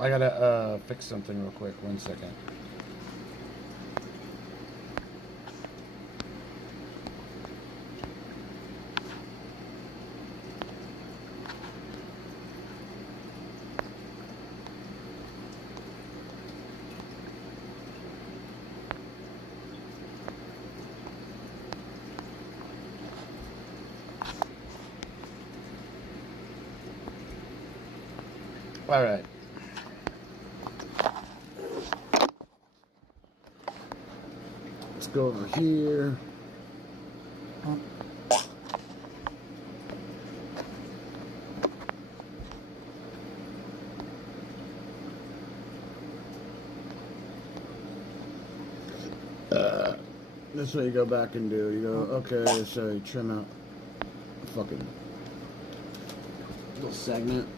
I gotta fix something real quick. 1 second. All right. Let's go over here. This is what you go back and do. You go, okay, so you trim out a fucking little segment.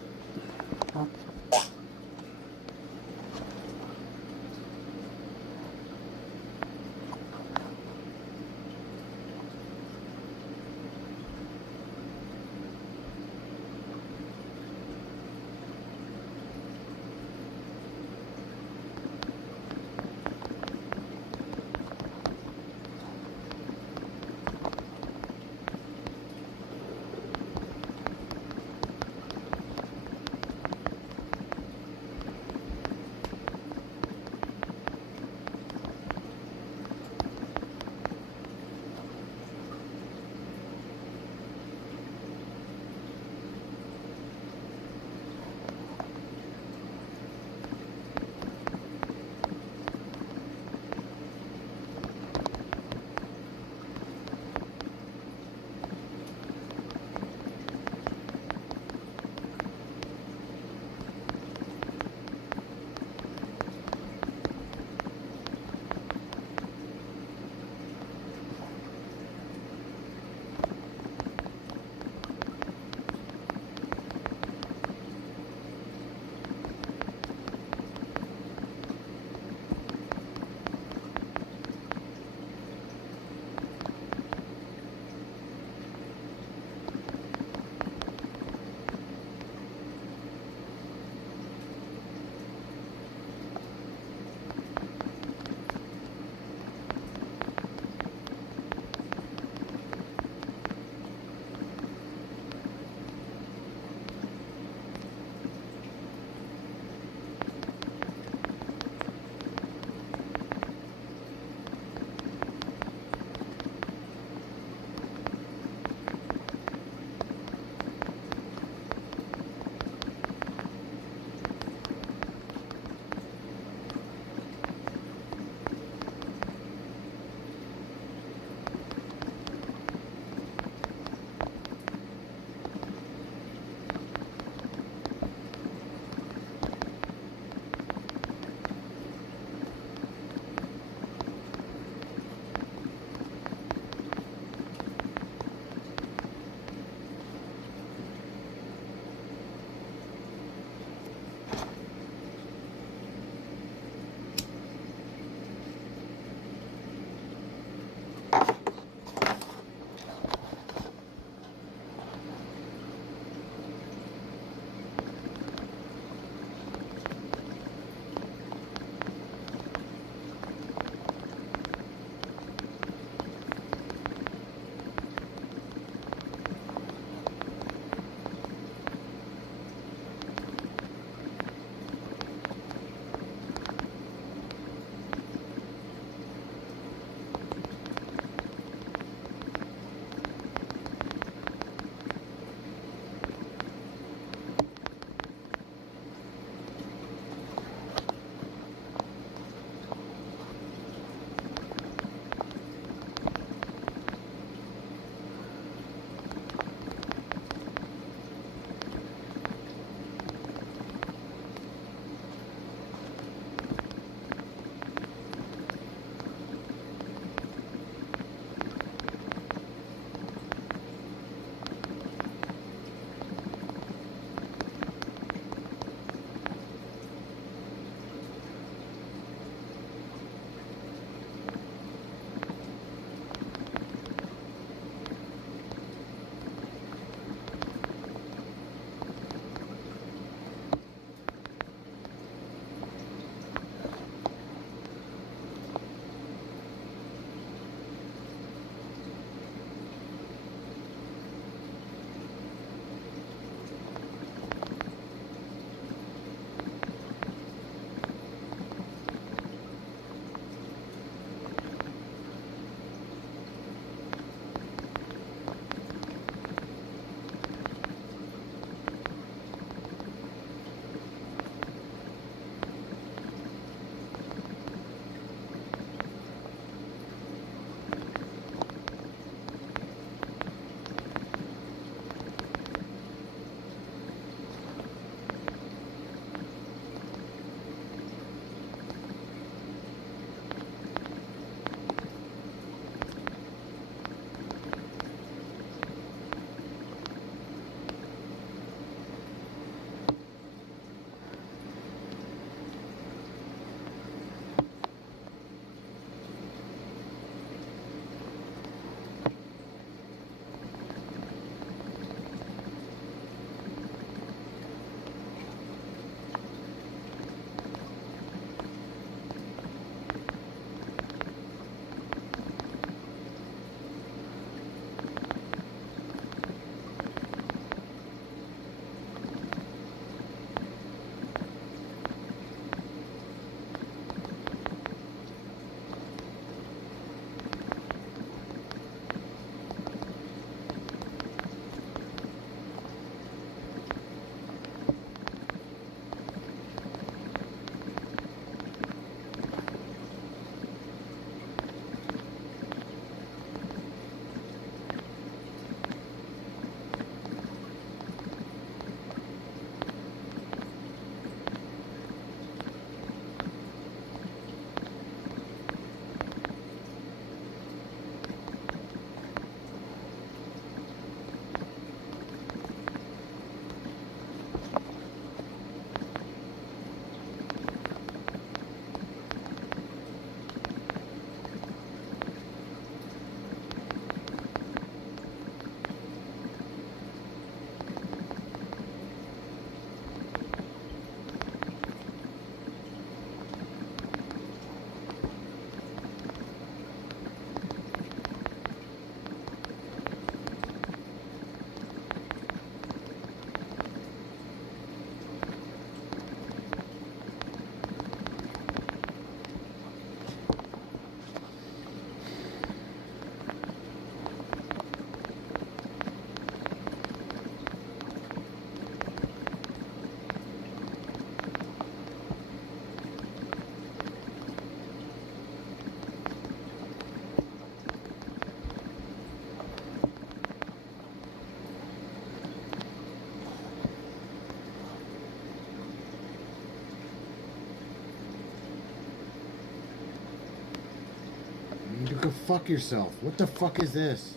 fuck yourself. What the fuck is this?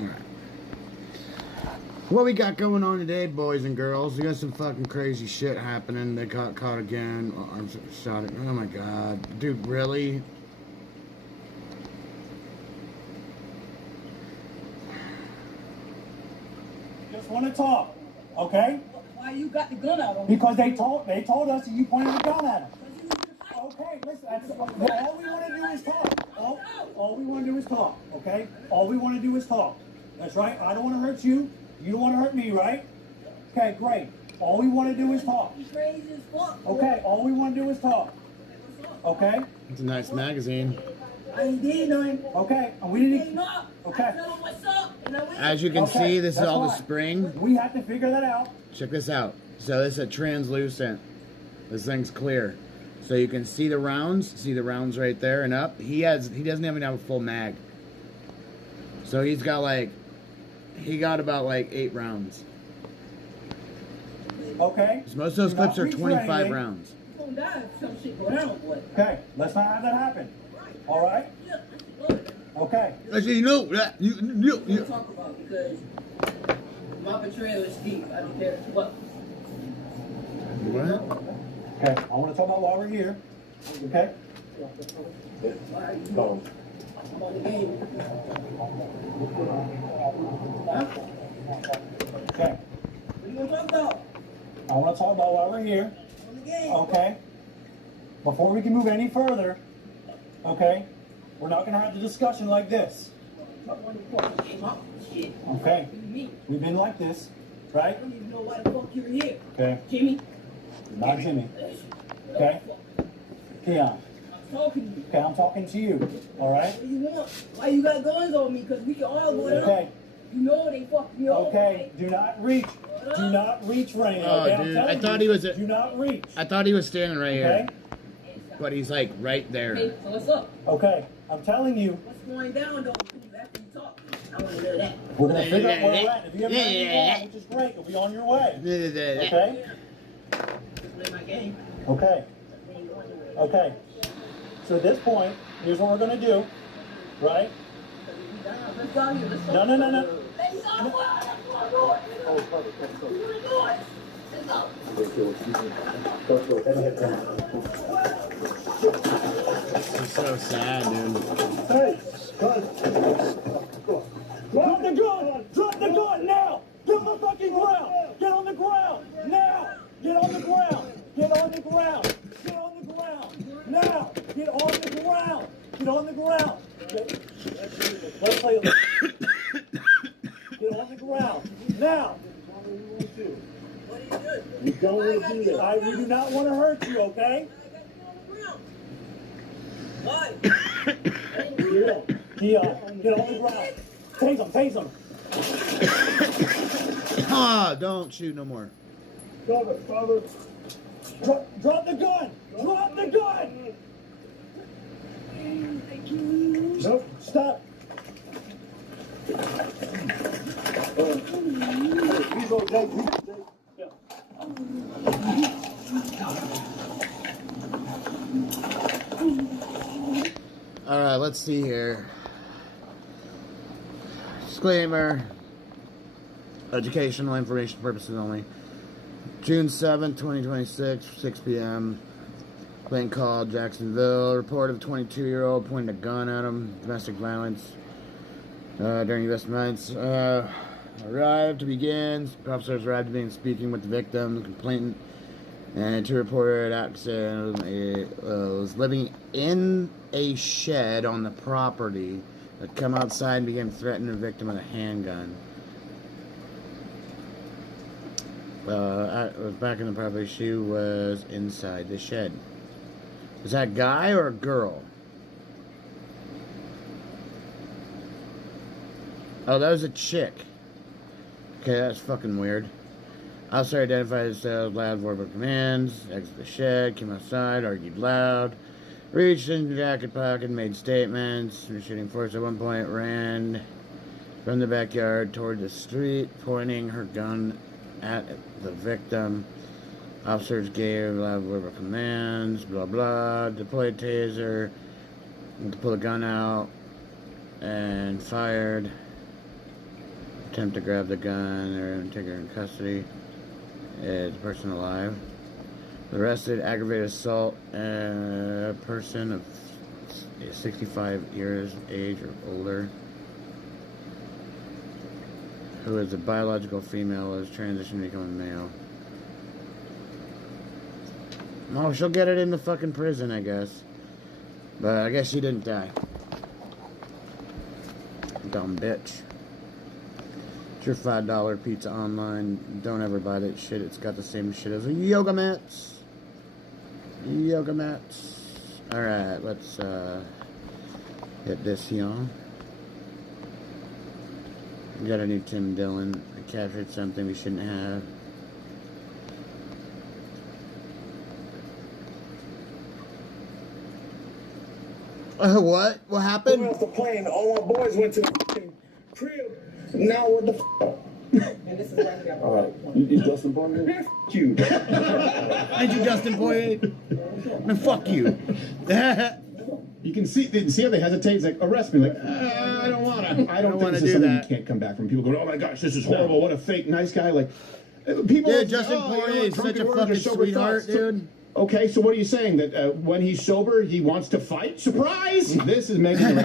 Alright. What we got going on today, boys and girls? We got some fucking crazy shit happening. They got caught again. I'm shot. Oh my god. Dude, really? Just want to talk, okay? Why you got the gun out on me? Because they told us that you pointed a gun at him. Okay, listen. All we want to do is talk. All we want to do is talk. Okay? All we want to do is talk. That's right. I don't want to hurt you. You don't want to hurt me, right? Okay, great. All we want to do is talk. You crazy as fuck. Okay. All we want to do is talk. Okay? It's a nice magazine. I ain't did nothing. Okay. And we didn't. Ain't up. Okay. I tell him what's up, and I went. As you can Okay, see, this is that's all the fine. spring. We have to figure that out. Check this out. So this is a translucent. This thing's clear. So you can see the rounds. See the rounds right there and up. He doesn't even have a full mag. So he got about like 8 rounds. Okay? So most of those Do clips not are reach for 25 anything. rounds. You gonna die if some shit go down, boy. Okay. Let's not have that happen. All right? Yeah, that's Okay. Actually, you know that what we talk about because my betrayal is deep. I don't care what. What? Okay, I want to talk about why we're here. Okay? Why are you going? I'm on the game. Huh? Okay. What you gonna talk about? I want to talk about why we're here. I'm on the game. Okay? Before we can move any further, okay, we're not going to have the discussion like this. I'm on the fucking game. Huh? Shit. Okay? What do you mean? We've been like this, I right? don't even know why the fuck you're here. Okay? Jimmy? You're not Jimmy. Okay? Keon. I'm talking to you. Okay, I'm talking to you. All right? What do you want? Why you got guns on me? Because we can all go down. Okay. You know they fucked me over. Okay. Do not reach. Do not reach right now. Oh, Okay? I'm dude, telling I thought you, he was do not reach. I thought he was standing right Okay? here. But he's like right there. Hey, so what's up? Okay. I'm telling you, What's going down though after you talk? I want to know that. we're going to figure out where we're at. If you have anything wrong, which is great, you'll be on your way. Okay? Just play my game. Okay. Okay. So at this point, here's what we're going to do. Right? Let's go here. Let's go. No, no, no, no. Let's go. Let's go. He's so sad, dude. Hey, drop the gun! Drop the gun now! Get on the fucking ground! Get on the ground! Now! Get on the ground! Get on the ground! Get on the ground! Now! Get on the ground! Get on the ground! Let's play it. Get on the ground! Now! What are you doing? You don't want to do that. We do not want to hurt you, okay? Why? Keon, get on the ground. Tase him, tase him. Ah, don't shoot no more. Drop the gun! Drop the gun! Nope, stop. He's okay. Yeah. Alright, let's see here. Disclaimer. Educational information purposes only. June 7th, 2026, 6 p.m. Plane called Jacksonville. Report of a 22-year-old pointing a gun at him. Domestic violence. During U.S. nights. Arrived to begin. Officers arrived to begin speaking with the victim, the complainant, and to report accident. Was living in a shed on the property. Had come outside and began threatening the victim with a handgun. Was back in the property. She was inside the shed. Was that a guy or a girl? Oh, that was a chick. Okay, that's fucking weird. Officer identified himself, loud verbal commands, exited the shed, came outside, argued loud. Reached in the jacket pocket, made statements. The shooting force at one point ran from the backyard toward the street, pointing her gun at the victim. Officers gave loud verbal commands, blah blah. Deployed taser, to pull the gun out, and fired. Attempt to grab the gun or take her in custody. Is the person alive? Arrested, aggravated assault, a person of 65 years age or older, who is a biological female, is transitioned to become a male. Oh, she'll get it in the fucking prison, I guess. But I guess she didn't die. Dumb bitch. It's your $5 pizza online. Don't ever buy that shit. It's got the same shit as a yoga mats. Yoga mats. Alright, let's hit this, y'all. We got a new Tim Dillon. I captured something we shouldn't have. What? What happened? Off the plane, all my boys went to the crib. Now what the f? And this is where I got All right, you Dustin Poirier? Man, f you. Ain't you Dustin Poirier? Man, fuck you. You can see how they hesitate. It's like, arrest me. Like, I don't want to. I don't think this is something you can't come back from. People go, oh my gosh, this is horrible. What a fake nice guy. Like, people. Dude, Justin Poirier is such a fucking sweetheart, dude. Okay, so what are you saying? That when he's sober, he wants to fight? Surprise! This is making around. You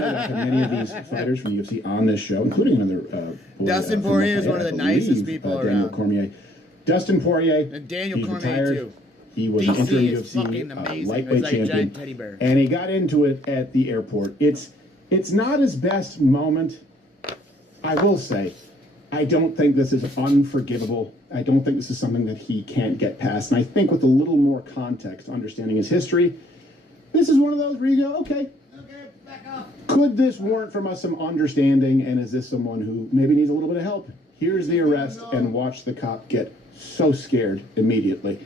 know, like many of these fighters from UFC on this show, including another. Dustin Poirier is one of the nicest people around. Daniel Cormier. Dustin Poirier. And Daniel Cormier, retired. too. He was DC an interim is fucking UFC amazing. lightweight He's like a champion, giant teddy bear. and he got into it at the airport. It's not his best moment, I will say. I don't think this is unforgivable. I don't think this is something that he can't get past. And I think with a little more context, understanding his history, this is one of those where you go, okay, back up. could this warrant from us some understanding? And is this someone who maybe needs a little bit of help? Here's the arrest, and watch the cop get so scared immediately.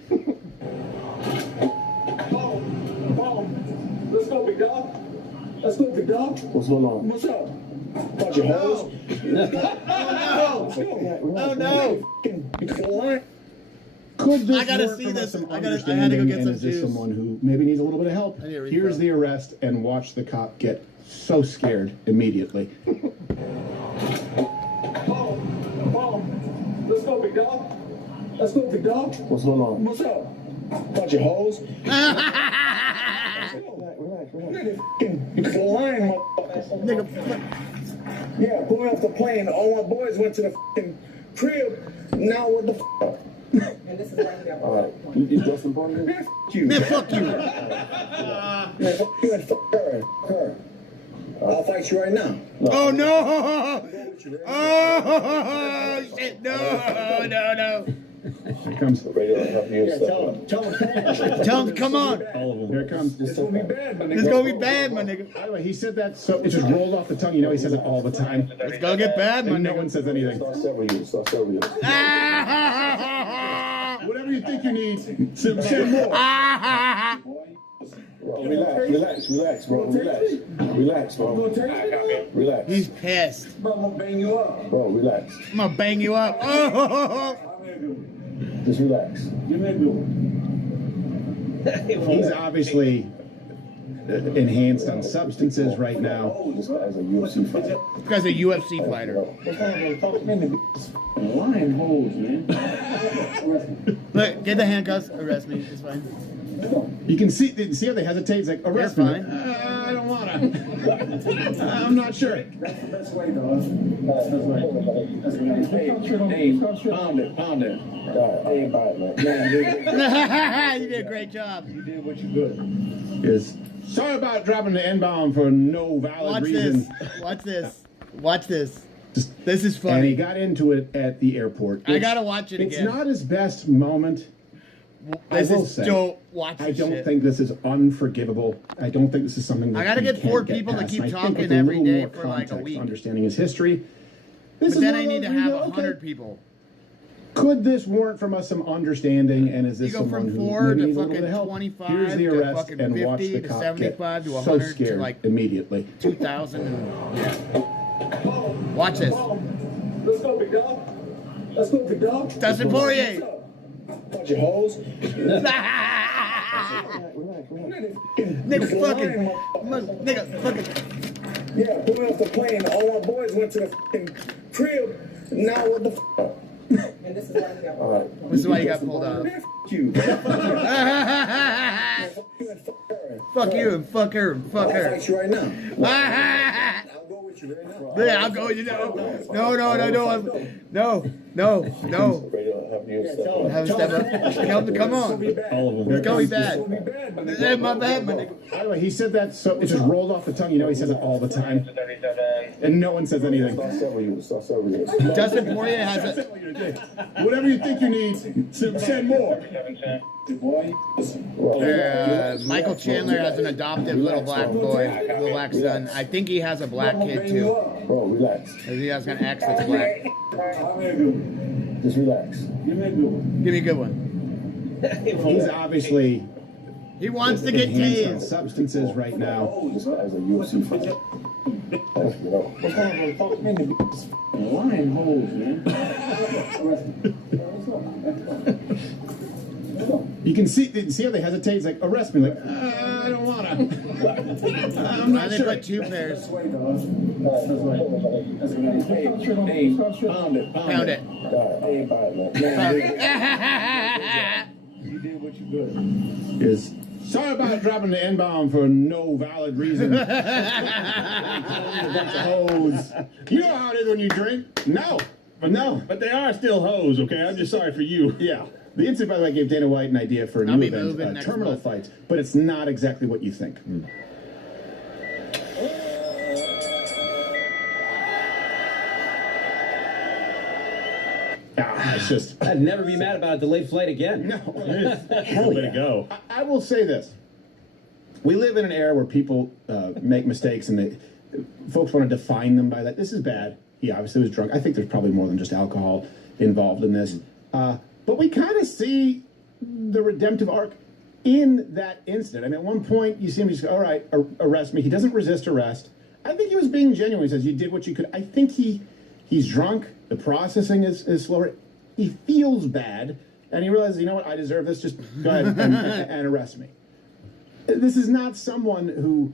Let's go, big dog. Let's go, big dog. What's going on? What's up? Bunch of hoes. Oh no! Could this I gotta warrant see from us this. some I had to go understanding? get And some is this juice. someone who maybe needs a little bit of help? I need a refill. Here's the arrest, and watch the cop get so scared immediately. Let's go, big dog. Let's go, big dog. What's going on? What's up? Bunch of hoes. Nigga, lying, Nigga, yeah, going off the plane. All my boys went to the crib. Now what the f? And this is where I got All right, you Dustin Poirier? Man, f you. man, fuck you. Man, f you and f her. I'll fight you right now. Oh no! Oh shit! No! Here comes. Yeah, tell him. Tell him, come on! Here it comes. It's gonna be bad, my nigga. It's gonna be bad, my nigga. By the way, he said that so it just rolled off the tongue. You know, he says it all the time. It's gonna get bad, my And no one nigga. says anything. Start several you. Whatever you think you need, say more. Bro, relax, bro. Relax, bro. Relax. He's pissed. Bro, I'm gonna bang you up. Bro, relax. I'm gonna bang you up. Oh! Just relax. Give me a good He's obviously enhanced on substances right now. This guy's a UFC fighter. This guy's a UFC fighter. Lying hoes, man. Look, get the handcuffs. Arrest me. It's fine. You can see how they hesitate. It's like, arrest me. You're fine. I don't want to. I'm not sure. That's the best way, dog. That's the best way. Hey, pound it. All right, You did a great job. You did what you could. Is sorry about dropping the N-bomb for no valid Watch reason. Watch this. This is And he funny. got into it at the airport. I gotta watch it It's again. not his best moment. This I will is say, don't watch this I don't shit. think this is unforgivable. I don't think this is something that I gotta he get can't 4 get people to past. keep And I think talking with a every little day more for like a context, week. understanding his history. But This is then one I of need to those where you have go, 100 okay. people. Could this warrant from us some understanding? And is this You go someone from who 4 needs to a little bit fucking of help? 25 Here's the to arrest, fucking and watch 50 the to cop 75 get to so 100 to, scared like, immediately. 2,000. Yeah. Watch this. Let's go, big dog. Let's go, big dog. Dustin Poirier. Bunch of hoes. Nigga fucking. Nigga fucking. Yeah, pulling off the plane. All our boys went to the fucking crib. Now what the f? And this is why we got This is why you got pulled off. Man, f you. Fuck you and fuck her and fuck I'll her. fight you right now. I'll go with you right now. Yeah, I'll go. You know. No. Have a step up. Come on. It's gonna be bad. Yeah, my bad, my nigga. By the way, he said that so it just rolled off the tongue. You know, he says it all the time, and no one says anything. Dustin Poirier has a. Whatever you think you need, send more. Michael Chandler has an adopted little black boy, little black son. I think he has a black kid too. Bro, relax. He has an ex that's black. Just relax. Give me a good one. Give me a good one. He's obviously He wants to get enhanced on tased. substances right now. This guy's a UFC fighter. Let's go. What's going on? Fuck many lying holes, man. You can see how they hesitate. It's like, arrest me. Like, I don't wanna. I'm Why not they sure. put 2 pairs? Hey, pound it. Pound it. Hey, bye, man. You did what you could. Is sorry about dropping the N-bomb for no valid reason. Hoes. You know how it is when you drink? No. But they are still hoes, okay? I'm just sorry for you. Yeah. The incident, by the way, gave Dana White an idea for a I'll new be moving event, next terminal month. fights, but it's not exactly what you think. It's just, I'd never be mad about a delayed flight again. no. Hell way to go. I will say this. We live in an era where people make mistakes and folks want to define them by that. This is bad. He obviously was drunk. I think there's probably more than just alcohol involved in this. But we kind of see the redemptive arc in that incident. I mean, at one point, you see him just go, all right, arrest me. He doesn't resist arrest. I think he was being genuine. He says, you did what you could. I think he's drunk. The processing is slower. He feels bad. And he realizes, you know what, I deserve this. Just go ahead and arrest me. This is not someone who...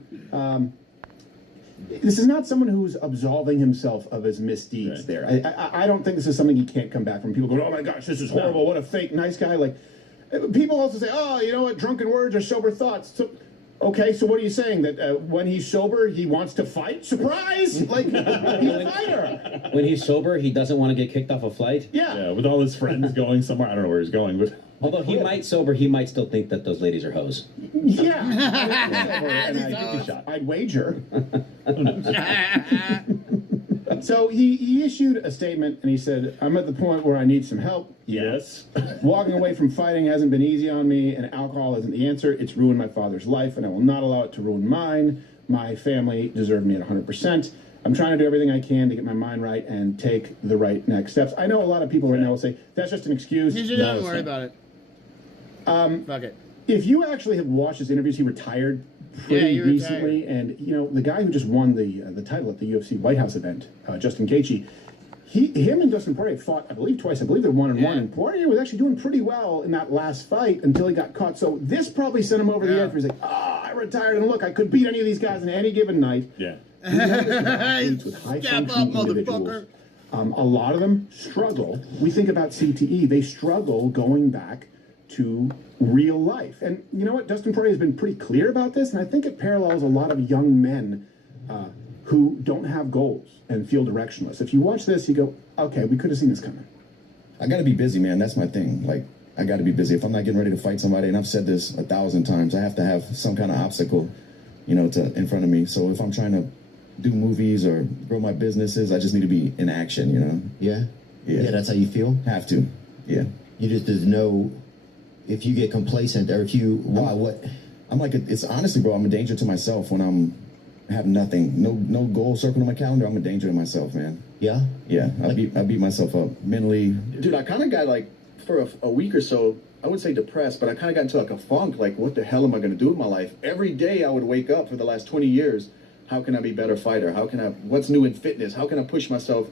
This is not someone who's absolving himself of his misdeeds. Right. There, I don't think this is something he can't come back from. People go, "Oh my gosh, this is horrible! What a fake nice guy!" Like, people also say, "Oh, you know what? Drunken words are sober thoughts." So, okay, so what are you saying that when he's sober, he wants to fight? Surprise! Like, he's a fighter. When he's sober, he doesn't want to get kicked off a flight. Yeah, with all his friends going somewhere. I don't know where he's going, but Although he might sober, he might still think that those ladies are hoes. Yeah, I'd wager. So he issued a statement and he said, "I'm at the point where I need some help. yes. Walking away from fighting hasn't been easy on me, and alcohol isn't the answer. It's ruined my father's life, and I will not allow it to ruin mine. My family deserve me at 100%. I'm trying to do everything I can to get my mind right and take the right next steps." I know a lot of people right now will say, that's just an excuse. You No, don't it's worry not. about it. Fuck it. If you actually have watched his interviews, he retired pretty Yeah, he recently. And, you know, the guy who just won the title at the UFC White House event, Justin Gaethje, him and Dustin Poirier fought, I believe, twice. I believe they're 1-1. Yeah. And Poirier was actually doing pretty well in that last fight until he got caught. So this probably sent him over the Yeah. edge. Where he's like, I retired, and look, I could beat any of these guys on any given night. Yeah. Athletes with high Step up, functioning individuals. motherfucker. A lot of them struggle. We think about CTE. They struggle going back to real life. And you know what? Dustin Poirier has been pretty clear about this, and I think it parallels a lot of young men who don't have goals and feel directionless. If you watch this, you go, okay, we could have seen this coming. I got to be busy, man. That's my thing. Like, I got to be busy. If I'm not getting ready to fight somebody, and I've said this 1,000 times, I have to have some kind of obstacle, you know, in front of me. So if I'm trying to do movies or grow my businesses, I just need to be in action, you know? Yeah? Yeah. Yeah, that's how you feel? Have to. Yeah. You just there's no, if you get complacent or if you, wow, what? I'm like, it's honestly, bro, I'm a danger to myself when I'm have nothing, no goal circled on my calendar, I'm a danger to myself, man. Yeah? Yeah, I beat myself up mentally. Dude, I kind of got like, for a week or so, I wouldn't say depressed, but I kind of got into like a funk, like what the hell am I going to do with my life? Every day I would wake up for the last 20 years, how can I be a better fighter? What's new in fitness? How can I push myself?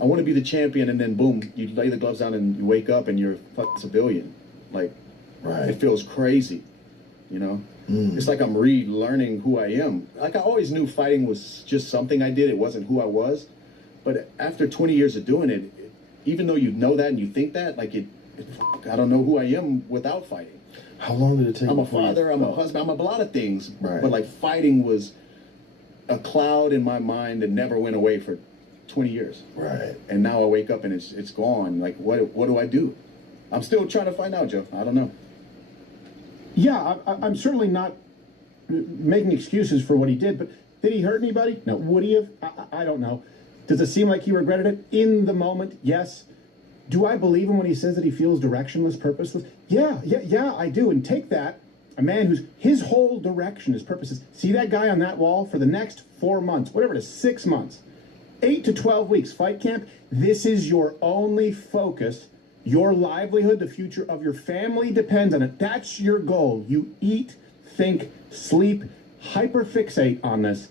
I want to be the champion, and then boom, you lay the gloves down and you wake up and you're a fucking civilian. Like, Right. it feels crazy, you know? It's like I'm relearning who I am. Like I always knew fighting was just something I did. It wasn't who I was. But after 20 years of doing it, even though you know that and you think that, like I don't know who I am without fighting. How long did it take? I'm a before you father, I'm a felt- husband, I'm a lot of things. Right. But like fighting was a cloud in my mind that never went away for 20 years. Right. And now I wake up and it's gone. Like what do I do? I'm still trying to find out, Joe. I don't know. Yeah, I'm certainly not making excuses for what he did, but did he hurt anybody? No. Would he have? I don't know. Does it seem like he regretted it in the moment? Yes. Do I believe him when he says that he feels directionless, purposeless? Yeah, I do. And take that, a man whose his whole direction is purposes. See that guy on that wall for the next 4 months, whatever it is, 6 months, 8 to 12 weeks, fight camp. This is your only focus. Your livelihood, the future of your family depends on it. That's your goal. You eat, think, sleep, hyperfixate on this,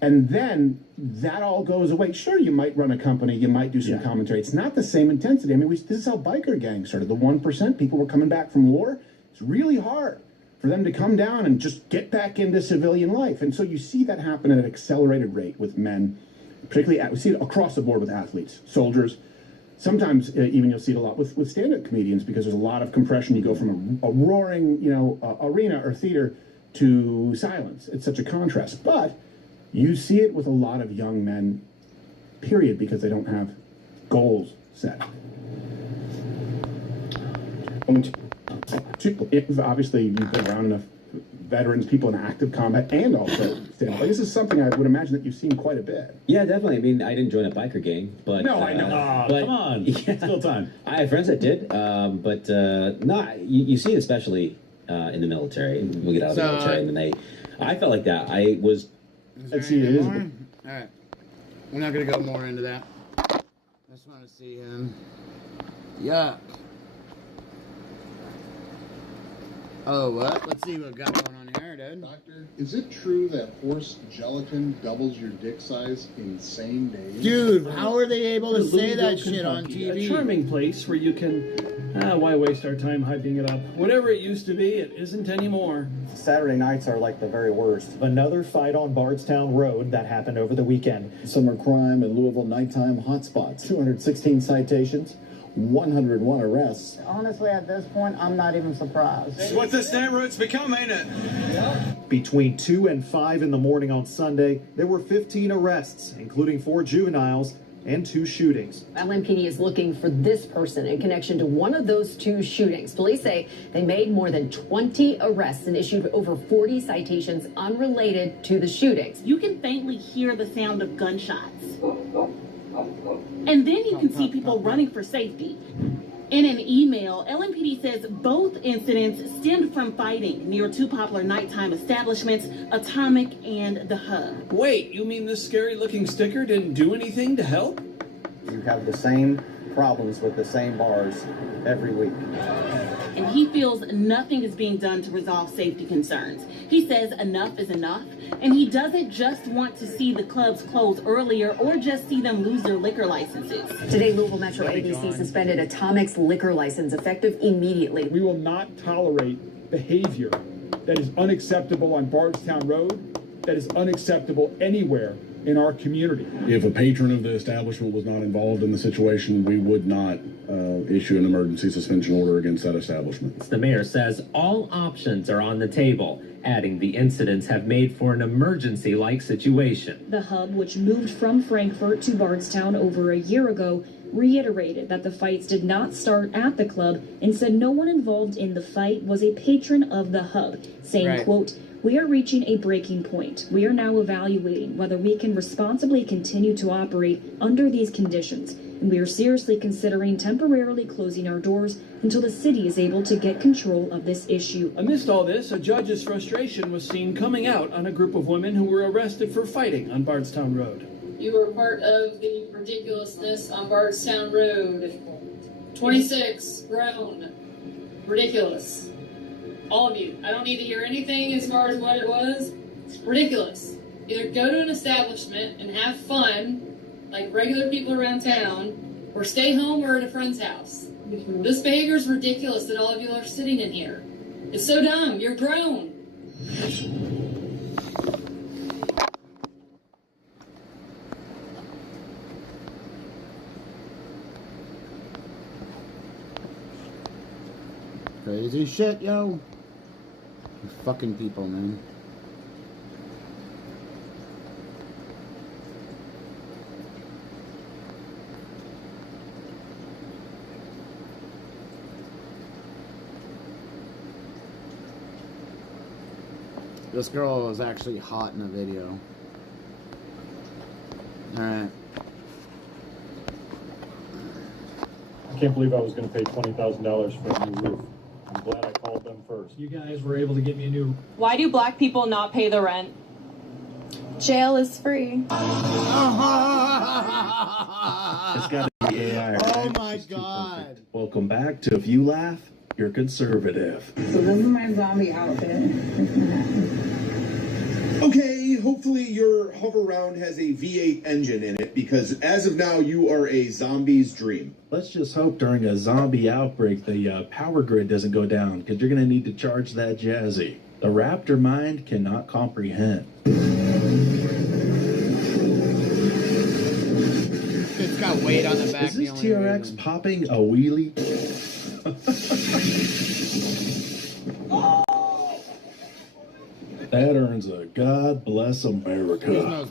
and then that all goes away. Sure, you might run a company, you might do some commentary. It's not the same intensity. I mean, this is how biker gangs started. The 1%, people were coming back from war. It's really hard for them to come down and just get back into civilian life. And so you see that happen at an accelerated rate with men, particularly we see it across the board with athletes, soldiers. Sometimes even you'll see it a lot with stand-up comedians because there's a lot of compression. You go from a roaring, arena or theater to silence. It's such a contrast. But you see it with a lot of young men, period, because they don't have goals set. Obviously, you've been around enough veterans, people in active combat, and also stand-up. Like, this is something I would imagine that you've seen quite a bit. Yeah, definitely. I mean, I didn't join a biker gang, but No, I know. but, Come on, yeah. still time. I have friends that did, but no, you see it especially in the military. We'll get out of the military, and then I felt like that. I was. Is there anything more? All right. We're not going to go more into that. I just want to see him. Yuck. Oh, what? Let's see what we got going on here, dude. Doctor, is it true that horse gelatin doubles your dick size in same days? Dude, how are they able to say that shit on TV? A charming place where you can, why waste our time hyping it up? Whatever it used to be, it isn't anymore. Saturday nights are like the very worst. Another fight on Bardstown Road that happened over the weekend. Summer crime and Louisville nighttime hotspots. 216 citations, 101 arrests. Honestly, at this point, I'm not even surprised. It's what this neighborhood's become, ain't it? Between 2 and 5 in the morning on Sunday, there were 15 arrests, including 4 juveniles and 2 shootings. LMPD is looking for this person in connection to one of those 2 shootings. Police say they made more than 20 arrests and issued over 40 citations unrelated to the shootings. You can faintly hear the sound of gunshots. And then you can see people running for safety. In an email, LMPD says both incidents stemmed from fighting near 2 popular nighttime establishments, Atomic and The Hub. Wait, you mean this scary-looking sticker didn't do anything to help? You have the same problems with the same bars every week. And he feels nothing is being done to resolve safety concerns. He says enough is enough, and he doesn't just want to see the clubs close earlier or just see them lose their liquor licenses. Today, Louisville Metro ABC suspended Atomic's liquor license effective immediately. We will not tolerate behavior that is unacceptable on Bardstown Road, that is unacceptable anywhere in our community. If a patron of the establishment was not involved in the situation, we would not issue an emergency suspension order against that establishment. The mayor says all options are on the table, adding the incidents have made for an emergency-like situation. The Hub, which moved from Frankfort to Bardstown over a year ago, reiterated that the fights did not start at the club and said no one involved in the fight was a patron of the Hub, saying, quote, "We are reaching a breaking point. We are now evaluating whether we can responsibly continue to operate under these conditions. and we are seriously considering temporarily closing our doors until the city is able to get control of this issue. Amidst all this, a judge's frustration was seen coming out on a group of women who were arrested for fighting on Bardstown Road. You were part of the ridiculousness on Bardstown Road. 26, grown. Ridiculous. All of you. I don't need to hear anything as far as what it was. Ridiculous. Either go to an establishment and have fun, like regular people around town, or stay home or at a friend's house. This behavior is ridiculous that all of you are sitting in here. It's so dumb. You're grown. Crazy shit, yo. You fucking people, man. This girl was actually hot in the video. Alright. I can't believe I was going to pay $20,000 for a new roof. I'm glad I called them first. You guys were able to get me a new... Why do black people not pay the rent? Jail is free. It's got to be AI. Right? Oh my god. Welcome back to If You Laugh, You're Conservative. So this is my zombie outfit. Okay, hopefully your hover-round has a V8 engine in it, because as of now, you are a zombie's dream. Let's just hope during a zombie outbreak the power grid doesn't go down, because you're going to need to charge that Jazzy. The raptor mind cannot comprehend. It's got weight on the back. Is this TRX popping a wheelie? That earns a God Bless America.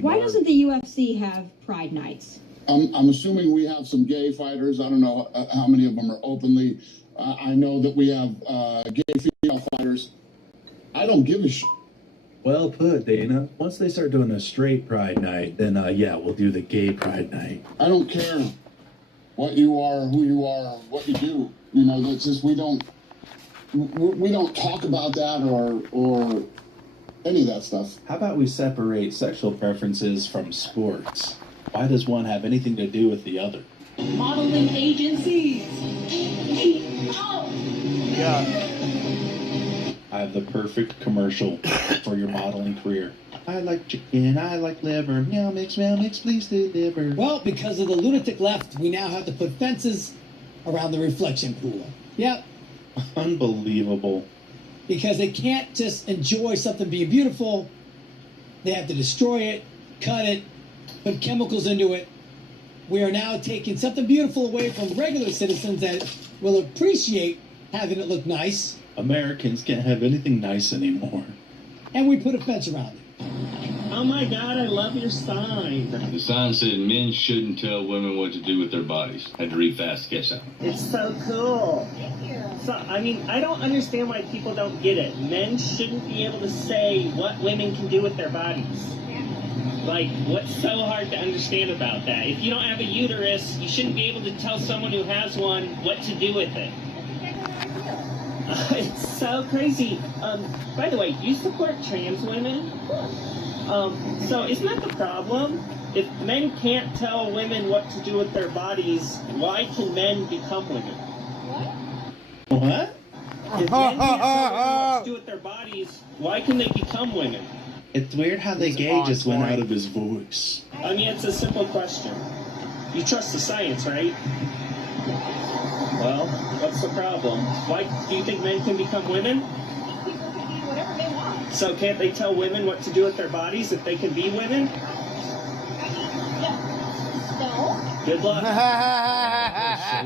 Why doesn't the UFC have Pride Nights? I'm assuming we have some gay fighters. I don't know how many of them are openly. I know that we have gay female fighters. I don't give a shit. Well put, Dana. Once they start doing a straight Pride Night, then yeah, we'll do the gay Pride Night. I don't care what you are, who you are, what you do. You know, that's just we don't talk about that or any of that stuff. How about we separate sexual preferences from sports? Why does one have anything to do with the other? Modeling agencies. Yeah. I have the perfect commercial for your modeling career. I like chicken, I like liver, meow mix, please deliver. Well, because of the lunatic left, we now have to put fences around the reflection pool. Yep. Unbelievable. Because they can't just enjoy something being beautiful. They have to destroy it, cut it, put chemicals into it. We are now taking something beautiful away from regular citizens that will appreciate having it look nice. Americans can't have anything nice anymore. And we put a fence around it. Oh my God, I love your sign. The sign said men shouldn't tell women what to do with their bodies. Had to read fast to catch that. It's so cool. So, I mean, I don't understand why people don't get it. Men shouldn't be able to say what women can do with their bodies. Like, what's so hard to understand about that? If you don't have a uterus, you shouldn't be able to tell someone who has one what to do with it. It's so crazy. By the way, do you support trans women? So isn't that the problem? If men can't tell women what to do with their bodies, why can men become women? What? If men can't tell women what to do with their bodies, why can they become women? It's weird how the gay just went out of his voice. I mean, it's a simple question. You trust the science, right? Well, what's the problem? Why do you think men can become women? So can't they tell women what to do with their bodies if they can be women? Good luck. At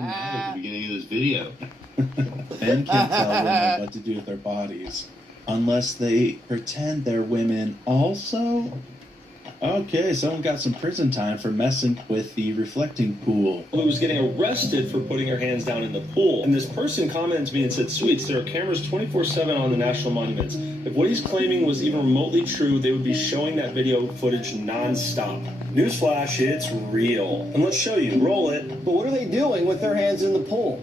the beginning of this video. Men can't tell women what to do with their bodies unless they pretend they're women also. Okay, someone got some prison time for messing with the reflecting pool. Who was getting arrested for putting her hands down in the pool. And this person commented to me and said, Sweets, there are cameras 24/7 on the national monuments. If what he's claiming was even remotely true, they would be showing that video footage non-stop. Newsflash, it's real. And let's show you. Roll it. But what are they doing with their hands in the pool?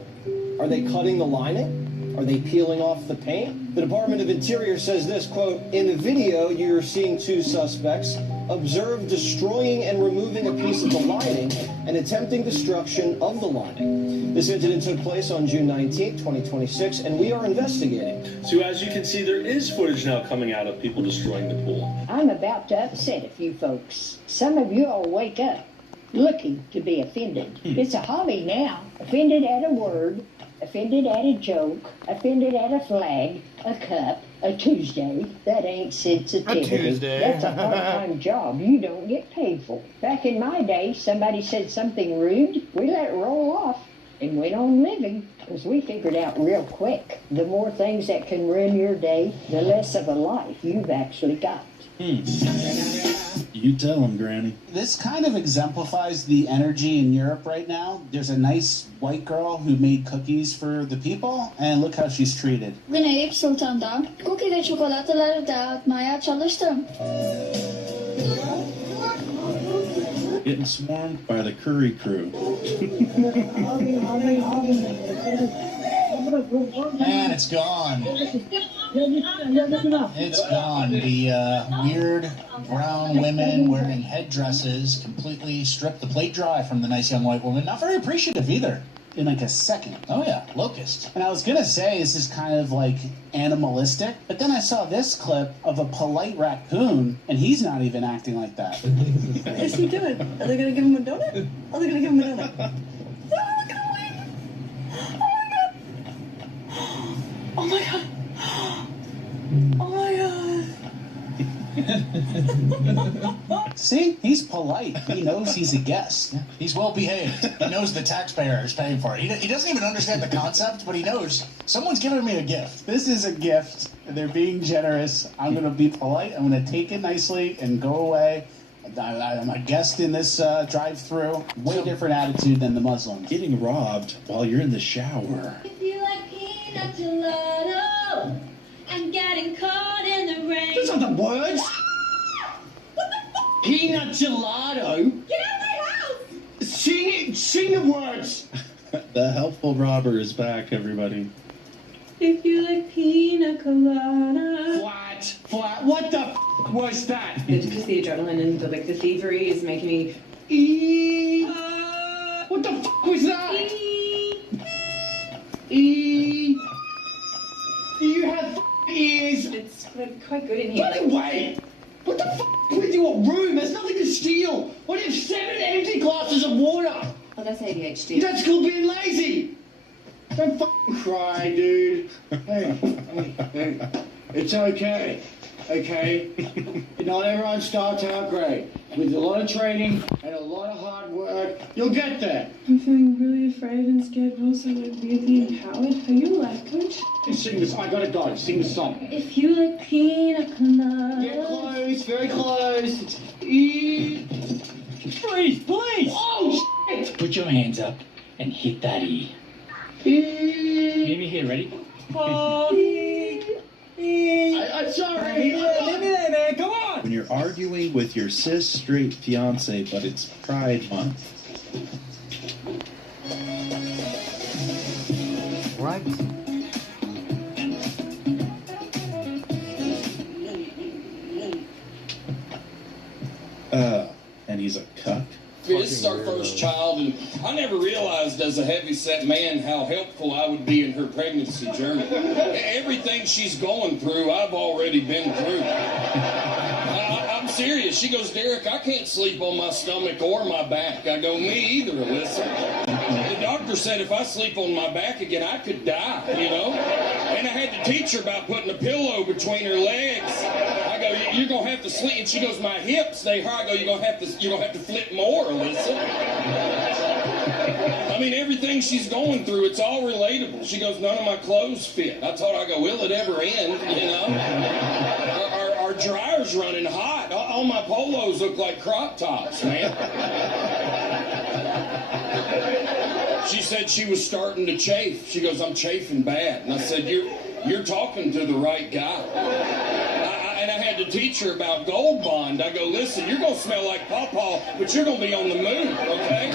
Are they cutting the lining? Are they peeling off the paint? The Department of Interior says this, quote, in the video, you're seeing two suspects observed destroying and removing a piece of the lining and attempting destruction of the lining. This incident took place on June 19, 2026, and we are investigating. So as you can see, there is footage now coming out of people destroying the pool. I'm about to upset a few folks. Some of you all wake up looking to be offended. It's a hobby now. Offended at a word, offended at a joke, offended at a flag, a cup, a Tuesday. That ain't sensitivity. A Tuesday. That's a part-time job you don't get paid for. Back in my day, somebody said something rude, we let it roll off and went on living, because we figured out real quick, the more things that can ruin your day, the less of a life you've actually got. You tell them, Granny. This kind of exemplifies the energy in Europe right now. There's a nice white girl who made cookies for the people, and look how she's treated. Wanneer Sultanda, cookie de chocolade laat Maya Charleston. Getting swarmed by the curry crew. Man, it's gone. It's gone. The weird brown women wearing headdresses completely stripped the plate dry from the nice young white woman. Not very appreciative either. In like a second. Oh yeah, locust. And I was gonna say this is kind of like animalistic, but then I saw this clip of a polite raccoon, and he's not even acting like that. What is he doing? Are they gonna give him a donut? Are they gonna give him a donut? Oh my god! Oh my god! See? He's polite. He knows he's a guest. He's well behaved. He knows the taxpayer is paying for it. He doesn't even understand the concept, but he knows someone's giving me a gift. This is a gift. They're being generous. I'm going to be polite. I'm going to take it nicely and go away. I'm a guest in this drive-thru. Way different attitude than the Muslims. Getting robbed while you're in the shower. If you like peanut gelato, I'm getting caught in the rain. Those are the words. Peanut gelato? Get out of my house! Sing the words! The helpful robber is back, everybody. If you like pina colada. Flat. What the was that? It's just the adrenaline and the thievery is making me. What the was that? Do you have ears? It's quite good in here. By the way, what the with your room? There's nothing to steal. What if 7 empty glasses of water? Oh, that's ADHD. That's called being lazy. Don't cry, dude. Hey, it's okay. Okay? Not everyone starts out great. With a lot of training and a lot of hard work, you'll get there. I'm feeling really afraid and scared, but also like weirdly empowered. Are you a life coach? Sing this. I gotta go. Sing the song. If you like pina colada. Get close. Very close. Freeze, please. Oh, shit. Put your hands up and hit that E. Meet me here, ready? I'm sorry. Let me there, man. Come on. When you're arguing with your cis straight fiance, but it's Pride Month. What? And he's a cuck. This is our first child, and I never realized as a heavy-set man how helpful I would be in her pregnancy journey. Everything she's going through, I've already been through. I'm serious. She goes, Derek, I can't sleep on my stomach or my back. I go, me either, Alyssa. The doctor said if I sleep on my back again, I could die, you know? And I had to teach her about putting a pillow between her legs. I go, you're going to have to sleep. And she goes, my hips, they hurt. I go, you're going to have to flip more, Alyssa. I mean, everything she's going through, it's all relatable. She goes, none of my clothes fit. I told her, I go, will it ever end, you know? Our our dryer's running hot. All my polos look like crop tops, man. She said she was starting to chafe. She goes, I'm chafing bad. And I said, you're talking to the right guy. And I had to teach her about Gold Bond. I go, listen, you're going to smell like pawpaw, but you're going to be on the move, okay?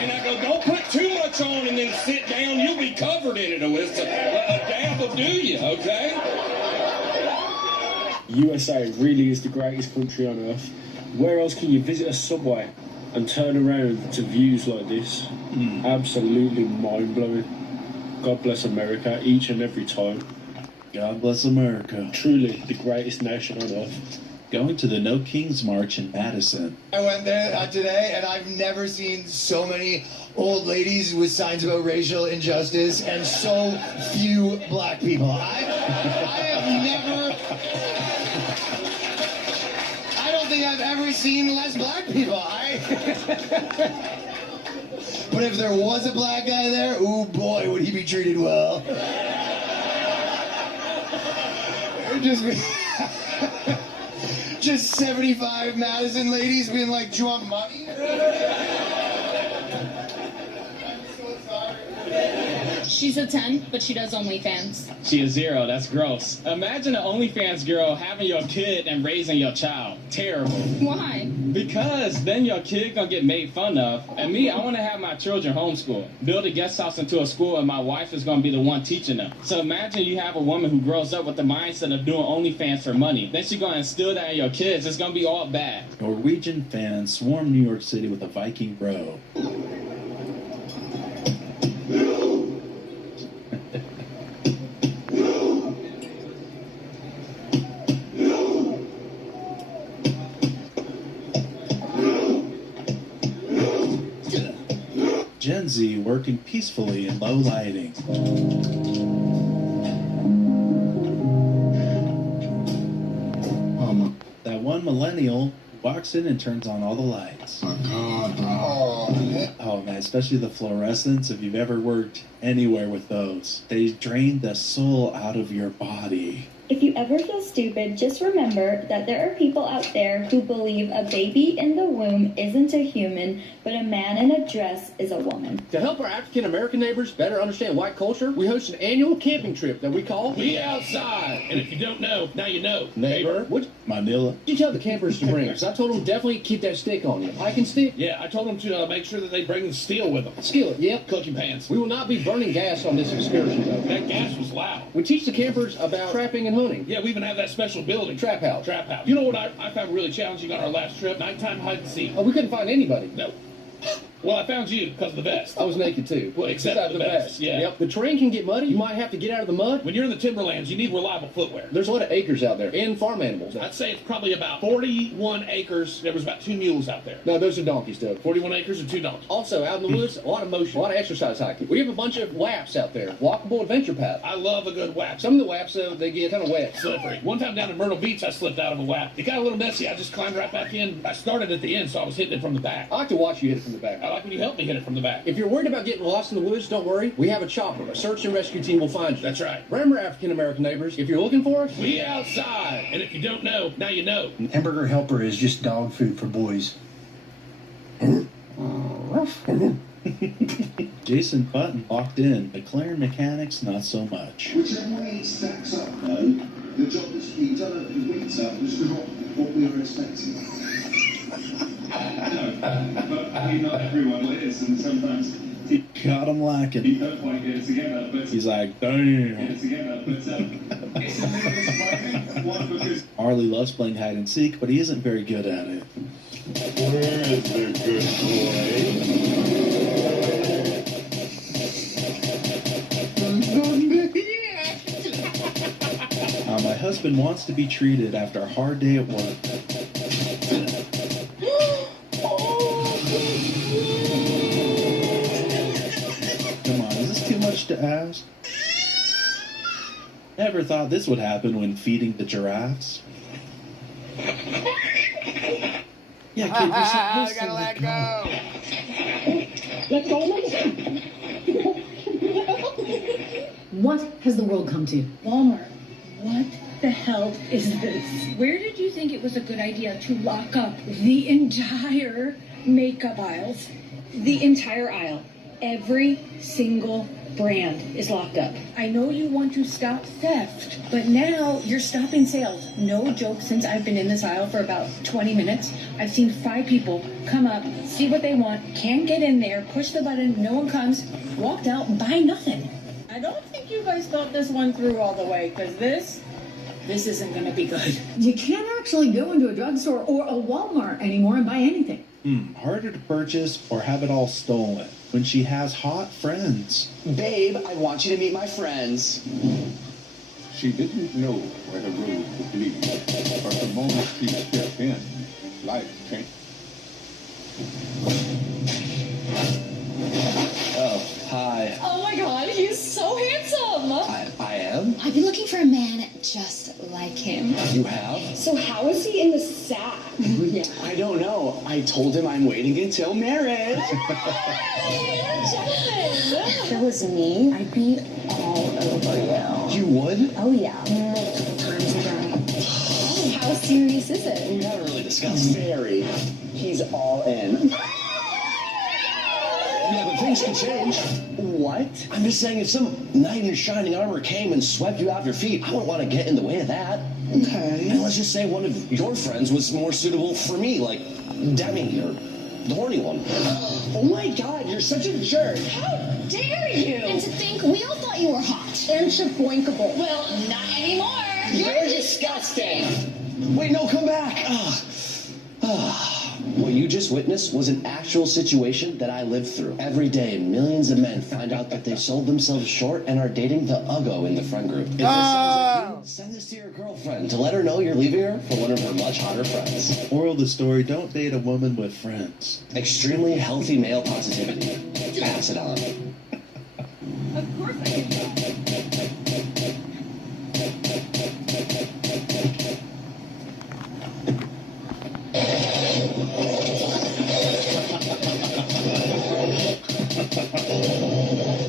And I go, don't put too much on and then sit down. You'll be covered in it, Alyssa. A dab will do you, okay? USA really is the greatest country on earth. Where else can you visit a subway and turn around to views like this? Absolutely mind-blowing. God bless America each and every time. God bless America. Truly the greatest nation on earth. Going to the No Kings March in Madison. I went there today, and I've never seen so many old ladies with signs about racial injustice and so few black people. I have never... I don't think I've ever seen less black people. But if there was a black guy there, ooh boy, would he be treated well. Just 75 Madison ladies being like, do you want money? She's a 10, but she does OnlyFans. She a 0, that's gross. Imagine an OnlyFans girl having your kid and raising your child. Terrible. Why? Because then your kid gonna get made fun of. And me, I wanna have my children homeschooled. Build a guest house into a school and my wife is gonna be the one teaching them. So imagine you have a woman who grows up with the mindset of doing OnlyFans for money. Then she's gonna instill that in your kids. It's gonna be all bad. Norwegian fans swarm New York City with a Viking row. Gen Z working peacefully in low lighting. That one millennial walks in and turns on all the lights. Oh man, especially the fluorescents. If you've ever worked anywhere with those, they drain the soul out of your body. If you ever feel stupid, just remember that there are people out there who believe a baby in the womb isn't a human, but a man in a dress is a woman. To help our African American neighbors better understand white culture, we host an annual camping trip that we call Be Outside. And if you don't know, now you know. Neighbor. What Manila. did you tell the campers to bring? Because I told them definitely keep that stick on you. A hiking stick? Yeah, I told them to make sure that they bring the steel with them. Skillet, yep. Cooking pans. We will not be burning gas on this excursion, though. That gas was loud. We teach the campers about trapping and hunting. Yeah, we even have that special building. Trap house. Trap house. You know what I found really challenging on our last trip? Nighttime hide and seek. Oh, we couldn't find anybody. No. Well, I found you because of the vest. I was naked too. Well, except the vest. Yeah. Yep. The terrain can get muddy. You might have to get out of the mud. When you're in the timberlands, you need reliable footwear. There's a lot of acres out there and farm animals. I'd say it's probably about 41 acres. There was about 2 mules out there. No, those are donkeys, Doug. 41 acres and 2 donkeys. Also, out in the woods, a lot of motion, a lot of exercise hiking. We have a bunch of WAPs out there, walkable adventure paths. I love a good WAP. Some of the WAPs, though, they get kind of wet. Slippery. One time down in Myrtle Beach, I slipped out of a WAP. It got a little messy. I just climbed right back in. I started at the end, so I was hitting it from the back. I like to watch you hit it from the back. I like when you help me hit it from the back. If you're worried about getting lost in the woods, don't worry. We have a chopper. A search and rescue team will find you. That's right. Remember, African American neighbors, if you're looking for us, be outside. And if you don't know, now you know. An hamburger helper is just dog food for boys. Jason Button walked in. McLaren mechanics, not so much. Whichever way it stacks up, though, the job that's been done at the winter was not what we were expecting. No, but not everyone is, and sometimes got him lacking. You don't quite get it together, but he's like, damn. Get it together, but it's a little surprising. One, because Harley loves playing hide and seek, but he isn't very good at it. Where is the good boy? My husband wants to be treated after a hard day at work. Come on, is this too much to ask? Never thought this would happen when feeding the giraffes. Yeah, kid, you're supposed gotta let go. Let go. What has the world come to? Walmart. What the hell is this? Where did you think it was a good idea to lock up the entire makeup aisles? The entire aisle. Every single brand is locked up. I know you want to stop theft, but now you're stopping sales. No joke, since I've been in this aisle for about 20 minutes, I've seen 5 people come up, see what they want, can't get in there, push the button, no one comes, walked out, buy nothing. I don't think you guys thought this one through all the way, because this isn't going to be good. You can't actually go into a drugstore or a Walmart anymore and buy anything. Harder to purchase or have it all stolen when she has hot friends. Babe, I want you to meet my friends. She didn't know where the road would lead, but the moment she stepped in, life changed. Oh, hi. Oh my god, he's so handsome! I am? I've been looking for a man just like him. You have? So how is he in the sack? Yeah. I don't know. I told him I'm waiting until marriage. If it was me, I'd be all over you. You would? Oh yeah, multiple times a day. How serious is it? We haven't really discussed. Very. He's all in. Yeah, but things can change. What? I'm just saying, if some knight in shining armor came and swept you off your feet, I wouldn't want to get in the way of that. Okay. And let's just say one of your friends was more suitable for me, like Demi or the horny one. Oh my god, you're such a jerk. How dare you? And to think we all thought you were hot and shaboinkable. Well, not anymore. You're disgusting. Wait, no, come back. What you just witnessed was an actual situation that I lived through. Every day, millions of men find out that they sold themselves short and are dating the uggo in the friend group. If this sounds like you, send this to your girlfriend to let her know you're leaving her for one of her much hotter friends. Moral of the story, don't date a woman with friends. Extremely healthy male positivity. Pass it on. Of course I can.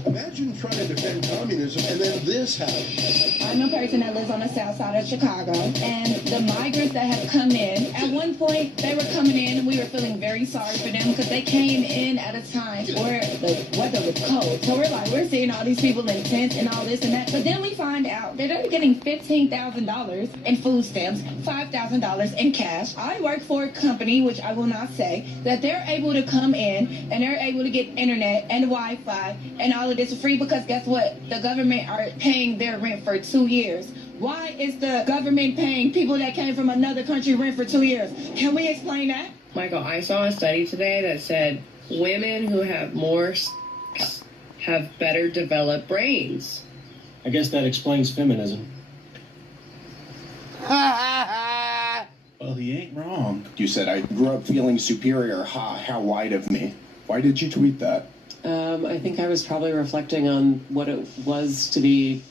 Imagine trying to defend communism and then this happens. I'm a person that lives on the south side of Chicago, and the migrants that have come in, at one point they were coming in and we were feeling very sorry for them because they came in at a time where the weather was cold. So we're seeing all these people in tents and all this and that, but then we find out that they're getting $15,000 in food stamps, $5,000 in cash. I work for a company, which I will not say, that they're able to come in and they're able to get internet and Wi-Fi and all of this for free because guess what? The government are paying their rent for 2 years. Why is the government paying people that came from another country rent for 2 years? Can we explain that? Michael, I saw a study today that said women who have more sex have better developed brains. I guess that explains feminism. Well, he ain't wrong. You said I grew up feeling superior. Ha, how white of me. Why did you tweet that? I think I was probably reflecting on what it was to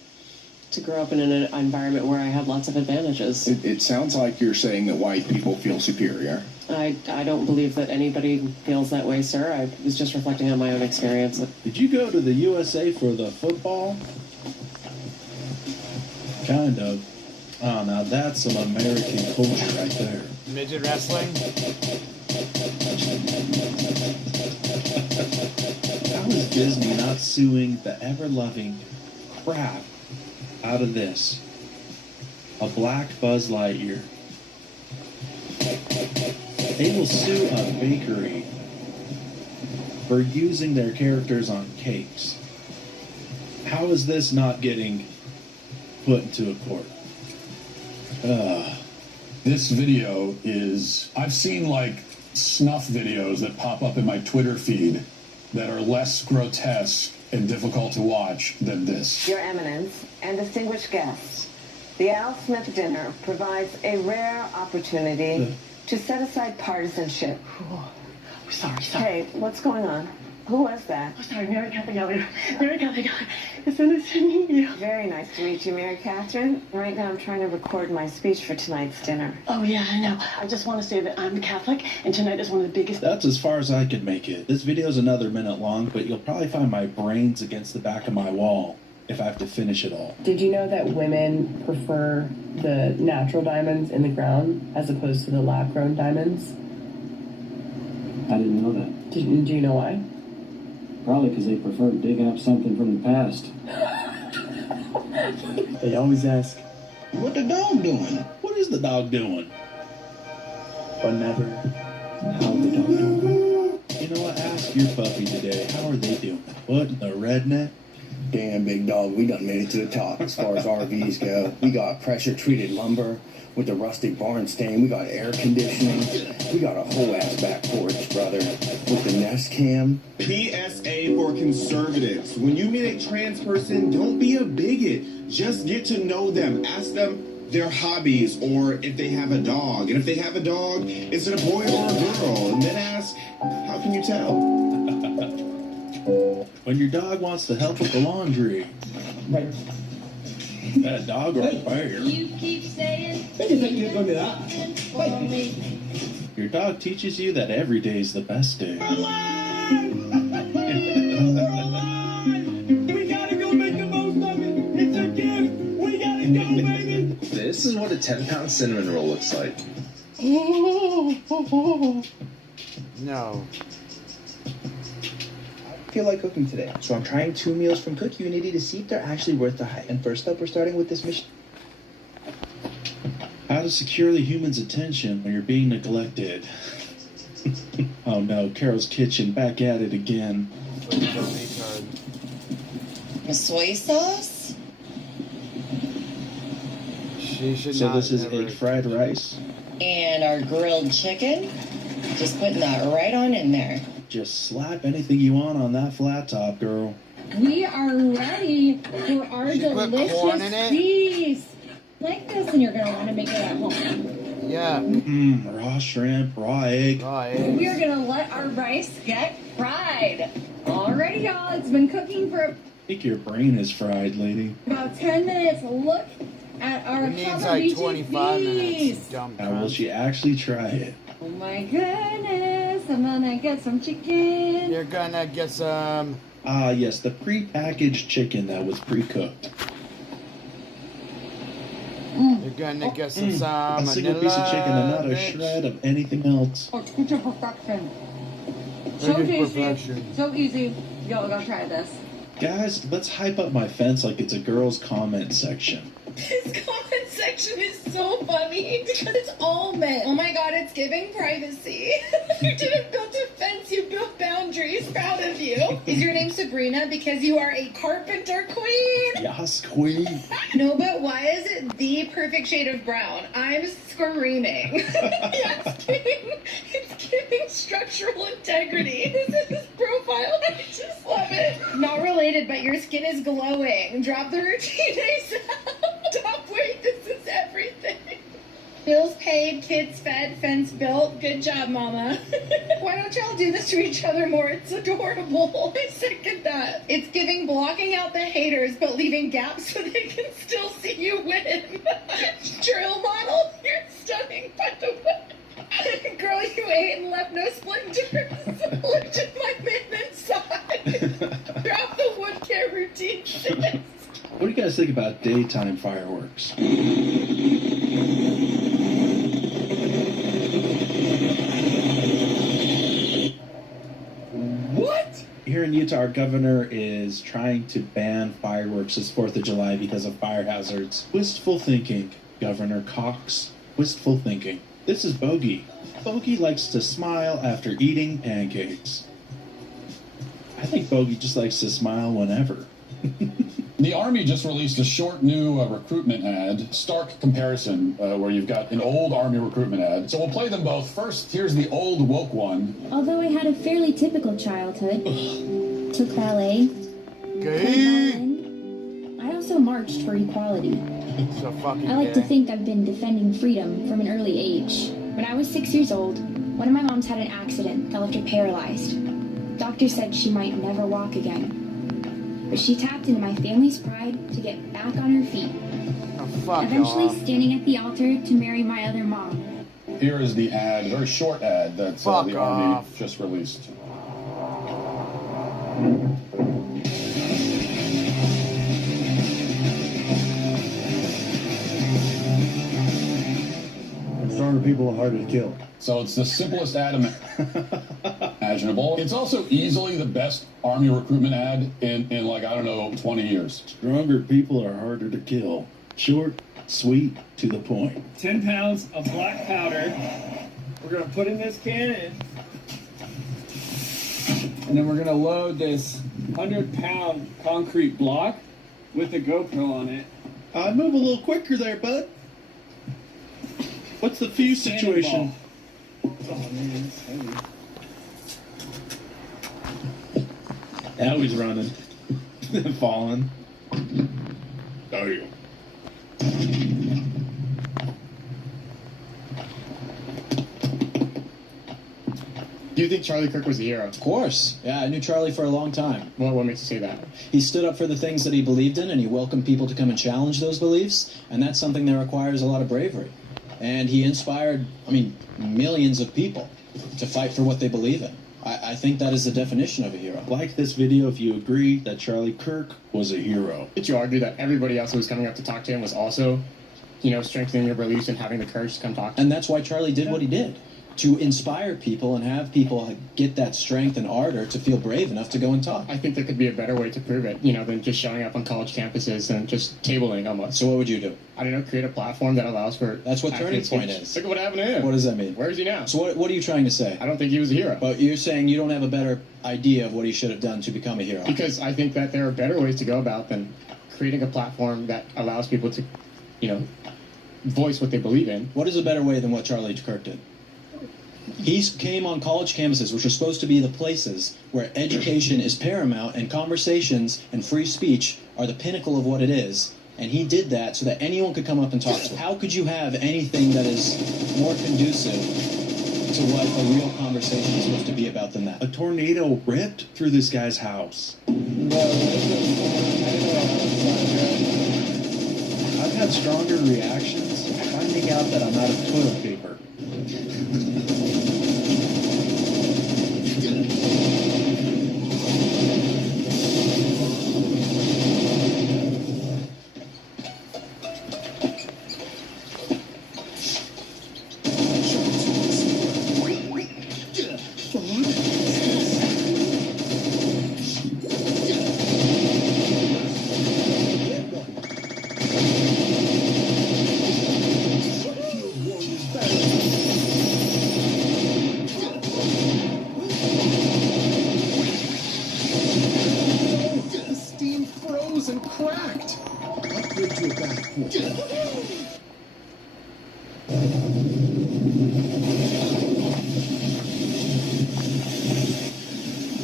grow up in an environment where I had lots of advantages. It sounds like you're saying that white people feel superior. I don't believe that anybody feels that way, sir. I was just reflecting on my own experience. Did you go to the USA for the football? Kind of. Oh, now that's some American culture right there. Midget wrestling? How is Disney not suing the ever-loving crap out of this? A black Buzz Lightyear. They will sue a bakery for using their characters on cakes. How is this not getting put into a court? This video is, I've seen like snuff videos that pop up in my Twitter feed that are less grotesque and difficult to watch than this. Your Eminence and distinguished guests, the Al Smith dinner provides a rare opportunity to set aside partisanship. Sorry. Hey, what's going on? Who was that? Oh, sorry, Mary Catherine. Mary Catherine. It's so nice to meet you. Very nice to meet you, Mary Catherine. Right now I'm trying to record my speech for tonight's dinner. Oh, yeah, I know. I just want to say that I'm Catholic, and tonight is one of the biggest... That's as far as I could make it. This video's another minute long, but you'll probably find my brains against the back of my wall. if I have to finish it all. Did you know that women prefer the natural diamonds in the ground as opposed to the lab-grown diamonds? I didn't know that. Do you know why? Probably because they prefer digging up something from the past. They always ask, What the dog doing? What is the dog doing? but never, how the dog doing. You know what? Ask your puppy today. How are they doing? What in the redneck? Damn, big dog, we done made it to the top as far as RVs go. We got pressure-treated lumber with the rustic barn stand. We got air conditioning. We got a whole ass back porch, brother, with the Nest Cam. PSA for conservatives. When you meet a trans person, don't be a bigot. Just get to know them. Ask them their hobbies or if they have a dog. And if they have a dog, is it a boy or a girl? And then ask, how can you tell? When your dog wants to help with the laundry. Right. That dog or a bear. You keep saying for me. Your dog teaches you that every day is the best day. We gotta go make the most of it. It's a gift. We gotta go, baby. This is what a 10-pound cinnamon roll looks like. No. I feel like cooking today, so I'm trying 2 meals from Cook Unity to see if they're actually worth the hype. And first up, we're starting with this mission. How to secure the human's attention when you're being neglected. Oh no, Carol's Kitchen back at it again. Soy sauce? She should So not this is never- egg fried rice. And our grilled chicken? Just putting that right on in there. Just slap anything you want on that flat top, girl. We are ready for our She put delicious corn in it? feast. Like this, and you're going to want to make it at home. Yeah. Raw shrimp, raw egg. We are going to let our rice get fried. Alrighty, y'all. It's been cooking for I think your brain is fried, lady. about 10 minutes. Look at our It needs like 25 minutes. feast. Dumb How will she actually try it? Oh my goodness. I'm going to get some chicken. You're gonna get some. Ah, yes, the pre-packaged chicken that was pre-cooked. You're gonna get some A single piece of chicken and not a bitch. shred of anything else. Oh, it's to perfection. So Look at tasty. perfection. So easy. Y'all gotta try this. Guys, let's hype up my fence like it's a girl's comment section. His comment section is so funny because it's all men. Oh my god, it's giving privacy. You didn't build a fence, you built boundaries. Proud of you. Is your name Sabrina because you are a carpenter queen? Yes, queen. No, but why is it the perfect shade of brown? I'm screaming. Yeah, it's giving structural integrity. This is his profile. I just love it. Not related, but your skin is glowing. Drop the routine ASAP. Stop, wait, this is everything. Bills paid, kids fed, fence built. Good job, Mama. Why don't y'all do this to each other more? It's adorable. I second that. It's giving blocking out the haters, but leaving gaps so they can still see you win. Drill model, you're stunning, by the way. Girl, you ate and left no splinters. Looked at my man inside. Drop the wood care routine, sis. What do you guys think about daytime fireworks? What? Here in Utah, our governor is trying to ban fireworks this 4th of July because of fire hazards. Wistful thinking, Governor Cox. Wistful thinking. This is Bogey. Bogey likes to smile after eating pancakes. I think Bogey just likes to smile whenever. The Army just released a short new recruitment ad, stark comparison, where you've got an old Army recruitment ad. So we'll play them both. First, here's the old woke one. Although I had a fairly typical childhood, took ballet, Gay. I also marched for equality. So fucking I like gay. to think I've been defending freedom from an early age. When I was 6 years old, one of my moms had an accident that left her paralyzed. Doctors said she might never walk again. But she tapped into my family's pride to get back on her feet. Oh, fuck Eventually off. standing at the altar to marry my other mom. Here is the ad, a very short ad that the Army off. just released. people are harder to kill. So it's the simplest ad imaginable. It's also easily the best Army recruitment ad in like, I don't know, 20 years. Stronger people are harder to kill. Short, sweet, to the point. 10 pounds of black powder. We're going to put in this cannon. And then we're going to load this 100-pound concrete block with a GoPro on it. Move a little quicker there, bud. What's the fuse situation? Oh, man, it's heavy. Now he's running. Falling. Oh, yeah. Do you think Charlie Kirk was a hero? Of course. Yeah, I knew Charlie for a long time. What makes you say that? He stood up for the things that he believed in, and he welcomed people to come and challenge those beliefs, and that's something that requires a lot of bravery. And he inspired, millions of people to fight for what they believe in. I think that is the definition of a hero. Like this video if you agree that Charlie Kirk was a hero. Did you argue that everybody else who was coming up to talk to him was also, strengthening your beliefs and having the courage to come talk to him? And that's why Charlie did what he did. To inspire people and have people get that strength and ardor to feel brave enough to go and talk. I think there could be a better way to prove it, than just showing up on college campuses and just tabling almost. So what would you do? I don't know, create a platform that allows for... That's what Turning Point is. Look at what happened to him. What does that mean? Where is he now? So what are you trying to say? I don't think he was a hero. But you're saying you don't have a better idea of what he should have done to become a hero. Because I think that there are better ways to go about than creating a platform that allows people to, voice what they believe in. What is a better way than what Charlie Kirk did? He came on college campuses, which are supposed to be the places where education is paramount and conversations and free speech are the pinnacle of what it is. And he did that so that anyone could come up and talk to him. How could you have anything that is more conducive to what a real conversation is supposed to be about than that? A tornado ripped through this guy's house. I've had stronger reactions finding out that I'm out of toilet paper.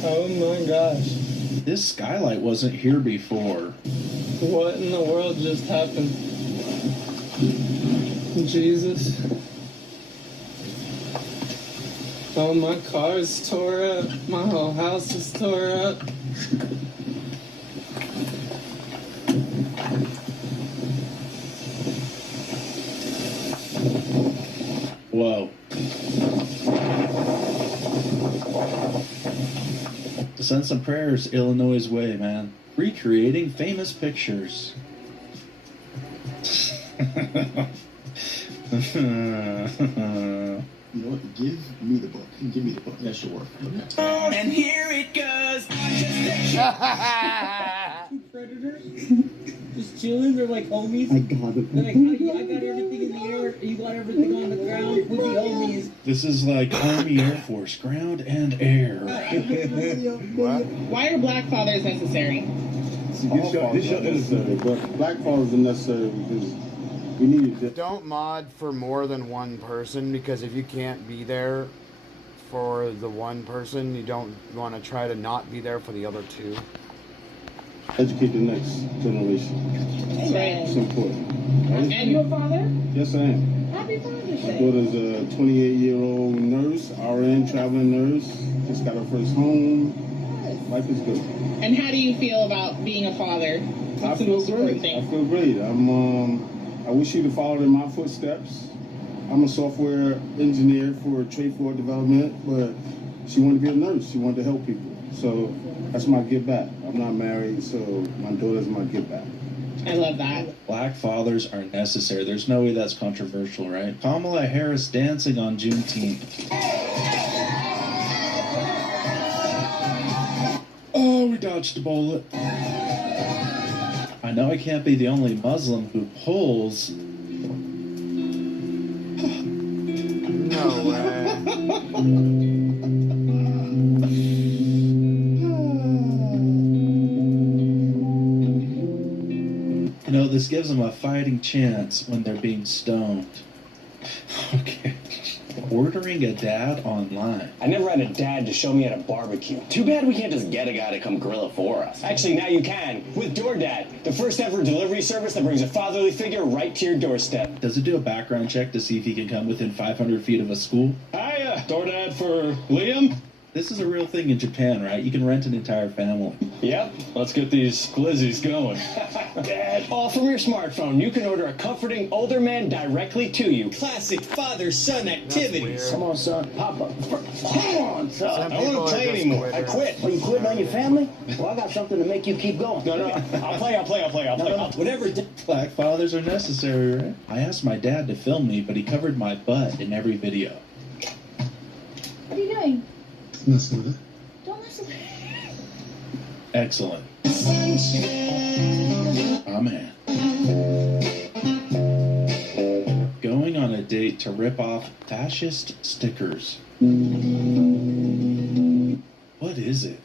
Oh my gosh. This skylight wasn't here before. What in the world just happened? Jesus. Oh, my car's tore up. My whole house is tore up. Whoa. Send some prayers Illinois' way, man. Recreating famous pictures. You know what? Give me the book. Give me the book. That should work. Okay. And here it goes. Predators? Just chilling? They're like homies? I got it. They're like, I got everything in the air, you got everything on the ground with the homies. This is like Army Air Force, ground and air. Why are black fathers necessary? This show is necessary, but black fathers are necessary because we need it. Don't mod for more than one person, because if you can't be there for the one person, you don't want to try to not be there for the other two. Educate the next generation. Right. It's important. And you a father? Yes, I am. Happy Father's My Day. daughter's a 28-year-old nurse, RN, traveling nurse. Just got her first home. Life is good. And how do you feel about being a father? I What's the feel most important great. thing? I feel great. I wish you to follow in my footsteps. I'm a software engineer for trade floor development, but she wanted to be a nurse. She wanted to help people. So that's my give back. I'm not married, so my daughter's my give back. I love that. Black fathers are necessary. There's no way that's controversial, right? Kamala Harris dancing on Juneteenth. Oh, we dodged a bullet. I know I can't be the only Muslim who pulls. No way. You know, this gives them a fighting chance when they're being stoned. Okay. Ordering a dad online. I never had a dad to show me how to barbecue. Too bad we can't just get a guy to come grill it for us. Actually, now you can with DoorDad, the first ever delivery service that brings a fatherly figure right to your doorstep. Does it do a background check to see if he can come within 500 feet of a school? Hiya, DoorDad for Liam? This is a real thing in Japan, right? You can rent an entire family. Yep, let's get these glizzies going. Dad, all from your smartphone. You can order a comforting older man directly to you. Classic father-son activities. Come on, son. Papa. Come on, son. Some I people don't are play just anymore. quitters. I quit. Are you quitting on your family? Well, I got something to make you keep going. No. I'll play. Whatever. Black fathers are necessary, right? I asked my dad to film me, but he covered my butt in every video. What are you doing? Messing with it. Don't listen to Excellent. Amen. Going on a date to rip off fascist stickers. What is it?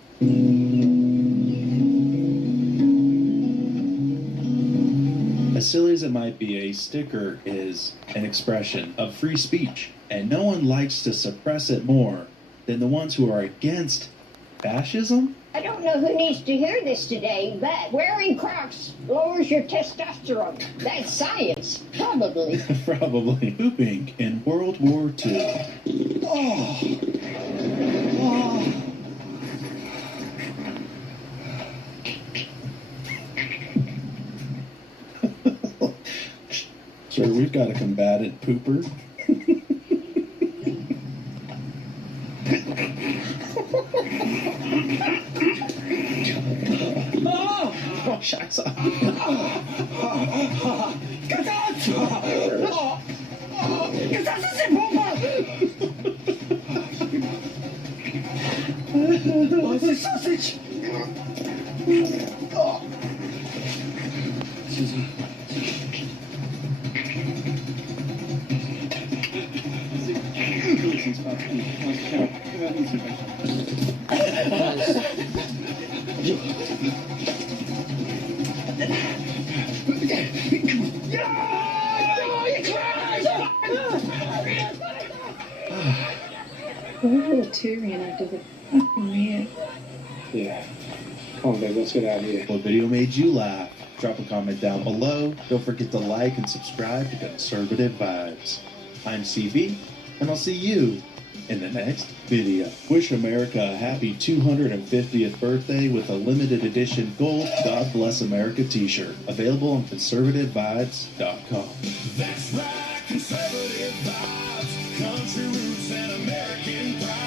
As silly as it might be, a sticker is an expression of free speech, and no one likes to suppress it more than the ones who are against fascism? I don't know who needs to hear this today, but wearing Crocs lowers your testosterone. That's science, probably. Probably. Pooping in World War II. Sure, we've got a combatant pooper. Oh, scheiße. Oh, it's a sausage. Susan. What little tear ran after the fucking man. Yeah. Come on, babe, let's get out of here. What video made you laugh? Drop a comment down below. Don't forget to like and subscribe to Conservative Vibes. I'm CV, and I'll see you in the next video. Wish America a happy 250th birthday with a limited edition gold God Bless America t-shirt. Available on conservativevibes.com. That's right, conservative vibes, country roots and American pride.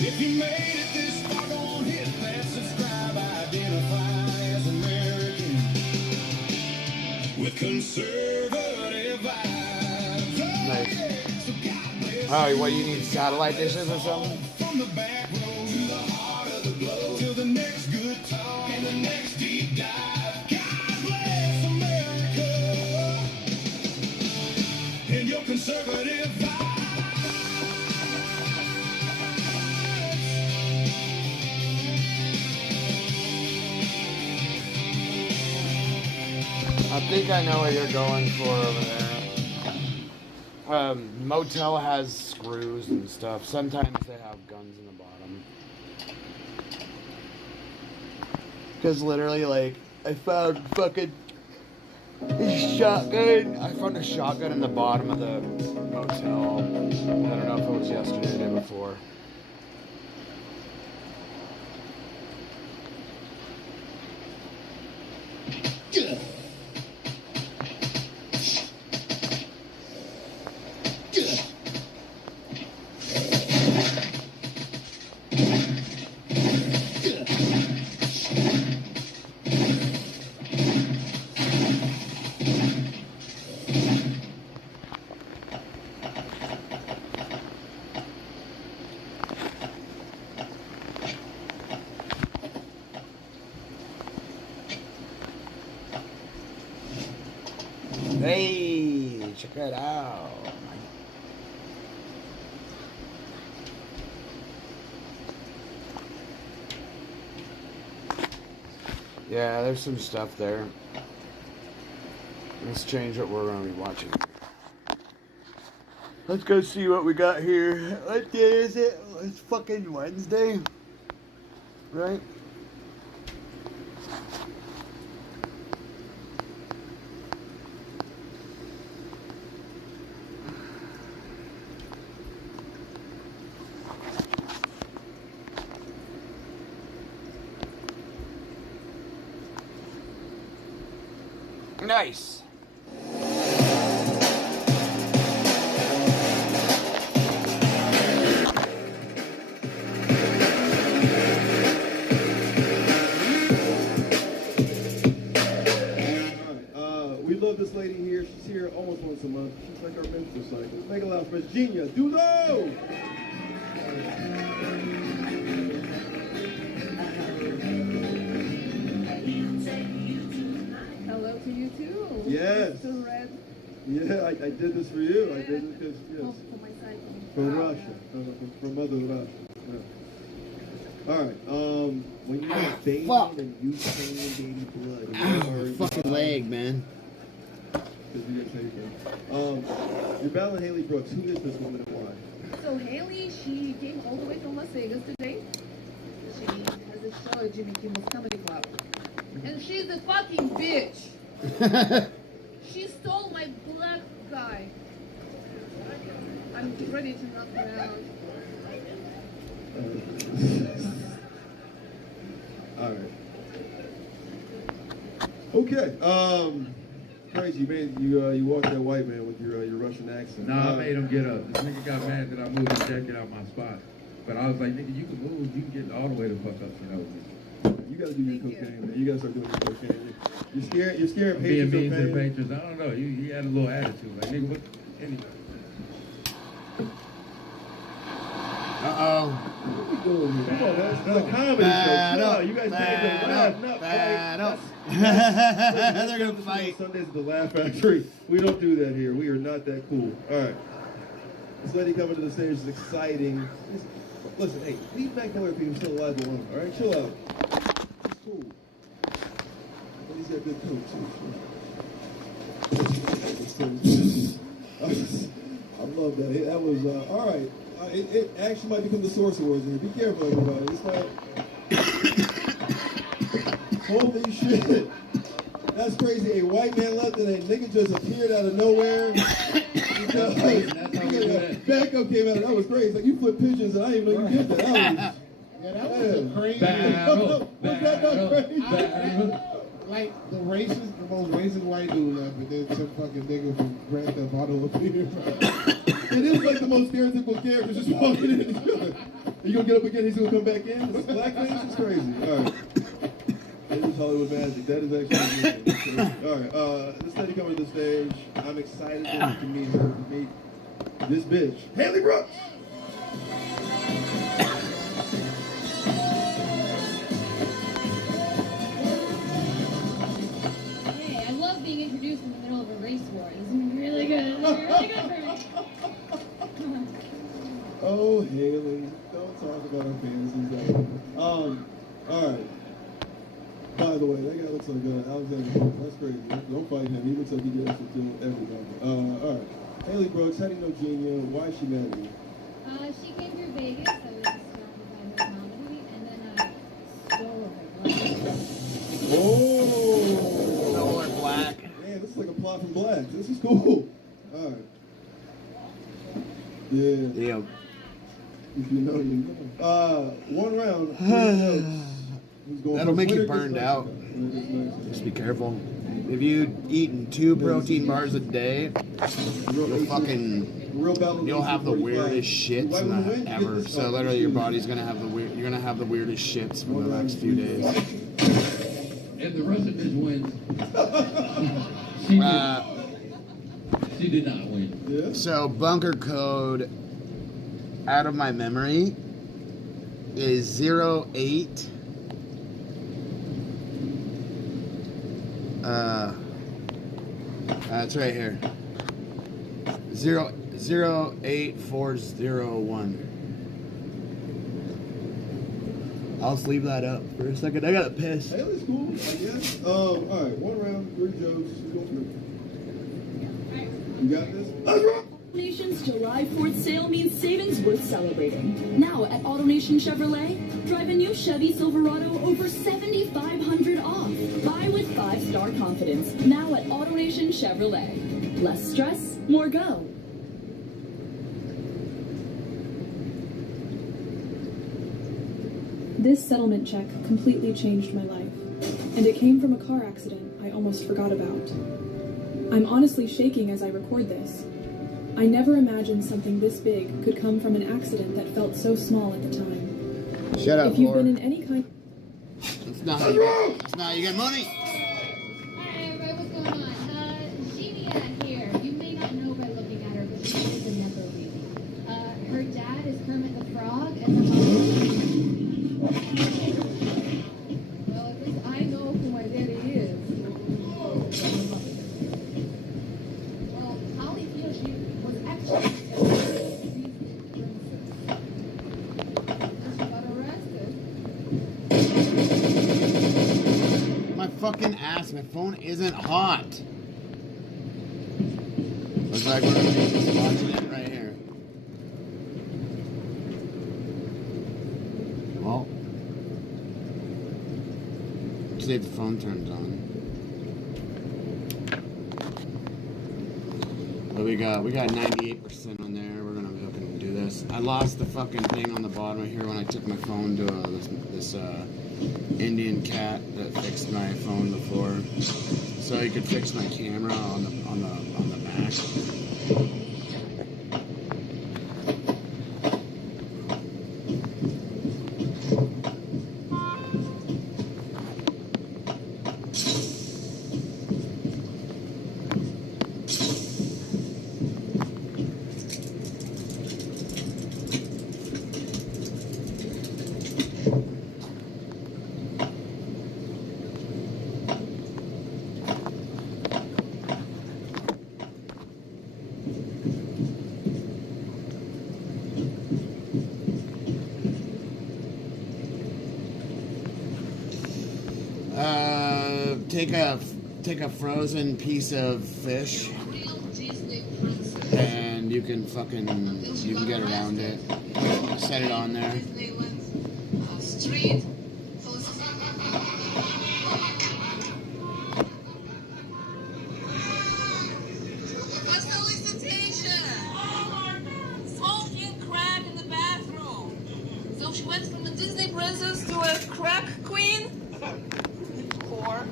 If you made it this far, go on, hit that subscribe, identify as American with conservative vibes. Nice. Oh, what, you need satellite dishes or something? From the back row to the heart of the globe, till the next good talk and the next deep dive. God bless America and your conservative I think I know what you're going for over there. Motel has screws and stuff. Sometimes they have guns in the bottom. Because literally, like, I found fucking shotgun. I found a shotgun in the bottom of the motel. I don't know if it was yesterday or the day before. Hey, check it out. Yeah, there's some stuff there. Let's change what we're going to be watching. Let's go see what we got here. What day is it? It's fucking Wednesday. Right? Nice. We love this lady here. She's here almost once a month. She's like our mentor cycle. Make a loud for Miss Genia Dulo! Hello to you too. Yes. Mr. Red. Yeah, I did this for you. I did it because, yes. For my cycle. From Russia. From Mother Russia. Yeah. All right. When you have bathing and Ukraine baby blood. Ow, fucking leg, man. You're battling Haley Brooks. Who is this woman and why? So Haley, she came all the way from Las Vegas today. She has a show at Jimmy Kimmel's Comedy Club. And she's a fucking bitch. She stole my black guy. I'm ready to knock her out. All right. Okay. Crazy man, you walked that white man with your Russian accent. Nah, I made him get up. This nigga got mad that I moved his jacket out my spot. But I was like, nigga, you can move. You can get all the way the fuck up. You know. You gotta do your cocaine, man. You gotta start doing your cocaine. You're scaring Being patrons. mean to the patrons. I don't know. He had a little attitude. Like, nigga, what? Anyway. Uh-oh. What are we doing here? Come on, that's a comedy show. Chill out. You guys need to laugh, not fight. They're gonna fight. Sundays at the Laugh Factory. We don't do that here. We are not that cool. All right. This lady coming to the stage is exciting. Listen, hey, leave Magnolia people still alive alone. All right, chill out. It's cool. And he's got good coat too. I love that. That was all right. It actually might become the source awards in here. Be careful, everybody. It's like, holy shit. That's crazy. A white man left and a nigga just appeared out of nowhere. Backup came out. That was crazy. Like, you flip pigeons and I didn't even know you did that. That was a crazy. Battle. Was that not crazy? Like the most racist white dude left, and then some fucking nigga from Grand Theft Auto appeared. It is like the most stereotypical character just walking in. You gonna get up again? He's gonna come back in. This blackface is crazy. All right. It is Hollywood magic. That is actually amazing. All right. This lady coming to the stage. I'm excited to meet her. To meet this bitch, Haley Brooks. Hey, I love being introduced in the middle of a race war. This is really good. This is really good for me. Oh, Haley, don't talk about our fantasies. All right. By the way, that guy looks like Alexander Brooks. That's crazy. Don't fight him. He looks like he did to everybody. All right. Haley Brooks, how do you know Genia? Why is she mad at you? She came through Vegas. I was distracted by her comedy, and then I stole her black. Oh! Stole her black. Man, this is like a plot from Black. This is cool. All right. Yeah. If you know, you know. One round. That'll make you burned out. Just be careful. If you eating 2 protein bars a day, you'll have the weirdest shits ever. So literally, your body's gonna have you're gonna have the weirdest shits for the next few days. If the Russian bitch wins, she did not win. Yeah. So bunker code, out of my memory, is 08. It's right here. 08401. I'll just leave that up for a second. I gotta piss. Haley's cool, I guess. All right, 1 round, 3 jokes. Go through. You got this? AutoNation's July 4th sale means savings worth celebrating. Now at AutoNation Chevrolet, drive a new Chevy Silverado over $7,500 off. Buy with 5-star confidence. Now at AutoNation Chevrolet. Less stress, more go. This settlement check completely changed my life, and it came from a car accident I almost forgot about. I'm honestly shaking as I record this. I never imagined something this big could come from an accident that felt so small at the time. Shut up, If you've whore. been in any kind... That's not how you get, that's not how you get money. Hi, everybody, what's going on? Genia here. You may not know by looking at her, but she is a nepo baby. Her dad is Kermit the Frog, and her mom well, at least I know who my daddy is. Well, Holly feels she was actually she got arrested. My fucking ass, my phone isn't hot. Looks like we're gonna be just watching it right here. Well, see if the phone turns on. But we got 98% on there. We're gonna fucking do this. I lost the fucking thing on the bottom right here when I took my phone to this Indian cat that fixed my phone before, so he could fix my camera on the back. Take a frozen piece of fish, and you can get around it. Set it on there. Street. What's the solicitation? Smoking crack in the bathroom. So she went from a Disney princess to a crack queen? Whore.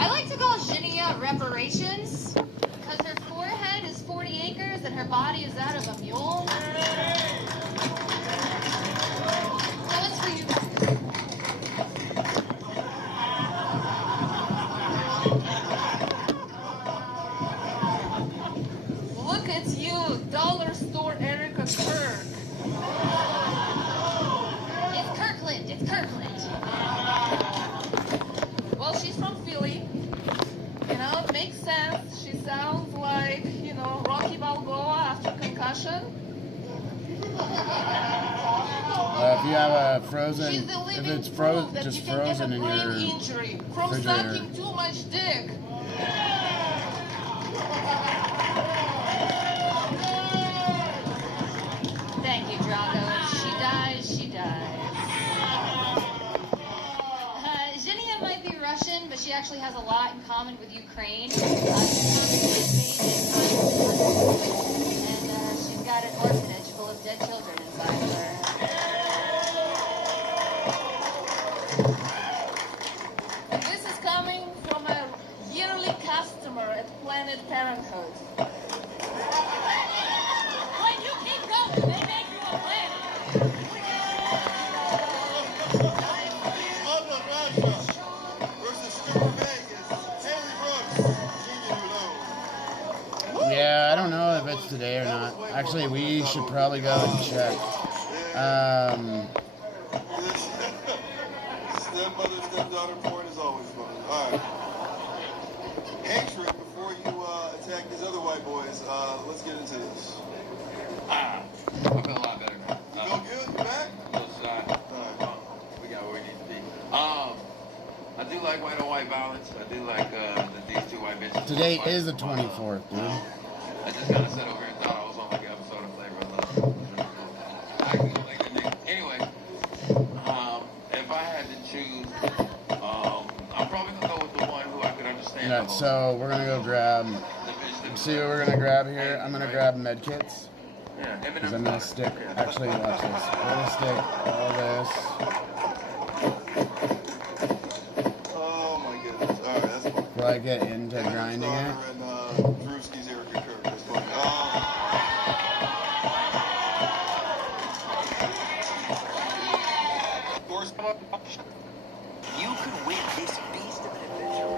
I like to call Genia reparations because her forehead is 40 acres and her body is that of a mule. That was for you guys. Look at you, dollar store Erica Kirk. It's Kirkland. It's Kirkland. Well, she's from Philly. You know, it makes sense. She sounds like, you know, Rocky Balboa after concussion. If you have a frozen, She's the if living it's proof that just you can frozen get in a your brain injury from refrigerator. sucking too much dick. Thank you, Drago. She dies. Genia might be Russian, but she actually has a lot in common with Ukraine. She's and she's got an orphanage full of dead children inside of her. This is coming from a yearly customer at Planet Parenthood. When you keep going, they make you a planet. Yeah, I don't know if it's today or not. Actually, we should probably go and check. Stepmother, stepdaughter porn is always fun. All right. Hatred, before you attack these other white boys, let's get into this. I feel a lot better now. You feel good? You back? A little shy. We got where we need to be. I do like white on white violence. I do like these two white bitches. Today is the 24th, dude. I just kind of sat over here and thought I was on like an episode of Flavor of Love. I actually don't like that nigga. Anyway, if I had to choose, I'm probably gonna go with the one who I could understand. Yeah, so we're gonna go grab. See what we're gonna grab here? I'm gonna grab med kits. Because I'm gonna stick. Actually, watch this. I'm gonna stick all this. Oh my goodness. All right, that's fun. Before I get into grinding it. And Drewski's Erica Kirk. That's fun. You could win this beast of an adventure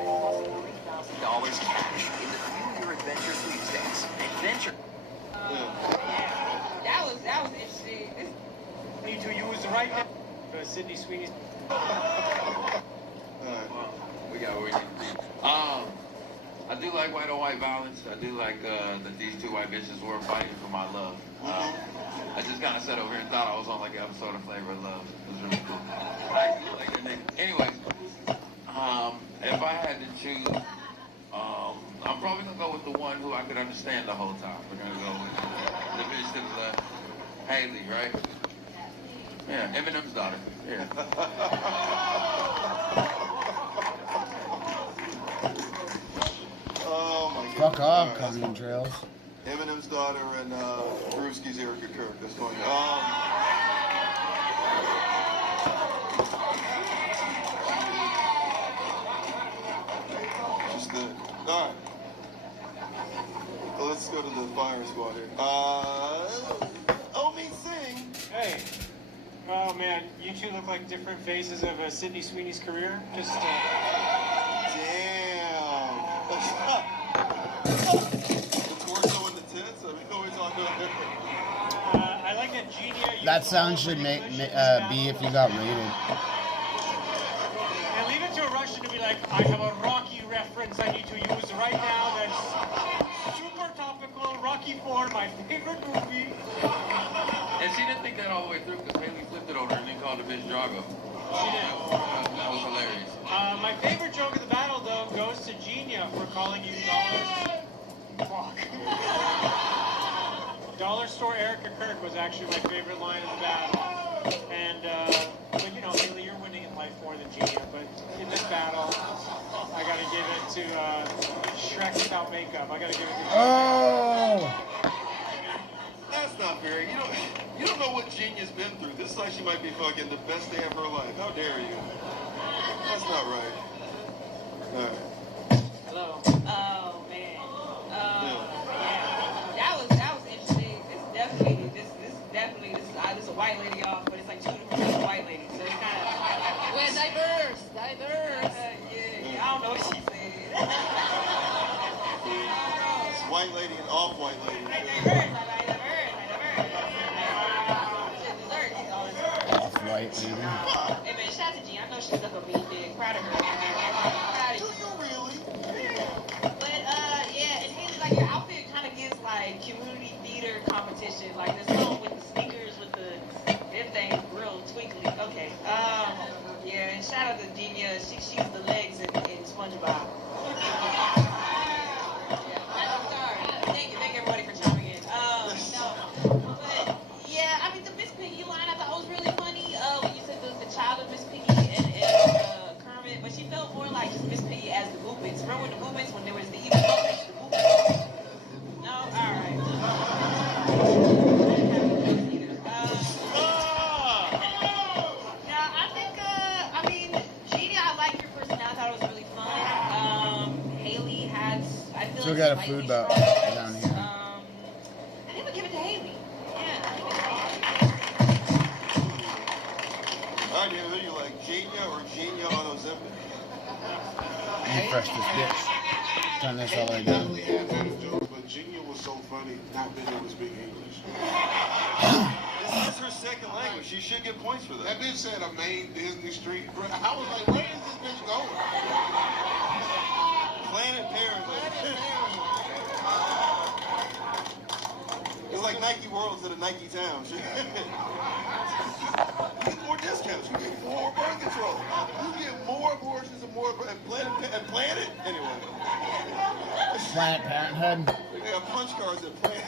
plus $3,000 cash in the Fuel Your Adventure sweepstakes. Adventure. That was interesting. Need to use right now. Sydney Sweeney's. We got where we need to be. I do like white on white violence. I do like that these two white bitches were fighting for my love. I just kind of sat over here and thought I was on like an episode of Flavor of Love. It was really cool. I actually like that nigga. Anyway, if I had to choose, I'm probably gonna go with the one who I could understand the whole time. We're gonna go with the bitch that was Haley, right? Yeah, Eminem's daughter. Yeah. Oh my god. Fuck off, Common Trails. Eminem's daughter and Drewski's Erica Kirk. That's funny. Just good. All right. Well, let's go to the firing squad here. Omi Singh. Hey. Oh man, you two look like different phases of Sydney Sweeney's career. Just. Damn. The torso and the tits. I mean, what are we talking about? I like that Genia. That sound should be if you got rated. And leave it to a Russian to be like, I have a Rocky reference I need to use right now that's super topical. Rocky IV, my favorite movie. And she didn't think that all the way through because Haley flipped it over and then called the bitch Drago. She did. That was hilarious. My favorite joke of the battle, though, goes to Genia for calling you Dollar Store Erica Kirk was actually my favorite line of the battle. And, but you know, Haley, you're winning in life more than Genia. But in this battle, I gotta give it to Shrek without makeup. I gotta give it to Genia. Oh! That's not fair. You don't know what Genia's been through. This is like she might be fucking the best day of her life. How dare you? That's not right. All right. Hello. Oh man. Yeah. That was interesting. This is a white lady off, but it's like two different white ladies. So it's kind of diverse. Yeah. I don't know what she said. It's white lady and off-white lady. Off-white lady. Hey man, shout out to G. I know she's stuck up being big. Proud of her. Do you really? But yeah, and Haley, like your outfit kind of gives like community theater competition. Like this one with the sneakers with them things real twinkly. Okay. Yeah, and shout out to Genia. She's the legs in SpongeBob. Thank everybody for chiming in. But yeah, I mean the Miss Piggy line I thought was really funny. When you said the child of Miss Piggy and Kermit, but she felt more like just Miss Piggy as the Boopits. Remember when the Boopits, when there was the evil Boopits, the Boopits? No, all right. I think I mean Genia, I like your personality. I thought it was really fun. Haley has. I feel Still like got a food bout down here. I think we'll give it to Haley. All right, who do you like, Genia or Genia on Ozempic? Refresh this bitch. Turn this all the way down. Definitely had better jokes, but Genia was so funny not being able to speak English. It's her second language. She should get points for that. That bitch said a main Disney street. I was like, where is this bitch going? Planet Parenthood. It's like Nike World instead of Nike Town. You get more discounts. You get more birth control. You get more abortions and more Planet. Anyway. Planet Parenthood. They have punch cards at Planet.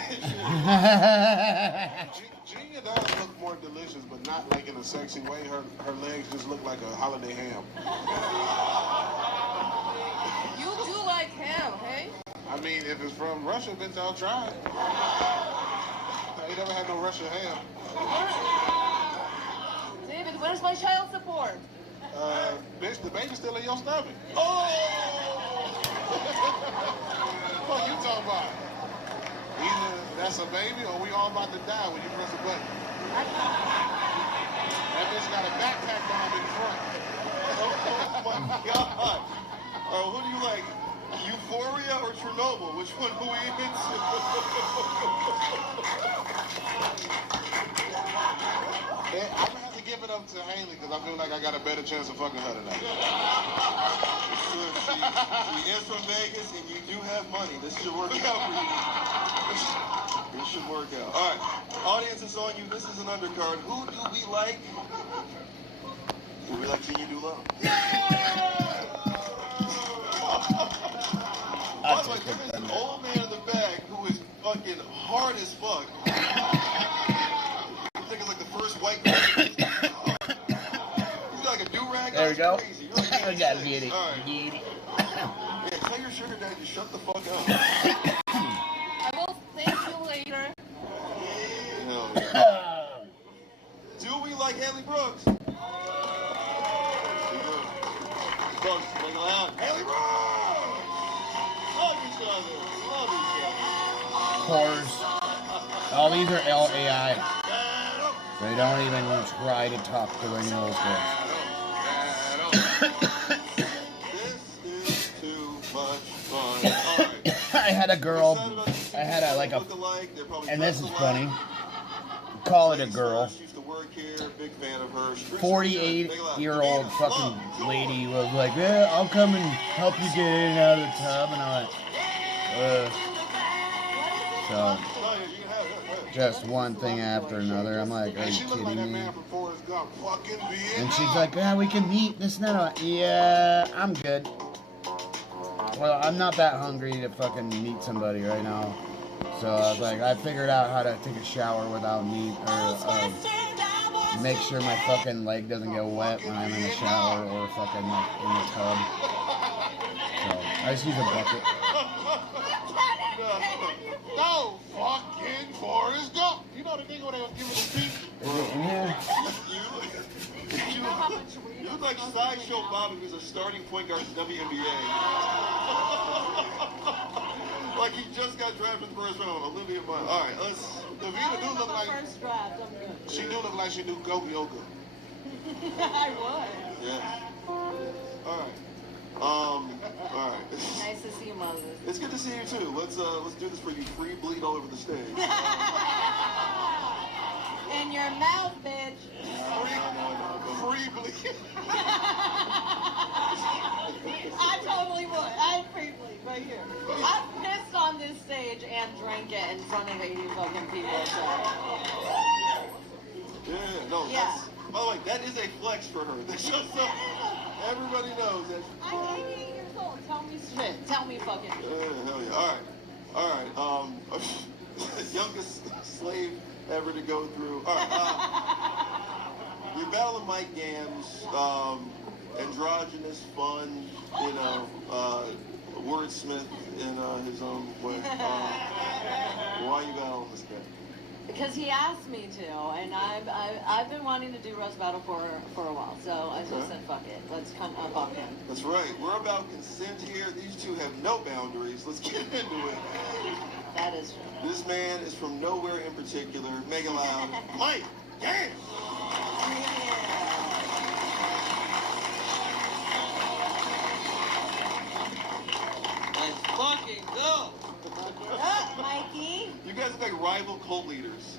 Gina does look more delicious, but not like in a sexy way. Her legs just look like a holiday ham. You do like ham, hey? I mean, if it's from Russia, bitch, I'll try it. I ain't never had no Russian ham. David, where's my child support? Bitch, the baby's still in your stomach. Oh! What you talking about? Either that's a baby or we all about to die when you press a button. That bitch got a backpack bomb in front. Oh my God. Who do you like? Euphoria or Chernobyl? Which one are we into? I'm gonna have to give it up to Haley because I feel like I got a better chance of fucking her tonight. She is from Vegas and you do have money. This should work out for you. This should work out. All right. Audience is on you. This is an undercard. Who do we like? Do we like Gina Dullo? By the way, there is an old man in the back who is fucking hard as fuck. I think it's like the first white guy. He's like a do-rag. There we go. Crazy. You're like I gotta get it. All right. Yeah, tell your sugar daddy to shut the fuck up. I will thank you later. Hell yeah. Do we like Haley Brooks? Brooks, make it loud. Haley Brooks! Love each other. Love each other. Whores. All these are LAI. They don't even try to talk to any of those girls. This is too much fun. All right. I had a girl. I had a and this is funny. Call it a girl. 48-year-old fucking lady was like, yeah, I'll come and help you get in and out of the tub, and I'm like, so just one thing after another. I'm like, are you kidding me? And she's like, yeah, we can meet. This and that. Yeah, I'm good. Well, I'm not that hungry to fucking meet somebody right now. So I was like, I figured out how to take a shower without meat, or make sure my fucking leg doesn't get wet when I'm in the shower or fucking like in the tub. So I just use a bucket. No, fucking Forrest Gump. You know the thing where they was giving the speech? Yeah. You look like Sideshow Bobby, who's a starting point guard in the WNBA. Like he just got drafted in the first round. Olivia Munn. All right, let's. Davina do look like First draft, I'm good. she do look like she do goat yoga. I would. Yeah. All right. All right. Nice to see you, Moses. It's good to see you too. Let's do this for you. Free bleed all over the stage. In your mouth, bitch. Free bleed. I totally would. I'd free bleed right here. I've pissed on this stage and drank it in front of 80 fucking people. So. Yeah, no. Yeah. That's, by the way, that is a flex for her. That's just so everybody knows that. I'm 88 years old. Tell me shit. Tell me fucking. Yeah, hell yeah. All right. Youngest slave ever to go through. All right. You're battling Mike Gams, androgynous, fun, you know, wordsmith in his own way. Why are you battling this guy? Because he asked me to, and I've been wanting to do roast battle for a while, so I just said fuck it. Let's come up on him. That's right. We're about consent here. These two have no boundaries. Let's get into it. That is true. This man is from nowhere in particular. Mega loud. Mike Gams. Let's fucking go. Up, Mikey. You guys look like rival cult leaders.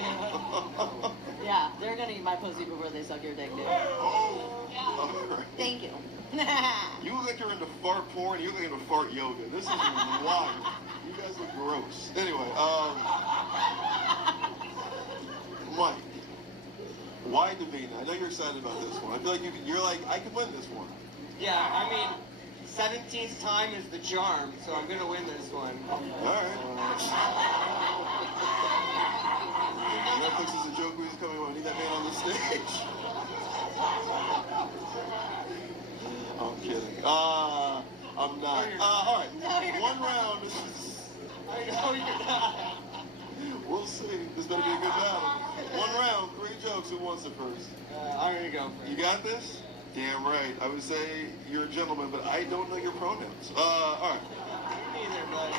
too. Yeah, they're gonna eat my pussy before they suck your dick, dude. Alright. Thank you. You look like you're into fart porn. You look like you're into fart yoga. This is wild. You guys look gross. Anyway, Mike, why Davina? I know you're excited about this one. I feel like you're like, I could win this one. Yeah, I mean, 17th time is the charm, so I'm gonna win this one. Alright. Netflix is a joke. Who's coming on? Need that man on the stage. I'm kidding. I'm not. Alright. One round. I know you're not. We'll see. This better be a good battle. One round, 3 jokes. Who wants it first? I'm gonna go first. You got this? Damn right. I would say you're a gentleman, but I don't know your pronouns. Alright. Neither, but...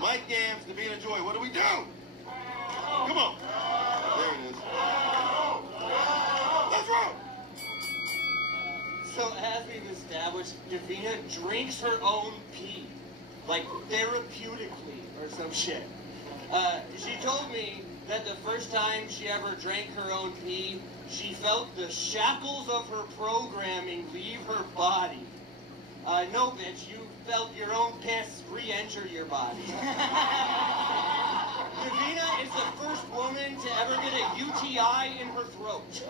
Mike Gams, Davina Joy, what do we do? Come on. There it is. Let's roll. So as we've established, Davina drinks her own pee. Like, therapeutically, or some shit. She told me that the first time she ever drank her own pee, she felt the shackles of her programming leave her body. No, bitch, you felt your own piss re-enter your body. Davina is the first woman to ever get a UTI in her throat.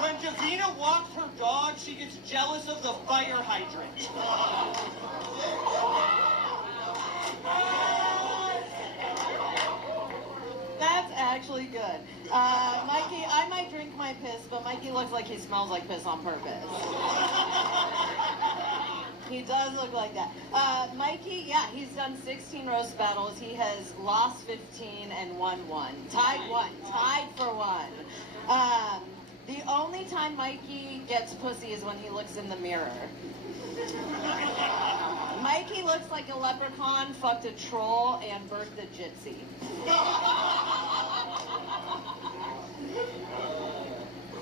When Davina walks her dog, she gets jealous of the fire hydrant. That's actually good. Mikey, I might drink my piss, but Mikey looks like he smells like piss on purpose. He does look like that. Mikey, yeah, he's done 16 roast battles. He has lost 15 and won 1. Tied for 1. The only time Mikey gets pussy is when he looks in the mirror. Mikey looks like a leprechaun, fucked a troll, and birthed a gypsy.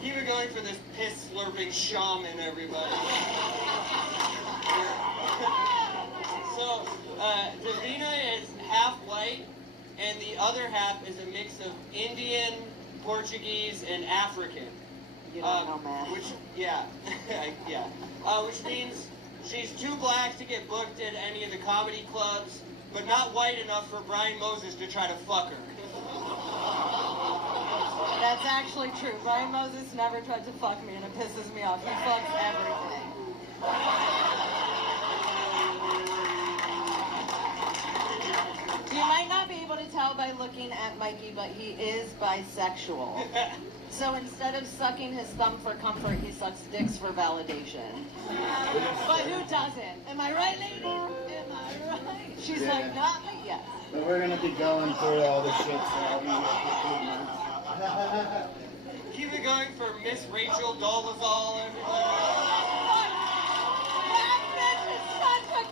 Keep it going for this piss-slurping shaman, everybody. So, Davina is half white, and the other half is a mix of Indian, Portuguese, and African. You don't know, man. Which means she's too black to get booked at any of the comedy clubs, but not white enough for Brian Moses to try to fuck her. That's actually true. Brian Moses never tried to fuck me, and it pisses me off. He fucks everything. You might not be able to tell by looking at Mikey, but he is bisexual. So instead of sucking his thumb for comfort, he sucks dicks for validation. But who doesn't? Am I right, lady? Am I right? She's like, not me, yes. But we're gonna be going through all the shit, so I'll be Keep it going for Miss Rachel Dolezal, everybody. That bitch is such a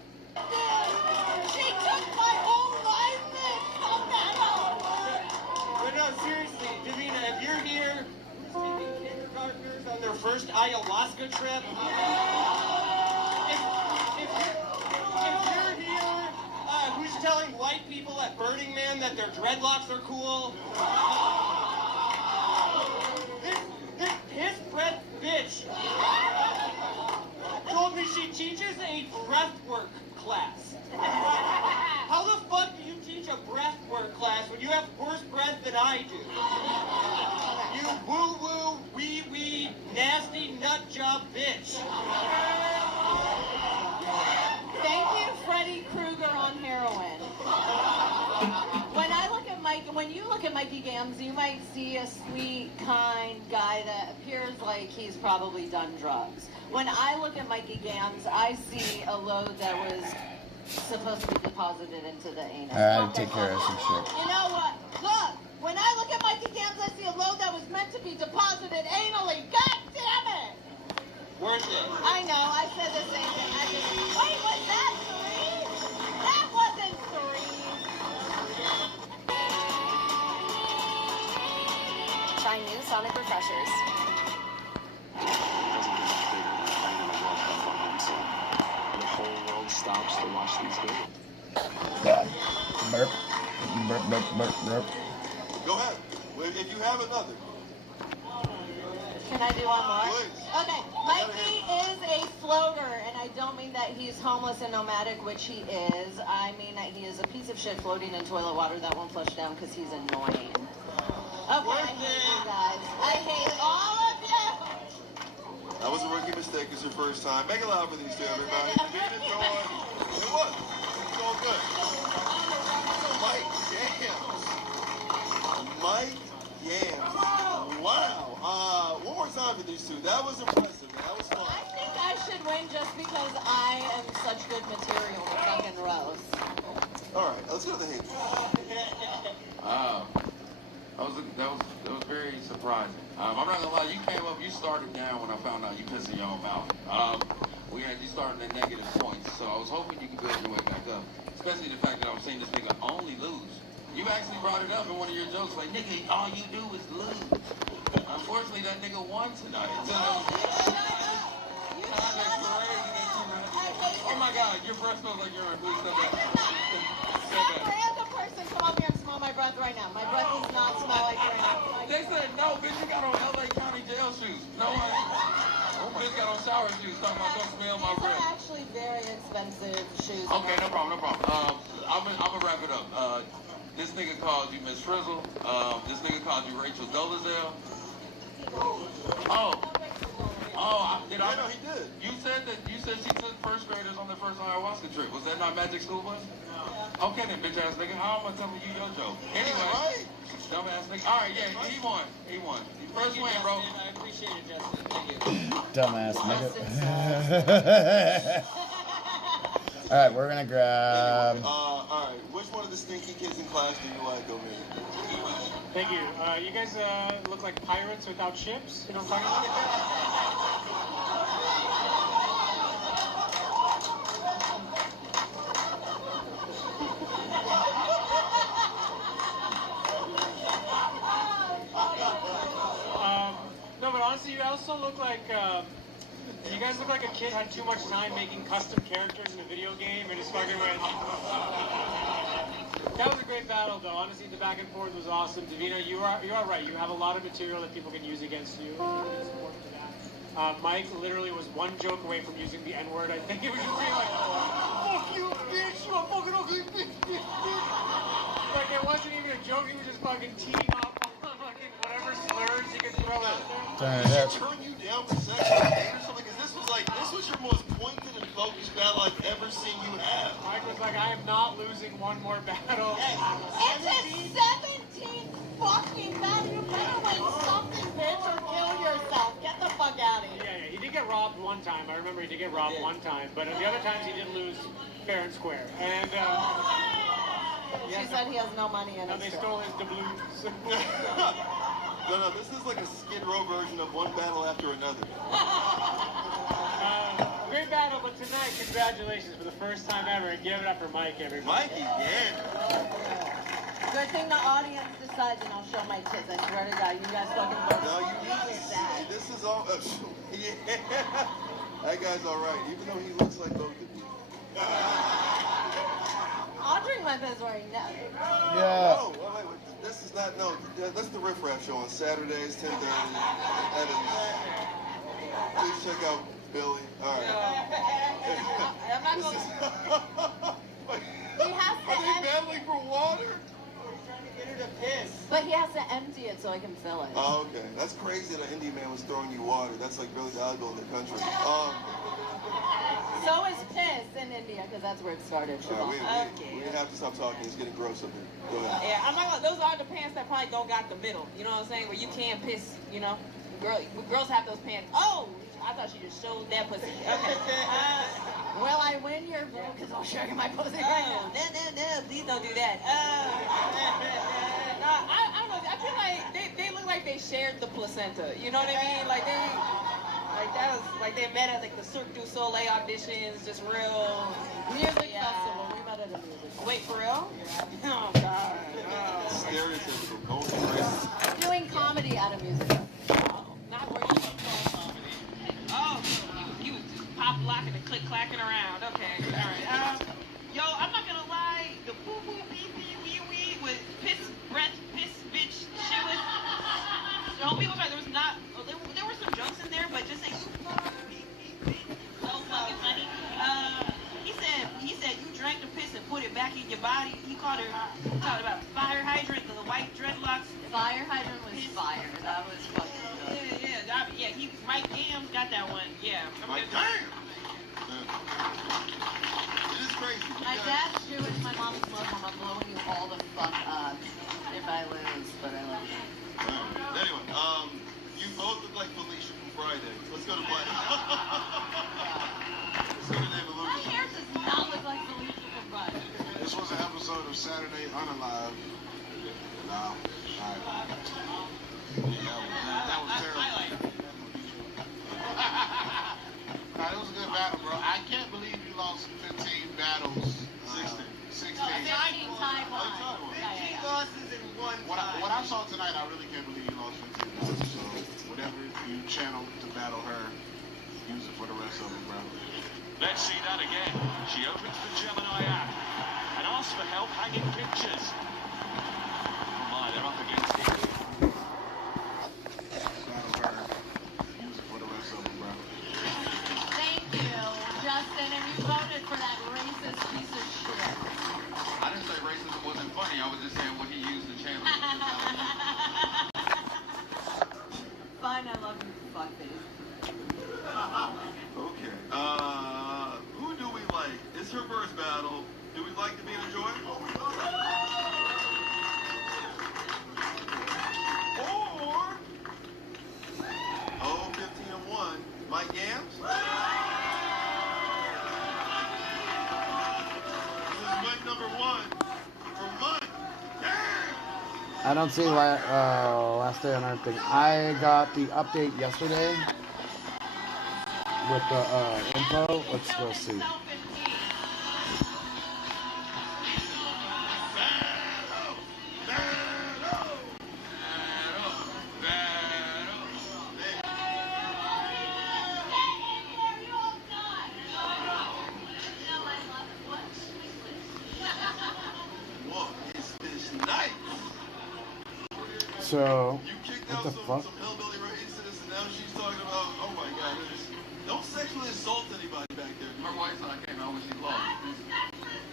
She took my whole life, bitch. But no, seriously, Davina, if you're here, who's taking kindergartners on their first ayahuasca trip? If you're here, who's telling white people at Burning Man that their dreadlocks are cool? This piss-breath bitch told me she teaches a breathwork class. How the fuck do you teach a breathwork class when you have worse breath than I do? You woo-woo, wee-wee, nasty nut job bitch. Thank you, Freddy Krueger on heroin. When you look at Mikey Gams, you might see a sweet, kind guy that appears like he's probably done drugs. When I look at Mikey Gams, I see a load that was supposed to be deposited into the anus. I'd take care of some shit. You know what? Look, when I look at Mikey Gams, I see a load that was meant to be deposited anally. God damn it! Worth it. I know, I said the same thing. Wait, was that Cerise? That wasn't Cerise. Try new Sonic Refreshers. The whole world stops to watch these games. Burp. Go ahead. If you have another. Can I do one more? Please. Okay, Mikey is a floater, and I don't mean that he's homeless and nomadic, which he is. I mean that he is a piece of shit floating in toilet water that won't flush down because he's annoying. Okay, I hate you guys. I hate all of you. That was a rookie mistake. It's your first time. Make it loud for these two, everybody. It was. It's all good. Mike Yams. Mike Yams. Wow. One more time for these two. That was impressive. That was fun. I think I should win just because I am such good material to fucking roast. All right, let's go to the hate. That was very surprising. I'm not gonna lie, you came up, you started down when I found out you pissing your own mouth. You started at negative points, so I was hoping you could build your way back up. Especially the fact that I was seeing this nigga only lose. You actually brought it up in one of your jokes, like, nigga, all you do is lose. Unfortunately, that nigga won tonight. Oh my God, your breath smells like urine. Please step back. Some random person come up here and smell my breath right now. My breath does not smell like urine. They said, no, bitch, you got on LA County jail shoes. No one. Bitch got on shower shoes talking about don't smell my breath. These are actually very expensive shoes. Okay, no problem. I'm gonna wrap it up. This nigga called you Miss Frizzle. This nigga called you Rachel Dolezal. Did I? No, he did. You said she took first graders on their first ayahuasca trip. Was that not Magic School Bus? No. Okay then, bitch ass nigga. How am I telling you your joke? Anyway, right? Dumbass nigga. All right, yeah, he won. He won. First win, bro. I appreciate it, Justin. Thank you. Dumbass nigga. All right, we're gonna grab. All right, which one of the stinky kids in class do you like, Omid? Thank you. You guys look like pirates without ships. You know what I'm talking about? No, but honestly, you also look like. You guys look like a kid had too much time making custom characters in a video game and just fucking went. That was a great battle, though. Honestly, the back and forth was awesome. Davina, you are right. You have a lot of material that people can use against you. Mike literally was one joke away from using the N-word. I think it was just being like, "Fuck you, bitch! You a fucking ugly bitch, bitch, bitch!" Like it wasn't even a joke. He was just fucking teeing off on fucking whatever slurs he could throw out there. Did she turn you down for sexual hate or something? Because this was your most pointed and focused battle I've ever seen you have. Mike was like, I am not losing one more battle. It's his 17th fucking battle. You better win something, bitch, or kill yourself. Get the fuck out of here. Yeah, he did get robbed one time. I remember he did get robbed one time. But the other times he did lose fair and square. And she said he has no money in it. No, they stole his doubloons. No, this is like a Skid Row version of one battle after another. Great battle, but tonight, congratulations for the first time ever. Give it up for Mike, everybody. Mikey, yeah. Good thing the audience decides and I'll show my tits. I swear to God, you guys fucking vote. No, you need to see. This is all. Yeah. That guy's all right, even though he looks like both of you. I'll drink my piss right now. Yeah. Oh, wait. This is not, no. That's the Riff Raff show on Saturdays, 10:30. Please check out Billy. All right. I'm not going He has to Are they battling for water? Get her to piss. But he has to empty it so I can fill it. Oh, okay. That's crazy that an Indian man was throwing you water. That's like really illegal in the country. So is piss in India, because that's where it started. We have to stop talking. It's getting gross up here. Go ahead. Yeah, I'm not gonna, those are the pants that probably don't got the middle. You know what I'm saying? Where you can't piss, you know? Girls have those pants. Oh! I thought she just showed that pussy. Okay. Will I win your vote? Because I'll show you my pussy right now. No, please don't do that. I don't know. I feel like they look like they shared the placenta. You know what I mean? Like that was like they met at like the Cirque du Soleil auditions, just real music festival. We met at a music festival. Wait, for real? Oh God. Stereotypical. Going crazy. Doing comedy at a music festival. Not where you comedy. Oh, you was just pop locking and click clacking around. Okay, all right. Yo, I'm not gonna lie. The poo poo pee pee wee wee Alright. That was terrible. Nah, it was a good battle, bro. I can't believe you lost 15 battles. 16. 15-time high. 15 losses in one What I saw tonight, I really can't believe you lost 15 battles. So whatever you channeled to battle her, use it for the rest of it, bro. Let's see that again. She opens the Gemini app and asks for help hanging pictures. Oh my, they're up against it. Battle her, use it for the rest of it, bro. Thank you, Justin, and you voted for that racist piece of shit. I didn't say racism wasn't funny. I was just saying what he used to channel. Fine, I love you, fuckface. Okay. Who do we like? It's her first battle. Do we like to be in joy? Or 15-1, Mike Yams? This is win number 1 for Mike. I don't see last day on Earth thing. I got the update yesterday with the info. Let's go see. So, what the fuck? Some hillbilly racist, and now she's talking about, oh my god, don't sexually assault anybody back there. Her white side came out when she lost.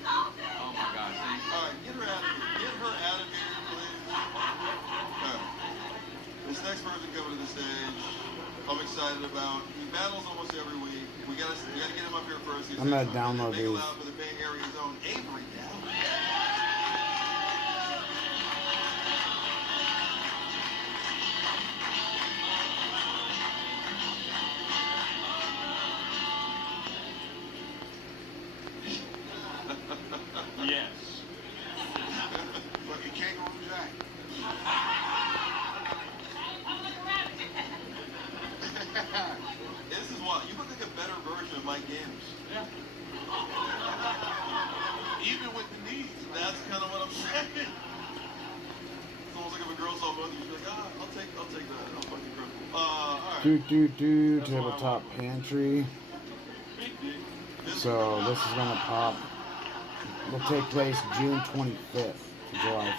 Oh my God, see? Alright, get her out of here. Get her out of here, please. Alright. This next person coming to the stage, I'm excited about. He battles almost every week. We gotta get him up here first. I'm gonna download these. For the Bay Area zone, Avery now. Yes. Look, you can't go with Jack. This is what you look like a better version of Mike Games. Yeah. Even with the knees, that's kind of what I'm saying. It's almost like if a girl saw both of you, she'd be like, I'll take that. I'll fucking cripple. Alright. Tabletop pantry. So this is gonna pop. Will take place June 25th to July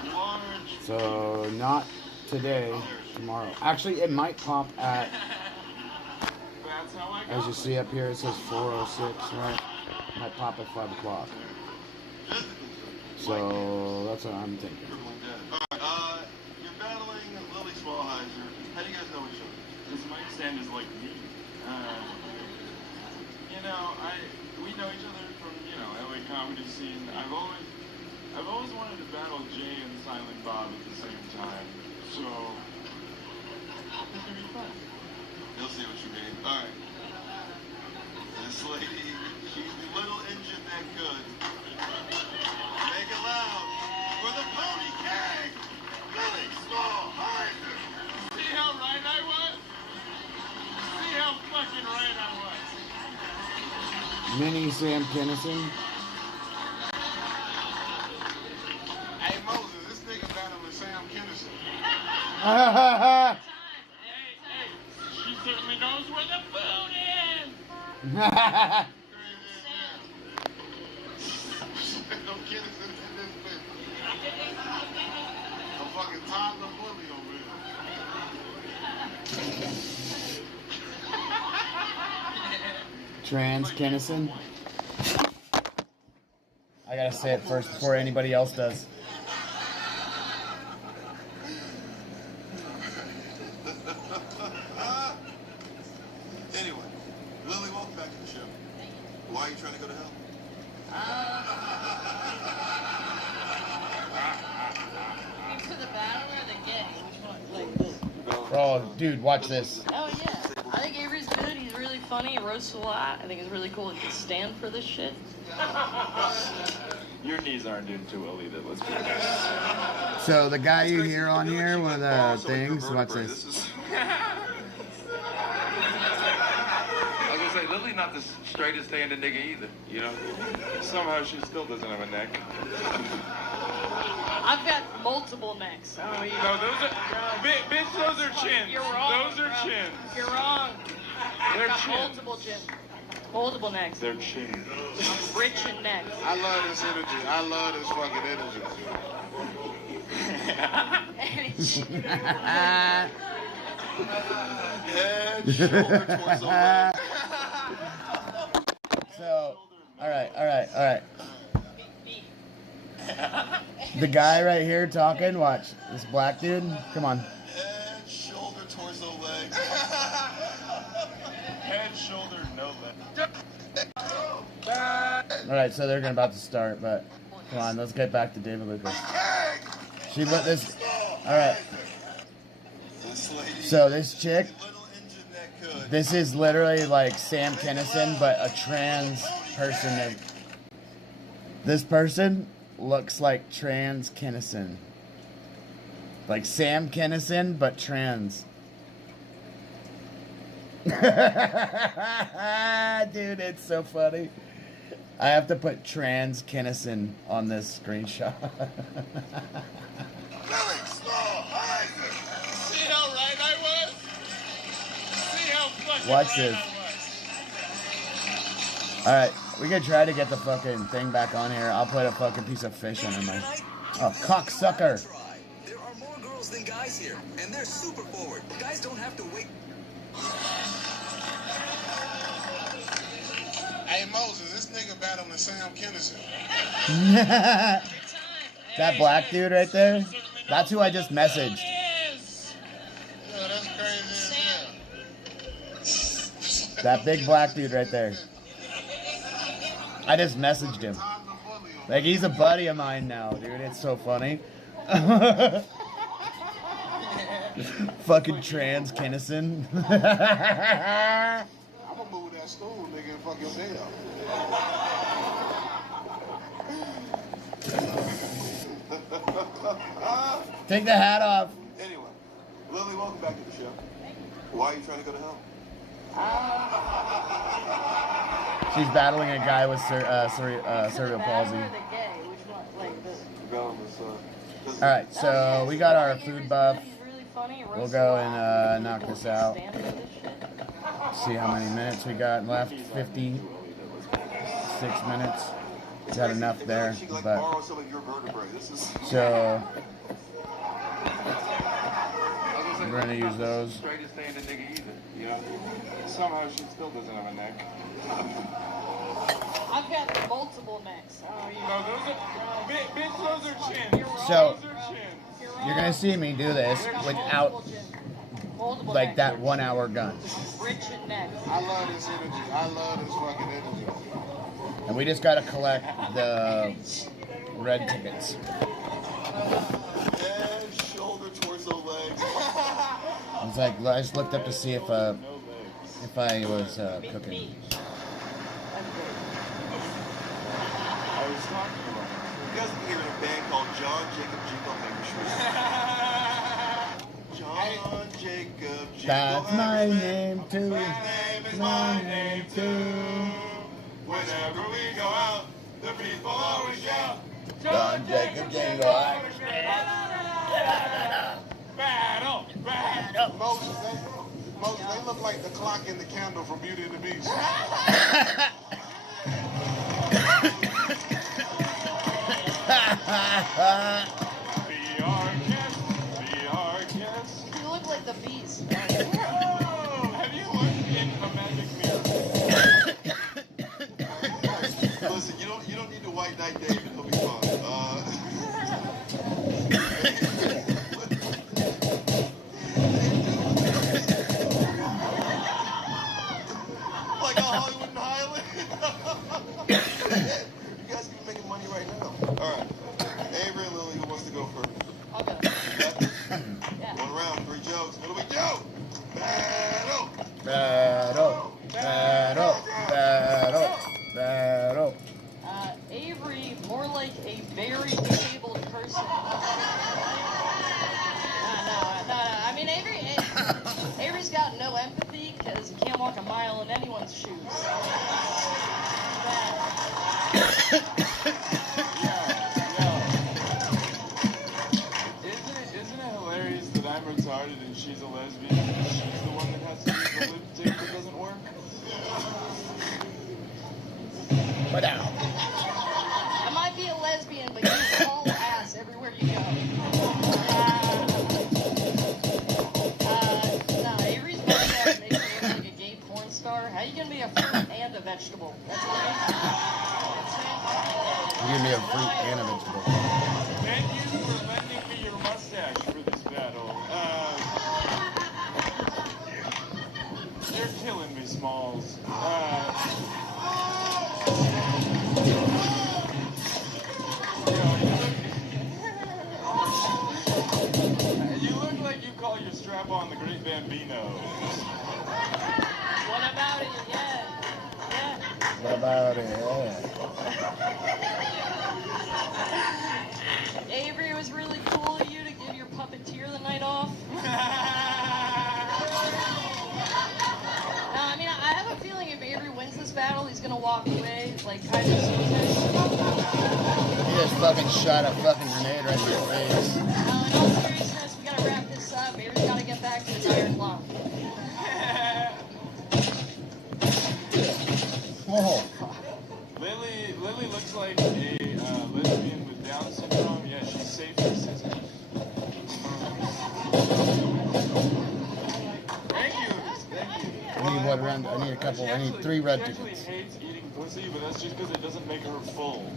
1st. So not today, tomorrow. Actually, it might pop at, as you see up here, it says 4:06, right? Might pop at 5 o'clock. So that's what I'm thinking. Alright, you're battling Lily Smallheiser. How do you guys know each other? Because Mike Sand is like me. We know each other from, LA comedy scene. I've always wanted to battle Jay and Silent Bob at the same time. So it's gonna be fun. You'll see what you mean. Alright. This lady, she's the little engine that could. Make it loud for the Pony King, Lily Smallheiser. See how right I was? See how fucking right I was? Mini Sam Kennison. Hey Moses, this nigga battling Sam Kennison. Hey, she certainly knows where the food is. No Kennison in this bitch. A fucking toddler bully over here. Trans Kennison. I gotta say it first before anybody else does. Anyway, Lily, welcome back to the show. Why are you trying to go to hell? To the battle or the gay? Which one? Oh, dude, watch this. Oh yeah, I think Avery's good. He's really funny. He roasts a lot. I think it's really cool. He can stand for this shit. Your knees aren't doing too well either, let's be honest. So the guy you hear on here, one of the things, what's this? I was gonna say, Lily's not the straightest standing nigga either, you know? Somehow she still doesn't have a neck. I've got multiple necks. Oh, you No, those are, bitch, those are chins. You're wrong. Those are bro. chins. You're wrong. They're I've got chins. multiple chins. Multiple necks. They're chins. I'm rich in necks. I love this energy. I love this fucking energy. Head, shoulder, torso, legs. So, all right. The guy right here talking, watch. This black dude, come on. Head, shoulder, torso, legs. Head, shoulder, no legs. All right, so they're about to start, but come on, let's get back to David Lucas. She let this. All right. So this chick, this is literally like Sam Kinison, but a trans person. This person looks like trans Kinison. Like Sam Kinison, but trans. Dude, it's so funny. I have to put trans Kinison on this screenshot. See how right I was? See how fucking Watch right this. I was? Alright, we can try to get the fucking thing back on here. I'll put a fucking piece of fish under my... Oh, cocksucker. There are more girls than guys here, and they're super forward. Guys don't have to wait. Hey Moses, this nigga battling Sam Kinison. That black dude right there? That's who I just messaged. Yo, that's crazy as hell. That big black dude right there. I just messaged him. Like, he's a buddy of mine now, dude. It's so funny. Fucking trans Kinison. I'm gonna move that stool, nigga, and fuck your day up. Take the hat off. Anyway, Lily, welcome back to the show. Why are you trying to go to hell? She's battling a guy with cerebral palsy. Alright, so we got our food buff. We'll go and knock this out. See how many minutes we got left. 56 minutes. Got enough there, but so we're gonna use those. Straightest standing nigga either, you know? Somehow she still doesn't have a neck. I've got multiple necks. Oh, you No, those are, bitch, those are chins. So Those are chins. you're gonna see me do this without like that 1 hour gun. rich in necks. I love this energy. I love this fucking energy. And we just gotta collect the red tickets. Head, shoulder, torso, legs. I was like, I just looked up to see if I was cooking. I was talking about you guys can hear in a band called John Jacob Jingle Hammerschmidt. John Jacob Jingle That's my name too. My name too. Whenever we go out, the people always shout. John Jacob Jingle Battle! Moses, they look like the clock and the candle from Beauty and the Beast. Be our guest, be our guest. You look like the bees. Have you looked in a magic mirror? Listen, you don't need to white knight David. He'll be fine. Like a Hollywood a mile in anyone's shoes. Isn't it hilarious that I'm retarded and she's a lesbian and she's the one that has to use the lipstick that doesn't work? But now. I might be a lesbian, but you haul ass everywhere you go. Avery's mustache makes me look like a gay porn star. How you gonna be a fruit and a vegetable? That's what it is. You're gonna be a fruit and a vegetable. Thank you for lending me your mustache for this battle. They're killing me, Smalls. You look like you call your strap-on the Great Bambino. What about it? Yeah. What about it? Yeah. Avery, it was really cool of you to give your puppeteer the night off. I mean, I have a feeling if Avery wins this battle, he's gonna walk away, like, kind of selfish. He just fucking shot a fucking grenade right in your face. In all seriousness, we gotta wrap this up. Avery's gotta get back to his iron lung. Oh. Lily looks like a lesbian with Down syndrome. Yeah, she's safe for scissors. Thank you. I need one round. I need a couple. I need 3 red She actually tickets. hates eating pussy, but that's just because it doesn't make her full.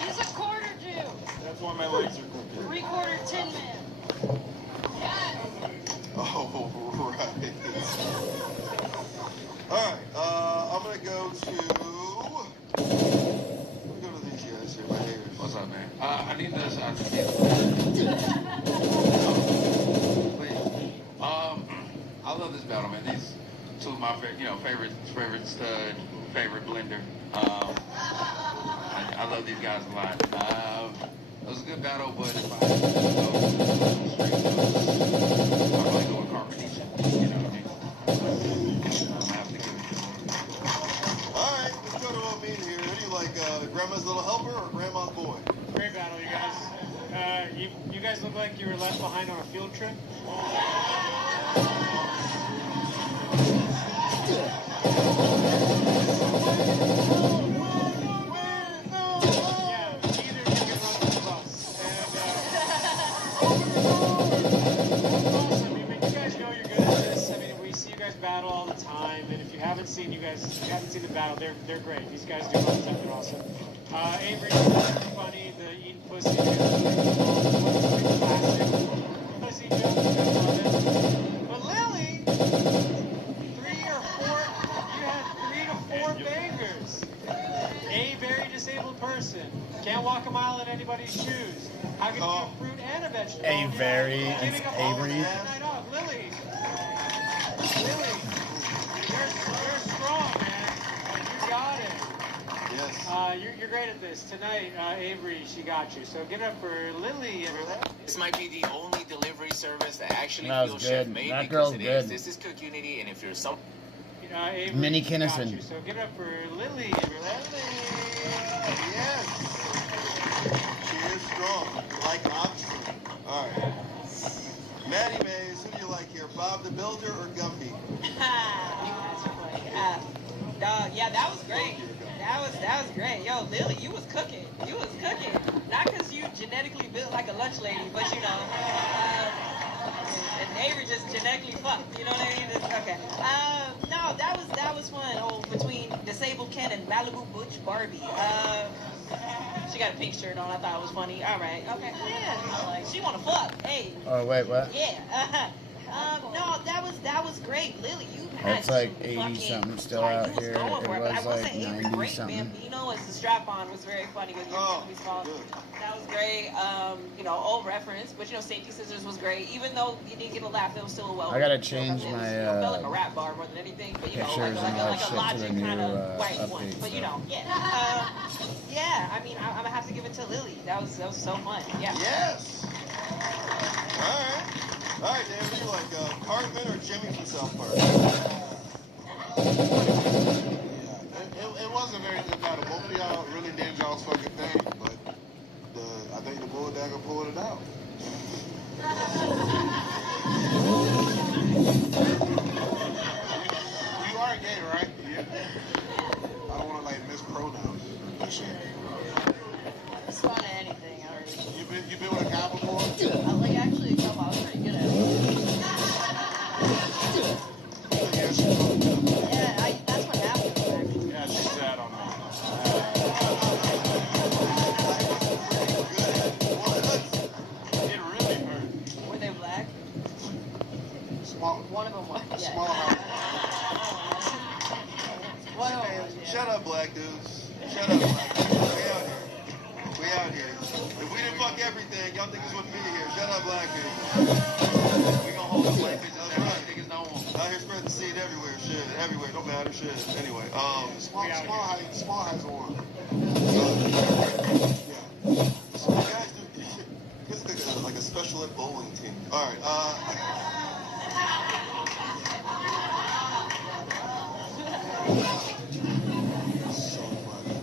He's a quarter Jew. That's why my legs are crooked. 3/4 Tin Man. Oh, right. Alright, I'm gonna go to... Let me go to these guys here, my haters. What's up, man? I need this. Please. I love this battle, man. These two of my favorite stud, favorite blender. I love these guys a lot. It was a good battle, but if I had to go straight, I'd probably go with Carbonation. You know what I mean? I'm gonna have to give it to him. Alright, let's go to a meet here. Who do you like, Grandma's Little Helper or Grandma's Boy? Great battle, you guys. You guys look like you were left behind on a field trip. Yeah, either you can run the bus. And, I mean, you guys know you're good at this. I mean, we see you guys battle all the time, and if you haven't seen the battle, they're great. These guys do all the time. They're awesome. Avery's funny. The eating pussy is classic. Pussy joke, I love it. But Lily, 3 or 4, you had 3 to 4 bangers. A very disabled person. Can't walk a mile in anybody's shoes. How can you be a fruit and a vegetable? A very, it's Avery. Night off. Lily, you're strong, man. You got it. Yes. You're great at this. Tonight, Avery, she got you. So give it up for Lily. This might be the only delivery service that actually That was feels good. chef made That because girl's it good. is. This is Cook Unity, and if you're some Avery, Minnie she got Kinnison. you. So give it up for Lily. Yes. She is strong, like oxen. Alright. Maddie Mays, who do you like here? Bob the Builder or Gumby? Dog, yeah, that was great. That was great. Yo, Lily, you was cooking. Not because you genetically built like a lunch lady, but you know, and Avery just genetically fucked. You know what I mean? Okay. No, that was fun. Oh, between Disabled Ken and Malibu Butch Barbie. She got a pink shirt on. I thought it was funny. All right. Okay. Yeah. Like she wanna fuck. Hey. Oh wait, what? Yeah. No, that was great, Lily. You It's like 80 something still out here. It was like 90 something. Bambino as the strap-on was very funny because you're gonna be small. That was great. You know, old reference, but you know, Safety Scissors was great. Even though you didn't get a laugh, it was still a well. I gotta change my it felt like a rap bar more than anything, but you know, pictures and all that shit to the Logic new kind of white one. update But you stuff. know, yeah. I mean, I'm gonna have to give it to Lily. That was so fun. Yeah. Yes. All right, David, what do you like, Cartman or Jimmy from South Park? It wasn't very good battle. Both of y'all really did y'all's fucking thing, but I think the Bulldagger pulled it out. You are gay, right? Yeah. I don't want to like mispronouns. Just fun at anything already. You been with a guy before? Like actually a couple. I was pretty good at it. Yeah, that's what happened actually. Yeah, she sat on me. It really hurt. Were they black? Small. One of them was. Yeah. Small house. One of them was. Yeah. Shut up, black dudes. Shut up, black dudes. We out here. If we didn't fuck everything, y'all niggas wouldn't be here. Shut up, black dudes. We gonna hold the black bitches down. Niggas don't want. Out here spreading seed everywhere. Shit, everywhere. Don't matter. Shit. Anyway, Small has one. So you guys do. It's like a special ed bowling team. All right. So funny.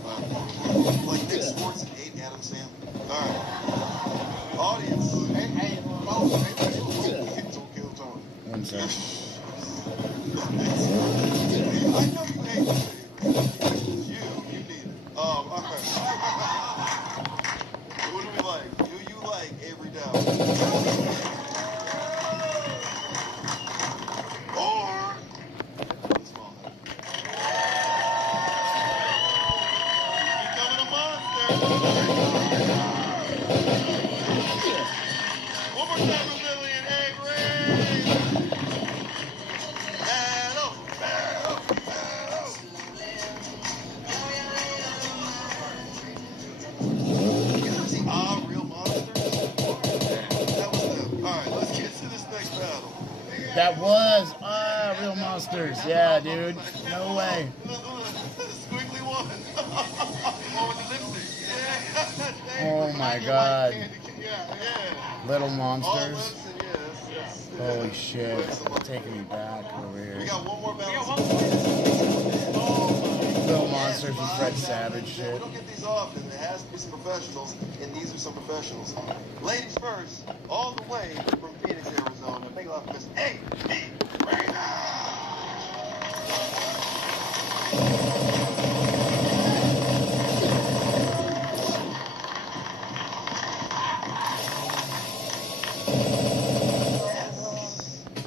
Like Nick Swartz and 8 Adam Sandler. All right. Audience. Hey, hits on Kill Tony. One second. I know you hate this. You need it. All right. What do we like? Do you like Avery Dowd? Or becoming a monster? One more time for Lily and Avery. Battle. Real monsters? That was them. Alright, let's get to this next battle. That was Real Monsters. Yeah, dude. No way. Squiggly one. One with the lipstick. Oh my god. Yeah. Little Monsters. Listen, yes. Holy shit. It's taking me back over We here. got one more battle. Little Monsters with Fred Savage We shit. don't get these often. There has to be some professionals, and these are some professionals. Ladies first, all the way from Phoenix, Arizona. Make a lot of Miss A.D.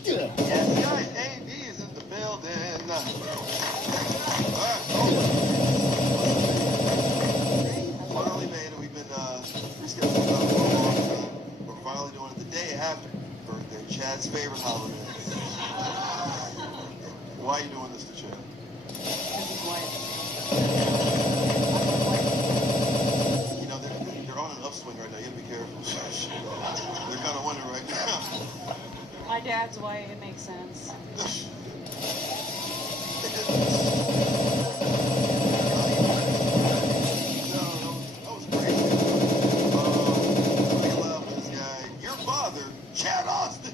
Yes, guys, A.D. is in the building. Finally made it. We've been rescheduling about for a long time. We're finally doing it the day after birthday, Chad's favorite holiday. Why are you doing this to Chad? You know, they're on an upswing right now. You have to be careful. They're kind of winning right now. My dad's white. It makes sense. Your father, Chad Austin.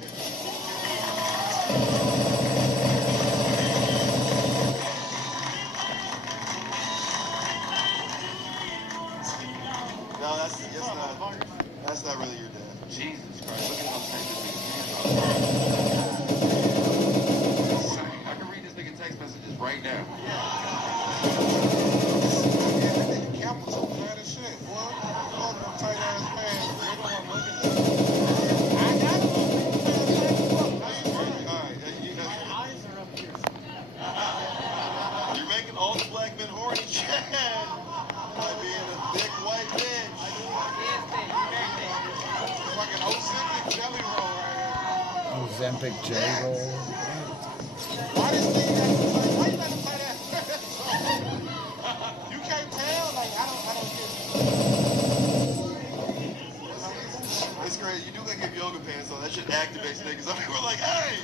No, that's not really your dad. Jesus Christ, look at how tight this nigga's hands are. I can read this nigga text messages right now. Capital, man, and shit, boy. All them tight ass pants. They don't want to look at that. You're making all the black men horny, Chad, by being a thick white bitch. It's like an Ozempic jelly roll right Ozempic jelly roll. here. Why didn't see that. Like, why you let him play that? You can't tell. Like, I don't get it. It's great. You do gotta give yoga pants on. That shit activates niggas. I mean, we're like, hey,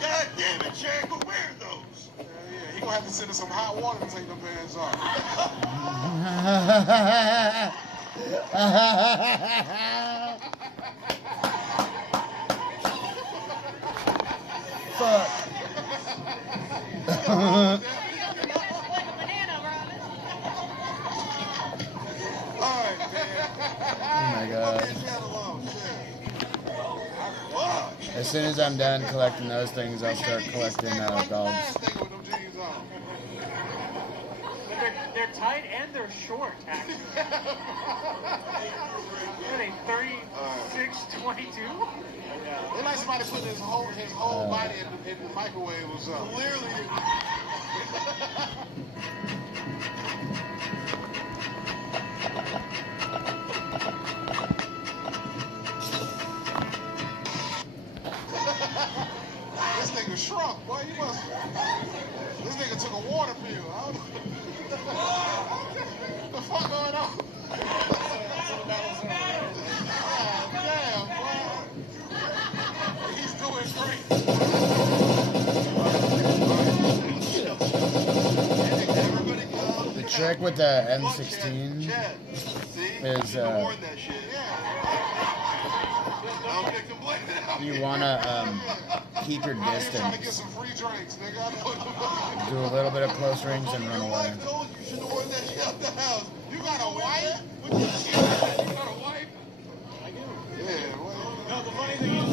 god damn it, Chad, but wear those. Yeah, he gonna have to send us some hot water to take them pants off. Fuck. Oh my god. As soon as I'm done collecting those things, I'll start collecting dogs. They're tight and they're short, actually. What are they, 36-22? They like somebody put his whole body in the microwave or something. Clearly. This nigga shrunk, boy. This nigga took a water pill. What the fuck going on? Damn, boy. He's doing great. The trick with the M16 is you want to keep your distance. Do a little bit of close range and run away. You got a wife? You got a wife? I do. Yeah, well. No, the funny thing is,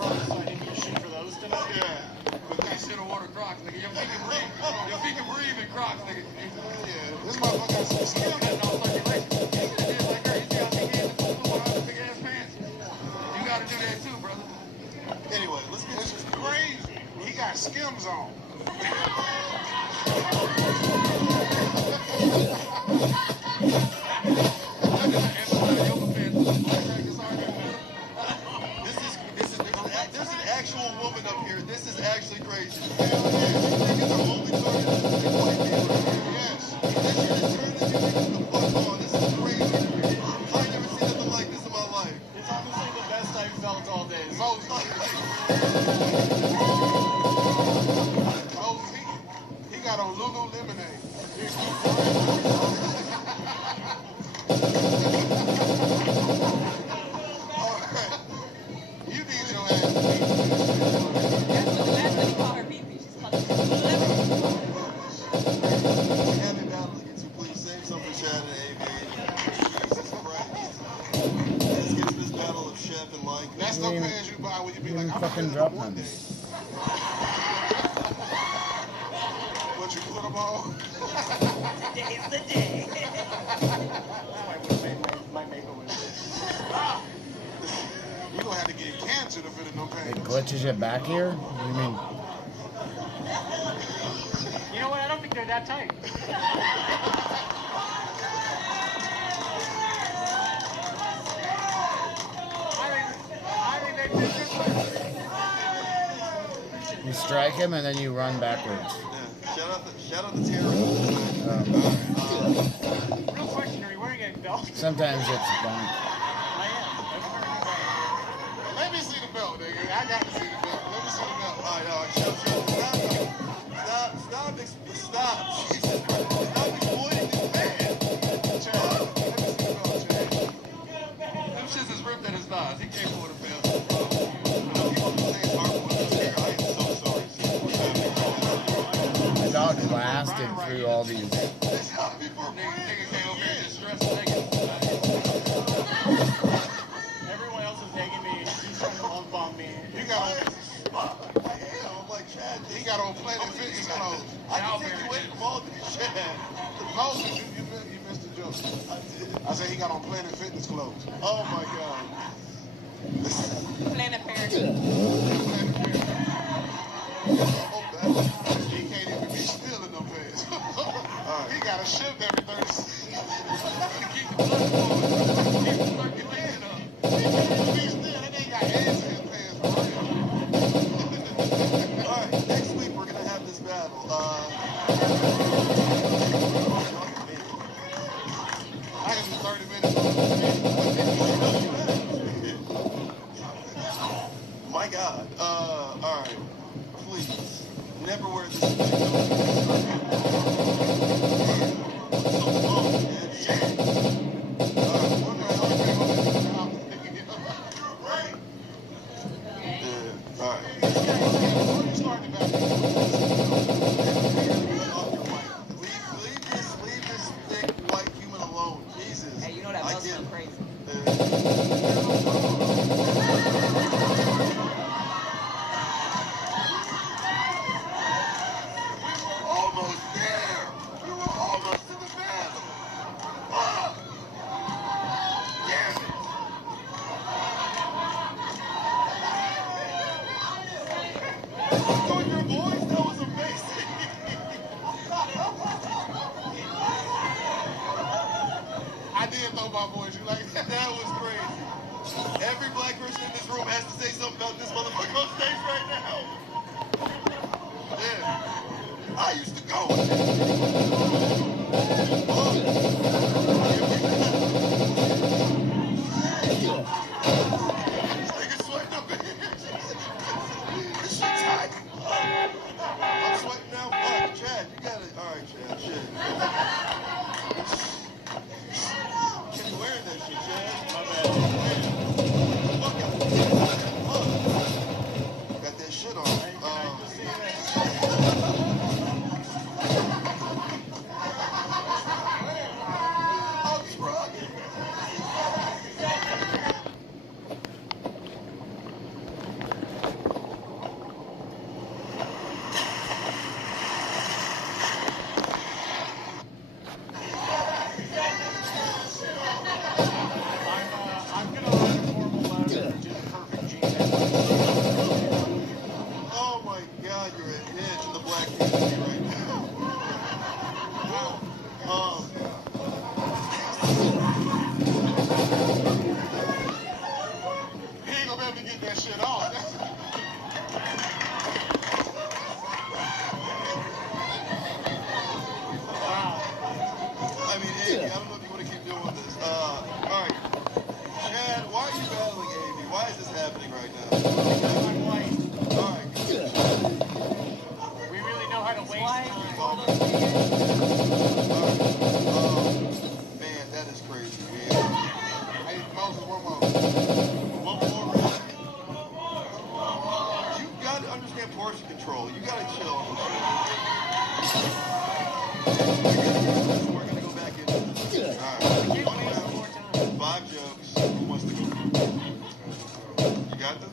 I didn't get shit for those tonight. Yeah. But that shit will order Crocs, nigga. Your feet can breathe. Your feet can breathe in Crocs, nigga. Yeah, this motherfucker got some skill. No circulation. You could have did like her. You see how she gave the fool behind the big ass pants? You gotta do that too, brother. Anyway, let's get this is crazy. He got Skims on. There's an actual woman up here. This is actually crazy. Niggas are only talking to white people. Yes. This shit is turning you niggas the fuck on. This is crazy. I've never seen nothing like this in my life. It's honestly the best I've felt all day. He got on Lulu Lemonade. You need your ass beat. That's what he called her pee-pee. She's called her Happy battle against you, please. Save some for Chad and AB. Jesus Christ. Let's get to this battle of Chef and Like. That's no pants you buy when you be like, I'm fucking gonna drop one them. day. What you put them on? Today's the day. My makeup was You gonna have to get cancer to fit in them It pants. glitches it back here? What do you mean? You know what? I don't think they're that tight. You strike him and then you run backwards. Yeah. Shout out the terrorist. Real question, are you wearing a belt? Sometimes it's bunk. Let me see the belt, nigga. I got to see the belt. Let me see the belt. All right, stop. Jesus Christ. Stop exploiting this man. Chad, let me see the belt, Chad. Them shits is ripped at his thighs. He can't afford a pants. I know people say it's hard for women to hear. I am so sorry. The dog lasted through all these. Nigga came over here just stressed niggas. Everyone else is nagging me. He's trying to love bomb me. You got on, I'm like, Chad, he got on Planet Fitness clothes. I can take you away from all this shit. Moses, you missed the joke. I said he got on Planet Fitness clothes. Oh my god. Planet Parenthood. He can't even be still in no pants. He got a shift every 30 seconds. Keep the blood flowing. Keep the circulation up. He can't be still. That ain't got hands in his pants for real. I can do 30 minutes on My God. Alright. Please. Never wear this thing. So long, man. Shit. Alright, one night I'll bring on this house. Yeah. Alright. Before you start the leave this thick white human alone. Jesus. Hey, you know that must smell crazy. Almost there. We were almost in the battle. Oh. Damn it. Doing your voice, that was amazing. I did throw my voice. You like that? That was crazy. Every black person in this room has to say something about this motherfucker on stage right now. Yeah. I used to go. This nigga sweating up in here. This shit tight. I'm sweating now. Fuck, Chad, you got it. Alright, Chad, shit. Can't be wearing that shit, Chad. My bad. Fuck out of here. Got that shit on. Oh my God, you're a hitch in the black community right now. He ain't gonna be able to get that shit off. I mean, Amy, I don't know if you want to keep doing this. Alright. Chad, why are you battling Amy? Why is this happening right now? Alright. We really know how to waste time. Man, that is crazy, man. Hey, Moses, one more. One more, really. You gotta understand portion control. You gotta chill on this shit. We're gonna go back into this. Alright. 1 round, 5 jokes. Who wants to go? You got this?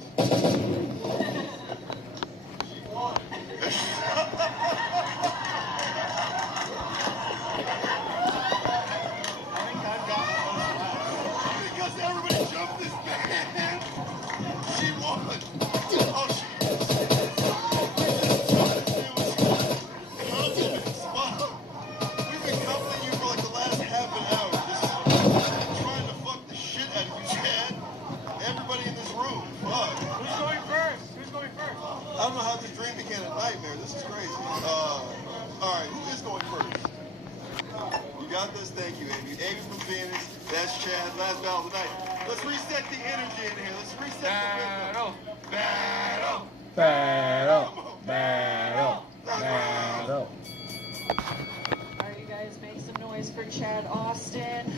Because everybody jumped this man. She won. Oh, she. We've been coupling you for like the last half an hour. Just trying to fuck the shit out of you, Chad. Everybody in this room. Fuck. Who's going first? Who's going first? I don't know how this dream became a nightmare. This is crazy. Alright, who is going first? You got this? Thank you, Amy. Amy from Phoenix. That's Chad. Last battle of the night. Let's reset the energy in here. Let's reset the rhythm. Battle. Battle. Battle. Battle. Alright, you guys make some noise for Chad Austin.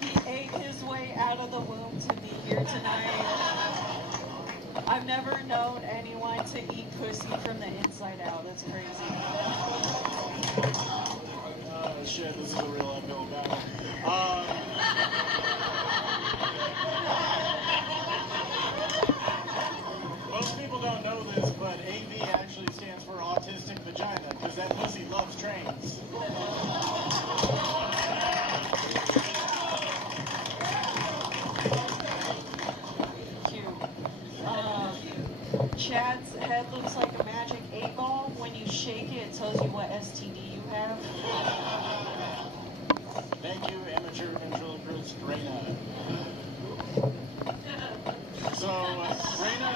He ate his way out of the womb to be here tonight. I've never known anyone to eat pussy from the inside out. That's crazy. Shit, this is a real uphill battle. Most people don't know this, but AV actually stands for autistic vagina, because that pussy loves trains. Chad's head looks like a magic 8-ball. When you shake it, it tells you what STD you have. Thank you, amateur ventriloquist Raina. So, Raina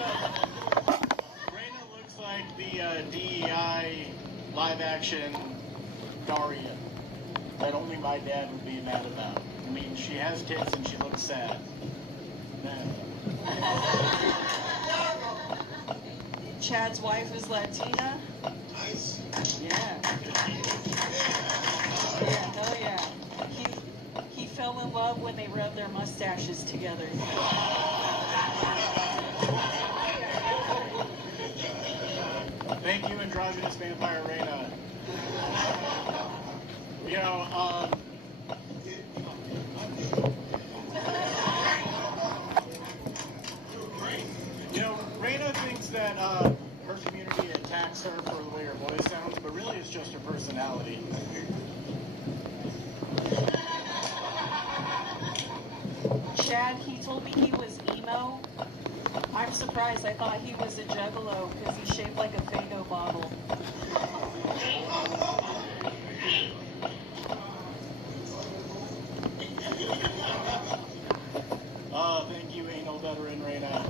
attraction, Daria, that only my dad would be mad about. I mean, she has tits and she looks sad. Chad's wife is Latina. Nice. Yeah. Yeah, hell yeah. He fell in love when they rubbed their mustaches together. Thank you, androgynous vampire Reyna. You know, Reyna thinks that her community attacks her for the way her voice sounds, but really it's just her personality. Chad, he told me he was emo. I'm surprised. I thought he was a juggalo because he's shaped like a Faygo bottle. Thank you, anal veteran Reyna.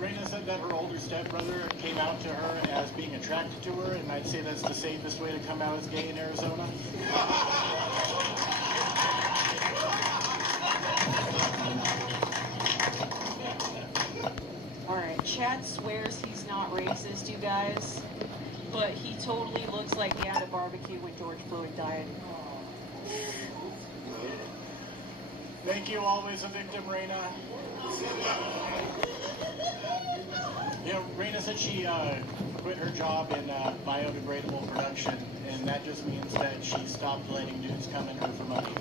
Reyna said that her older stepbrother came out to her as being attracted to her, and I'd say that's the safest way to come out as gay in Arizona. Alright, Chad swears he's not racist, you guys, but he totally looks like he had a barbecue when George Floyd died. Thank you, always a victim, Reyna. You know, Reyna said she quit her job in biodegradable production, and that just means that she stopped letting dudes come in her for money.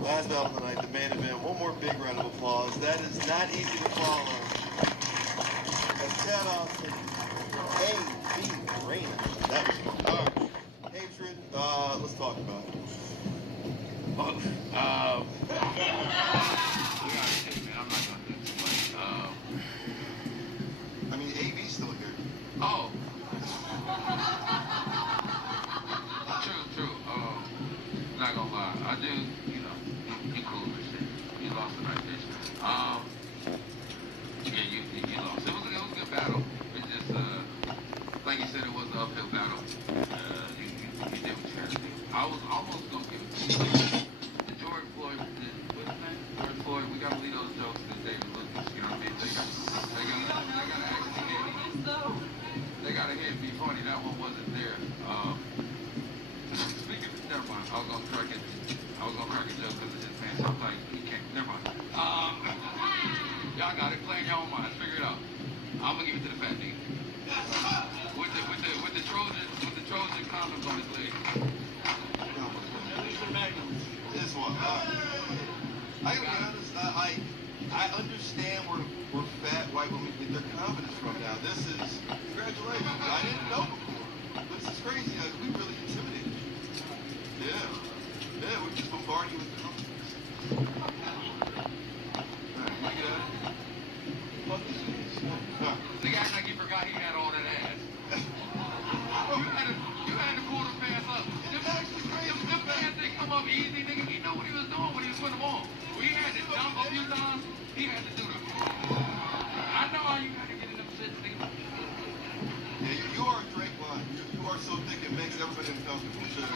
Last battle of the night, the main event. One more big round of applause. That is not easy to follow. And Chad Austin, A.B. Reyna. That was fun. All right. Hatred, let's talk about it. I mean, A.B.'s still here. Oh. True. Not gonna lie. I do, you cool and shit. You lost tonight, bitch. Yeah, you lost. It was a good battle. It just, like you said, it was an uphill battle. You did what you had to do. I was almost gonna give it to you. The George Floyd, what's his name? George Floyd, we gotta leave those jokes to David Lucas, you know what I mean? They gotta hit me funny. That one wasn't there. Speaking of, never mind. I was gonna crack a joke because of his man. So I'm like, he can't. Never mind. Y'all got it. Play in your own minds. Figure it out. I'm gonna give it to the fat nigga. With the Trojan condoms on his leg. This one. I gotta be honest. I understand where fat white women get their confidence from now. This is congratulations. I didn't know before. This is crazy. We really intimidated you. Yeah, we just bombarded you with compliments. Alright, make it out. Fuck this shit. Nigga act like he forgot he had all that ass. You had to pull the pants up. Them pants didn't come up easy, nigga. He know what he was doing when he was putting them on. We had to jump a few times. He had to do them. I know how you gotta get in them shits, nigga. Yeah, you are a Drake line. You are so thick it makes everybody uncomfortable. Sure.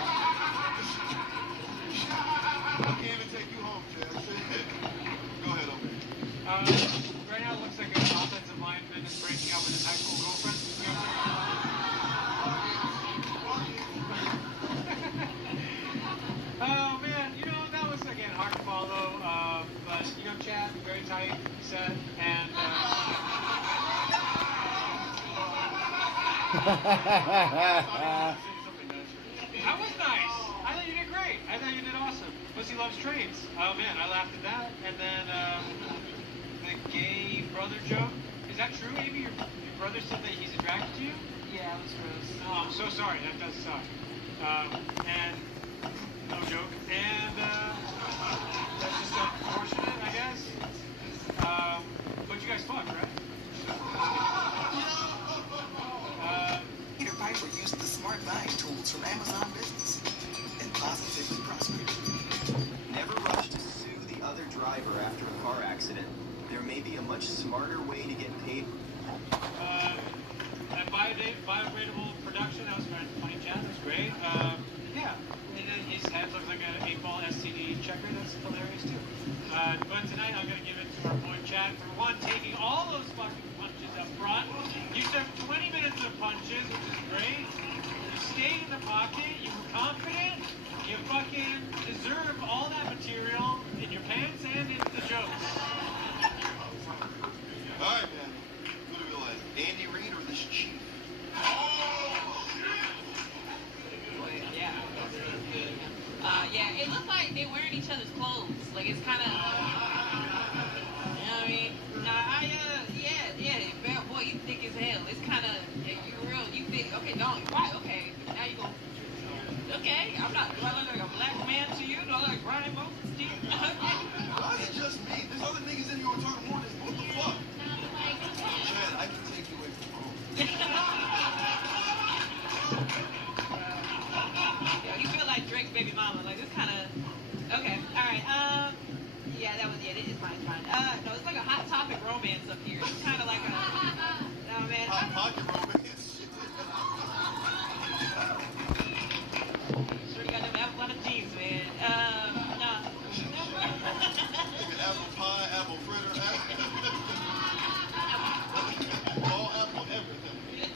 I can't even take you home, Chad. Go ahead, over. Right now it looks like an offensive lineman is breaking up with his high school girlfriend. Oh man, that was again hard to follow, but Chad, very tight set, and that was nice. I thought you did great. I thought you did awesome. Pussy loves trains. Oh man, I laughed at that. And then the gay brother joke. Is that true, Amy? Your brother said that he's attracted to you? Yeah, it was gross. Oh, I'm so sorry. That does suck. And no joke. And that's just unfortunate, I guess. But you guys fucked, right? If I were used to smart much smarter way to get paid. That biodegradable production, that was funny, Chad. That was great. Yeah. And then his head looks like an 8-ball STD checker. That's hilarious, too. But tonight, I'm going to give it to our boy Chad for one, taking all those fucking punches up front. You took 20 minutes of punches, which is great. You stayed in the pocket. You were confident. You fucking deserve all that material in your pants and in the jokes. All right, man. Who do we like? Andy Reid or this chief? Yeah, it looks like they're wearing each other's clothes. Like, it's kind of, you know what I mean? Nah, yeah, boy, you thick as hell. It's kind of, you thick. Okay, don't, right, okay. Now you go, okay, I'm not, do I look like a black man to you? Do I look like Brian Moses to you? Why is it just me? There's other niggas in here who are talking more than me. What the fuck? Chad, I can take you away from home. You feel like Drake's baby mama. Like, this kind of... Okay, all right. Yeah, that was... Yeah, it is mine. No, it's like a Hot Topic romance up here. It's kind of like a... No, man. Hot Pocket romance. Sure you got them apple bottom jeans, man. No. Apple pie, apple fritter, all apple everything.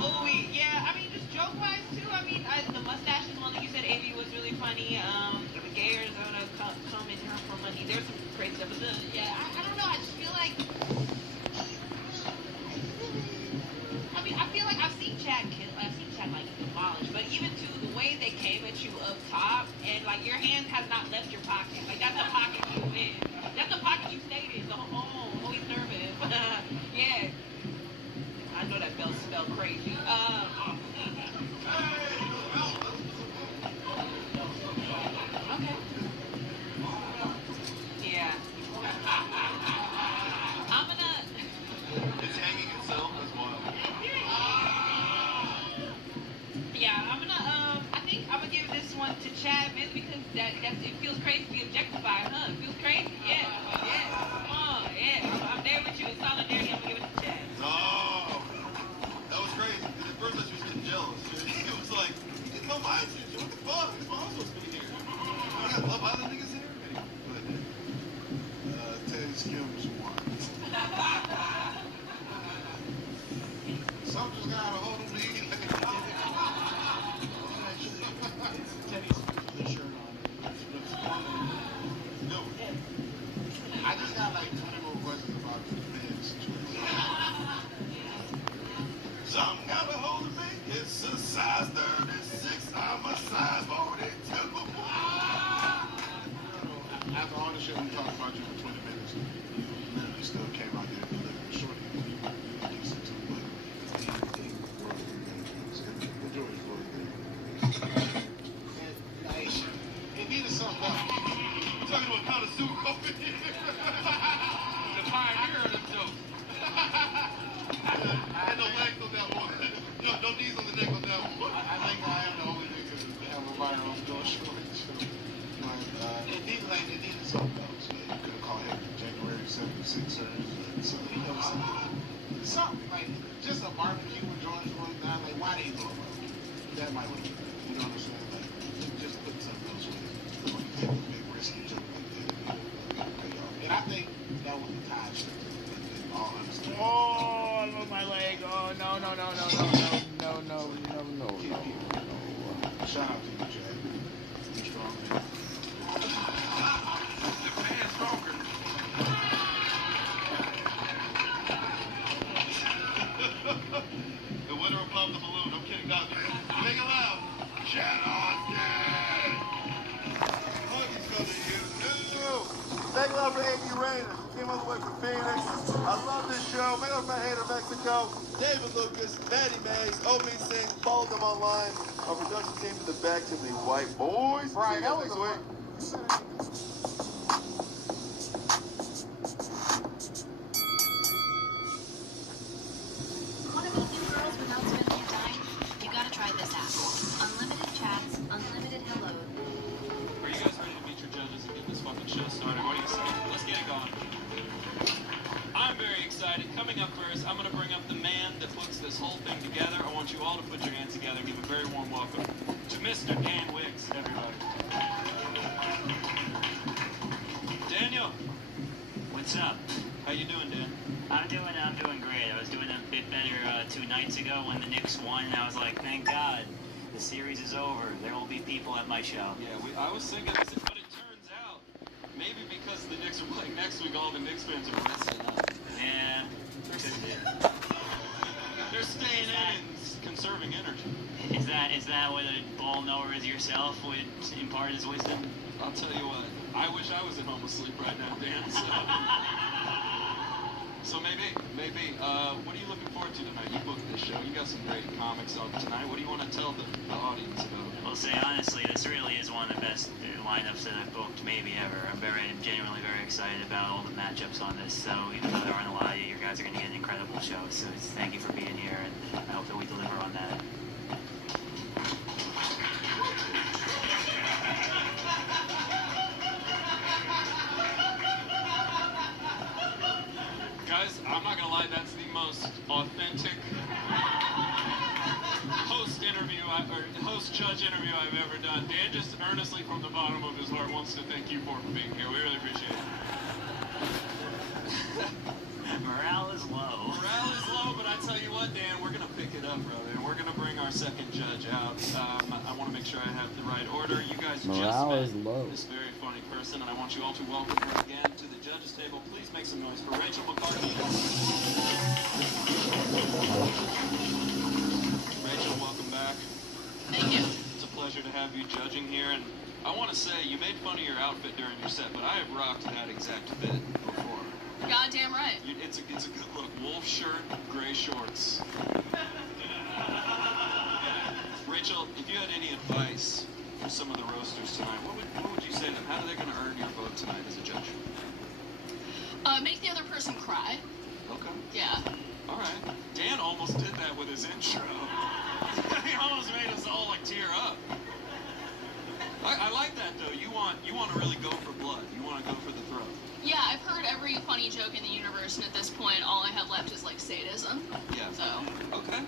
Oh, yeah, I mean, just joke-wise, too. I mean, the mustache is one that you said, Amy, was really funny. The gay Arizona come in here for money. There's some crazy stuff. But yeah, I don't know. I just feel like... I mean, I feel like I've seen Chad, like, demolished. But even, too, the way they came at you up top, and, like, your hand has not left your pocket. Like, that's the pocket you in. That's the pocket you stayed in. So, oh, he's nervous. Yeah. I know that belt smelled crazy. Okay. Yeah. I'm gonna... It's hanging itself as wild. Yeah, I'm gonna, I think I'm gonna give this one to Chad, man, because it feels crazy to be objectified, huh? It feels crazy? Yeah. Come on, yeah. I'm there with you in solidarity. I'm gonna give it to Chad. Oh, that was crazy. Because at first I was just getting jealous. It was like, you didn't know my attention. What the fuck? It's my supposed to be here. I got Love Island niggas here? Anyway, but, Teddy Skims won. Something's got a hold of me. Teddy's the shirt on. No. I just got like 20 more questions about the band situation. Something got a hold of me. It's a size 36. I'm a size 42. After all the shit we talked about you for 20 minutes, you literally still came out there and delivered. Shorty, you were decent too, but the George Floyd thing. It needed something else. You're talking about connoisseur coffee. The pioneer of the joke. I had no legs on that one. No knees on the neck on that one. I think I am the only nigga to have a viral on George Floyd. But it needed something else. You could have called him January 76ers or something. Something like just a barbecue with George Floyd. Now, like, why they do it? That might work. You know what I'm saying? Like, just put something else with it. When you take a big risky joke like that, and I think that was the time shift. All honesty. Oh, I love my leg. Oh, no. Shout out to you, Chad. You're strong, man. The man's stronger. The winner will pop the balloon. I'm kidding. No, make it loud. Chad Austin. Huggies coming to you. Thank you a lot for Amy Reyna. Came all the way from Phoenix. I love this show. Make up my hater Mexico. David Lucas, Maddie Mays, Omi Singh. Follow them online. Our production team in the back to the white boys. Right, See you that guys was next week. Want to meet new girls without spending your time? You gotta try this app. Unlimited chats, unlimited hello. Are you guys ready to meet your judges and get this fucking show started? What do you say? Let's get it going. coming up first, I'm going to bring up the man that puts this whole thing together. I want you all to put your hands together and give a very warm welcome to Mr. Dan Wicks, everybody. Daniel. What's up? How you doing, Dan? I'm doing great. I was doing a bit better 2 nights ago when the Knicks won, and I was like, thank God, the series is over. There will be people at my show. Yeah, I was thinking, but it turns out, maybe because the Knicks are playing next week, all the Knicks fans are resting up. Yeah. They're staying in and conserving energy. Is that what a ball knower as yourself would impart his wisdom? I'll tell you what, I wish I was at home asleep right now, Dan. So maybe. What are you looking forward to tonight? You booked this show. You got some great comics out tonight. What do you want to tell the audience about it? Well, say honestly, this really is one of the best lineups that I've booked maybe ever. I'm genuinely very excited about all the matchups on this. So even though there aren't a lot of you guys are going to get an incredible show. So thank you for being here, and I hope that we deliver on that. Guys, I'm not gonna lie, that's the most authentic host-judge interview I've ever done. Dan just earnestly from the bottom of his heart wants to thank you for being here. We really appreciate it. Morale is low. Morale is low, but I tell you what, Dan, we're gonna pick it up, brother, and we're gonna bring our second judge out. I want to make sure I have the right order. You guys Morale is just met low. this very funny person, and I want you all to welcome her again to the judges' table. Please make some noise for Rachel McCarthy. Rachel, welcome back. Thank you. It's a pleasure to have you judging here, and I want to say you made fun of your outfit during your set, but I have rocked that exact fit before. Goddamn right. It's a good look. Wolf shirt, gray shorts. Rachel, if you had any advice for some of the roasters tonight, what would you say to them? How are they going to earn your vote tonight as a judge? Make the other person cry. Okay. Yeah. All right. Dan almost did that with his intro. He almost made us all like tear up. I like that though. You want to really go for blood. You want to go for the throat. Yeah, I've heard every funny joke in the universe, and at this point, all I have left is like sadism. Yeah. So. Okay.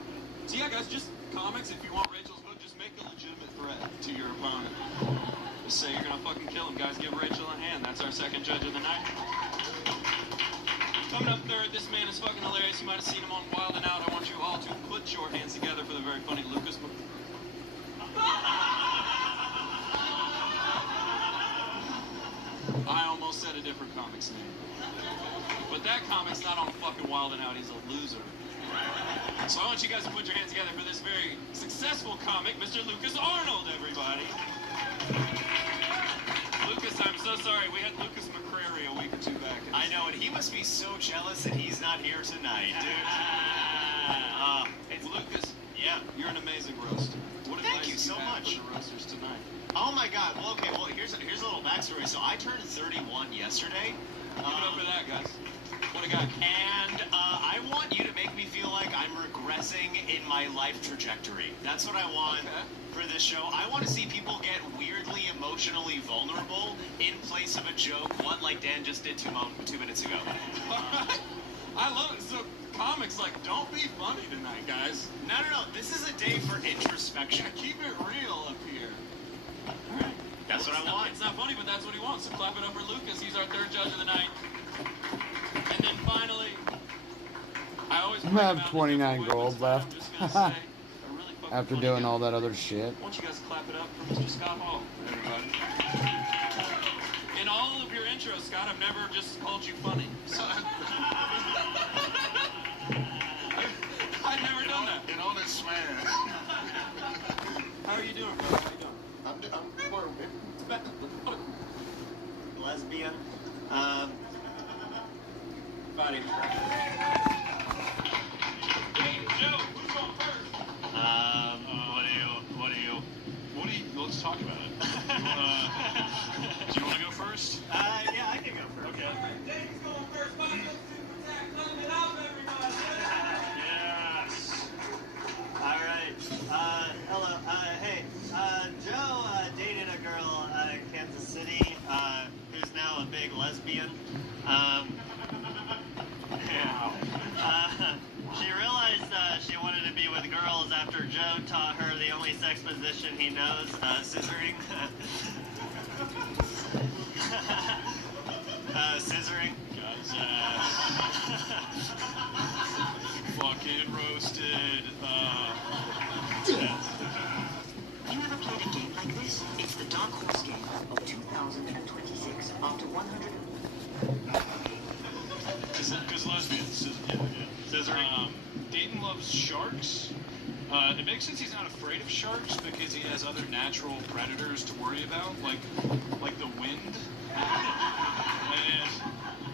So yeah, guys, just comics. If you want Rachel's vote, just make a legitimate threat to your opponent. Just say you're gonna fucking kill him, guys. Give Rachel a hand. That's our second judge of the night. Coming up third, this man is fucking hilarious. You might have seen him on Wild 'N Out. I want you all to put your hands together for the very funny Lucas. I almost said a different comic's name. But that comic's not on fucking Wild 'N Out. He's a loser. So I want you guys to put your hands together for this very successful comic, Mr. Lucas Arnold, everybody. Lucas, I'm so sorry. We had Lucas McCrary a week or two back. I know, and he must be so jealous that he's not here tonight, dude. Lucas, yeah, you're an amazing roaster. What Thank advice you so do you have much. for the roasters tonight? Oh my God. Well, okay. Well, here's a little backstory. So I turned 31 yesterday. Give it up for that, guys. What a guy. And I want you to make me feel like I'm regressing in my life trajectory. That's what I want for this show. I want to see people get weirdly emotionally vulnerable in place of a joke, one like Dan just did 2 minutes ago. I love it. So comics, like, don't be funny tonight, guys. No. This is a day for introspection. Yeah, keep it real up here. All right. That's what I want. It's not funny, but that's what he wants. So clap it up for Lucas. He's our third judge of the night. And then finally, I always I have 29 gold left. After doing all that other shit. I want you guys to clap it up for Mr. Scott Hall, everybody. In all of your intros, Scott, I've never just called you funny. So I've never done that. An honest man. How are you doing, bro? How you doing? I'm lesbian. Buddy. Hey, Joe, who's going first? Let's talk about it. Do you want to go first? Yeah, I can go first. Okay. Dave's going first. Fucking super attack. Clap it up, everybody. Yes. All right. Hello. Hey. Joe dated a girl in Kansas City who's now a big lesbian. Yeah. Joe taught her the only sex position he knows, scissoring. Scissoring. Fucking roasted. You ever played a game like this? It's the Dark Horse game of 2026. After 100... Because lesbians. Scissoring. Dayton loves sharks. It makes sense he's not afraid of sharks because he has other natural predators to worry about, like the wind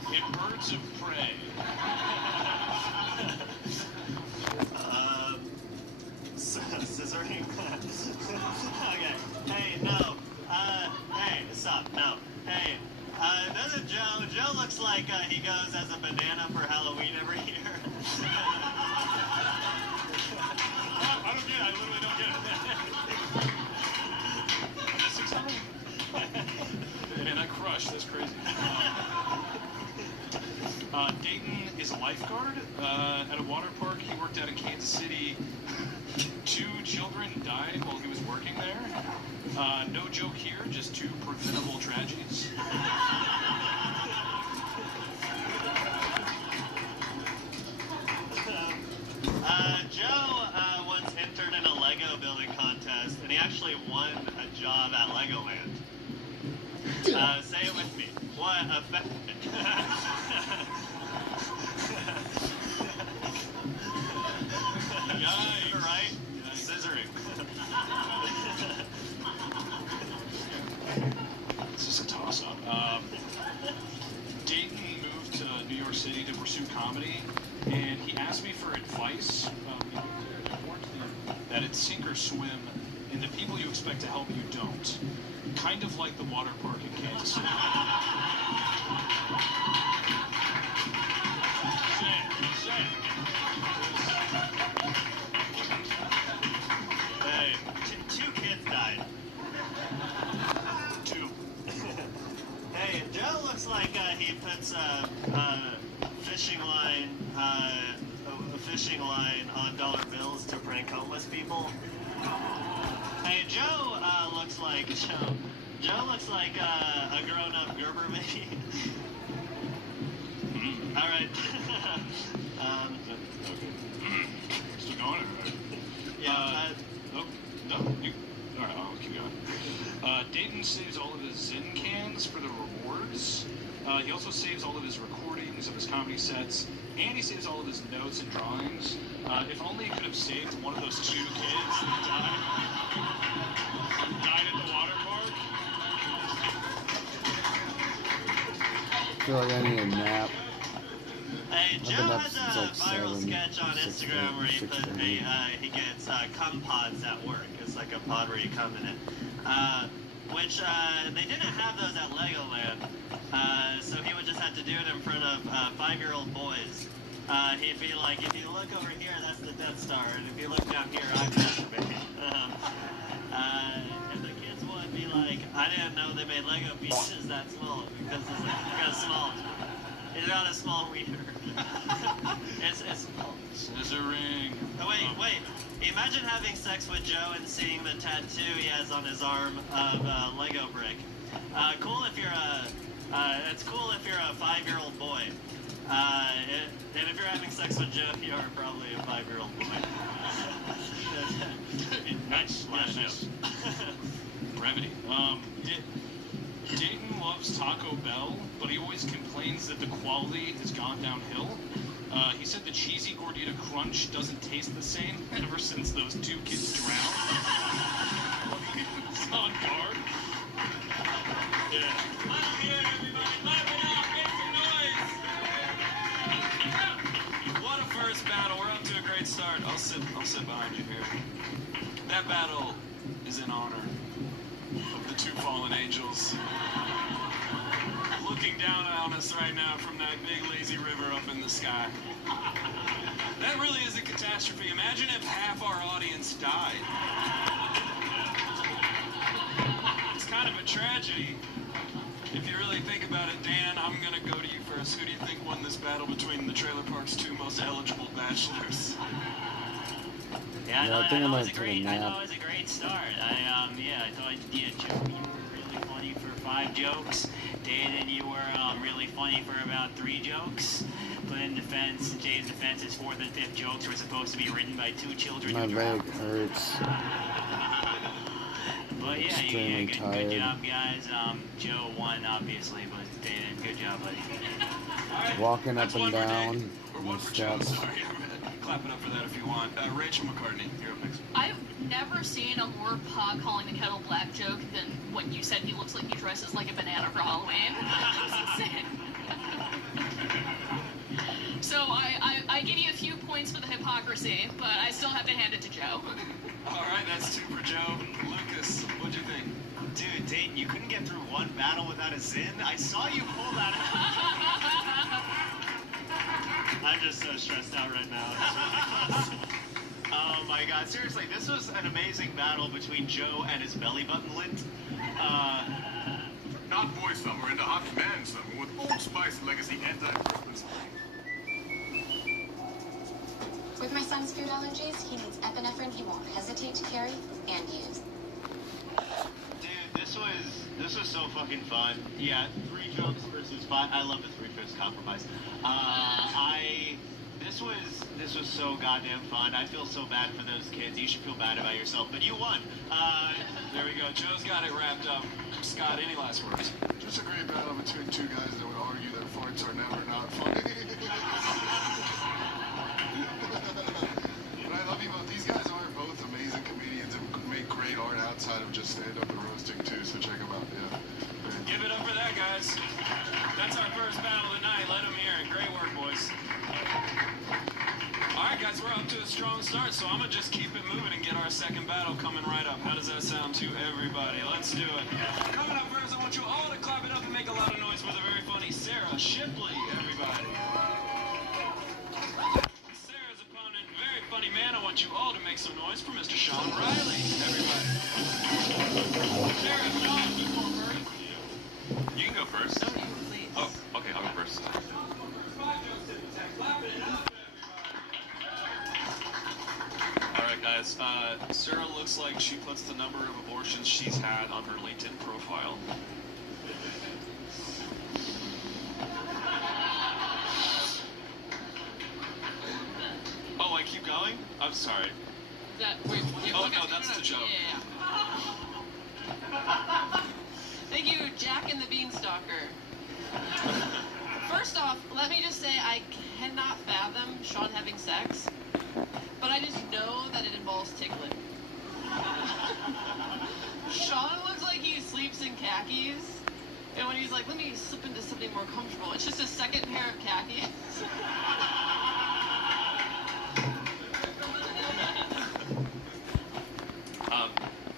and birds of prey. Scissoring. Okay. Hey, no. Hey, stop. No. Hey, doesn't Joe looks like he goes as a banana for Halloween every year. I don't get it. I literally don't get it. I'm 600. And I crushed. That's crazy. Dayton is a lifeguard at a water park. He worked out in Kansas City. 2 children died while he was working there. No joke here, just 2 preventable tragedies. Joe once entered in a Lego building contest, and he actually won a job at Legoland. Say it with me. What a Yikes. Right? Scissoring. This is a toss-up. Dayton moved to New York City to pursue comedy, and he asked me for advice. That it's sink or swim, and the people you expect to help you don't. Kind of like the water park in Kansas City. Hey, 2 kids died. 2. Hey, Joe looks like he puts a fishing line on dollar bills to prank homeless people. Hey, Joe looks like Joe looks like a grown-up Gerber baby. All right. Still going? Yeah. No. All right, I'll keep going. Dayton saves all of his Zyn cans for the rewards. He also saves all of his recordings of his comedy sets, and he saves all of his notes and drawings. If only he could have saved one of those 2 kids that died at the water park. I feel like I need a nap. Hey, Joe I've been up has since a like viral 7, sketch on 6, Instagram where he 6, puts 8. he gets cum pods at work. It's like a pod where you come in it. Which they didn't have those at Legoland. So he would just have to do it in front of 5-year-old boys. He'd be like, if you look over here, that's the Death Star, and if you look down here, I'm masturbating. And the kids would be like, I didn't know they made Lego pieces that small, because it's got a small, it's got a small wiener. it's small. Scissoring. Oh, wait. Imagine having sex with Joe and seeing the tattoo he has on his arm of a Lego brick. Cool if you're it's cool if you're a 5-year-old boy. And if you're having sex with Joe, you are probably a 5-year-old boy. Nice. Yes. Brevity. Dayton loves Taco Bell, but he always complains that the quality has gone downhill. He said the cheesy gordita crunch doesn't taste the same ever since those 2 kids drowned. It's on guard. Yeah. Clap here, everybody. Clap it up. Make some noise. What a first battle. We're up to a great start. I'll sit behind you here. That battle is in honor of the 2 fallen angels. Looking down on us right now from that big lazy river up in the sky. That really is a catastrophe. Imagine if half our audience died. It's kind of a tragedy. If you really think about it, Dan, I'm going to go to you first. Who do you think won this battle between the Trailer Park's 2 most eligible bachelors? Yeah, Yeah, Yeah, I think I'm gonna take a I thought nap. it was a great start. I thought, yeah, Joe, you were really funny for 5 jokes. Daden, you were really funny for about 3 jokes. But in defense, Jay's defense, his 4th and 5th jokes were supposed to be written by 2 children. My leg hurts. But yeah, Extremely good tired. job, guys. Joe won, obviously, but Daden, good job, buddy. Walking up and down. One for Joe. Sorry, clap it up for that if you want. Rachel McCartney, you're up next. I've never seen a more Pa calling the kettle black joke than when you said he looks like he dresses like a banana for Halloween. It's insane. So I give you a few points for the hypocrisy, but I still have to hand it to Joe. All right, that's 2 for Joe. Lucas, what'd you think? Dude, Dayton, you couldn't get through one battle without a Zin? I saw you pull that out. I'm just so stressed out right now. It's ridiculous. Oh my god, seriously, this was an amazing battle between Joe and his belly button lint. Not boy summer into hot man summer with Old Spice legacy anti-improvements. With my son's food allergies, he needs epinephrine he won't hesitate to carry and use. Dude, this was so fucking fun. Yeah, 3 jokes versus 5. I love the 3/5 compromise. This was so goddamn fun. I feel so bad for those kids. You should feel bad about yourself, but you won. There we go. Joe's got it wrapped up. Scott, any last words? Just a great battle between 2 guys that would argue that farts are never not funny. But I love you both. These guys are both amazing comedians and make great art outside of just stand-up and roasting too, so check them out, yeah. Give it up for that, guys. That's our first battle tonight. Let them hear it. Great work, boys. All right, guys, we're up to a strong start, so I'm going to just keep it moving and get our second battle coming right up. How does that sound to everybody? Let's do it. Coming up first, I want you all to clap it up and make a lot of noise for the very funny Sarah Shipley, everybody. Sarah's opponent, very funny man. I want you all to make some noise for Mr. Sean Riley, everybody. Sarah, Sean, you go first. You can go first. No, you, please. Oh, okay, I'll go first. Alright guys, Sarah looks like she puts the number of abortions she's had on her LinkedIn profile. Oh, I keep going? I'm sorry. Wait, oh no, that's the joke. Yeah. Thank you, Jack and the Beanstalker. First off, let me just say I cannot fathom Sean having sex, but I just know that it involves tickling. Sean looks like he sleeps in khakis, and when he's like, let me slip into something more comfortable, it's just a second pair of khakis.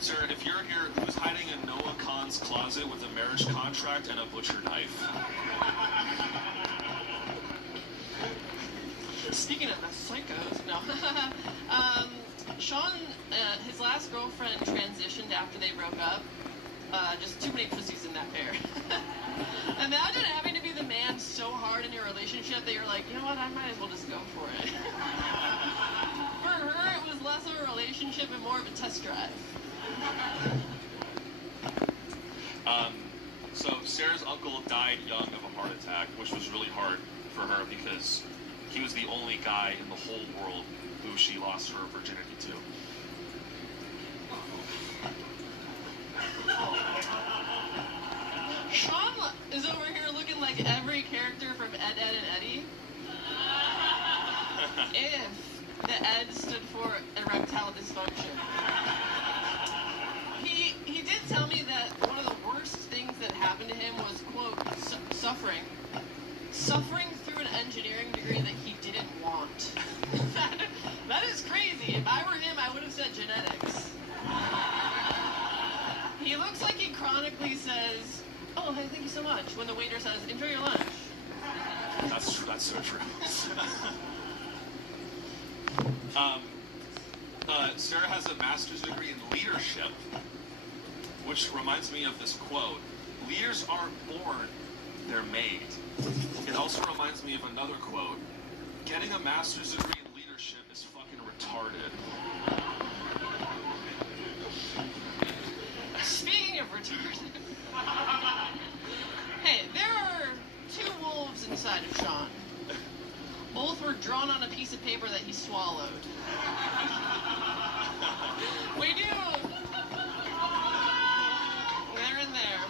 Sir, if you're here, who's hiding in Noah Khan's closet with a marriage contract and a butcher knife? Speaking of psychos, no. Sean, his last girlfriend transitioned after they broke up. Just too many pussies in that pair. Imagine having to be the man so hard in your relationship that you're like, you know what, I might as well just go for it. For her, it was less of a relationship and more of a test drive. So Sarah's uncle died young of a heart attack, which was really hard for her because he was the only guy in the whole world who she lost her virginity to. Sean is over here looking like every character from Ed, Edd and Eddy. If the Ed stood for erectile dysfunction. He did tell me that one of the worst things that happened to him was, quote, suffering. Suffering through an engineering degree that he didn't want. That is crazy. If I were him, I would have said genetics. He looks like he chronically says, oh, hey, thank you so much, when the waiter says, enjoy your lunch. That's true. That's so true. Sarah has a master's degree in leadership, which reminds me of this quote. Leaders aren't born, they're made. It also reminds me of another quote. Getting a master's degree in leadership is fucking retarded. swallowed. We do. They're in there.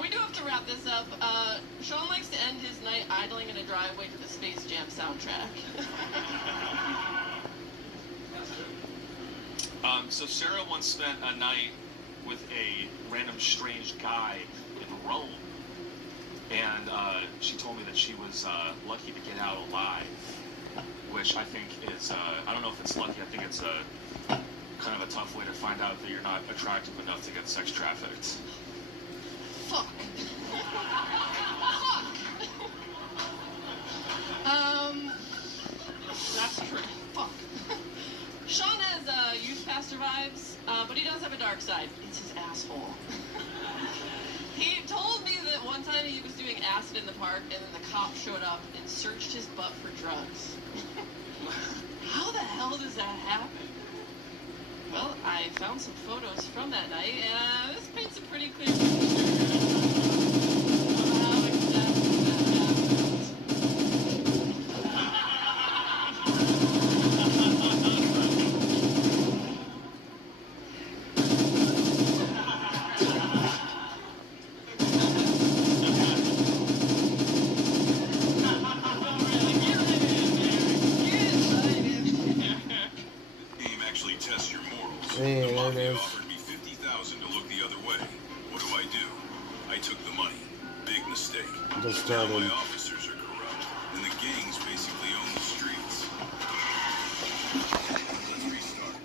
We do have to wrap this up. Sean likes to end his night idling in a driveway to the Space Jam soundtrack. So Sarah once spent a night with a random strange guy in Rome. And she told me that she was lucky to get out alive, which I think is, I don't know if it's lucky, I think it's kind of a tough way to find out that you're not attractive enough to get sex trafficked. Fuck. That's true. Fuck. Sean has youth pastor vibes, but he does have a dark side. It's his asshole. He told me that one time he was doing acid in the park, and then the cop showed up and searched his butt for drugs. How the hell does that happen? Well, I found some photos from that night, and this paints a pretty clear picture of how exactly that happened. Yeah, there it is. Offered me $50,000 to look the other way. What do? I took the money. Big mistake. Just Now started. my officers are corrupt, and the gangs basically own the streets. Let's restart.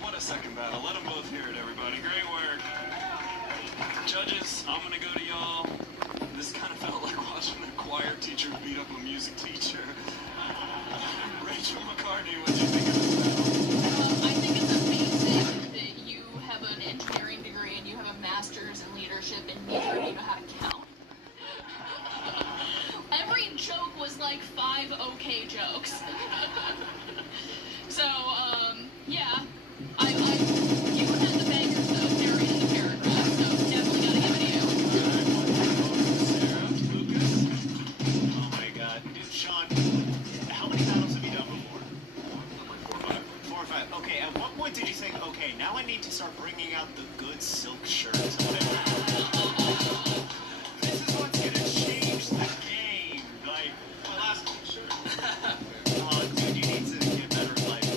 What a second battle. Let them both hear it, everybody. Great work. Judges, I'm going to go to y'all. This kind of felt like watching a choir teacher beat up a music teacher. Rachel McCartney, what do you think of this battle? I think it's amazing that you have an engineering degree and you have a master's in leadership, and neither of you know how to count. Every joke was like 5 okay jokes. So, yeah. You had the bangers though, buried in the paragraph, so definitely gotta give it to you. Sarah, Lucas. Oh my god. Dude, Sean, how many battles have you done before? Like 4 or 5. 4 or 5. Okay, at what point did you think, okay, now I need to start bringing out the good silk shirt? This is what's gonna change the game. Like, my last shirt. Come on, dude, you need to get better at life.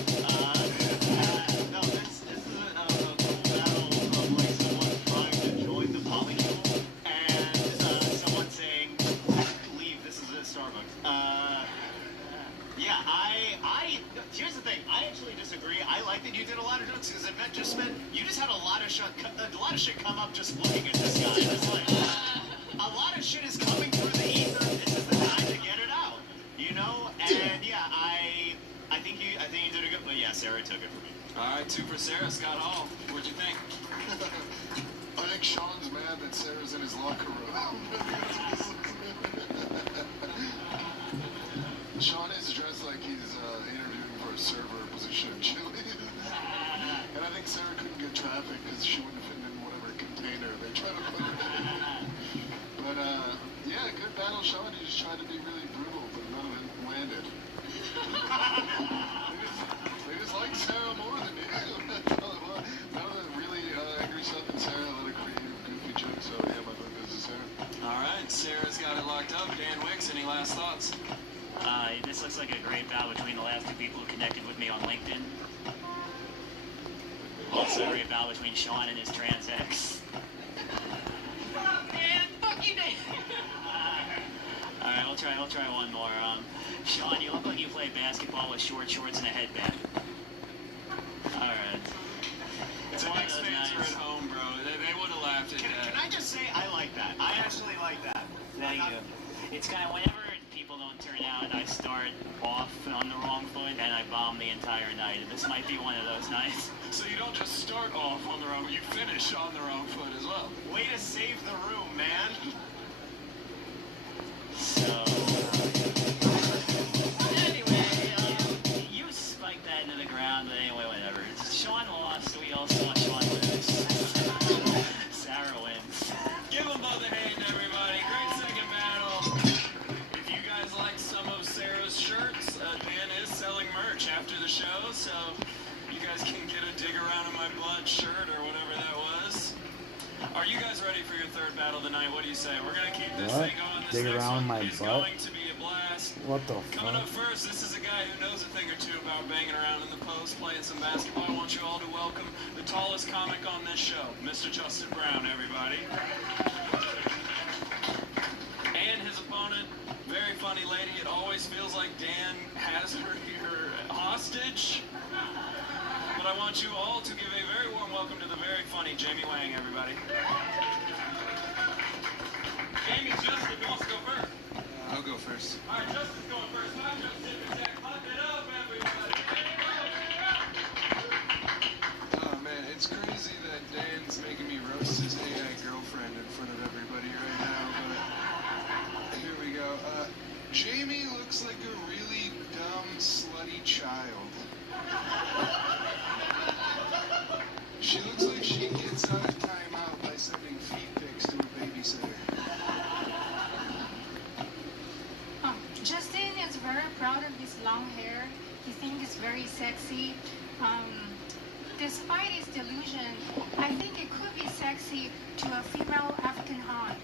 No, this is a cool battle of like someone trying to join the polycule and someone saying, leave, this is a Starbucks. Yeah, here's the thing, I actually disagree. I like that you did a lot of jokes, because it meant you just had a lot of shit come up just looking at this guy. It's like, a lot of shit is coming through the ether, this is the time to get it out, you know? And yeah, I think you did a good, but yeah, Sarah took it from me. All right, 2 for Sarah. Scott Hall, what'd you think? I think Sean's mad that Sarah's in his locker room. Sean is dressed like he's interviewing for a server position at Chili's. And I think Sarah couldn't get traffic because she wouldn't fit in whatever container they tried to put her in. But, yeah, good battle, Sean. He just tried to be really brutal, but none of it landed. They just like Sarah more than you. None of the really angry stuff in Sarah, a lot of creative, goofy jokes. So, yeah, my vote goes to Sarah. All right, Sarah's got it locked up. Dan Wicks, any last thoughts? This looks like a great battle between the last 2 people who connected with me on LinkedIn. Also a great battle between Sean and his trans ex. And fuck you, Dave. Alright, I'll try one more. Sean, you look like you play basketball with short shorts and a headband. Alright. The Knicks fans are at home, bro. They would have laughed at that. Can I just say, I like that. I actually like that. Thank you. It's kind of whenever people don't turn out, I start off on the wrong foot and I bomb the entire night. And this might be one of those nights. So you don't just start off on the wrong, you finish on the wrong foot as well. Way to save the room, man. So, anyway, you spiked that into the ground, but anyway, whatever. Sean lost, we all saw Sean Around in My Blood shirt or whatever that was. Are you guys ready for your third battle tonight? What do you say? We're going to keep this What? thing going. This Dig next around one my is butt? going to be a blast. What the Coming fuck? up first, this is a guy who knows a thing or two about banging around in the post, playing some basketball. I want you all to welcome the tallest comic on this show, Mr. Justin Brown, everybody. And his opponent, very funny lady. It always feels like Dan has her here hostage. But I want you all to give a very warm welcome to the very funny Jamie Wang, everybody. Jamie, Justin, who wants to go first? I'll go first. All right, Justin's going first. Hi, Justin. Clap it up, everybody. Oh man, it's crazy that Dan's making me roast his AI girlfriend in front of everybody right now, but here we go. Jamie looks like a really dumb, slutty child. She looks like she gets out of timeout by sending feet pics to a babysitter. Justin is very proud of his long hair. He thinks it's very sexy. Despite his delusion, I think it could be sexy to a female African Han.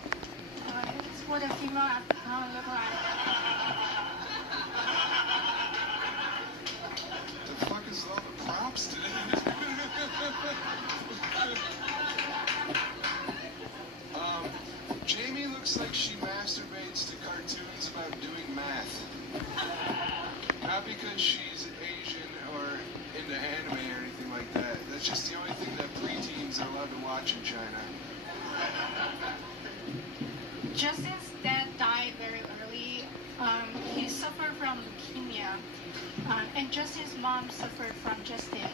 It's what a female African Han look like. The fuck is all the props today? Jamie looks like she masturbates to cartoons about doing math. Not because she's Asian or into anime or anything like that. That's just the only thing that preteens are allowed to watch in China. Justin's dad died very early. He suffered from leukemia. And Justin's mom suffered from Justin.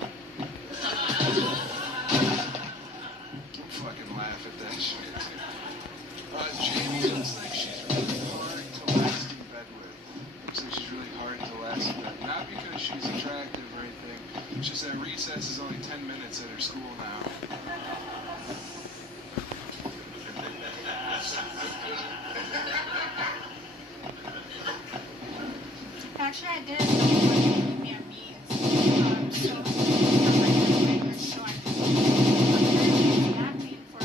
Don't fucking laugh at that shit. Jamie looks like she's really hard to last in bed with. Looks like she's really hard to last in bed. Not because she's attractive or anything. It's just that recess is only 10 minutes at her school now. Actually, I didn't know what leukemia means. So I'm currently acting for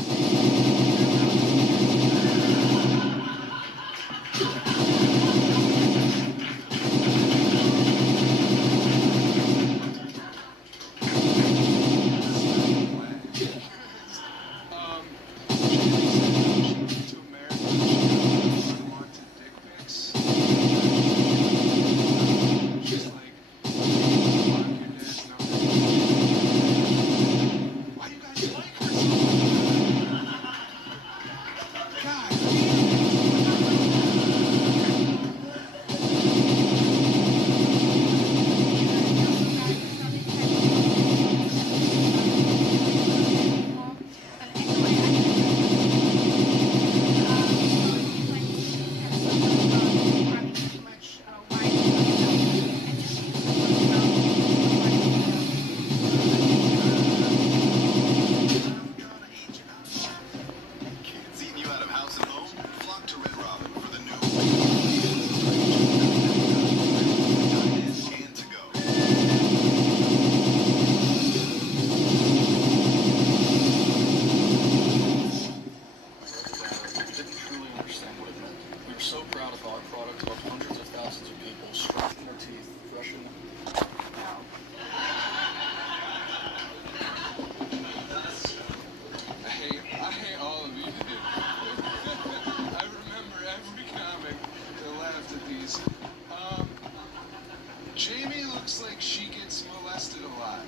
Jamie looks like she gets molested a lot.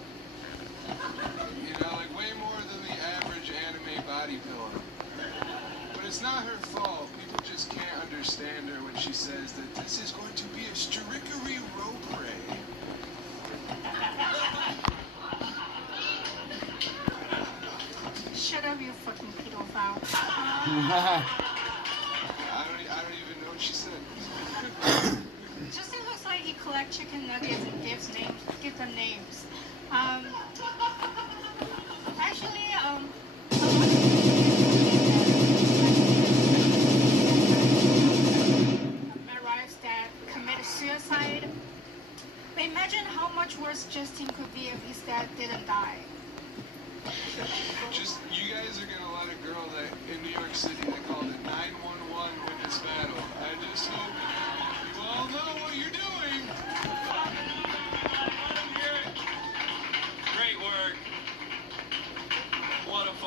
You know, like way more than the average anime body pillow. But it's not her fault. People just can't understand her when she says that this is going to be a strickery roleplay. Shut up, you fucking pedophile. I don't even know what she said. Justin looks like he collects chicken nuggets and gives them names. Actually, arrives that committed suicide. But imagine how much worse Justin could be if his dad didn't die.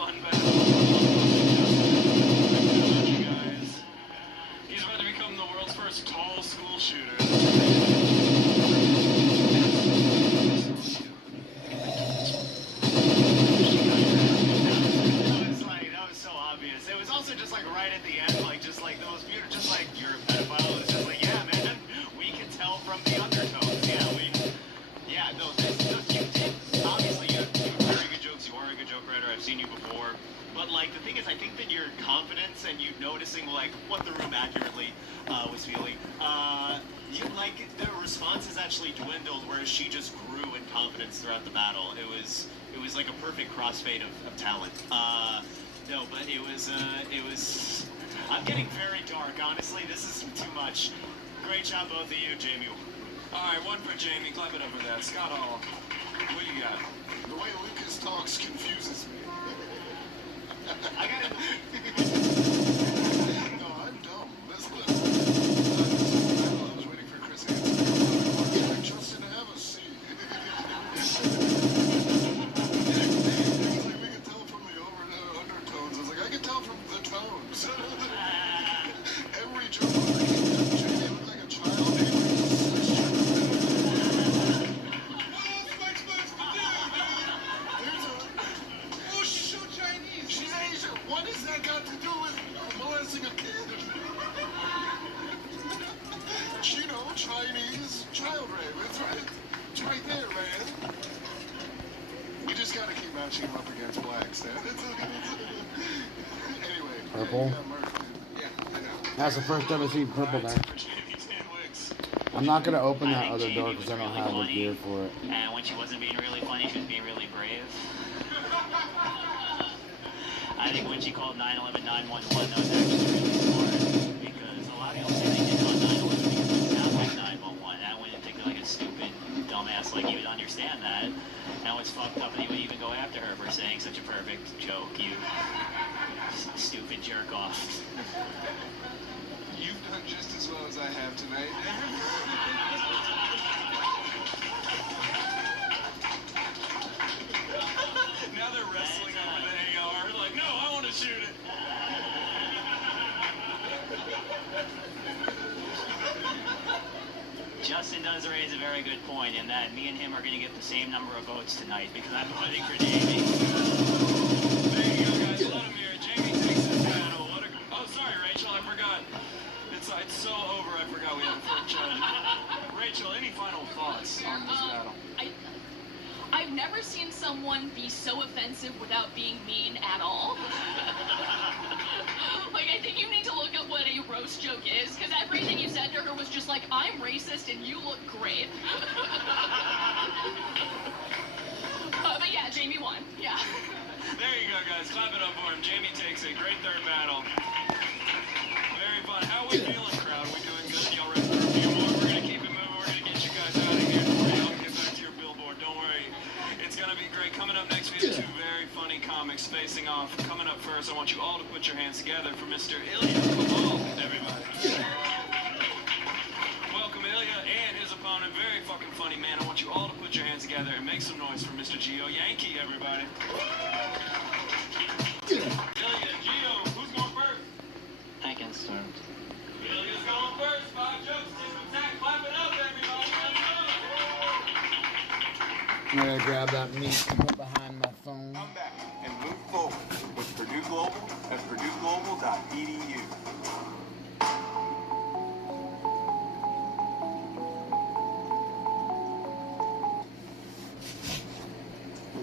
fun battle. You guys. He's about to become the world's first tall school shooter. That was so obvious. It was also just like right at the end, like just like the most beautiful, just like you're a pedophile. It's just like, yeah, man, we can tell from the undertones. Yeah, no, you did. Obviously, you have very good jokes. You are a good joke writer. I've seen you before. But like the thing is, I think that your confidence and you noticing like what the room accurately was feeling, you like the responses actually dwindled, whereas she just grew in confidence throughout the battle. It was like a perfect crossfade of talent. No, but it was. I'm getting very dark. Honestly, this is too much. Great job, both of you, Jamie. All right, one for Jamie. Clap it up for that. Scott Hall, what do you got? The way Lucas talks confuses me. I got it. No, I'm dumb. Listen. I was waiting for Chris Hansen. Justin, have a seat. We could tell from the undertones. I was like, I can tell from the tones. Every joke was like, Jamie looked like a child. What else am I supposed to do, dude? Oh, she's so Chinese. She's Asian. What has that got to do with molesting a kid? Chino, Chinese, child rape. It's right there, man. We just gotta keep matching him up against blacks, man. Anyway. Purple. Yeah, I know. That's the first time I've seen purple guy. I'm not gonna open that other door because I don't have the gear for it. And when she wasn't being really funny, she was being really brave. I think when she called 911 911, that was actually really smart. Because a lot of people say they did call 911 because it sounds like 911. I wouldn't think like a stupid dumbass like you would understand that. And what's fucked up, and you would even go after her for saying such a perfect joke, you stupid jerk off. You've done just as well as I have tonight. Now they're wrestling over the AR. Like, no, I want to shoot it. Justin does raise a very good point in that me and him are going to get the same number of votes tonight because I'm voting for Jamie. There you go, guys. Let him hear it. Jamie takes this battle. Oh, sorry, Rachel. I forgot. It's so over. I forgot we had a third judge. Rachel, any final thoughts on this battle? I've never seen someone be so offensive without being mean at all. Like, I think you need to look up what a roast joke is, because everything you said to her was just like, I'm racist and you look great. But yeah, Jamie won. Yeah. There you go, guys. Clap it up for him. Jamie takes it. Great third battle. Very fun. How are we feeling, crowd? We doing good? Y'all ready for a few more? We're going to keep it moving. We're going to get you guys out of here before y'all get back to your billboard. Don't worry. It's going to be great. Coming up next, we have two very funny comics facing off. Coming up first, I want you all to put your hands together for Mr. Ilya Kamal, everybody. Welcome, Ilya and his opponent. Very fucking funny man. I want you all to put your hands together and make some noise for Mr. Gio Yankee, everybody. Ilya, Gio, who's going first? I can start. Ilya's going first. 5 jokes, 6 attack. Clap it up, everybody. I'm gonna grab that meat and put behind my phone. Come back and move forward with Purdue Global at purdueglobal.edu.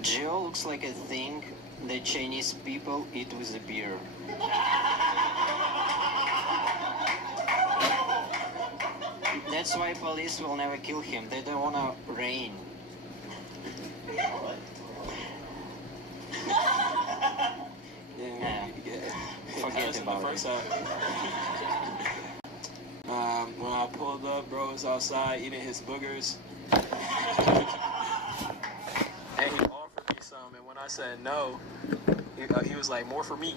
Geo looks like a thing that Chinese people eat with a beer. That's why police will never kill him. They don't wanna rain. Yeah, forget about it. When I pulled up, bro was outside eating his boogers. And he offered me some, and when I said no, he was like, more for me.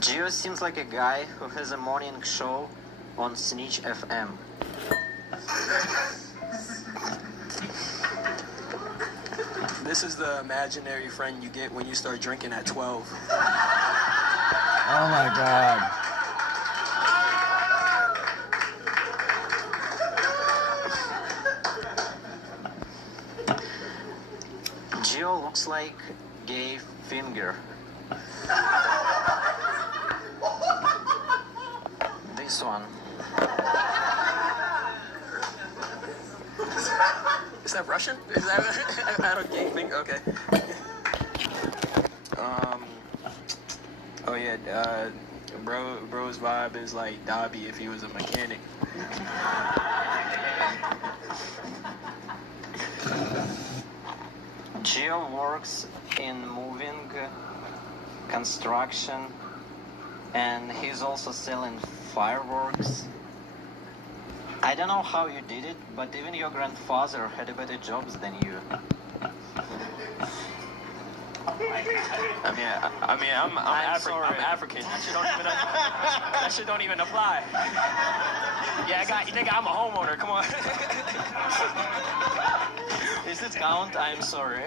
Gio seems like a guy who has a morning show on Snitch FM. This is the imaginary friend you get when you start drinking at 12. Oh my god. Gio looks like gay finger. This one. Is that Russian? Is that I don't gay thing? Okay. Oh yeah. Bro's vibe is like Dobby if he was a mechanic. Gio works in moving, construction, and he's also selling fireworks. I don't know how you did it, but even your grandfather had better jobs than you. I'm African. That shit don't even apply. Yeah, you think I'm a homeowner? Come on. Is it count? I'm sorry.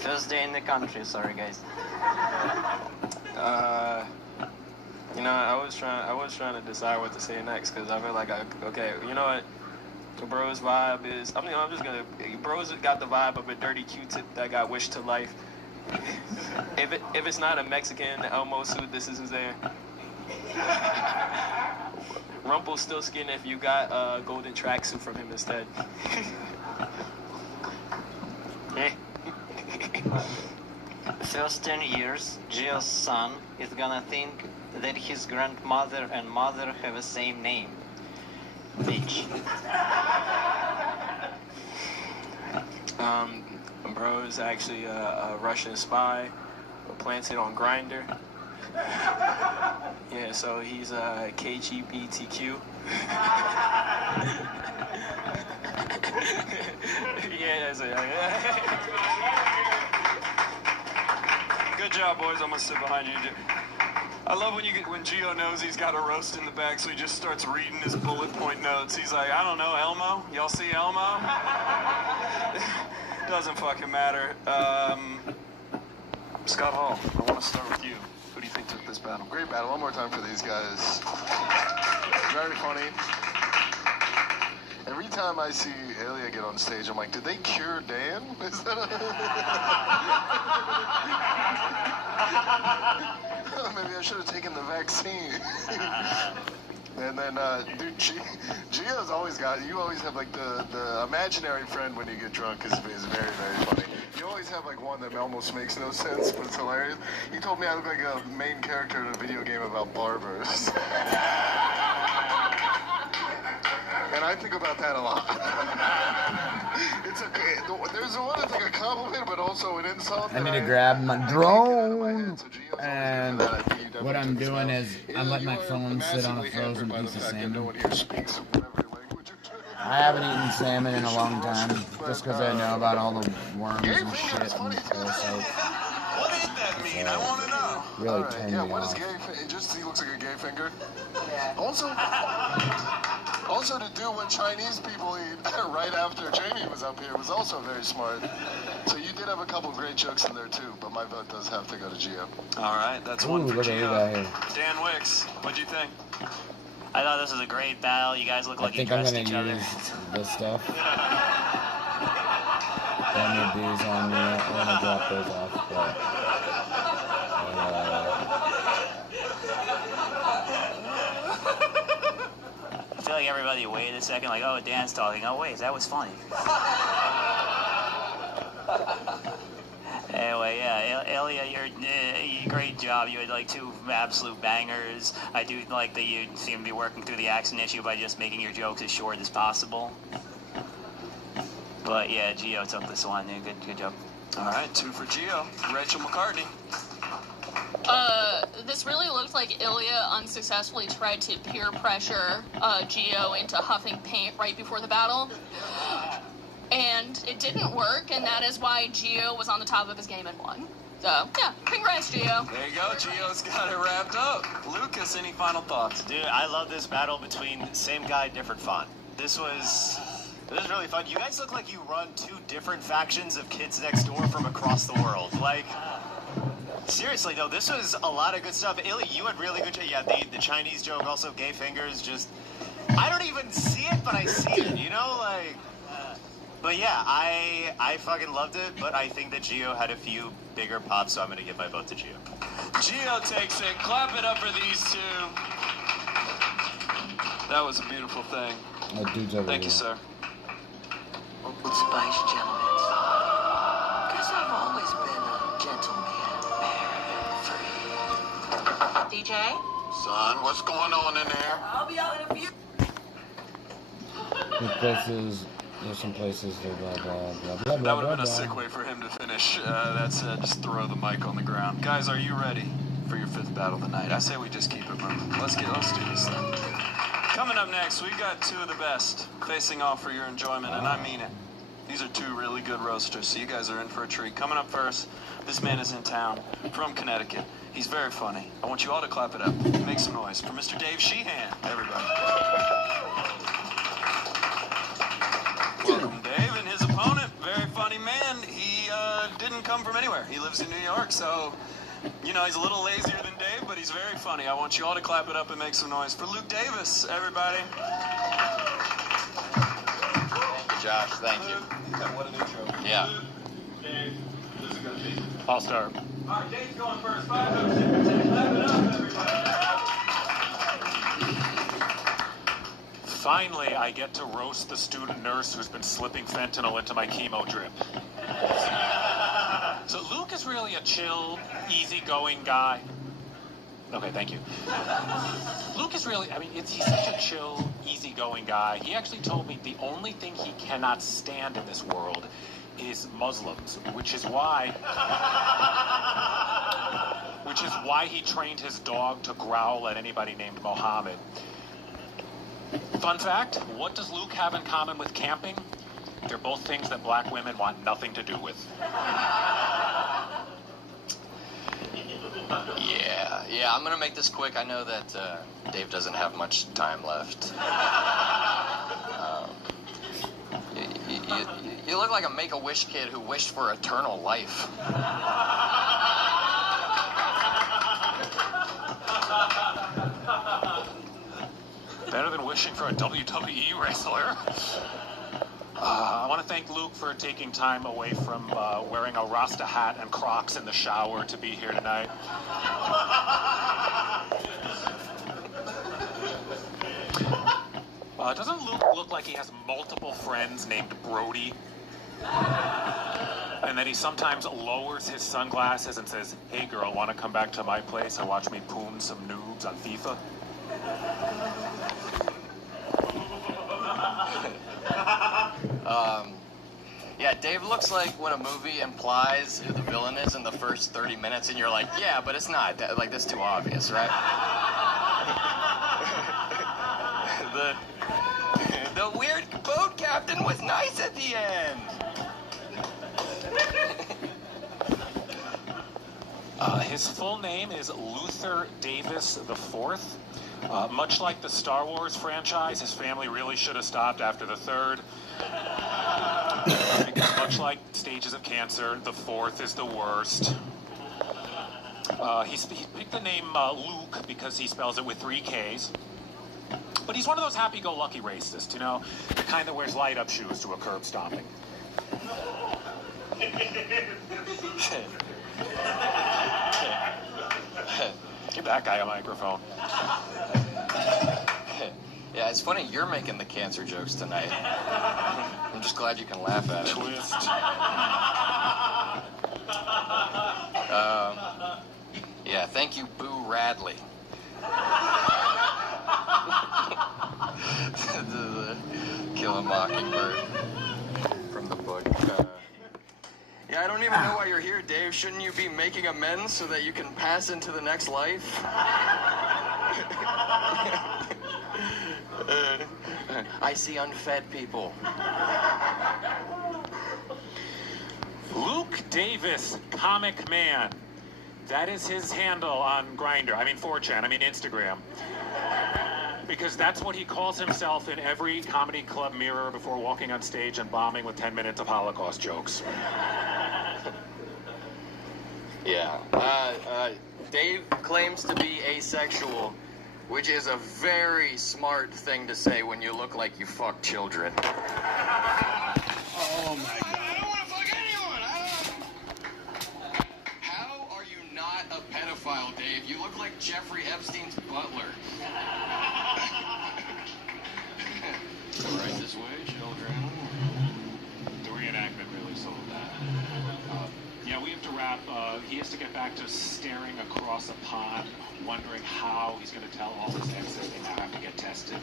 First day in the country. Sorry, guys. I was trying to decide what to say next because I feel like okay, you know what? Bro's vibe is. I'm just gonna. Bro's got the vibe of a dirty Q-tip that got wished to life. If it's not a Mexican Elmo suit, this isn't there. Rumpelstiltskin if you got a golden tracksuit from him instead. First 10 years, Gio's son is gonna think that his grandmother and mother have the same name. Bitch. Bro is actually a Russian spy planted on Grindr. Yeah, so he's a KGBTQ. Good job, boys. I'm gonna sit behind you. I love when Gio knows he's got a roast in the bag, so he just starts reading his bullet point notes. He's like, I don't know, Elmo? Y'all see Elmo? Doesn't fucking matter. Scott Hall, I want to start with you. Who do you think took this battle? Great battle. One more time for these guys. Very funny. Every time I see Ilya get on stage, I'm like, did they cure Dan? Is that maybe I should have taken the vaccine. And then, dude, Gio's always you always have like the imaginary friend when you get drunk is very, very funny. You always have like one that almost makes no sense, but it's hilarious. He told me I look like a main character in a video game about barbers. And I think about that a lot. There's one that's like a compliment, but also an insult. I need to grab my drone, and what I'm doing is I'm letting my phone sit on a frozen piece of salmon. I haven't eaten salmon in a long time, just because I know about all the worms and shit and parasites. What did that mean? I want to know. Really turned me what is off. gay? He looks like a gay finger. Also to do what Chinese people eat right after Jamie was up here was also very smart. So you did have a couple great jokes in there too, but my vote does have to go to Gio. All right, that's one for Gio. Dan Wicks, what'd you think? I thought this was a great battle. You guys look like you dressed each other. I think I'm gonna use this stuff. Don't need these on me. I'm gonna drop those off, but I feel like everybody waited a second, like, oh, Dan's talking. Oh, wait, that was funny. Anyway, yeah, Ilya, you're great job. You had like 2 absolute bangers. I do like that you seem to be working through the accent issue by just making your jokes as short as possible. But yeah, Gio took this one. Yeah, good job. All right, 2 for Gio. Rachel McCartney. This really looked like Ilya unsuccessfully tried to peer pressure Gio into huffing paint right before the battle. And it didn't work, and that is why Gio was on the top of his game and won. So, yeah, congrats, Gio. There you go, Gio's got it wrapped up. Lucas. Lucas, any final thoughts? Dude, I love this battle between same guy, different font. This was really fun. You guys look like you run two different factions of Kids Next Door from across the world. Like, seriously though, this was a lot of good stuff. Illy, you had really good. Yeah, the Chinese joke, also gay fingers. Just, I don't even see it, but I see it. You know, like. But yeah, I fucking loved it. But I think that Gio had a few bigger pops, so I'm gonna give my vote to Gio. Gio takes it. Clap it up for these two. That was a beautiful thing. Thank you, sir. Old Spice gentlemen. Guess I've always been a gentleman, very free. DJ? Son, what's going on in there? I'll be out in a few. There's some places that blah blah blah blah blah. That would have been a blah. sick way for him to finish. That's just throw the mic on the ground. Guys, are you ready for your fifth battle of the night? I say we just keep it moving. Let's do this thing. Coming up next, we've got two of the best facing off for your enjoyment, and I mean it. These are two really good roasters, so you guys are in for a treat. Coming up first, this man is in town from Connecticut. He's very funny. I want you all to clap it up. Make some noise for Mr. Dave Sheehan, everybody. Welcome, Dave, and his opponent, very funny man. He didn't come from anywhere. He lives in New York, so, you know, he's a little lazier than Dave, but he's very funny. I want you all to clap it up and make some noise for Luke Davis, everybody. Josh, thank you. What an intro. Yeah. Dave, this is going to be. I'll start. All right, Dave's going first. 5 up, 6 or 10. Clap it up, everybody. Finally, I get to roast the student nurse who's been slipping fentanyl into my chemo drip. So Luke is really a chill, easygoing guy. Okay, thank you. Luke is really, he's such a chill, easygoing guy. He actually told me the only thing he cannot stand in this world is Muslims, which is why he trained his dog to growl at anybody named Mohammed. Fun fact, what does Luke have in common with camping? They're both things that black women want nothing to do with. Yeah, I'm gonna make this quick. I know that Dave doesn't have much time left. You look like a Make-A-Wish kid who wished for eternal life. Better than wishing for a WWE wrestler. I want to thank Luke for taking time away from wearing a Rasta hat and Crocs in the shower to be here tonight. Doesn't Luke look like he has multiple friends named Brody? And that he sometimes lowers his sunglasses and says, "Hey girl, want to come back to my place and watch me poon some noobs on FIFA?" Yeah, Dave looks like when a movie implies who the villain is in the first 30 minutes, and you're like, yeah, but it's not. That's too obvious, right? The weird boat captain was nice at the end. His full name is Luther Davis IV. Much like the Star Wars franchise, his family really should have stopped after the third. Because much like stages of cancer, the fourth is the worst. He picked the name Luke because he spells it with 3 Ks. But he's one of those happy-go-lucky racists, you know? The kind that wears light-up shoes to a curb stomping. Give that guy a microphone. Yeah, it's funny you're making the cancer jokes tonight. I'm just glad you can laugh at it. Twist. Yeah, thank you, Boo Radley. Kill a Mockingbird from the book. Yeah, I don't even know why you're here, Dave. Shouldn't you be making amends so that you can pass into the next life? I see unfed people. Luke Davis, comic man. That is his handle on Grindr. I mean 4chan. I mean Instagram. Because that's what he calls himself in every comedy club mirror before walking on stage and bombing with 10 minutes of Holocaust jokes. Yeah. Dave claims to be asexual, which is a very smart thing to say when you look like you fuck children. Oh my God. I don't want to fuck anyone. How are you not a pedophile, Dave? You look like Jeffrey Epstein's butler. Right this way, children. The reenactment really sold that. Yeah, we have to wrap. He has to get back to staring across a pond, wondering how he's going to tell all his exes they now have to get tested.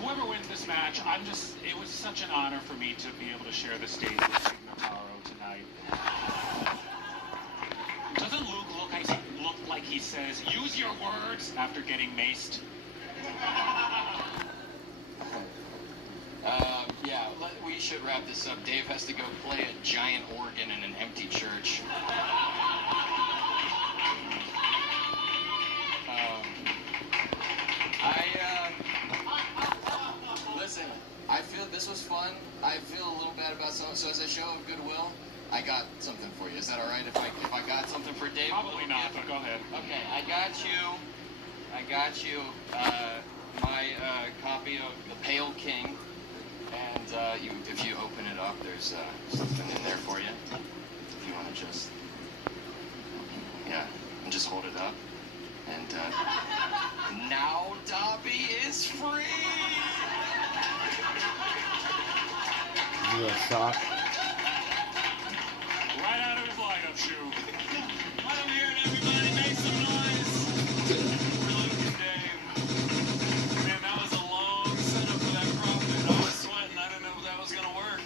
Whoever wins this match, it was such an honor for me to be able to share the stage with Sigma Taro tonight. Doesn't Luke look like he says, use your words, after getting maced? Yeah, we should wrap this up. Dave has to go play a giant organ in an empty church. Listen, I feel this was fun. I feel a little bad about some. So as a show of goodwill, I got something for you. Is that all right? If I got something for Dave? Probably not, but go ahead. Okay, I got you my copy of The Pale King, and if you open it up, there's something in there for you. If you want to just, and just hold it up, and now Dobby is free. You a shock? Right out of his lineup shoe. Why don't we hear it, everybody? Make some noise for Luke and Dave. Man, that was a long setup for that profit. I was sweating. I didn't know if that was going to work.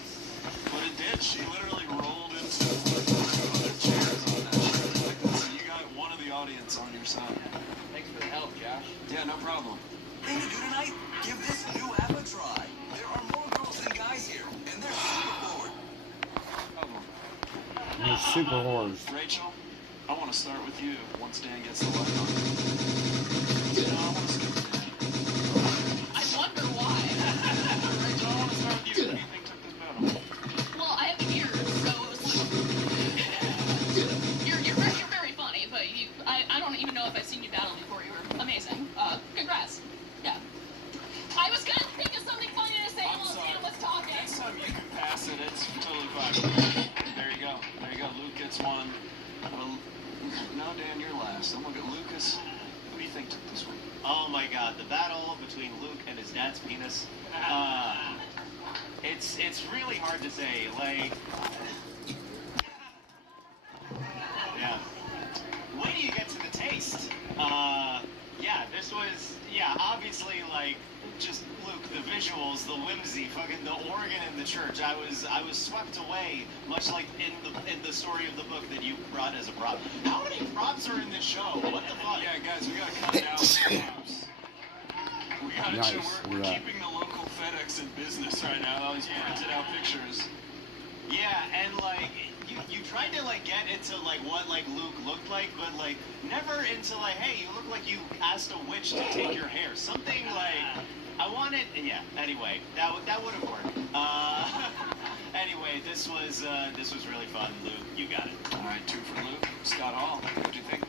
But it did. She literally rolled into other chairs on that shit. So you got one of the audience on your side. Thanks for the help, Josh. Yeah, no problem. Thing to do tonight? Give this new app a try. There are more girls than guys here, and they're super bored. You're super whores. Rachel, I want to start with you once Dan gets the light on. No, I want to start with Dan. I wonder why. Rachel, I want to start with you. Who do you think took this battle? Well, I have ears, so it was you're very funny, but I don't even know if I've seen you battle before. You were amazing. Congrats. Yeah. I was gonna think of something funny to say while Dan was talking. Next time you can pass it, it's totally fine. There you go. There you go. Luke gets one. Well, no, Dan, you're last. I'm looking at Lucas. Who do you think took this one? Oh my God, the battle between Luke and his dad's penis. It's really hard to say. Like, yeah. When do you get to the taste? Yeah, this was, obviously, like, just Luke, the visuals, the whimsy, fucking the organ in the church. I was swept away, much like in the story of the book that you brought as a prop. How many props are in this show? What the fuck? Yeah, guys, we gotta cut down the props. We gotta Nice. we're keeping the local FedEx in business right now. All these printed out pictures. Yeah, and like you tried to like get into like what like Luke looked like, but like never into like, hey, you look like you asked a witch to take your hair. Something like I wanted. Yeah. Anyway, that would have worked. Anyway, this was really fun, Luke. You got it. All right, 2 for Luke. Scott Hall, what do you think?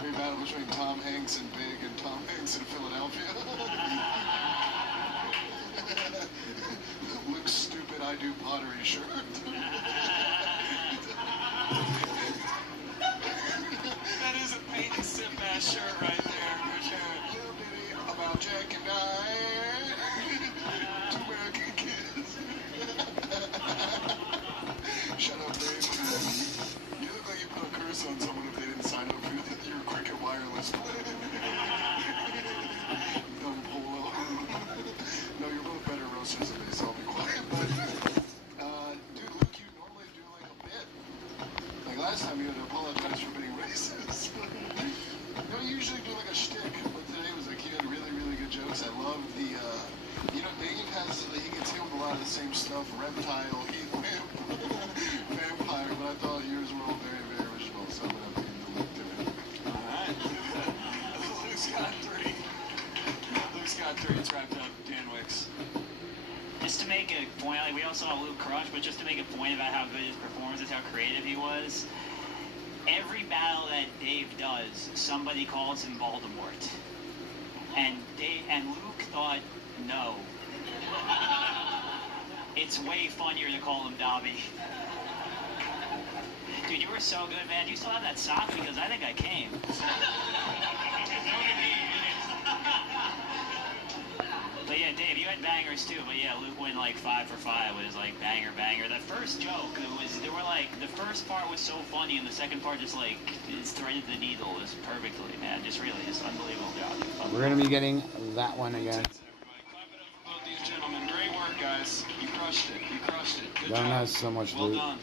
Great battle between Tom Hanks and Big and Tom Hanks in Philadelphia. Luke's stupid I do pottery shirt. That is a paint and sip ass shirt right there, for sure. Little bitty about Jack and I. 2 American kids. Shut up, Dave. You look like you put a curse on someone if they didn't sign up for your Cricket Wireless plan. Dumb polo. No, you're both better roasters than me, so I'll be quiet. But, dude, Luke, you normally do like a bit. Like last time you had to apologize for being racist. You usually do like a shtick, but today was like you had really, really good jokes. I love the, Dave he gets hit with a lot of the same stuff, reptile, heat lamp, vampire, but I thought yours were all very, very original, so I'm gonna have to give you after it's wrapped up, Dan Wicks. Just to make a point, like we all saw Luke crush, but just to make a point about how good his performance is, how creative he was. Every battle that Dave does, somebody calls him Voldemort, and Luke thought no. It's way funnier to call him Dobby. Dude, you were so good, man. Do you still have that sock? Because I think I came. But yeah, Dave, you had bangers too. But yeah, Luke went like 5 for 5 with his like banger. That first joke, there were like, the first part was so funny, and the second part just like, it's threaded the needle just perfectly, man. Just unbelievable job. We're gonna be getting that one again. Both these gentlemen, great work, guys. You crushed it. Good Don job. has so much Well loot. done.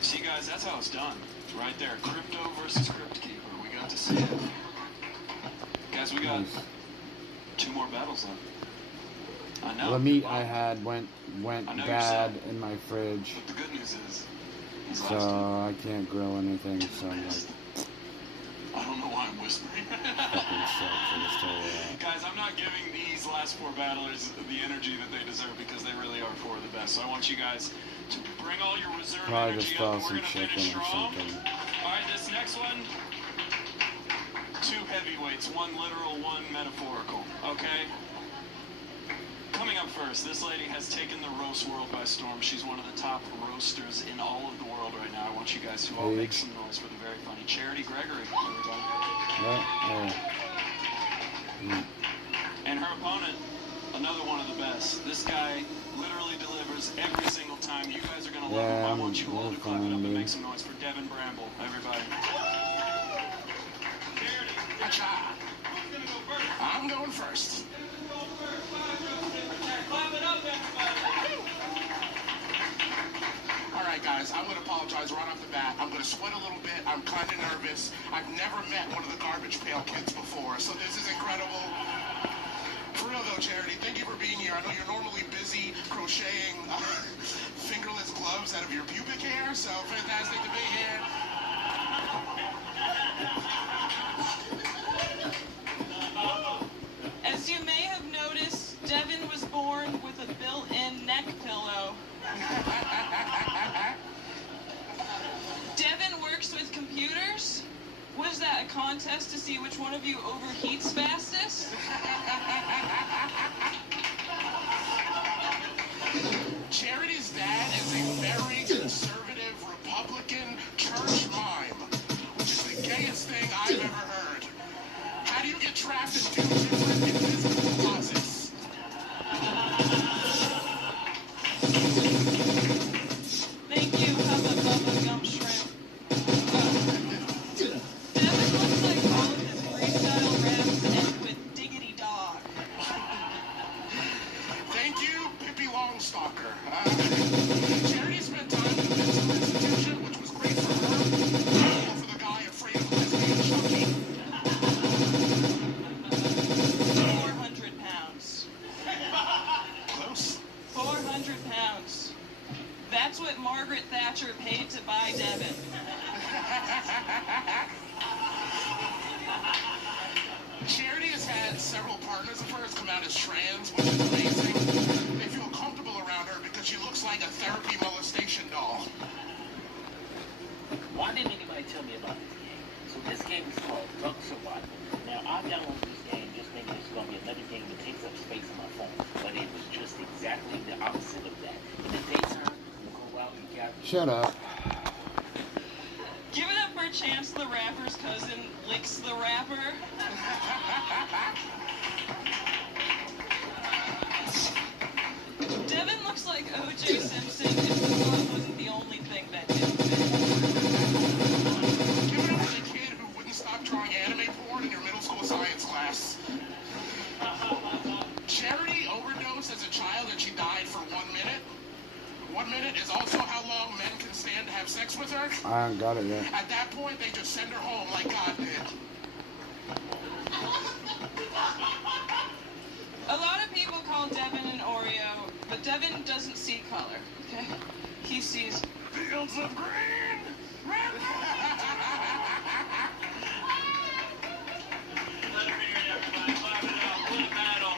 See, guys, that's how it's done. Right there. Crypto versus Crypt Keeper. We got to see it. Guys, we got 2 more battles left. I know. The meat I had went I know bad in my fridge. But the good news is, he's So I can't grill anything, so I'm like, I don't know why I'm whispering. fucking sucks. I just tell you that. Guys, I'm not giving these last 4 battlers the energy that they deserve because they really are 4 of the best. So I want you guys to bring all your reserve Probably energy just up. fell And we're some going to finish chicken or strong. something. All right, this next one, 2 heavyweights, 1 literal, 1 metaphorical. Okay? Coming up first, this lady has taken the roast world by storm. She's one of the top roasters in all of the world right now. I want you guys to all make some noise for the very funny Charity Gregory, everybody. And her opponent, another one of the best. This guy literally delivers every single time. You guys are going to love him. I want you all to clap it up and make some noise for Devin Bramble, everybody. Charity. Acha. Who's going to go first? I'm going first. Clap it up, everybody. All right, guys, I'm going to apologize right off the bat. I'm going to sweat a little bit. I'm kind of nervous. I've never met one of the Garbage Pail Kids before, so this is incredible. For real, though, Charity, thank you for being here. I know you're normally busy crocheting fingerless gloves out of your pubic hair, so fantastic to be here. As you may have noticed, Devin was born with a built-in neck pillow. Devin works with computers. Was that a contest to see which one of you overheats fastest? Charity's dad is a very conservative Republican church mime, which is the gayest thing I've ever heard. How do you get trapped in 2 different invisible closets? Thank you, Hubba Bubba Gum Shrimp. Devin looks like all of his freestyle raps end with diggity dog. Thank you, Pippi Longstalker. Charity spent time in a mental institution, which was great for her, or for the guy afraid of lesbian Chucky. 400 pounds. Close. 400 pounds. That's what Margaret Thatcher paid to buy Devin. Charity has had several partners of hers come out as trans, which is amazing. They feel comfortable around her because she looks like a therapy molestation doll. Why didn't anybody tell me about this game? So this game is called Drunk Survival. Now, I downloaded this game just thinking it's going to be another game that takes up space on my phone. But it was just exactly the opposite of that. In the daytime, you go out, you got... Shut up. Give it up for Chance the Rapper's cousin licks the rapper. Devin looks like O.J. Simpson if the glove wasn't the only thing that didn't fit. Give it up for the kid who wouldn't stop drawing anime porn in your middle school science class. Charity overdosed as a child and she died for 1 minute. 1 minute is also how long men can stand to have sex with her. I haven't got it yet. At that point, they just send her home like God did. A lot of people call Devin an Oreo, but Devin doesn't see color, okay? He sees fields of green. Let her hear it, everybody. Clap it up. What a battle.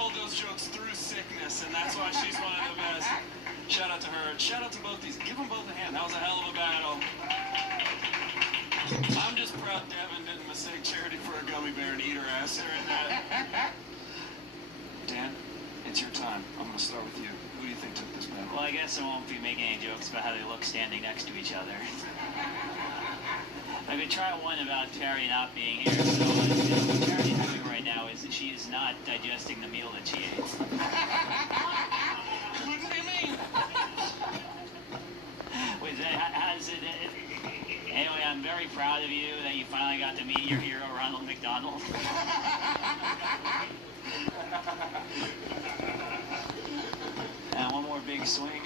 told those jokes through sickness, and that's why she's one of the best. Shout out to her. Shout out to both these. Give them both a hand. That was a hell of a battle. I'm just proud Devin didn't mistake Charity for a gummy bear and eat her ass during that. Dan, it's your time. I'm going to start with you. Who do you think took this battle? Well, I guess I won't be making any jokes about how they look standing next to each other. I could try one about Charity not being here. So what Charity's doing right now is that she is not digesting the meal that she ate. What do you mean? Wait, how does it... Anyway, I'm very proud of you that you finally got to meet your hero, Ronald McDonald. And one more big swing.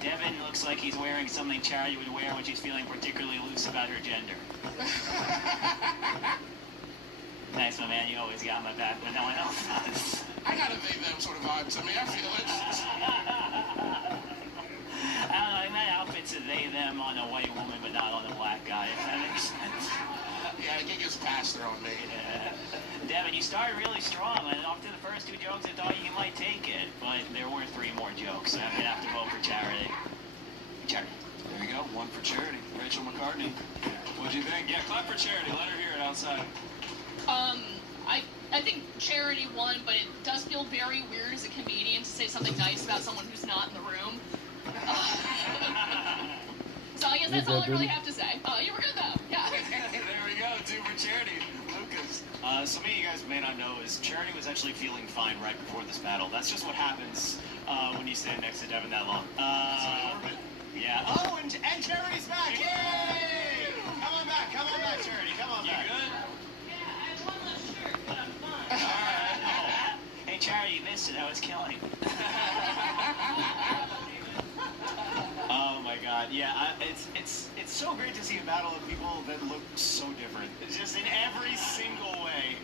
Devin looks like he's wearing something Charity would wear when she's feeling particularly loose about her gender. Nice one, man. You always got my back when no one else does. I got a they-them sort of vibe to me. I feel it. I don't know, that outfit's a they-them on a white woman, but not on a black guy, if that makes sense. Yeah, it gets past her on me. Yeah. Devin, you started really strong, and after the first two jokes, I thought you might take it, but there were 3 more jokes, so I'm going to have to vote for Charity. Charity. There you go. One for Charity. Rachel McCartney. What'd you think? Yeah, clap for Charity. Let her hear it outside. I think Charity won, but it does feel very weird as a comedian to say something nice about someone who's not in the room. So I guess that's all I really have to say. You were good though. Yeah. There we go. 2 for Charity. Lucas. Some of you guys may not know is Charity was actually feeling fine right before this battle. That's just what happens when you stand next to Devin that long. Yeah. Oh, and Charity's back! Yay! Come on back, Charity. Come on back. You good? Hey, Charity, you missed it. I was killing. Oh my God! Yeah, it's so great to see a battle of people that look so different. It's just in every single way.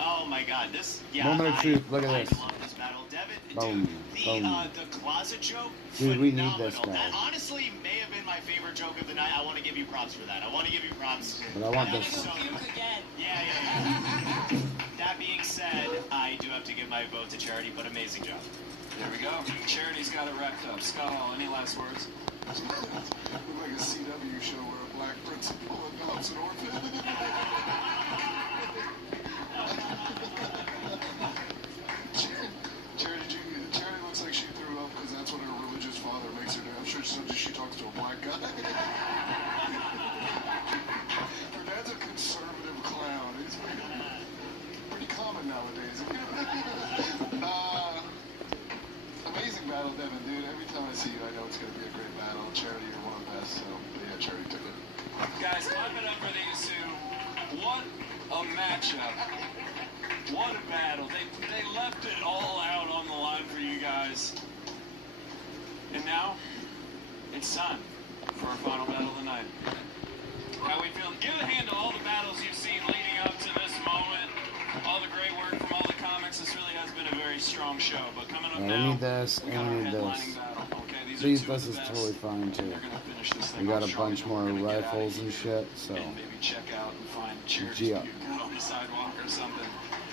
Oh my God! This Moment of truth. Look at this. I love this battle, Devin. Boom. The closet joke. Dude, we need this phenomenal. guy. That honestly may have been my favorite joke of the night. I want to give you props for that. I want to give you props. But I want this So, one. yeah. That being said, I do have to give my vote to Charity, but amazing job. There we go. Charity's got it wrapped up. Scott Hall, any last words? Look like a CW show where a black principal adopts an orphan. Charity looks like she threw up because that's what her religious father makes her do. I'm sure she talks to a black guy. Her dad's a conservative clown. He's pretty common nowadays. Amazing battle, Devin, dude. Every time I see you, I know it's going to be a great battle. Charity, you're one of the best, so yeah, Charity took it. Guys, clap it up for these two. What a matchup. What a battle. They left it all out on the line for you guys. And now, it's time for our final battle of the night. How we feeling? Give a hand to all the battles you've seen leading up to this moment. All the great work from all the comics. This really has been a very strong show. But coming up now, We need this, we and got we our need headlining this. battle. Okay, these These are two of this the is best. totally fine too. We're gonna finish this thing We got off a strong, bunch and more we're gonna get rifles out of and here shit, so and maybe check out and find chairs G you up. can on the sidewalk or something.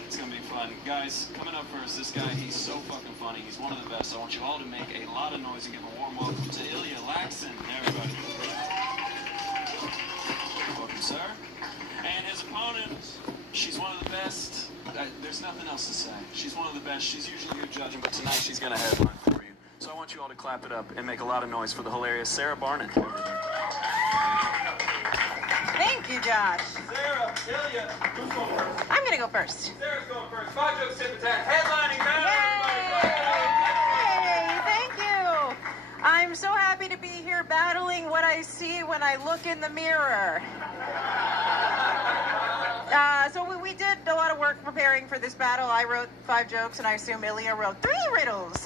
It's gonna be fun. Guys, coming up first, this guy, he's so fucking funny. He's one of the best. I want you all to make a lot of noise and give a warm welcome to Ilya Laxon. Everybody. Welcome, sir. And his opponent, she's one of the best. There's nothing else to say. She's one of the best. She's usually good judging, but tonight she's gonna headline for you. So I want you all to clap it up and make a lot of noise for the hilarious Sarah Barnett. Thank you, Josh. Sarah, Ilya, who's going first? I'm going to go first. Sarah's going first. 5 jokes, tip attack. Headlining battle. Yay! Thank you. I'm so happy to be here battling what I see when I look in the mirror. So we did a lot of work preparing for this battle. I wrote 5 jokes, and I assume Ilya wrote 3 riddles.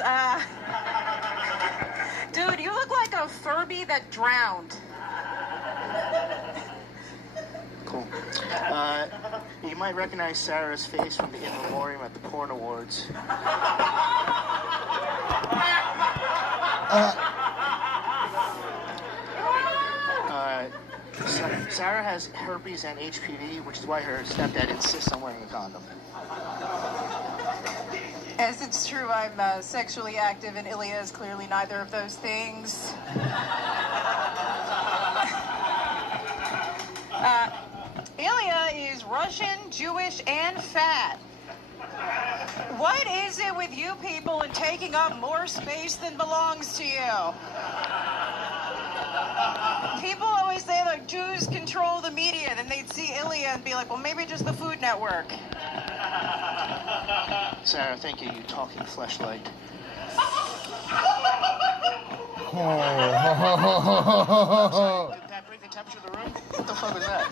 Dude, you look like a Furby that drowned. Cool. You might recognize Sarah's face from the In Memoriam at the Porn Awards. Sarah has herpes and HPV, which is why her stepdad insists on wearing a condom. As it's true, I'm sexually active, and Ilya is clearly neither of those things. Ilya is Russian, Jewish, and fat. What is it with you people and taking up more space than belongs to you? People always say like Jews control the media, then they'd see Ilya and be like, well, maybe just the Food Network. Sarah, thank you, you talking fleshlight. Did that break the temperature of the room? What the fuck was that?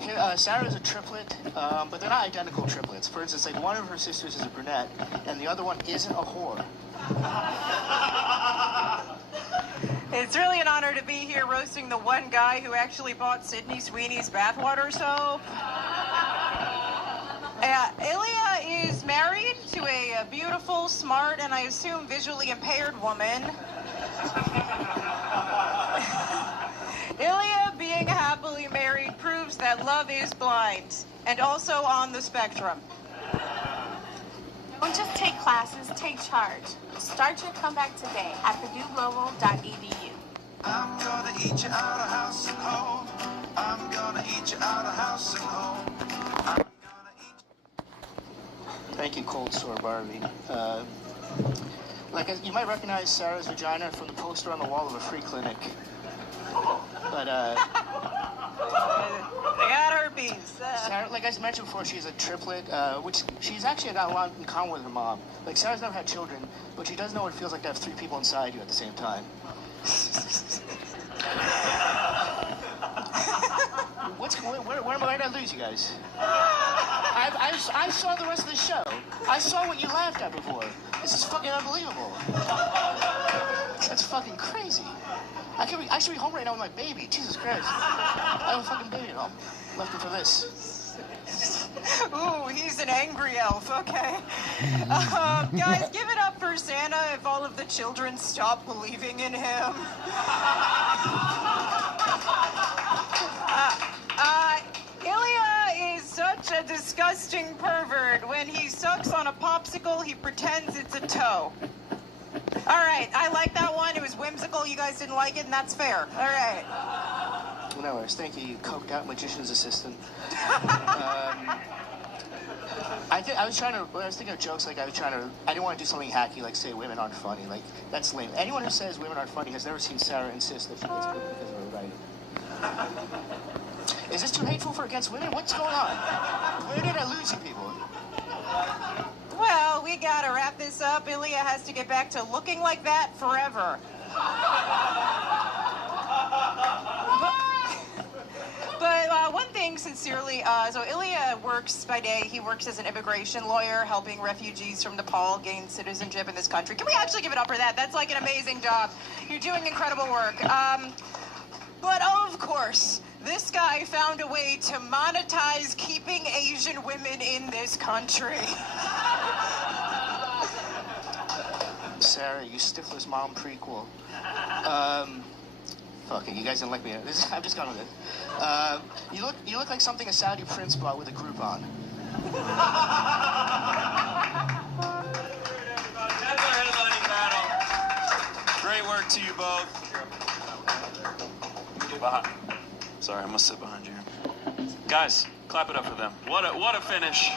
Here, Sarah's a triplet, but they're not identical triplets. For instance, like one of her sisters is a brunette, and the other one isn't a whore. It's really an honor to be here roasting the one guy who actually bought Sydney Sweeney's bathwater soap. Ilya is married to a beautiful, smart, and I assume visually impaired woman. Ilya being happily married proves that love is blind and also on the spectrum. Don't just take classes, take charge. Start your comeback today at purdueglobal.edu. I'm gonna eat you out of house and home. I'm gonna eat you out of house and home. Thank you, Cold Sore Barbie. You might recognize Sarah's vagina from the poster on the wall of a free clinic. But, they got herpes. Sarah, like I mentioned before, she's a triplet, which she's actually got a lot in common with her mom. Like, Sarah's never had children, but she does know what it feels like to have three people inside you at the same time. Where am I going to lose you guys? I saw the rest of the show. I saw what you laughed at before. This is fucking unbelievable. That's fucking crazy. I should be home right now with my baby. Jesus Christ. I have a fucking baby at home. Left it for this. Ooh, he's an angry elf. Okay. Guys, give it up for Santa if all of the children stop believing in him. Ilya is such a disgusting pervert. When he sucks on a popsicle, he pretends it's a toe. All right, I like that one. It was whimsical. You guys didn't like it, and that's fair. All right. Well, no worries. Thank you, you coked out magician's assistant. I was thinking of jokes like I didn't want to do something hacky like say women aren't funny. Like, that's lame. Anyone who says women aren't funny has never seen Sarah insist that she gets good because of her writing. Is this too hateful for against women? What's going on? Where did I lose you people? Well, we gotta wrap this up. Ilya has to get back to looking like that forever. But one thing, sincerely, so Ilya works by day. He works as an immigration lawyer, helping refugees from Nepal gain citizenship in this country. Can we actually give it up for that? That's like an amazing job. You're doing incredible work. But of course, this guy found a way to monetize keeping Asian women in this country. Sarah, you Stifler's mom prequel. Fuck it, you guys didn't like me. I've just gone with it. You look like something a Saudi prince bought with a Groupon. That's our headlining battle. Great work to you both. Sorry, I'm gonna sit behind you. Guys, clap it up for them. What a finish.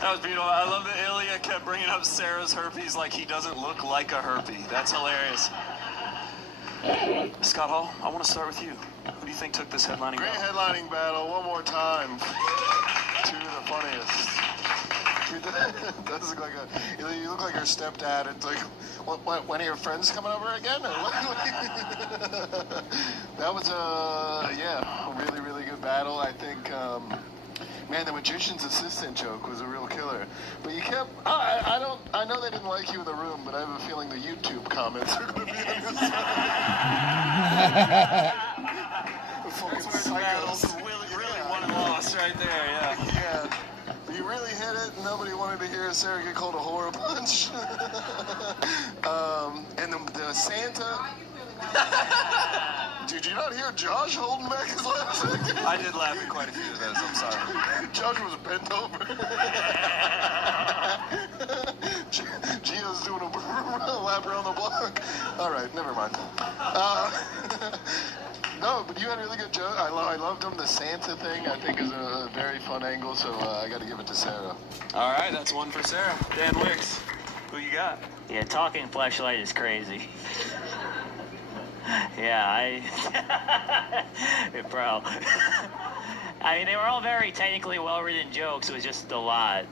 That was beautiful. I love that Ilya kept bringing up Sarah's herpes like he doesn't look like a herpy. That's hilarious. Scott Hall, I want to start with you. Who do you think took this headlining Great battle? headlining battle. One more time. Two of the funniest. Does look like you look like your stepdad. It's like, what, one of your friends coming over again? Or what? That was a really, really good battle. I think, man, the magician's assistant joke was a real killer. But you kept, I know they didn't like you in the room, but I have a feeling the YouTube comments are going to be on your side. Fucking psychos. Really won and lost right there, yeah. Yeah. You really hit it. Nobody wanted to hear Sarah get called a whore a bunch. And the Santa. Did you not hear Josh holding back his laugh? I did laugh at quite a few of those. I'm sorry. Josh was bent over. All right, never mind. No, but you had a really good joke. I loved them. The Santa thing, I think, is a very fun angle, so I got to give it to Sarah. All right, that's one for Sarah. Dan Wicks, who you got? Yeah, talking fleshlight is crazy. Yeah, bro. I mean, they were all very technically well-written jokes. It was just a lot,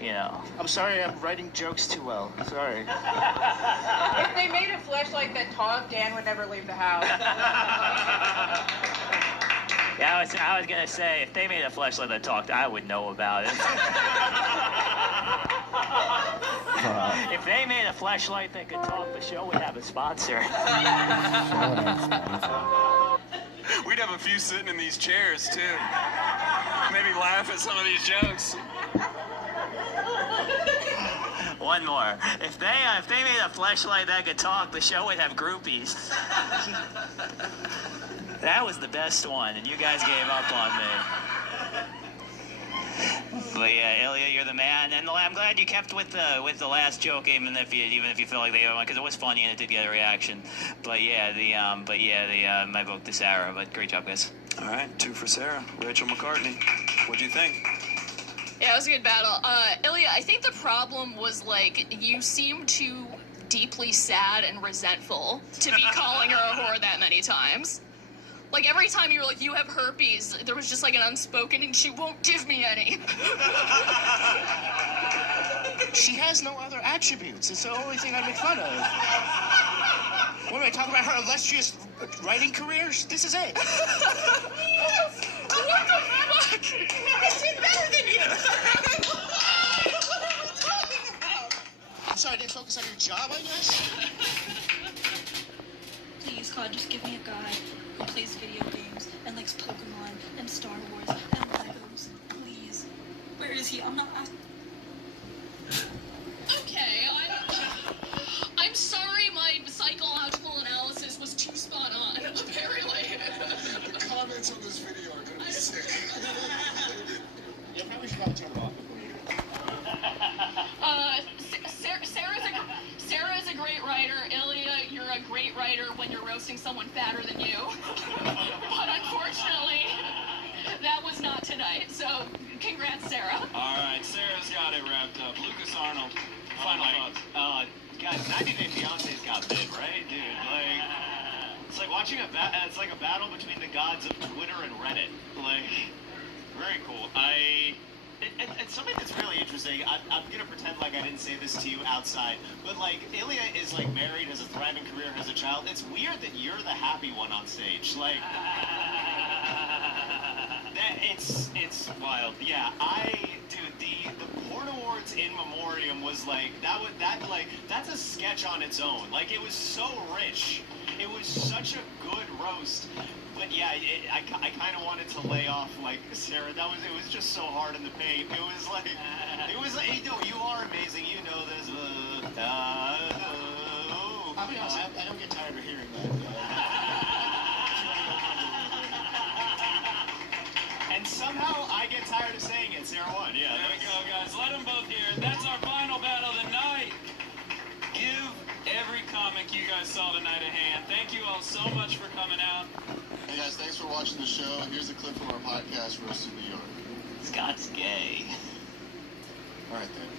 you know. I'm sorry, I'm writing jokes too well. Sorry. If they made a fleshlight that talked, Dan would never leave the house. Yeah, I was gonna say, if they made a fleshlight that talked, I would know about it. If they made a fleshlight that could talk, the show would have a sponsor. We'd have a few sitting in these chairs, too. Maybe laugh at some of these jokes. One more. If they made a fleshlight that could talk, the show would have groupies. That was the best one, and you guys gave up on me. But yeah, Ilya, you're the man, and I'm glad you kept with the last joke, even if you feel like they won, because it was funny and it did get a reaction. But yeah, my vote to Sarah. But great job, guys. All right, 2 for Sarah. Rachel McCartney, what'd you think? Yeah, it was a good battle. Ilya, I think the problem was, like, you seemed too deeply sad and resentful to be calling her a whore that many times. Like, every time you were like, you have herpes, there was just, like, an unspoken, and she won't give me any. She has no other attributes. It's the only thing I make fun of. What do I talk about? Her illustrious writing careers? This is it. What the fuck? I did better than you. What are we talking about? I'm sorry, I didn't focus on your job, I guess. Please, God, just give me a guy who plays video games and likes Pokemon and Star Wars and Legos. Please. Where is he? I'm not... Okay, I'm sorry my psychological analysis was too spot on, apparently. The comments on this video are gonna be sick. Yeah, probably should not turn it off. Sarah's a great writer. Ilya, you're a great writer when you're roasting someone fatter than you. But unfortunately, that was not tonight. So, congrats, Sarah. All right, Sarah's got it wrapped up. Lucas Arnold, final thoughts. Guys, 90 Day Fiancé's got big, right? Dude, like, it's like watching it's like a battle between the gods of Twitter and Reddit. Like, very cool. It's something that's really interesting. I'm gonna pretend like I didn't say this to you outside, but like, Ilya is like married, has a thriving career, has a child. It's weird that you're the happy one on stage. Like, it's wild. Yeah, dude, the Porn Awards in memoriam was like, that's a sketch on its own. Like, it was so rich. It was such a good roast. But yeah, I kind of wanted to lay off, like, Sarah. It was just so hard in the paint. It was like, hey, no, you are amazing. You know this. I'll be honest, I don't get tired of hearing that. And somehow I get tired of saying it. Sarah won. Yeah. There we go, guys. Let them both hear it. That's our final battle of the night. Give every comic you guys saw tonight a hand. Thank you all so much for coming out. Hey guys, thanks for watching the show. Here's a clip from our podcast, Roasted New York. Scott's gay. All right then.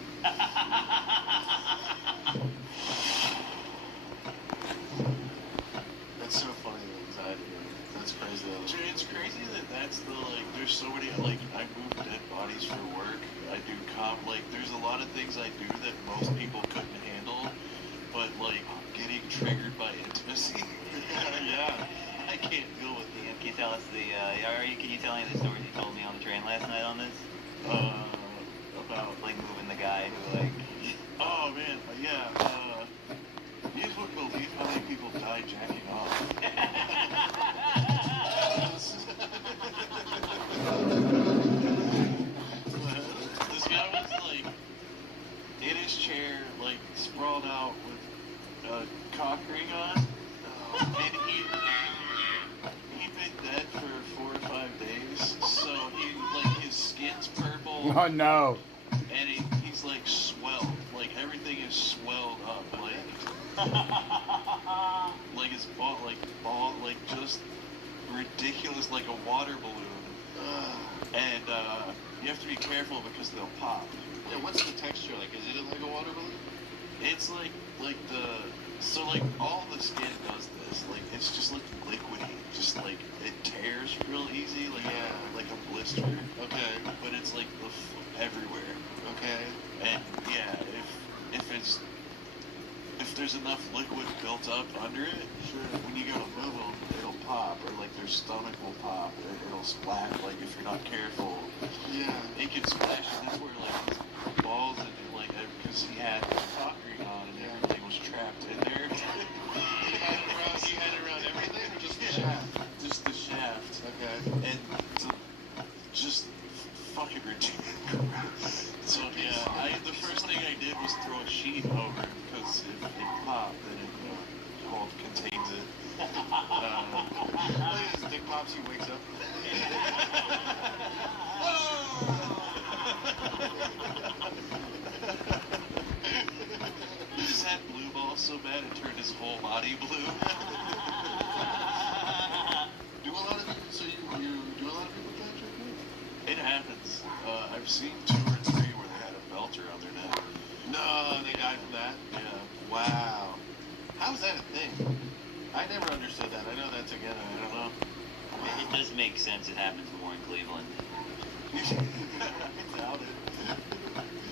That's so funny, the anxiety. That's crazy. It's crazy that's the, like, there's so many, like, I move dead bodies for work. I do like, there's a lot of things I do that most people couldn't handle, but, like, getting triggered by intimacy. Yeah. I can't deal with it. Can you tell us can you tell any of the stories you told me on the train last night on this? About, like, moving the guy who, like... Oh, man, yeah, you just wouldn't believe how many people die jacking off. This guy was, like, in his chair, like, sprawled out with a cock ring on, and he'd been dead for 4 or 5 days, so his skin's purple. Oh no. And he's like swelled, like everything is swelled up, like. ridiculous, like a water balloon. And you have to be careful because they'll pop. Yeah, what's the texture like? Is it like a water balloon? It's like all the skin does this. Like it's just like liquidy, just like it tears real easy, like a blister. Okay. But it's like everywhere. Okay. And yeah, if there's enough liquid built up under it, when you go to move them, it'll pop, or like their stomach will pop, or it'll splash. Like if you're not careful, yeah, it can splash. And that's where like his balls and like because he had concrete on and everything was trapped in there. You had it around everything, or just the shaft? Just the shaft. Okay. And just fucking ridiculous. So yeah, the first thing I did was throw a sheet over him because if it popped, then it contains it. His dick pops, he wakes up. He just had blue balls so bad it turned his whole body blue. Do a lot of people? So you do a lot of people catch it? It happens. I've seen 2 or 3 where they had a belter on their neck. No, they died from that? Yeah. Wow. How is that a thing? I never understood that. I know that's again, I don't know. It does make sense. It happens more in Cleveland. I doubt it.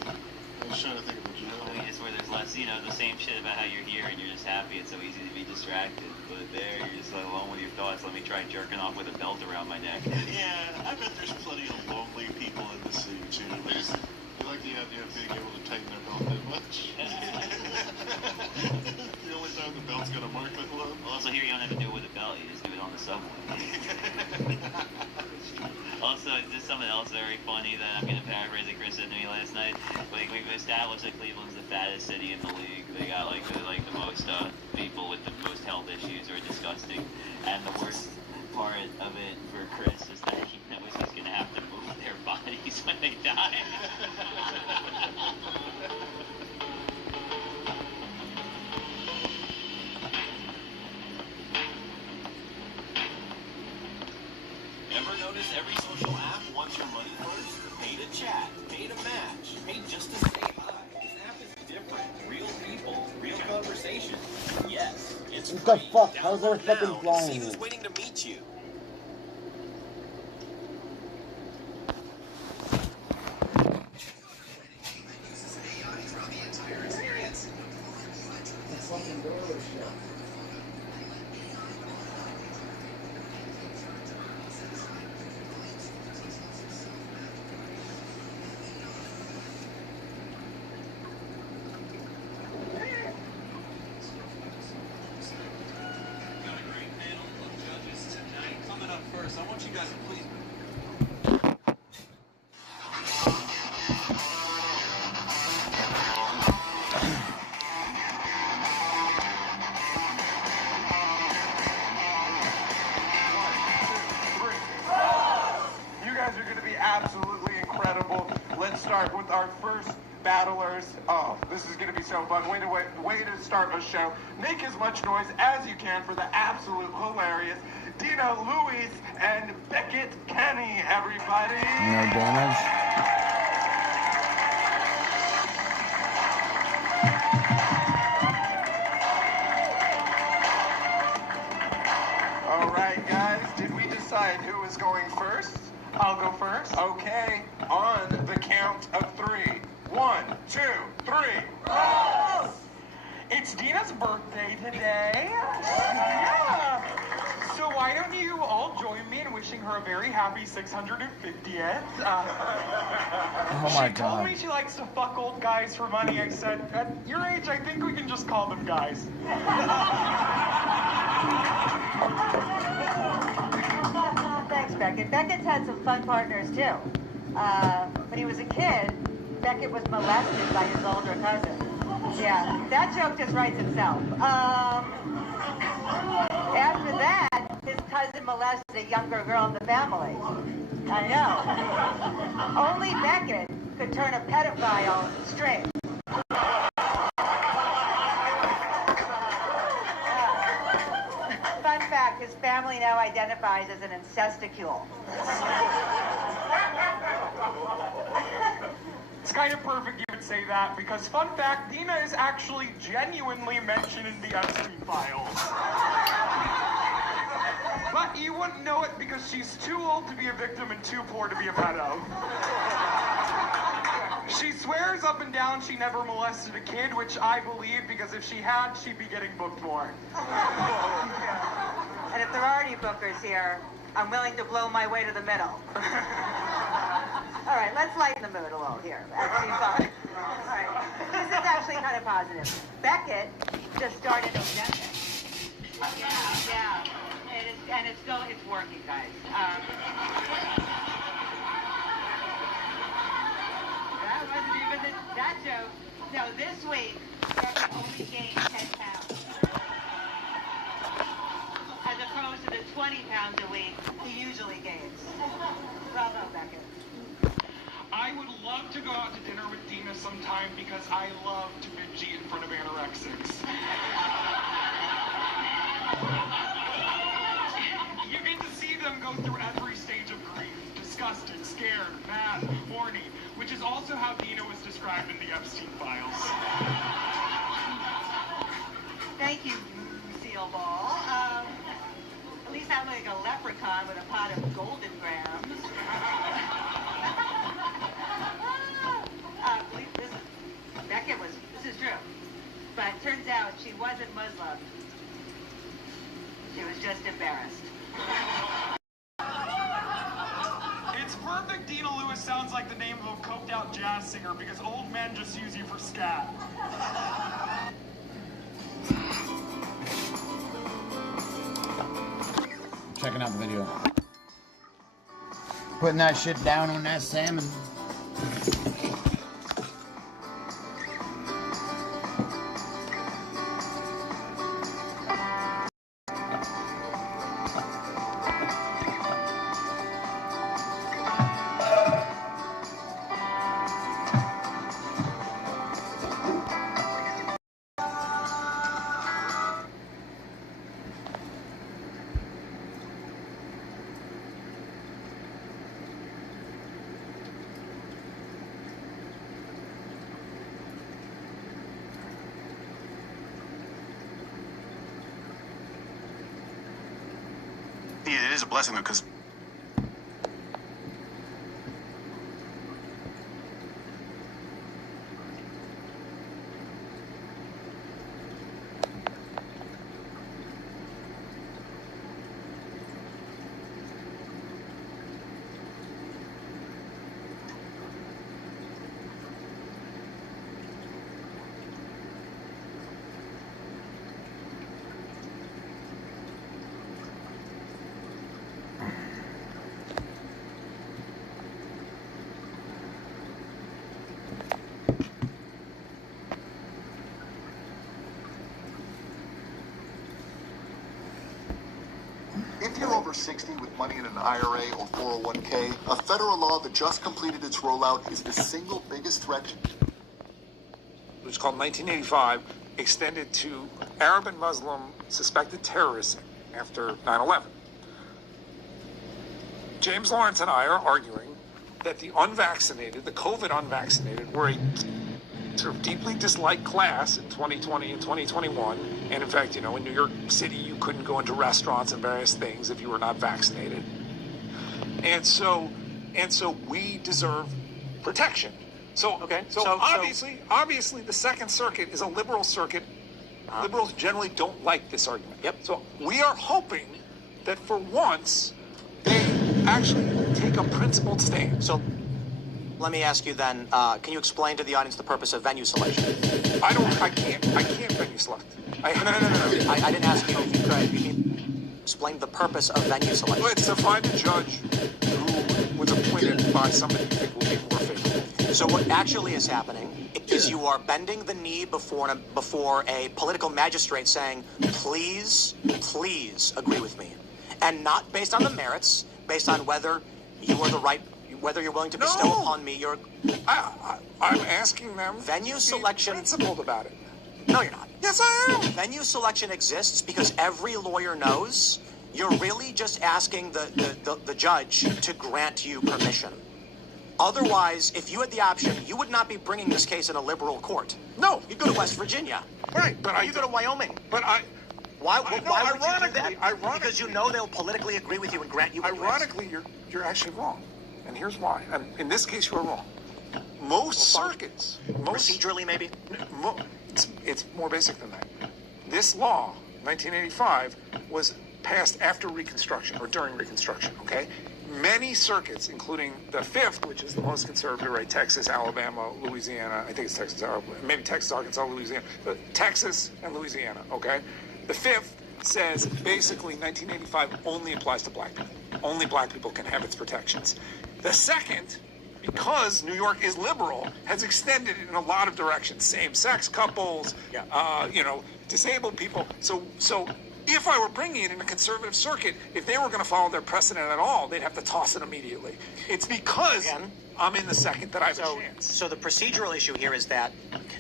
I was trying to think of a joke. I mean, it's where there's less, the same shit about how you're here and you're just happy. It's so easy to be distracted. But there, you're just alone with your thoughts. Let me try jerking off with a belt around my neck. Yeah, I bet there's plenty of lonely people in the city too. You like the idea of being able to tighten their belt that much? The only time the belt's gonna mark that low. Well, also here you don't have to do it with a belt. You just do it on the subway. Also, just something else very funny that I'm going to paraphrase that Chris said to me last night. Like, we've established that Cleveland's the fattest city in the league. They got like the most people with the most health issues are disgusting. And the worst part of it for Chris is that he knows he's going to have to move their bodies when they die. Ever notice every social app wants your money first? Pay to chat, pay to match, pay just to say hi. This app is different. Real people, real conversation. Yes, it's What free. the fuck? How's there Download fucking now and flying see here? who's waiting to meet you. Fucking door was shut. Coming up first, I want you guys to please. You guys are going to be absolutely incredible. Let's start with our first battlers. Oh, this is going to be so fun. Way to start a show. Make as much noise as you can for the absolute hilarious Dina Louise and Beckett Kenny, everybody. No damage. All right, guys, did we decide who is going first? I'll go first. Okay, on the count of 3. 1, 2, 3. Rose! It's Dina's birthday today. Yeah. So why don't you all join me in wishing her a very happy 650th? Oh my She told God. me she likes to fuck old guys for money. I said, at your age, I think we can just call them guys. Thanks, Beckett. Beckett's had some fun partners, too. When he was a kid, Beckett was molested by his older cousin. Yeah, that joke just writes itself. After that, his cousin molested a younger girl in the family. I know. Only Beckett could turn a pedophile straight. Fun fact, fact, his family now identifies as an incesticule. It's kind of perfect you would say that, because fun fact, Dina is actually genuinely mentioned in the Epstein files. But you wouldn't know it because she's too old to be a victim and too poor to be a pedo. She swears up and down she never molested a kid, which I believe, because if she had, she'd be getting booked more. And if there are any bookers here, I'm willing to blow my way to the middle. All right, let's lighten the mood a little here. Actually, fun. All right, this is actually kind of positive. Beckett just started Ozempic. Yeah. It's working, guys. That wasn't even that joke. No, this week, Beckett only gained 10 pounds. As opposed to the 20 pounds a week he usually gains. Well done, Beckett. I would love to go out to dinner with Dina sometime because I love to binge eat in front of anorexics. You get to see them go through every stage of grief. Disgusted, scared, mad, horny, which is also how Dina was described in the Epstein files. Thank you, Lucille Ball. At least I'm like a leprechaun with a pot of golden grams. This is true. But it turns out she wasn't Muslim. She was just embarrassed. It's perfect Dina Lewis sounds like the name of a coked out jazz singer because old men just use you for scat. Checking out the video. Putting that shit down on that salmon. It is a blessing though, because if you're over 60 with money in an IRA or 401k, a federal law that just completed its rollout is the single biggest threat. Which is called 1985, extended to Arab and Muslim suspected terrorists after 9/11. James Lawrence and I are arguing that the unvaccinated, the COVID unvaccinated, were a sort of deeply disliked class in 2020 and 2021. And in fact, in New York City, you couldn't go into restaurants and various things if you were not vaccinated. And so we deserve protection. So obviously the Second Circuit is a liberal circuit. Liberals generally don't like this argument. Yep. So we are hoping that for once they actually take a principled stand. So let me ask you then, can you explain to the audience the purpose of venue selection? I can't venue select. No. I didn't ask you if you could. You can explain the purpose of venue selection. Well, it's to find a judge who was appointed by somebody you think will be more favorable. So what actually is happening is you are bending the knee before a political magistrate saying, please agree with me. And not based on the merits, based on whether you are whether you're willing to bestow upon me your... I'm asking them venue to selection... be principled about it. No, you're not. Yes, I am. Venue selection exists because every lawyer knows You're really just asking the judge to grant you permission. Otherwise, if you had the option, you would not be bringing this case in a liberal court. No, you'd go to West Virginia. Right, but you go to Wyoming. But why would you do ironically, that? Because you know they'll politically agree with you and grant you. Ironically, you're actually wrong, and here's why. And in this case, you're wrong. Most circuits, procedurally maybe, it's more basic than that. This law, 1985, was passed after Reconstruction or during Reconstruction. Okay. Many circuits, including the fifth, which is the most conservative, right? Texas, Alabama, Louisiana. I think it's Texas, maybe Texas, Arkansas, Louisiana. But Texas and Louisiana, okay? The fifth says basically 1985 only applies to black people. Only black people can have its protections. The second, because New York is liberal, has extended it in a lot of directions. Same-sex couples, disabled people. So if I were bringing it in a conservative circuit, if they were going to follow their precedent at all, they'd have to toss it immediately. It's because I'm in the second that I have a chance. So the procedural issue here is that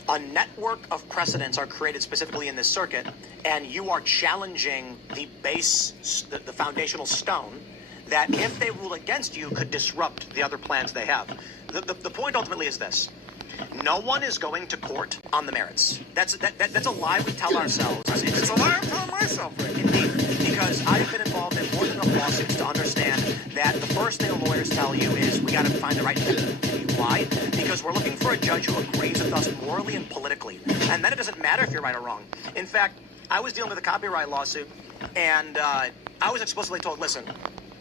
a network of precedents are created specifically in this circuit, and you are challenging the base, the foundational stone, that if they rule against you could disrupt the other plans they have. The point ultimately is this. No one is going to court on the merits. That's a lie we tell ourselves. It's a lie I'm telling myself. Indeed, because I've been involved in more than enough lawsuits to understand that the first thing the lawyers tell you is we got to find the right fit. Why? Because we're looking for a judge who agrees with us morally and politically, and then it doesn't matter if you're right or wrong. In fact, I was dealing with a copyright lawsuit, and I was explicitly told, listen,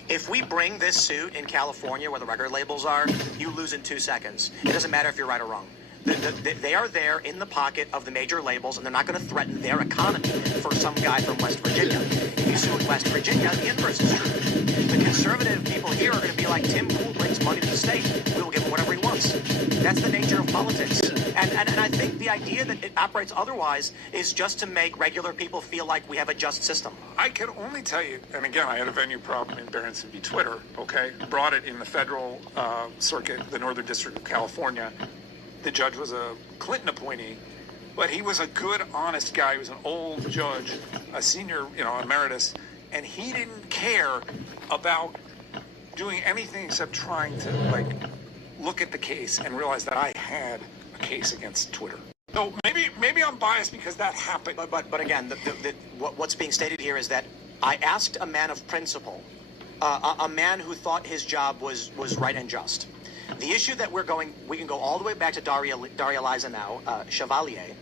if we bring this suit in California where the record labels are, you lose in 2 seconds. It doesn't matter if you're right or wrong. They are there in the pocket of the major labels, and they're not going to threaten their economy for some guy from West Virginia. If you sue in West Virginia, the inverse is true. The conservative people here are going to be like, Tim Pool brings money to the state. We will give him whatever he wants. That's the nature of politics. And I think the idea that it operates otherwise is just to make regular people feel like we have a just system. I can only tell you, and again, I had a venue problem in Berenson v. Twitter, okay? Brought it in the federal circuit, the Northern District of California. The judge was a Clinton appointee, but he was a good, honest guy. He was an old judge, a senior, emeritus, and he didn't care about doing anything except trying to, look at the case and realize that I had a case against Twitter. So maybe I'm biased because that happened. But again, what's being stated here is that I asked a man of principle, a man who thought his job was right and just. The issue that we can go all the way back to Daria Liza now, Chevalier.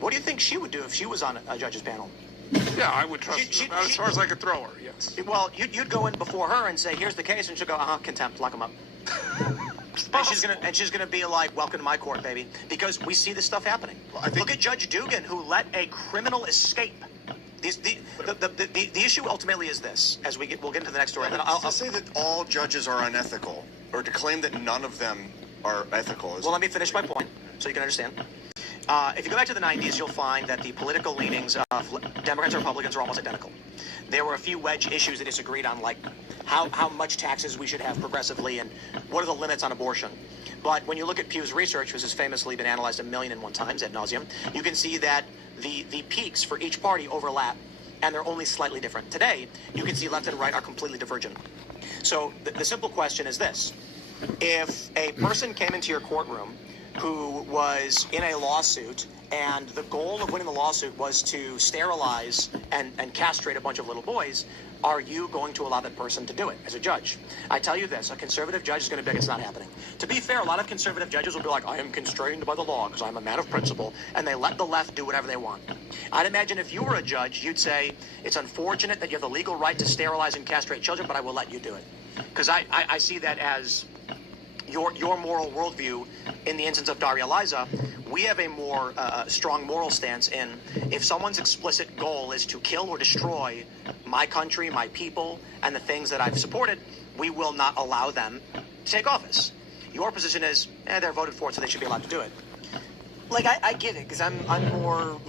What do you think she would do if she was on a judge's panel? Yeah, I would trust her as far as I could throw her, yes. Well, you'd go in before her and say, here's the case, and she'll go, contempt, lock him up. And she's gonna be like, welcome to my court, baby. Because we see this stuff happening. Look at Judge Dugan, who let a criminal escape. The issue ultimately is this, we'll get into the next story. I'll say that all judges are unethical, or to claim that none of them are ethical. Well, let me finish my point so you can understand. If you go back to the 90s, you'll find that the political leanings of Democrats and Republicans are almost identical. There were a few wedge issues that disagreed on, like how much taxes we should have progressively and what are the limits on abortion. But when you look at Pew's research, which has famously been analyzed 1,000,001 times ad nauseum, you can see that the peaks for each party overlap, and they're only slightly different. Today, you can see left and right are completely divergent. So the simple question is this. If a person came into your courtroom who was in a lawsuit, and the goal of winning the lawsuit was to sterilize and castrate a bunch of little boys, are you going to allow that person to do it as a judge? I tell you this, a conservative judge is going to be like, it's not happening. To be fair, a lot of conservative judges will be like, I am constrained by the law because I'm a man of principle, and they let the left do whatever they want. I'd imagine if you were a judge, you'd say, it's unfortunate that you have the legal right to sterilize and castrate children, but I will let you do it. Because I see that as your moral worldview. In the instance of Daria Liza, we have a more strong moral stance in if someone's explicit goal is to kill or destroy my country, my people, and the things that I've supported, we will not allow them to take office. Your position is, they're voted for it, so they should be allowed to do it. Like, I get it, because I'm more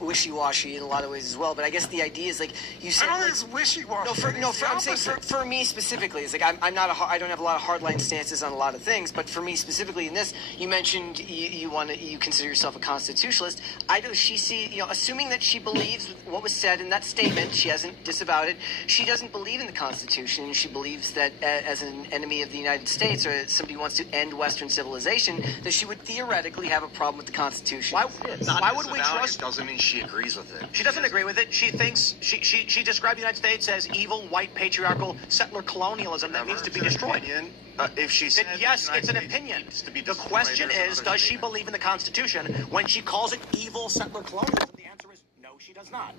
wishy-washy in a lot of ways as well. But I guess the idea is like you said. I don't think it's wishy-washy. I'm saying for me specifically, it's like I don't have a lot of hardline stances on a lot of things. But for me specifically in this, you mentioned you consider yourself a constitutionalist. Does she see, assuming that she believes what was said in that statement, she hasn't disavowed it. She doesn't believe in the Constitution. She believes that as an enemy of the United States or as somebody who wants to end Western civilization, that she would theoretically have a problem with the Constitution. Why would we trust? Doesn't mean she agrees with it. She doesn't agree with it. She thinks she described the United States as evil, white, patriarchal, settler colonialism that needs to be destroyed. If she said yes, it's an opinion. The question is, does she believe in the Constitution when she calls it evil, settler colonialism? The answer is no, she does not.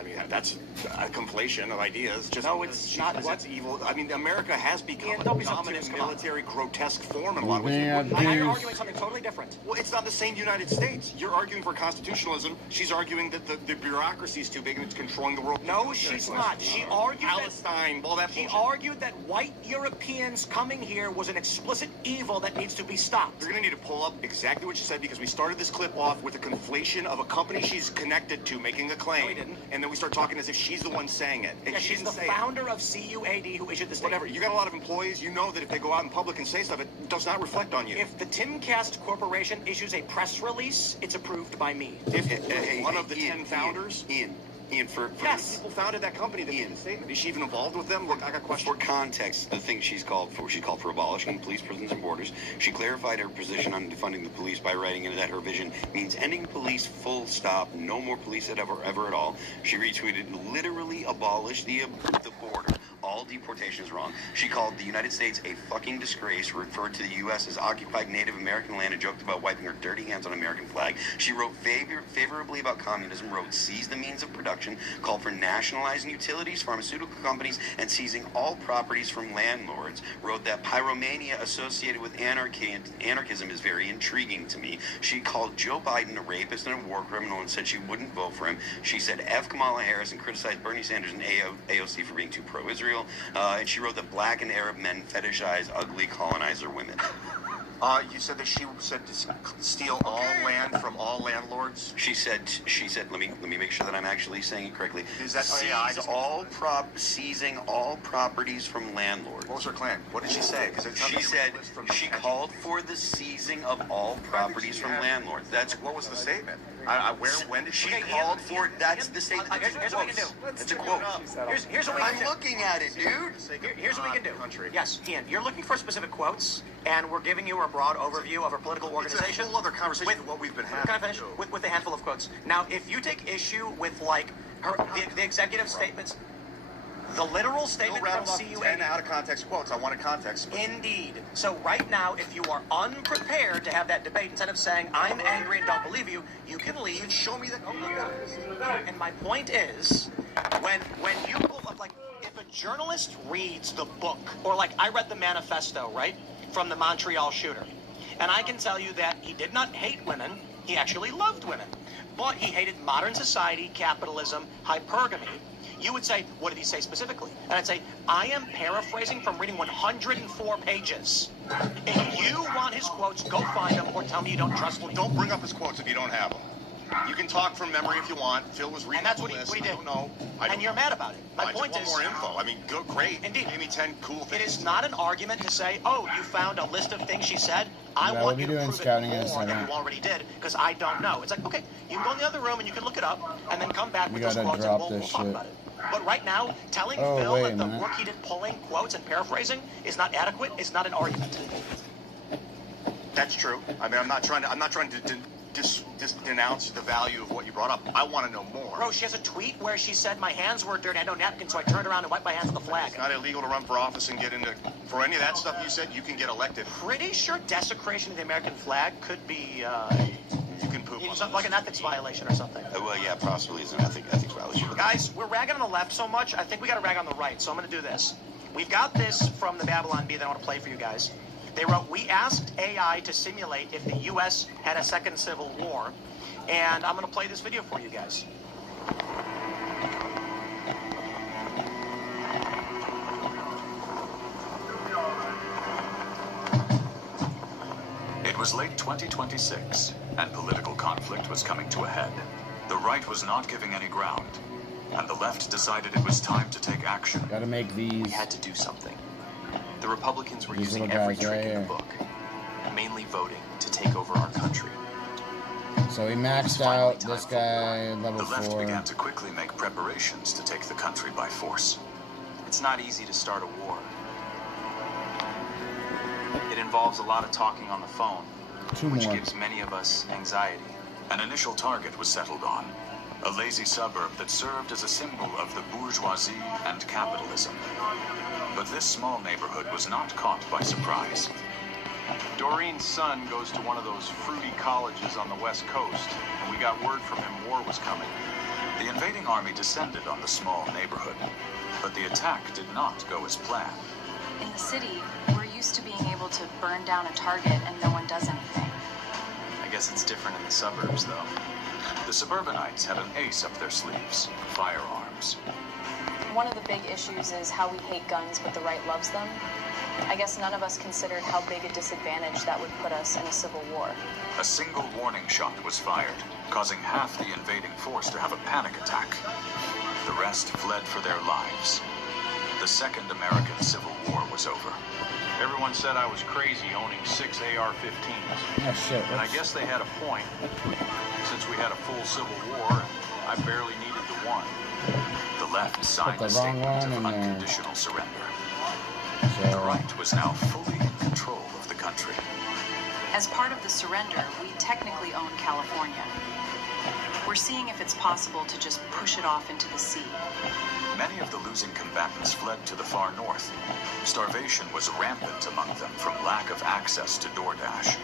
I mean, that's a conflation of ideas. Just no, it's not. It's evil. I mean, America has become a dominant military, grotesque form in a lot of ways. You're arguing something totally different. Well, it's not the same United States. You're arguing for constitutionalism. She's arguing that the bureaucracy is too big and it's controlling the world. No, she's not. She argued Palestine, all that She bullshit. argued that white Europeans coming here was an explicit evil that needs to be stopped. You're going to need to pull up exactly what she said because we started this clip off with a conflation of a company she's connected to making a claim. No, he didn't. And then we start talking as if she's the one saying it. And Yeah, she's the founder of CUAD who issued the statement. Whatever. You got a lot of employees. You know that if they go out in public and say stuff, it does not reflect on you. If the Timcast Corporation issues a press release, it's approved by me. If one of the 10 founders... Ian, for yes, people founded that company that made the statement. Is she even involved with them? Look, I got questions. For context, the thing she called for abolishing police, prisons, and borders. She clarified her position on defunding the police by writing in that her vision means ending police full stop, no more police ever at all. She retweeted, literally abolish the border. All deportation is wrong. She called the United States a fucking disgrace, referred to the U.S. as occupied Native American land, and joked about wiping her dirty hands on American flag. She wrote favorably about communism, wrote seize the means of production, called for nationalizing utilities, pharmaceutical companies, and seizing all properties from landlords, wrote that pyromania associated with anarchism is very intriguing to me. She called Joe Biden a rapist and a war criminal and said she wouldn't vote for him. She said F. Kamala Harris and criticized Bernie Sanders and AOC for being too pro-Israel. And she wrote that black and Arab men fetishize ugly colonizer women. You said that she said to steal all land from all landlords? She said, let me make sure that I'm actually saying it correctly. Is that seizing all properties from landlords. What was her claim? What did she say? She said she called for the seizing of all properties from landlords. What was the statement? When did she called for it? That's the statement. Here's what we can do. It's a quote. Here's what we can do. I'm looking at it, dude. Here's what we can do. Yes, Ian, you're looking for specific quotes, and we're giving you a broad overview of her political organization. It's a whole other conversation with what we've been having. Can I finish? With a handful of quotes. Now, if you take issue with, like, the executive statements, the literal statement from CUAD... 10 out of context quotes. I wanted context. Indeed. So right now, if you are unprepared to have that debate, instead of saying, I'm angry and don't believe you, you can leave. And show me that. And my point is, when you pull up, like, if a journalist reads the book, or like I read the manifesto, right, from the Montreal shooter, and I can tell you that he did not hate women, he actually loved women, but he hated modern society, capitalism, hypergamy. You would say, what did he say specifically? And I'd say, I am paraphrasing from reading 104 pages. If you want his quotes, go find them or tell me you don't trust me. Don't bring up his quotes if you don't have them. You can talk from memory if you want. Phil was reading the list. What he did. I don't know. And you're mad about it. My point is... more info. I mean, great. Indeed. Give me 10 cool things. It is not an argument to say, oh, you found a list of things she said. I want you to prove it more than you already did, because I don't know. It's like, okay, you can go in the other room and you can look it up, and then come back with those quotes and we'll talk about it. But right now, telling Phil that the work he did pulling quotes and paraphrasing is not adequate is not an argument. That's true. I mean, I'm not trying to denounce the value of what you brought up. I want to know more. Bro, she has a tweet where she said, my hands were dirty, I had no napkin, so I turned around and wiped my hands on the flag. It's not illegal to run for office and get into... For any of that stuff you said, you can get elected. Pretty sure desecration of the American flag could be... you can poop on something like an ethics violation or something. Well, yeah, possibly is an ethics violation. Guys, we're ragging on the left so much, I think we got to rag on the right, so I'm going to do this. We've got this from the Babylon Bee that I want to play for you guys. They wrote, we asked AI to simulate if the U.S. had a second civil war, and I'm going to play this video for you guys. It was late 2026, and political conflict was coming to a head. The right was not giving any ground, and the left decided it was time to take action. Gotta make these. We had to do something. The Republicans were These using little every guys trick right in the here. book, mainly voting to take over our country. So he maxed out this guy, level The left 4. began to quickly make preparations to take the country by force. It's not easy to start a war. It involves a lot of talking on the phone, which more. gives many of us anxiety. An initial target was settled on, a lazy suburb that served as a symbol of the bourgeoisie and capitalism. But this small neighborhood was not caught by surprise. Doreen's son goes to one of those fruity colleges on the West Coast, and we got word from him war was coming. The invading army descended on the small neighborhood, but the attack did not go as planned. In the city, we're used to being able to burn down a target and no one does anything. I guess it's different in the suburbs, though. The suburbanites had an ace up their sleeves, firearms. One of the big issues is how we hate guns, but the right loves them. I guess none of us considered how big a disadvantage that would put us in a civil war. A single warning shot was fired, causing half the invading force to have a panic attack. The rest fled for their lives. The Second American Civil War was over. Everyone said I was crazy owning 6 AR-15s. Oh, shit. And I guess they had a point, since we had a full civil war, and I barely needed the one. The left signed the a wrong statement one of in there. unconditional surrender. So, The right was now fully in control of the country. As part of the surrender, we technically own California. We're seeing if it's possible to just push it off into the sea. Many of the losing combatants fled to the far north. Starvation was rampant among them from lack of access to DoorDash.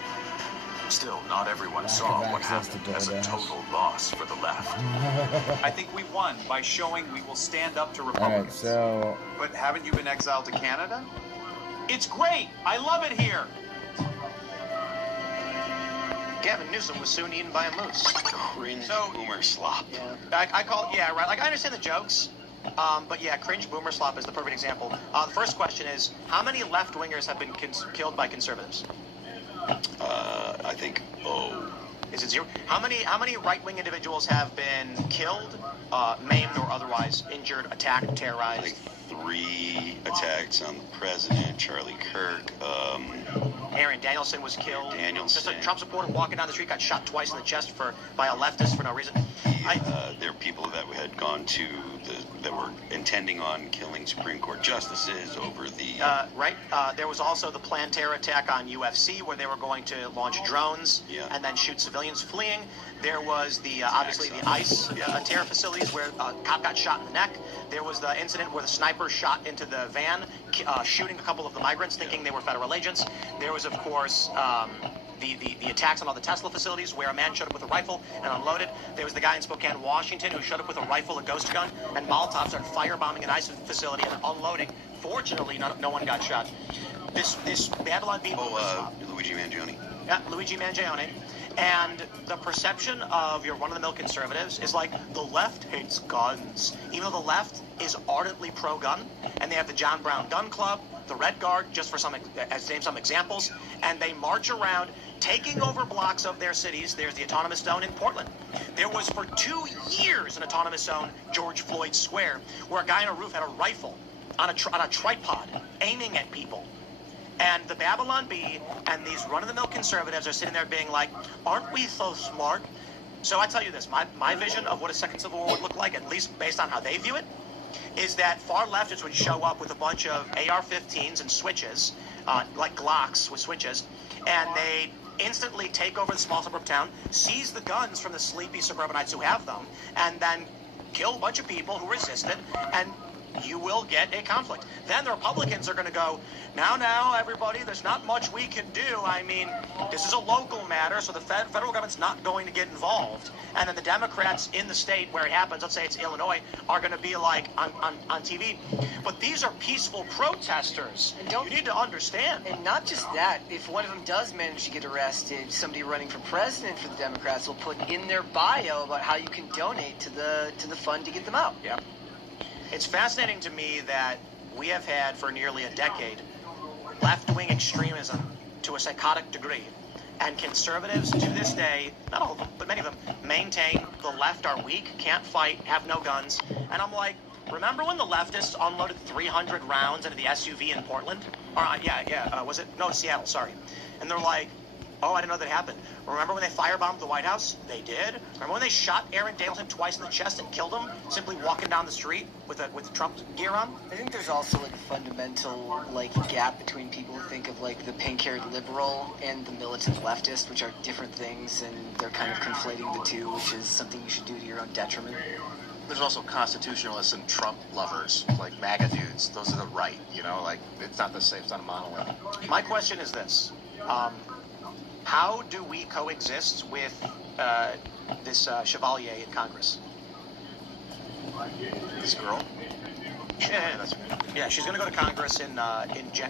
Still, not everyone saw of what access to happened as a DoorDash. total loss for the left. I think we won by showing we will stand up to Alright, Republicans. so But haven't you been exiled to Canada? It's great! I love it here! Gavin Newsom was soon eaten by a moose. Cringe boomer slop. Yeah, I call it, yeah, right. Like, I understand the jokes, but yeah, cringe boomer slop is the perfect example. The first question is, how many left-wingers have been killed by conservatives? I think, Is it 0? How many right-wing individuals have been killed, maimed, or otherwise injured, attacked, terrorized? like 3 attacks on the president, Charlie Kirk, Aaron Danielson was killed. Danielson. Just a Trump supporter walking down the street got shot twice in the chest by a leftist for no reason. there are people that had gone to that were intending on killing Supreme Court justices over the. There was also the planned terror attack on UFC where they were going to launch drones and then shoot civilians fleeing. There was the obviously the ICE terror facilities where a cop got shot in the neck. There was the incident where the sniper shot into the van, shooting a couple of the migrants thinking they were federal agents. There was, of course, the attacks on all the Tesla facilities where a man showed up with a rifle and unloaded. There was the guy in Spokane, Washington, who showed up with a rifle, a ghost gun, and Molotov started firebombing an ICE facility and unloading. Fortunately, no one got shot. This Babylon Bee Luigi Mangione. Yeah, Luigi Mangione. And the perception of your run-of-the-mill conservatives is like the left hates guns, even though the left is ardently pro-gun, and they have the John Brown Gun Club, the Red Guard, just for some examples, and they march around taking over blocks of their cities. There's the Autonomous Zone in Portland. There was for 2 years an Autonomous Zone, George Floyd Square, where a guy on a roof had a rifle on a tripod aiming at people. And the Babylon Bee and these run-of-the-mill conservatives are sitting there being like, aren't we so smart? So I tell you this, my vision of what a second civil war would look like, at least based on how they view it, is that far leftists would show up with a bunch of AR-15s and switches, like Glocks with switches, and they instantly take over the small suburb town, seize the guns from the sleepy suburbanites who have them, and then kill a bunch of people who resist it, and you will get a conflict. Then the Republicans are going to go, now, everybody, there's not much we can do. I mean, this is a local matter, so the federal government's not going to get involved. And then the Democrats in the state where it happens, let's say it's Illinois, are going to be like on TV. But these are peaceful protesters. And you need to understand. And not just that, if one of them does manage to get arrested, somebody running for president for the Democrats will put in their bio about how you can donate to the fund to get them out. Yeah. It's fascinating to me that we have had for nearly a decade left-wing extremism to a psychotic degree. And conservatives, to this day, not all of them, but many of them, maintain the left are weak, can't fight, have no guns. And I'm like, remember when the leftists unloaded 300 rounds into the SUV in Portland? Or, was it? No, Seattle, sorry. And they're like, oh, I didn't know that happened. Remember when they firebombed the White House? They did. Remember when they shot Aaron Daleton twice in the chest and killed him simply walking down the street with Trump gear on? I think there's also like a fundamental gap between people who think of the pink-haired liberal and the militant leftist, which are different things, and they're kind of conflating the two, which is something you should do to your own detriment. There's also constitutionalists and Trump lovers, like MAGA dudes. Those are the right, it's not the same, it's not a monolith. My question is this. How do we coexist with this Chevalier in Congress? This girl? Yeah, she's going to go to Congress in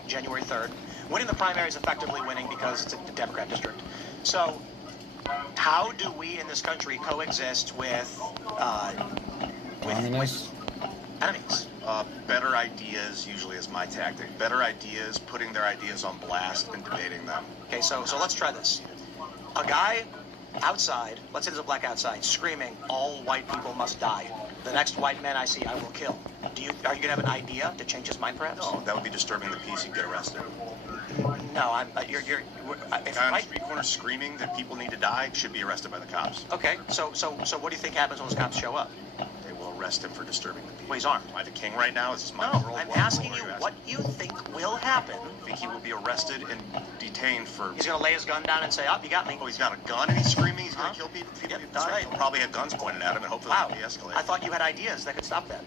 January 3rd. Winning the primary is effectively winning because it's a Democrat district. So, how do we in this country coexist with enemies? Better ideas usually is my tactic. Better ideas, putting their ideas on blast and debating them. Okay, so let's try this. A guy outside, let's say there's a black outside, screaming, all white people must die. The next white man I see, I will kill. Are you going to have an idea to change his mind, perhaps? No, that would be disturbing the peace. You'd get arrested. No, if on the street corner screaming that people need to die, should be arrested by the cops. Okay, so what do you think happens when those cops show up? They will arrest him for disturbing the peace. Well, he's armed. Am I the king right now? Is this my world? I'm asking you what you think will happen. I think he will be arrested and detained for... He's going to lay his gun down and say, you got me. Oh, he's got a gun and he's screaming? He's going to kill people? Yep, that's right. He'll probably have guns pointed at him and hopefully it'll de-escalate. I thought you had ideas that could stop that.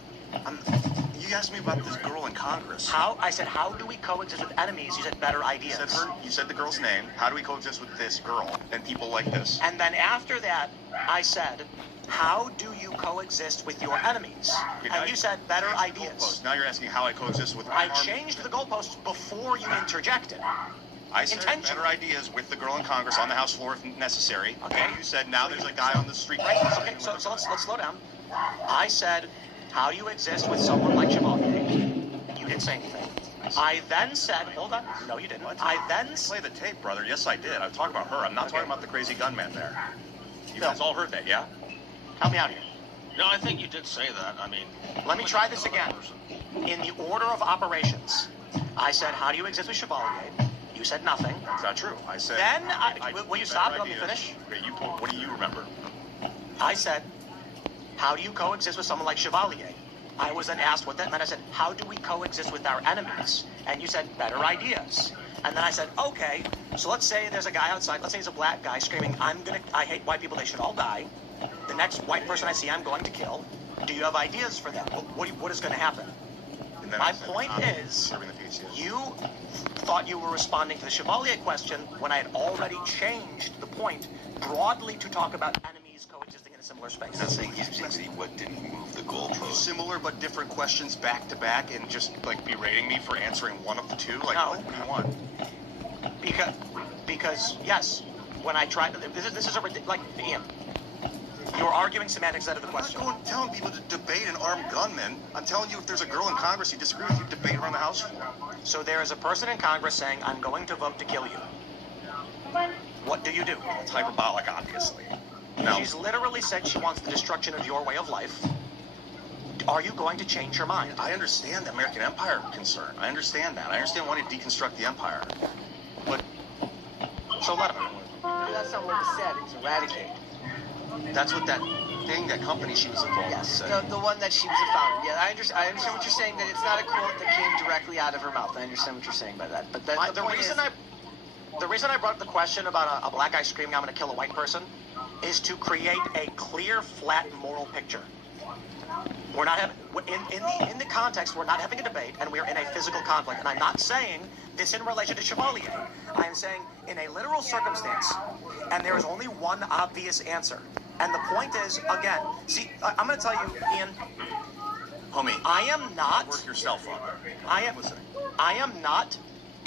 You asked me about this girl in Congress. I said, how do we coexist with enemies? You said better ideas. You said the girl's name. How do we coexist with this girl and people like this? And then after that, I said, how do you coexist with your enemies? And you said better ideas. Now you're asking how I coexist with... I changed the goalposts before you interjected. I said better ideas with the girl in Congress on the House floor if necessary. Okay. And you said now there's a guy on the street. Okay, so let's slow down. I said, how do you exist with someone like Chevalier? You didn't say anything. I then said, hold on. No, you didn't. I then... Play the tape, brother. Yes, I did. I'm talking about her. I'm not talking about the crazy gunman there. You guys all heard that, yeah? Help me out here. No, I think you did say that. Let me try this again. In the order of operations, I said, how do you exist with Chevalier? You said nothing. That's not true. I said... Then, will you stop and let me finish? Okay, what do you remember? I said, how do you coexist with someone like Chevalier? I was then asked what that meant. I said, how do we coexist with our enemies? And you said, better ideas. And then I said, okay, so let's say there's a guy outside. Let's say he's a black guy screaming, I hate white people. They should all die. The next white person I see, I'm going to kill. Do you have ideas for that? What is going to happen? My point is, you thought you were responding to the Chevalier question when I had already changed the point broadly to talk about enemies coexisting in a similar space. That's saying what didn't move the goalpost. Similar but different questions back to back and just berating me for answering one of the two? No. What do you want? Because yes, when I tried to, this is Ian. You're arguing semantics out of the question. I'm not telling people to debate an armed gunman. I'm telling you if there's a girl in Congress you disagree with, you debate her on the House floor. So there is a person in Congress saying, I'm going to vote to kill you. What do you do? It's hyperbolic, obviously. No. She's literally said she wants the destruction of your way of life. Are you going to change your mind? I understand the American empire concern. I understand that. I understand wanting to deconstruct the empire. But, so let him. That's not what was said. It was eradicate. That's what that company she was involved with said. The one that she was a founder. Yeah, I understand what you're saying, that it's not a quote that came directly out of her mouth. I understand what you're saying by that. But the reason I brought up the question about a black guy screaming, I'm going to kill a white person, is to create a clear, flat moral picture. We're not having, in the context, we're not having a debate, and we're in a physical conflict. And I'm not saying this in relation to Chevalier. I am saying in a literal circumstance, and there is only one obvious answer. And the point is, again, see, I'm going to tell you, Ian. Homie, I am not. Work yourself up. I am not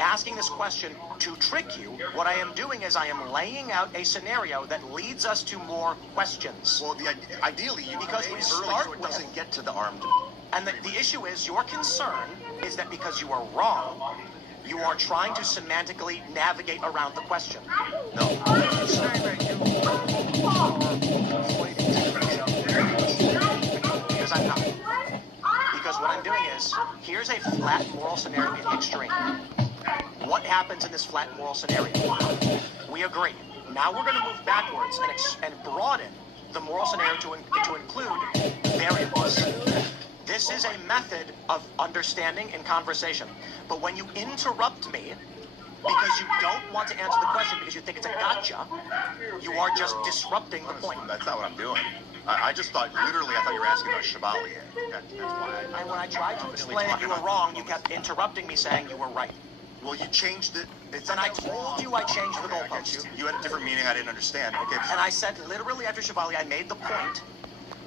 asking this question to trick you. What I am doing is I am laying out a scenario that leads us to more questions. Well, ideally, because we start so it doesn't get to the armed. And the issue is, your concern is that because you are wrong, You are trying to semantically navigate around the question. No. Because I'm not. Because what I'm doing is, here's a flat moral scenario in the extreme. What happens in this flat moral scenario? We agree. Now we're going to move backwards and broaden the moral scenario to include variables. This is a method of understanding and conversation. But when you interrupt me because you don't want to answer the question because you think it's a gotcha, you are just disrupting the point. That's not what I'm doing. I just thought, literally, I thought you were asking about Chevalier. That's why When I tried to explain that you were wrong, you kept interrupting me saying you were right. Well, you changed it. And I told you I changed the goalpost. You had a different meaning I didn't understand. Okay. And I said literally after Chevalier, I made the point.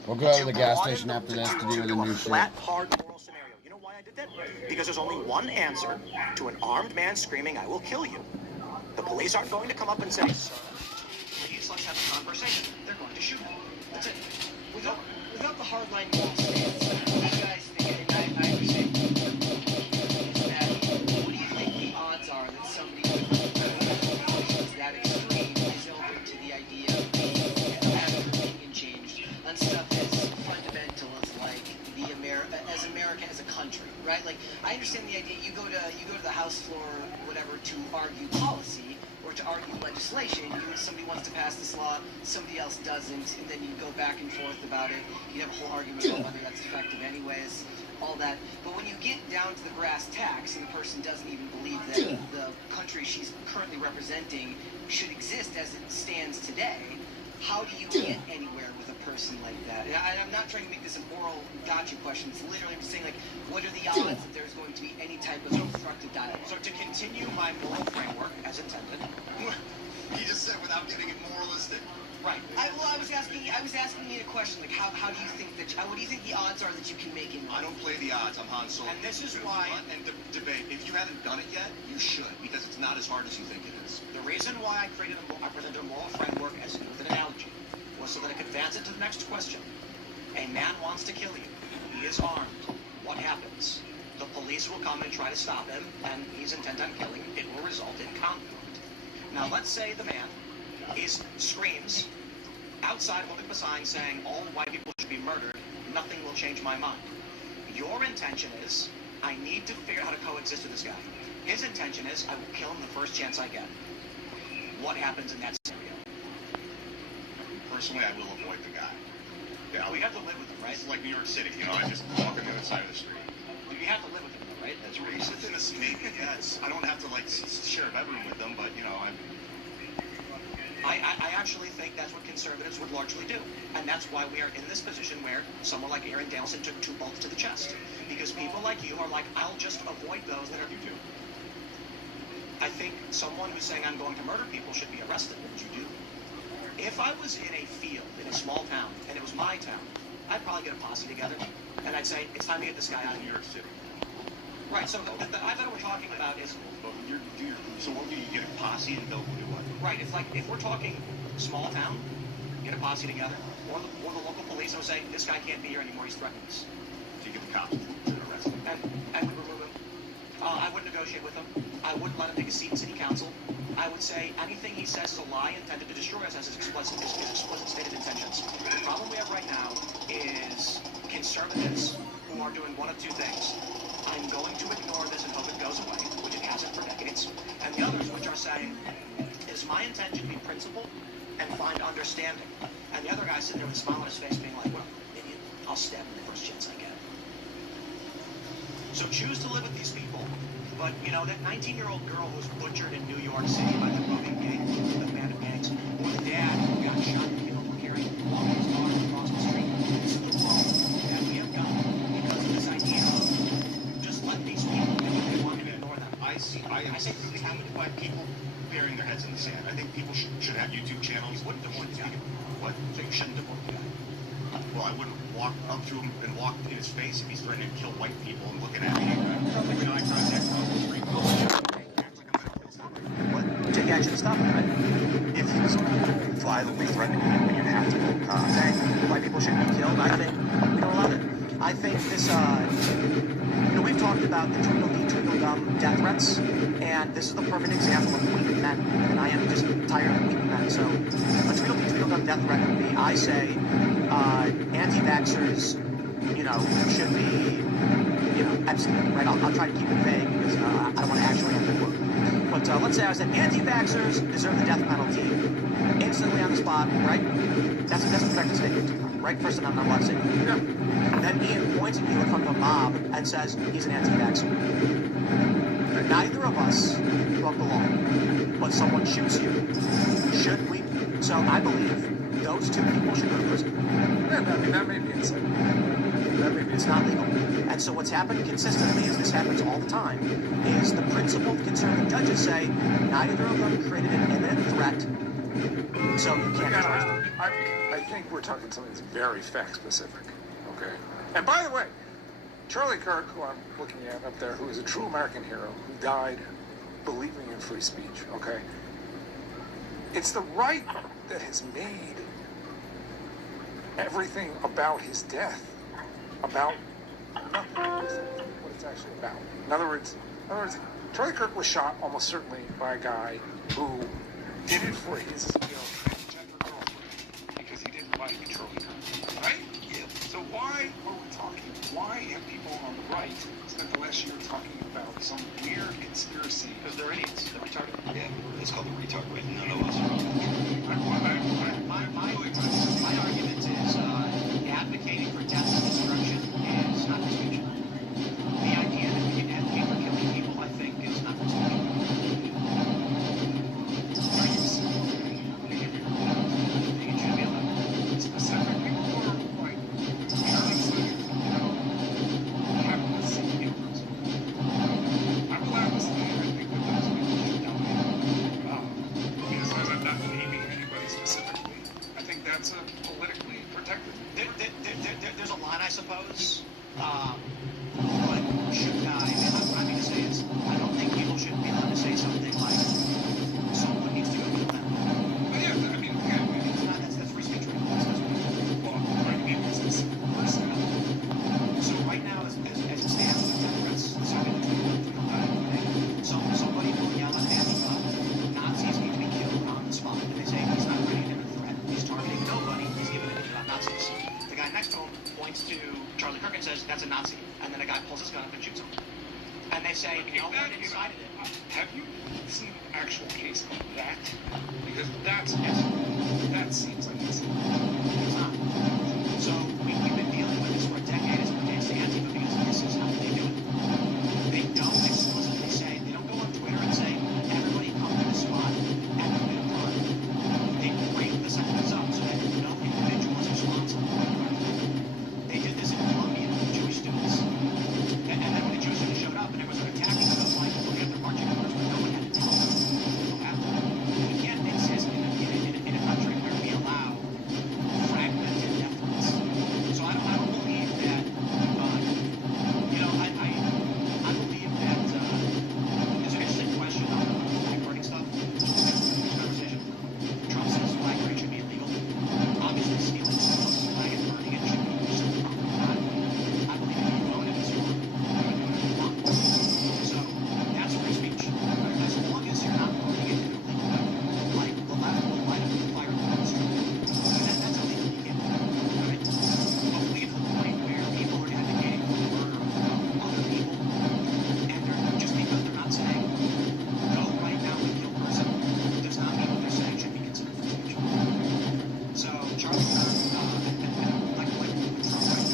We'll go to the gas station after this to do the new shit. Flat, hard moral scenario. You know why I did that? Because there's only one answer to an armed man screaming, "I will kill you." The police aren't going to come up and say, "Sir, please, let's have a conversation." They're going to shoot him. That's it. Without the hardline moral stance, what do you guys think? And I understand. Is that what do you think the odds are that somebody with that extreme is open to the idea of having their opinion changed on stuff as fundamental as like America as a country, right? Like I understand the idea. You go to the House floor, or whatever, to argue policy or to argue legislation. Somebody wants to pass this law, somebody else doesn't, and then you go back and forth about it. You have a whole argument about whether that's effective anyways, all that. But when you get down to the brass tacks and the person doesn't even believe that the country she's currently representing should exist as it stands today, how do you get anywhere with a person like that? And I'm not trying to make this a moral gotcha question. It's literally just saying, like, what are the odds that there's going to be any type of constructive dialogue? So to continue my moral framework as intended, He just said without getting it moralistic. right. I was asking you a question, like, how do you think what do you think the odds are that you can make it? I don't play the odds. I'm Han Solo. And this is why, and debate. If you haven't done it yet, you should, because it's not as hard as you think it is. the reason why I presented a moral framework with an analogy was so that I could advance it to the next question. A man wants to kill you. He is armed. What happens? The police will come and try to stop him, and he's intent on killing. It will result in conflict. Now, let's say the man screams outside holding up a sign saying all white people should be murdered. Nothing will change my mind. Your intention is, I need to figure out how to coexist with this guy. His intention is, I will kill him the first chance I get. What happens in that scenario? Personally, I will avoid the guy. Yeah, we have to live with him, right? It's like New York City, you know, I just walk on the other side of the street. You have to live with him, though, right? That's where he sits in a maybe, yes. I don't have to, like, share a bedroom with them, but, you know, I actually think that's what conservatives would largely do. And that's why we are in this position where someone like Aaron Daleson took 2 bolts to the chest. Because people like you are like, I'll just avoid those that are you do. I think someone who's saying I'm going to murder people should be arrested. What would you do? If I was in a field, in a small town, and it was my town, I'd probably get a posse together, and I'd say, it's time to get this guy out of New York City. Right, so I thought what we're talking about is... So what do you get, a posse and go do what? Right, if we're talking small town, get a posse together, or the local police will say, this guy can't be here anymore, he's threatening us. So you get the cops to arrest him. And we remove him. I wouldn't negotiate with him. I wouldn't let him take a seat in city council. I would say anything he says is a lie intended to destroy us as his explicit stated intentions. The problem we have right now is conservatives who are doing one of 2 things. I'm going to ignore this and hope it goes away, which it hasn't for decades. And the others which are saying, is my intention to be principled and find understanding? And the other guy sitting there with a smile on his face being like, well, idiot, I'll stab him the first chance I get. So choose to live with these people. But, you know, that 19-year-old girl who was butchered in New York City by the roving gang, the band of gangs, or the dad who got shot in the local carry, walking his daughter across the street. This is the world that we have done because of this idea of just let these people do what they want and ignore them. I say really happy by people burying their heads in the sand. I think people should have YouTube channels. You wouldn't avoid the guy. What? So you shouldn't avoid the guy. Well, I wouldn't walk up to him and walk in his face if he's threatening to kill white people and looking at me. Probably eye contact. What? Take action to stop him, right? If he's violently threatening you and you have to saying white people should be killed, I think we don't allow it. I think this, we've talked about the Tweedledee, Tweedledum death threats, And this is the perfect example of weak men, and I am just tired of weak men. So a tweedledee death threat would be, I say, anti-vaxxers, should be, Epstein, right? I'll try to keep it vague because I don't want to actually have to quote. But let's say I said, anti-vaxxers deserve the death penalty instantly on the spot, right? That's a correct statement, right? First Amendment left statement. Yeah. Then Ian points at you in front of a mob and says he's an anti-vaxxer. Neither of us broke the law, but someone shoots you. Should we? So I believe those two people should go to prison. Yeah, that may be insane. It's not legal. And so what's happened consistently, as this happens all the time, is the principled conservative judges say neither of them created an imminent threat, so you can't charge them. I think we're talking something that's very fact-specific, okay? And by the way, Charlie Kirk, who I'm looking at up there, who is a true American hero, who died believing in free speech, okay? It's the right that has made everything about his death about nothing what it's actually about. In other words, Charlie Kirk was shot almost certainly by a guy who did it for his transgender girlfriend because he didn't like Charlie Kirk, right? Yeah. So why are we talking? Why have people on the right spent the last year talking about some weird conspiracy? Because they're idiots. They're retarded. Yeah, it's called the retard way. None of us My argument is advocating for death and destruction is not free speech. The idea that we can advocate for killing people, I think, is not free speech. Are you specific people or like honestly, capitalists and heroes? I'm allowed to say I think that those people should die. As long as I'm not naming anybody specifically, I think that's a politically protected. There's a line, I suppose. But should die. And what I'm going to say is, I don't think people should be allowed to say something like, someone needs to go kill them. Well, yeah, I mean, yeah. That's free speech, right? Well, so right now, as it stands with death threats, somebody will yell at Antifa, Nazis need to be killed on the spot. And they say he's not writing a threat. He's targeting nobody. He's giving it to Nazis. The guy next to him points to Charlie Kirk and says, that's a Nazi. And then a guy pulls his gun up and shoots him. And they say, no one incited it. Have you seen an actual case of that? Because that seems like it's not. So we've been dealing with this for a decade as it pertains to Antifa because this is how they do it. They don't explicitly say, they don't go on Twitter and say, everybody come to the spot and commit a crime. They break the sentences up so that no individual is responsible. They did this in Colombia with Jewish students. And then when the Jewish students showed up and everyone started attacking them, it was like, look at the marching orders, but no one had to tell them. We can't insist in a country where we allow fragmented death threats. So I don't believe that, I believe that there's an interesting question on the flag burning stuff. Conversation. Trump says flag burning should be illegal. Obviously, stealing someone's flag and burning it should be not. I believe if you own it, it's yours. So that's free speech. As long as you're not burning it in an illegal way. Like the left will light up the fire on the street. That's illegal. You can't do that. Right? But we get to the point where people are advocating for the murder of other people, and they're just because they're not saying go right now and kill person does not mean what they're saying should be considered free speech. So Charlie Kirk and like Trump, right?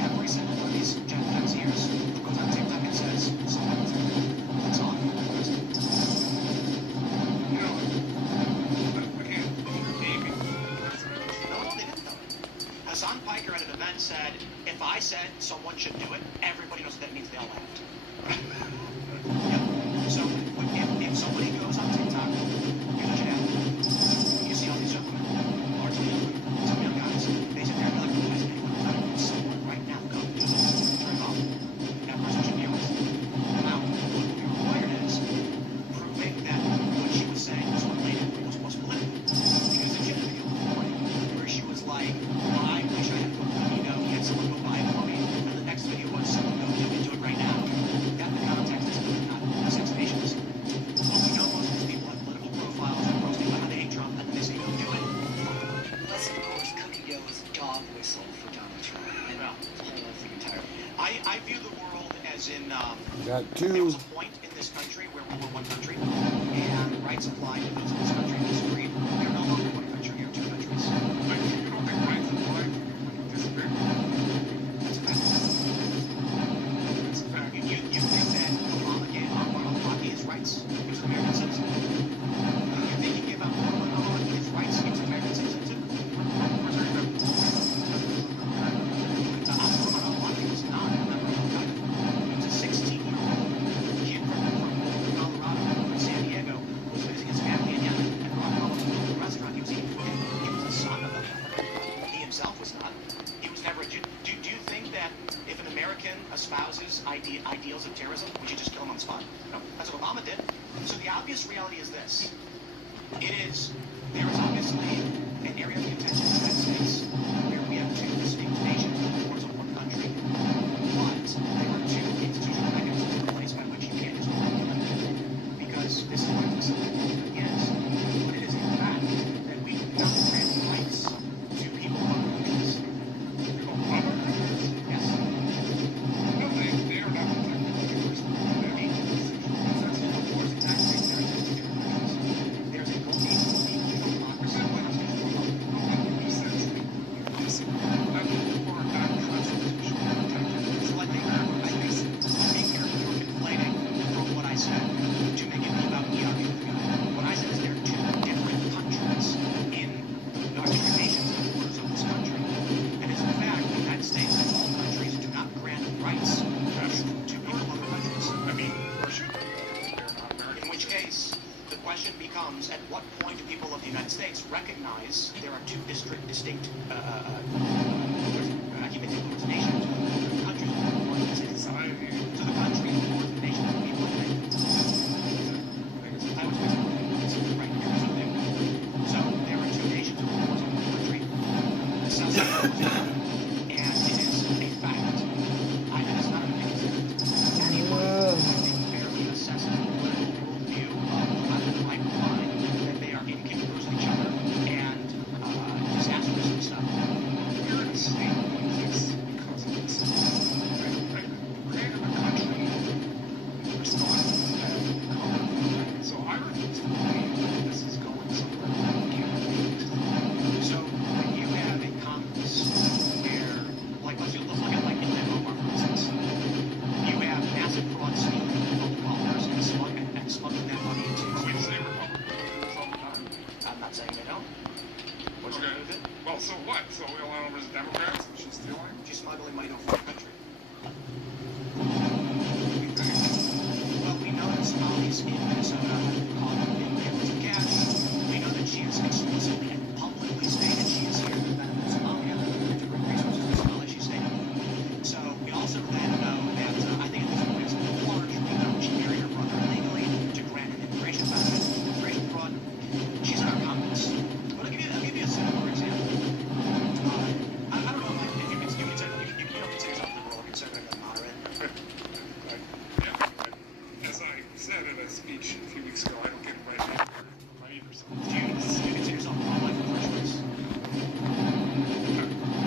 Every single one of these Gen Zers goes on TikTok and says someone clicks on Hassan Piker at an event said, if I said someone should do it, everybody knows what that means. They all laughed. Yeah. So if somebody goes on TikTok, here's what you have. You see all these young women, largely young women, some young guys, they sit there and be like, why isn't anyone trying to someone right now go do it? Turn it off. That person should be arrested. Now, what will be required is proving that what she was saying was related, was political. Because if she had a video recording where she was like, I wish I had put he had someone go buy it for me, and the next video was someone go do it right now. That the context is not assassinations. whistle for Donald Trump. And well, I view the world as in Got there two. was a point in this country where we were one country, and rights applied to those in this country who disagreed. We are no longer one country, we are two countries. But you don't think rights apply when you disagree? That's a fact. That's a fact. You think that Obama gave Obama his rights? He was an American citizen. You think he gave up Obama his rights? He was an American citizen too. He was not a member of Al-Qaeda. He was a 16-year-old kid from Colorado, from San Diego, who was visiting his family in Yemen and brought home to the restaurant. He was eating food. He was the son of a He himself was not. He was never a Jew. Do you think that if an American espouses ideals of terrorism, we should just kill him on the spot? No. That's what Obama did. So the obvious reality is this. There is obviously an area of contention in the United States where we have two distinct nations with the borders of one country. But there are two institutional mechanisms in place by which you can't just manipulate it. Because this is what it is. It is a fact that we do not grant rights to people of other countries. Yes. No, they are not protected. There's a So I think you're conflating from what I said to make it be about me arguing with the guy. What I said is there are two different countries in different nations in the borders of this country. And it's a fact the United States and all countries do not grant rights to people of other countries. I mean, Russia, they're not American. In which case, the question becomes, at what point do people of the United States recognize there are two distinct I keep thinking it's nations, countries, society. So the country or the nations of people I was basically right here. So there are two nations of the borders of one country. The South and it is a fact. It is not an opinion. Anyone can fairly assess the political worldview of the left and right will find that they are incongruous with each other and disastrous and stuff. We're in a state that exists because of this. Right? Created a country responsible to that COVID. So I refuse to believe that this is going somewhere that we can't believe. So when you have a Congress where, like, let's look at like Inland Omar, for instance. You have massive fraud stealing from public dollars and smuggling that money into. We say Republicans all the time. I'm not saying they don't. What's Okay. wrong with it? Well, so what? So we allow them as Democrats and she's stealing? She's smuggling money to a foreign country. We think. Well, we know that Somalis in Minnesota have been caught in payments of cash. We know that she has explicitly and publicly stated she is here to benefit Somalia, to bring resources to Somalia, she's stated. So we also then know that, I think at this point it's large, we know she married her brother illegally to grant an immigration benefit, immigration fraud. She's in our Congress. But I'll give you a similar example. I don't know if you don't consider yourself liberal or consider yourself moderate. Yeah, as I said in a speech a few weeks ago, I don't get right now. Right either side. Do you consider yourself pro-life or pro-choice?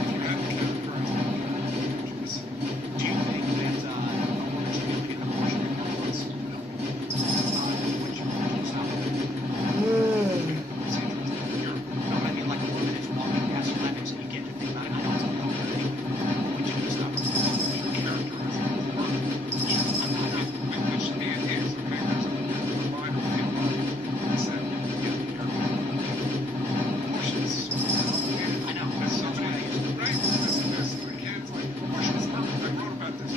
If you had to categorize me, choice. Do you think that a woman should be able to get an abortion in 9 months? No. Which is not No, I mean like a woman is walking past your limits and you get to think about it. I don't know her anyway. Would you just stop her? Which it is, okay? There's a line of field said, abortion is so complicated. I know. There's so many, right? There's the kids, like, abortion is perfect. I wrote about this.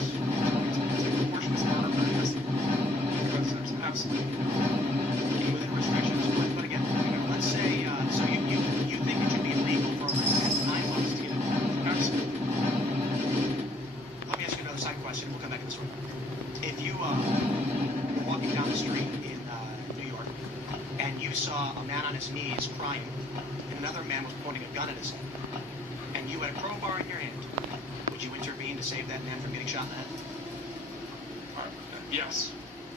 Abortion is murder by necessity. Because there's absolutely Within restrictions. But again, let's say, so you think it should be illegal for a woman to have 9 months to get it? absolutely. Let me ask you another side question. We'll come back to this one. If you were walking down the street in New York and you saw a man on his knees crying and another man was pointing a gun at his head and you had a crowbar in your hand, would you intervene to save that man from getting shot in the head? Yes.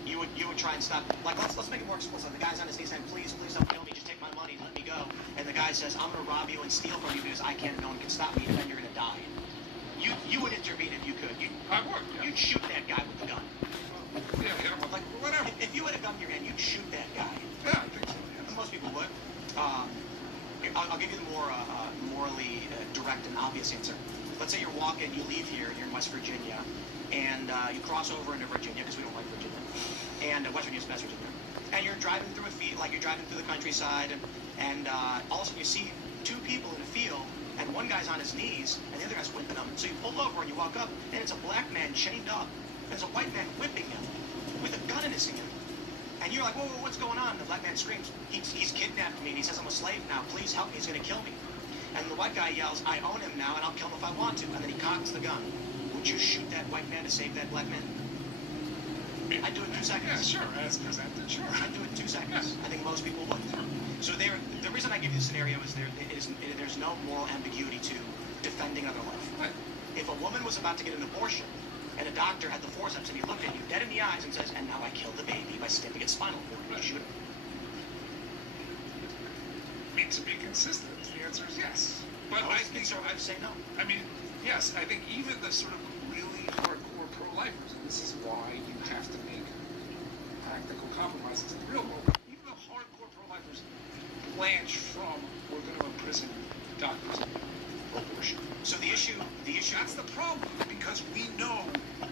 You would try and stop. Like let's make it more explicit. The guy's on his knees saying, "Please, please don't kill me. Just take my money." money, let me go. And the guy says, I'm going to rob you and steal from you because I can't, no one can stop me, and then you're going to die. You would intervene if you could. I would. Yeah. You'd shoot that guy with the gun. Yeah, hit him with like whatever. If you had a gun in your hand, you'd shoot that guy. Yeah, I think so. Yeah. Most people would. I'll give you the more morally direct and obvious answer. Let's say you're walking, you leave here, you're in West Virginia, and you cross over into Virginia, because we don't like Virginia, and West Virginia's best Virginia, and you're driving through a field, like you're driving through the countryside, and all of a sudden you see two people in a field, and one guy's on his knees, and the other guy's whipping him. So you pull over and you walk up, and it's a black man chained up. There's a white man whipping him with a gun in his hand. And you're like, whoa, what's going on? The black man screams, he's kidnapped me, and he says, I'm a slave now. Please help me. He's going to kill me. And the white guy yells, I own him now, and I'll kill him if I want to. And then he cocks the gun. Would you shoot that white man to save that black man? I'd do it in 2 seconds. Yeah, sure. As presented, sure. I'd do it in 2 seconds. I think most people would. So the reason I give you the scenario is there's no moral ambiguity to defending other life. Right. If a woman was about to get an abortion, and a doctor had the forceps, and he looked at you dead in the eyes and says, and now I killed the baby by snipping its spinal cord, would you shoot it? I mean, to be consistent, the answer is yes. But I think so. I'd say no. I mean, yes, I think even the sort of really hardcore pro-lifers, and this is why you have to make practical compromises in the real world, even the hardcore pro-lifers blanch from we're going to imprison doctors for abortion. So the issue, that's the problem, because we know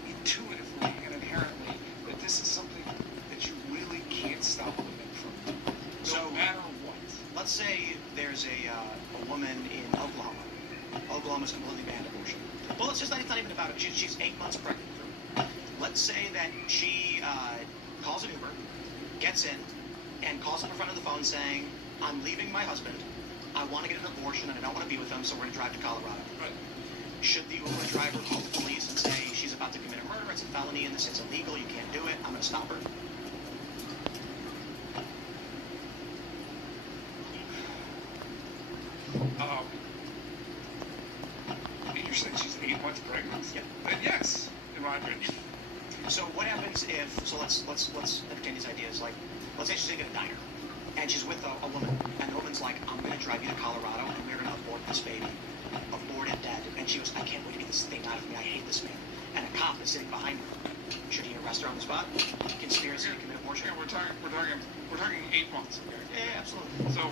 intuitively and inherently that this is something that you really can't stop women from doing, no matter what. Let's say there's a woman in Oklahoma. Oklahoma's completely banned abortion. Well, it's not even about it. She's 8 months pregnant. Let's say that she calls an Uber, gets in, and calls up in front of the phone saying, I'm leaving my husband. I want to get an abortion, and I don't want to be with him, so we're going to drive to Colorado. Right. Should the Uber driver call the police and say she's about to commit a murder, it's a felony, and this is illegal, you can't do it, I'm going to stop her? You're saying she's 8 months pregnant? Yeah. Then yes, in my opinion. So what happens if, so let's entertain these ideas, like, let's say she's in a diner, and she's with a woman, and the woman's like, I'm going to drive you to Colorado, and we're going to abort this baby. Aborted dead. And she goes, I can't wait to get this thing out of me, I hate this man. And a cop is sitting behind her. Should he arrest her on the spot? Conspiracy to commit abortion? Yeah, we're talking 8 months, okay? Yeah, absolutely. So,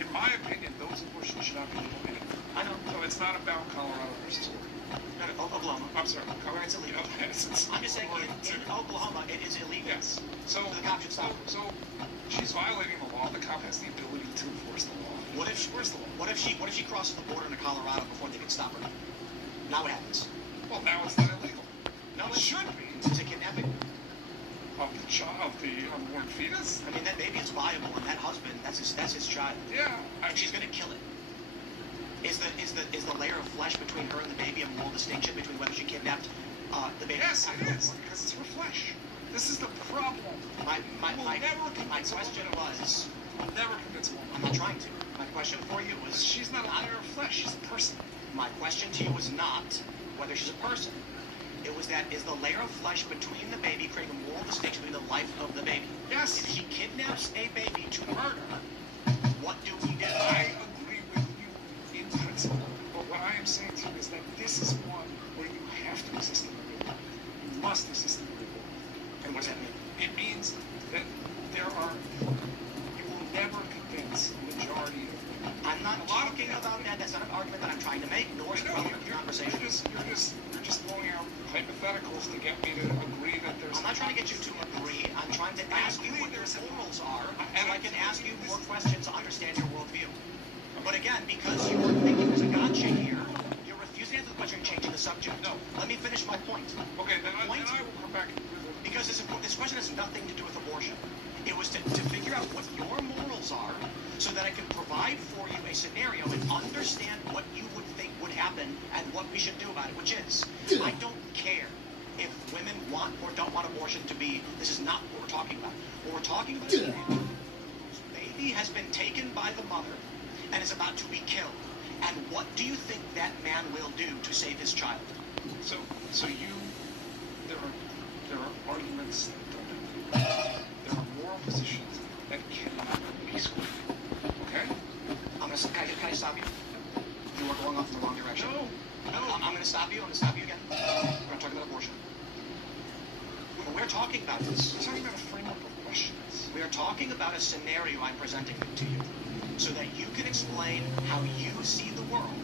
in my opinion, those abortions should not be legal anyway. I know. So it's not about Colorado versus Oregon. No, Oklahoma. I'm sorry, Where it's illegal. I'm just saying, in Oklahoma, it is illegal. Yes. So the cop should stop. So she's violating the law. The cop has the ability to enforce the law. What if she crosses the border into Colorado before they can stop her? Now what happens? Well, now it's not illegal. No, it should be. Is it kidnapping? Of the child, the unborn fetus? I mean, that baby is viable, and that husband, that's his child. Yeah. And she's going to kill it. Is the layer of flesh between her and the baby a moral distinction between whether she kidnapped the baby? Yes, it is, because it's her flesh. This is the problem. My question was, we'll never convince a woman. I'm not trying to. My question for you was... She's not a layer of flesh, she's a person. My question to you was not whether she's a person. It was that, is the layer of flesh between the baby creating a moral distinction between the life of the baby? Yes. If she kidnaps a baby to murder, what do we do? I agree with you in principle. But what I am saying to you is that this is one where you have to exist in the real world. You must exist in the real world. And what does that mean? It means that you will never convince the majority of women. I'm not talking about that. That's not an argument that I'm trying to make, nor is it relevant to the conversation. You're just throwing out hypotheticals to get me to agree that there's... I'm not trying to get you to agree. I'm trying to ask you what your morals are, so I can ask you more questions to understand your worldview. But again, because you are thinking there's a gotcha here, you're refusing to answer the question and changing the subject. No. Let me finish my point. Okay, then I will come back with it. Because this question has nothing to do with abortion. It was to figure out what your morals are so that I can provide for you a scenario and understand what you would think would happen and what we should do about it, which is, I don't care if women want or don't want abortion to be, this is not what we're talking about. What we're talking about is a man whose baby has been taken by the mother and is about to be killed. And what do you think that man will do to save his child? There are arguments that don't agree. There are moral positions that cannot be squared. Okay? Can I stop you? You are going off in the wrong direction. No. I'm going to stop you. I'm going to stop you again. We're going to talk about abortion. When we're talking about this, We're talking about a framework of questions. we are talking about a scenario I'm presenting to you so that you can explain how you see the world.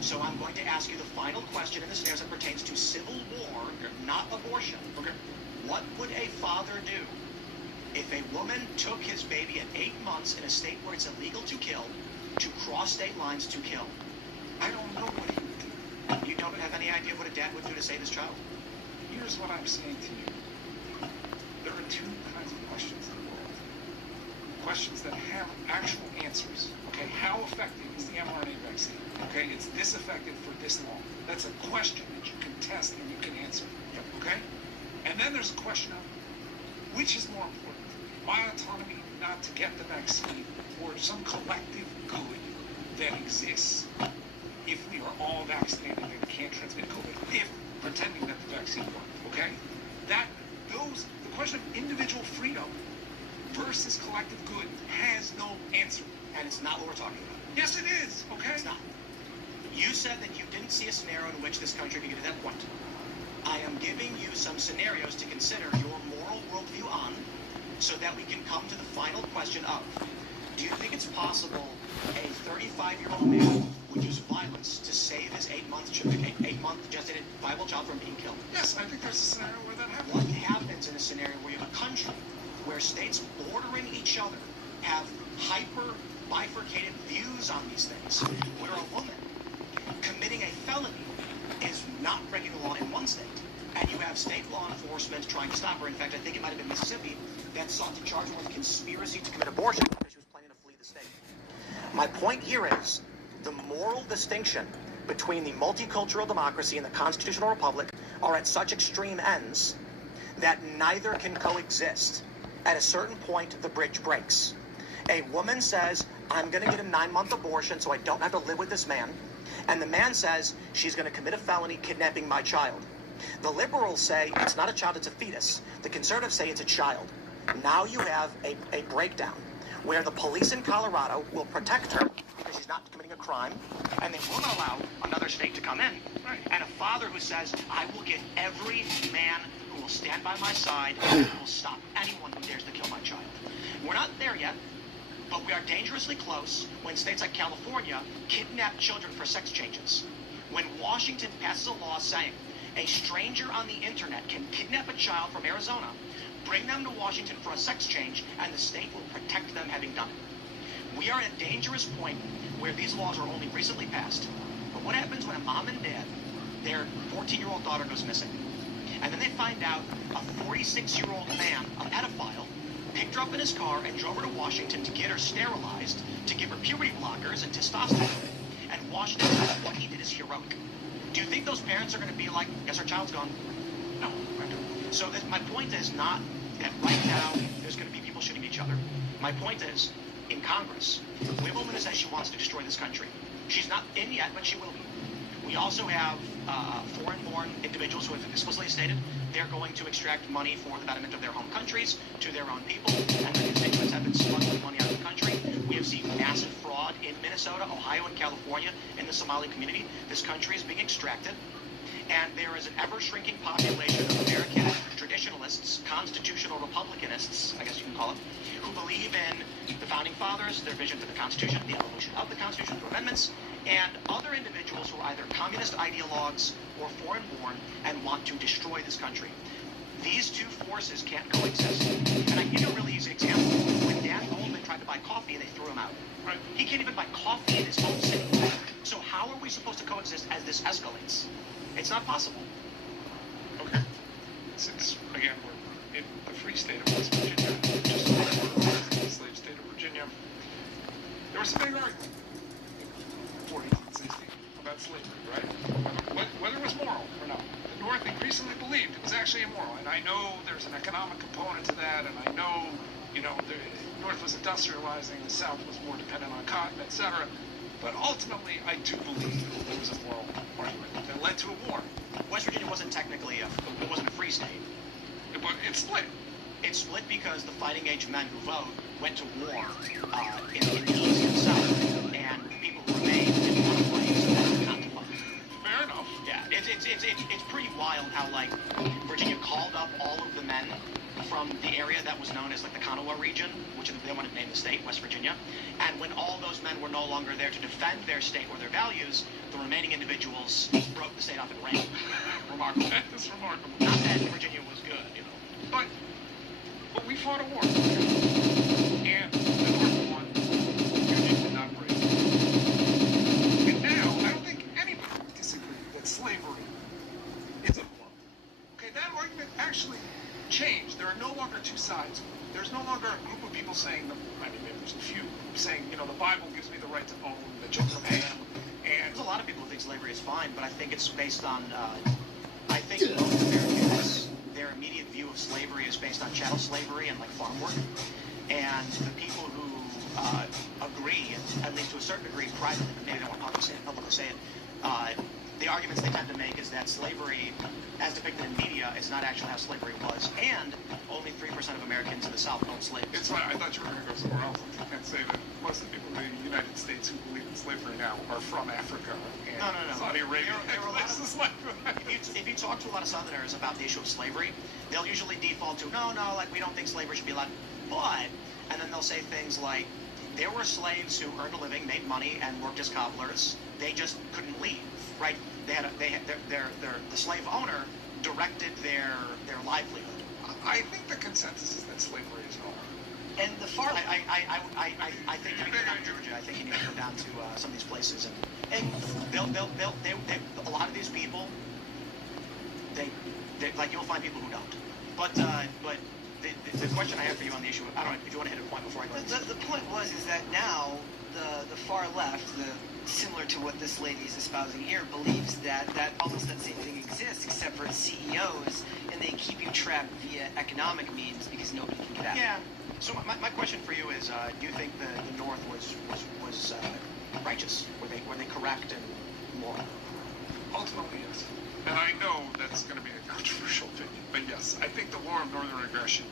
So I'm going to ask you the final question in this scenario that pertains to civil war, not abortion. Okay. What would a father do if a woman took his baby at 8 months in a state where it's illegal to kill, to cross state lines to kill? I don't know what he would do. You don't have any idea what a dad would do to save his child? Here's what I'm saying to you. There are two kinds of questions in the world. Questions that have actual answers. Okay, how effective is the mRNA vaccine? Okay, it's this effective for this long. That's a question that you can test and you can answer. Okay? And then there's a question of which is more important? My autonomy not to get the vaccine or some collective good that exists if we are all vaccinated and can't transmit COVID, if pretending that the vaccine worked, okay? The question of individual freedom versus collective good has no answer. And it's not what we're talking about. Yes, it is, okay? It's not. You said that you didn't see a scenario in which this country could get to that point. I am giving you some scenarios to consider your moral worldview on so that we can come to the final question of, do you think it's possible a 35-year-old man would use violence to save his 8-month gestated viable child from being killed? Yes, I think there's a scenario where that happens. What happens in a scenario where you have a country where states bordering each other have hyper-bifurcated views on these things, where a woman committing a felony is not breaking the law in one state, and you have state law enforcement trying to stop her? In fact, I think it might have been Mississippi that sought to charge her with conspiracy to commit abortion because she was planning to flee the state. My point here is the moral distinction between the multicultural democracy and the constitutional republic are at such extreme ends that neither can coexist. At a certain point, the bridge breaks. A woman says, I'm going to get a 9-month abortion so I don't have to live with this man. And the man says, she's going to commit a felony kidnapping my child. The liberals say, it's not a child, it's a fetus. The conservatives say it's a child. Now you have a breakdown where the police in Colorado will protect her because she's not committing a crime, and they will not allow another state to come in. Right. And a father who says, I will get every man who will stand by my side and who will stop anyone who dares to kill my child. We're not there yet, but we are dangerously close when states like California kidnap children for sex changes. When Washington passes a law saying a stranger on the internet can kidnap a child from Arizona, bring them to Washington for a sex change, and the state will protect them having done it. We are at a dangerous point where these laws are only recently passed. But what happens when a mom and dad, their 14-year-old daughter goes missing, and then they find out a 46-year-old man, a pedophile, picked her up in his car and drove her to Washington to get her sterilized, to give her puberty blockers and testosterone, and Washington says what he did is heroic. Do you think those parents are going to be like, yes, our child's gone? No, I don't. So my point is not that right now there's going to be people shooting each other. My point is, in Congress, we have a woman who says she wants to destroy this country. She's not in yet, but she will be. We also have foreign-born individuals who have explicitly stated they're going to extract money for the betterment of their home countries to their own people, and their constituents have been smuggling money out of the country. We have seen massive fraud in Minnesota, Ohio, and California in the Somali community. This country is being extracted, and there is an ever-shrinking population of American traditionalists, constitutional republicanists, I guess you can call it, who believe in the Founding Fathers, their vision for the Constitution, the evolution of the Constitution through amendments, and other individuals who are either communist ideologues or foreign-born and want to destroy this country. These two forces can't coexist. And I give you a really easy example. When Dan Goldman tried to buy coffee, they threw him out. Right? He can't even buy coffee in his own city. So how are we supposed to coexist as this escalates? It's not possible. Okay. Since, again, we're in the free state of West Virginia, just the slave state of Virginia, there was a big argument 40s and 60s about slavery, right? Whether it was moral or not. The North increasingly believed it was actually immoral, and I know there's an economic component to that, and I know, the North was industrializing, the South was more dependent on cotton, etc. But ultimately, I do believe there was a moral argument that led to a war. West Virginia wasn't technically it wasn't a free state. It split. It split because the fighting age men who vote went to war in the East and South, and people who remained didn't want to fight, so they not to fight. Fair enough. Yeah, it's pretty wild how, like, Virginia called up all of the men from the area that was known as, like, the Kanawha region, which they wanted to name the state, West Virginia. And when all those men were no longer there to defend their state or their values, the remaining individuals broke the state off and ran. Remarkable. That is remarkable. Not that Virginia was good, you know. But we fought a war. And the North won. Union did not break. And now, I don't think anybody would disagree that slavery is a war. Okay, that argument actually changed. There are no longer two sides. There's no longer a group of people saying, I mean, there's a few saying, you know, the Bible gives me the right to own the children of Ham. And there's a lot of people who think slavery is fine, but I think it's based on, I think most Americans, their immediate view of slavery is based on chattel slavery and, like, farm work. And the people who agree, at least to a certain degree, privately, but maybe they don't want to publicly say it, the arguments they tend to make is that slavery, as depicted in media, is not actually how slavery was, and only 3% of Americans in the South own slaves. It's funny, I thought you were going to go somewhere else and say that most of the people in the United States who believe in slavery now are from Africa and No. Saudi Arabia. There are a lot of, if you talk to a lot of Southerners about the issue of slavery, they'll usually default to, no, like, we don't think slavery should be allowed. But, and then they'll say things like, there were slaves who earned a living, made money, and worked as cobblers. They just couldn't leave, right? The slave owner directed their livelihood. I think the consensus is that slavery is wrong. And the far, I think you need to go down to Georgia. I think you need to go down to some of these places, and they'll a lot of these people, they like, you'll find people who don't. But the question I have for you on the issue, I don't know if you want to hit a point before I go. The point is that now the far left, similar to what this lady is espousing here, believes that almost that same thing exists, except for CEOs, and they keep you trapped via economic means because nobody can get out. Yeah. So my question for you is, do you think the North was righteous? Were they correct and moral? Ultimately, yes. And I know that's going to be a controversial opinion, but yes, I think the War of Northern Aggression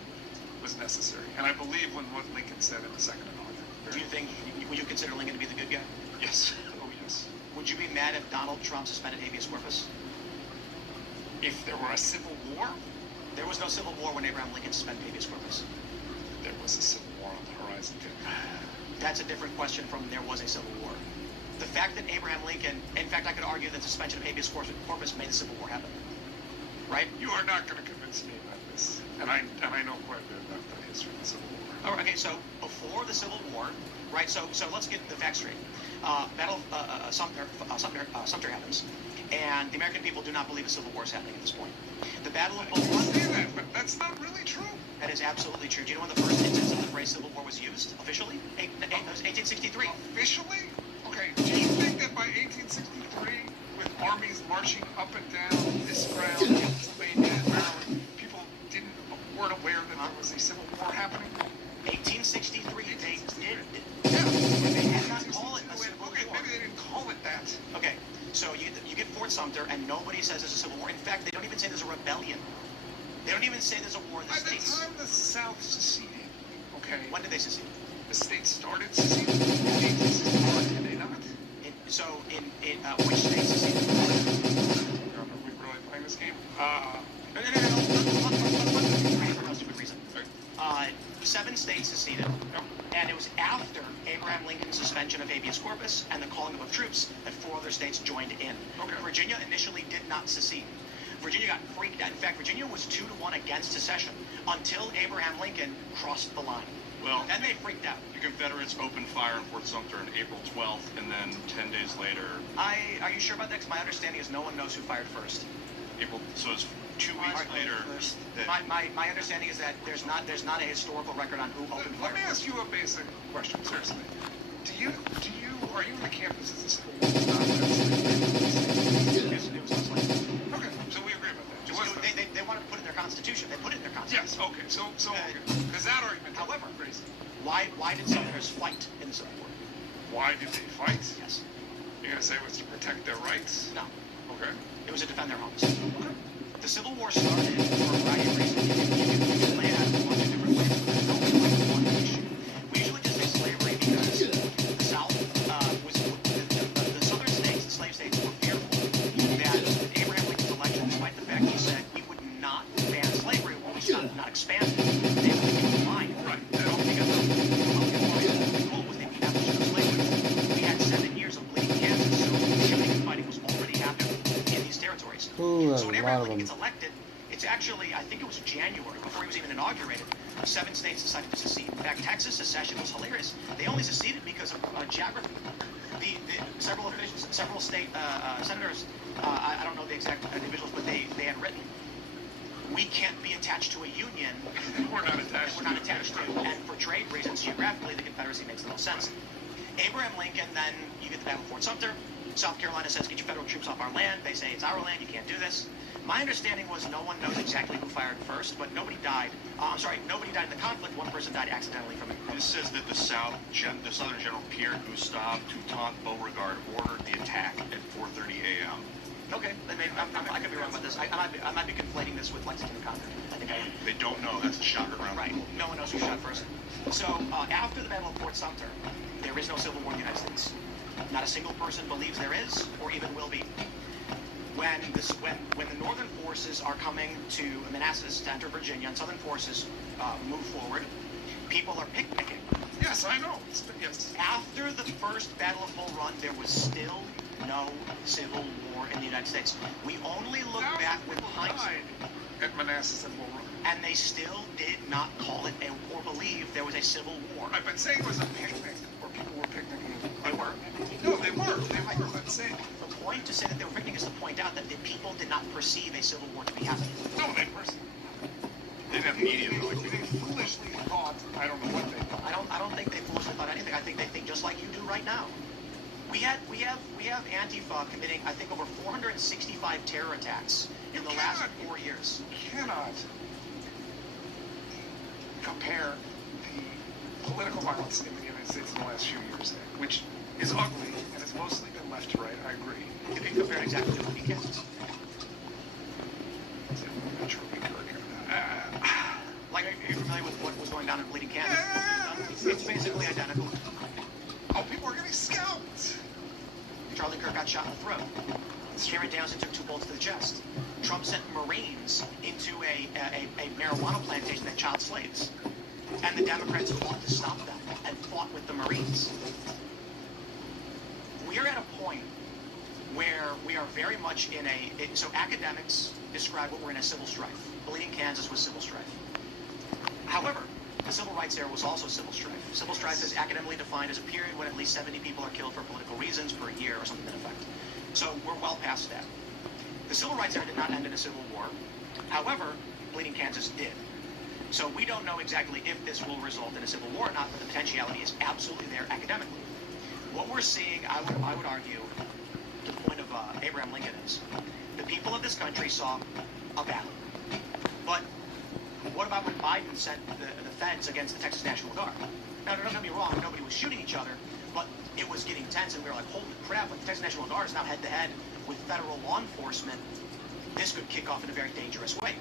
was necessary, and I believe in what Lincoln said in the Second Amendment. Do you think, would you consider Lincoln to be the good guy? Yes. Oh, yes. Would you be mad if Donald Trump suspended habeas corpus? If there were a civil war? There was no civil war when Abraham Lincoln suspended habeas corpus. There was a civil war on the horizon, too. That's a different question from there was a civil war. The fact that Abraham Lincoln, in fact, I could argue that the suspension of habeas corpus made the Civil War happen. Right? You are not going to convince me about this. And I know quite a bit about the history of the Civil War. All right, okay, so before the Civil War, right, so let's get the facts straight. Battle of Sumter happens, and the American people do not believe a civil war is happening at this point. The Battle of Bull Run... say that, but that's not really true. That is absolutely true. Do you know when the first instance of the phrase Civil War was used, officially? It was 1863. Officially? Okay, do you think that by 1863, with armies marching up and down this ground in Pennsylvania and Maryland, people weren't aware that there was a civil war happening? 1863, they did. Yeah. They did not call it a civil war. Maybe they didn't call it that. Okay, so you get Fort Sumter, and nobody says there's a civil war. In fact, they don't even say there's a rebellion. They don't even say there's a war in the States. By the time the South seceded, okay? When did they secede? The states started seceding in 1864, did they not? So, in which states seceded? Are we really playing this game? No. For stupid reason. 7 states seceded, and it was after Abraham Lincoln's suspension of habeas corpus and the calling up of troops that 4 other states joined in. Okay. Virginia initially did not secede. Virginia got freaked out. In fact, Virginia was 2-1 against secession until Abraham Lincoln crossed the line. Well, then they freaked out. The Confederates opened fire on Fort Sumter on April 12th, and then 10 days later... Are you sure about that? Because my understanding is no one knows who fired first. So it's 2 weeks later... My understanding is that there's not a historical record on who opened fire. Let me ask you a basic question, seriously. Are you in the campus as a civil war? It was slavery. Okay, so we agree about that. They wanted to put it in their constitution. They put it in their constitution. Yes, okay, so because that argument... However, why did Southerners fight in the Civil War? Why did they fight? Yes. You're going to say it was to protect their rights? No. Okay. It was to defend their homes. Okay. The Civil War started for a variety of reasons. You can lay it out in a bunch of different ways, but there's no one issue. race. Ooh, So when a Abraham lot of Lincoln them. gets elected, it's actually, I think it was January, before he was even inaugurated, 7 states decided to secede. In fact, Texas secession was hilarious. They only seceded because of geography. Several state senators, I don't know the exact individuals, but they had written, we can't be attached to a union. We're not attached to. And for trade reasons, geographically, the Confederacy makes the most sense. Abraham Lincoln, then you get the Battle of Fort Sumter. South Carolina says, get your federal troops off our land. They say, it's our land, you can't do this. My understanding was no one knows exactly who fired first, but nobody died. Nobody died in the conflict. One person died accidentally from it. This says that the Southern General Pierre Gustave Toutant Beauregard ordered the attack at 4:30 a.m. Okay, then maybe, I could be wrong about this. I might be conflating this with Lexington and Concord. I think I am. They don't know. That's a shocker around. Right. No one knows who shot first. So after the Battle of Fort Sumter, there is no civil war in the United States. Not a single person believes there is, or even will be. When the northern forces are coming to Manassas to enter Virginia, and southern forces move forward, people are picnicking. Yes, I know. Yes. After the first Battle of Bull Run, there was still no civil war in the United States. We only look back with hindsight at Manassas and Bull Run, and they still did not call it or believe there was a civil war. I've been saying it was a picnic, or people were picnicking. They were. No, they were. Let's say. The point to say that they were picnicking is to point out that the people did not perceive a civil war to be happening. No, they perceived. They didn't have media. They foolishly thought. I don't know what they thought. I don't think they foolishly thought anything. I think they think just like you do right now. We have Antifa committing, I think, over 465 terror attacks in the last 4 years. You cannot compare the political violence in the United States in the last few years, which is ugly and has mostly been left to right. I agree. You can compare exactly to what he gets. Like, are you familiar with what was going down in Bleeding Kansas? It's basically identical. Oh, people are getting scalped. Charlie Kirk got shot in the throat. Cameron Townsend took 2 bullets to the chest. Trump sent Marines into a marijuana plantation that child slaves. And the Democrats fought to stop them and fought with the Marines. We are at a point where we are very much in so academics describe what we're in a civil strife. Bleeding Kansas was civil strife. However, the civil rights era was also civil strife. Civil strife is academically defined as a period when at least 70 people are killed for political reasons per year or something to that effect. So we're well past that. The civil rights era did not end in a civil war. However, Bleeding Kansas did. So we don't know exactly if this will result in a civil war or not, but the potentiality is absolutely there academically. What we're seeing, I would argue, to the point of Abraham Lincoln is, the people of this country saw a battle. But what about when Biden sent the feds against the Texas National Guard? Now, don't get me wrong, nobody was shooting each other, but it was getting tense, and we were like, holy crap, like the Texas National Guard is now head-to-head with federal law enforcement. This could kick off in a very dangerous way.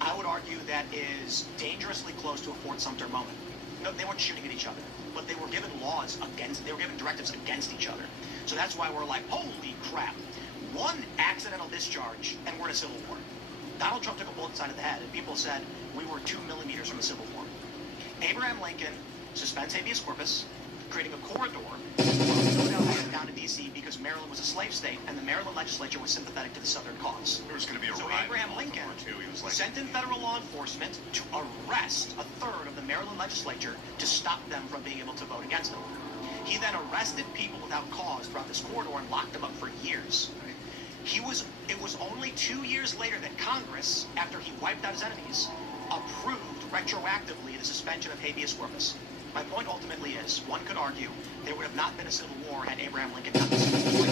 I would argue that is dangerously close to a Fort Sumter moment. No, they weren't shooting at each other, but they were given they were given directives against each other. So that's why we're like, holy crap. One accidental discharge, and we're in a civil war. Donald Trump took a bullet inside of the head, and people said we were 2 millimeters from a civil war. Abraham Lincoln suspends habeas corpus, creating a corridor down to D.C. because Maryland was a slave state, and the Maryland legislature was sympathetic to the Southern cause. There was going to be a so riot. Abraham Lincoln sent in federal law enforcement to arrest a third of the Maryland legislature to stop them from being able to vote against him. He then arrested people without cause throughout this corridor and locked them up for years. It was only 2 years later that Congress, after he wiped out his enemies, approved retroactively the suspension of habeas corpus. My point ultimately is, one could argue, there would have not been a civil war had Abraham Lincoln not been civil.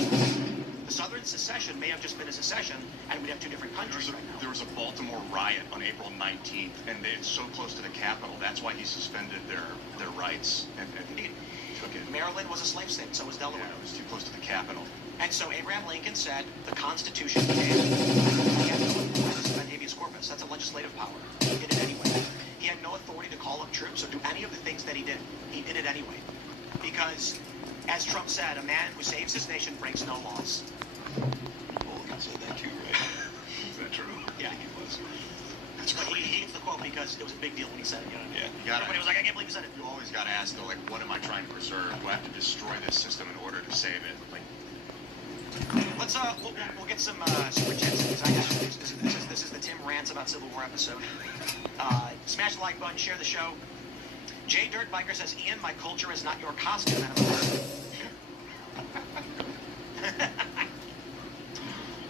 The Southern secession may have just been a secession, and we'd have 2 different countries right now. There was a Baltimore riot on April 19th, and it's so close to the Capitol. That's why he suspended their rights and took it. Maryland was a slave state, so was Delaware. Yeah, it was too close to the Capitol. And so Abraham Lincoln said the Constitution can't suspend habeas corpus. That's a legislative power. He did it anyway. He had no authority to call up troops or do any of the things that he did. He did it anyway. Because, as Trump said, a man who saves his nation breaks no laws. Mulligan said that too, right? Is that true? Yeah, he was. That's but he hates the quote because it was a big deal when he said it. Yeah, you gotta. Everybody was like, I can't believe he said it. You always gotta ask though, like, what am I trying to preserve? Do I have to destroy this system in order to save it? Like, Let's we'll get some super chats. This is the Tim Rants About Civil War episode. Smash the like button, share the show. J Dirt Biker says, Ian, my culture is not your costume anymore.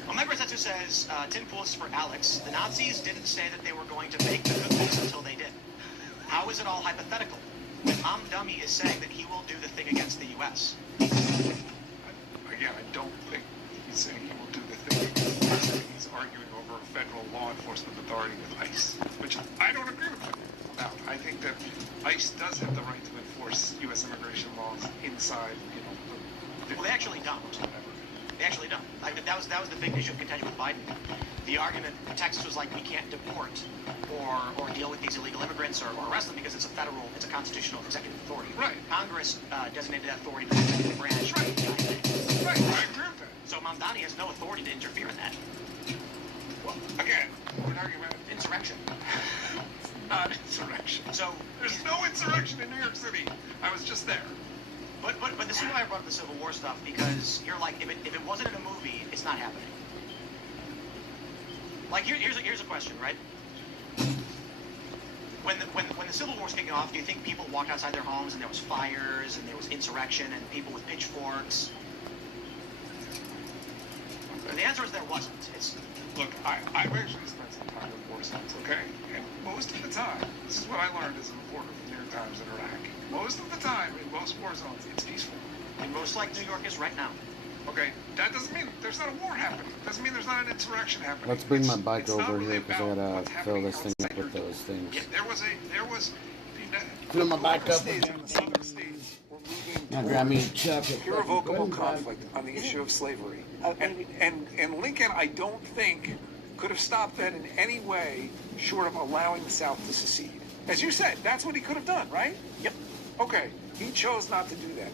Omega Setsu says, Tim Pool is for Alex. The Nazis didn't say that they were going to bake the cookies until they did. How is it all hypothetical? Mom Dummy is saying that he will do the thing against the U.S. Again, I don't think he's saying he will do the thing against the U.S. He's arguing over a federal law enforcement authority with ICE, which I don't agree with him about. I think that ICE does have the right to enforce U.S. immigration laws inside, Well, they actually don't. They actually don't. That was the big issue of contention with Biden. The argument, Texas was like, we can't deport or deal with these illegal immigrants or arrest them because it's a constitutional executive authority. Right. Congress designated that authority to the executive branch. Right. Right. I agree with that. So Mamdani has no authority to interfere in that. Well, again, we're talking about insurrection. Not insurrection. So there's no insurrection in New York City. I was just there. But this is why I brought up the Civil War stuff, because you're like, if it wasn't in a movie, it's not happening. Like here's a question, right? When the Civil War was kicking off, do you think people walked outside their homes and there was fires and there was insurrection and people with pitchforks? And the answer is there wasn't. Look, I've actually spent some time in war zones, okay? And most of the time, this is what I learned as a reporter from New York Times in Iraq. Most of the time, in most war zones, it's peaceful. And most like New York is right now. Okay, that doesn't mean there's not a war happening. Doesn't mean there's not an insurrection happening. Let's bring my bike over here because I gotta fill this thing up with those things. Yeah, there was. Fill my bike up States in the southern states were moving now grab me a chuck. irrevocable conflict on the issue of slavery. And Lincoln, I don't think, could have stopped that in any way short of allowing the South to secede. As you said, that's what he could have done, right? Yep. Okay, he chose not to do that.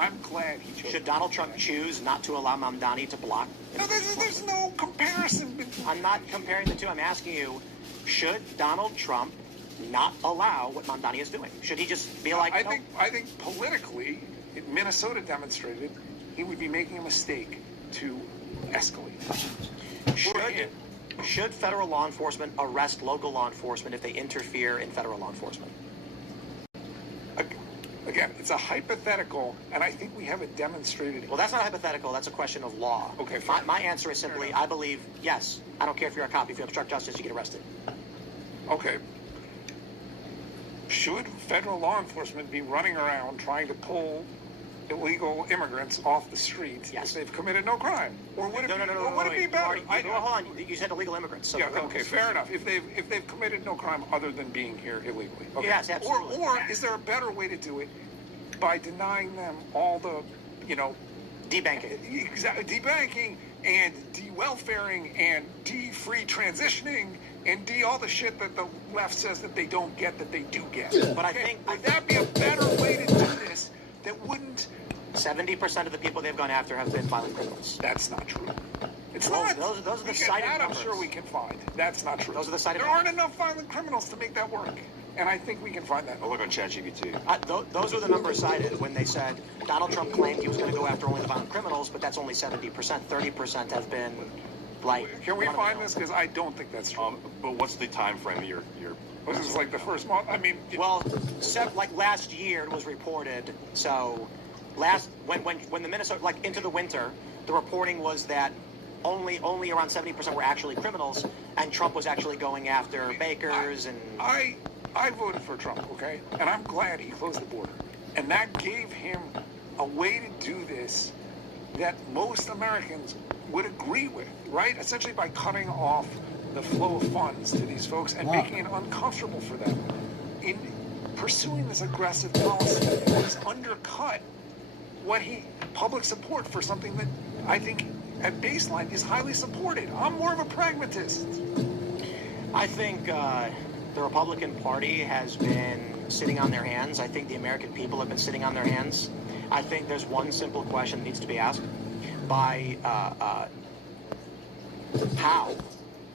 I'm glad he chose. Should Donald Trump choose not to allow Mamdani to block? No, there's no comparison. I'm not comparing the two. I'm asking you, should Donald Trump not allow what Mamdani is doing? Should he just be like, I think politically, Minnesota demonstrated he would be making a mistake to escalate. Should federal law enforcement arrest local law enforcement if they interfere in federal law enforcement? Again, it's a hypothetical, and I think we have it demonstrated. Well, that's not hypothetical. That's a question of law. Okay. My answer is simply, I believe, yes. I don't care if you're a cop. If you obstruct justice, you get arrested. Okay. Should federal law enforcement be running around trying to pull illegal immigrants off the street if they've committed no crime? Or would it be better? Hold on. You said illegal immigrants. So yeah, okay, fair enough. If they've committed no crime other than being here illegally. Okay. Yes, absolutely. Or is there a better way to do it by denying them all the, debanking. Exactly, debanking and de-welfaring and de-free transitioning and all the shit that the left says that they don't get that they do get. But I think would that be a better way to do this that wouldn't? 70% of the people they've gone after have been violent criminals. That's not true. It's not. Those are the cited numbers. I'm sure we can find. That's not true. Those are the cited numbers. There aren't enough violent criminals to make that work. And I think we can find that. I'll look on ChatGPT. Those were the numbers cited when they said Donald Trump claimed he was going to go after only the violent criminals, but that's only 70%. 30% have been like. Can we find this? Because I don't think that's true. But what's the time frame that you're this is like the first month. I mean, well, like last year it was reported. So when the Minnesota into the winter, the reporting was that only around 70% were actually criminals, and Trump was actually going after bakers and. I voted for Trump, okay? And I'm glad he closed the border. And that gave him a way to do this that most Americans would agree with, right? Essentially by cutting off the flow of funds to these folks and making it uncomfortable for them. In pursuing this aggressive policy, he's undercut public support for something that I think at baseline is highly supported. I'm more of a pragmatist. I think the Republican Party has been sitting on their hands. I think the American people have been sitting on their hands. I think there's one simple question that needs to be asked. How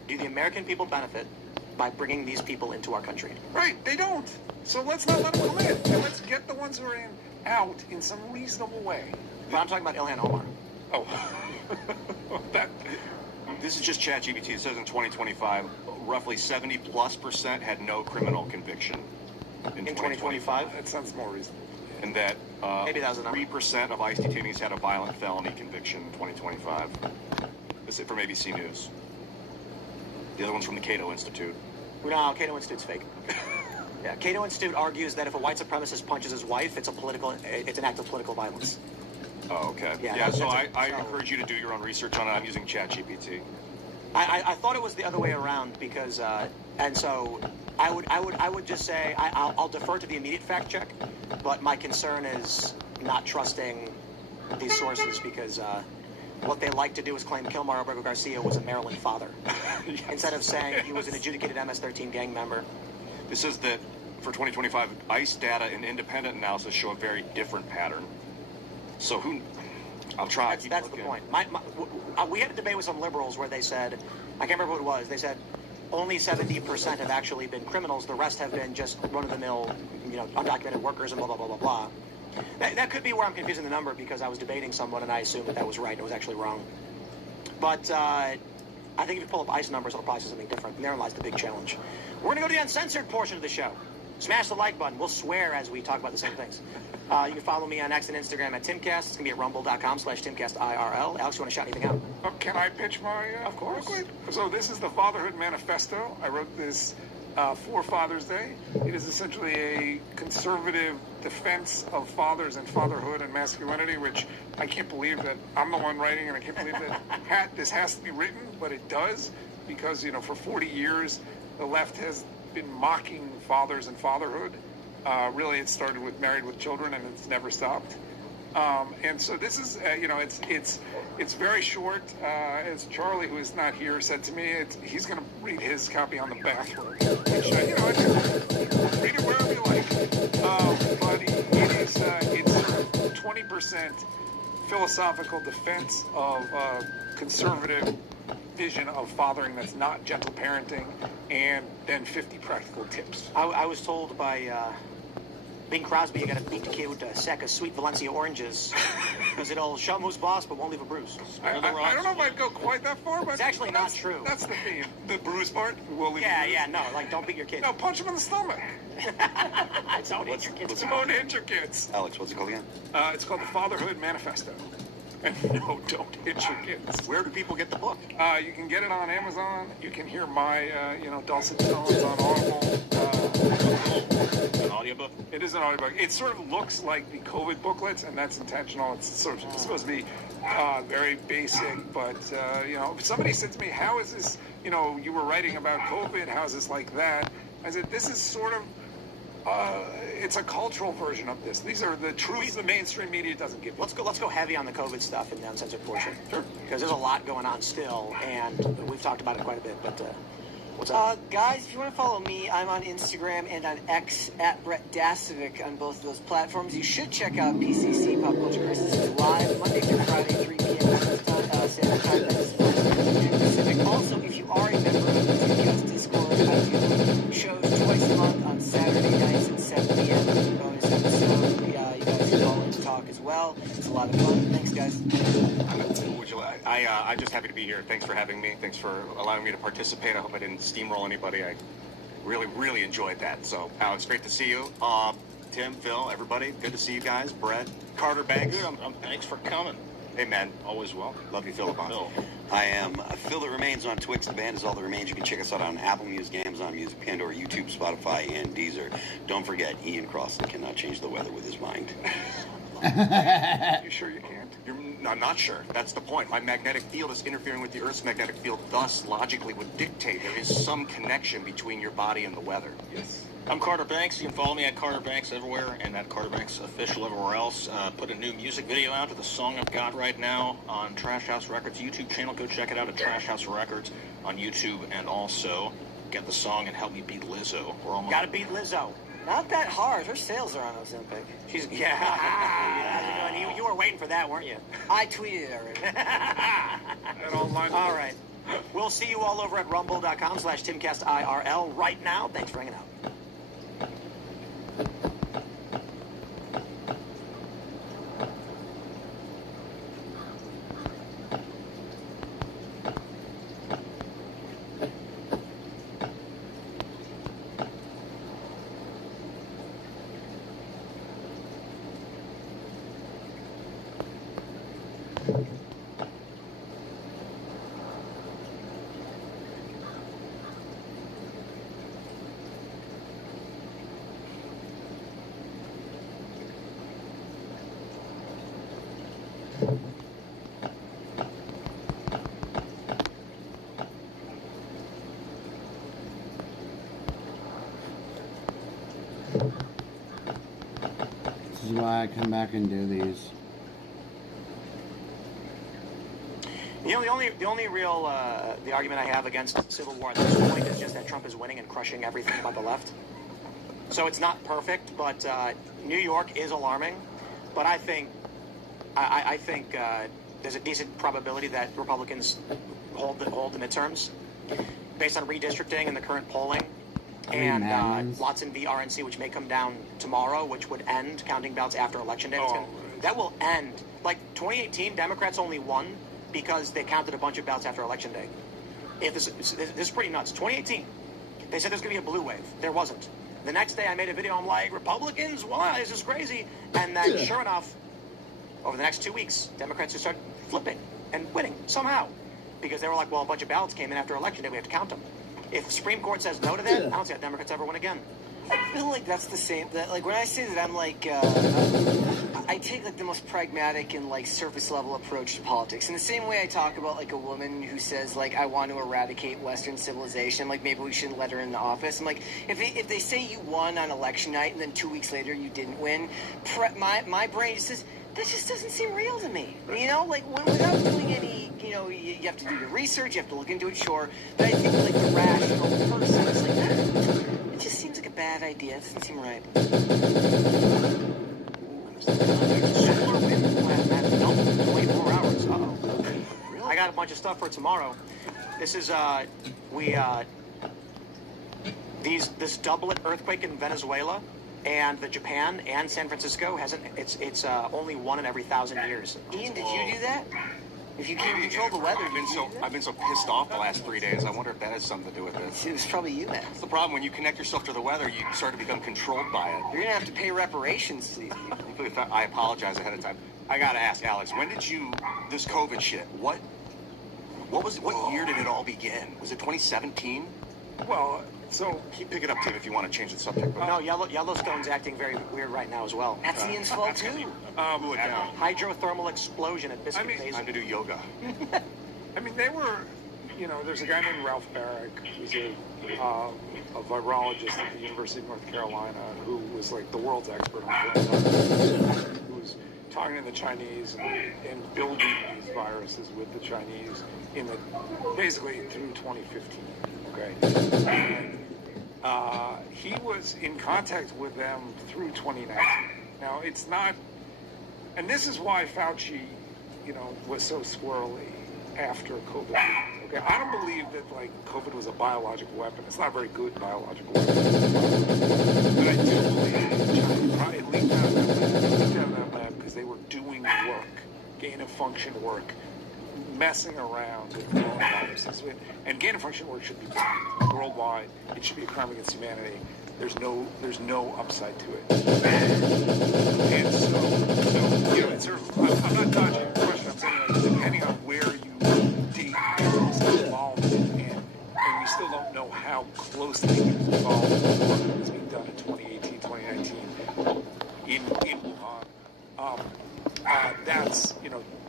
do the American people benefit by bringing these people into our country? Right, they don't. So let's not let them come in. And let's get the ones who are out in some reasonable way. But I'm talking about Ilhan Omar. Oh. That. This is just ChatGPT. It says in 2025, roughly 70+% had no criminal conviction. In 2025? That sounds more reasonable. And that Maybe that was a number. 3% of ICE detainees had a violent felony conviction in 2025. This is from ABC News. The other one's from the Cato Institute. No, Cato Institute's fake. Yeah, Cato Institute argues that if a white supremacist punches his wife, it's an act of political violence. Oh, okay. Yeah, So I encourage you to do your own research on it. I'm using ChatGPT. I thought it was the other way around because, and so I would just say I'll defer to the immediate fact check, but my concern is not trusting these sources because what they like to do is claim Kilmar Abrego Garcia was a Maryland father instead of saying he was an adjudicated MS-13 gang member. This says that for 2025, ICE data and independent analysis show a very different pattern. So I'll try. That's the point. We had a debate with some liberals where they said, I can't remember what it was, they said only 70% have actually been criminals. The rest have been just run-of-the-mill, undocumented workers and blah, blah, blah, blah, blah. That could be where I'm confusing the number because I was debating someone and I assumed that was right and it was actually wrong. But I think if you pull up ICE numbers, it'll probably say something different. And therein lies the big challenge. We're going to go to the uncensored portion of the show. Smash the like button. We'll swear as we talk about the same things. You can follow me on X and Instagram at Timcast. It's going to be at rumble.com/TimcastIRL. Alex, you want to shout anything out? Can I pitch my... Of course. So this is the Fatherhood Manifesto. I wrote this for Father's Day. It is essentially a conservative defense of fathers and fatherhood and masculinity, which I can't believe that I'm the one writing, and I can't believe that this has to be written, but it does, because, for 40 years, the left has been mocking fathers and fatherhood. Really, it started with Married with Children, and it's never stopped. And so this is, it's very short. As Charlie, who is not here, said to me, he's going to read his copy on the bathroom, which, read it wherever you like. But it's sort of 20% philosophical defense of conservative vision of fathering that's not gentle parenting, and then 50 practical tips. I was told by Bing Crosby, you got to beat the kid with a sack of sweet Valencia oranges because it'll show him who's boss but won't leave a bruise. I don't know if I'd go quite that far, but it's actually not true. That's the theme. The bruise part will leave a bruise. No, don't beat your kid. No, punch him in the stomach. Don't hit your kids. Don't hit your kids. Alex, what's it called again? It's called the Fatherhood Manifesto. And no, don't hit your kids. Where do people get the book? You can get it on Amazon. You can hear my, dulcet tones on Audible. An audiobook? It is an audiobook. It sort of looks like the COVID booklets, and that's intentional. It's sort of supposed to be very basic, but, if somebody said to me, how is this, you were writing about COVID, how is this like that? I said, this is sort of, it's a cultural version of this. These are the truths the mainstream media doesn't give you. Let's go heavy on the COVID stuff in the uncensored portion. Sure. Because there's a lot going on still, and we've talked about it quite a bit, but what's up? Guys, if you want to follow me, I'm on Instagram and on X at Brett Dasovic on both of those platforms. You should check out PCC Pop Culture Crisis. This is live Monday through Friday, 3 p.m. Standard Time. That is Pacific. Also, if you are a member of the Timcast Discord, I do shows twice a month on Saturday nights at 7 p.m. Bonus episode. You guys can call in to talk as well. It's a lot of fun. Thanks, guys. I'm just happy to be here. Thanks for having me. Thanks for allowing me to participate. I hope I didn't steamroll anybody. I really, really enjoyed that. So, Alex, great to see you. Tim, Phil, everybody, good to see you guys. Brett, Carter Banks. Good. Thanks for coming. Hey, man, always well. Love you, Philip. I am Phil That Remains on Twix. The band is All That Remains. You can check us out on Apple Music, Amazon Music, Pandora, YouTube, Spotify, and Deezer. Don't forget, Ian Crossley cannot change the weather with his mind. You sure you can't? I'm not sure. That's the point. My magnetic field is interfering with the Earth's magnetic field, thus logically would dictate there is some connection between your body and the weather. Yes. I'm Carter Banks. You can follow me at Carter Banks everywhere and at Carter Banks Official everywhere else. Put a new music video out to the song I've got right now on Trash House Records YouTube channel. Go check it out at Trash House Records on YouTube, and also get the song and help me beat Lizzo. We're almost Gotta beat Lizzo. Not that hard. Her sales are on Ozempic. She's you were waiting for that, weren't you? I tweeted it already. All right. We'll see you all over at rumble.com/TimcastIRL right now. Thanks for hanging out. is why I come back and do these. You know, the only real the argument I have against civil war at this point is just that Trump is winning and crushing everything about the left. So it's not perfect, but New York is alarming. But I think there's a decent probability that Republicans hold the midterms based on redistricting and the current polling. And Watson v. RNC, which may come down tomorrow, which would end counting ballots after Election Day. That will end. Like 2018, Democrats only won because they counted a bunch of ballots after Election Day. This is pretty nuts. 2018, they said there's going to be a blue wave. There wasn't. The next day I made a video, I'm like, Republicans, why? This is crazy. And then sure enough, over the next 2 weeks, Democrats just started flipping and winning somehow. Because they were like, well, a bunch of ballots came in after Election Day, we have to count them. If the Supreme Court says no to that, I don't see how Democrats ever win again. I feel like that's the same. That, like, when I say that, I'm like, I take like the most pragmatic and like surface level approach to politics. In the same way I talk about like a woman who says like I want to eradicate Western civilization, like maybe we shouldn't let her in the office. I'm like, if they say you won on election night and then 2 weeks later you didn't win, my brain just says that just doesn't seem real to me. You know, like without doing any, you know, you have to do your research, you have to look into it, sure. But I think like the rational person is like that. It just seems like a bad idea. It doesn't seem right. Solar wind plant that's doubled 24 hours. Uh-oh. Really? I got a bunch of stuff for tomorrow. This is this doublet earthquake in Venezuela and the Japan and San Francisco hasn't. It's only one in every 1,000 years. Ian, did you do that? If you can't control the weather, I've been so pissed off the last 3 days. I wonder if that has something to do with this. It was probably you, man. That's the problem. When you connect yourself to the weather, you start to become controlled by it. You're gonna have to pay reparations to these people. I apologize ahead of time. I gotta ask, Alex, when did this COVID shit? What year did it all begin? Was it 2017? Well, so keep picking up, Tim, if you want to change the subject. But no, Yellowstone's acting very weird right now as well. That's Ian's fault too. Hydrothermal explosion at Biscuit Basin. Time to do yoga. I mean, they were, you know, there's a guy named Ralph Barrick, who's a virologist at the University of North Carolina, who was like the world's expert on coronavirus, who was talking to the Chinese and building these viruses with the Chinese basically through 2015. Okay. And he was in contact with them through 2019. Now, it's not, and this is why Fauci, you know, was so squirrely after COVID. Okay, I don't believe that, like, COVID was a biological weapon. It's not a very good biological weapon. But I do believe that China probably leaked out of that lab because they were doing work, gain-of-function work, messing around with coronaviruses. And gain-of-function work should be banned worldwide. It should be a crime against humanity. There's no upside to it. And so you know, it's sort of, I'm not dodging your question. I'm saying, like, depending on where you date this involvement, and we still don't know how closely it was involved with the work that was being done in 2018, 2019 in Wuhan.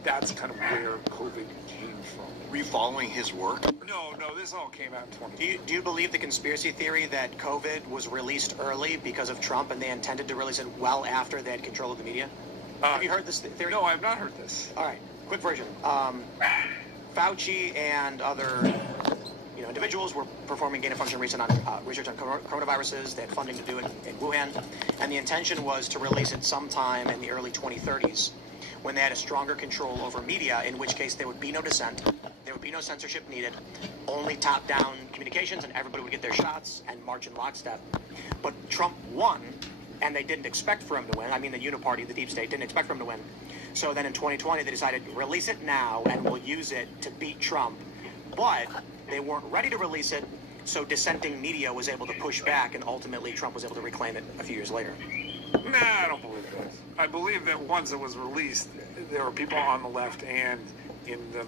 That's kind of where COVID came from. Were you following his work? No, this all came out in 2020. Do you believe the conspiracy theory that COVID was released early because of Trump and they intended to release it well after they had control of the media? Have you heard this theory? No, I have not heard this. All right, quick version. Fauci and other individuals were performing gain-of-function research on coronaviruses. They had funding to do it in Wuhan, and the intention was to release it sometime in the early 2030s when they had a stronger control over media, in which case there would be no dissent, there would be no censorship needed, only top-down communications, and everybody would get their shots and march in lockstep. But Trump won, and they didn't expect for him to win. I mean, the Uniparty, the deep state, didn't expect for him to win. So then in 2020, they decided, release it now, and we'll use it to beat Trump. But they weren't ready to release it, so dissenting media was able to push back, and ultimately Trump was able to reclaim it a few years later. Nah, I don't believe that. I believe that once it was released, there were people on the left and in the,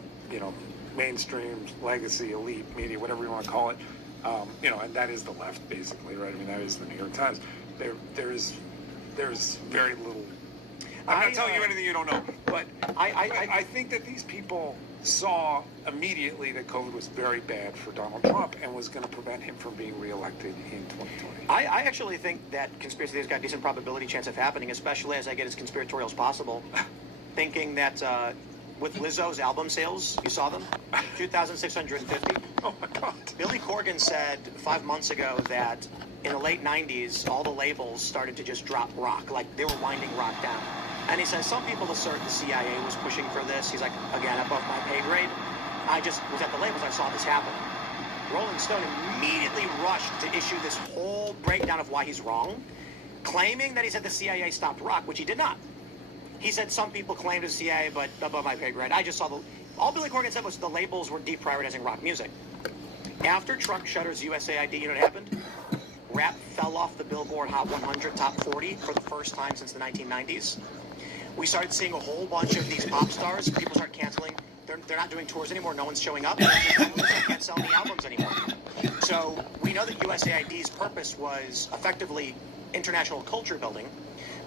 mainstream, legacy, elite media, whatever you want to call it, and that is the left, basically, right? I mean, that is the New York Times. There's very little. I'm not telling you anything you don't know, but I think that these people saw immediately that COVID was very bad for Donald Trump and was going to prevent him from being reelected in 2020. I actually think that conspiracy theory's got a decent probability chance of happening, especially as I get as conspiratorial as possible. Thinking that with Lizzo's album sales, you saw them? 2,650. Oh my God. Billy Corgan said 5 months ago that in the late 90s, all the labels started to just drop rock, like they were winding rock down. And he says, some people assert the CIA was pushing for this. He's like, again, above my pay grade. I just was at the labels, I saw this happen. Rolling Stone immediately rushed to issue this whole breakdown of why he's wrong, claiming that he said the CIA stopped rock, which he did not. He said some people claimed the CIA, but above my pay grade. I just saw all Billy Corgan said was the labels were deprioritizing rock music. After Truck Shutter's USAID, you know what happened? Rap fell off the Billboard Hot 100 Top 40 for the first time since the 1990s. We started seeing a whole bunch of these pop stars. People start canceling. They're not doing tours anymore. No one's showing up. They can't sell any albums anymore. So we know that USAID's purpose was effectively international culture building,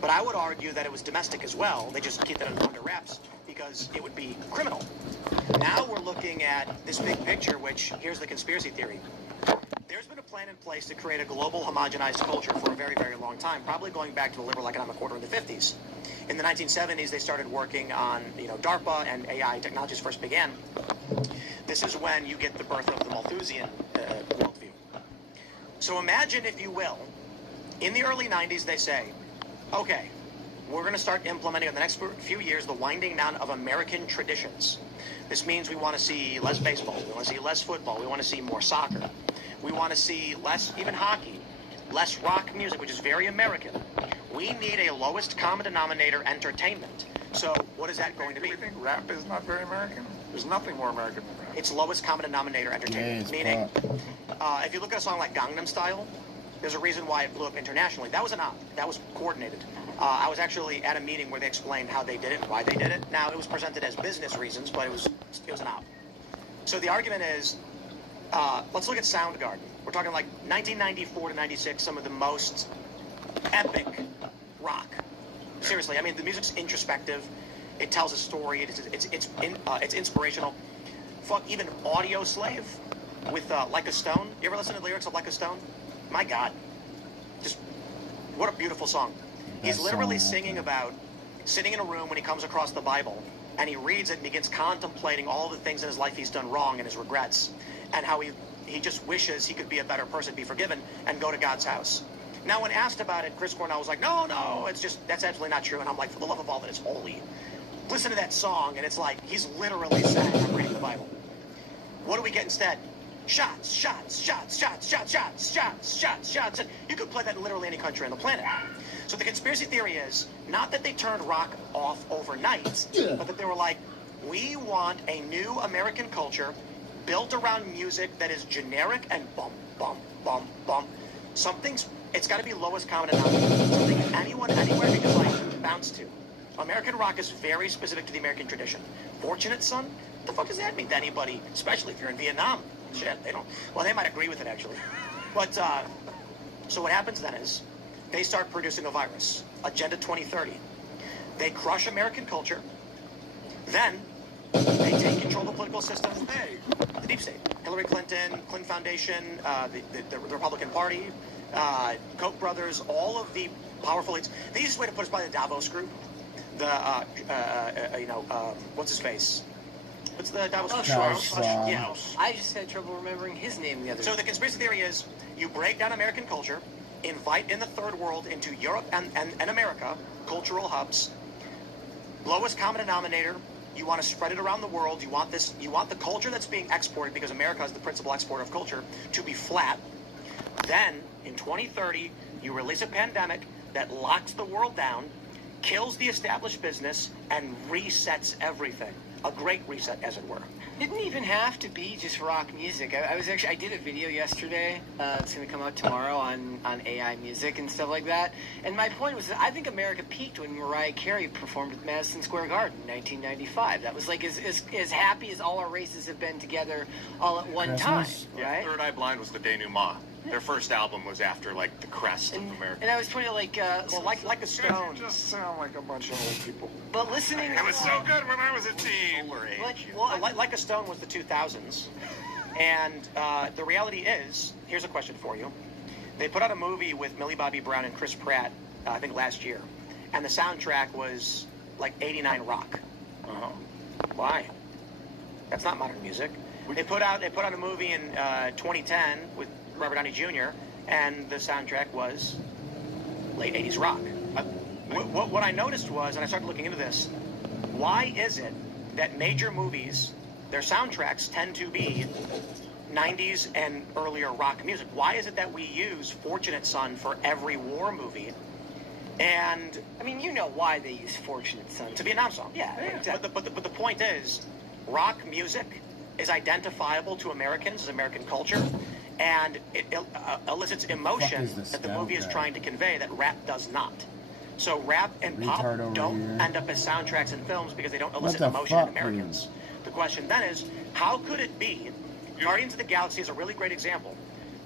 but I would argue that it was domestic as well. They just keep that under wraps because it would be criminal. Now we're looking at this big picture, which here's the conspiracy theory. There's been a plan in place to create a global homogenized culture for a very, very long time, probably going back to the liberal economic order in the 50s. In the 1970s, they started working on, DARPA and AI technologies first began. This is when you get the birth of the Malthusian worldview. So imagine, if you will, in the early 90s, they say, okay, we're going to start implementing in the next few years the winding down of American traditions. This means we want to see less baseball, we want to see less football, we want to see more soccer. We want to see less, even hockey, less rock music, which is very American. We need a lowest common denominator entertainment. So what is that going to be? Do you think rap is not very American? There's nothing more American than rap. It's lowest common denominator entertainment. Meaning, if you look at a song like Gangnam Style, there's a reason why it blew up internationally. That was an op. That was coordinated. I was actually at a meeting where they explained how they did it and why they did it. Now, it was presented as business reasons, but it was an op. So the argument is, let's look at Soundgarden. We're talking like 1994 to 96, some of the most epic rock. Seriously, I mean, the music's introspective. It tells a story. It's inspirational. Fuck, even Audio Slave with Like a Stone. You ever listen to the lyrics of Like a Stone? My God. Just, what a beautiful song. He's literally singing about sitting in a room when he comes across the Bible, and he reads it and begins contemplating all the things in his life he's done wrong and his regrets, and how he just wishes he could be a better person, be forgiven, and go to God's house. Now, when asked about it, Chris Cornell was like, no, that's absolutely not true. And I'm like, for the love of all that is holy, listen to that song, and it's like, he's literally saying, I'm reading the Bible. What do we get instead? Shots, shots, shots, shots, shots, shots, shots, shots, shots. And you could play that in literally any country on the planet. So the conspiracy theory is, not that they turned rock off overnight, but that they were like, we want a new American culture built around music that is generic and bum, bum, bum, bum. It's got to be lowest common denominator. Something anyone, anywhere can just like bounce to. American rock is very specific to the American tradition. Fortunate Son? What the fuck does that mean to anybody? Especially if you're in Vietnam. Shit, they don't. Well, they might agree with it, actually. But, so what happens then is, they start producing a virus. Agenda 2030. They crush American culture. Then, they take control of the political system. Hey, the deep state. Hillary Clinton, Clinton Foundation, the Republican Party, Koch brothers, all of the powerful elites. The easiest way to put it is by the Davos group. What's his face? What's the Davos group? Yeah. I just had trouble remembering his name the other day. So the conspiracy theory is, you break down American culture, invite in the third world into Europe and America, cultural hubs, lowest common denominator. You want to spread it around the world. You want the culture that's being exported, because America is the principal exporter of culture, to be flat. Then, in 2030, you release a pandemic that locks the world down, kills the established business, and resets everything. A great reset, as it were. Didn't even have to be just rock music. I did a video yesterday. It's going to come out tomorrow on AI music and stuff like that. And my point was that I think America peaked when Mariah Carey performed at Madison Square Garden in 1995. That was like as happy as all our races have been together all at one time, right? Third Eye Blind was the denouement. Their first album was after like the crest of America. And I was putting it like a Stone. You just sound like a bunch of old people. But listening, It was so good when I was a teen. Like a Stone was the 2000s. And the reality is, here's a question for you. They put out a movie with Millie Bobby Brown and Chris Pratt, I think last year. And the soundtrack was like 89 rock. Why? That's not modern music. They put out a movie in 2010 with Robert Downey Jr. and the soundtrack was late 80s rock. What I noticed was, and I started looking into this, why is it that major movies, their soundtracks tend to be 90s and earlier rock music? Why is it that we use Fortunate Son for every war movie? And I mean, you know why they use Fortunate Son. It's a Vietnam song. Yeah, exactly. But the point is, rock music is identifiable to Americans as American culture, and it elicits emotion that the movie is trying to convey that rap does not. So rap and pop don't end up as soundtracks in films because they don't elicit emotion in Americans. The question then is, how could it be? Guardians of the Galaxy is a really great example.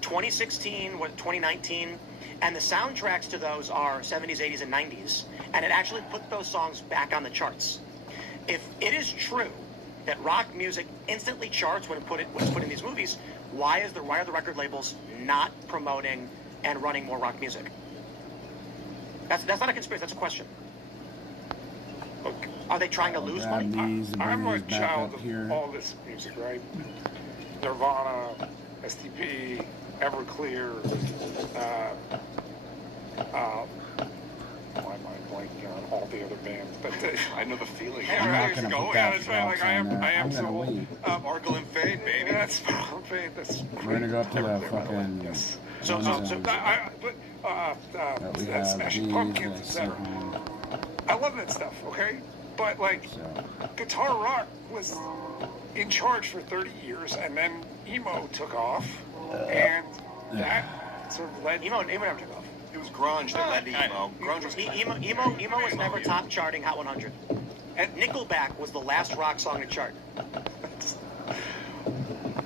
2016, 2019, and the soundtracks to those are 70s, 80s, and 90s, and it actually put those songs back on the charts. If it is true that rock music instantly charts when it's put in these movies, why are the record labels not promoting and running more rock music? That's not a conspiracy. That's a question. Look, are they trying to lose money? I'm a child of all this music, right? Nirvana, STP, Everclear. Why am I blanking on all the other bands? But I know the feeling. I'm not gonna put that I am so old. Argyle and Fade, baby. That's Fade. That's We're gonna go up to the fucking. Yes. We have Smashing these, Pumpkins, etc. I love that stuff. Okay, but like guitar rock was in charge for 30 years, and then emo took off, and that sort of led. Emo never took off. It was grunge that led to emo. Grunge was emo was never top charting Hot 100. And Nickelback was the last rock song to chart.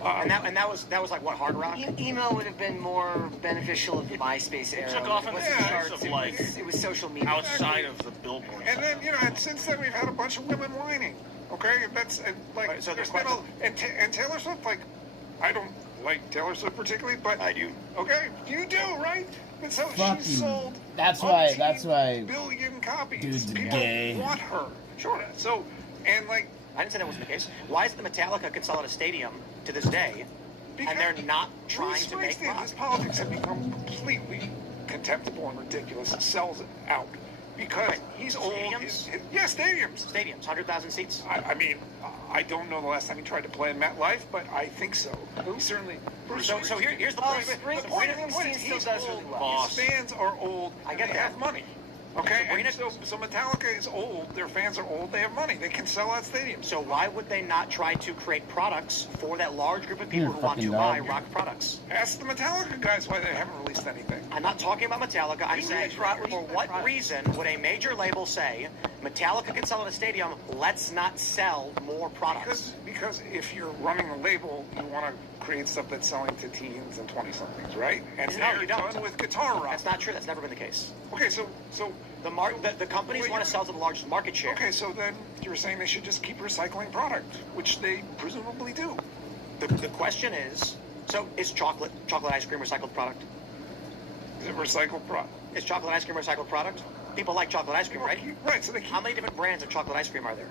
And that was like what, hard rock? Emo would have been more beneficial of the MySpace era. It took off in the charts of like it was social media outside of the Billboard. And then and since then we've had a bunch of women whining. Okay, and that's like right, so there's been and Taylor Swift, like, I don't like Taylor Swift particularly, but I do. Okay, you do, right? And so Fuck she you. sold That's why billion copies. Dude's People gay. want her. Sure. So, and like, I didn't say that wasn't the case. Why is the Metallica can sell at a stadium to this day, and they're not trying to make rock? His politics have become completely contemptible and ridiculous. It sells it out because he's old. Stadiums? Stadiums. Stadiums, 100,000 seats. I mean, I don't know the last time he tried to play in MetLife, but I think so. He certainly. So here's the point. The point is, still does really well. Boss. His fans are old. I get they that. have money. Okay, and so Metallica is old. Their fans are old. They have money. They can sell out stadiums. So why would they not try to create products for that large group of people who want to buy rock products? Ask the Metallica guys why they haven't released anything. I'm not talking about Metallica. I'm saying for what reason would a major label say Metallica can sell at a stadium? Let's not sell more products. Because if you're running a label, you want to create stuff that's selling to teens and 20-somethings, right? And no, you don't. Done with guitar rock. That's not true. That's never been the case. Okay, so the companies want to sell to the largest market share. Okay, so then you're saying they should just keep recycling product, which they presumably do. The question is, so is chocolate ice cream recycled product? Is it recycled product? Is chocolate ice cream recycled product? People like chocolate ice cream, right? Right. So how many different brands of chocolate ice cream are there?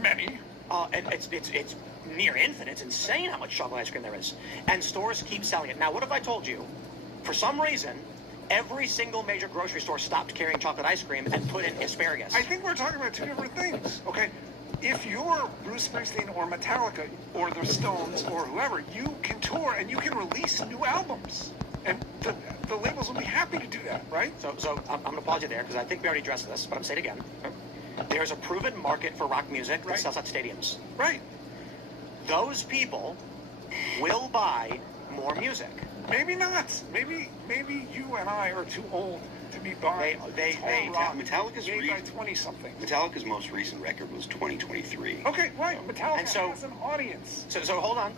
Many. And it's near infinite. It's insane how much chocolate ice cream there is. And stores keep selling it. Now, what if I told you, for some reason, every single major grocery store stopped carrying chocolate ice cream and put in asparagus? I think we're talking about two different things, okay? If you're Bruce Springsteen or Metallica or the Stones or whoever, you can tour and you can release new albums. And the labels will be happy to do that, right? So I'm going to pause you there because I think we already addressed this, but I'm saying it again. There's a proven market for rock music that sells at stadiums. Right. Those people will buy more music. Maybe not. Maybe you and I are too old to be buying. Metallica's made by 20-something. Metallica's most recent record was 2023. Okay, right. Metallica has an audience. So hold on.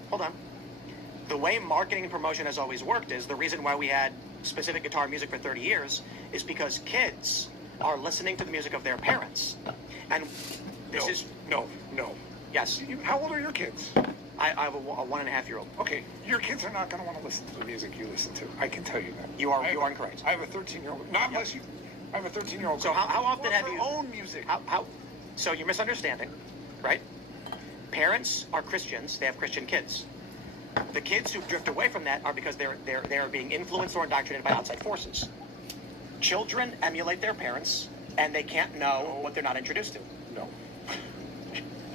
The way marketing and promotion has always worked is the reason why we had specific guitar music for 30 years is because kids are listening to the music of their parents. And this is... No. Yes. How old are your kids? I have a 1.5-year-old. Okay, your kids are not going to want to listen to the music you listen to. I can tell you that. You are incorrect. I have a 13-year-old. Not unless you... I have a 13-year-old. So how often have you... own music. So you're misunderstanding, right? Parents are Christians. They have Christian kids. The kids who drift away from that are because they're being influenced or indoctrinated by outside forces. Children emulate their parents, and they can't know what they're not introduced to. No.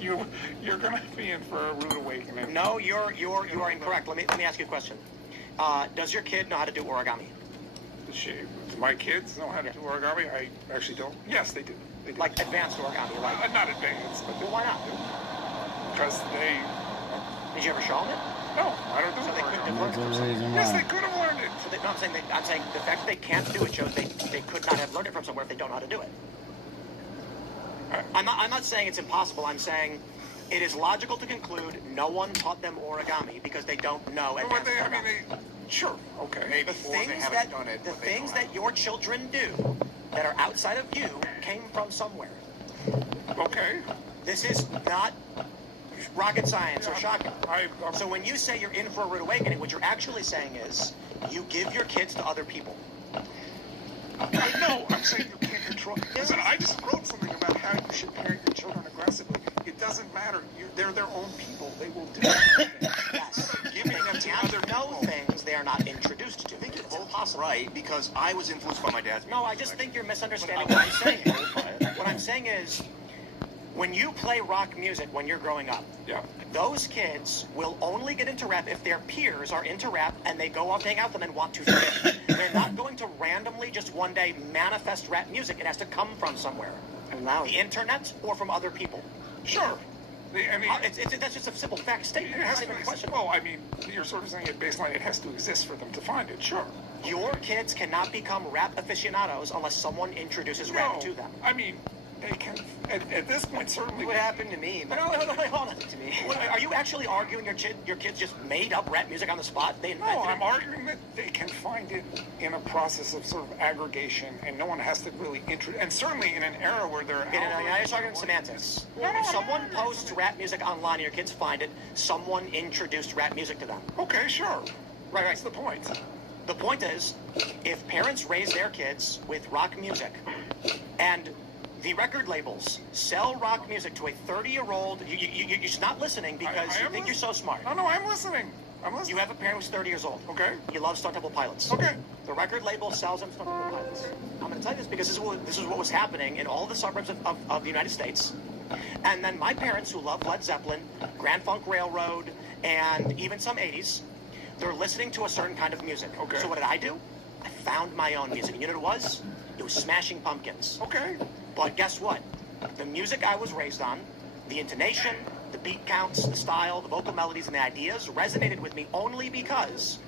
You're going to be in for a rude awakening. No, you are incorrect. Let me ask you a question. Does your kid know how to do origami? Do my kids know how to do origami? I actually don't. Yes, they do. Like advanced origami, right? Not advanced, but... Well, why not? Because they... Did you ever show them it? No, I don't do so they couldn't have learned it. Yes, they could have learned it. So I'm saying the fact that they can't do it shows they could not have learned it from somewhere if they don't know how to do it. I'm not saying it's impossible. I'm saying it is logical to conclude no one taught them origami because they don't know. Sure, okay. The things that your children do that are outside of you came from somewhere. Okay. This is not rocket science or shocking. So when you say you're in for a rude awakening, what you're actually saying is you give your kids to other people. No, I'm saying you can't control. Listen, I just wrote something about how you should parent your children aggressively. It doesn't matter. They're their own people. They will do anything. Yes. Giving them to other know things they are not introduced to. I think you're both possible. Right, because I was influenced by my dad's music. No, I just think you're misunderstanding what I'm saying. What I'm saying is, when you play rock music when you're growing up, those kids will only get into rap if their peers are into rap and they go off to hang out with them and want to fit. They're not going to randomly just one day manifest rap music. It has to come from somewhere. The internet or from other people. Sure. That's just a simple fact statement. It has to exist. Well, I mean, you're sort of saying at baseline it has to exist for them to find it. Sure. Your kids cannot become rap aficionados unless someone introduces rap to them. I mean, they can, at this point, certainly... What happened to me? Hold on to me. Are you actually arguing your kids just made up rap music on the spot? No, I'm arguing that they can find it in a process of sort of aggregation, and no one has to really and certainly in an era where they're... Now you're talking semantics. If someone posts rap music online and your kids find it, someone introduced rap music to them. Okay, sure. Right. That's the point. The point is, if parents raise their kids with rock music, and the record labels sell rock music to a 30-year-old. You're just not listening because you think you're so smart. No, I'm listening. You have a parent who's 30 years old. Okay. You love Stone Temple Pilots. Okay. The record label sells them Stone Temple Pilots. I'm going to tell you this because this is what was happening in all the suburbs of the United States. And then my parents, who love Led Zeppelin, Grand Funk Railroad, and even some 80s, they're listening to a certain kind of music. Okay. So what did I do? I found my own music. And you know what it was? It was Smashing Pumpkins. Okay. But guess what? The music I was raised on, the intonation, the beat counts, the style, the vocal melodies, and the ideas resonated with me only because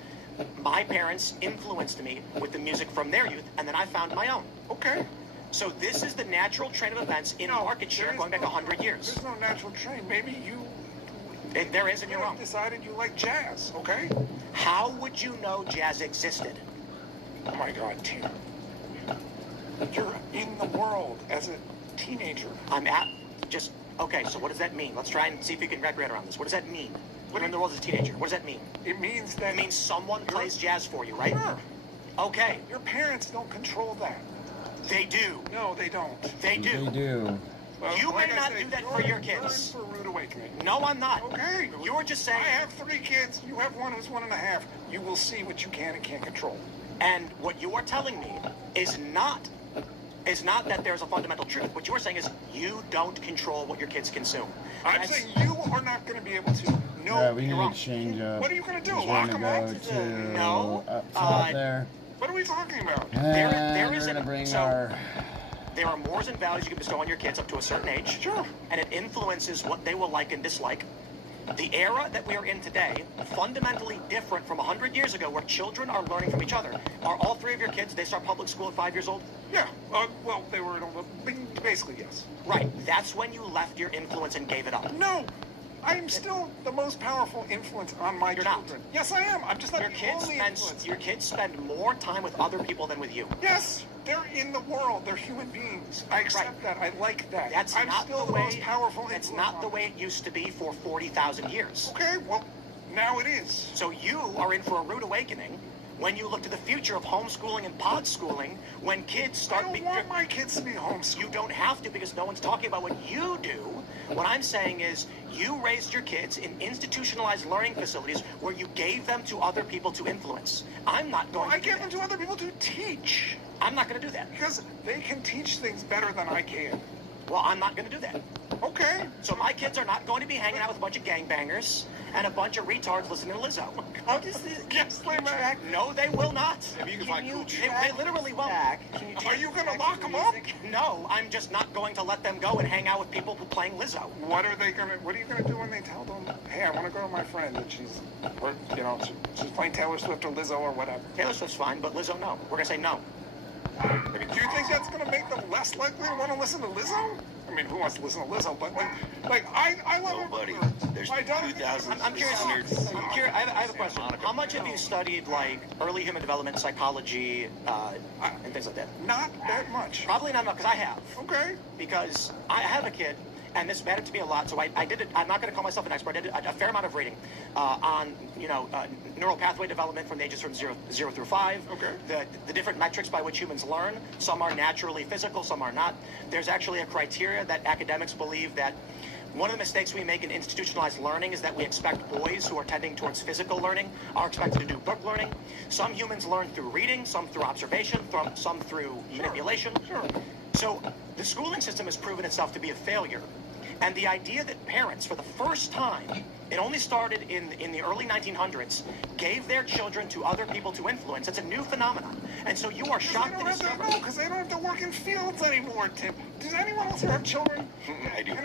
my parents influenced me with the music from their youth, and then I found my own. Okay. So this is the natural train of events in market share going back 100 years. There's no natural train. Maybe you... There is, and you're wrong. Decided you like jazz, okay? How would you know jazz existed? Oh my God, Tim. You're in the world as a teenager. Okay, so what does that mean? Let's try and see if you can wrap your head around this. What does that mean? You're in the world as a teenager. What does that mean? It means that... It means someone plays jazz for you, right? Sure. Okay. Your parents don't control that. They do. No, they don't. They do. They do. Well, you may not do that for your kids. You're in for a rude awakening. No, I'm not. Okay. You were just saying... I have 3 kids. You have one who's 1.5. You will see what you can and can't control. And what you are telling me is not that there's a fundamental truth. What you're saying is you don't control what your kids consume. I'm saying you are not going to be able to. No, yeah, we need to change up. What are you going to do? We're Lock going them to up? go to up top there. What are we talking about? There is we're going to bring There are mores and values you can bestow on your kids up to a certain age. Sure. And it influences what they will like and dislike. The era that we are in today, fundamentally different from 100 years ago, where children are learning from each other. Are all 3 of your kids, they start public school at 5 years old? Yeah. Well, they were basically, yes. Right. That's when you left your influence and gave it up. No. I'm still the most powerful influence on my children. Not. Yes, I am. I'm just not Your the kids only influence. your kids spend more time with other people than with you. Yes, they're in the world. They're human beings. I accept that. I like that. That's I'm not still the the way. most powerful That's influence not the way it used to be for 40,000 years. Okay, well, now it is. So you are in for a rude awakening when you look to the future of homeschooling and pod schooling. When kids start, I don't want my kids to be homeschooled. You don't have to, because no one's talking about what you do. What I'm saying is, you raised your kids in institutionalized learning facilities where you gave them to other people to influence. I'm not going to do that. I gave them to other people to teach. I'm not going to do that. Because they can teach things better than I can. Well, I'm not going to do that. Okay. So my kids are not going to be hanging out with a bunch of gangbangers and a bunch of retards listening to Lizzo. How does this track? No, they will not. If you can find cool They literally won't. Are you going to lock them up? No, I'm just not going to let them go and hang out with people who playing Lizzo. What are you going to do when they tell them, hey, I want to go to my friend and she's playing Taylor Swift or Lizzo or whatever? Taylor Swift's fine, but Lizzo, no. We're going to say no. Do you think that's going to make them less likely to want to listen to Lizzo? I mean, who wants to listen to Lizzo? But I love nobody. There's I'm curious. I have a question. How much have you studied early human development, psychology, and things like that? Not that much. Probably not enough, because I have. Okay. Because I have a kid, and this mattered to me a lot. So I did it. I'm not going to call myself an expert. I did a fair amount of reading on neural pathway development from the ages from 0 through 5. Okay. The different metrics by which humans learn. Some are naturally physical, some are not. There's actually a criteria that academics believe that one of the mistakes we make in institutionalized learning is that we expect boys who are tending towards physical learning are expected to do book learning. Some humans learn through reading, some through observation, some through manipulation. Sure. So the schooling system has proven itself to be a failure. And the idea that parents, for the first time, it only started in the early 1900s, gave their children to other people to influence. It's a new phenomenon. And so you are shocked to discover... No, because they don't have to work in fields anymore, Tim. Does anyone else here have children? I do.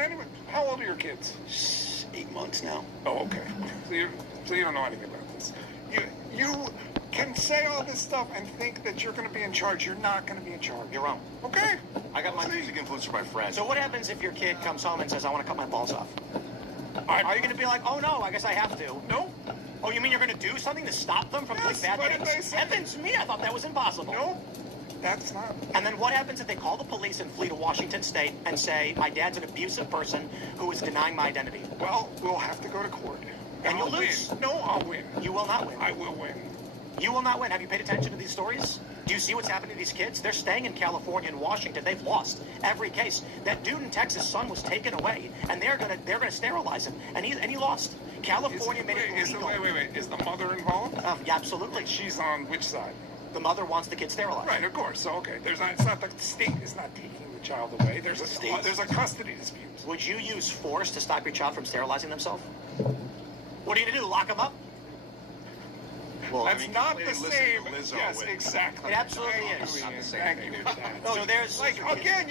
How old are your kids? 8 months now. Oh, okay. So you don't know anything about this. You can say all this stuff and think that you're going to be in charge. You're not going to be in charge. You're wrong. Okay. I got my music influenced by friends. So what happens if your kid comes home and says, I want to cut my balls off? Are you going to be like, oh no, I guess I have to? No. Oh, you mean you're going to do something to stop them from doing bad things? Heavens me, I thought that was impossible. No, that's not. And then what happens if they call the police and flee to Washington State and say, my dad's an abusive person who is denying my identity? Well, we'll have to go to court. And you'll lose. No, I'll win. You will not win. I will win. You will not win. Have you paid attention to these stories? Do you see what's happening to these kids? They're staying in California and Washington. They've lost every case. That dude in Texas' son was taken away, and they're gonna sterilize him, and he lost. California made it illegal. Wait. Is the mother involved? Yeah, absolutely. She's on which side? The mother wants the kid sterilized. Right, of course. So okay, it's not the state is not taking the child away. There's a custody dispute. Would you use force to stop your child from sterilizing themselves? What are you gonna do? Lock them up? Well, that's not the same. Yes, exactly. It absolutely is. Not the same Thank thing. you. So there's again,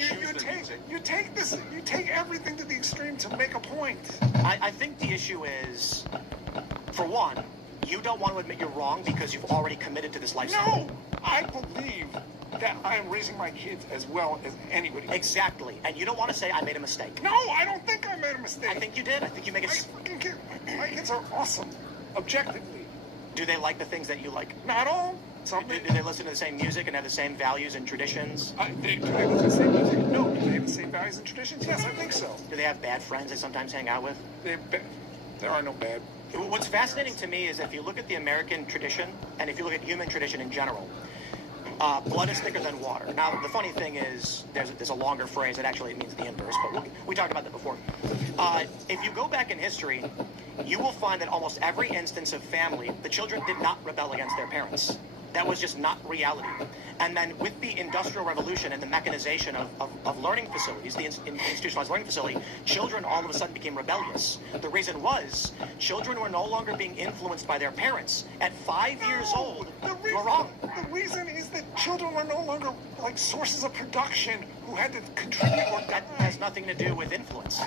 you take everything to the extreme to make a point. I think the issue is, for one, you don't want to admit you're wrong because you've already committed to this lifestyle. No, I believe that I am raising my kids as well as anybody. Exactly, and you don't want to say I made a mistake. No, I don't think I made a mistake. I think you did. I think you make my kids are awesome, objectively. Do they like the things that you like? Not all. Do they listen to the same music and have the same values and traditions? Do they listen to the same music? No. Do they have the same values and traditions? Yes, I think so. Do they have bad friends they sometimes hang out with? There are no bad. What's fascinating to me is if you look at the American tradition, and if you look at human tradition in general, blood is thicker than water. Now, the funny thing is, there's a longer phrase that actually means the inverse, but we talked about that before. If you go back in history, you will find that almost every instance of family, the children did not rebel against their parents. That was just not reality. And then with the Industrial Revolution and the mechanization of learning facilities, the institutionalized learning facility, children all of a sudden became rebellious. The reason was children were no longer being influenced by their parents. At 5 years old, you were wrong. The reason is that children were no longer like sources of production who had to contribute or that has nothing to do with influence.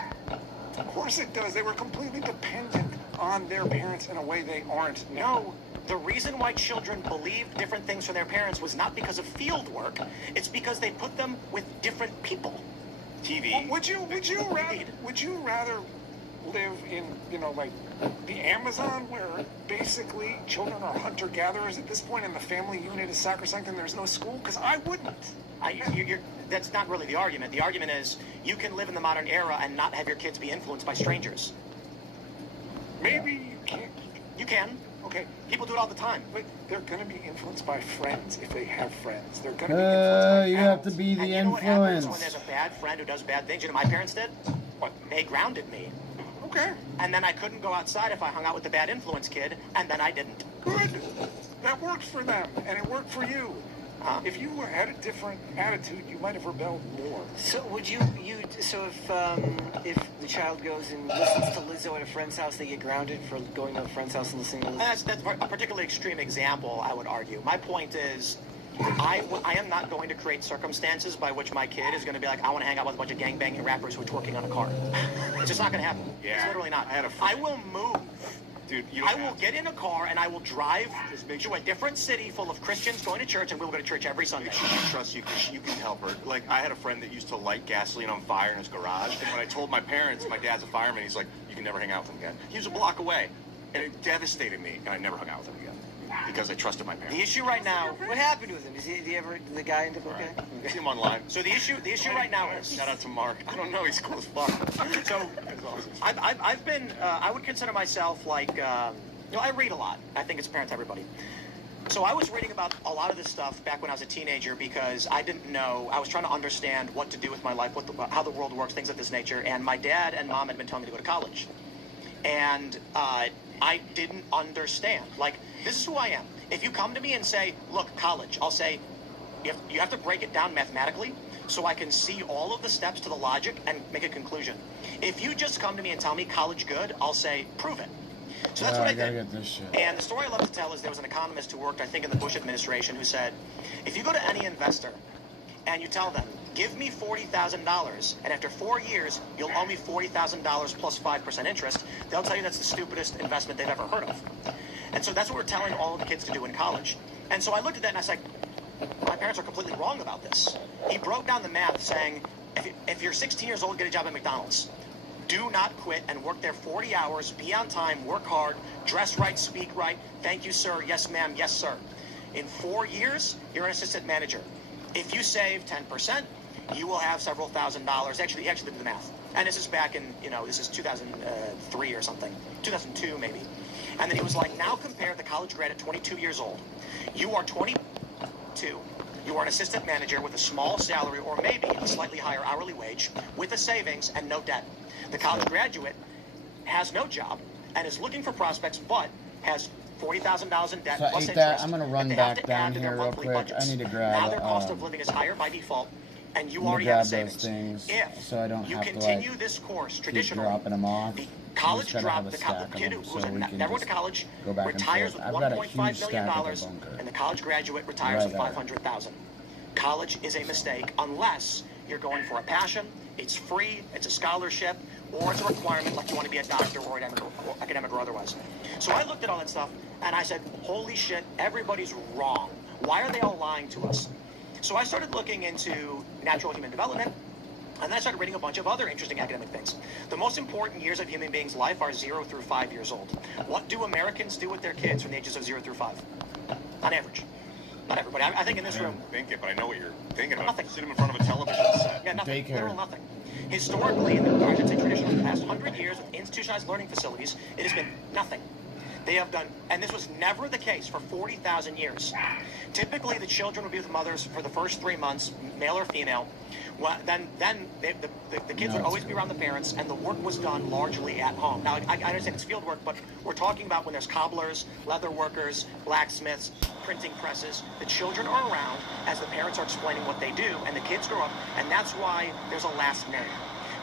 Of course it does. They were completely dependent on their parents in a way they aren't now. No. The reason why children believed different things from their parents was not because of field work. It's because they put them with different people. TV. Well, would you rather live in, like the Amazon, where basically children are hunter-gatherers at this point and the family unit is sacrosanct and there's no school? Because I wouldn't. That's not really the argument. The argument is you can live in the modern era and not have your kids be influenced by strangers. Maybe you can't. You can. Okay. People do it all the time. But they're going to be influenced by friends if they have friends. They're going to be influenced by you have to be the and you know what happens when influence. there's a bad friend who does bad things? You know what my parents did? What? They grounded me. Okay. And then I couldn't go outside if I hung out with the bad influence kid, and then I didn't. Good. That worked for them, and it worked for you. If you had a different attitude, you might have rebelled more. So would so if the child goes and listens to Lizzo at a friend's house, they get grounded for going to a friend's house and listening to Lizzo? That's a particularly extreme example, I would argue. My point is, I am not going to create circumstances by which my kid is going to be like, I want to hang out with a bunch of gangbanging rappers who are twerking on a car. It's just not going to happen. Yeah. It's literally not. I will move. Dude, I will get in a car and I will drive to a different city full of Christians going to church, and we will go to church every Sunday. Trust you can help her. Like, I had a friend that used to light gasoline on fire in his garage, and when I told my parents, my dad's a fireman, he's like, you can never hang out with him again. He was a block away, and it devastated me, and I never hung out with him again because I trusted my parents. The issue right now, What happened with him? Did he ever, the guy end up okay? I see him online. So the issue right now is, Shout out to Mark. I don't know, he's cool as fuck. So I've been, I would consider myself like, I read a lot. I think it's apparent to everybody. So I was reading about a lot of this stuff back when I was a teenager because I didn't know. I was trying to understand what to do with my life, how the world works, things of this nature. And my dad and mom had been telling me to go to college. And I didn't understand. Like, this is who I am. If you come to me and say, look, college, I'll say, you have to break it down mathematically so I can see all of the steps to the logic and make a conclusion. If you just come to me and tell me college good, I'll say, prove it. So that's what I did. Get this shit. And the story I love to tell is there was an economist who worked, I think, in the Bush administration who said, if you go to any investor and you tell them, give me $40,000, and after 4 years, you'll owe me $40,000 plus 5% interest, they'll tell you that's the stupidest investment they've ever heard of. And so that's what we're telling all of the kids to do in college. And so I looked at that and I was like, my parents are completely wrong about this. He broke down the math saying, if you're 16 years old, get a job at McDonald's. Do not quit and work there 40 hours, be on time, work hard, dress right, speak right, thank you, sir, yes, ma'am, yes, sir. In 4 years, you're an assistant manager. If you save 10%, you will have several $1,000s. Actually, he actually did the math. And this is back in, this is 2003 or something, 2002 maybe. And then he was like, now compare the college grad at 22 years old. You are 22. You are an assistant manager with a small salary or maybe a slightly higher hourly wage with a savings and no debt. The college graduate has no job and is looking for prospects, but has $40,000 in debt So plus ate interest. that. I'm gonna run that they have back to down add to here their real monthly quick. budgets. I need to grab. Now their cost of living is higher by default, and you I'm gonna already have grab a those savings. things If so I don't you have to continue this course keep traditionally, dropping them off. the I'm college just trying to have drop, a the stack of kid them who so was we can never went just to college go back and retires forth. with I've got a $1.5 huge million, stack of the bunker. and the college graduate retires with Right there. $500,000. College is a mistake unless you're going for a passion, it's free, it's a scholarship, or it's a requirement like you want to be a doctor or academic or otherwise. So I looked at all that stuff and I said, holy shit, everybody's wrong. Why are they all lying to us? So I started looking into natural human development, and then I started reading a bunch of other interesting academic things. The most important years of human beings' life are 0 through 5 years old. What do Americans do with their kids from the ages of 0 through 5? On average. Not everybody. I think in this room. Think it, but I know what you're thinking about. Nothing. Sit him in front of a television set. Yeah, nothing. Daycare. Literal nothing. Historically, I should say traditionally, the past 100 years with institutionalized learning facilities, it has been nothing. They have done, and this was never the case for 40,000 years. Typically, the children would be with mothers for the first 3 months, male or female. Well, then the kids would always be around the parents, and the work was done largely at home. Now, I understand it's field work, but we're talking about when there's cobblers, leather workers, blacksmiths, printing presses. The children are around as the parents are explaining what they do, and the kids grow up, and that's why there's a last name.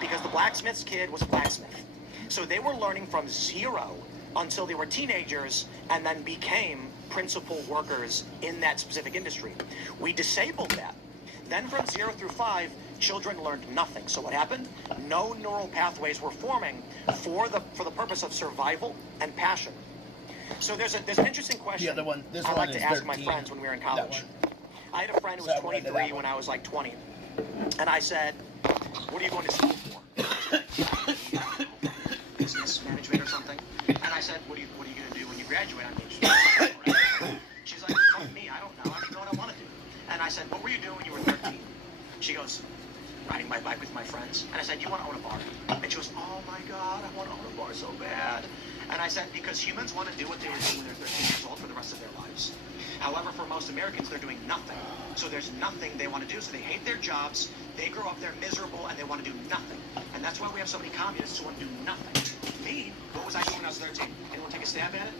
Because the blacksmith's kid was a blacksmith. So they were learning from 0 until they were teenagers and then became principal workers in that specific industry. We disabled that. Then from 0 through 5, children learned nothing. So what happened? No neural pathways were forming for the purpose of survival and passion. So there's an interesting question The other one, this I one like is to ask my 13. friends when we were in college. I had a friend who So was I read that 23 one. when I was like 20. And I said, what are you going to school for? business management or something. And I said, what are you going to do when you graduate? I mean, she's like, fuck me, I don't know. I don't know what I want to do. And I said, what were you doing when you were 13? She goes, riding my bike with my friends. And I said, you want to own a bar? And she goes, oh my God, I want to own a bar so bad. And I said, because humans want to do what they were doing when they're 13 years old for the rest of their lives. However, for most Americans, they're doing nothing. So there's nothing they want to do. So they hate their jobs, they grow up, they're miserable, and they want to do nothing. And that's why we have so many communists who want to do nothing. Me, what was I doing when I was 13? Anyone take a stab at it?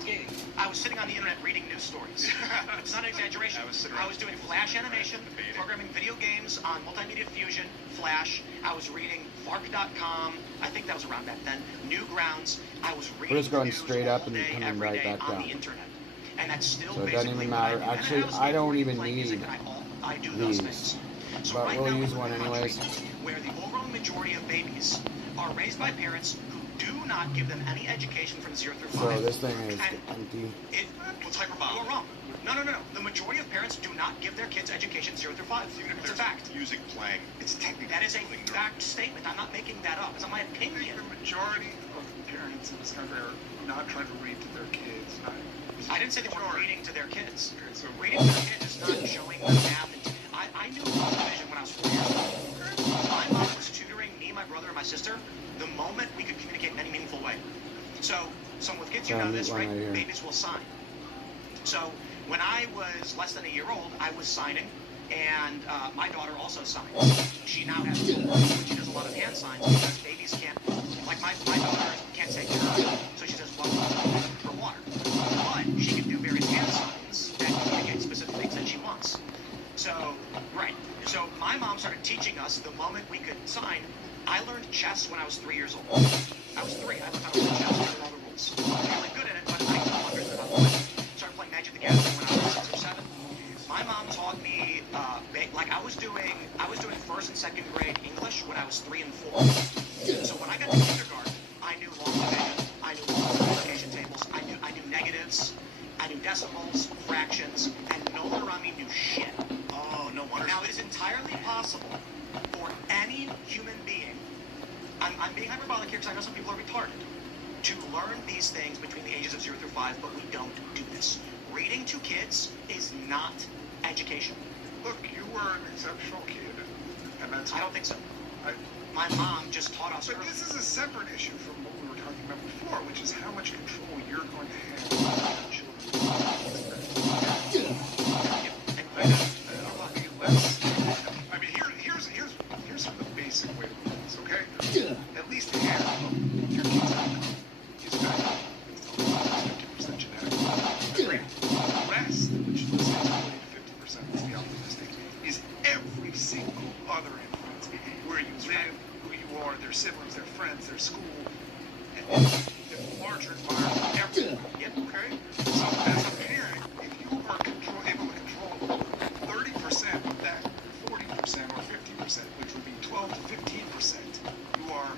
Skating. I was sitting on the internet reading news stories. It's not an exaggeration. I was doing Flash animation, programming video games on Multimedia Fusion, Flash. I was reading Fark.com. I think that was around back then. Newgrounds. I was reading We're just going news straight all up and day, coming every right day back on down. the internet. And that's still So it doesn't even matter. Actually, I don't even need I do those these. things. So But right we'll now use we're one in a anyways. country where the overwhelming majority of babies are raised by parents who do not give them any education from 0 through 5. So this thing is And empty. what's hyperbolic? You're wrong. No. The majority of parents do not give their kids education 0 through 5. It's a fact. Music playing. It's technically. That is a fact statement. I'm not making that up. It's not my opinion. The majority of parents in this country are not trying to read to their kids. I didn't say they were reading to their kids. So reading to their kids is not showing them math. I knew long division when I was 4 years old. My mom was tutoring me, my brother, and my sister the moment we could communicate in any meaningful way. So with kids, you know this, right? Babies will sign. So when I was less than a year old, I was signing, and my daughter also signed. She now has tools, but she does a lot of hand signs because babies can't, like my daughter can't say turn, so she says water for water. But she can do various hand signs that communicate specific things that she wants. So, right. So my mom started teaching us the moment we could sign. I learned chess when I was 3 years old. I was 3. I learned how to play chess. I learned all the rules. I was really good at it, but I understood how to play. Started playing Magic the Gathering when I was 6 or 7. My mom taught me, like I was doing first and second grade English when I was 3 and 4. So when I got to kindergarten, I knew long division, I knew multiplication tables, I knew negatives, I knew decimals, fractions, and no one around me knew shit. Oh, no wonder. Now, it is entirely possible for any human being, I'm being hyperbolic here because I know some people are retarded, to learn these things between the ages of 0 through 5, but we don't do this. Reading to kids is not education. Look, you were an exceptional kid, and that's... I don't think so. My mom just taught us. But this is a separate issue from what we were talking about before, which is how much control you're going to have over your children. I mean, here's the basic way to do this, okay? At least half of your kids' outcome is valuable. It's 50% genetic. Agreed. The rest, which let's say is 40 to 50% is the optimistic, is every single other influence. Where you live, who you are, their siblings, their friends, their school, and the larger environment, everything. Yep. Okay? So as a parent, if you are able to control 30% of that 40% or 50%, which would be 12 to 15%, you are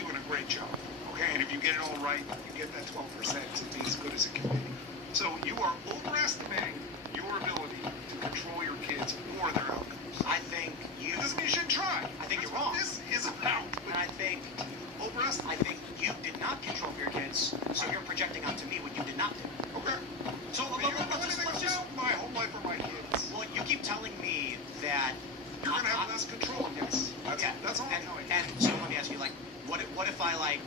doing a great job. Okay? And if you get it all right, you get that 12% to be as good as it can be. So you are overestimating your ability to control your kids or their outcomes. I think you should try. I think you're wrong. This is about. And I think you did not control your kids, so you're projecting onto me what you did not do. Okay. So let's just my whole life for my kids. Well, you keep telling me that you're gonna have less control. Yes. That's all. And so let me ask you, like, what if I like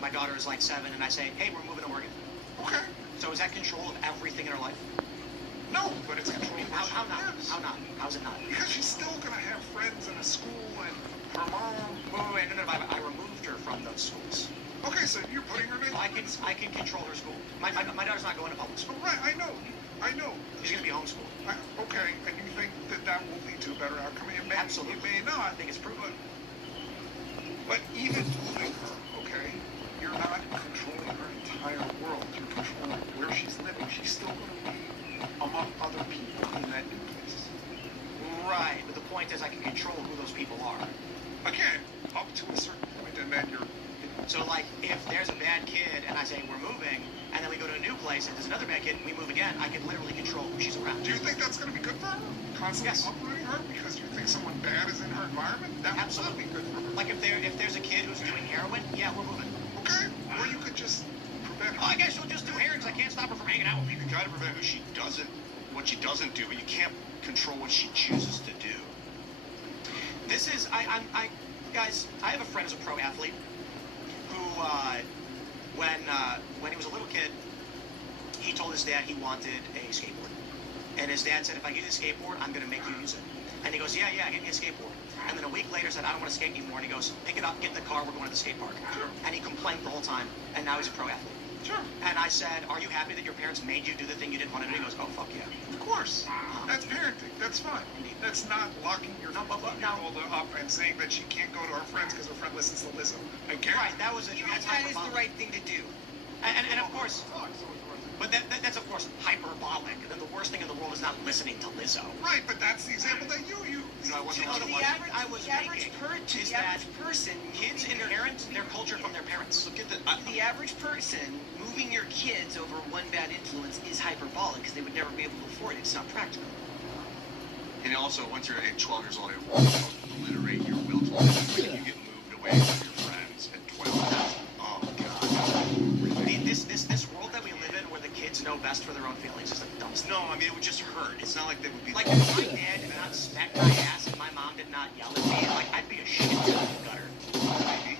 my daughter is like 7 and I say, hey, we're moving to Oregon. Okay. So is that control of everything in her life? No, but it's control. How not? How not? How's it not? Because she's still gonna have friends in a school and her mom. Wait, no, I removed her from those schools. Okay, so you're putting her in. I can control her school. My daughter's not going to public school. Right, I know. She's gonna be homeschooled. Okay, and you think that will lead to a better outcome? It may, absolutely. It may not. I think it's proven. But even moving her, okay, you're not controlling her entire world. You're controlling where she's living. She's still going to be among other people in that new place. Right, but the point is I can control who those people are. Again, up to a certain point, and then you're... So, like, if there's a bad kid and I say we're moving, and then then we go to a new place, and there's another bad kid, and we move again, I can literally control who she's around. Do you think that's going to be good for her? Constantly uprooting her because you think someone bad is in her environment? That Absolutely. would be good for her. Like if there's a kid who's doing heroin, yeah, we're moving. Okay. Or you could just prevent her. Oh, I guess she'll just do heroin because I can't stop her from hanging out with me. You can try to prevent what she doesn't do, but you can't control what she chooses to do. This is, guys, I have a friend who's a pro athlete who, when he was a little kid, he told his dad he wanted a skateboard. And his dad said, if I get you a skateboard, I'm going to make you use it. And he goes, yeah, get me a skateboard. And then a week later said, I don't want to skate anymore. And he goes, pick it up, get in the car, we're going to the skate park. Sure. And he complained the whole time. And now he's a pro athlete. Sure. And I said, are you happy that your parents made you do the thing you didn't want to do? He goes, oh, fuck yeah. Of course. That's parenting. That's fine. That's not locking your 14-year-old up and saying that she can't go to her friends because her friend listens to Lizzo. I get Right, that was it. That's that is the right thing to do. And of course, but that's of course hyperbolic. And then the worst thing in the world is not listening to Lizzo. Right, but that's the example that you use. I wasn't The average person, kids inherit their culture from their parents. Look at the average person moving your kids over one bad influence is hyperbolic because they would never be able to afford it. It's not practical. And also, once you're 12 years old, it will obliterate your will to live. Like, if you get moved away from your friends at 12, oh god. This world that we live in, where the kids know best for their own feelings, is the dumbest. No, I mean it would just hurt. It's not like they would be like if my dad did not smack my ass and my mom did not yell at me, like I'd be a shit in the gutter.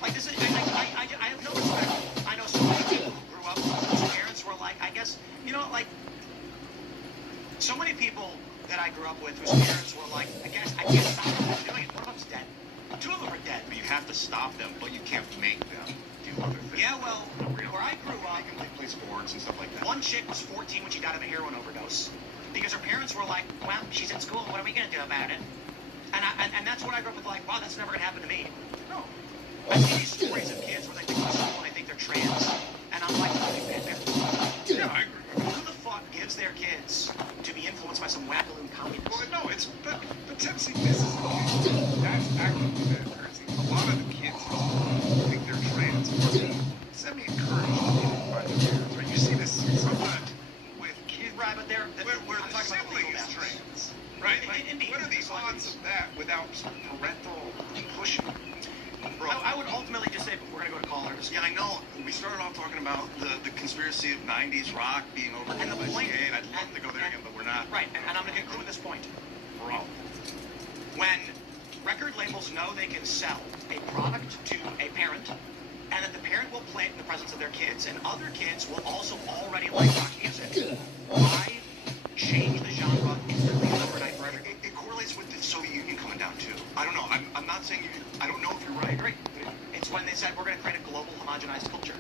Like this is, I have no respect. I know so many people who grew up whose parents were like, I guess, you know, like so many people that I grew up with whose parents were like, I can't stop them from doing it. One of them's dead. Two of them are dead. But you have to stop them, but you can't make them do other things. Yeah, well, where I grew up, you can play sports and stuff like that. One chick was 14 when she died of a heroin overdose because her parents were like, well, she's in school, what are we going to do about it? And that's what I grew up with, like, wow, that's never going to happen to me. No. I see these stories of kids where they think they're school and they think they're trans. And I'm like, yeah, I agree. Who the fuck gives their kids to be influenced by some wackaloon communist? Well, no, but Tim, see, this is that's actually bad parenting. A lot of the kids who think they're trans are semi-encouraged by their parents. Right? You see this sometimes with kids. Right, but where the sibling is trans. Right? Like, what are the odds of that without some parental pushing? Bro, I would ultimately just say, but we're going to go to callers. Yeah, I know. We started off talking about the conspiracy of 90s rock being overruled by CA, and I'd love to go there again, but we're not. Right, and I'm going to conclude this point. Bro. When record labels know they can sell a product to a parent, and that the parent will play it in the presence of their kids, and other kids will also already like rock music, why change the genre instantly overnight for everyone? It correlates with the Soviet Union coming down, too. I don't know. I'm not saying I don't know if you're right. I agree. It's when they said we're going to create a global homogenized culture.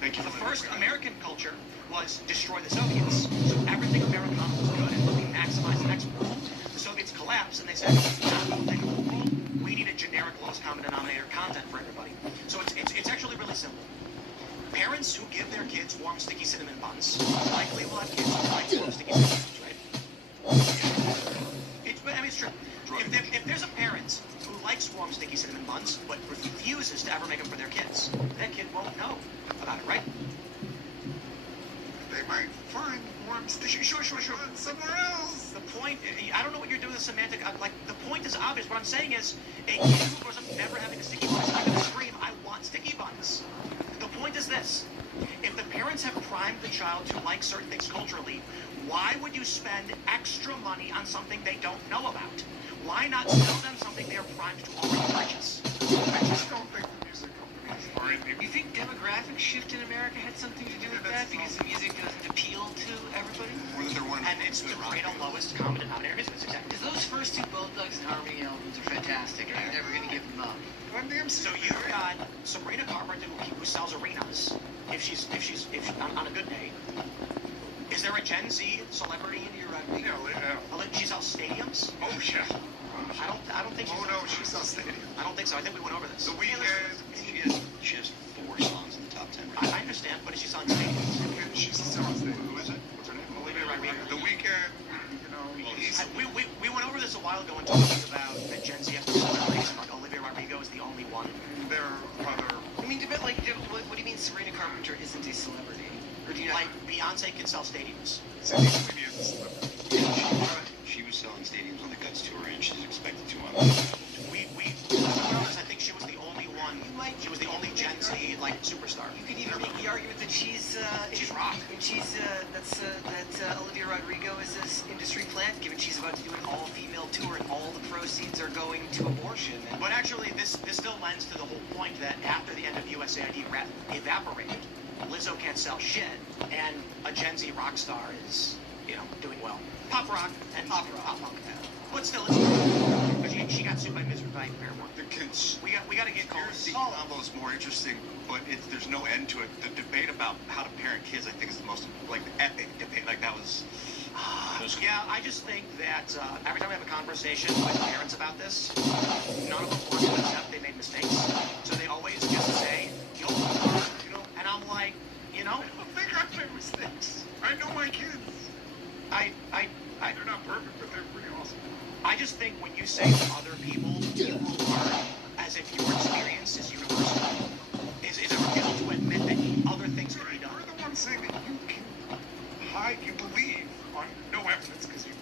Thank you. The first American culture was destroy the Soviets. So everything Americana was good and we maximized the export. The Soviets collapsed and they said, we need a generic lowest common denominator content for everybody. So it's actually really simple. Parents who give their kids warm, sticky cinnamon buns likely will have kids who like warm, sticky cinnamon buns, right? It's true. If there's a parent who likes warm, sticky cinnamon buns, but refuses to ever make them for their kids, that kid won't know about it, right? They might find warm, sticky somewhere else. The point, I don't know what you're doing with semantic, like, the point is obvious. What I'm saying is, a kid who grows up never having a sticky bun is not going to scream, I want sticky buns. The point is this. If the parents have primed the child to like certain things culturally, why would you spend extra money on something they don't know about? Why not sell them something they are primed to already purchase? I just don't think the music companies are in there. You think demographic shift in America had something to do with that? Because the music doesn't appeal to everybody? Or that they're one of and it's the great lowest common denominator. It's exactly. Because those first two Bone Thugs and Harmony albums are fantastic. I'm never going to give them up. So you've got Sabrina Carpenter who sells arenas if she's on a good day. Is there a Gen Z celebrity in your she sells stadiums? Oh yeah. I don't think. Oh no, she sells stadiums. I don't think so. I think we went over this. The Weeknd. She has 4 songs in the top 10. Right? I understand, but is she selling stadiums? She's selling stadiums. Who is it? What's her name? Olivia Rodrigo. The Weeknd. You know, we went over this a while ago and talking about that Gen Z have celebrities and like Olivia Rodrigo is the only one. There are other. I mean, what do you mean Sabrina Carpenter isn't a celebrity? Or do you like Beyonce can sell stadiums? She was selling stadiums on the Guts tour, and she's expected to on. I think she was the only one. She was the only Gen Z like superstar. You could even make the argument that she's rock. And that Olivia Rodrigo is this industry plant, given she's about to do an all-female tour and all the proceeds are going to abortion. But actually, this still lends to the whole point that after the end of USAID evaporated, Lizzo can't sell shit, and a Gen Z rock star is, doing well. Pop rock and pop punk. But still, she got sued by Paramore. We got to get Here's the almost more interesting, but there's no end to it. The debate about how to parent kids, I think, is the most epic debate. Like that was. Yeah, I just think that every time we have a conversation with parents about this, none of them want to accept they made mistakes. So they always just say, "You'll learn," and I'm like, I don't think I've made mistakes. I know my kids. They're not perfect, but they're pretty awesome. I just think when you say to other people, you will learn, as if your experience is universal, is a refusal to admit that other things can be done. You're the one saying that you can hide, you believe on no evidence because you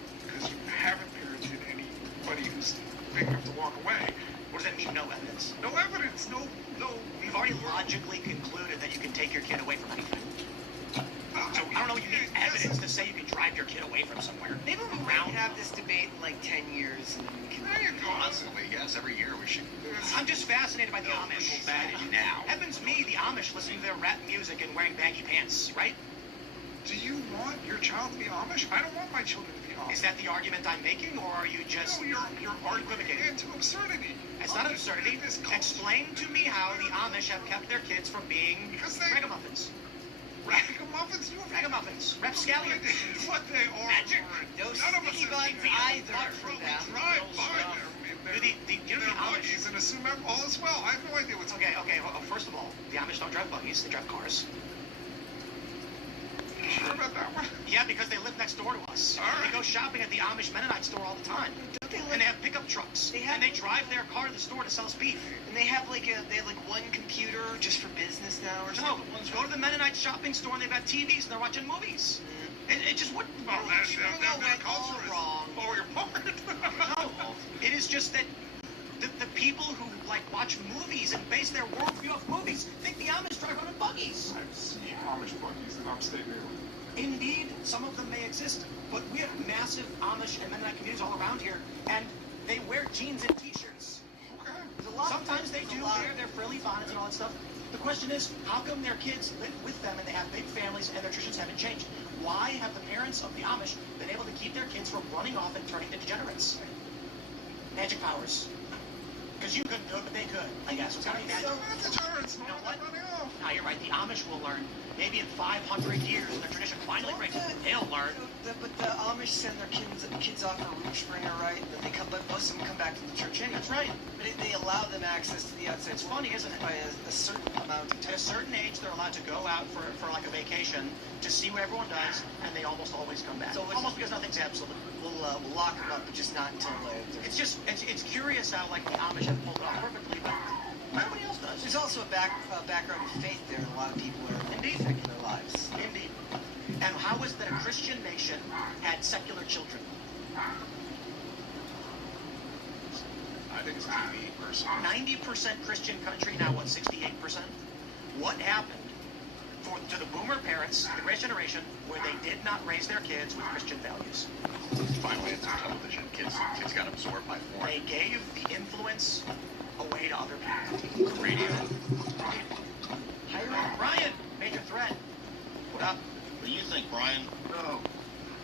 haven't parented anybody who's big enough to walk away. What does that mean, no evidence? No evidence, no. We've already logically concluded that you can take your kid away from anything. So I don't know what you need evidence to say you can drive your kid away from somewhere. Maybe we can have this debate in like 10 years and we can... Constantly, yes, every year we should. I'm just fascinated by the Amish. Now. Heavens me, the Amish listening to their rap music and wearing baggy pants, right? Do you want your child to be Amish? I don't want my children to be Amish. Is that the argument I'm making, or are you just... No, you're arguing into absurdity. It's not absurdity. Explain to me how the Amish have kept their kids from being ragamuffins. Ragamuffins? Ragamuffins. Rapscallions. What they are. Magic. No sticky buns either for them. Drive by there. You know the Amish... and assume all is well. I have no idea what's Okay, well, first of all, the Amish don't drive buggies, they drive cars. You sure about that one? Yeah, because they live next door to us. They go shopping at the Amish Mennonite store all the time. And they have pickup trucks. And they drive their car to the store to sell us beef. And they have like one computer just for business now or something. No, go to the Mennonite shopping store and they've got TVs and they're watching movies. It just wouldn't... Oh, that culture is wrong. Oh, you're part. No, it is just that the people who watch movies and base their worldview off movies think the Amish drive around in buggies. I've seen Amish buggies in upstate New York. Indeed, some of them may exist, but we have massive Amish and Mennonite communities all around here, and they wear jeans and T-shirts. Okay. Sometimes they do wear their frilly bonnets and all that stuff. The question is, how come their kids live with them and they have big families and their traditions haven't changed? Why have the parents of the Amish been able to keep their kids from running off and turning into degenerates? Magic powers. Because you couldn't do it, but they could, I guess. It's got to be magic. You know what? No, you're right. The Amish will learn. Maybe in 500 years, when their tradition finally breaks, they'll learn. But the Amish send their kids off for Roofspringer, right? But most of them come back to the church anyway. That's right. But they allow them access to the outside. It's funny, isn't it? By a certain amount of time. At a certain age, they're allowed to go out for like a vacation to see what everyone does, and they almost always come back. Almost because nothing's absolute. We'll lock them up, but just not until they're... It's curious how the Amish have pulled it off perfectly, but nobody else does. There's also a background of faith there, and a lot of people are in their lives. Indeed. And how is that a Christian nation had secular children? I think it's TV, personally. 90% Christian country, now what, 68%? What happened to the boomer parents, the great generation, where they did not raise their kids with Christian values? Finally, it's television. Kids got absorbed by porn. They gave the influence away to other people. Radio. Hi, Brian, major threat. What up? What do you think, Brian? Oh,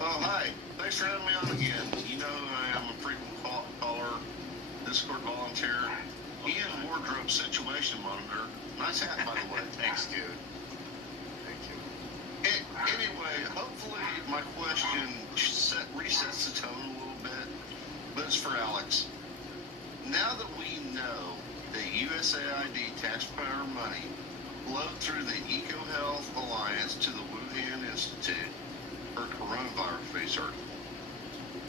hi. Thanks for having me on again. You know I am a frequent caller, Discord volunteer, and wardrobe situation monitor. Nice hat, by the way. Thanks, dude. Anyway, hopefully my question resets the tone a little bit, but it's for Alex. Now that we know that USAID taxpayer money flowed through the EcoHealth Alliance to the Wuhan Institute for coronavirus research,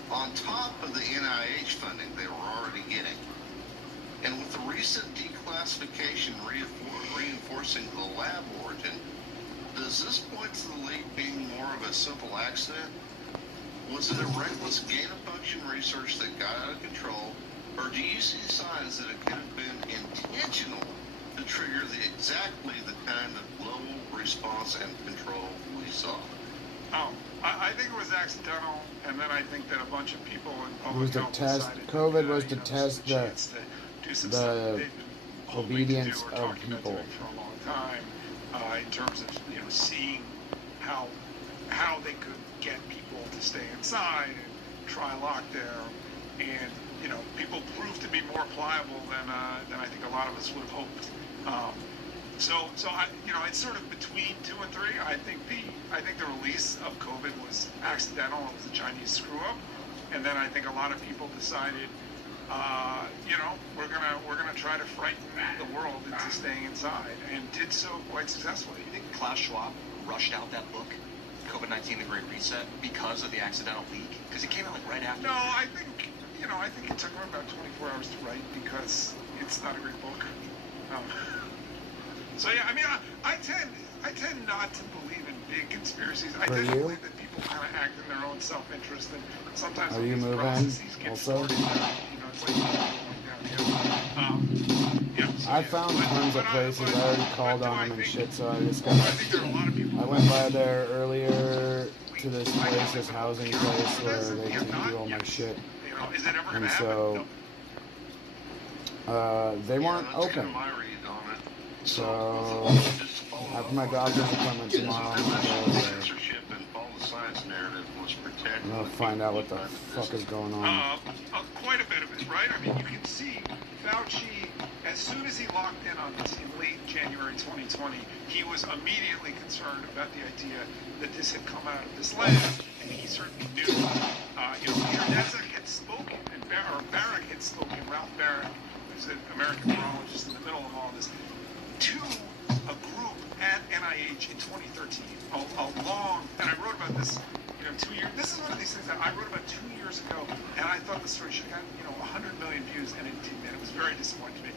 on top of the NIH funding they were already getting, and with the recent declassification reinforcing the lab origin, Does this point to the leak being more of a simple accident? Was it a reckless gain-of-function research that got out of control, or do you see signs that it could have been intentional to trigger exactly the kind of level response and control we saw? Oh, I think it was accidental, and then I think that a bunch of people in It public was to health test. decided COVID that, was to test the obedience of people. for a long time, in terms of seeing how they could get people to stay inside and try lockdown, and people proved to be more pliable than I think a lot of us would have hoped. So I, it's sort of between 2 and 3. I think the release of COVID was accidental. It was a Chinese screw up, and then I think a lot of people decided, we're gonna try to frighten the world into staying inside, and did so quite successfully. You think Klaus Schwab rushed out that book, COVID-19: The Great Reset, because of the accidental leak? Because it came out like right after. No, I think it took him about 24 hours to write because it's not a great book. So yeah, I mean, I tend not to believe in big conspiracies. I tend to believe that people kind of act in their own self-interest, and sometimes Are you these moving processes get also? started. It's like I found tons of places. I already called on them and shit, so I just gotta. I went by there earlier to this place, this housing place where they can do all my shit. And so they weren't open. So after my doctor's appointment tomorrow, I'm gonna go there. I'm gonna find out what the fuck is going on. Quite a bit of it, right? I mean, you can see Fauci, as soon as he locked in on this in late January 2020, he was immediately concerned about the idea that this had come out of this lab, and he certainly knew. Peter Daszak had spoken, and Barrick had spoken, Ralph Barrick, who's an American virologist in the middle of all this, to a group at NIH in 2013, a long, and I wrote about this, 2 years, this is one of these things that I wrote about 2 years ago, and I thought the story should have got, 100 million views, and it didn't, and it was very disappointing to me.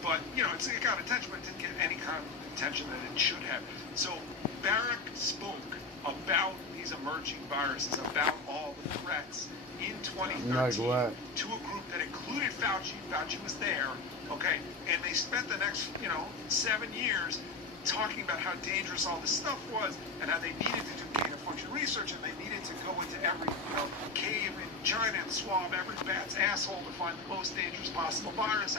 But, it got attention, but it didn't get any kind of attention that it should have. So Barrick spoke about these emerging viruses, about all the threats in 2013 to a group that included Fauci. Fauci was there, okay, and they spent the next, 7 years talking about how dangerous all this stuff was, and how they needed to do gain-of-function research, and they needed to go into every, cave in China and swab every bat's asshole to find the most dangerous possible virus.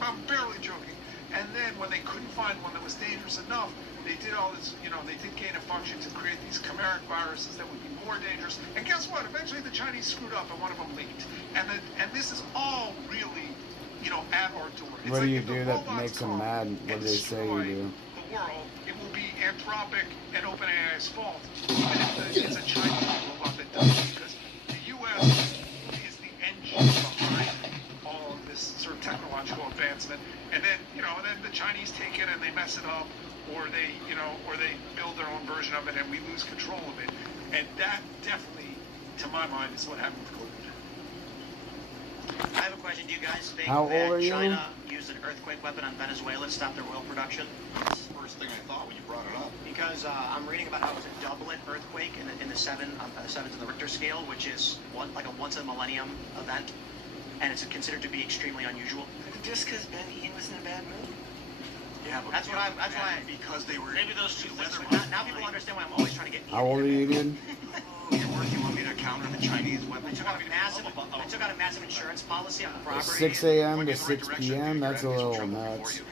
I'm barely joking. And then when they couldn't find one that was dangerous enough, they did all this, they did gain-of-function to create these chimeric viruses that would be more dangerous. And guess what? Eventually the Chinese screwed up, and one of them leaked. And this is all really, at our door. What do you do that makes them mad? What do they say you do? The world, it will be Anthropic and OpenAI's fault, even if it's a Chinese robot that does it, because the U.S. is the engine behind all of this sort of technological advancement. And then, and then the Chinese take it and they mess it up, or they build their own version of it, and we lose control of it. And that definitely, to my mind, is what happened with COVID. I have a question. Do you guys think How old are that you? China used an earthquake weapon on Venezuela to stop their oil production? That's the first thing I thought when you brought it up. Because I'm reading about how it was a doublet earthquake in the 7 to the Richter scale, which is like a once in a millennium event, and it's considered to be extremely unusual. Just because Ben Ian was in a bad mood? Yeah, but that's why because they were maybe those two weather. Now people understand why I'm always trying to get. How old are you, dude? You want me to counter the Chinese weapon? I took out a massive insurance policy on property. 6 a.m. to 6 p.m. That's a little nuts.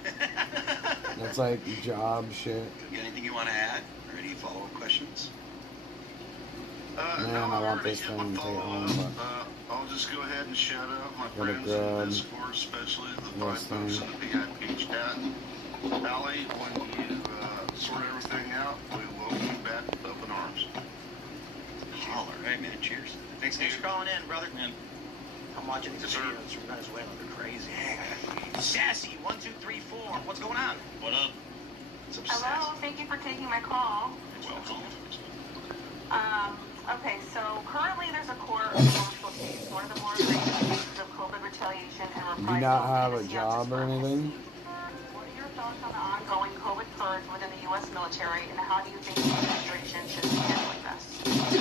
That's like job shit. Anything you want to add, or any follow-up questions? Man, I want this thing to take it home, but I'll just go ahead and shout out my gotta friends in the grab Discord, especially the 5 this folks thing. in the VIP chat. Allie, when you sort everything out, we welcome you back with open arms. Holler. Hey, man, cheers. Thanks for calling in, brother. Man. I'm watching these videos from Venezuela. They're crazy. Sassy, 1, 2, 3, 4. What's going on? What up? Hello, thank you for taking my call. Welcome. Okay, so currently there's a court martial case, one of the more egregious cases of COVID retaliation and reprisal. Do you not have a against job or Seattle's anything? What are your thoughts thoughts on the ongoing COVID purge within the U.S. military, and how do you think the administration should be handling this?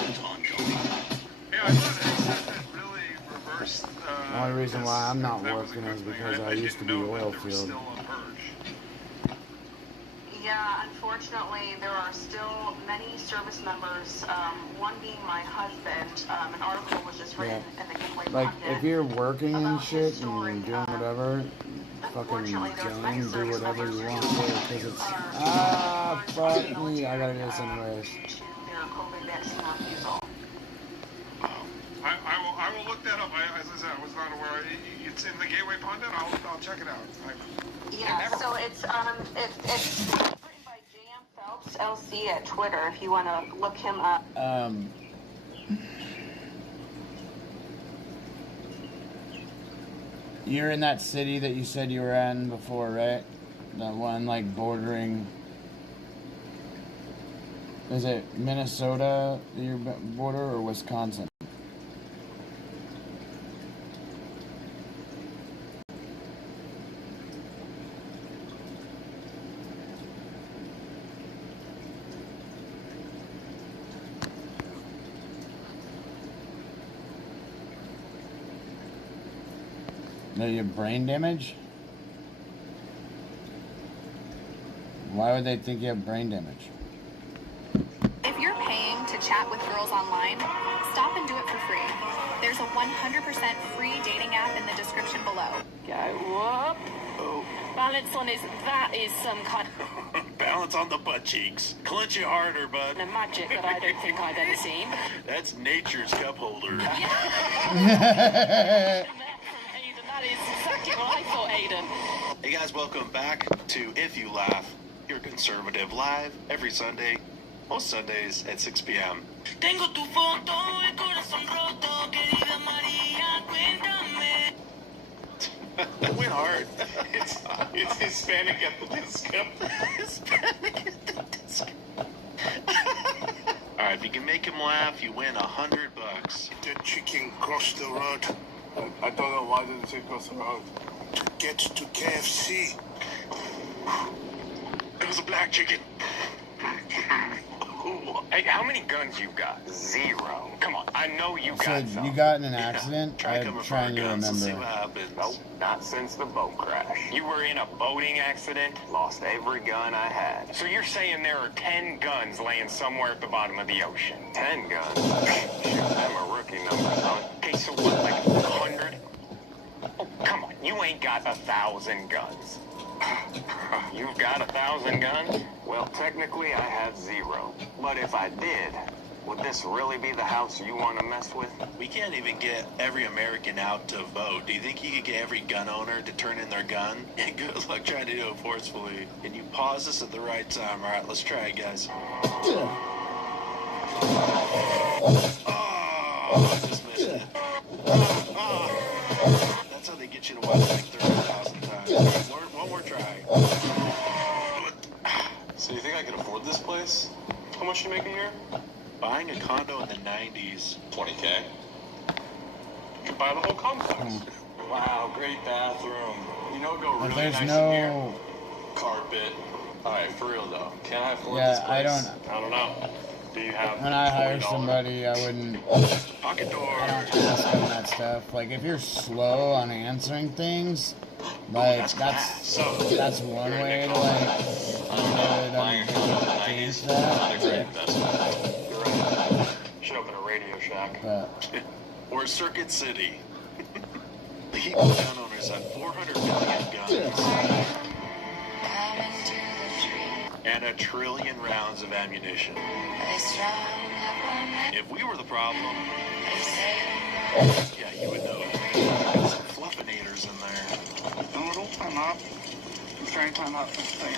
It's ongoing. Yeah, I thought it really reversed. The only reason why I'm not working is because I used to be oil field. Yeah, unfortunately, there are still many service members, one being my husband. An article was just written in the Gateway Like, Pundit if you're working and shit and doing whatever, fucking game, do whatever you want to, because it's, fuck me, I gotta do this anyways. their COVID vaccine refusal. I will look that up. As I said, I was not aware. It's in the Gateway Pundit. I'll check it out. Yeah, so it's written by J.M. Phelps, LC at Twitter, if you want to look him up. You're in that city that you said you were in before, right? That one, like, bordering... Is it Minnesota, your border, or Wisconsin? No, you have brain damage? Why would they think you have brain damage? If you're paying to chat with girls online, stop and do it for free. There's a 100% free dating app in the description below. Go up. Oh. Balance on his... That is some kind Balance on the butt cheeks. Clench it harder, bud. of magic that I don't think I've ever seen. That's nature's cup holder. That is exactly what I thought, Aiden. Hey guys, welcome back to If You Laugh, your conservative live every Sunday, most Sundays at 6 p.m. Tengo tu foto, el corazón roto, querida María, cuéntame. Went hard. It's Hispanic at the disco. Hispanic at the disco. All right, if you can make him laugh, you win $100. The chicken crossed the road. I don't know why did the chicken cross the road. To get to KFC. It was a black chicken. Hey, how many guns you got? 0. Come on, I know you got So some. you got in an accident? I'm trying to remember. Nope, not since the boat crash. You were in a boating accident, lost every gun I had. So you're saying there are 10 guns laying somewhere at the bottom of the ocean? 10 guns? Shoot, I'm a rookie number, son. Okay, so what, like 100? Oh, come on, you ain't got 1,000 guns. You've got 1,000 guns? Well, technically I have 0. But if I did, would this really be the house you want to mess with? We can't even get every American out to vote. Do you think you could get every gun owner to turn in their gun? And good luck trying to do it forcefully. Can you pause this at the right time? All right, let's try it, guys. Oh, I just missed it. That's how they get you to watch like 30,000 times. All right, one more try. So you think I can afford this place? How much do you make a year? Buying a condo in the 90s. 20K. You could buy the whole complex. Wow, great bathroom. You know what would go really There's nice no... in here? Carpet. Alright, for real though. Can I afford this Yeah, place? I don't know. Do you have When I hire $20? somebody, I wouldn't... Pocket door. I don't ask them that stuff. Like, if you're slow on answering things, like, that's one way to, like, change that. You're right. Should open a Radio Shack. Or Circuit City. The equal gun owners have 400 million guns. And 1 trillion rounds of ammunition. If we were the problem, yeah, you would know it. There's some fluffinators in there. I'm up. I'm trying to climb up this thing.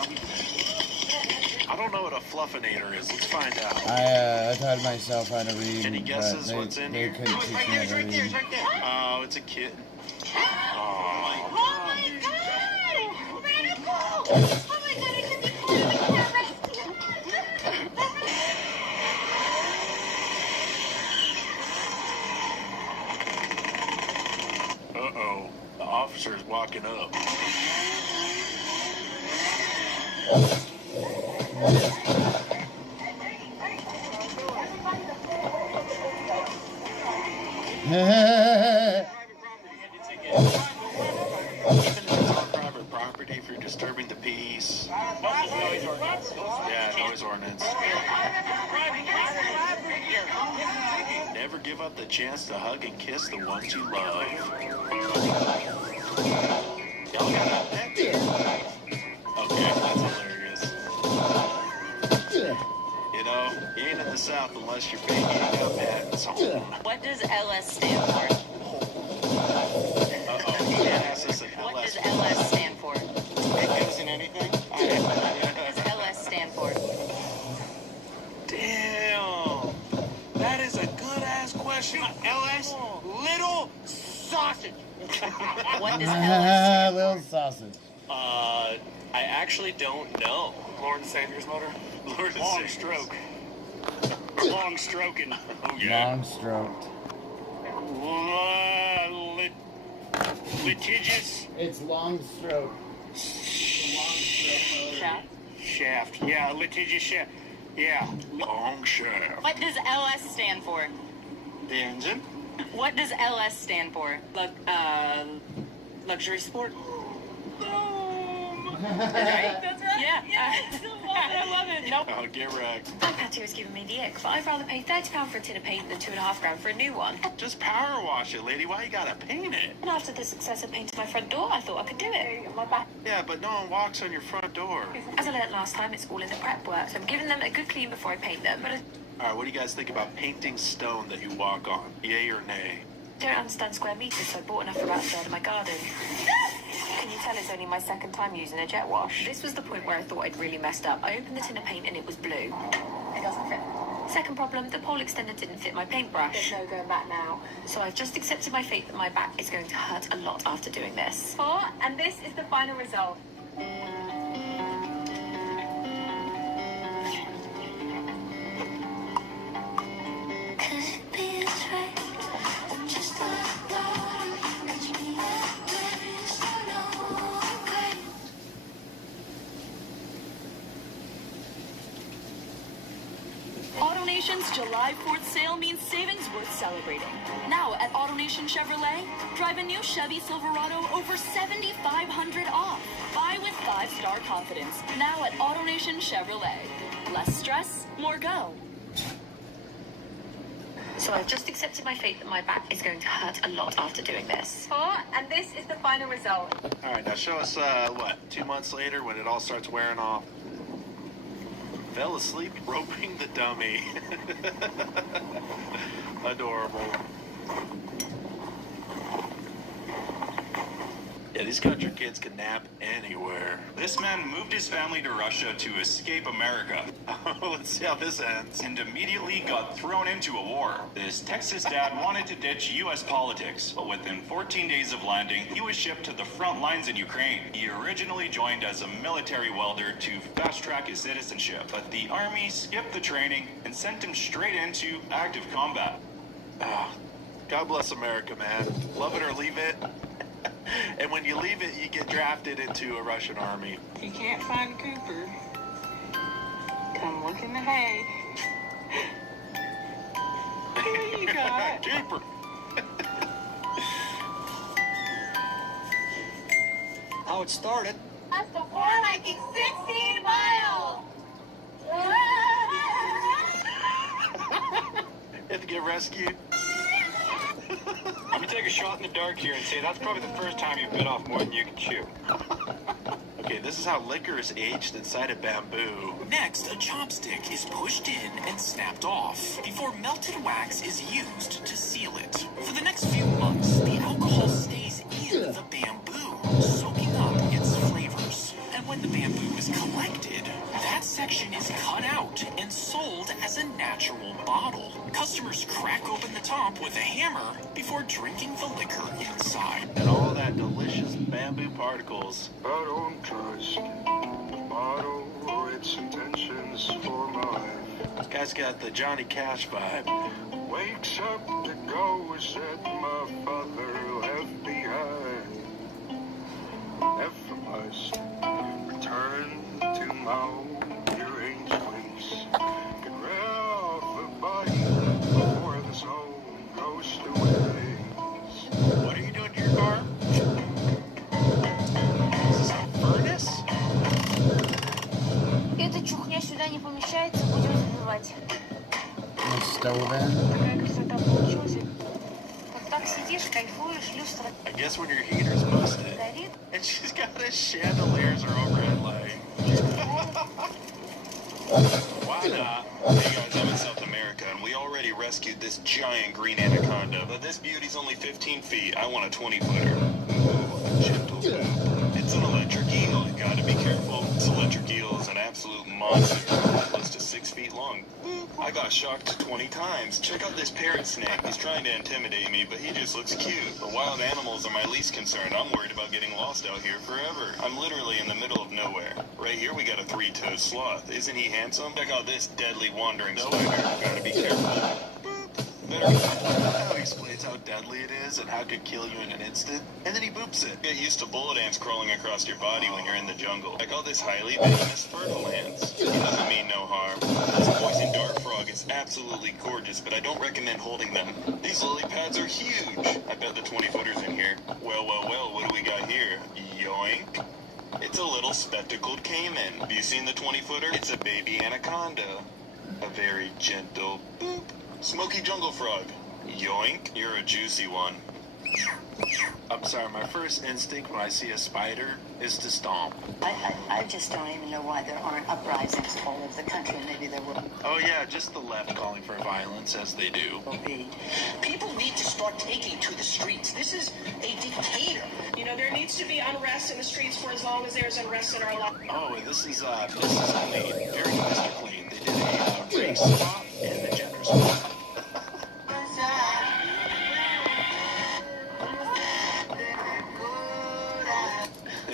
I don't know what a fluffinator is. Let's find out. I taught myself how to read, Any guesses but what's in they here? couldn't teach me how to read. Oh, it's a kitten. Oh my god! Radical! Oh my god, I can be part of the cat rescue! Uh-oh. The officer's walking up. Private property if you're disturbing the peace. Yeah, noise ordinance. Never give up the chance to hug and kiss the ones you love. Y'all got a pet there. Okay, that's hilarious. You know, you ain't in the South unless your baby ain't got pets. What does LS stand for? What does LS stand for? It goes in anything? What does LS stand for? Damn. That is a good ass question. LS, little sausage. What does LS Little sausage. I actually don't know. Lord and Savior's motor? Lord and Long Savior's. stroke. Long stroking. Oh, yeah. Long stroked. Litigious. It's long stroke. Shaft. Yeah, litigious shaft. Yeah. Long shaft. What does LS stand for? The engine? What does LS stand for? Luxury sport. That's right. Yeah. I love it. Nope. Oh, get wrecked. My patio's giving me the ick, but I'd rather pay £30 for a tin of paint than £2.5 for a new one. Just power wash it, lady. Why you gotta paint it? And after the success of painting my front door, I thought I could do it. Yeah, but no one walks on your front door. As I learnt last time, it's all in the prep work, so I'm giving them a good clean before I paint them. But I Alright, what do you guys think about painting stone that you walk on? Yay or nay? don't understand square meters, so I bought enough for about a third of my garden. Can you tell it's only my second time using a jet wash? This was the point where I thought I'd really messed up. I opened the tin of paint and it was blue. It doesn't fit. Second problem, the pole extender didn't fit my paintbrush. There's no going back now. So I've just accepted my fate that my back is going to hurt a lot after doing this. And this is the final result. AutoNation's July 4th sale means savings worth celebrating. Now at AutoNation Chevrolet, drive a new Chevy Silverado over $7,500 off. Buy with 5-star confidence. Now at AutoNation Chevrolet. Less stress, more go. So I've just accepted my fate that my back is going to hurt a lot after doing this. And this is the final result. Alright, now show us, 2 months later when it all starts wearing off. Fell asleep roping the dummy. Adorable. Yeah, these country kids can nap anywhere. This man moved his family to Russia to escape America. Let's see how this ends. And immediately got thrown into a war. This Texas dad wanted to ditch U.S. politics, but within 14 days of landing, he was shipped to the front lines in Ukraine. He originally joined as a military welder to fast-track his citizenship, but the army skipped the training and sent him straight into active combat. God bless America, man. Love it or leave it. And when you leave it, you get drafted into a Russian army. If you can't find Cooper, come look in the hay. There you go. Cooper. How it started. That's before hiking 16 miles! You have to get rescued. Let me take a shot in the dark here and say that's probably the first time you've bit off more than you can chew. Okay, this is how liquor is aged inside a bamboo. Next, a chopstick is pushed in and snapped off before melted wax is used to seal it. For the next few months, the alcohol stays in the bamboo, soaking up its flavors. And when the bamboo is collected, that section is cut out and sold as a natural bottle. Customers crack open the top with a hammer before drinking the liquor inside. And all that delicious bamboo particles. I don't trust the bottle or its intentions for mine. This guy's got the Johnny Cash vibe. Wakes up the ghost that my father left behind. Never must return to somehow your age waits. Get off the bike before this whole goes to waste. What are you doing to your car? Is this a furnace? Эта чухня сюда не помещается, будем забивать. Stove in. Такая красота получилась. Вот так сидишь, кайфуешь, люстра. I guess when your heater's busted. Горит. And she's got a chandelier as her overhead light. Why not? Hey guys, I'm in South America, and we already rescued this giant green anaconda. But this beauty's only 15 feet. I want a 20-footer. Ooh, gentle boop. It's an electric eel. You gotta be careful. This electric eel is an absolute monster. Close to 6 feet long. I got shocked 20 times. Check out this parrot snake. He's trying to intimidate me, but he just looks cute. The wild animals are my least concern. I'm worried about getting lost out here forever. I'm literally in the middle of nowhere. Right here we got a 3-toed sloth. Isn't he handsome? Check out this deadly wandering spider. Gotta be careful. How he explains how deadly it is and how it could kill you in an instant, and then he boops it. Get used to bullet ants crawling across your body when you're in the jungle. Check out this highly venomous fertile ants. It doesn't mean no harm. This poison dart frog is absolutely gorgeous, but I don't recommend holding them. These lily pads are huge. I bet the 20-footer's in here. Well, what do we got here? Yoink. It's a little spectacled caiman. Have you seen the 20-footer? It's a baby anaconda. A very gentle boop. Smoky jungle frog. Yoink, you're a juicy one. I'm sorry, my first instinct when I see a spider is to stomp. I just don't even know why there aren't uprisings all over the country. Maybe there will. Oh yeah, just the left calling for violence as they do. People need to start taking to the streets. This is a dictator. You know, there needs to be unrest in the streets for as long as there's unrest in our life. Oh, and this is clean. Very Mr. Clean. They did a race swap and a gender swap.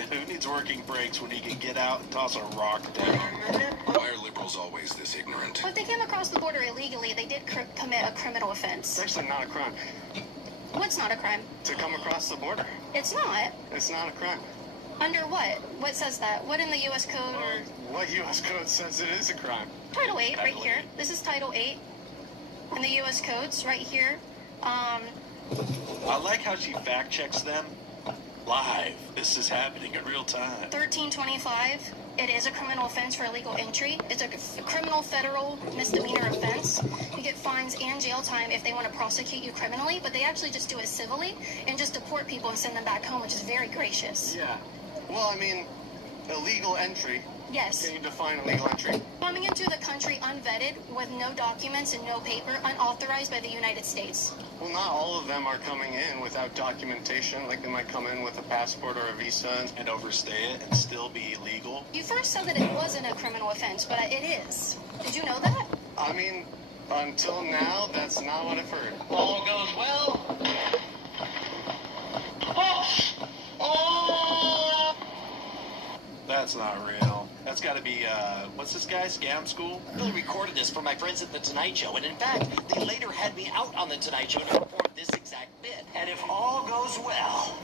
Who needs working brakes when he can get out and toss a rock down? Why are liberals always this ignorant? Well, if they came across the border illegally, they did commit a criminal offense. It's actually not a crime. What's not a crime? To come across the border. It's not. It's not a crime. Under what? What says that? What in the U.S. Code or... What U.S. Code says it is a crime? Title 8, right here. This is Title 8 in the U.S. Codes, right here. I like how she fact checks them live. This is happening in real time. 1325. It is a criminal offense for illegal entry. It's a criminal federal misdemeanor offense. You get fines and jail time if they want to prosecute you criminally, but they actually just do it civilly and just deport people and send them back home, which is very gracious. Yeah. Well, I mean, illegal entry. Yes. Can you define illegal entry? Coming into the country unvetted, with no documents and no paper, unauthorized by the United States. Well, not all of them are coming in without documentation. Like, they might come in with a passport or a visa and overstay it and still be illegal. You first said that it wasn't a criminal offense, but it is. Did you know that? I mean, until now, that's not what I've heard. All goes well. That's not real. That's got to be, what's this guy? Scam School? I really recorded this for my friends at The Tonight Show, and in fact, they later had me out on The Tonight Show to report this exact bit. And if all goes well...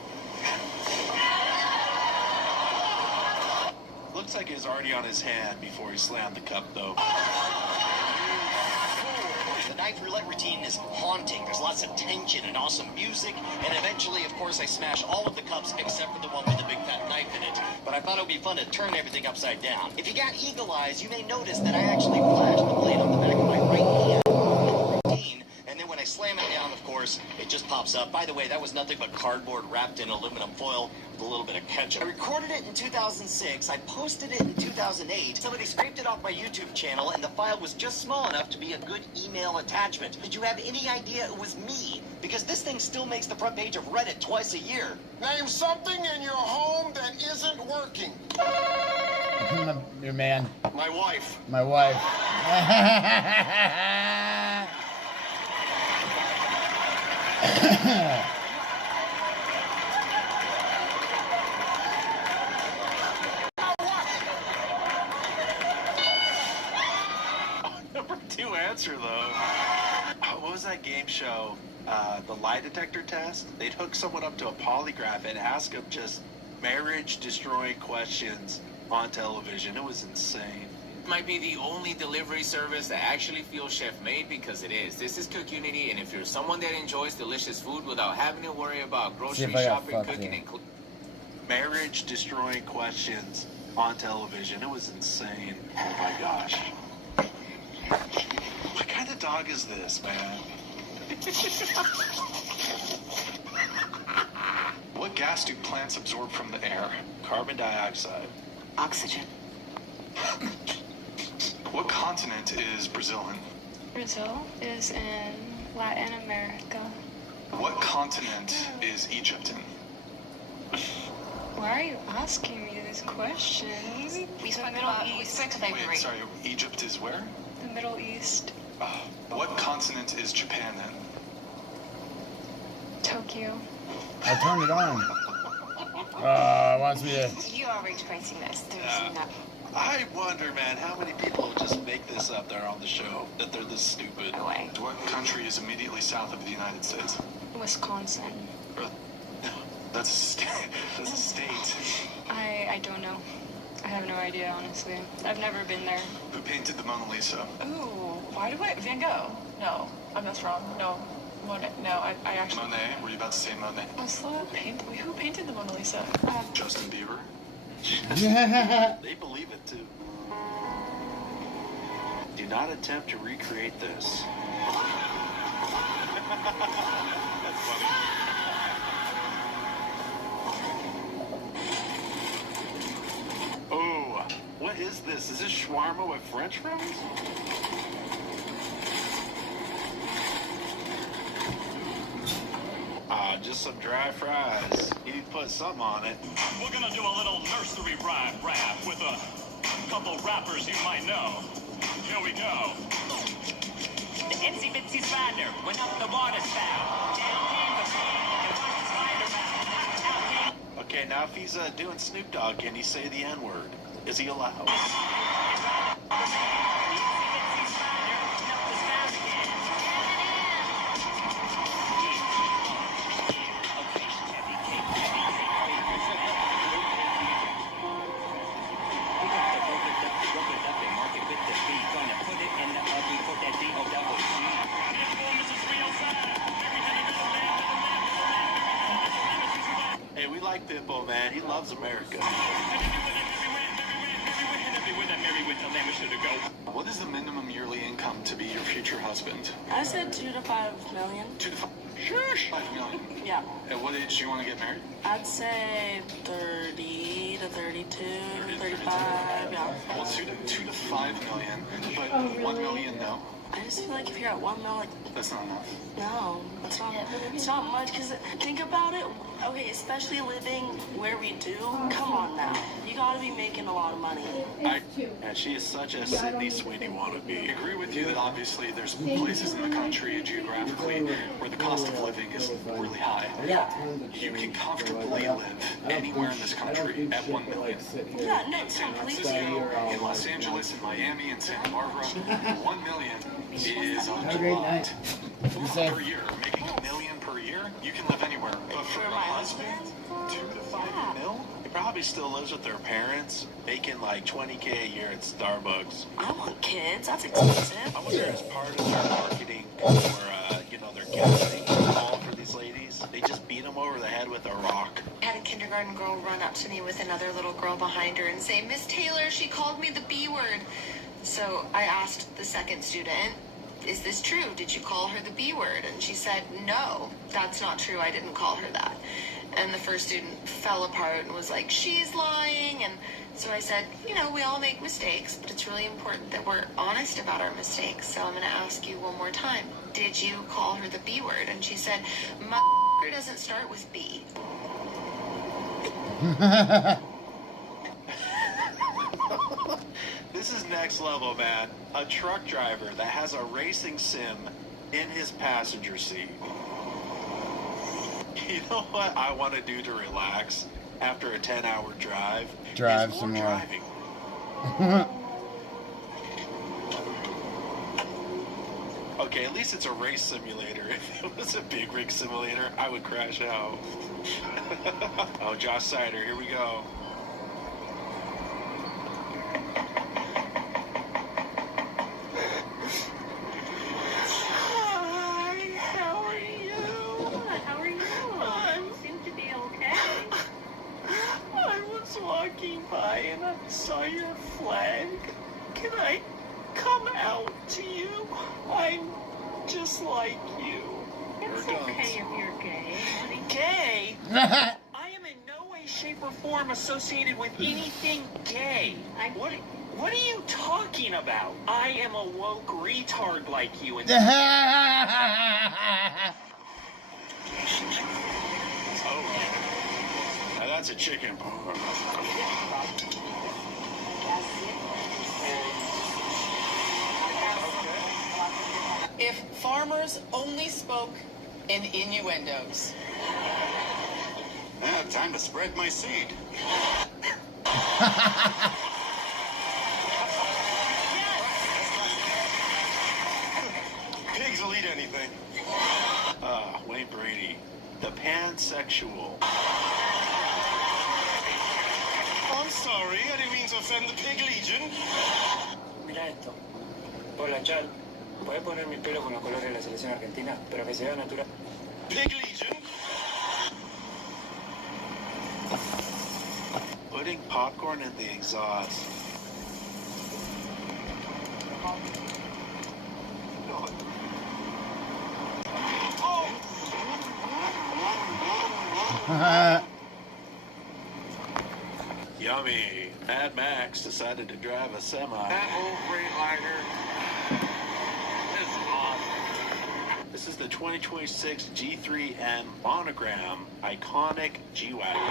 Looks like he's already on his hand before he slammed the cup, though. The knife roulette routine is haunting. There's lots of tension and awesome music, and eventually, of course, I smash all of the cups except for the one with the big fat knife in it. But I thought it would be fun to turn everything upside down. If you got eagle eyes, you may notice that I actually flashed the blade on the back of my right hand. Routine, and then when I slam it down, of course, it just pops up. By the way, that was nothing but cardboard wrapped in aluminum foil with a little bit of ketchup. I recorded it in 2006. I posted it in 2008. Somebody scraped it off my YouTube channel, and the file was just small enough to be a good email attachment. Did you have any idea it was me? Because this thing still makes the front page of Reddit twice a year. Name something in your home that isn't working. Your man. My wife. My wife. Number 2 answer, though. What was that game show? The lie detector test? They'd hook someone up to a polygraph and ask them just marriage-destroying questions on television. It was insane. Might be the only delivery service that actually feels chef made, because it is. This is Cook Unity, and if you're someone that enjoys delicious food without having to worry about grocery shopping, cooking, and marriage destroying questions on television. It was insane. Oh my gosh. What kind of dog is this, man? What gas do plants absorb from the air? Carbon dioxide. Oxygen. What continent is Brazil in? Brazil is in Latin America. What continent is Egypt in? Why are you asking me these questions? We spoke about Wait, sorry, Egypt is where? The Middle East. What continent is Japan in? Tokyo. I turned it on. It wants me to... You are expressing this. There's no... I wonder, man, how many people just make this up there on the show, that they're this stupid. What country is immediately south of the United States? Wisconsin. That's a state. That's a state. I don't know. I have no idea, honestly. I've never been there. Who painted the Mona Lisa? Ooh, why do I... Van Gogh? No, that's wrong. No. Monet. No, I actually... Monet? Were you about to say Monet? Who painted the Mona Lisa? Justin Bieber? They believe it too. Do not attempt to recreate this. That's funny. Oh, what is this? Is this shawarma with French fries? Just some dry fries. You put something on it. We're gonna do a little nursery rhyme rap with a couple rappers you might know. Here we go. The itsy bitsy spider went up the water spout. Down came the Spider-Man. Okay, now if he's doing Snoop Dogg, can he say the N-word? Is he allowed? Hey, we like Pitbull, man. He loves America. What is the minimum yearly income to be your future husband? I said 2 to 5 million. 2 to 5 million? Yeah. At what age do you want to get married? I'd say 30 to 32, 35, yeah. Well, 2 to 5 million, but 1 million, no? I just feel like if you're at 1 mil, like... That's not enough. No, it's not much, because think about it, okay, especially living where we do, come on now. You gotta be making a lot of money. And she is such a Sydney Sweeney wannabe. I agree with you that obviously there's places in the country geographically where the cost of living is really high. You can comfortably live anywhere in this country at 1 million. Yeah, no, In San Francisco, in Los Angeles, in Miami, in Santa Barbara, 1 million is a lot. Per year, making $1 million per year, you can live anywhere. But for my husband, 2 to 5 mil? He probably still lives with their parents, making like $20K a year at Starbucks. I want kids, that's expensive. I wonder if it's part of their marketing or, their casting call for these ladies. They just beat them over the head with a rock. I had a kindergarten girl run up to me with another little girl behind her and say, "Miss Taylor, she called me the B word." So I asked the second student, "Is this true? Did you call her the B word?" And she said, "No, that's not true. I didn't call her that." And the first student fell apart and was like, "She's lying." And so I said, we all make mistakes, but it's really important that we're honest about our mistakes. So I'm going to ask you one more time. Did you call her the B word? And she said, "My doesn't start with B." This is next level, man. A truck driver that has a racing sim in his passenger seat. You know what I want to do to relax after a 10-hour drive? Drive some more. Driving. Okay, at least it's a race simulator. If it was a big rig simulator, I would crash out. Oh, Josh Sider, here we go. saw your flag. Can I come out to you? I'm just like you. It's okay if you're gay. Gay? I am in no way, shape, or form associated with anything gay. What are you talking about? I am a woke retard like you. And Oh, yeah. Now that's a chicken. If farmers only spoke in innuendos. Now, time to spread my seed. Pigs will eat anything. Wayne Brady, the pansexual. I'm sorry, I didn't mean to offend the pig legion. Mira esto. Hola, Chal. ¿Puedes poner mi pelo con los colores de la selección argentina? Pero que se vea natural. Pig legion. Putting popcorn in the exhaust. Yummy. Mad Max decided to drive a semi. That old Freightliner is awesome. This is the 2026 G3M Monogram Iconic G-Wagon.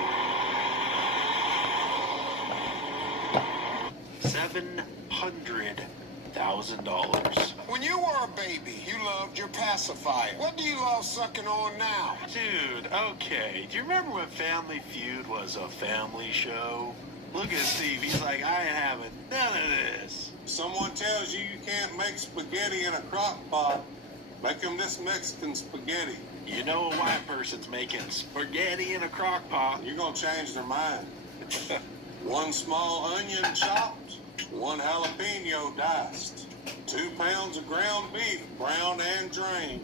$700,000. When you were a baby, you loved your pacifier. What do you love sucking on now? Dude, okay. Do you remember when Family Feud was a family show? Look at Steve. He's like, I ain't having none of this. Someone tells you you can't make spaghetti in a crock pot. Make them this Mexican spaghetti. You know a white person's making spaghetti in a crock pot. You're going to change their mind. 1 small onion chopped, 1 jalapeno diced, 2 pounds of ground beef, brown and drained,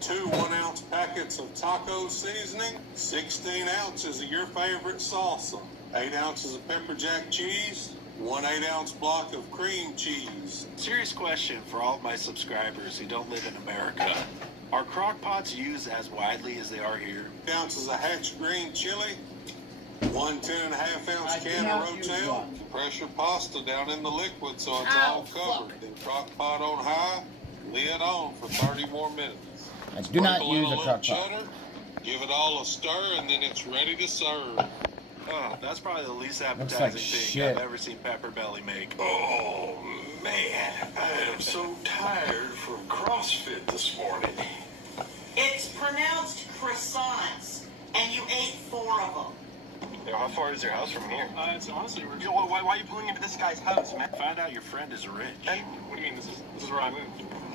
2 1-ounce packets of taco seasoning, 16 ounces of your favorite salsa, 8 ounces of pepper jack cheese, 1 8-ounce block of cream cheese. Serious question for all of my subscribers who don't live in America. Are crock pots used as widely as they are here? 8 ounces of hatch green chili, 1 10.5-ounce can of Rotel. Pressure pasta down in the liquid so it's all covered. Then crock pot on high, lid on for 30 more minutes. I do not Sprinkle in use a little crock pot. cheddar, give it all a stir, and then it's ready to serve. Oh, that's probably the least Looks appetizing like thing shit. I've ever seen Pepper Belly make. Oh, man, I am so tired from CrossFit this morning. It's pronounced croissants, and you ate 4 of them. Yo, how far is your house from here? It's honestly, Yo, why are you pulling into this guy's house, man? Find out your friend is rich. what do you mean? This is where I live.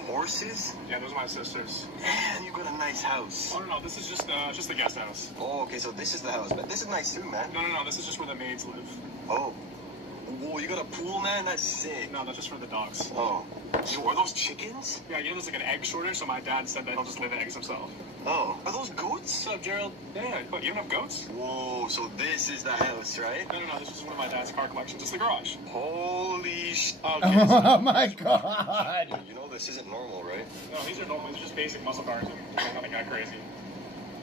Horses? Yeah, those are my sisters. Man, you got a nice house. Oh, no, this is just the guest house. Oh, okay, so this is the house, but this is nice too, man. No, this is just where the maids live. Oh. Whoa, you got a pool, man? That's sick. No, that's just for the dogs. Oh. Yo, are those chickens? Yeah, there's like an egg shortage, so my dad said that he'll just lay the eggs himself. Oh. Are those goats? What's up, Gerald? Yeah, but you don't have goats? Whoa, so this is the house, right? No, this is one of my dad's car collections. It's the garage. Holy sh... Okay, Oh my god! You know this isn't normal, right? No, these are normal. These are just basic muscle cars. And nothing that crazy.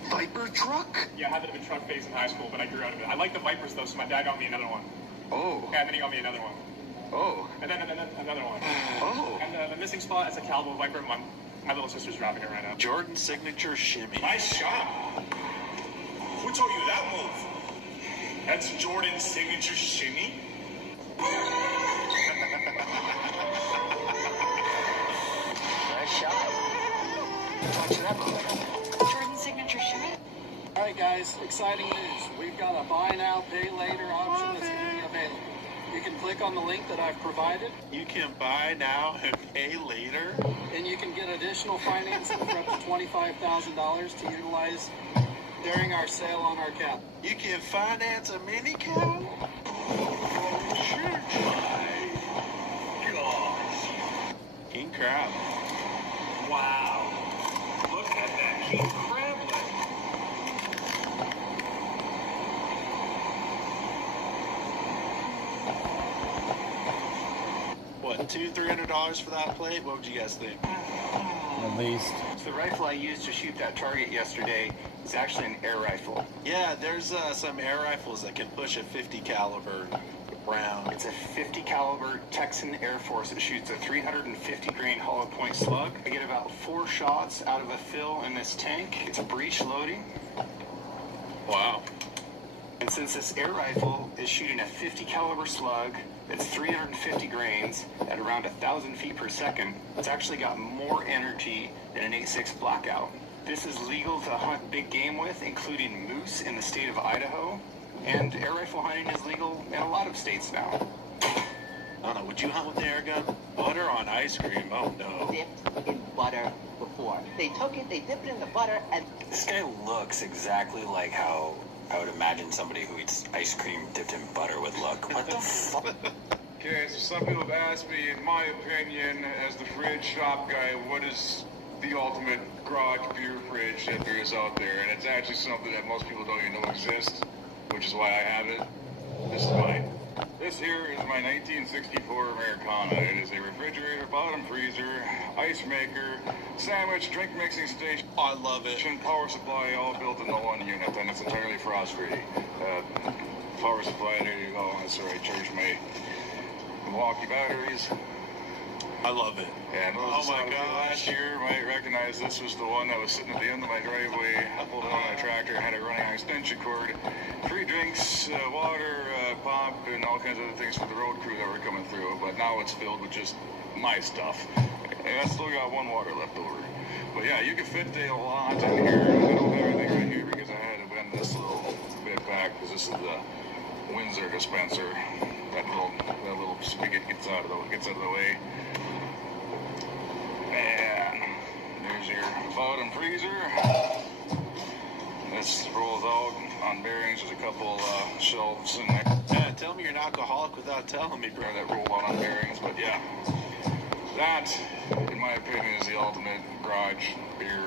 Viper truck? Yeah, I had a bit of a truck phase in high school, but I grew out of it. I like the Vipers, though, so my dad got me another one. Oh. Yeah, and then he got me another one. Oh. And then another one. Oh. And the missing spot is a Calvo Viper. My little sister's driving it right now. Jordan's signature shimmy. Nice shot. Who told you that move? That's Jordan's signature shimmy. Nice shot. Watch that move. Jordan signature shimmy. All right, guys, exciting news. We've got a buy now, pay later option that's going to be available. You can click on the link that I've provided. You can buy now and pay later. And you can get additional financing for up to $25,000 to utilize during our sale on our cap. You can finance a mini cow? King crab. Wow. Look at that king crablet. $100 for that plate. What would you guys think? At least. The rifle I used to shoot that target yesterday is actually an air rifle. Yeah, there's some air rifles that can push a 50 caliber round. It's a 50 caliber Texan Air Force. It shoots a 350 grain hollow point slug. I get about 4 shots out of a fill in this tank. It's a breech loading. Wow. And since this air rifle is shooting a 50 caliber slug that's 350 grains at around 1,000 feet per second, it's actually got more energy than an 8.6 Blackout. This is legal to hunt big game with, including moose in the state of Idaho, and air rifle hunting is legal in a lot of states now. I don't know, would you hunt with the air gun? Butter on ice cream? Oh no. Dipped in butter before. They took it, they dipped it in the butter, and... This guy looks exactly like how I would imagine somebody who eats ice cream dipped in butter would look. What the fuck? Okay, so some people have asked me, in my opinion, as the fridge shop guy, what is the ultimate garage beer fridge that there is out there? And it's actually something that most people don't even know exists, which is why I have it. This is mine. This here is my 1964 Americana. It is a refrigerator, bottom freezer, ice maker, sandwich, drink mixing station. I love it. And power supply all built into one unit, and it's entirely frost-free. Power supply, there you go. That's the right church mate. Milwaukee batteries. I love it. And oh my God! Last year, might recognize this was the one that was sitting at the end of my driveway. I pulled it on my tractor, had it running on extension cord. Free drinks, water, pump, and all kinds of other things for the road crew that were coming through. But now it's filled with just my stuff. And I still got one water left over. But yeah, you can fit a lot in here. I don't have everything right here because I had to bend this little bit back because this is the Windsor dispenser. That little spigot gets out of the way. And there's your bottom freezer. This rolls out on bearings. There's a couple shelves in there. Yeah, tell me you're an alcoholic without telling me, bro. That roll out on bearings, but yeah. That, in my opinion, is the ultimate garage beer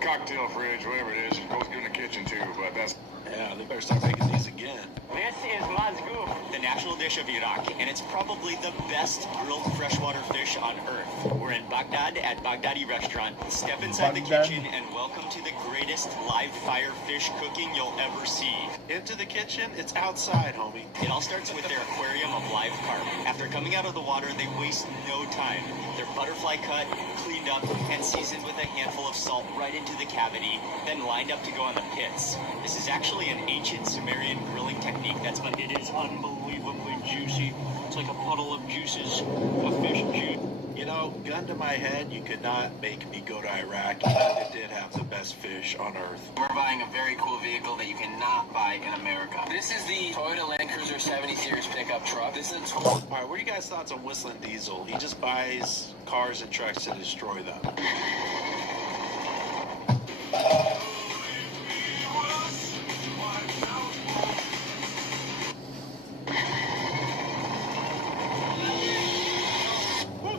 cocktail fridge, whatever it is. It goes good in the kitchen too, but that's... Yeah, they better start making these again. This is mazgou, the national dish of Iraq, and it's probably the best grilled freshwater fish on earth. We're in Baghdad at Baghdadi Restaurant. Step inside the kitchen and welcome to the greatest live fire fish cooking you'll ever see. Into the kitchen? It's outside, homie. It all starts with their aquarium of live carp. After coming out of the water, they waste no time. They're butterfly cut, cleaned up, and seasoned with a handful of salt right into the cavity, then lined up to go on the pits. This is actually an ancient Sumerian grilling technique that's been... It is unbelievably juicy. It's like a puddle of juices, of fish juice. You know, gun to my head, you could not make me go to Iraq. It did have the best fish on earth. We're buying a very cool vehicle that you cannot buy in America. This is the Toyota Land Cruiser 70 Series pickup truck. This is... All right, what are you guys' thoughts on Whistling Diesel? He just buys cars and trucks to destroy them.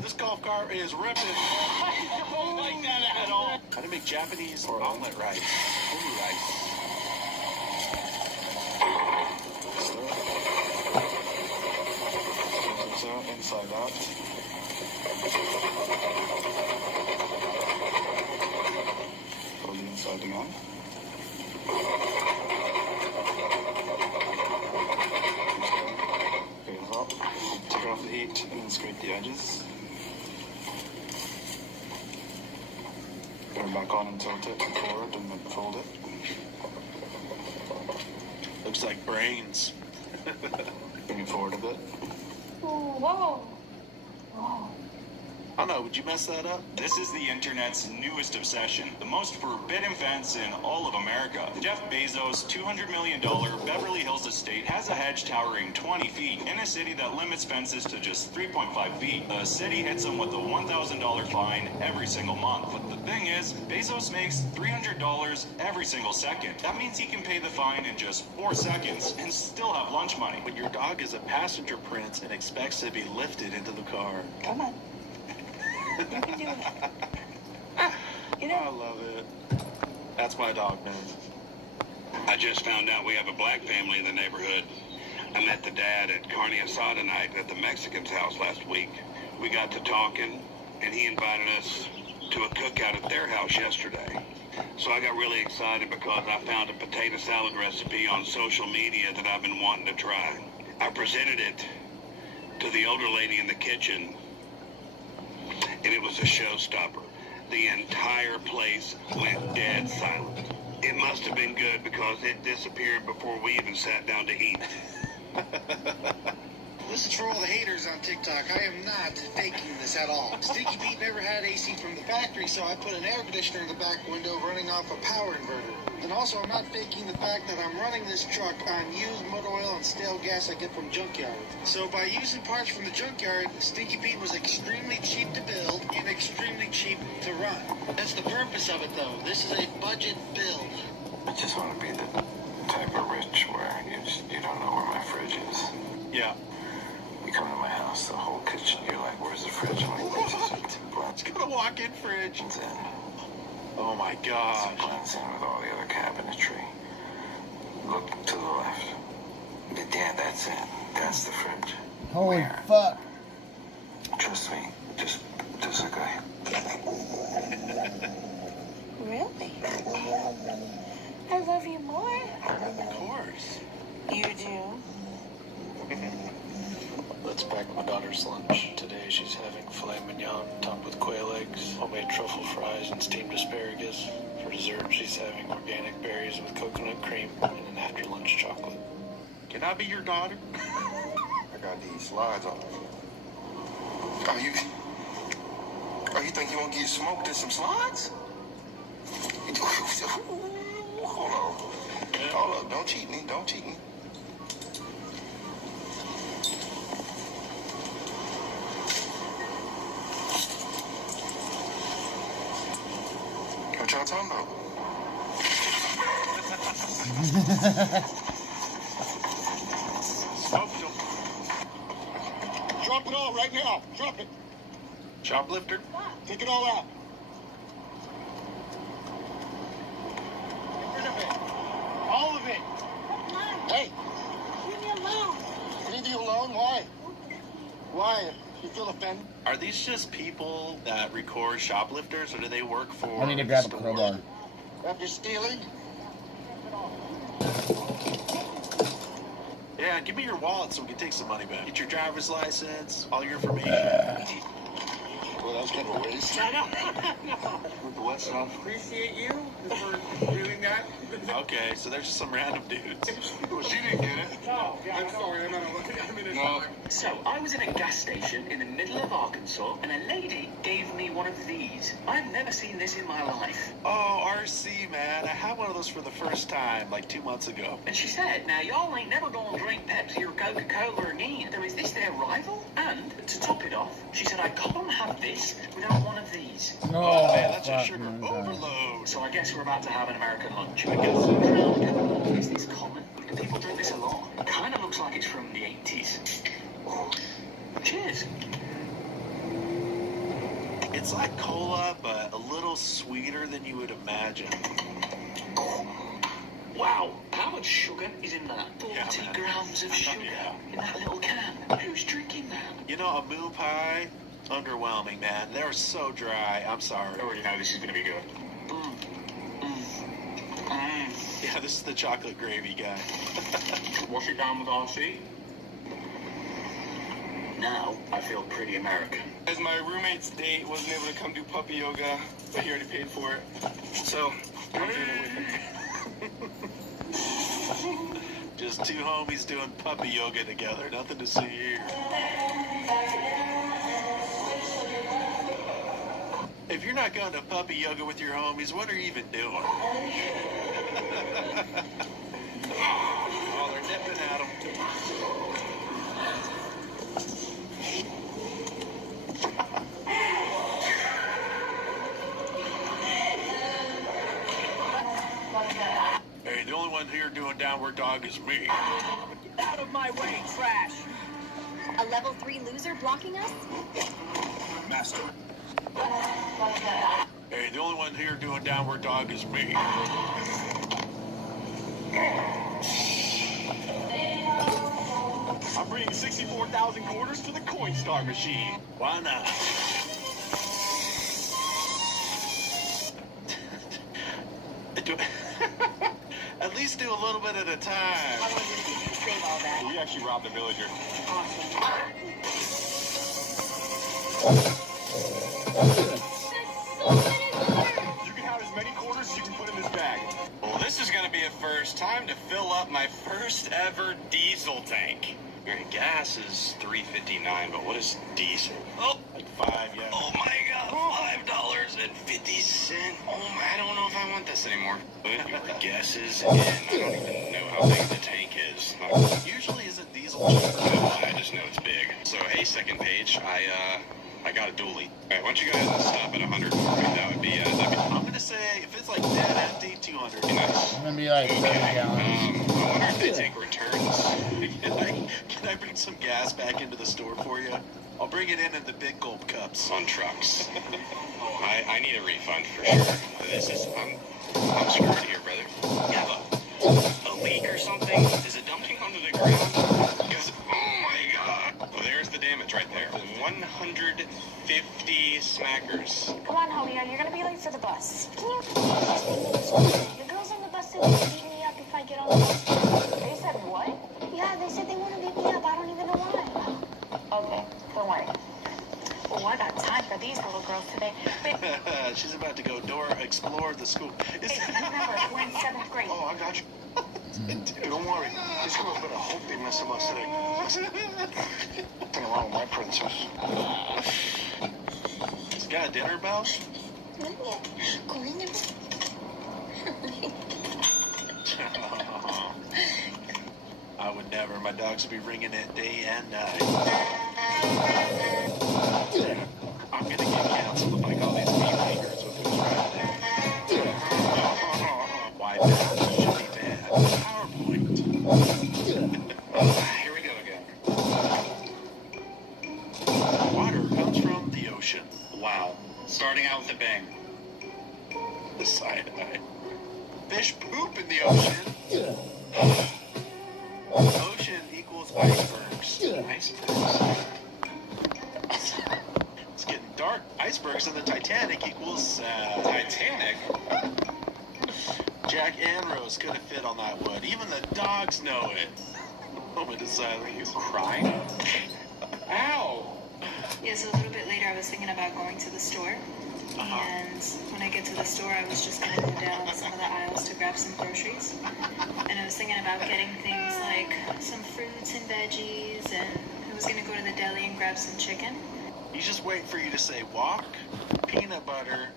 This golf cart is ripping. I don't like that at all. How to make Japanese omelet rice. Ooh, rice. Inside out. Pull the inside again. Goes up. Take off the heat and then scrape the edges. Put it back on and tilt it forward and then fold it. Looks like brains. Bring it forward a bit. Whoa. Whoa. I don't know, would you mess that up? This is the internet's newest obsession, the most forbidden fence in all of America. Jeff Bezos' $200 million Beverly Hills estate has a hedge towering 20 feet in a city that limits fences to just 3.5 feet. The city hits him with a $1,000 fine every single month. But the thing is, Bezos makes $300 every single second. That means he can pay the fine in just 4 seconds and still have lunch money. When your dog is a passenger prince and expects to be lifted into the car. Come on. You can do it. You know. I love it. That's my dog, man. I just found out we have a black family in the neighborhood. I met the dad at Carne Asada night at the Mexican's house last week. we got to talking, and he invited us to a cookout at their house yesterday. So I got really excited because I found a potato salad recipe on social media that I've been wanting to try. I presented it to the older lady in the kitchen, and it was a showstopper. The entire place went dead silent. It must have been good because it disappeared before we even sat down to eat. This is for all the haters on TikTok. I am not faking this at all. Stinky Pete never had AC from the factory, so I put an air conditioner in the back window running off a power inverter. And also, I'm not faking the fact that I'm running this truck on used motor oil and stale gas I get from junkyard. So by using parts from the junkyard, Stinky Pete was extremely cheap to build and extremely cheap to run. That's the purpose of it, though. This is a budget build. I just want to be the type of rich where you don't know where my fridge is. Yeah. You come to my house, the whole kitchen, you're like, where's the fridge? I'm like, this is It's got a walk-in fridge. blends in. Oh my gosh. It blends in with all the other cabinetry. Look to the left. Yeah, that's it. That's the fridge. Holy fuck. Trust me, just look at Really? I love you more. Of course. You do? Let's pack my daughter's lunch. Today she's having filet mignon topped with quail eggs, homemade truffle fries, and steamed asparagus. For dessert, she's having organic berries with coconut cream and an after-lunch chocolate. Can I be your daughter? I got these slides on. Oh, you think you won't get smoked in some slides? Hold on. Don't cheat me. Don't cheat me. What y'all talking about? Smoked them. Drop it all right now. Drop it. Shoplifter? Take it all out. Get rid of it. All of it. Hey. Leave me alone. Leave you alone? Why? Why? You feel offended? Are these just people that record shoplifters, or do they work for I need to grab a store? crowbar. After stealing? Yeah, give me your wallet so we can take some money back. Get your driver's license, all your information. Well, that was kind of a waste. Shut up. With the wet stuff. Appreciate you for doing that. Okay, so there's just some random dudes. Well, she didn't get it. No, I'm sorry. I'm in a No. So, I was in a gas station in the middle of Arkansas, and a lady gave me one of these. I've never seen this in my life. Oh, RC, man. I had one of those for the first time, like 2 months ago. And she said, now y'all ain't never gonna drink Pepsi or Coca-Cola again. So is this their rival? And, to top it off, she said I can't have this without one of these. Oh, man, that's a fuck, sugar man. overload. So I guess we're about to have an American lunch. I guess. Is this common? Do people drink this a lot? Kind of looks like it's from the 80s. Cheers. It's like cola, but a little sweeter than you would imagine. Wow, how much sugar is in that? 40 man. grams of sugar in that little can. Who's drinking that? You know, a moon pie, underwhelming, man. They were so dry. I'm sorry. I already know this is going to be good. Yeah, this is the chocolate gravy guy. Wash it down with RC. Now, I feel pretty American. As my roommate's date wasn't able to come do puppy yoga, but he already paid for it. So, I'm doing it with him. Just two homies doing puppy yoga together. Nothing to see here. If you're not going to puppy yoga with your homies, what are you even doing? Oh, they're nipping at them. Hey, the only one here doing downward dog is me. Get out of my way, trash! A level 3 loser blocking us? Master. Hey, the only one here doing downward dog is me. I'm bringing 64,000 quarters to the Coinstar machine. Why not? At least do a little bit at a time. How long did it take you to save all that? We actually robbed a villager. You can have as many quarters as you can put in this bag. Well, this is going to be a first. Time to fill up my first ever diesel tank. Great, gas is $3.59, but what is diesel? Oh, like $5, yeah. Oh my God, $5.50. Oh my, I don't know if I want this anymore. Put your guesses in. I don't even know how big the tank is. Usually isn't diesel cheaper? No, I just know it's big. So hey, second page, I got a dually. All right, why don't you go ahead and stop at 100 for me? That would be, I'm gonna say if it's like dead empty, 200. Nice. It's gonna be like 30 gallons. I wonder if they take returns. Can I bring some gas back into the store for you? I'll bring it in the big gulp cups. On trucks. I need a refund for sure. This is, I'm screwed here, brother. You have a leak or something? Is it dumping onto the ground? Because, oh my God. Well, there's the damage right there. 150 smackers. Come on, Holly, you're gonna be late for the bus. Can you please just take me to school? The girls on the bus said they'd beat me up if I get on the bus. They said what? Yeah, they said they want to beat me up. I don't even know why. Okay, don't worry. Oh, I got time for these little girls today. She's about to go explore the school. Hey, remember, we're in 7th grade. Oh, I got you. Don't worry. These girls better hope they mess them up today. Nothing wrong with my princess. He's got a dinner bell? I would never. My dogs would be ringing it day and night. I'm gonna get canceled if I call these meat makers with who's right there. Why bad? Should be bad. PowerPoint. Here we go again. Water comes from the ocean. Wow. Starting out with a bang. The cyanide. Fish poop in the ocean. Ocean equals icebergs. Icebergs. It's getting dark. Icebergs in the Titanic equals Titanic. Jack and Rose could have fit on that wood. Even the dogs know it. Moment of silence. Crying. Ow! Yeah, so a little bit later I was thinking about going to the store. And when I get to the store, I was just going to go down some of the aisles to grab some groceries. And I was thinking about getting things like some fruits and veggies, and I was going to go to the deli and grab some chicken. He's just waiting for you to say walk, peanut butter,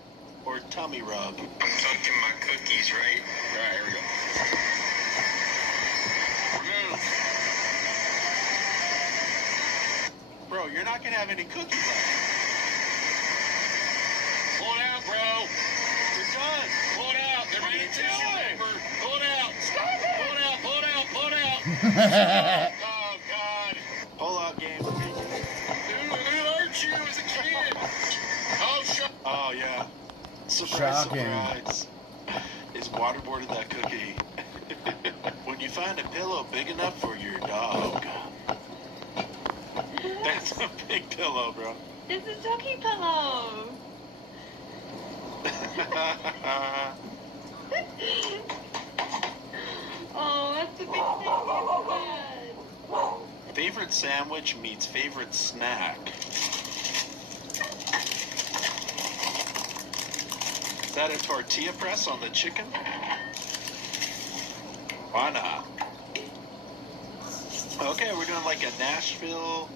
or tummy rub. I'm tucking my cookies, right? All right, here we go. Remove. Bro, you're not going to have any cookies left. Pull it out, bro. You're done. Pull it out. They're ready to tissue paper. Pull it out. Stop it. Pull it out. Pull it out. Pull it out. Oh, God. Pull out game. Who hurt you as a kid? Oh, oh, yeah. Surprise, surprise. It's waterboarded that cookie. When you find a pillow big enough for your dog. That's a big pillow, bro. It's a doggy pillow. Oh, that's a big thing. Favorite sandwich meets favorite snack. Is that a tortilla press on the chicken? Why not? Okay, we're doing like a Nashville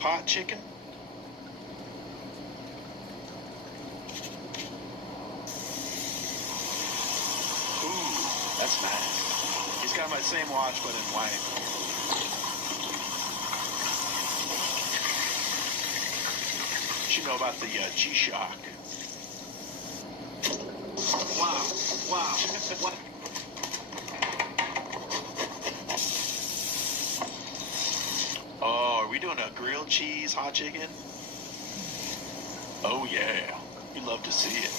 hot chicken. Ooh, that's nice. He's got my same watch, but in white. You know about the G-Shock. Wow, wow. What? Oh, are we doing a grilled cheese hot chicken? Oh, yeah. You love to see it.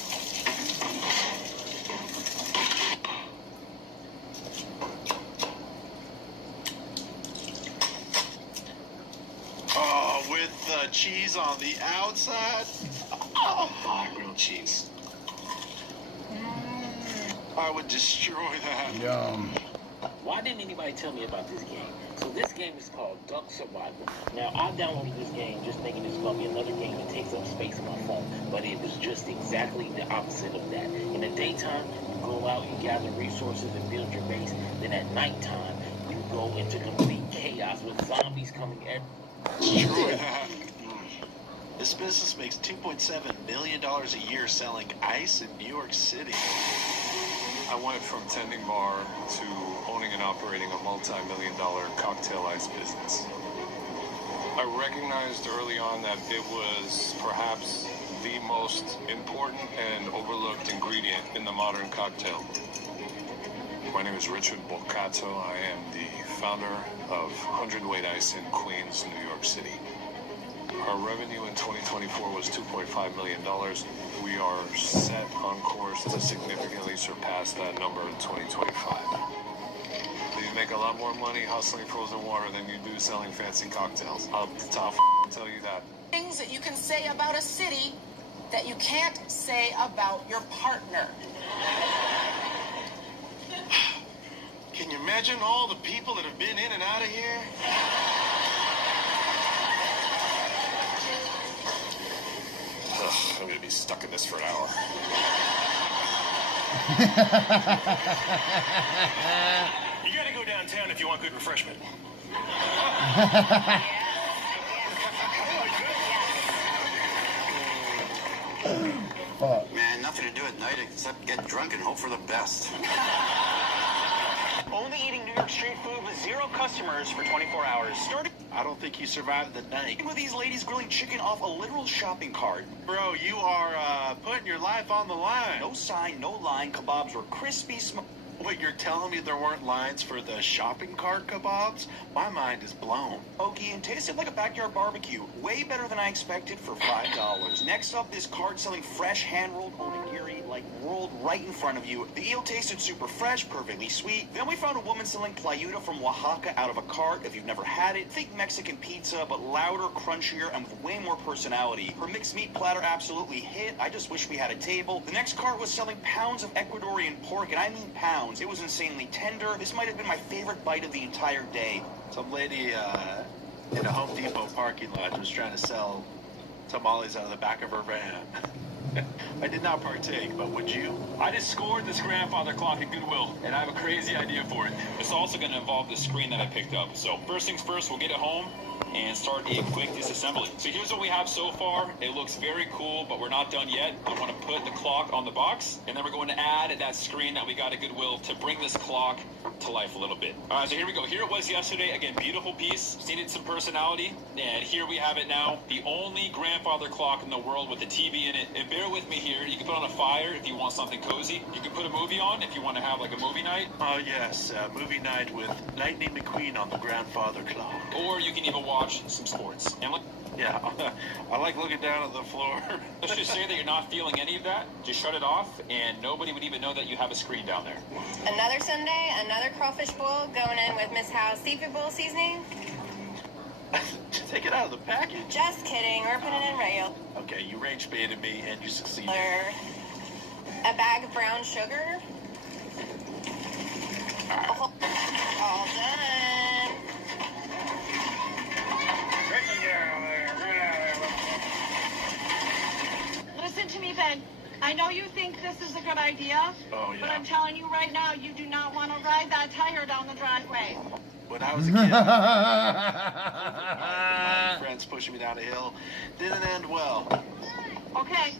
cheese on the outside. Oh, grilled cheese. I would destroy that. Yum. Why didn't anybody tell me about this game? So this game is called Duck Survival. Now, I downloaded this game just thinking it's going to be another game that takes up space on my phone, but it was just exactly the opposite of that. In the daytime, you go out, you gather resources and build your base. Then at nighttime, you go into complete chaos with zombies coming Destroy that. This business makes $2.7 million a year selling ice in New York City. I went from tending bar to owning and operating a multi-million-dollar cocktail ice business. I recognized early on that it was perhaps the most important and overlooked ingredient in the modern cocktail. My name is Richard Boccato. I am the founder of 100 Weight Ice in Queens, New York City. Our revenue in 2024 was $2.5 million. We are set on course to significantly surpass that number in 2025. You make a lot more money hustling frozen water than you do selling fancy cocktails. I'll tell you that. Things that you can say about a city that you can't say about your partner. Can you imagine all the people that have been in and out of here? Ugh, I'm gonna be stuck in this for an hour. You gotta go downtown if you want good refreshment. Man, nothing to do at night except get drunk and hope for the best. Only eating New York street food with 0 customers for 24 hours. Starting I don't think you survived the night. with these ladies grilling chicken off a literal shopping cart. Bro, you are putting your life on the line. No sign, no line. Kebabs were crispy, Wait, you're telling me there weren't lines for the shopping cart kebabs? My mind is blown. smoky, and tasted like a backyard barbecue. Way better than I expected for $5. Next up, this cart selling fresh hand-rolled onigiri, like rolled right in front of you. The eel tasted super fresh, perfectly sweet. Then we found a woman selling playuta from Oaxaca out of a cart. If you've never had it, think Mexican pizza, but louder, crunchier, and with way more personality. Her mixed meat platter absolutely hit. I just wish we had a table. The next cart was selling pounds of Ecuadorian pork, and I mean pounds. It was insanely tender. This might have been my favorite bite of the entire day. Some lady in a Home Depot parking lot was trying to sell tamales out of the back of her van. I did not partake, but would you? I just scored this grandfather clock at Goodwill, and I have a crazy idea for it. It's also going to involve the screen that I picked up. So first things first, we'll get it home and start a quick disassembly. So here's what we have so far. It looks very cool, but we're not done yet. I want to put the clock on the box, and then we're going to add that screen that we got at Goodwill to bring this clock to life a little bit. All right, so here we go. Here it was yesterday. Again, beautiful piece. Needed some personality, and here we have it now. The only grandfather clock in the world with a TV in it. And bear with me here. You can put on a fire if you want something cozy. You can put a movie on if you want to have like a movie night. Oh yes, movie night with Lightning McQueen on the grandfather clock. Or you can even watch some sports. And look, yeah, I like looking down at the floor. let's just say that you're not feeling any of that. Just shut it off, and nobody would even know that you have a screen down there. Another Sunday, another crawfish bowl going in with Miss Howe's seafood bowl seasoning. Take it out of the package. Just kidding, we're putting it in regular. Okay, you rage baited me and you succeeded. A bag of brown sugar. All done. Listen to me, Ben. I know you think this is a good idea, but I'm telling you right now, you do not want to ride that tire down the driveway. When I was a kid, my friends pushing me down a hill didn't end well. Okay.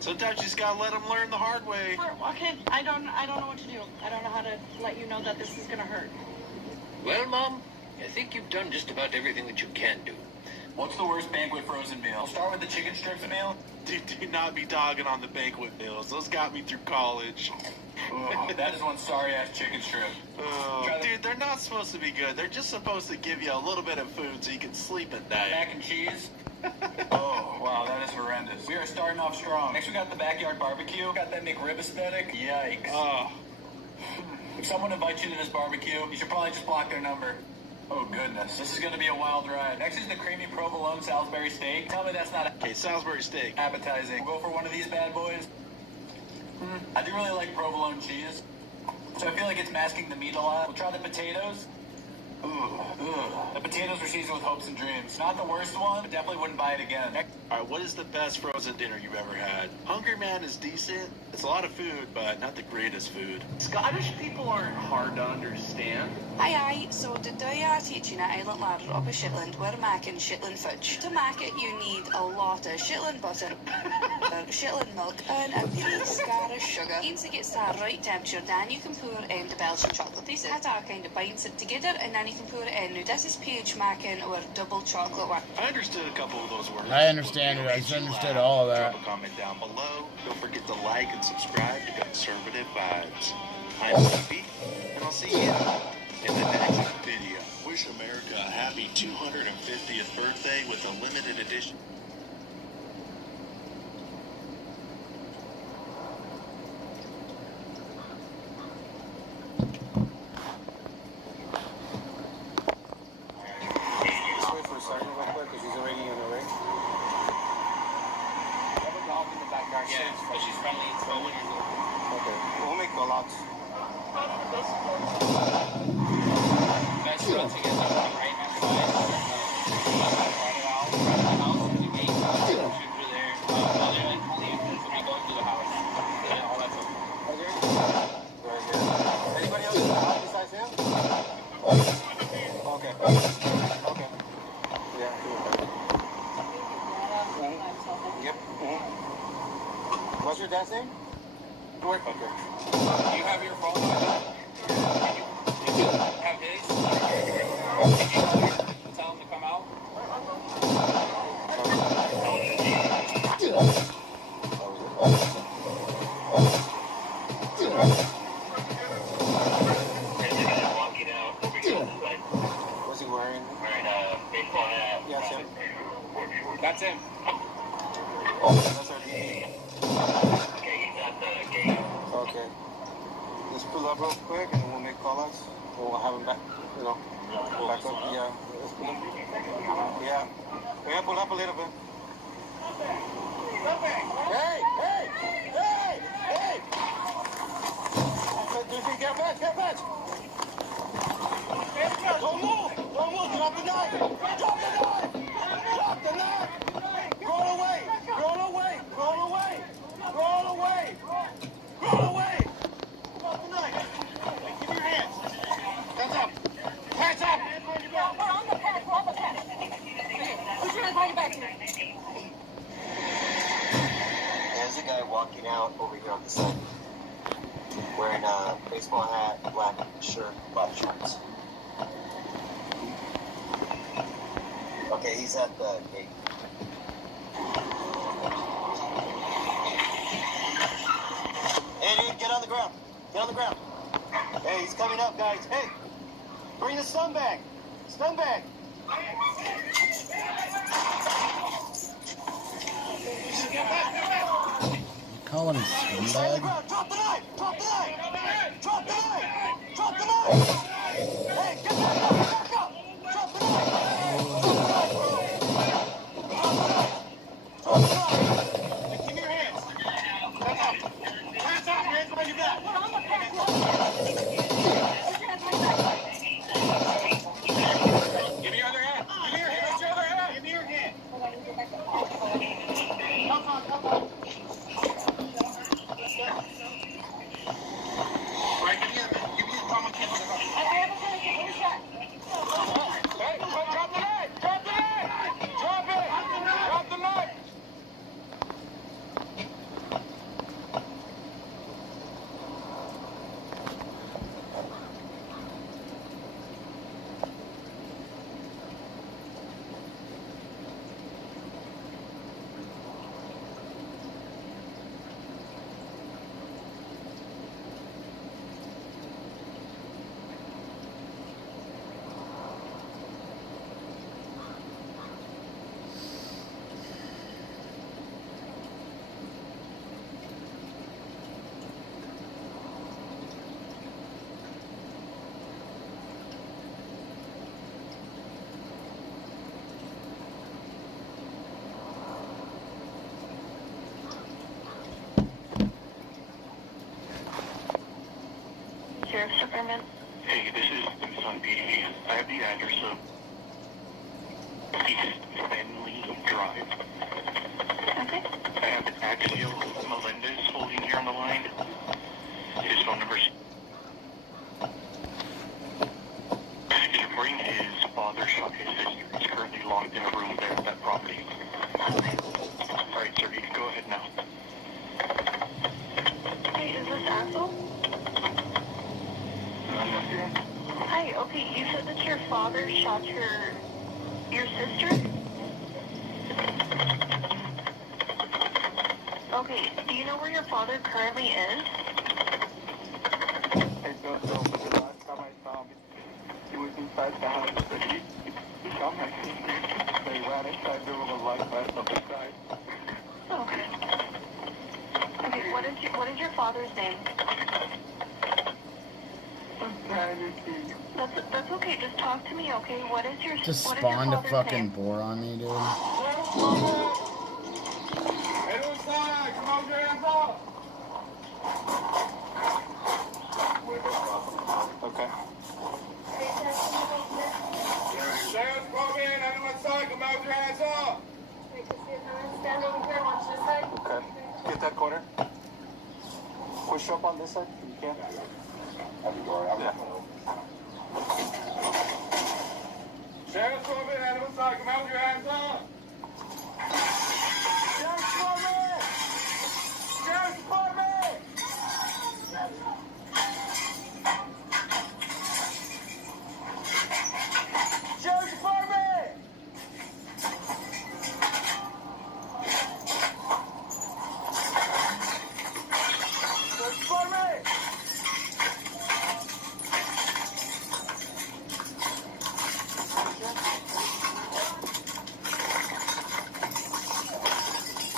Sometimes you just gotta let them learn the hard way. Okay, I don't know what to do. I don't know how to let you know that this is gonna hurt. Well, Mom, I think you've done just about everything that you can do. What's the worst banquet frozen meal? I'll start with the chicken strips meal. Dude, do not be dogging on the banquet meals. Those got me through college. Oh, that is one sorry-ass chicken strip. Dude, they're not supposed to be good. They're just supposed to give you a little bit of food so you can sleep at night. Mac and cheese. Oh, wow, that is horrendous. We are starting off strong. Next, we got the backyard barbecue. Got that McRib aesthetic. Yikes. If someone invites you to this barbecue, you should probably just block their number. Oh goodness, this is going to be a wild ride. Next is the creamy provolone Salisbury steak. Tell me that's not Okay, Salisbury steak. appetizing. We'll go for one of these bad boys. I do really like provolone cheese, so I feel like it's masking the meat a lot. We'll try the potatoes. Ooh. The potatoes were seasoned with hopes and dreams. Not the worst one, but definitely wouldn't buy it again. All right, what is the best frozen dinner you've ever had? Hungry Man is decent. It's a lot of food, but not the greatest food. Scottish people aren't hard to understand. Aye, so did I teach you at Island Ladder up in Shetland, we're making Shetland fudge. To make it, you need a lot of Shetland butter, Shetland milk, and a wee Scottish sugar. Once it gets to the right temperature, then you can pour in the Belgian chocolate pieces. That kind of binds it together, and then you can pour it in. Now, this is peach making or double chocolate one. I understood a couple of those words. I understand it. I understood all of that. Drop a comment down below. Don't forget to like and subscribe to Conservative Vibes. I'm Stevie, and I'll see you in the next video. Wish America a happy 250th birthday with a limited edition. Just wait for a second real quick because he's already in the ring. Yeah, but she's friendly. It's 12 years old. Okay, we'll make call-outs. Guys, run together on the right hand side. The gate. Shoot through there. While they're like leaving, somebody going through the house. Yeah, all that stuff. Right here? Right here. Anybody else in the house besides him? Okay. Okay. Yeah, do it. Yep. What's your dad's name? George. Okay. Do you have your phone on? Did you have his? Did you tell him to come out? What's he wearing? Wearing a baseball hat. Yeah, that's him. That's him. That's our DD. Okay, he's at the gate. Okay. Let's pull up real quick and we'll make call-outs. We'll have him back, you know, back up. Yeah, let's pull up. Yeah. We gotta pull up a little bit. Hey! Hey! Hey! Hey! Get back! Get back! Don't move! Don't move! Drop the knife! Drop the knife! Drop the knife! Roll away! Roll away! Roll away! Roll away! Roll away! Drop the knife! Give me your hands! Hands up! Hands up! We're on the path. We're on the path. Put your hands behind your back. There's a guy walking out over here on the side, wearing a baseball hat, black shirt, black shorts. Okay, he's at the gate. Hey, dude, get on the ground. Get on the ground. Hey, he's coming up, guys. Hey, bring the stun bag. Stun bag. Call him scumbag. Drop the knife! Drop the knife! Drop the knife! Drop the knife! Hey, get back up! Back up! Drop the knife! Drop the knife! Drop the knife! Give me your hands! Hands up! Hands up! Hands behind your back! We're on the path. We're on the path. Put your hands behind your back. Give me your other hand. Give me your hand. What's your other hand? Give me your hand! Come on, come on. Right, give me a common kiss. Sheriff's Department. Hey, this is Son PD. I have the address of East Stanley Drive. Okay. I have Axel Melendez holding here on the line. His phone number is reporting his father shot his sister. He's currently locked in a room there at that property. Okay. All right, sir, you can go ahead now. Hey, is this Axel? Hi, okay, you said that your father shot your sister? Okay, do you know where your father currently is? I don't know, but the last time I saw him, he was inside the house, but he shot my sister. They ran inside there with a light vest up his side. Okay. Okay, what is your father's name? That's okay. Just talk to me, okay? What is your Just what is spawned your a father's fucking name? boar on me, dude. Head inside. Come on, your hands up. Okay. Sheriff's Department, anyone inside, come out with your hands up. Okay. Get that corner. Push up on this side. You can. Yeah. Sheriff's Department, anyone inside, come out with your hands up. Sheriff's Department! Sheriff's Department! Sheriff's Department! Sheriff's Department!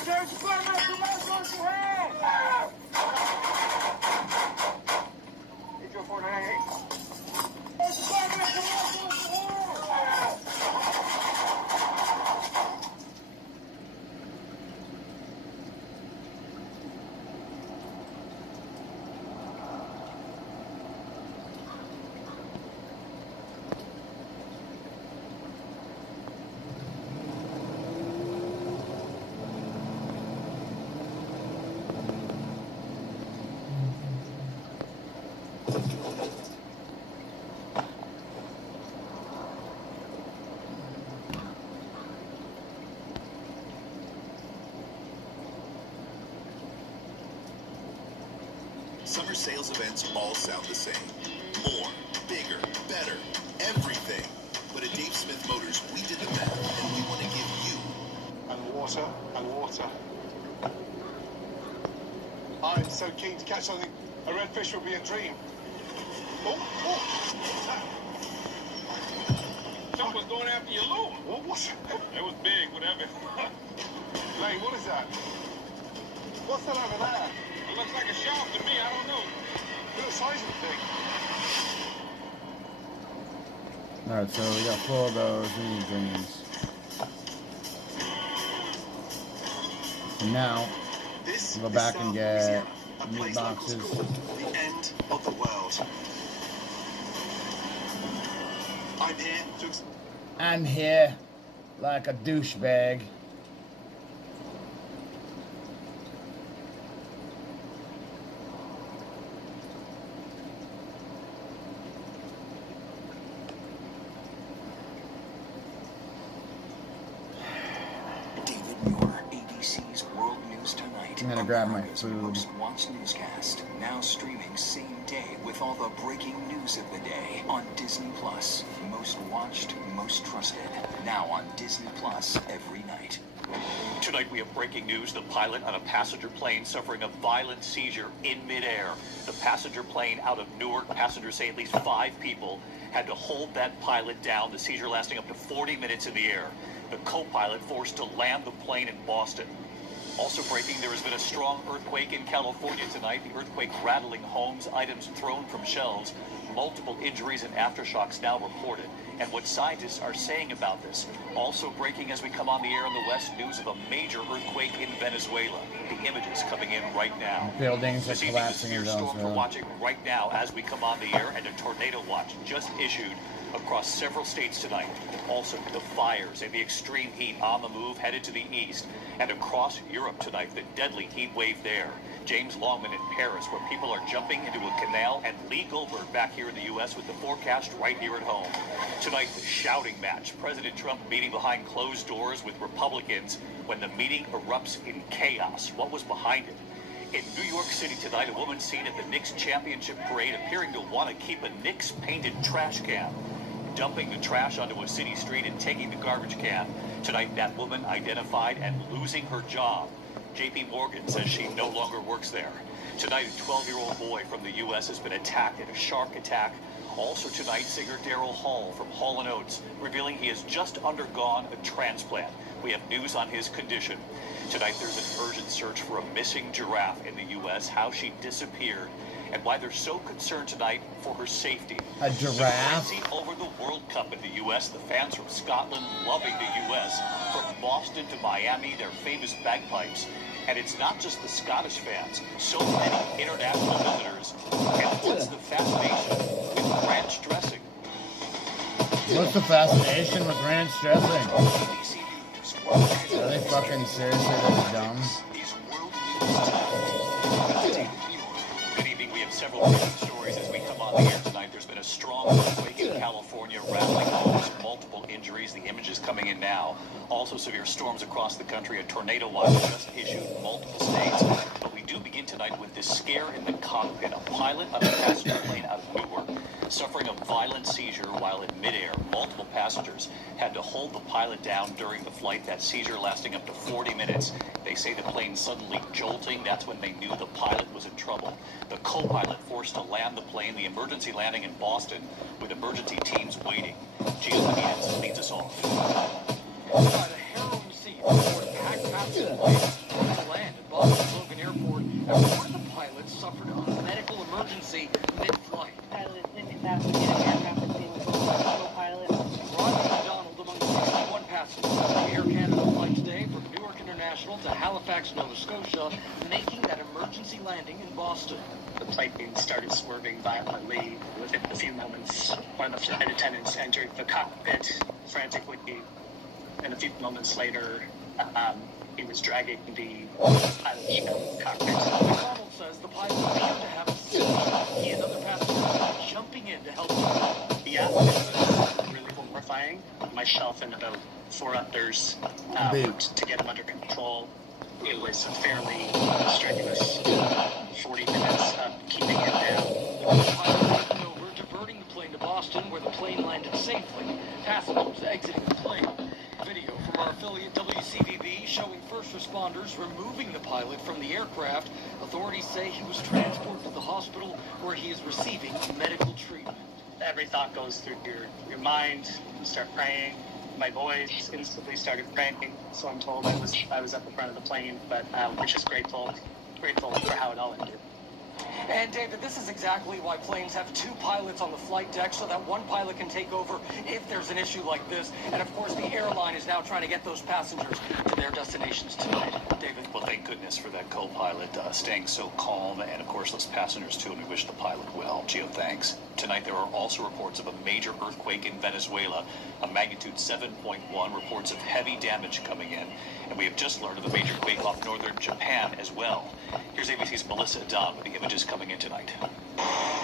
Sheriff's Department, come on, go to hand! 80498. Sheriff's Department, come on, go to hand! Summer sales events all sound the same. More, bigger, better, everything. But at Dave Smith Motors, we did the math, and we want to give you... And water, and water. I'm so keen to catch something. A redfish would be a dream. Oh, what's that? Someone's going after your lure. What was that? It was big, whatever. Lane, what is that? What's that over there? It looks like a shark to me, I don't know. Look at the size of the thing. Alright, so we got 4 of those mini dreams. And now, we'll go back and get meat boxes. The end of the world. I'm here to... I'm here like a douchebag. I'm gonna grab my food. Most watched newscast, now streaming same day with all the breaking news of the day on Disney Plus. Most watched, most trusted. Now on Disney Plus every night. Tonight we have breaking news. The pilot on a passenger plane suffering a violent seizure in midair. The passenger plane out of Newark. Passengers say at least 5 people had to hold that pilot down. The seizure lasting up to 40 minutes in the air. The co-pilot forced to land the plane in Boston. Also breaking, there has been a strong earthquake in California tonight. The earthquake rattling homes, items thrown from shelves. Multiple injuries and aftershocks now reported. And what scientists are saying about this. Also breaking as we come on the air in the West, news of a major earthquake in Venezuela. the images coming in right now. Buildings are This evening, the collapsing in severe storms we're Jonesville. watching right now as we come on the air, and a tornado watch just issued across several states tonight. Also, the fires and the extreme heat on the move headed to the east, and across Europe tonight, the deadly heat wave there. James Longman in Paris, where people are jumping into a canal, and Lee Goldberg back here in the U.S. with the forecast right here at home. Tonight, the shouting match. President Trump meeting behind closed doors with Republicans when the meeting erupts in chaos. What was behind it? In New York City tonight, a woman seen at the Knicks championship parade appearing to want to keep a Knicks painted trash can, dumping the trash onto a city street and taking the garbage can. Tonight, that woman identified and losing her job. J.P. Morgan says she no longer works there. Tonight, a 12-year-old boy from the U.S. has been attacked in a shark attack. Also tonight, singer Daryl Hall from Hall & Oates revealing he has just undergone a transplant. We have news on his condition. Tonight, there's an urgent search for a missing giraffe in the U.S., how she disappeared, and why they're so concerned tonight for her safety. A giraffe? The frenzy over the World Cup in the U.S., the fans from Scotland loving the U.S., from Boston to Miami, their famous bagpipes. And it's not just the Scottish fans, so many international visitors. And what's the fascination with ranch dressing? What's the fascination with ranch dressing? Are they fucking seriously this dumb? Good evening. We have several breaking stories as we come on the air tonight. There's been a strong earthquake in California, rattling homes, multiple injuries. The images coming in now. Also severe storms across the country. A tornado watch just issued in multiple states. But we do begin tonight with this scare in the cockpit. A pilot on a passenger plane out of Newark suffering a violent seizure while in midair. Multiple passengers had to hold the pilot down during the flight. That seizure lasting up to 40 minutes. They say the plane suddenly jolting. That's when they knew the pilot was in trouble. The co-pilot forced to land the plane. The emergency landing in Boston with emergency teams waiting. Gio Benitez leads us off. By the harrowing scene before the packed passenger plane to land at Boston Logan Airport after one of the pilots suffered a medical emergency mid-flight. Pilot didn't have to get an aircraft and being told by the co-pilot. Rodney McDonald among 61 passengers on the Air Canada flight today from Newark International to Halifax, Nova Scotia, making that emergency landing in Boston. The plane started swerving violently. Within a few moments, one of the flight attendants entered the cockpit frantically, and a few moments later, he was dragging the pilot out of the cockpit. McDonald says the pilot appeared to have a seizure. He and other passengers jumping in to help him. Yeah, it was really horrifying. Myself and about 4 others worked to get him under control. It was a fairly strenuous 40 minutes of keeping him down. The pilot taking over, diverting the plane to Boston, where the plane landed safely. Passengers exiting the plane. Video from our affiliate WCVB showing first responders removing the pilot from the aircraft. Authorities say he was transported to the hospital where he is receiving medical treatment. Every thought goes through your mind. You start praying. My boys instantly started praying, so I'm told I was at the front of the plane, but we're just grateful for how it all ended. And David, this is exactly why planes have 2 pilots on the flight deck, so that one pilot can take over if there's an issue like this. And of course, the airline is now trying to get those passengers to their destinations tonight. David? Well, thank goodness for that co-pilot staying so calm, and of course those passengers too, and we wish the pilot well. Gio, thanks. Tonight there are also reports of a major earthquake in Venezuela, a magnitude 7.1, reports of heavy damage coming in, and we have just learned of a major quake off northern Japan as well. Here's ABC's Melissa Dunn with the images coming in tonight.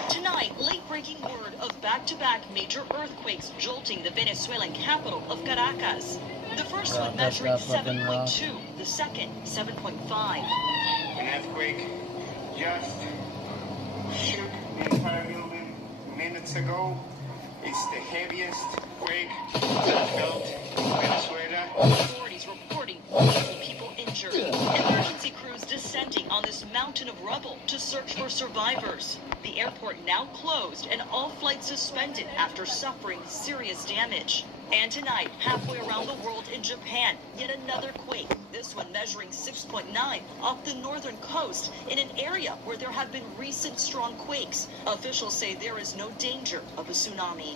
Tonight, late-breaking word of back-to-back major earthquakes jolting the Venezuelan capital of Caracas. The first one measuring 7.2, the second 7.5. An earthquake just shook the entire building minutes ago. It's the heaviest quake felt in Venezuela. Authorities reporting multiple people injured. Emergency crews descending on this mountain of rubble to search for survivors. The airport now closed and all flights suspended after suffering serious damage. And tonight, halfway around the world in Japan, yet another quake. This one measuring 6.9 off the northern coast in an area where there have been recent strong quakes. Officials say there is no danger of a tsunami.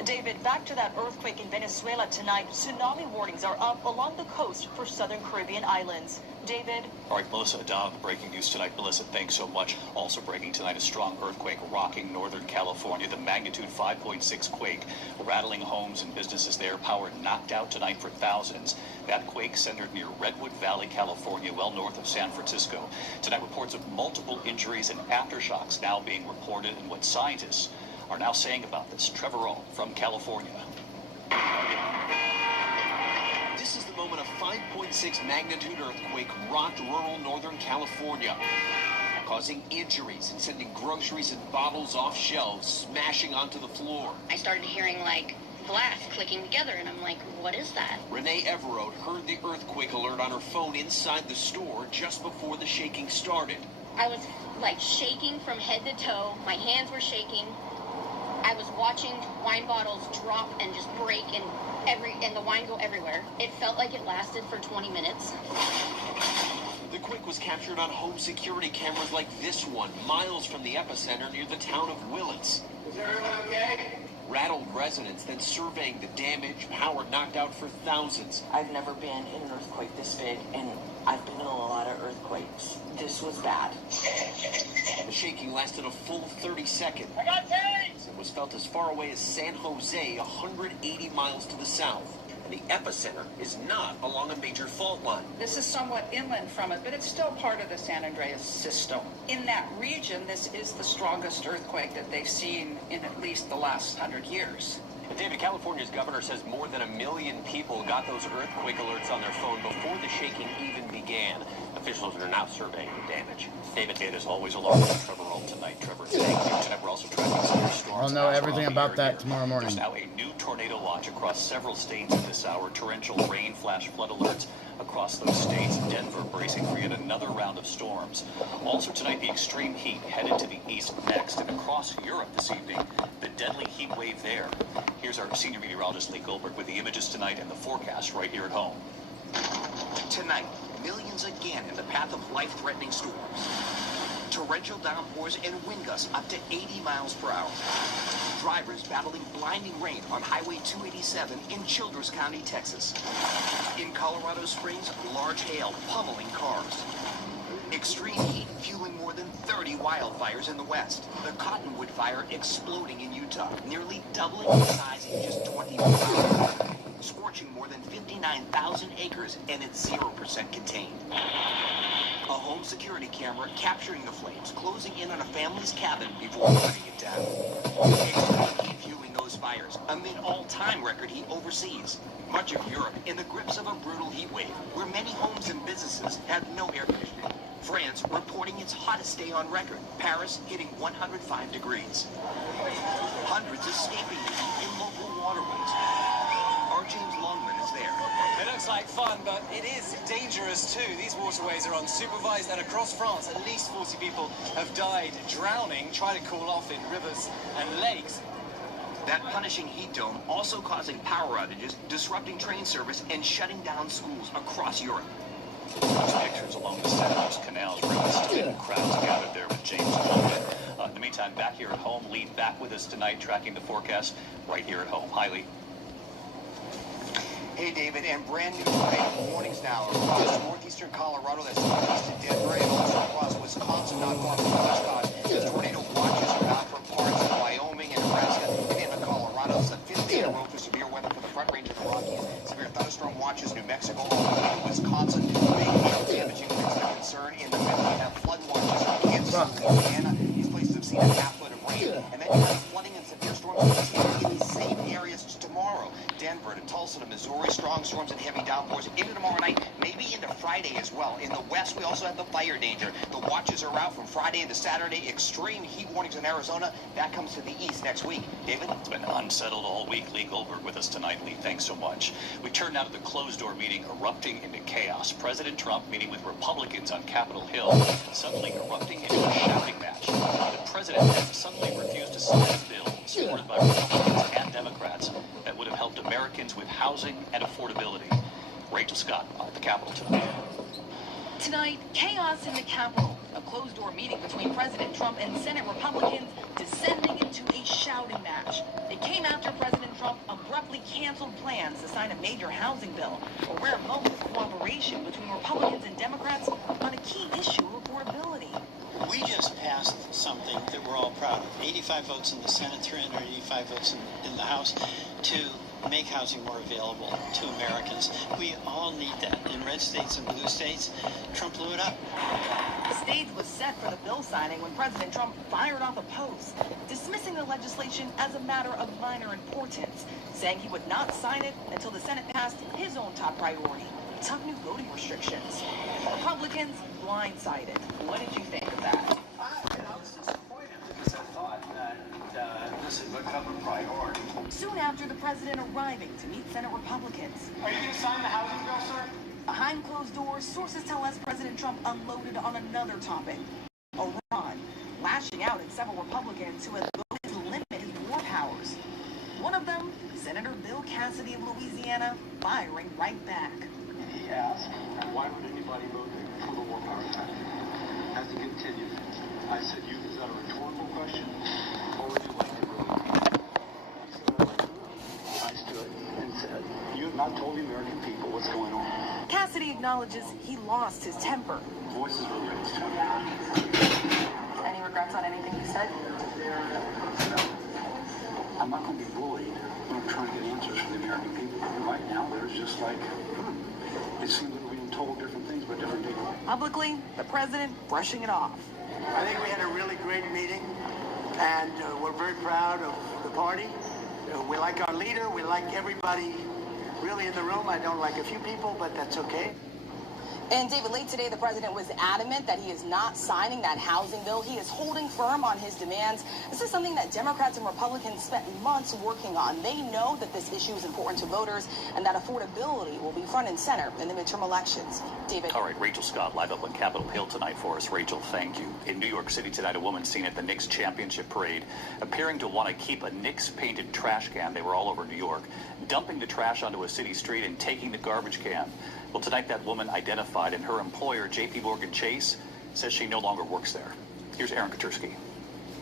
David, back to that earthquake in Venezuela tonight. Tsunami warnings are up along the coast for southern Caribbean islands. David? All right, Melissa, down breaking news tonight. Melissa, thanks so much. Also breaking tonight, a strong earthquake rocking Northern California. The magnitude 5.6 quake, rattling homes and businesses there. Power knocked out tonight for thousands. That quake centered near Redwood Valley, California, well north of San Francisco. Tonight, reports of multiple injuries and aftershocks now being reported, and what scientists are now saying about this. Trevor Roll from California. This is the moment a 5.6 magnitude earthquake rocked rural Northern California, causing injuries and sending groceries and bottles off shelves, smashing onto the floor. I started hearing like glass clicking together, and I'm like, what is that? Renee Everode heard the earthquake alert on her phone inside the store just before the shaking started. I was like shaking from head to toe. My hands were shaking. I was watching wine bottles drop and just break and the wine go everywhere. It felt like it lasted for 20 minutes. The quake was captured on home security cameras like this one, miles from the epicenter near the town of Willits. Is everyone okay? Rattled residents then surveying the damage, power knocked out for thousands. I've never been in an earthquake this big, and I've been in a lot of earthquakes. This was bad. The shaking lasted a full 30 seconds. I got tapes! It was felt as far away as San Jose, 180 miles to the south. And the epicenter is not along a major fault line. This is somewhat inland from it, but it's still part of the San Andreas system. In that region, this is the strongest earthquake that they've seen in at least the last 100 years. David, California's governor says more than 1 million people got those earthquake alerts on their phone before the shaking even began. Officials are now surveying the damage. David, it is always a long Trevor Roll tonight. Trevor, thank you. Tonight we're also tracking severe storms. I'll know everything about that tomorrow morning. There's now a new tornado watch across several states at this hour. Torrential rain, flash flood alerts across those states. Denver bracing for yet another round of storms. Also tonight, the extreme heat headed to the east next, and across Europe this evening, the deadly heat wave there. Here's our senior meteorologist, Lee Goldberg, with the images tonight and the forecast right here at home. Tonight, millions again in the path of life-threatening storms. Torrential downpours and wind gusts up to 80 miles per hour. Drivers battling blinding rain on Highway 287 in Childress County, Texas. In Colorado Springs, large hail pummeling cars. Extreme heat fueling more than 30 wildfires in the west. The Cottonwood Fire exploding in Utah, nearly doubling in size in just 24 hours. Scorching more than 59,000 acres, and it's 0% contained. A home security camera capturing the flames, closing in on a family's cabin before burning it down. Extreme heat fueling those fires amid all-time record heat overseas. Much of Europe in the grips of a brutal heat wave, where many homes and businesses have no air conditioning. France reporting its hottest day on record. Paris hitting 105 degrees. Hundreds escaping the heat in local waterways. Our James Longman is there. It looks like fun, but it is dangerous too. These waterways are unsupervised, and across France, at least 40 people have died drowning, trying to cool off in rivers and lakes. That punishing heat dome also causing power outages, disrupting train service, and shutting down schools across Europe. Those pictures along the Santa Canals really and crowds gathered there with James Longman. In the meantime, back here at home, Lee back with us tonight, tracking the forecast right here at home. Hi, Lee. Hey, David, and brand new tornado warnings now across northeastern Colorado, that's northeast of Denver, and also across Wisconsin, not far from Westcott. Tornado watches are out for parts of Wyoming and Nebraska and into Colorado. It's the 5th day in a row for severe weather for the Front Range of the Rockies. Severe thunderstorm watches, New Mexico, all the way to Wisconsin. Big hail damaging winds are a concern in the middle. You have flood watches from Kansas and Louisiana. These places have seen a half foot of rain. And then you have flooding and severe storms in these same areas tomorrow. Denver to Tulsa to Missouri, strong storms and heavy downpours into tomorrow night, maybe into Friday as well. In the west, we also have the fire danger. The watches are out from Friday to Saturday. Extreme heat warnings in Arizona. That comes to the east next week. David? It's been unsettled all week. Lee Goldberg with us tonight. Lee, thanks so much. We turn now to the closed-door meeting erupting into chaos. President Trump meeting with Republicans on Capitol Hill, suddenly erupting into a shouting match. The president has suddenly refused to sign a bill supported by Republicans and Democrats that would have helped Americans with housing and affordability. Rachel Scott at the Capitol tonight. Tonight, chaos in the Capitol. A closed-door meeting between President Trump and Senate Republicans descending into a shouting match. It came after President sign a major housing bill, or where a moment of cooperation between Republicans and Democrats on a key issue of affordability. We just passed something that we're all proud of. 85 votes in the Senate, 385 votes in the House to make housing more available to Americans. We all need that. In red states and blue states, Trump blew it up. The stage was set for the bill signing when President Trump fired off a post, dismissing the legislation as a matter of minor importance, saying he would not sign it until the Senate passed his own top priority, tough new voting restrictions. Republicans blindsided. What did you think of that? I was disappointed because I thought that this had become a priority. Soon after the president arriving to meet Senate Republicans. Are you going to sign the housing bill, sir? Behind closed doors, sources tell us President Trump unloaded on another topic, Iran, lashing out at several Republicans who had voted to limit his war powers. One of them, Senator Bill Cassidy of Louisiana, firing right back. He asked, why would anybody vote for the war powers? As he continued, I said, is that a rhetorical question? Or would you like to vote? I stood and said, you have not told the American people what's going on. Cassidy acknowledges he lost his temper. Voices were raised. Any regrets on anything you said? No. I'm not going to be bullied when I'm trying to get answers from the American people. Right now, there's just like, it seems that we're being told different things by different people. Publicly, the president brushing it off. I think we had a really great meeting, and we're very proud of the party. We like our leader. We like everybody really in the room. I don't like a few people, but that's okay. And David, late today, the president was adamant that he is not signing that housing bill. He is holding firm on his demands. This is something that Democrats and Republicans spent months working on. They know that this issue is important to voters and that affordability will be front and center in the midterm elections. David. All right, Rachel Scott live up on Capitol Hill tonight for us. Rachel, thank you. In New York City tonight, a woman seen at the Knicks championship parade appearing to want to keep a Knicks painted trash can. They were all over New York, dumping the trash onto a city street and taking the garbage can. Well, tonight that woman identified, and her employer, J.P. Morgan Chase, says she no longer works there. Here's Aaron Katursky.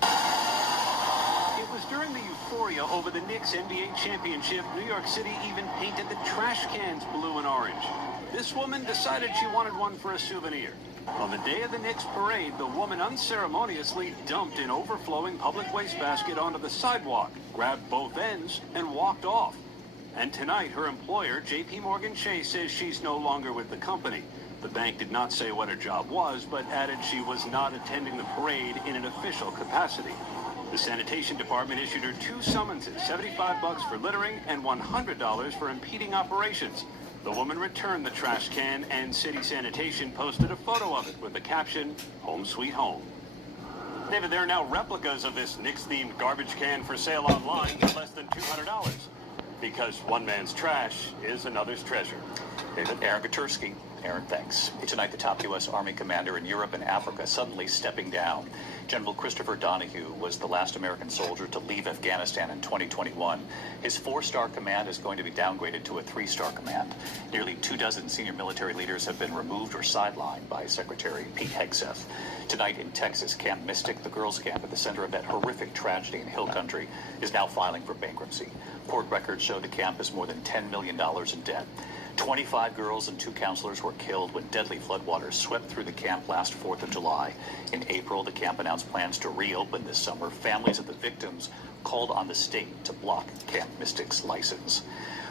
It was during the euphoria over the Knicks NBA championship, New York City even painted the trash cans blue and orange. This woman decided she wanted one for a souvenir. On the day of the Knicks parade, the woman unceremoniously dumped an overflowing public waste basket onto the sidewalk, grabbed both ends, and walked off. And tonight, her employer, J.P. Morgan Chase, says she's no longer with the company. The bank did not say what her job was, but added she was not attending the parade in an official capacity. The sanitation department issued her 2 summonses, $75 for littering and $100 for impeding operations. The woman returned the trash can, and city sanitation posted a photo of it with the caption, "Home Sweet Home." David, there are now replicas of this Knicks-themed garbage can for sale online for less than $200. Because one man's trash is another's treasure. David, Aaron Katursky. Aaron, thanks. Tonight, the top U.S. Army commander in Europe and Africa suddenly stepping down. General Christopher Donahue was the last American soldier to leave Afghanistan in 2021. His 4-star command is going to be downgraded to a 3-star command. Nearly 24 senior military leaders have been removed or sidelined by Secretary Pete Hegseth. Tonight in Texas, Camp Mystic, the girls' camp at the center of that horrific tragedy in Hill Country, is now filing for bankruptcy. Court records show the camp is more than $10 million in debt. 25 girls and 2 counselors were killed when deadly floodwaters swept through the camp last 4th of July. In April, the camp announced plans to reopen this summer. Families of the victims called on the state to block Camp Mystic's license.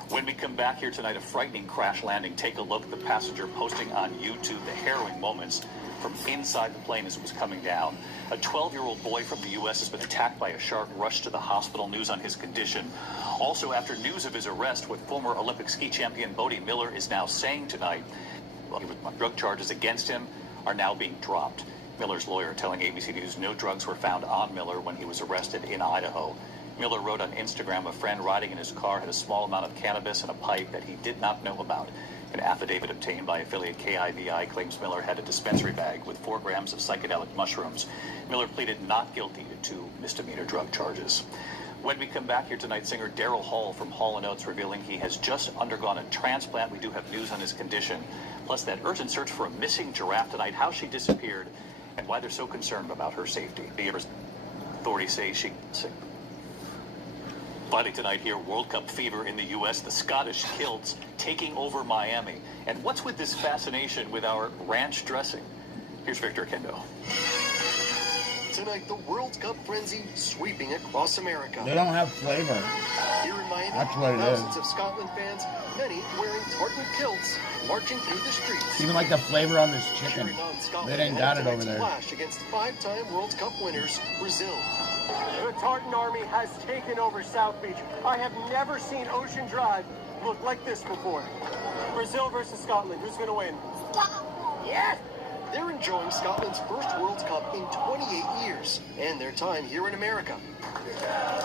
When we come back here tonight, a frightening crash landing. Take a look at the passenger posting on YouTube the harrowing moments from inside the plane as it was coming down. A 12-year-old boy from the U.S. has been attacked by a shark, rushed to the hospital. News on his condition. Also, after news of his arrest with former Olympic ski champion Bodie Miller is now saying tonight, drug charges against him are now being dropped. Miller's lawyer telling ABC News no drugs were found on Miller when he was arrested in Idaho. Miller wrote on Instagram a friend riding in his car had a small amount of cannabis in a pipe that he did not know about. An affidavit obtained by affiliate KIVI claims Miller had a dispensary bag with 4 grams of psychedelic mushrooms. Miller pleaded not guilty to 2 misdemeanor drug charges. When we come back here tonight, singer Daryl Hall from Hall & Oates revealing he has just undergone a transplant. We do have news on his condition. Plus that urgent search for a missing giraffe tonight, how she disappeared, and why they're so concerned about her safety. The authorities say she... Finally tonight here, World Cup fever in the U.S., the Scottish kilts taking over Miami. And what's with this fascination with our ranch dressing? Here's Victor Kendo. Tonight, the World Cup frenzy sweeping across America. They don't have flavor. Here in Miami, That's what it is. thousands of Scotland fans, many wearing tartan kilts, marching through the streets. Even like the flavor on this chicken. They didn't got it over there. Clash against five-time World Cup winners, Brazil. The Tartan Army has taken over South Beach. I have never seen Ocean Drive look like this before. Brazil versus Scotland. Who's going to win? Yes! They're enjoying Scotland's first World Cup in 28 years, and their time here in America.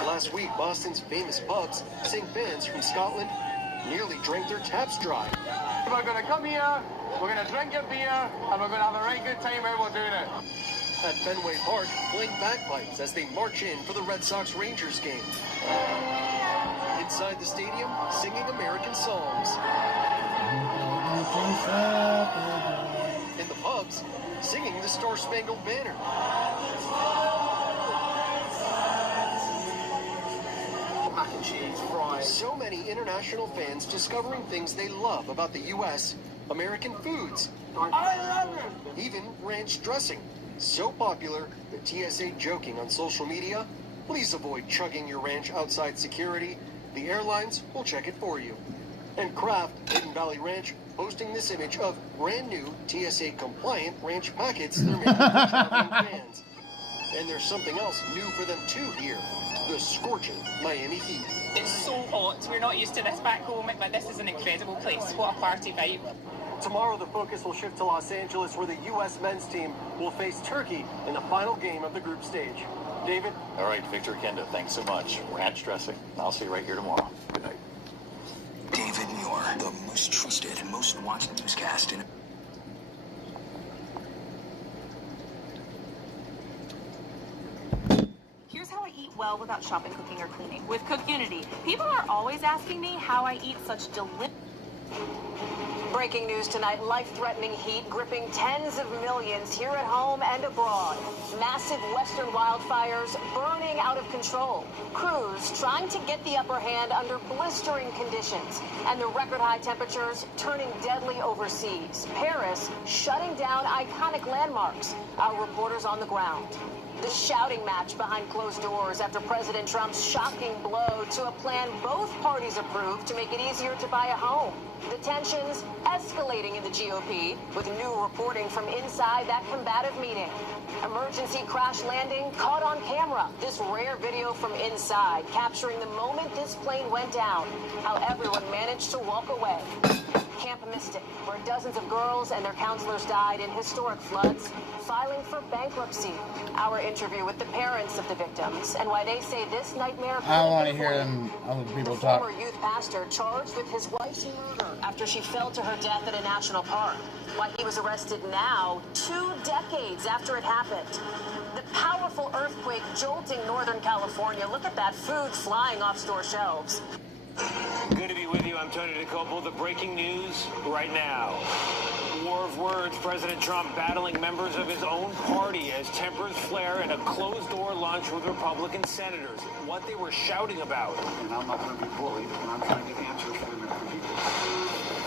Last week, Boston's famous pubs, seeing fans from Scotland, nearly drank their taps dry. We're going to come here, we're going to drink a beer, and we're going to have a right good time while we're doing it. At Fenway Park, playing bagpipes as they march in for the Red Sox-Rangers game. Inside the stadium, singing American songs. In the pubs, singing the Star-Spangled Banner. Mac and cheese, fries. So many international fans discovering things they love about the U.S., American foods. I love it! Even ranch dressing. So popular, the TSA joking on social media, please avoid chugging your ranch outside security. The airlines will check it for you. And Kraft, Hidden Valley Ranch, posting this image of brand new TSA-compliant ranch packets they're making for traveling fans. And there's something else new for them too here, the scorching Miami heat. It's so hot. We're not used to this back home, but this is an incredible place. What a party vibe. Tomorrow, the focus will shift to Los Angeles, where the U.S. men's team will face Turkey in the final game of the group stage. David? All right, Victor Kendo, thanks so much. Ranch dressing. I'll see you right here tomorrow. Good night. David Muir, the most trusted, most watched newscast in... Here's how I eat well without shopping, cooking, or cleaning. With Cook Unity, people are always asking me how I eat such delicious... Breaking news tonight, life-threatening heat gripping tens of millions here at home and abroad. Massive western wildfires burning out of control. Crews trying to get the upper hand under blistering conditions. And the record-high temperatures turning deadly overseas. Paris shutting down iconic landmarks. Our reporters on the ground. The shouting match behind closed doors after President Trump's shocking blow to a plan both parties approved to make it easier to buy a home. The tensions escalating in the GOP with new reporting from inside that combative meeting. Emergency crash landing caught on camera. This rare video from inside capturing the moment this plane went down. How everyone managed to walk away. Camp Mystic, where dozens of girls and their counselors died in historic floods, filing for bankruptcy. Our interview with the parents of the victims and why they say this nightmare. I don't want to hear them other people talk. Former youth pastor charged with his wife's murder after she fell to her death at a national park. Why he was arrested now, 2 decades after it happened. The powerful earthquake jolting Northern California. Look at that food flying off store shelves. Good to be with you. I'm Tony DeCopo. The breaking news right now. War of words. President Trump battling members of his own party as tempers flare in a closed-door lunch with Republican senators. What they were shouting about. And I'm not going to be bullied, and I'm trying to get answers for the American people.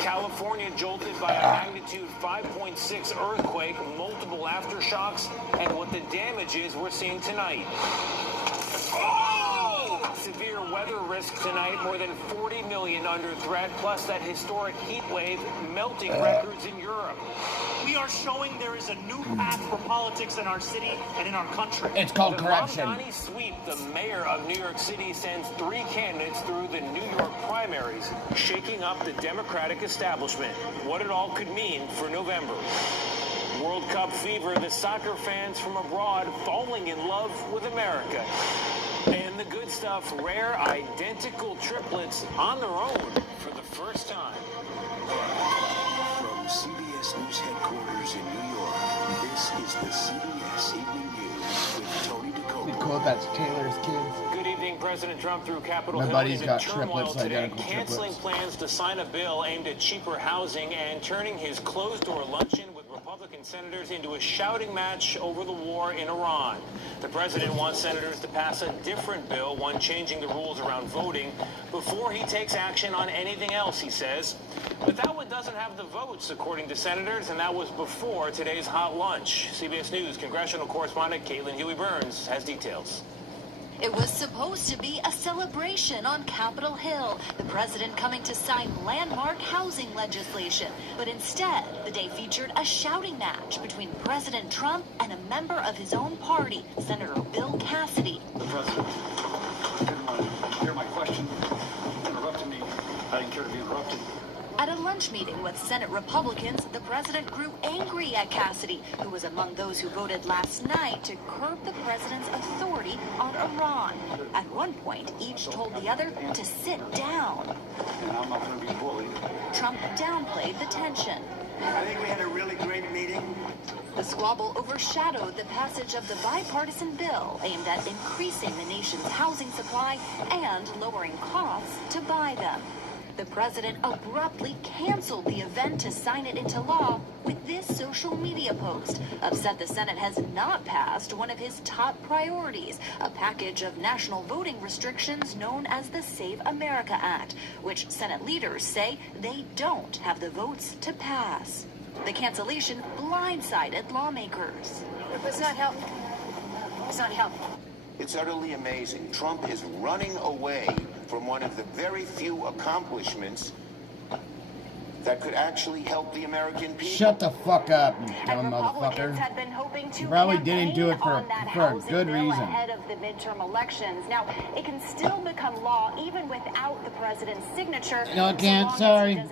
California jolted by a magnitude 5.6 earthquake, multiple aftershocks, and what the damage is we're seeing tonight. Severe weather risk tonight, more than 40 million under threat, plus that historic heat wave melting records in Europe. We are showing there is a new path for politics in our city and in our country. It's called corruption. The Ramdani sweep, the mayor of New York City, sends 3 candidates through the New York primaries, shaking up the Democratic establishment. What it all could mean for November. World Cup fever, the soccer fans from abroad falling in love with America. And the good stuff, rare identical triplets on their own for the first time. From CBS News headquarters in New York, this is the CBS Evening News with Tony DeCopo. We call that's Taylor's kids. Good evening. President Trump through Capitol Hill My buddy's into got turmoil triplets, today, identical canceling triplets. plans to sign a bill aimed at cheaper housing and turning his closed-door luncheon with Republican Republican senators into a shouting match over the war in Iran. The president wants senators to pass a different bill, one changing the rules around voting, before he takes action on anything else, he says. But that one doesn't have the votes, according to senators, and that was before today's hot lunch. CBS News congressional correspondent Caitlin Huey-Burns has details. It was supposed to be a celebration on Capitol Hill, the president coming to sign landmark housing legislation. But instead, the day featured a shouting match between President Trump and a member of his own party, Senator Bill Cassidy. The president didn't want to hear my question, interrupted me. I didn't care to be interrupted. At a lunch meeting with Senate Republicans, the president grew angry at Cassidy, who was among those who voted last night to curb the president's authority on Iran. At one point, each told the other to sit down. And I'm not going to be bullied. Trump downplayed the tension. I think we had a really great meeting. The squabble overshadowed the passage of the bipartisan bill aimed at increasing the nation's housing supply and lowering costs to buy them. The president abruptly canceled the event to sign it into law with this social media post, upset the Senate has not passed one of his top priorities, a package of national voting restrictions known as the Save America Act, which Senate leaders say they don't have the votes to pass. The cancellation blindsided lawmakers. It's not helpful. It's not helpful. It's utterly amazing. Trump is running away from one of the very few accomplishments that could actually help the American people. Shut the fuck up, you dumb motherfucker. Had been hoping to You probably didn't do it for a good reason. Ahead of the midterm elections. Now, it can still become law even without the president's signature. No, it can't. Sorry.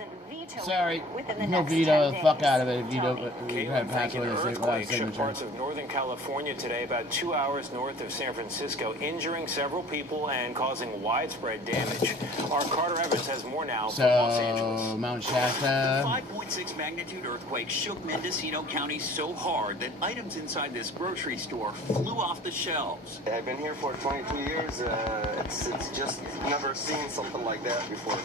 Sorry. No veto the fuck out of it if you don't. You had to pass away without a signature. Parts of Northern California today, about 2 hours north of San Francisco, injuring several people and causing widespread damage. Our Carter Evans has more now from Los Angeles. Mount Shasta. 5.6 magnitude earthquake shook Mendocino County so hard that items inside this grocery store flew off the shelves. I've been here for 22 years. It's just never seen something like that before.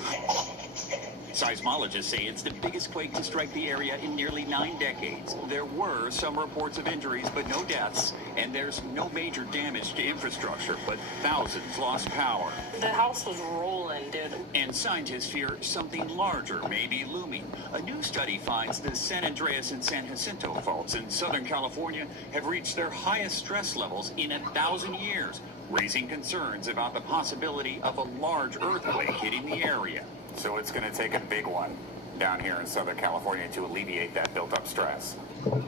Seismologists say it's the biggest quake to strike the area in nearly 9 decades. There were some reports of injuries, but no deaths. And there's no major damage to infrastructure, but thousands lost power. The house was rolling, dude. And scientists fear something larger may be looming. A new study finds the San Andreas and San Jacinto faults in Southern California have reached their highest stress levels in 1,000 years, raising concerns about the possibility of a large earthquake hitting the area. So it's going to take a big one down here in Southern California to alleviate that built-up stress.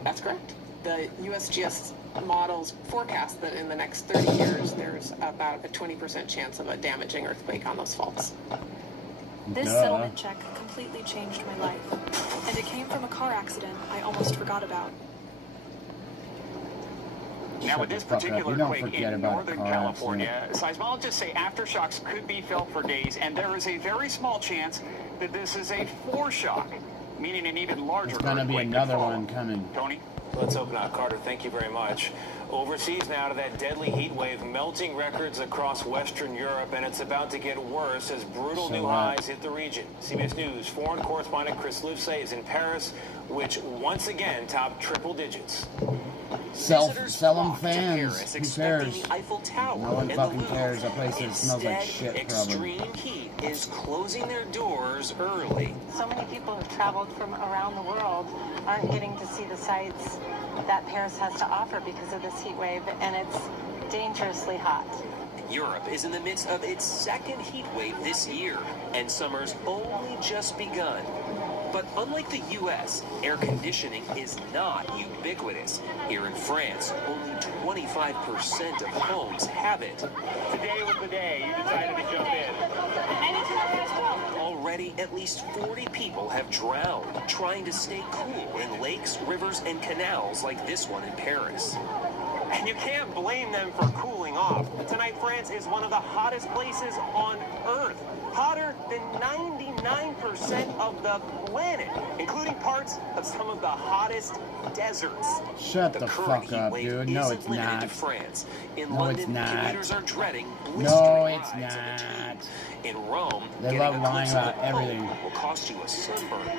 That's correct. The USGS models forecast that in the next 30 years, there's about a 20% chance of a damaging earthquake on those faults. This settlement check completely changed my life, and it came from a car accident I almost forgot about. Now, with this particular quake in Northern California, seismologists say aftershocks could be felt for days, and there is a very small chance that this is a foreshock, meaning an even larger There's gonna be another one coming. Tony? Let's open up. Carter, thank you very much. Overseas now to that deadly heat wave, melting records across Western Europe, and it's about to get worse as brutal new highs hit the region. CBS News foreign correspondent Chris Livesay is in Paris, which once again topped triple digits. Sell them fans. Who cares? The Eiffel Tower No one fucking cares. That place smells like shit, probably. Extreme heat is closing their doors early. So many people who've traveled from around the world aren't getting to see the sights that Paris has to offer because of this heat wave, and it's dangerously hot. Europe is in the midst of its second heat wave this year, and summer's only just begun. But unlike the U.S., air conditioning is not ubiquitous. Here in France, only 25% of homes have it. Today was the day you decided to jump in. Already, at least 40 people have drowned trying to stay cool in lakes, rivers, and canals like this one in Paris. And you can't blame them for cooling cooling off. Tonight, France is one of the hottest places on Earth. Hotter than 99% of the planet, including parts of some of the hottest deserts. Shut the fuck up, dude. No, it's not. France. In No, London, it's not. commuters are dreading No, it's not. In Rome, They love lying about everything. will cost you a sunburn.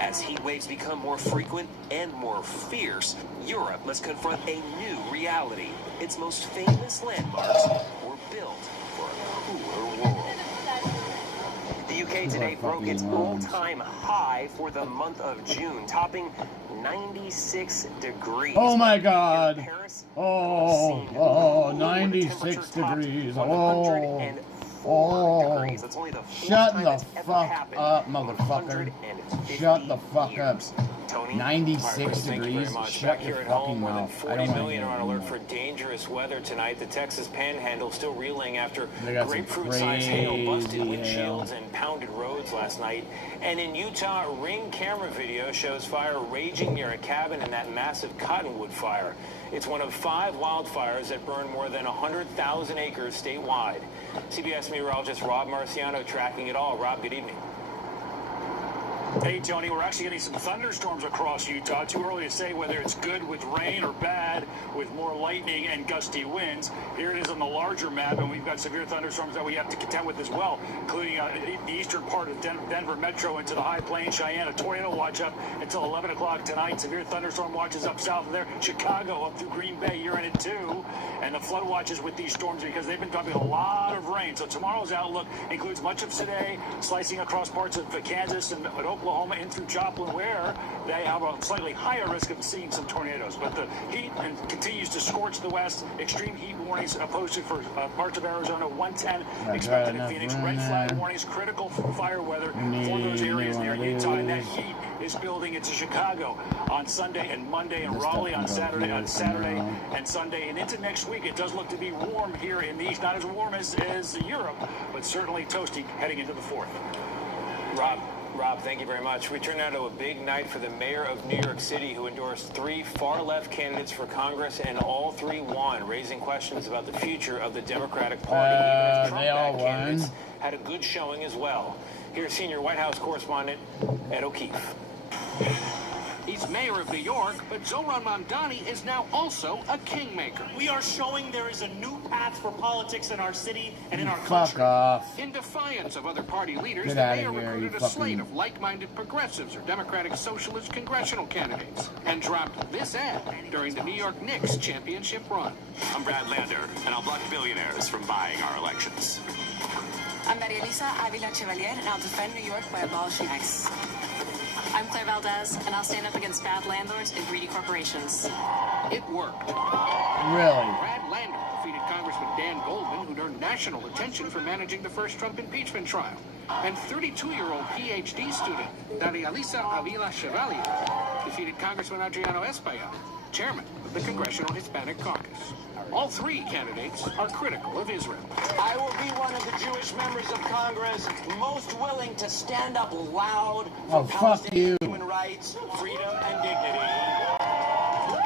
As heat waves become more frequent and more fierce, Europe must confront a new reality. Its most famous landmarks were built for a cooler world. The UK today broke its all-time high for the month of June, topping 96 degrees. Oh my God. Oh, 96 degrees. Oh. That's only the Shut the fuck up, motherfucker. Shut the fuck up. 96 degrees. Shut your fucking mouth. I don't 40 million want are on to alert for dangerous weather tonight. The Texas Panhandle still reeling after They got some grapefruit-sized hail busted crazy windshields and pounded roads last night. And in Utah, Ring camera video shows fire raging near a cabin in that massive cottonwood fire. It's one of 5 wildfires that burned more than 100,000 acres statewide. CBS meteorologist Rob Marciano tracking it all. Rob, good evening. Hey, Tony, we're actually getting some thunderstorms across Utah. Too early to say whether it's good with rain or bad with more lightning and gusty winds. Here it is on the larger map, and we've got severe thunderstorms that we have to contend with as well, including the eastern part of Denver Metro into the High Plains, Cheyenne. A tornado watch up until 11 o'clock tonight. Severe thunderstorm watches up south of there. Chicago up through Green Bay, you're in it too. And the flood watches with these storms because they've been dumping a lot of rain. So tomorrow's outlook includes much of today, slicing across parts of Kansas and Oklahoma in through Joplin, where they have a slightly higher risk of seeing some tornadoes. But the heat continues to scorch the west. Extreme heat warnings posted for parts of Arizona. 110 expected in Phoenix. Red flag warnings, critical fire weather for those areas near Utah. And that heat is building into Chicago on Sunday and Monday, and Raleigh on Saturday and Sunday, and into next week. It does look to be warm here in the east. Not as warm as Europe, but certainly toasty heading into the 4th. Rob, thank you very much. We turn now to a big night for the mayor of New York City, who endorsed 3 far-left candidates for Congress, and all 3 won, raising questions about the future of the Democratic Party. Even as Trump-backed candidates had a good showing as well. Here's senior White House correspondent Ed O'Keefe. He's mayor of New York, but Zohran Mamdani is now also a kingmaker. We are showing there is a new path for politics in our city and in our Fuck country. off. In defiance of other party leaders, Get the outta mayor here, recruited you a slate fucking- of like-minded progressives or Democratic Socialist congressional candidates and dropped this ad during the New York Knicks championship run. I'm Brad Lander, and I'll block billionaires from buying our elections. I'm Maria Elisa Avila Chevalier, and I'll defend New York by abolishing ICE. I'm Claire Valdez, and I'll stand up against bad landlords and greedy corporations. It worked. Really? Brad Lander defeated Congressman Dan Goldman, who'd earned national attention for managing the first Trump impeachment trial. And 32-year-old PhD student Maria Elisa Avila Chevalier defeated Congressman Adriano Espaillat, chairman of the Congressional Hispanic Caucus. All 3 candidates are critical of Israel. I will be one of the Jewish members of Congress most willing to stand up loud for Palestinian human rights, freedom, and dignity. And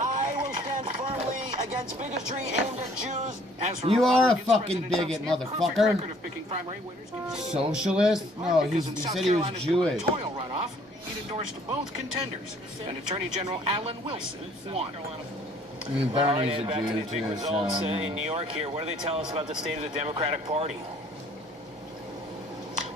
I will stand firmly against bigotry aimed at Jews. You are a fucking bigot, motherfucker. Socialist? No, he said he was Jewish. Runoff, he endorsed both contenders, and Attorney General Alan Wilson won. I mean, Bernie's a Back to the Jew, big too, results so... in New York here. What do they tell us about the state of the Democratic Party?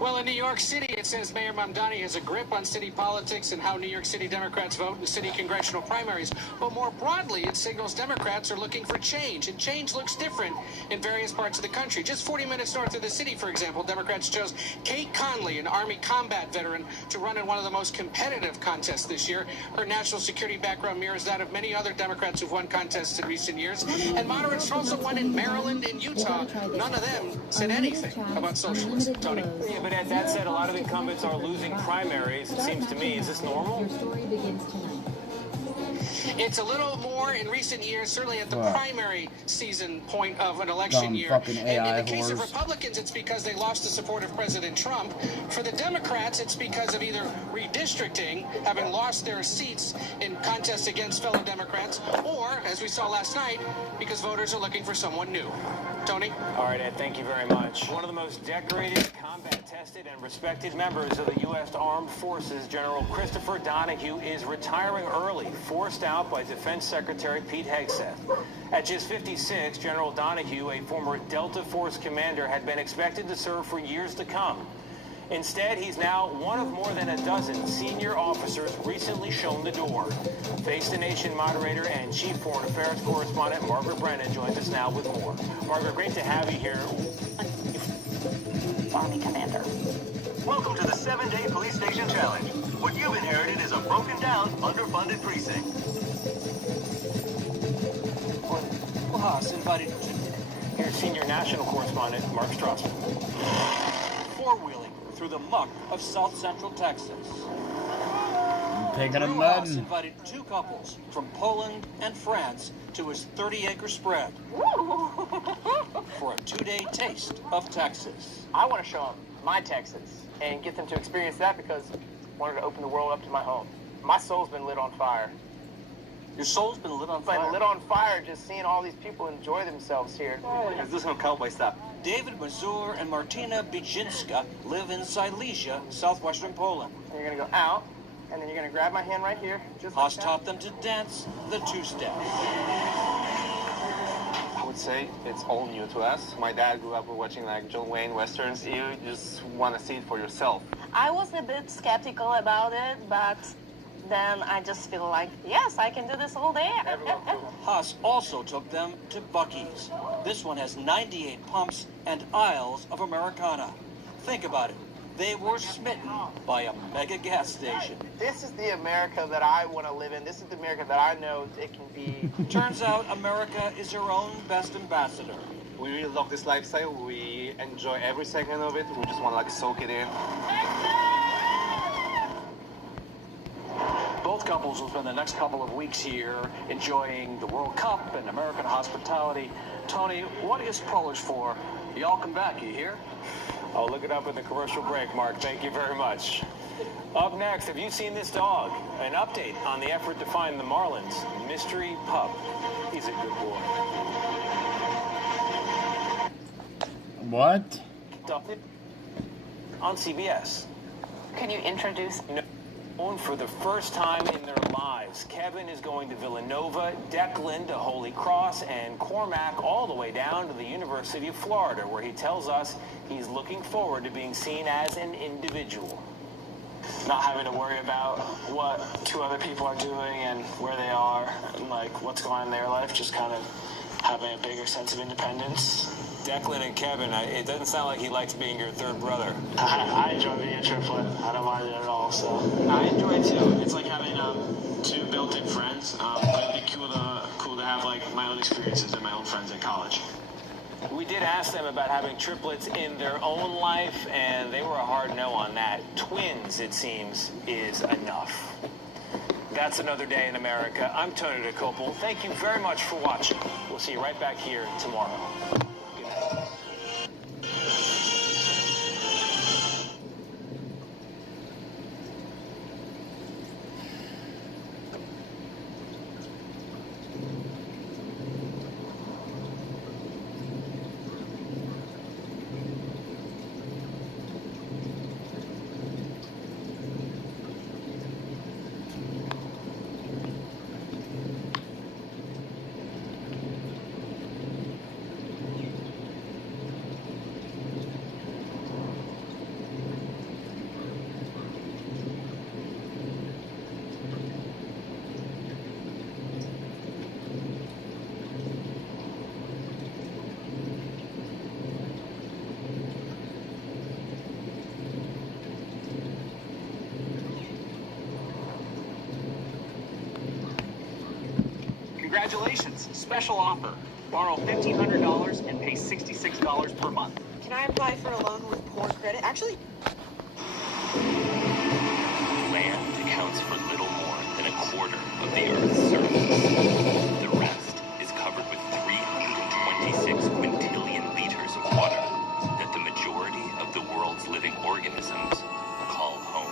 Well, in New York City, it says Mayor Mamdani has a grip on city politics and how New York City Democrats vote in city congressional primaries. But more broadly, it signals Democrats are looking for change, and change looks different in various parts of the country. Just 40 minutes north of the city, for example, Democrats chose Kate Conley, an Army combat veteran, to run in one of the most competitive contests this year. Her national security background mirrors that of many other Democrats who've won contests in recent years. And moderates also won in Maryland and Utah. None of them said anything about socialism. Tony? Yeah, but at that said, a lot of incumbents are losing primaries, it seems to me. Is this normal? It's a little more in recent years, certainly at the primary season point of an election year. Fucking And AI in the case of whores. Republicans, it's because they lost the support of President Trump. For the Democrats, it's because of either redistricting, having lost their seats in contests against fellow Democrats, or, as we saw last night, because voters are looking for someone new. Tony? All right, Ed, thank you very much. One of the most decorated, combat-tested, and respected members of the U.S. Armed Forces, General Christopher Donahue, is retiring early, forced out by Defense Secretary Pete Hegseth. At just 56, General Donahue, a former Delta Force commander, had been expected to serve for years to come. Instead, he's now one of more than a dozen senior officers recently shown the door. Face the Nation moderator and chief foreign affairs correspondent Margaret Brennan joins us now with more. Margaret, great to have you here. Army Commander. Welcome to the 7-Day Police Station Challenge. What you've inherited is a broken down, underfunded precinct. Haas invited here's senior national correspondent Mark Strassman. Four-wheeling through the muck of South Central Texas. Taking a Haas mud. invited two couples from Poland and France to his 30-acre spread for a 2-day taste of Texas. I want to show them my Texas and get them to experience that because I wanted to open the world up to my home. My soul's been lit on fire. Your soul's been lit on fire? Been lit on fire just seeing all these people enjoy themselves here. Let's do some cowboy stuff. David Mazur and Martina Bijinska live in Silesia, southwestern Poland. And you're going to go out, and then you're going to grab my hand right here. Just Haas taught them to dance the two-step. I would say it's all new to us. My dad grew up watching like John Wayne westerns. You just want to see it for yourself. I was a bit skeptical about it, but then I just feel like, yes, I can do this all day. Haas also took them to Buc-ee's. This one has 98 pumps and aisles of Americana. Think about it. They were smitten by a mega gas station. This is the America that I want to live in. This is the America that I know it can be. Turns out America is her own best ambassador. We really love this lifestyle. We enjoy every second of it. We just want to like soak it in. Both couples will spend the next couple of weeks here enjoying the World Cup and American hospitality. Tony, what is Polish for? Y'all come back, you hear? I'll look it up in the commercial break, Mark. Thank you very much. Up next, have you seen this dog? An update on the effort to find the Marlins' mystery pup. He's a good boy. What? On CBS. Can you introduce? Known for the first time in their lives. Kevin is going to Villanova, Declan to Holy Cross, and Cormac all the way down to the University of Florida, where he tells us he's looking forward to being seen as an individual. Not having to worry about what two other people are doing and where they are and like what's going on in their life, just kind of having a bigger sense of independence. Declan and Kevin, it doesn't sound like he likes being your third brother. I enjoy being a triplet. I don't mind it at all. So I enjoy it too. It's like having two built-in friends. It'd be cool to have like my own experiences and my own friends in college. We did ask them about having triplets in their own life, and they were a hard no on that. Twins, it seems, is enough. That's another day in America. I'm Tony DeCopel. Thank you very much for watching. We'll see you right back here tomorrow. Good night. Congratulations, special offer. Borrow $1,500 and pay $66 per month. Can I apply for a loan with poor credit? Actually, Land accounts for little more than a quarter of the Earth's surface. The rest is covered with 326 quintillion liters of water that the majority of the world's living organisms call home.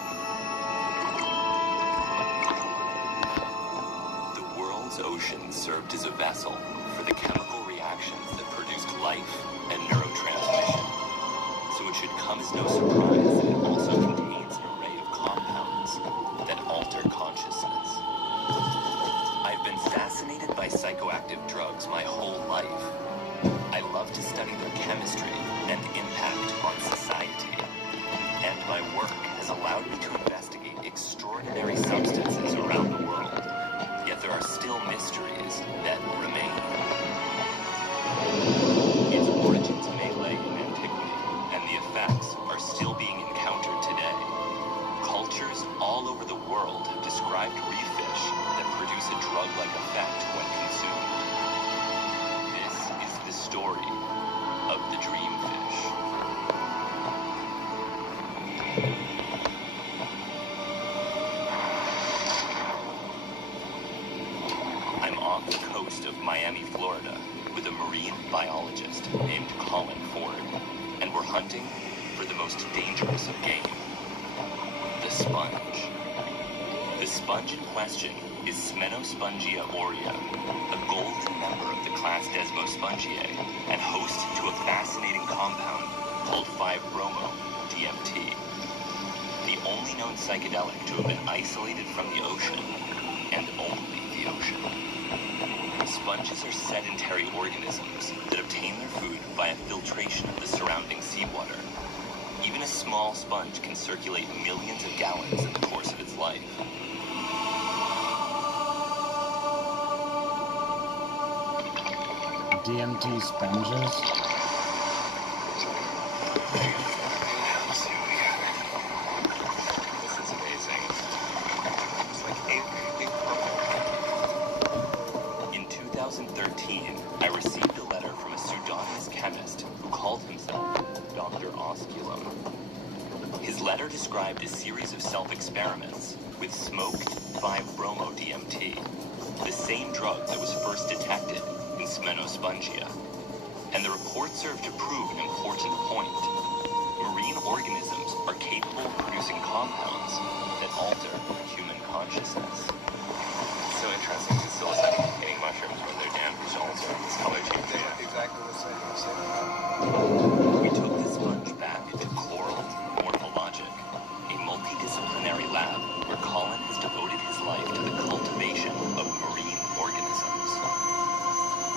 The world's oceans served as a vessel for the chemical reactions that produced life and neurotransmission. So it should come as no surprise that it also contains an array of compounds that alter consciousness. I've been fascinated by psychoactive drugs my whole life. I love to study their chemistry and impact on society. And my work has allowed me to investigate extraordinary substances around the world. Yet there are still mysteries that remain. Its origins may lay in antiquity, and the effects are still being encountered today. Cultures all over the world have described reef fish that produce a drug-like effect when consumed. This is the story of the dreamfish. I'm off the coast of Miami, Florida, with a marine biologist named Colin Ford, and we're hunting for the most dangerous of game, the sponge. The sponge in question is Smenospongia aurea, a golden member of the class Desmospongiae, and host to a fascinating compound called 5-bromo-DMT, the only known psychedelic to have been isolated from the ocean, and only the ocean. Sponges are sedentary organisms that obtain their food via filtration of the surrounding seawater. Even a small sponge can circulate millions of gallons in the course of its life. DMT sponges? This is amazing. It's like in 2013, I received a letter from a Sudanese chemist who called himself Dr. Osculum. His letter described a series of self-experiments with smoked 5-bromo-DMT, the same drug that was first detected in Smenospongia. And the report served to prove an important point. Marine organisms are capable of producing compounds that alter human consciousness. It's so interesting to psilocybin containing mushrooms when they're damp also this color change. They look exactly the same. We took the sponge back to Coral Morphologic, a multidisciplinary lab where Colin has devoted his life to the cultivation of marine organisms.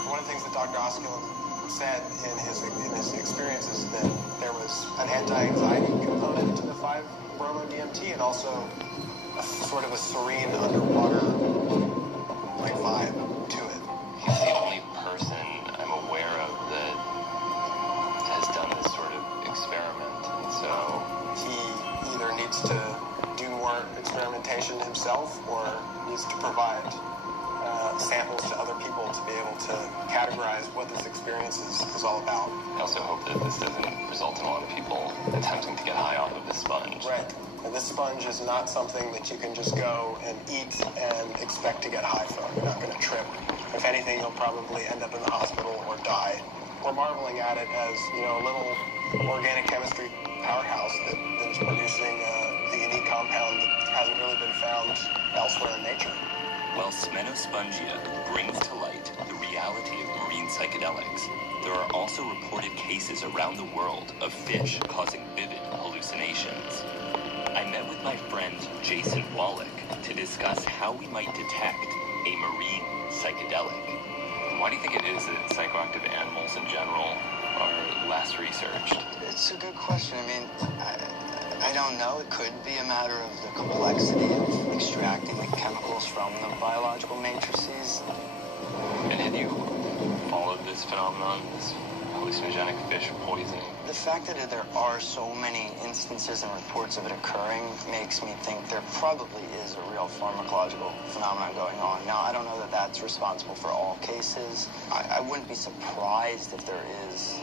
One of the things that Dr. Osculum said in his experiences that there was an anti-anxiety component to the 5-bromo-DMT and also a sort of a serene underwater like vibe to it. He's the only person I'm aware of that has done this sort of experiment, and so he either needs to do more experimentation himself or needs to provide samples to other people to be able to categorize what this experience is all about. I also hope that this doesn't result in a lot of people attempting to get high off of this sponge. Right. And this sponge is not something that you can just go and eat and expect to get high from. You're not going to trip. If anything, you'll probably end up in the hospital or die. We're marveling at it as, a little organic chemistry powerhouse that is producing a unique compound that hasn't really been found elsewhere in nature. While Smenospongia brings to light the reality of marine psychedelics, there are also reported cases around the world of fish causing vivid hallucinations. I met with my friend Jason Wallach to discuss how we might detect a marine psychedelic. Why do you think it is that psychoactive animals in general are less researched? It's a good question. I mean, I don't know. It could be a matter of the complexity of extracting the chemicals from the biological matrices. And have you followed this phenomenon, this hallucinogenic fish poisoning? The fact that there are so many instances and reports of it occurring makes me think there probably is a real pharmacological phenomenon going on. Now, I don't know that that's responsible for all cases. I wouldn't be surprised if there is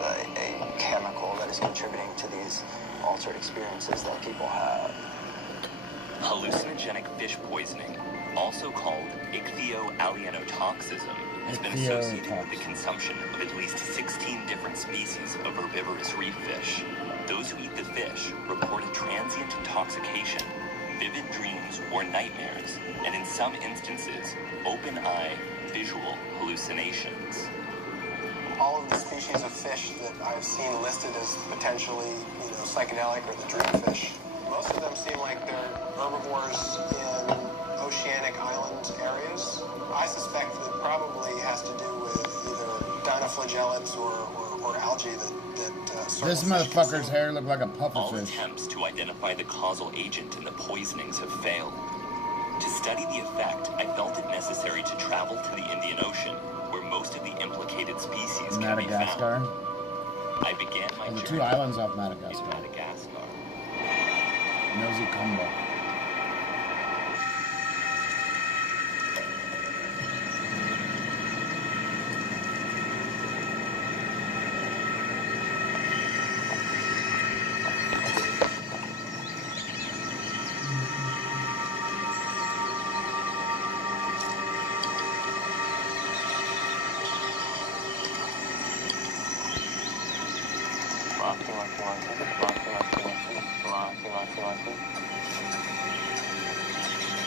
a chemical that is contributing to these altered experiences that people have. Hallucinogenic fish poisoning also called ichthyoalienotoxism, has been associated with the consumption of at least 16 different species of herbivorous reef fish. Those who eat the fish report a transient intoxication, vivid dreams or nightmares, and in some instances, open-eye visual hallucinations. All of the species of fish that I've seen listed as potentially, psychedelic or the dream fish, most of them seem like they're herbivores in oceanic island areas. I suspect that it probably has to do with either dinoflagellates or algae that This motherfucker's hair looked like a pufferfish. All attempts to identify the causal agent in the poisonings have failed. To study the effect, I felt it necessary to travel to the Indian Ocean, where most of the implicated species can be found. I began my journey. The two islands off Madagascar. Nosy Combo.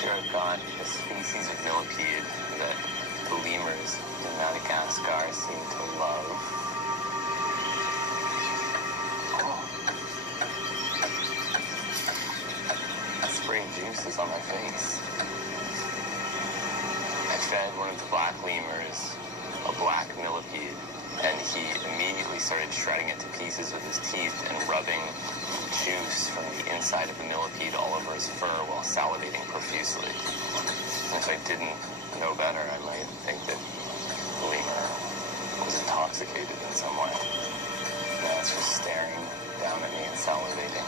Here I've got a species of millipede that the lemurs in Madagascar seem to love. Spraying juices on my face. I fed one of the black lemurs a black millipede, and he immediately started shredding it to pieces with his teeth and rubbing juice from the inside of the millipede all over his fur while salivating profusely. If I didn't know better, I might think that the lemur was intoxicated in some way. Now it's just staring down at me and salivating.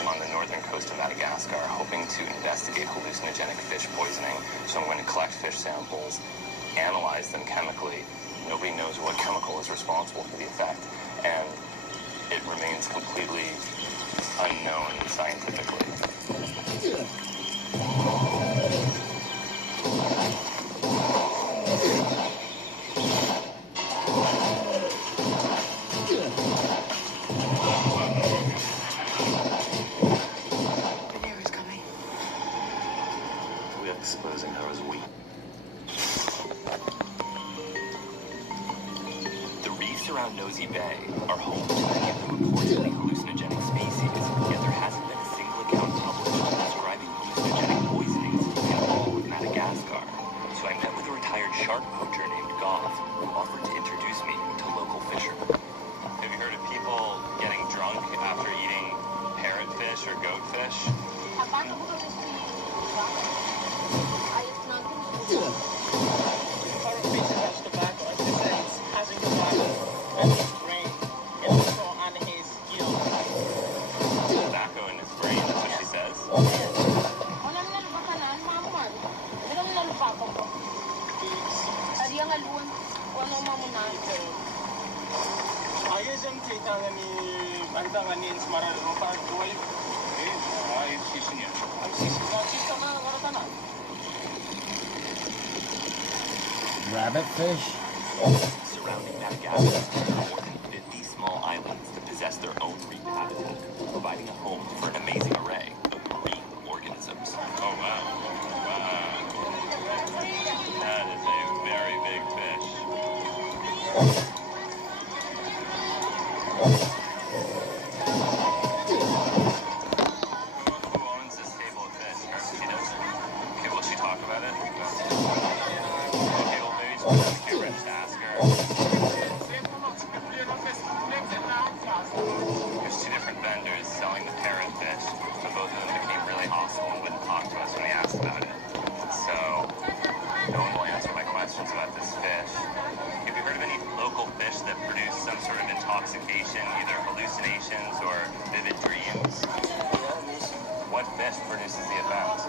I'm on the northern coast of Madagascar, hoping to investigate hallucinogenic fish poisoning, so I'm going to collect fish samples, analyze them chemically. Nobody knows what chemical is responsible for the effect, and it remains completely unknown scientifically. We're exposing her as weak. The reefs around Nosy Bay are home to many of the reportedly hallucinogenic species, yet there hasn't been a single account published describing hallucinogenic poisonings in all of Madagascar. So I met with a retired shark poacher named Goth, who offered to introduce me to local fishermen. Have you heard of people getting drunk after eating parrotfish or goatfish? Tobacco in his brain, that's what she says. Rabbit fish? Surrounding Madagascar are more than 50 small islands that possess their own reef habitat, providing a home for an amazing array of marine organisms. Oh, wow. Wow. That is a very big fish. Who owns this stable of fish? She does? Okay, will she talk about it? Okay, well, maybe it's the camera just ask her. There's two different vendors selling the parrotfish, but both of them became really hostile and wouldn't talk to us when we asked about it. So, no one will answer my questions about this fish. Have you heard of any local fish that produce some sort of intoxication, either hallucinations or vivid dreams? What fish produces the effect?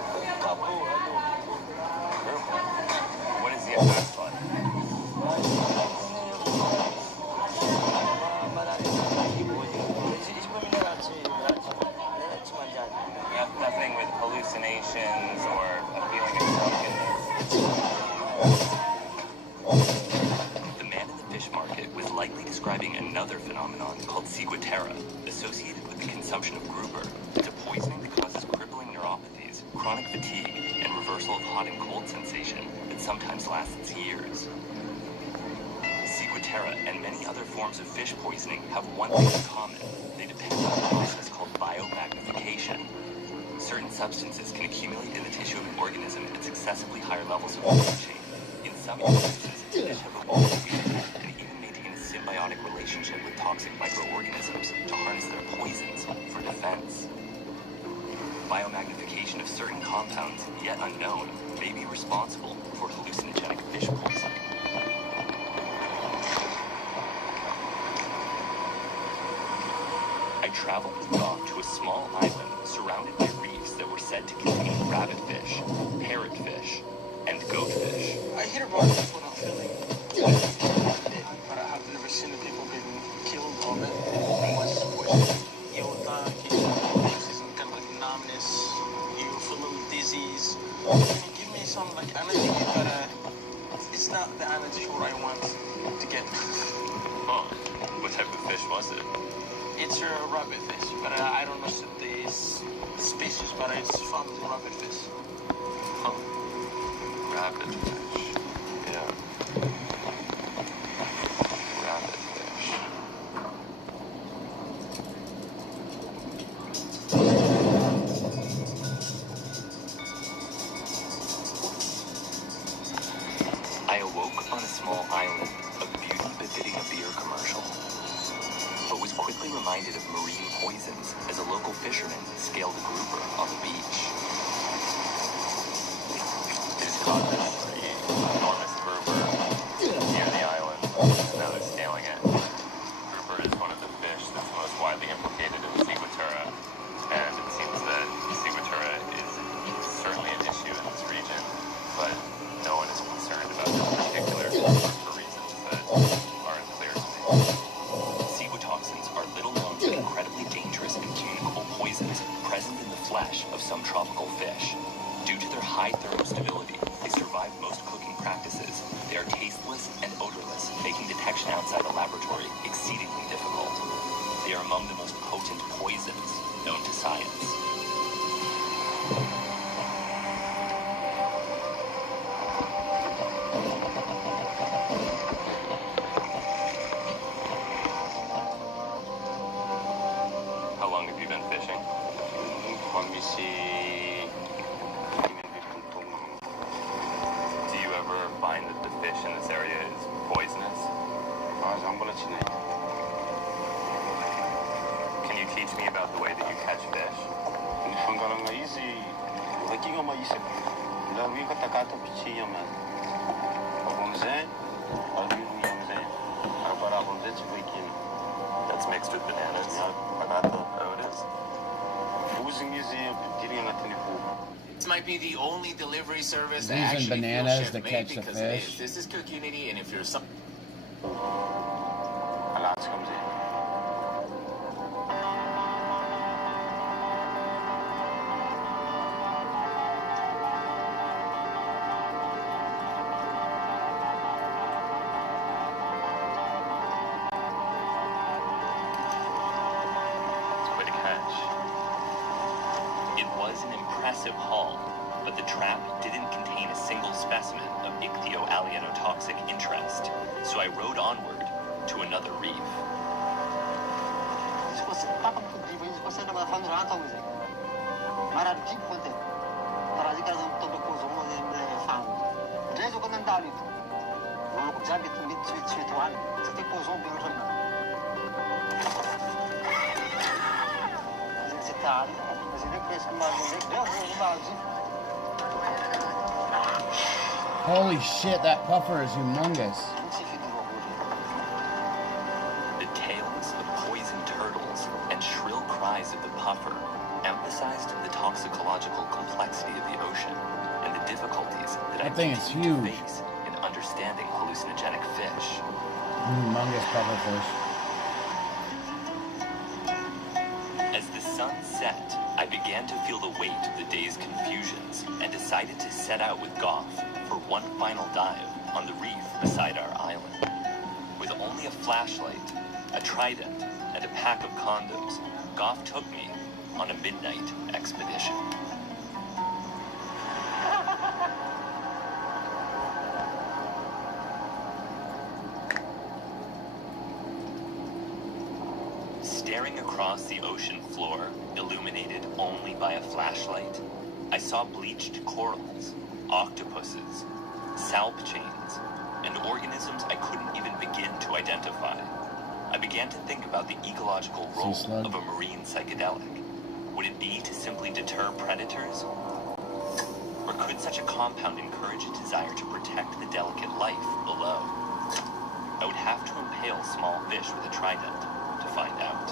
What is the effect like? Nothing with hallucinations another phenomenon called ciguatera, associated with the consumption of grouper. It's a poisoning that causes crippling neuropathies, chronic fatigue, and reversal of hot and cold sensation that sometimes lasts years. Ciguatera and many other forms of fish poisoning have one thing in common. They depend on a process called biomagnification. Certain substances can accumulate in the tissue of an organism at successively higher levels of food chain. In some instances, fish have evolved and even maintain a symbiotic relationship with toxic microorganisms to harness their poisons for defense. Biomagnification of certain compounds, yet unknown, may be responsible for hallucinogenic fish poisoning. I traveled with Bob to a small island surrounded by reefs that were said to contain rabbitfish, parrotfish, and goatfish. I hear about it when I'm feeling but I have never seen the people getting killed of it. What's some kind of like numbness, you feel a little dizzy. Give me some like energy, but it's not the energy what I want to get. Oh, what type of fish was it? It's a rabbitfish, but I don't know the species, but it's from the rabbitfish. Huh. Rabbitfish. Yeah. Rabbitfish. I awoke on a small island, a beauty befitting a beer commercial, but was quickly reminded of marine poisons as a local fisherman scaled a grouper on the beach. They just caught this enormous grouper near the island, and now they're scaling it. Grouper is one of the fish that's most widely implicated in ciguatera, and it seems that ciguatera is certainly an issue in this region, but no one is concerned about this particular grouper for reasons that aren't clear to me. Ciguatoxins are little known but incredibly dangerous and communicable poisons present in the flesh of some tropical fish. Due to their high thermostability, they survive most cooking practices. They are tasteless and odorless, making detection outside a laboratory exceedingly difficult. They are among the most potent poisons known to science. How long have you been fishing? Let me see. Do you ever find that the fish in this area is poisonous? Can you teach me about the way that you catch fish? That's mixed with bananas. Oh, it is. This might be the only delivery service that Using actually bananas feels to chef-made catch the because fish. this is Cook Unity, and if you're some. Quite a catch. It was an impressive haul, but the trap didn't contain a single specimen of ichthyolianotoxic interest, so I rowed onward to another reef. Holy shit, that puffer is humongous. The tales of poisoned turtles and shrill cries of the puffer emphasized the toxicological complexity of the ocean and the difficulties that I That thing is continue to huge. face in understanding hallucinogenic fish. Humongous pufferfish. As the sun set, I began to feel the weight of the day's confusions and decided to set out with Goff for one final dive on the reef beside our island. With only a flashlight, a trident, and a pack of condoms, Goff took me on a midnight expedition. Staring across the ocean floor, illuminated only by a flashlight, I saw bleached corals, octopuses, salp chains, and organisms I couldn't even begin to identify. I began to think about the ecological role of a marine psychedelic. Would it be to simply deter predators? Or could such a compound encourage a desire to protect the delicate life below? I would have to impale small fish with a trident to find out.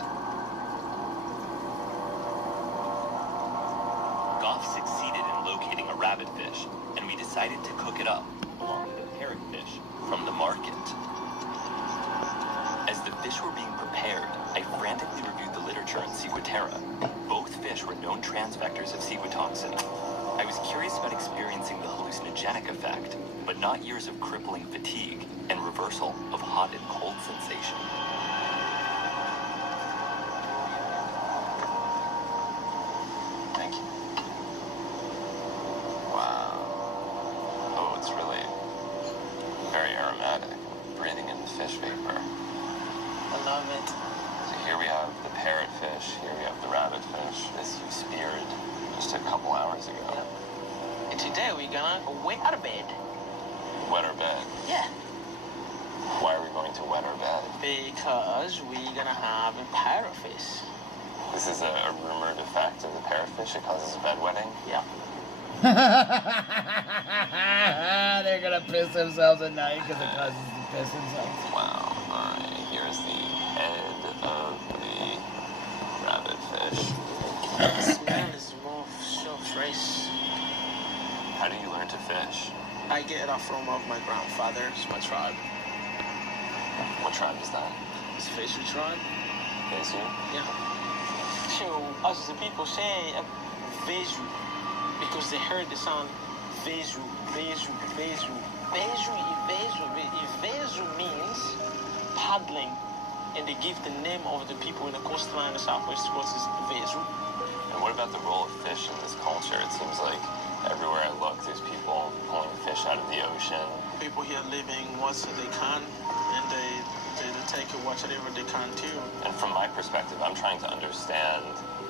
Goff succeeded in locating a rabbitfish, and we decided to cook it up along with a parrotfish from the market. As the fish were being prepared, I frantically reviewed the literature on Sequiterra. Both fish were known transvectors of sequitoxin. I was curious about experiencing the hallucinogenic effect, but not years of crippling fatigue and reversal of hot and cold sensation. Thank you. Wow. Oh, it's really very aromatic. Breathing in the fish vapor. I love it. So here we have the parrotfish, here we have the rabbitfish. This you speared just a couple hours ago. Yep. And today we're gonna wet our bed. Wet our bed? Yeah. Why are we going to wet our bed? Because we're gonna have a parrotfish. This is a rumored effect of the parrotfish. It causes bedwetting? Yeah. They're gonna piss themselves at night because it causes them to piss themselves. Wow. Alright, here's the head of the rabbitfish. The smell is more so fresh. How do you learn to fish? I get it off from of my grandfather. It's my tribe. What tribe is that? It's a fishery tribe. Is you? Yeah. So, as the people say, veju, because they heard the sound veju, veju, veju. Veju, veju means paddling, and they give the name of the people in the coastline of the southwest coast is veju. And what about the role of fish in this culture? It seems like everywhere I look, there's people pulling fish out of the ocean. People here living what they can, and they take it whatever they can too. And from my perspective, I'm trying to understand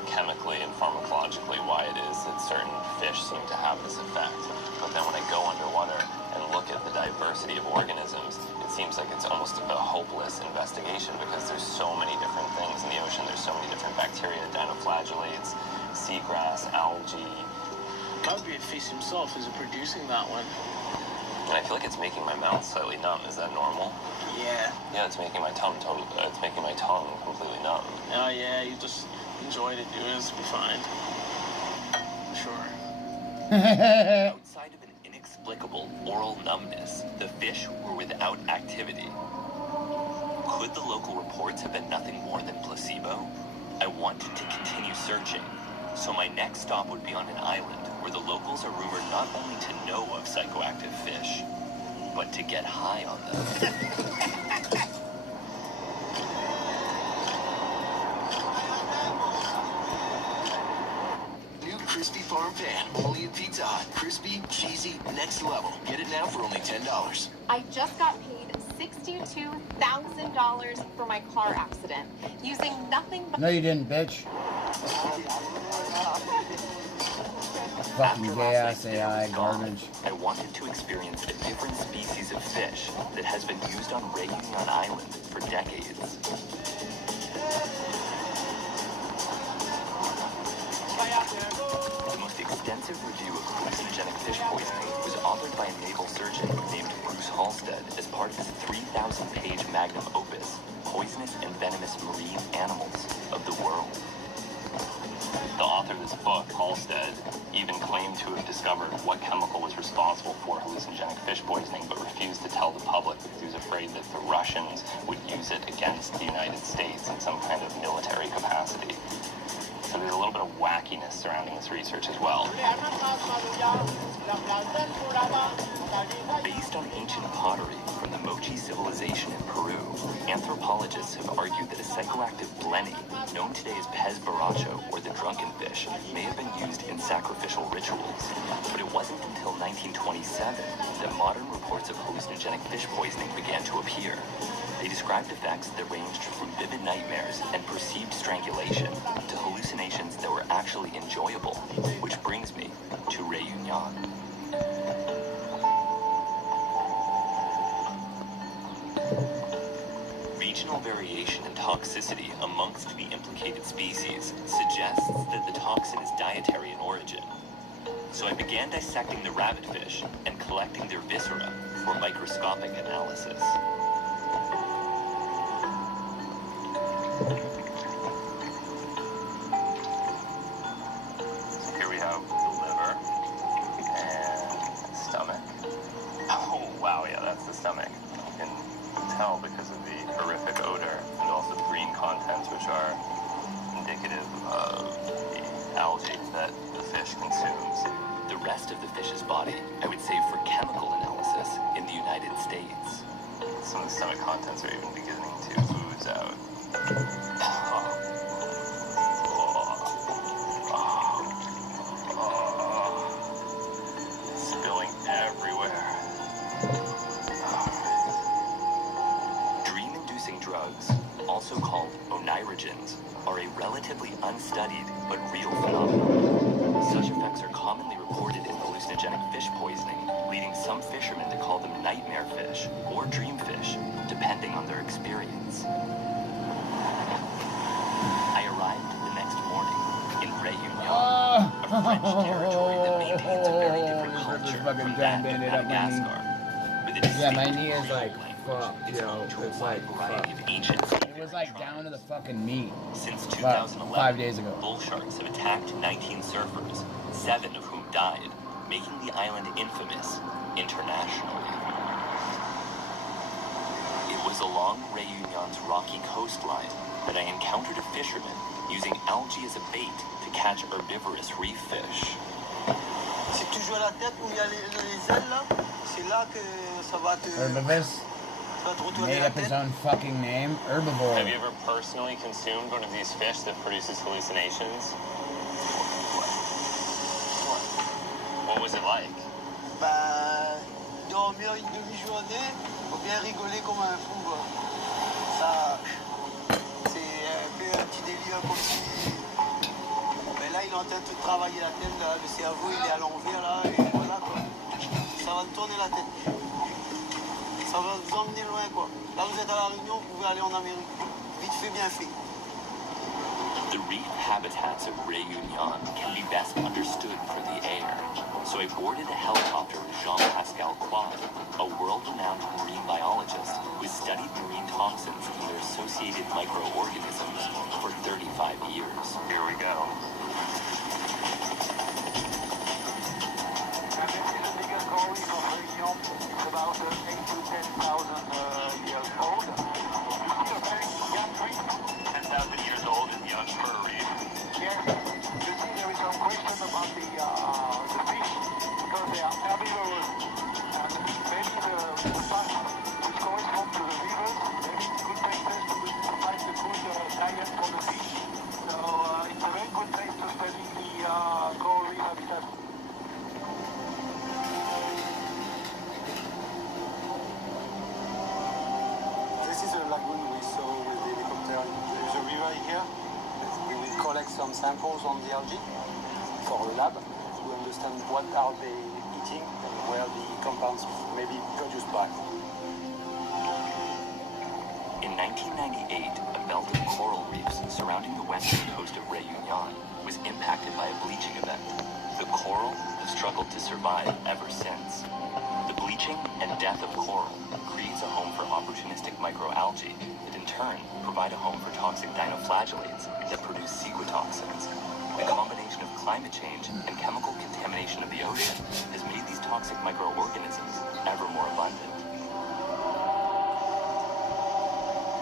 chemically and pharmacologically why it is that certain fish seem to have this effect. But then when I go underwater and look at the diversity of organisms, it seems like it's almost a hopeless investigation because there's so many different things in the ocean. There's so many different bacteria, dinoflagellates, seagrass, algae. Probably a fish himself is producing that one. And I feel like it's making my mouth slightly numb. Is that normal? Yeah. Yeah, it's making my tongue it's making my tongue completely numb. Oh yeah, you just enjoy it. It'll be fine. Sure. Outside of an inexplicable oral numbness, the fish were without activity. Could the local reports have been nothing more than placebo? I wanted to continue searching, so my next stop would be on an island where the locals are rumored not only to know of psychoactive fish, but to get high on them. New Crispy Farm Pan, only at Pizza Hut. Crispy, cheesy, next level. Get it now for only $10. I just got paid $62,000 for my car accident, using nothing but... No, you didn't, bitch. Fucking gay-ass AI garbage. I wanted to experience a different species of fish that has been used on Reunion Island for decades. The most extensive review of hallucinogenic fish poisoning was authored by a naval surgeon named Bruce Halstead as part of his 3,000-page magnum opus, Poisonous and Venomous Marine Animals of the World. The author of this book, Halstead, even claimed to have discovered what chemical was responsible for hallucinogenic fish poisoning, but refused to tell the public because he was afraid that the Russians would use it against the United States in some kind of military capacity. So there's a little little bit of wackiness surrounding this research as well. Based on ancient pottery from the Mochi civilization in Peru, anthropologists have argued that a psychoactive blenny, known today as pez borracho or the drunken fish, may have been used in sacrificial rituals. But it wasn't until 1927 that modern reports of hallucinogenic fish poisoning began to appear. They described effects that ranged from vivid nightmares and perceived strangulation to hallucinations that were actually enjoyable, which brings me to Réunion. Regional variation in toxicity amongst the implicated species suggests that the toxin is dietary in origin. So I began dissecting the rabbitfish and collecting their viscera for microscopic analysis. So here we have the liver and stomach. Oh wow, yeah, that's the stomach. You can tell because of the horrific odor and also the green contents, which are indicative of the algae that the fish consumes. The rest of the fish's body, I would save for chemical analysis in the United States. Some of the stomach contents are even beginning to ooze out. Spilling everywhere. Dream-inducing drugs, also called oneirogens, are a relatively unstudied but real phenomenon. Such effects are commonly reported in hallucinogenic fish poisoning, leading some fishermen to call them nightmare fish or dream fish, depending on their experience. I arrived the next morning in Réunion, a French territory that maintains a very different culture from that of Madagascar. Yeah, my knee is like fucked, yo. It's like fucked. It was like down to the fucking knee. Since About 2011, 5 days ago. bull sharks have attacked 19 surfers, 7 of whom died, making the island infamous internationally. It was along Réunion's rocky coastline that I encountered a fisherman using algae as a bait to catch herbivorous reef fish. Si tu joues à la tête où il y a les ailes là, c'est là que ça va te... Herbivorous. Made up his own fucking name. Herbivore. Have you ever personally consumed one of these fish that produces hallucinations? What was it like? Ben, dormir une demi-journée, faut bien rigoler comme un fou, quoi. Ça, c'est un peu un petit délire comme si... Ben là, il est en train de travailler la tête, là, le cerveau, il est à l'envers, là, et voilà, quoi. Ça va me tourner la tête. Ça va vous emmener loin, quoi. Là, vous êtes à la Réunion, vous pouvez aller en Amérique. Vite fait, bien fait. The reef habitats of Réunion can be best understood for the air, so I boarded a helicopter with Jean-Pascal Claude, a world-renowned marine biologist who has studied marine toxins and their associated microorganisms for 35 years. Here we go. It's about 8 to 10,000 years old. It's a very young reef. 10,000 years old is young for a reef. Yes. You see, there is some question about the fish because they are herbivores. And maybe the fact which corresponds to the rivers, maybe it's a good place to find a good diet for the fish. So it's a very good place to study the coral reef habitat. Some samples on the algae for the lab to understand what are they eating and where the compounds may be produced by. In 1998, a belt of coral reefs surrounding the western coast of Réunion was impacted by a bleaching event. The coral has struggled to survive ever since. The bleaching and death of coral creates a home for opportunistic microalgae that in turn provide a home for toxic dinoflagellates that produce sequitoxins. The combination of climate change and chemical contamination of the ocean has made these toxic microorganisms ever more abundant.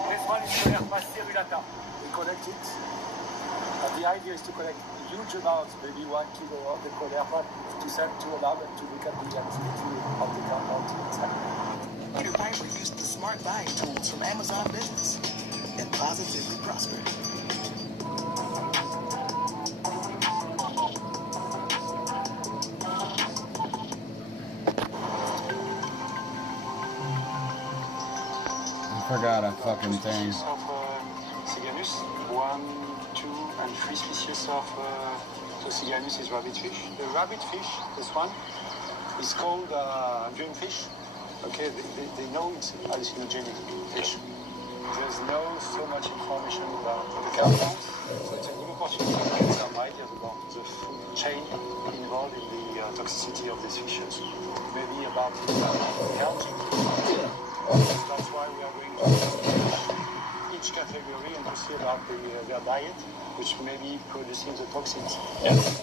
This one is clear by Cirilata. We collect it The idea is to collect huge amounts, maybe 1 kilo of the caulerpa, to send to a lab and to look at the activity of the compound inside. Peter Piper used the smart buying tools from Amazon Business and positively prospered. I forgot a fucking thing. Of Cyganus, 1, 2, and 3 species of so Cyganus is rabbit fish. The rabbit fish, this one, is called dreamfish. Okay, they know it's hallucinogenic fish. There's no so much information about the compounds, so it's a new opportunity to get some ideas about the food chain involved in the toxicity of these fishes. Maybe about the algae. That's why we are going to each category and to see about their diet, which may be producing the toxins. Yes.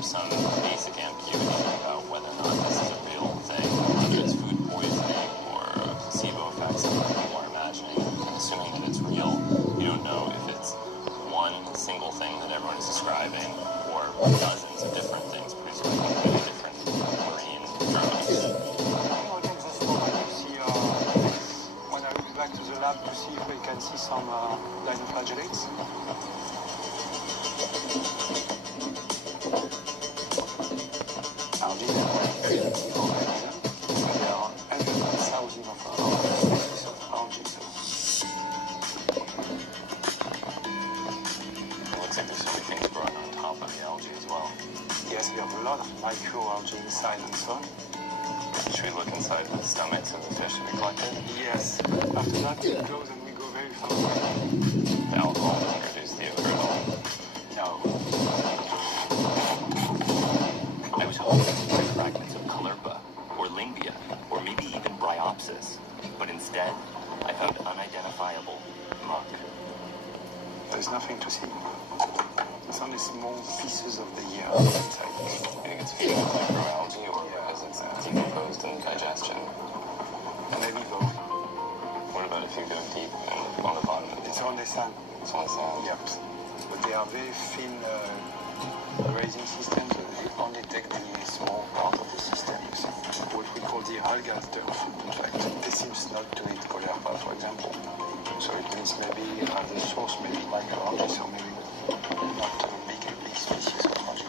Some basic ambiguity about whether or not this is a real thing, whether it's food poisoning or placebo effects that people are imagining and assuming that it's real. You don't know if it's one single thing that everyone is describing or dozens of different things produced by completely different marine drugs. When I will be back to the lab to see if we can see some dinoflagellates. Algae that were there are hundreds of thousands of algae. It looks like there's so many things growing on top of the algae as well. Yes, we have a lot of microalgae inside and so on. Should we look inside the stomachs of the fish that we collected? Yes. After that, we close and we go very far away. The alcohol doesn't reduce the odor at all. No. I was hoping to find fragments of Caulerpa, or Lingbia, or maybe even Bryopsis, but instead, I found unidentifiable muck. There's nothing to see. It's only small pieces of the inside. You think it's feeding off microalgae or because it's decomposed in digestion? Maybe both. What about if you go deep on the bottom of it? It's only sand. It's only sand? Yep. But they are very thin raising systems. They only take the small part of the system. What we call the algal turf, in fact. They seems not to eat caulerpa, for example. So it means maybe the source maybe microalgae, so maybe not a big species of algae.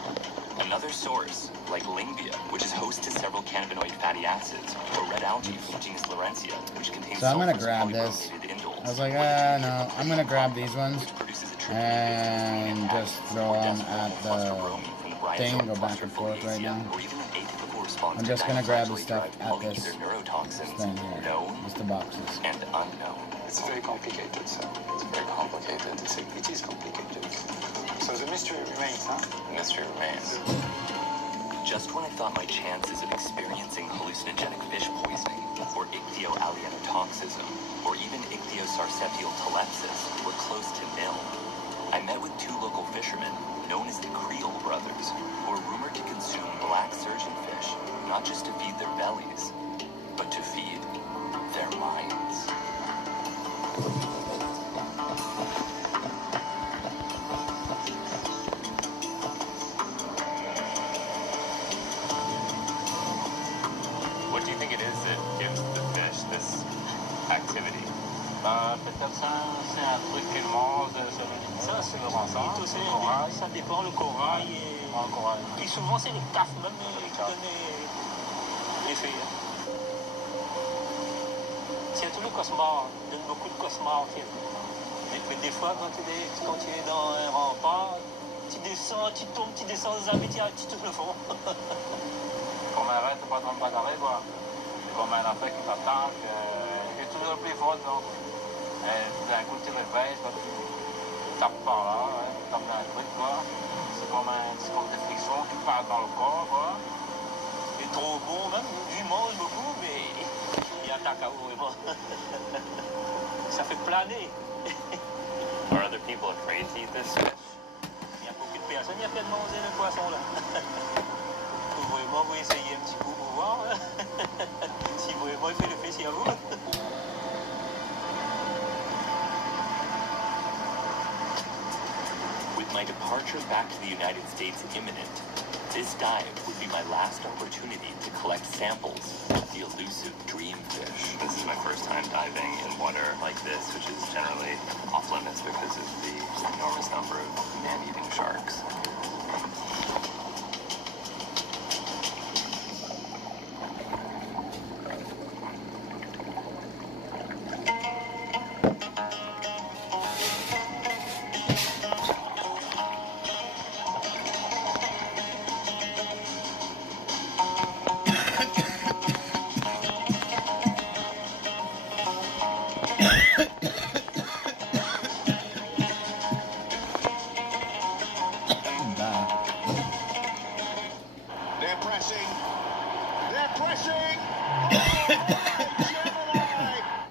Another source, like Lingbia, which is host to several cannabinoid fatty acids, or red algae from genus Laurentia, which contains So I'm gonna grab this. I was like, no, I'm gonna grab these ones and just throw them at the thing, go back and forth right now. I'm just gonna grab the stuff at this thing here, just the boxes. And unknown. It's very complicated, so it's very complicated. It is complicated. So the mystery remains, huh? The mystery remains. Just when I thought my chances of experiencing hallucinogenic fish poisoning, or ichthyoalienotoxism, or even ichthyosarceptial-telepsis were close to nil, I met with two local fishermen, known as the Creole Brothers, who are rumored to consume black surgeonfish, not just to feed their bellies, but to feed their minds. What do you think it is that gives the fish this activity? Peut-être ça, c'est un truc qui mange, ça c'est vraiment ça. Le corail, ça dépend, le corail et souvent c'est les CAF même qui donnent les filles. C'est tout le cauchemar, donne beaucoup de cauchemars. Mais des fois quand tu es dans un rempart, tu descends, tu tombes, tu descends des habits, tu touches le fond. Comme un rêve, tu pas de bagarrer, quoi. C'est comme un enfant qui t'attaque, et toujours plus fort, donc. D'un coup, tu réveilles, tu tapes par là, tu tapes dans un truc, quoi. C'est comme des frictions qui partent dans le corps, quoi. C'est trop bon, même. Lui mange beaucoup, mais il y a un cacao, vraiment. Ça fait planer. Are other people afraid to eat this fish? Il y a beaucoup de personnes qui ont fait de manger le poisson, là. Faut vraiment vous essayer un petit coup pour voir. Si vraiment il fait le fish, à vous. my departure back to the United States imminent, this dive would be my last opportunity to collect samples of the elusive dreamfish. This is my first time diving in water like this, which is generally off limits because of the enormous number of man-eating sharks.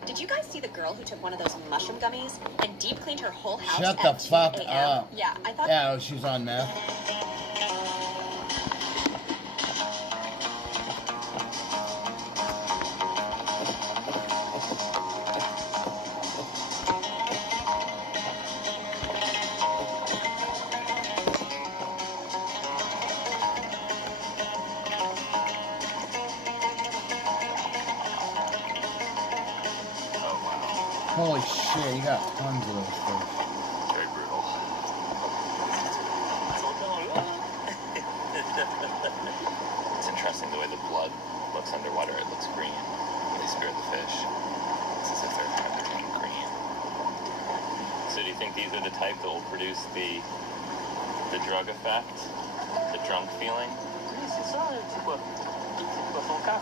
Did you guys see the girl who took one of those mushroom gummies and deep cleaned her whole house Shut at the 2 fuck a.m.? up. Yeah, I thought. Yeah, she's on meth. Holy shit, you got tons of those fish. Very brutal. It's interesting the way the blood looks underwater. It looks green when they spear the fish. It's as if they're turning green. So do you think these are the type that will produce the drug effect? The drunk feeling? Oui, c'est ça, c'est quoi? C'est quoi ton cas?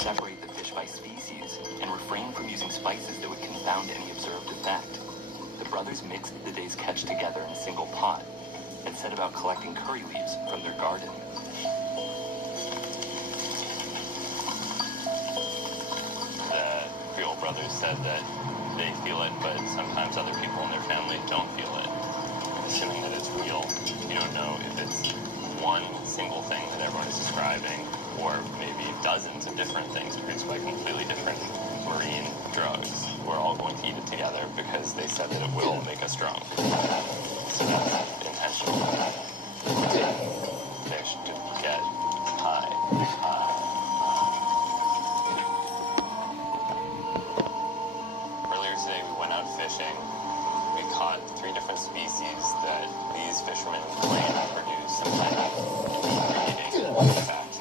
Separate the fish by species and refrain from using spices that would confound any observed effect. The brothers mixed the day's catch together in a single pot and set about collecting curry leaves from their garden. The Creole brothers said that they feel it, but sometimes other people in their family don't feel it. Assuming that it's real, you don't know if it's one single thing that everyone is describing, or maybe dozens of different things produced by completely different marine drugs. We're all going to eat it together because they said that it will make us drunk. So that's intentional. Fish to get high. Earlier today we went out fishing. We caught 3 different species that these fishermen claim produce some kind of inebriating effect.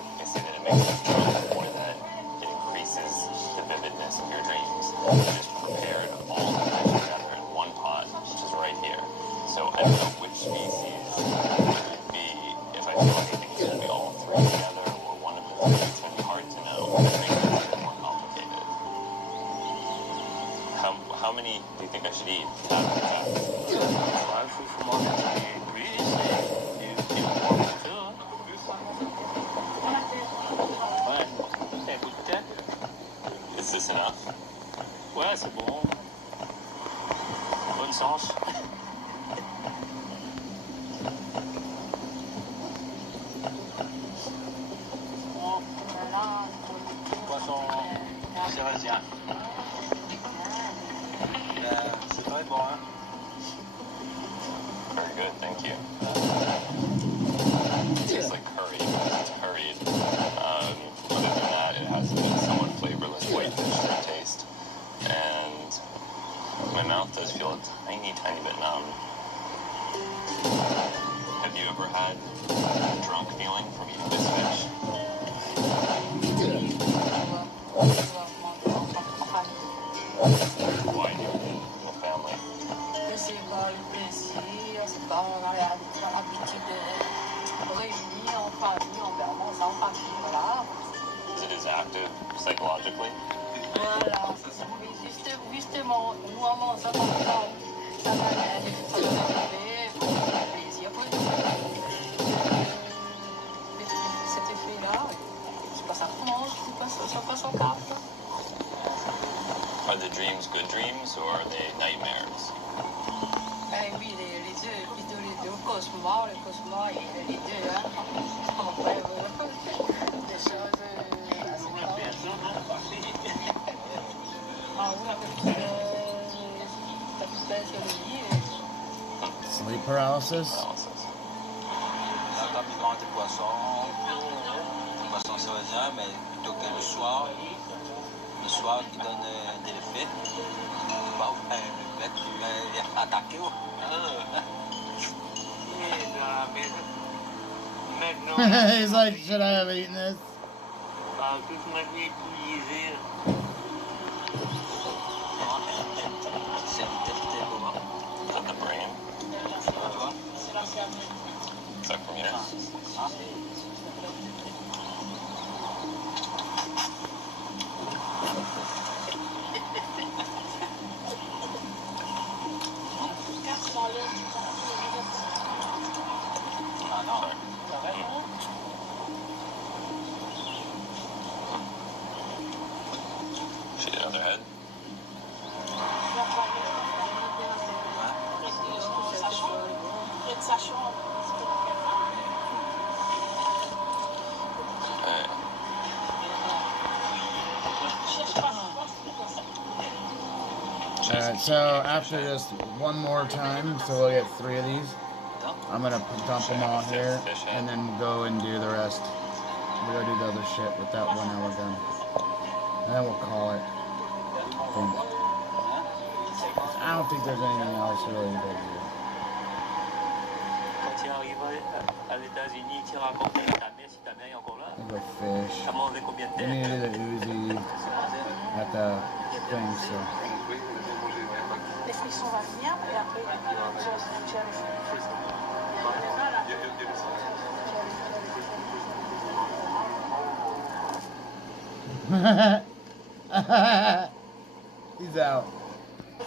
Or that it increases the vividness of your dreams. We just prepared all the fish together in one pot, which is right here. So I don't know which species it would be if I feel like I think it would be all 3 together or one of the 3. It's going to be hard to know. It makes it a bit more complicated. How many do you think I should eat? Is this enough? Ouais, c'est bon. Bonne sauce. Poisson cérésien. C'est très bon, hein? Very good, thank you. It tastes like curry because it's curried. Other than that, it has a somewhat flavorless white fish for a taste. And my mouth does feel a tiny, tiny bit numb. Have you ever had a drunk feeling from eating this fish? Why do you eat in the family? C'est pas le plaisir, c'est pas l'habitude de réunir en famille, en permanence, en famille, voilà. It is active psychologically? Voilà, justement, nous avons ça comme ça, ça va arriver, plaisir pour nous. Cet effet-là, c'est pas ça qu'on mange, c'est pas son cas. Are the dreams good dreams or are they nightmares? Oui, les deux, cauchemars, les deux, hein. Sleep paralysis? La rapidement tes poissons sauvagins, mais plutôt que le soir qui donne des effets. Bon, le mec qui m'a attaqué. He's like, should I have eaten this? Is that the brain? Is that from here? She did on their head? Alright, so after just one more time, so we'll get 3 of these. I'm gonna dump them all here, and then we'll go and do the rest. We'll go do the other shit with that 1 hour gun. And then we'll call it. I don't think there's anything else really to do. Quand tu arriverais aux États-Unis, tu racontais à ta mère si ta mère est encore là. We'll go fish. Comment on fait combien de We need to do the Uzi at the thing, so. Les frissons va venir, et après, He's out.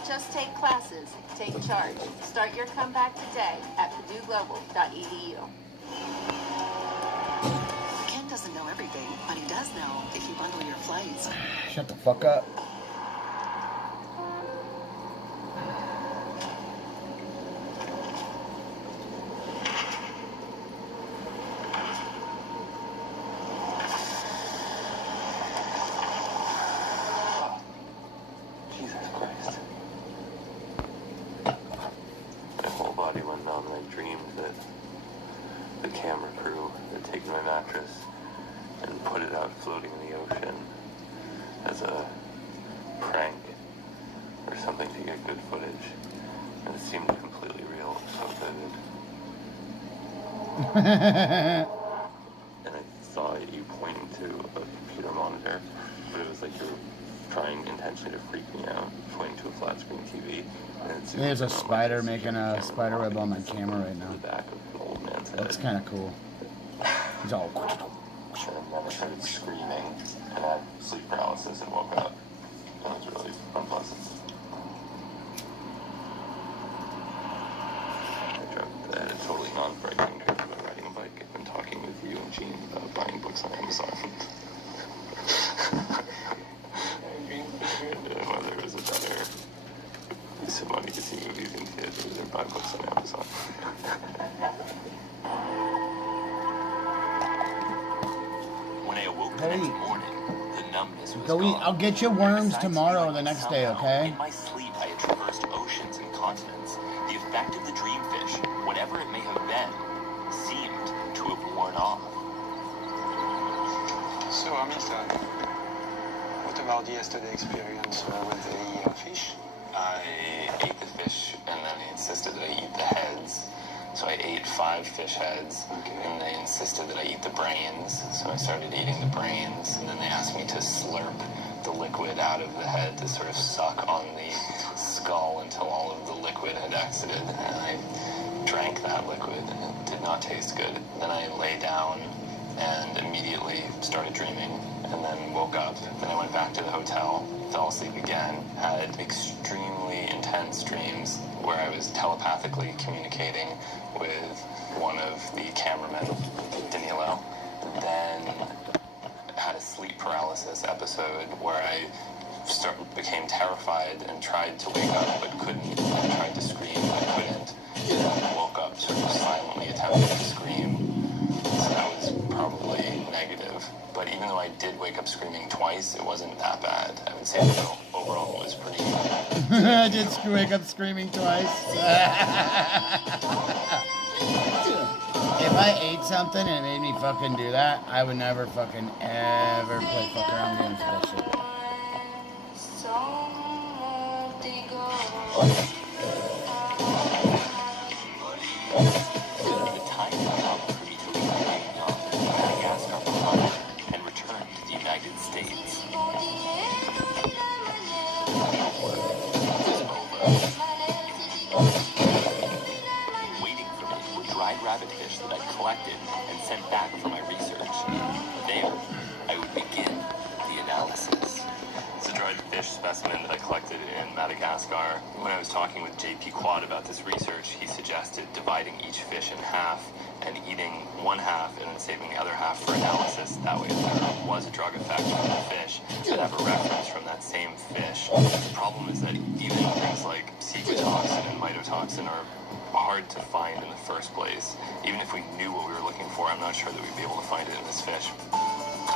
Just take classes, take charge. Start your comeback today at purdueglobal.edu. Ken doesn't know everything, but he does know if you bundle your flights. Shut the fuck up. Jesus Christ. My whole body went numb, and I dreamed that the camera crew had taken my mattress and put it out floating in the ocean as a prank or something to get good footage. And it seemed completely real, so vivid. And I saw you pointing to a computer monitor, but it was like you were trying intentionally to freak me out, pointing to a flat screen TV. There's a spider making a spider web on my camera right now. Back of an old man's head. That's kind of cool. He's all. And then I started screaming and had sleep paralysis and woke up. It was really unpleasant. I joked that it's totally non-frightening trip about riding a bike and talking with you and Gene about buying books on Amazon. And whether it was a better use of money to see movies in theaters or buy books on Amazon. When I awoke the next morning, the numbness was gone. I'll get you worms tomorrow or the next day, okay? In my sleep, I had traversed oceans and continents. The effect of the dreamfish, whatever it may have been, seemed to have worn off. So, Hamilton, what about yesterday experience with the fish? I ate the fish, and then they insisted that I eat the heads. So I ate 5 fish heads, and they insisted that I eat the brains. So I started eating the brains, and then they asked me to slurp the liquid out of the head to sort of suck on the skull until all of the liquid had exited. And I drank that liquid, and it did not taste good. Then I lay down and immediately started dreaming, and then woke up. Then I went back to the hotel, fell asleep again, had extremely intense dreams where I was telepathically communicating with one of the cameramen, Danilo. Then had a sleep paralysis episode where I became terrified and tried to wake up but couldn't. I tried to scream but couldn't. And woke up sort of silently attempting to scream. So that was probably negative. But even though I did wake up screaming twice, it wasn't that bad. I would say that overall it was pretty good. I did wake up screaming twice. If I ate something and it made me fucking do that, I would never fucking ever play fuck around games with that shit. The time had come for me to leave Madagascar behind and return to the United States. Waiting for me were dried rabbit fish that I'd collected and sent back for my research. There, I would begin the analysis. It's a dried fish specimen that I collected in Madagascar. When I was talking with J.P. Quad about this research, he suggested dividing each fish in half and eating one half and then saving the other half for analysis. That way, if there was a drug effect from the fish, I'd have a reference from that same fish. The problem is that even things like secotoxin and mitotoxin are hard to find in the first place. Even if we knew what we were looking for, I'm not sure that we'd be able to find it in this fish.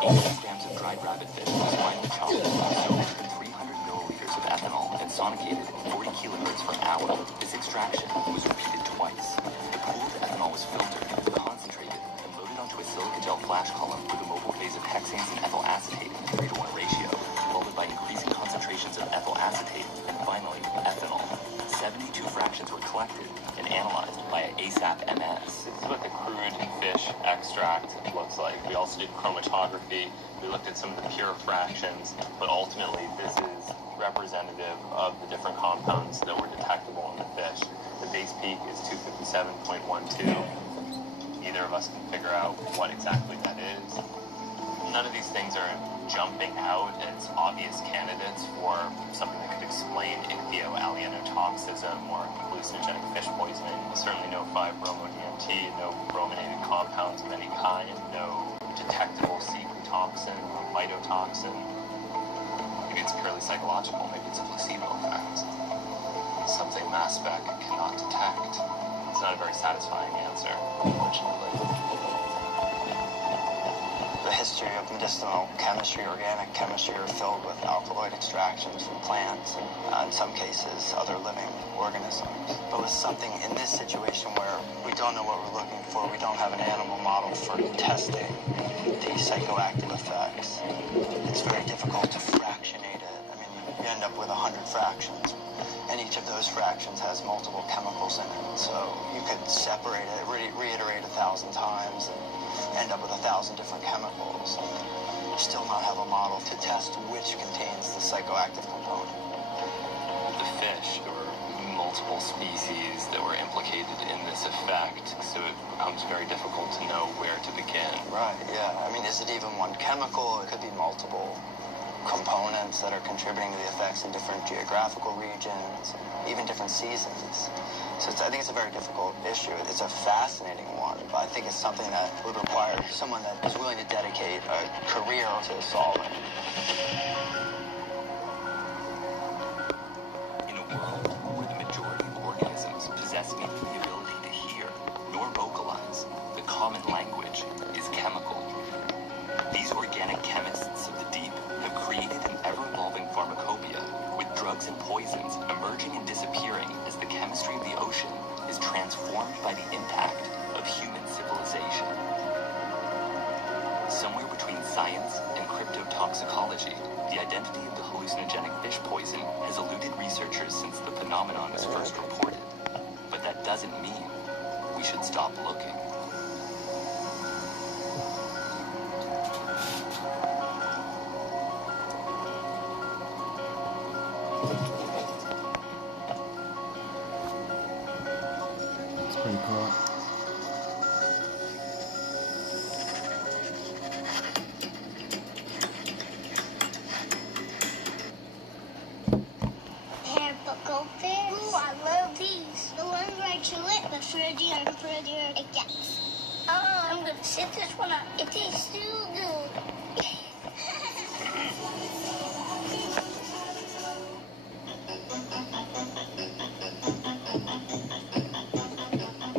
18 grams of dried rabbit fish was finely chopped, soaked in 300 milliliters of ethanol, and sonicated at 40 kilohertz per hour. This extraction was repeated twice. The pooled ethanol was filtered, concentrated, and loaded onto a silica gel flash column with a mobile phase of hexanes and ethyl acetate in 3-to-1 ratio, followed by increasing concentrations of ethyl acetate, and finally, ethanol. 72 fractions were collected and analyzed by ASAP-MS. This is what the crude fish extract looks like. We also did chromatography. We looked at some of the pure fractions, but ultimately this is representative of the different compounds that were detectable in the fish. The base peak is 257.12. Neither of us can figure out what exactly that is. None of these things are jumping out as obvious candidates for something that could explain ichthyolienotoxism or hallucinogenic fish poisoning. Certainly no 5-bromo-DMT, no brominated compounds of any kind, no detectable secotoxin or mitotoxin. Maybe it's purely psychological, maybe it's a placebo effect. Something mass spec cannot detect. It's not a very satisfying answer, unfortunately. The history of medicinal chemistry, organic chemistry, are filled with alkaloid extractions from plants and, in some cases, other living organisms. But with something in this situation where we don't know what we're looking for, we don't have an animal model for testing the psychoactive effects, it's very difficult to fractionate it. I mean, you end up with 100 fractions, and each of those fractions has multiple chemicals in it. So you could separate it, reiterate 1,000 times, and end up with 1,000 different chemicals. Still not have a model to test which contains the psychoactive component. The fish, there were multiple species that were implicated in this effect, so it becomes very difficult to know where to begin. Right, yeah. I mean, is it even one chemical? It could be multiple components that are contributing to the effects in different geographical regions, even different seasons. So I think it's a very difficult issue. It's a fascinating one, but I think it's something that would require someone that is willing to dedicate a career to solving. In a world where the majority of organisms possess neither the ability to hear nor vocalize, the common language is chemical. These organic chemists of the deep have created an ever-evolving pharmacopoeia, with drugs and poisons emerging and disappearing as the chemistry of the ocean is transformed by the impact of human civilization. Somewhere between science and cryptotoxicology, the identity of the hallucinogenic fish poison has eluded researchers since the phenomenon was first reported. But that doesn't mean we should stop looking. Pretty cool. Ooh, I love these. The ones where I chew it, the further and further it gets. I'm gonna sip this one up. It tastes so good.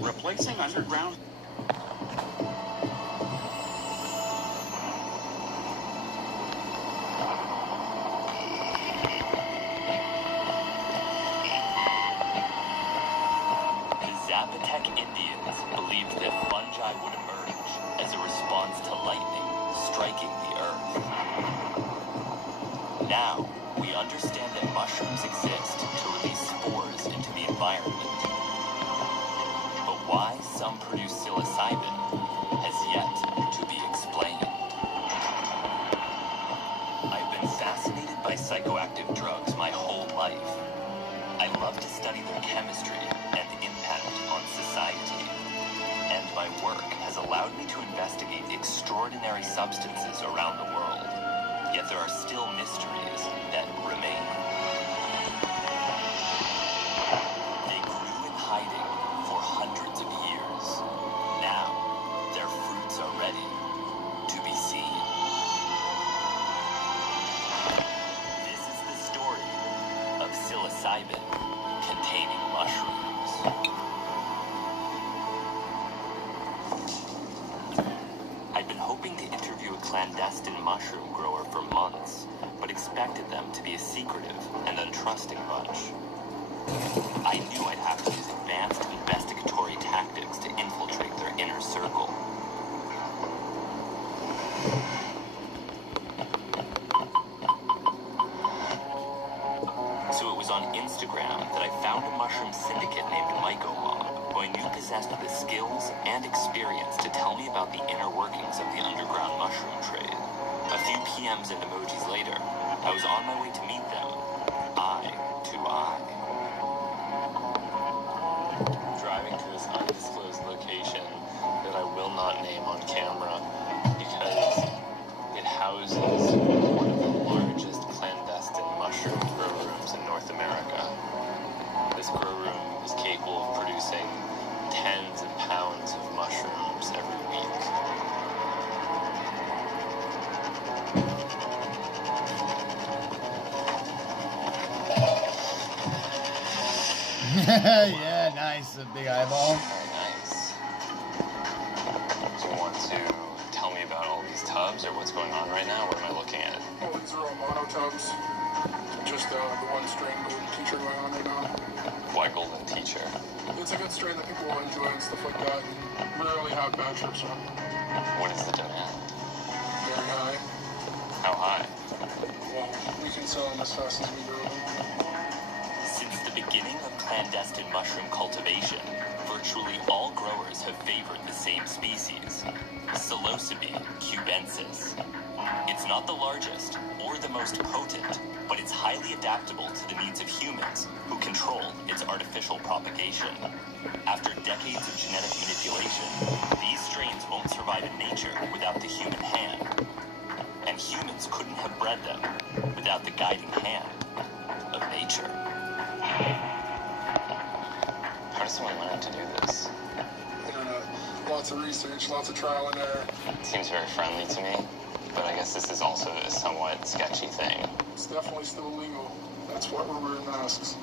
Replacing underground. Zapotec Indians believed that fungi would emerge as a response to lightning striking the earth. Now, we understand that mushrooms exist to release spores into the environment. But why some produce psilocybin has yet to be explained. I've been fascinated by psychoactive drugs my whole life. I love to study their chemistry and impact on society. And my work has allowed me to investigate extraordinary substances around the world. Yet there are still mysteries that remain. They grew in hiding for hundreds of years. Now, their fruits are ready to be seen. This is the story of psilocybin containing mushrooms. I'd been hoping to interview a clandestine mushroom grower for months, but expected them to be a secretive and untrusting bunch. I knew I'd have to use advanced investigatory tactics to infiltrate their inner circle. So it was on Instagram that I found a mushroom syndicate named Myco Mob, who I knew possessed the skills and experience to tell me about the inner workings of the underground mushroom trade. A few PMs and emojis later, I was on my way to meet them, eye to eye. Driving to this undisclosed location that I will not name on camera because it houses one of the largest clandestine mushroom grow rooms in North America. This grow room is capable of producing tens of pounds of mushrooms every week. Yeah, nice. A big eyeball. Very nice. Do you want to tell me about all these tubs or what's going on right now? What am I looking at? Well, these are all mono tubs. Just the one strain golden teacher going on right now. Why golden teacher? It's a good strain that people will enjoy and stuff like that. And rarely have bad trips on. What is the demand? Very high. How high? Well, we can sell them as fast as we grow them. Since the beginning of clandestine mushroom cultivation, virtually all growers have favored the same species, Psilocybe cubensis. It's not the largest or the most potent, but it's highly adaptable to the needs of humans who control its artificial propagation. After decades of genetic manipulation, these strains won't survive in nature without the human hand. And humans couldn't have bred them without the guiding hand of nature. How does someone learn to do this? Internet. Lots of research, lots of trial and error. It seems very friendly to me, but I guess this is also a somewhat sketchy thing. It's definitely still illegal. That's why we're wearing masks.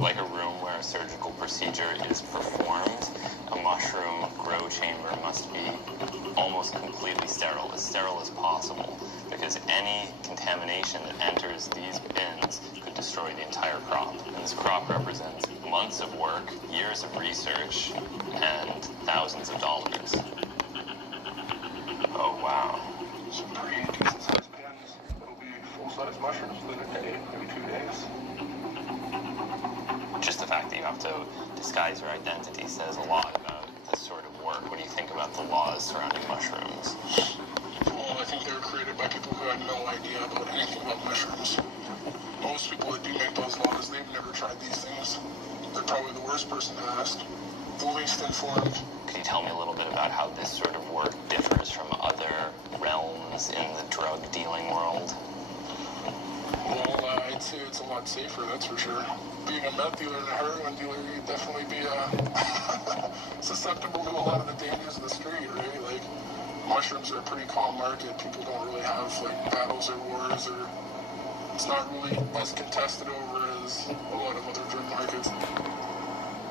Like a room where a surgical procedure is performed, a mushroom grow chamber must be almost completely sterile as possible, because any contamination that enters these bins could destroy the entire crop. And this crop represents months of work, years of research, and thousands of dollars. Oh, wow. Some pretty decent sized bins. It'll be full-size mushrooms within a day, maybe 2 days. Just the fact that you have to disguise your identity says a lot about this sort of work. What do you think about the laws surrounding mushrooms? Well, I think they were created by people who had no idea about anything about mushrooms. Most people that do make those laws, they've never tried these things. They're probably the worst person to ask. The least informed. Can you tell me a little bit about how this sort of work differs from other realms in the drug dealing world? Well, I'd say it's a lot safer, that's for sure. Being a meth dealer and a heroin dealer, you'd definitely be susceptible to a lot of the dangers of the street, right? Like, mushrooms are a pretty calm market. People don't really have, like, battles or wars, or it's not really as contested over as a lot of other drug markets.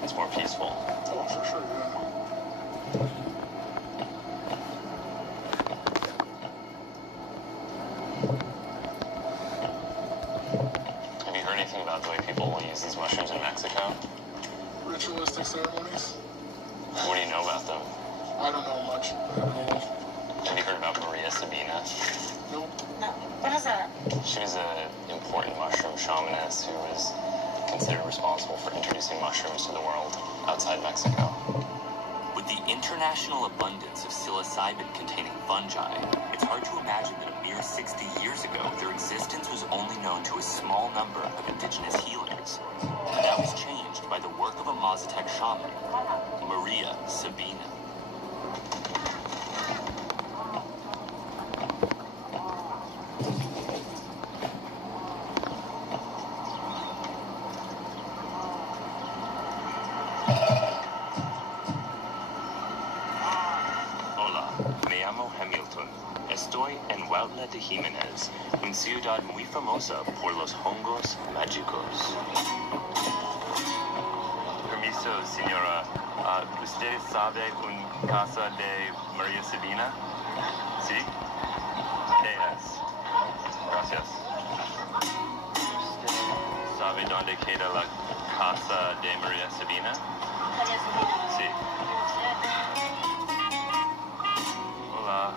It's more peaceful. Oh, for sure, yeah. Have you heard anything about the way people will use these mushrooms in Mexico? Rich ritualistic ceremonies. What do you know about them? I don't know much. Have you heard about Maria Sabina? Nope. No. What is that? She was an important mushroom shamaness who was considered responsible for introducing mushrooms to the world outside Mexico. With the international abundance of psilocybin-containing fungi, it's hard to imagine that a mere 60 years ago, their existence was only known to a small number of indigenous healers. But that was changed by the work of a Mazatec shaman, Maria Sabina. De Jiménez, una ciudad muy famosa por los hongos mágicos. Permiso, señora. ¿Usted sabe una casa de María Sabina? ¿Sí? ¿Qué es? Gracias. ¿Usted sabe dónde queda la casa de María Sabina? Sí. Hola.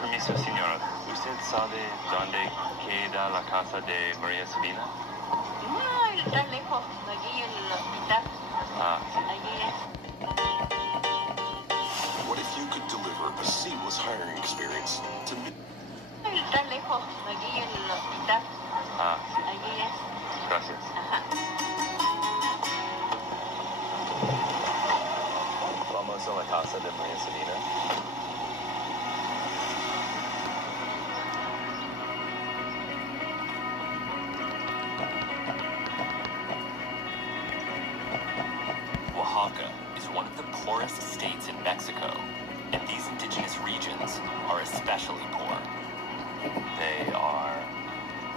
Permiso, señora. ¿Usted sabe dónde queda la casa de María Sabina? No, está lejos, allí en el hospital. Ah, sí. What if you could deliver a seamless hiring experience to Está lejos, allí en el hospital. Ah, sí. Allí es. Gracias. Ajá. Vamos a la casa de María Sabina. Oaxaca is one of the poorest states in Mexico, and these indigenous regions are especially poor. They are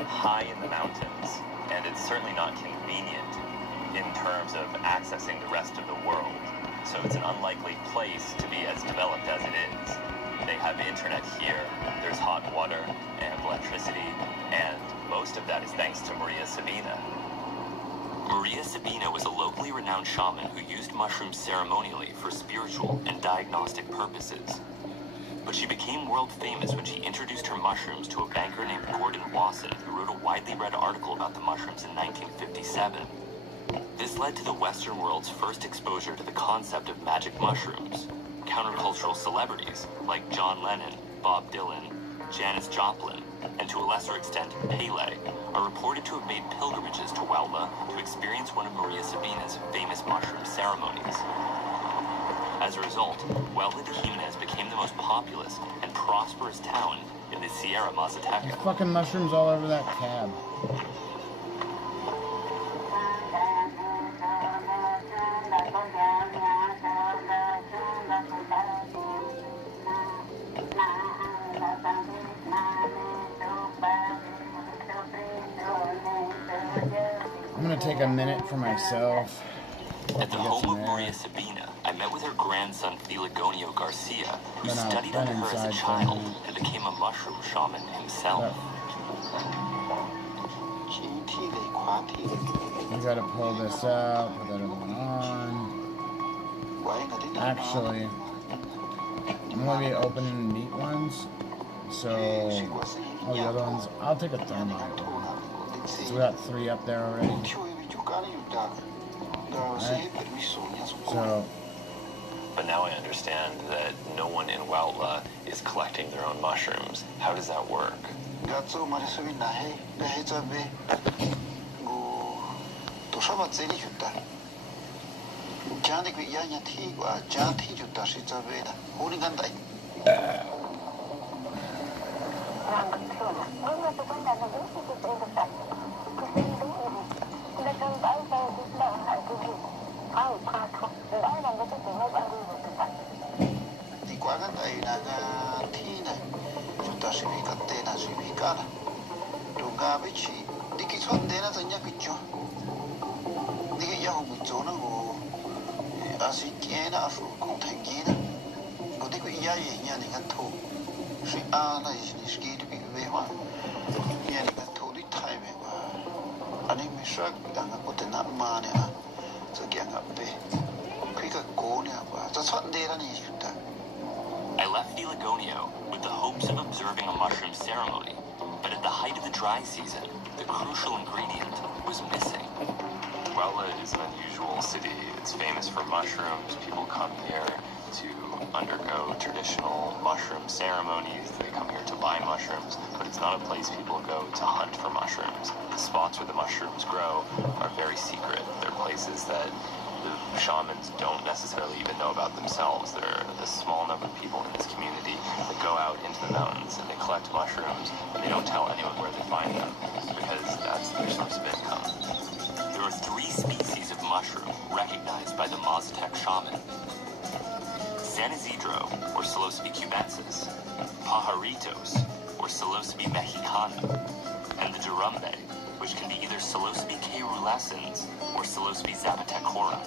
high in the mountains, and it's certainly not convenient in terms of accessing the rest of the world. So it's an unlikely place to be as developed as it is. They have internet here, there's hot water and electricity, and most of that is thanks to Maria Sabina. Maria Sabina was a locally renowned shaman who used mushrooms ceremonially for spiritual and diagnostic purposes. But she became world famous when she introduced her mushrooms to a banker named Gordon Wasson, who wrote a widely read article about the mushrooms in 1957. This led to the Western world's first exposure to the concept of magic mushrooms. Countercultural celebrities like John Lennon, Bob Dylan, Janis Joplin, and to a lesser extent, Pele, are reported to have made pilgrimages to Huelva to experience one of Maria Sabina's famous mushroom ceremonies. As a result, Huelva de Jimenez became the most populous and prosperous town in the Sierra Mazateca. There's fucking mushrooms all over that cab. I'm gonna take a minute for myself. At the home of Maria Sabina, I met with her grandson Feligonio Garcia, who studied under her as a child and became a mushroom shaman himself. You gotta pull this out, put that other one on. Actually, I'm gonna be opening the meat ones, so all the other ones, I'll take a thermite one. So we got 3 up there already. Right. So, but now I understand that no one in Huelva is collecting their own mushrooms. How does that work? I left Vilagonio with the hopes of observing a mushroom ceremony, but at the height of the dry season, the crucial ingredient was missing. Guala is an unusual city. It's famous for mushrooms. People come here to undergo traditional mushroom ceremonies. They come here to buy mushrooms, but it's not a place people go to hunt for mushrooms. The spots where the mushrooms grow are very secret. They're places that the shamans don't necessarily even know about themselves. There are a small number of people in this community that go out into the mountains and they collect mushrooms, and they don't tell anyone where they find them because that's their source of income. There are 3 species of mushroom recognized by the Mazatec shaman. San Isidro, or Psilocybe cubensis, Pajaritos, or Psilocybe mexicana, and the Durumbe, which can be either Psilocybe caerulescens or Psilocybe zapatecora.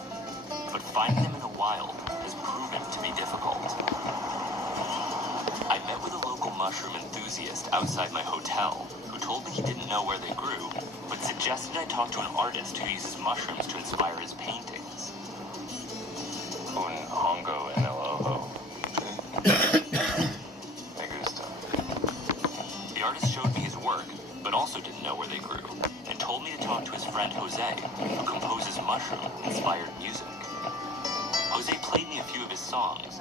But finding them in the wild has proven to be difficult. I met with a local mushroom enthusiast outside my hotel who told me he didn't know where they grew, but suggested I talk to an artist who uses mushrooms to inspire his paintings. Un hongo en el ojo. Me gusta. The artist showed me his work, but also didn't know where they grew, and told me to talk to his friend Jose, who composes mushroom-inspired music. Jose played me a few of his songs,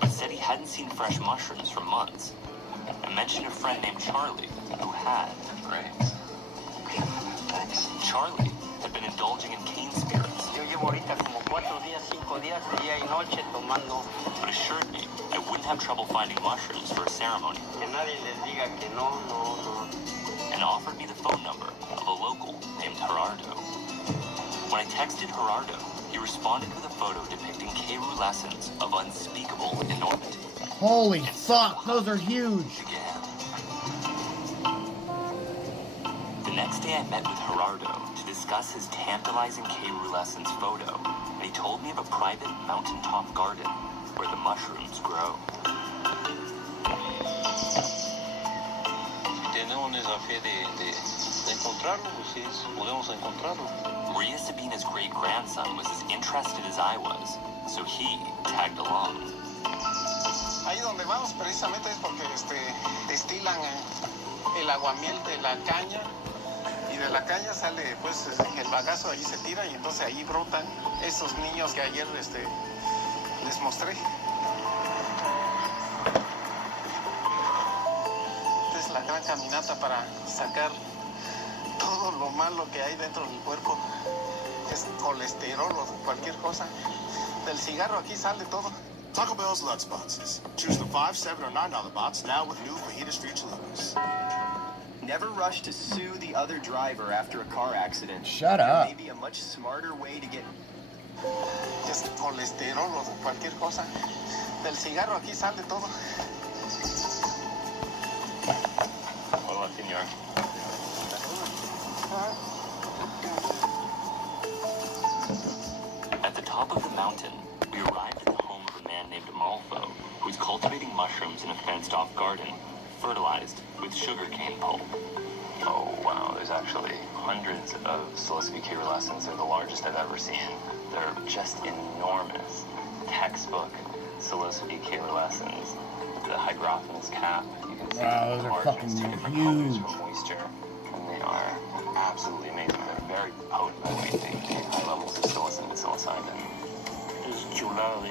but said he hadn't seen fresh mushrooms for months, and mentioned a friend named Charlie, who had. Great. Charlie had been indulging in cane spirits. Yo llevo ahorita como 4 días, 5 días, día y noche tomando. But assured me I wouldn't have trouble finding mushrooms for a ceremony. Que nadie les diga que no. And offered me the phone number of a local named Gerardo. When I texted Gerardo, he responded with a photo depicting caerulescens of unspeakable enormity. Holy fuck, those are huge! The next day I met with Gerardo to discuss his tantalizing caerulescens photo, and he told me of a private mountaintop garden where the mushrooms grow. Tenemos un desafío de encontrarlo, pues sí, podemos encontrarlo. Maria Sabina's great-grandson was as interested as I was, so he tagged along. Ahí donde vamos precisamente es porque destilan el aguamiel de la caña, y de la caña sale pues el bagazo, allí se tira y entonces ahí brotan esos niños que ayer les mostré. Esta es la gran caminata para sacar todo lo malo que hay dentro del cuerpo. Es colesterol o cualquier cosa. Del cigarro aquí sale todo. Taco Bell's Lutz boxes. Choose the $5, $7, or $9 box now with new fajita street chalupas. Never rush to sue the other driver after a car accident. Shut up. There may be a much smarter way to get... Es colesterol o cualquier cosa. Del cigarro aquí sale todo. Hola, señor. At the top of the mountain, we arrived at the home of a man named Amalfo, who's cultivating mushrooms in a fenced-off garden, fertilized with sugarcane pulp. Oh, wow. There's actually hundreds of Psilocybe caerulescens. They're the largest I've ever seen. They're just enormous. Textbook Psilocybe caerulescens. The hydrophanous cap, you can see wow, those are fucking huge. For moisture, and they are absolutely amazing. They're very potent. They contain high levels of psilocin and psilocybin. Es chulada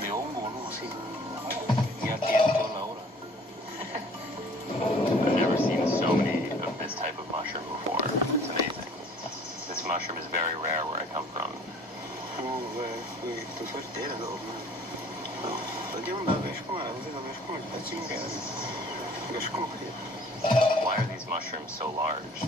de hongo, ¿no? Sí. Ya tiene toda la hora. I've never seen so many of this type of mushroom before. It's amazing. This mushroom is very rare where I come from. Why are these mushrooms so large?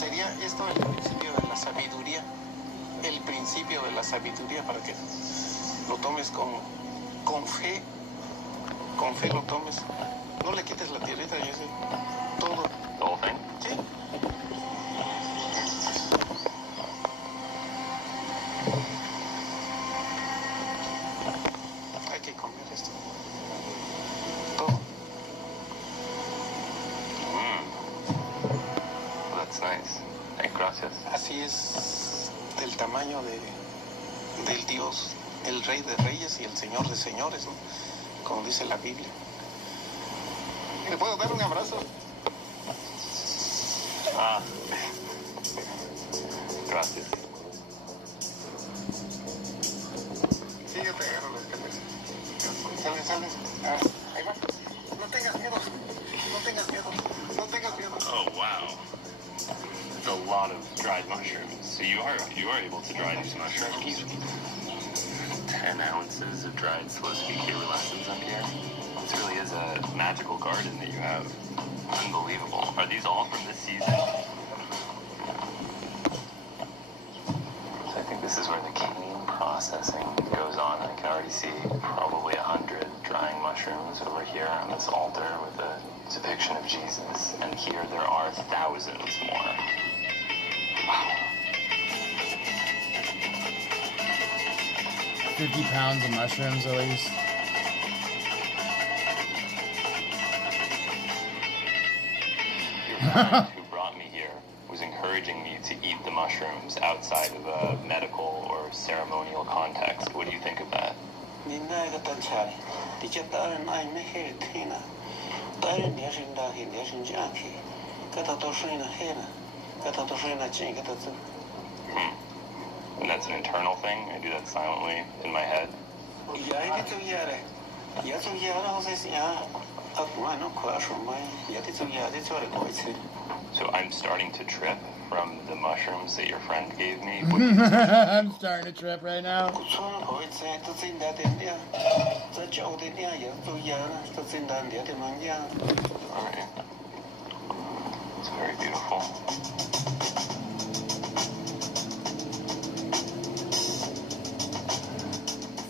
Sería esto el principio de la sabiduría, el principio de la sabiduría para que lo tomes con con fe lo tomes. No le quites la tierrita, Jesse. Todo. The whole thing? Sí. Hay que comer esto. Todo. That's nice. Hey, gracias. Así es del tamaño del Dios, el Rey de Reyes y el Señor de Señores, ¿no? Como dice la Biblia. ¿Le puedo dar un abrazo? Ah. Gracias. Sí, yo te agarro las piernas. Sales. Ah, ahí va. No tengas miedo. No tengas miedo. No tengas miedo. Oh, wow. It's a lot of dried mushrooms. So you are able to dry these mushrooms. 10 ounces of dried psilocybin caerulescens up here. This really is a magical garden that you have. Unbelievable. Are these all from this season? So I think this is where the cane processing goes on. I can already see probably 100 drying mushrooms over here on this altar with a depiction of Jesus. And here there are thousands more. Wow. 50 pounds of mushrooms at least. Your friend who brought me here was encouraging me to eat the mushrooms outside of a medical or ceremonial context. What do you think of that? And that's an internal thing? I do that silently in my head? So I'm starting to trip from the mushrooms that your friend gave me? I'm starting to trip right now. Alright. It's very beautiful.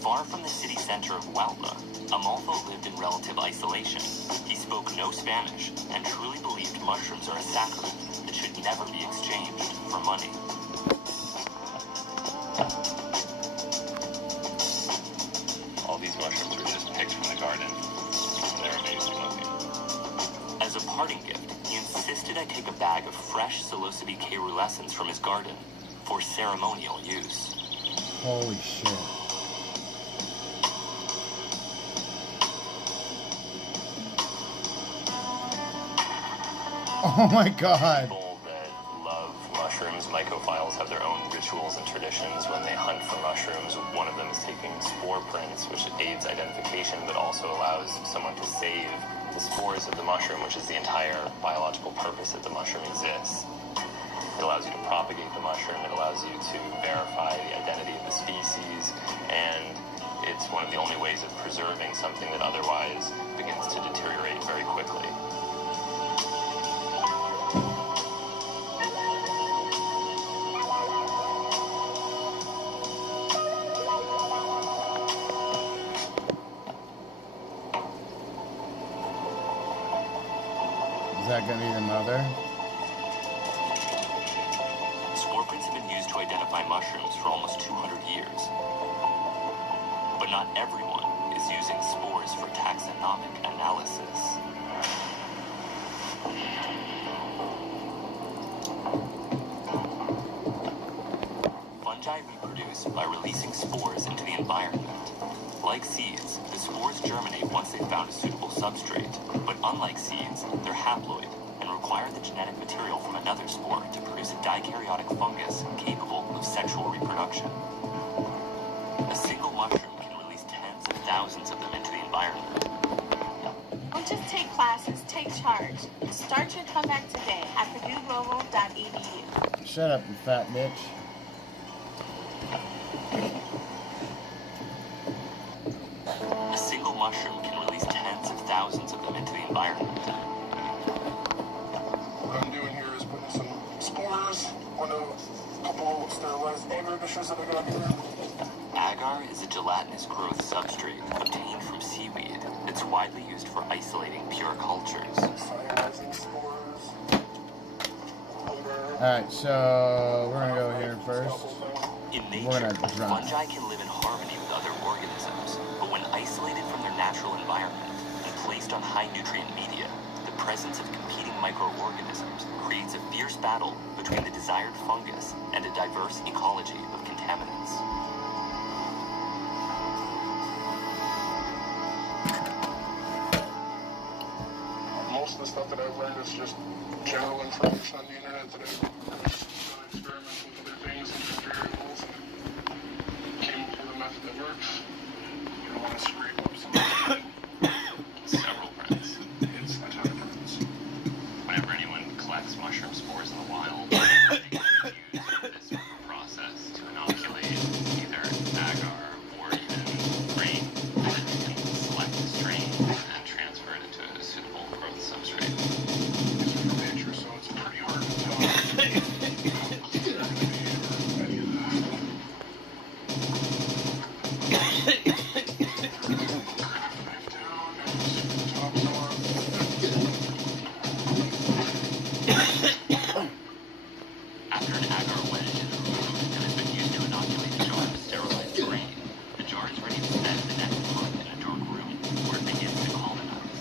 Far from the city center of Huautla, Amalfo lived in relative isolation. He spoke no Spanish and truly believed mushrooms are a sacrament that should never be exchanged for money. All these mushrooms were just picked from the garden. They're amazing looking. As a parting gift, he insisted I take a bag of fresh psilocybin caerulescens from his garden for ceremonial use. Holy shit. Oh my god. People that love mushrooms, mycophiles, have their own rituals and traditions when they hunt for mushrooms. One of them is taking spore prints, which aids identification, but also allows someone to save the spores of the mushroom, which is the entire biological purpose that the mushroom exists. It allows you to propagate the mushroom, it allows you to verify the identity of the species, and it's one of the only ways of preserving something that otherwise begins to deteriorate very quickly. Is that gonna be the mother? Spore prints have been used to identify mushrooms for almost 200 years. But not everyone is using spores for taxonomic analysis. Fungi reproduce by releasing spores into the environment. Like seeds, the spores germinate once they've found a suitable substrate, but unlike seeds, they're haploid and require the genetic material from another spore to produce a dikaryotic fungus capable of sexual reproduction. A single mushroom can release tens of thousands of them into the environment. Don't just take classes, take charge. Start your comeback today at PurdueGlobal.edu. Shut up, you fat bitch. A single mushroom can release tens of thousands of them into the environment. What I'm doing here is putting some spores on a couple sterilized egg that I got here. Agar is a gelatinous growth substrate obtained from seaweed. It's widely used for isolating pure cultures. Alright, so we're gonna go here first. In nature, fungi can live in harmony with other organisms, but when isolated from their natural environment and placed on high nutrient media, the presence of competing microorganisms creates a fierce battle between the desired fungus and a diverse ecology of contaminants. Most of the stuff that I've learned is just general information on the internet that I've done experiments with other things and different variables and came up with a method that works. You don't want to scrape up something. Several prints. It's a ton of prints. Whenever anyone collects mushroom spores in the wild, they can use this sort of process to inoculate either agar or even grain, and then you can select a strain and transfer it into a suitable growth substrate. These are from nature, so it's pretty hard to tell. After an agar wedge is removed and has been used to inoculate a jar of sterilized grain, the jar is ready to set the next pot in a dark room where it begins to colonize.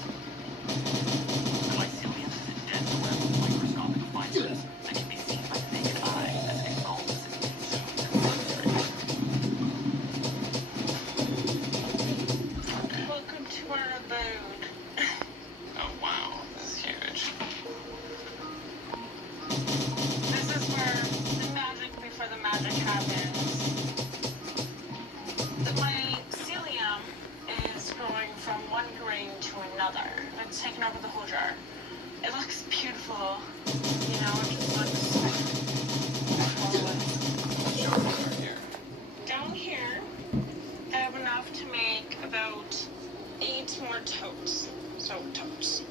The mycelium is a dense web of microscopic fibers that can be seen by the naked eye as it engulfs and consumes its substrate. Welcome to our abode. Oh wow, this is huge. This is where the magic before the magic happens. The mycelium is growing from one grain to another. It's taking over the whole jar. It looks beautiful. You know, it just looks down here, I have enough to make about 8 more totes. So totes.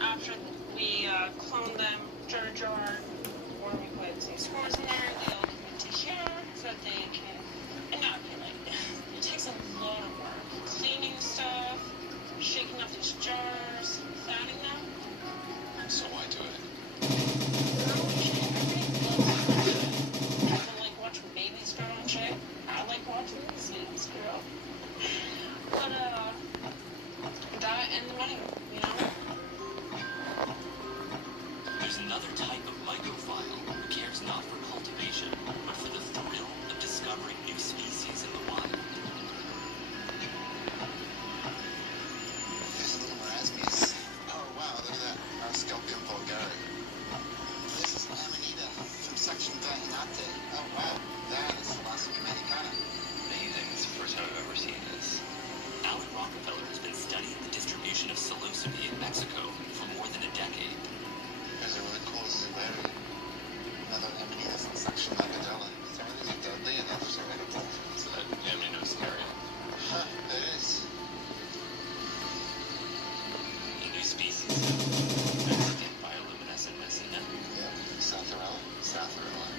After we clone them, jar to jar, where we put some spores in there, they'll come into here so that they can inoculate. It takes a lot of work. Cleaning stuff, shaking up these jars, fatting them. So why do it? People like watching babies grow and shit. I like watching these babies grow. But, that and the money, you know? There's another type of microphile who cares not for cultivation, but for the thrill of discovering new species in the wild. Here's a little marasmus. Oh wow, look at that. Arscopium vulgare. This is Amanita from section Dahinate. Oh wow, that is Philosophy Americana. Amazing, it's the first time I've ever seen this. Alan Rockefeller has been studying the distribution of psilocybe in Mexico for more than a decade. There's a really cool Zuleri. Another Amanita from section Lagadella. Is there anything deadly enough to rid of them? Is that amninoscaria? Huh, it is. A new species of Mexican bioluminescent messina. Yeah, Satharella. Satharella.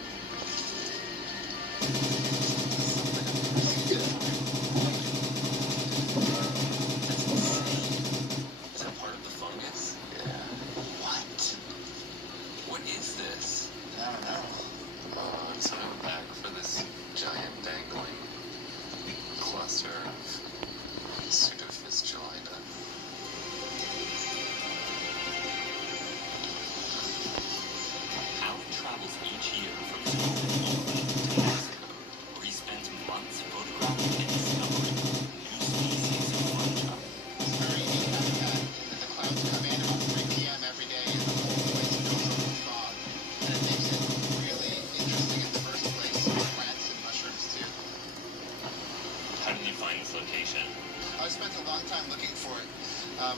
Is that part of the fungus? Yeah. What? What is this? I don't know. Oh, and so I'm back for this giant dangling cluster of pseudofistulina. Alan travels each year from his home in England to Mexico, where he spends months photographing and discovering new species of fungi. It's very neat habitat. And the clouds come in about 3 p.m. every day and the whole place goes over with fog. And it makes it really interesting and diverse place for plants and mushrooms too. How did you find this location? I spent a long time looking for it.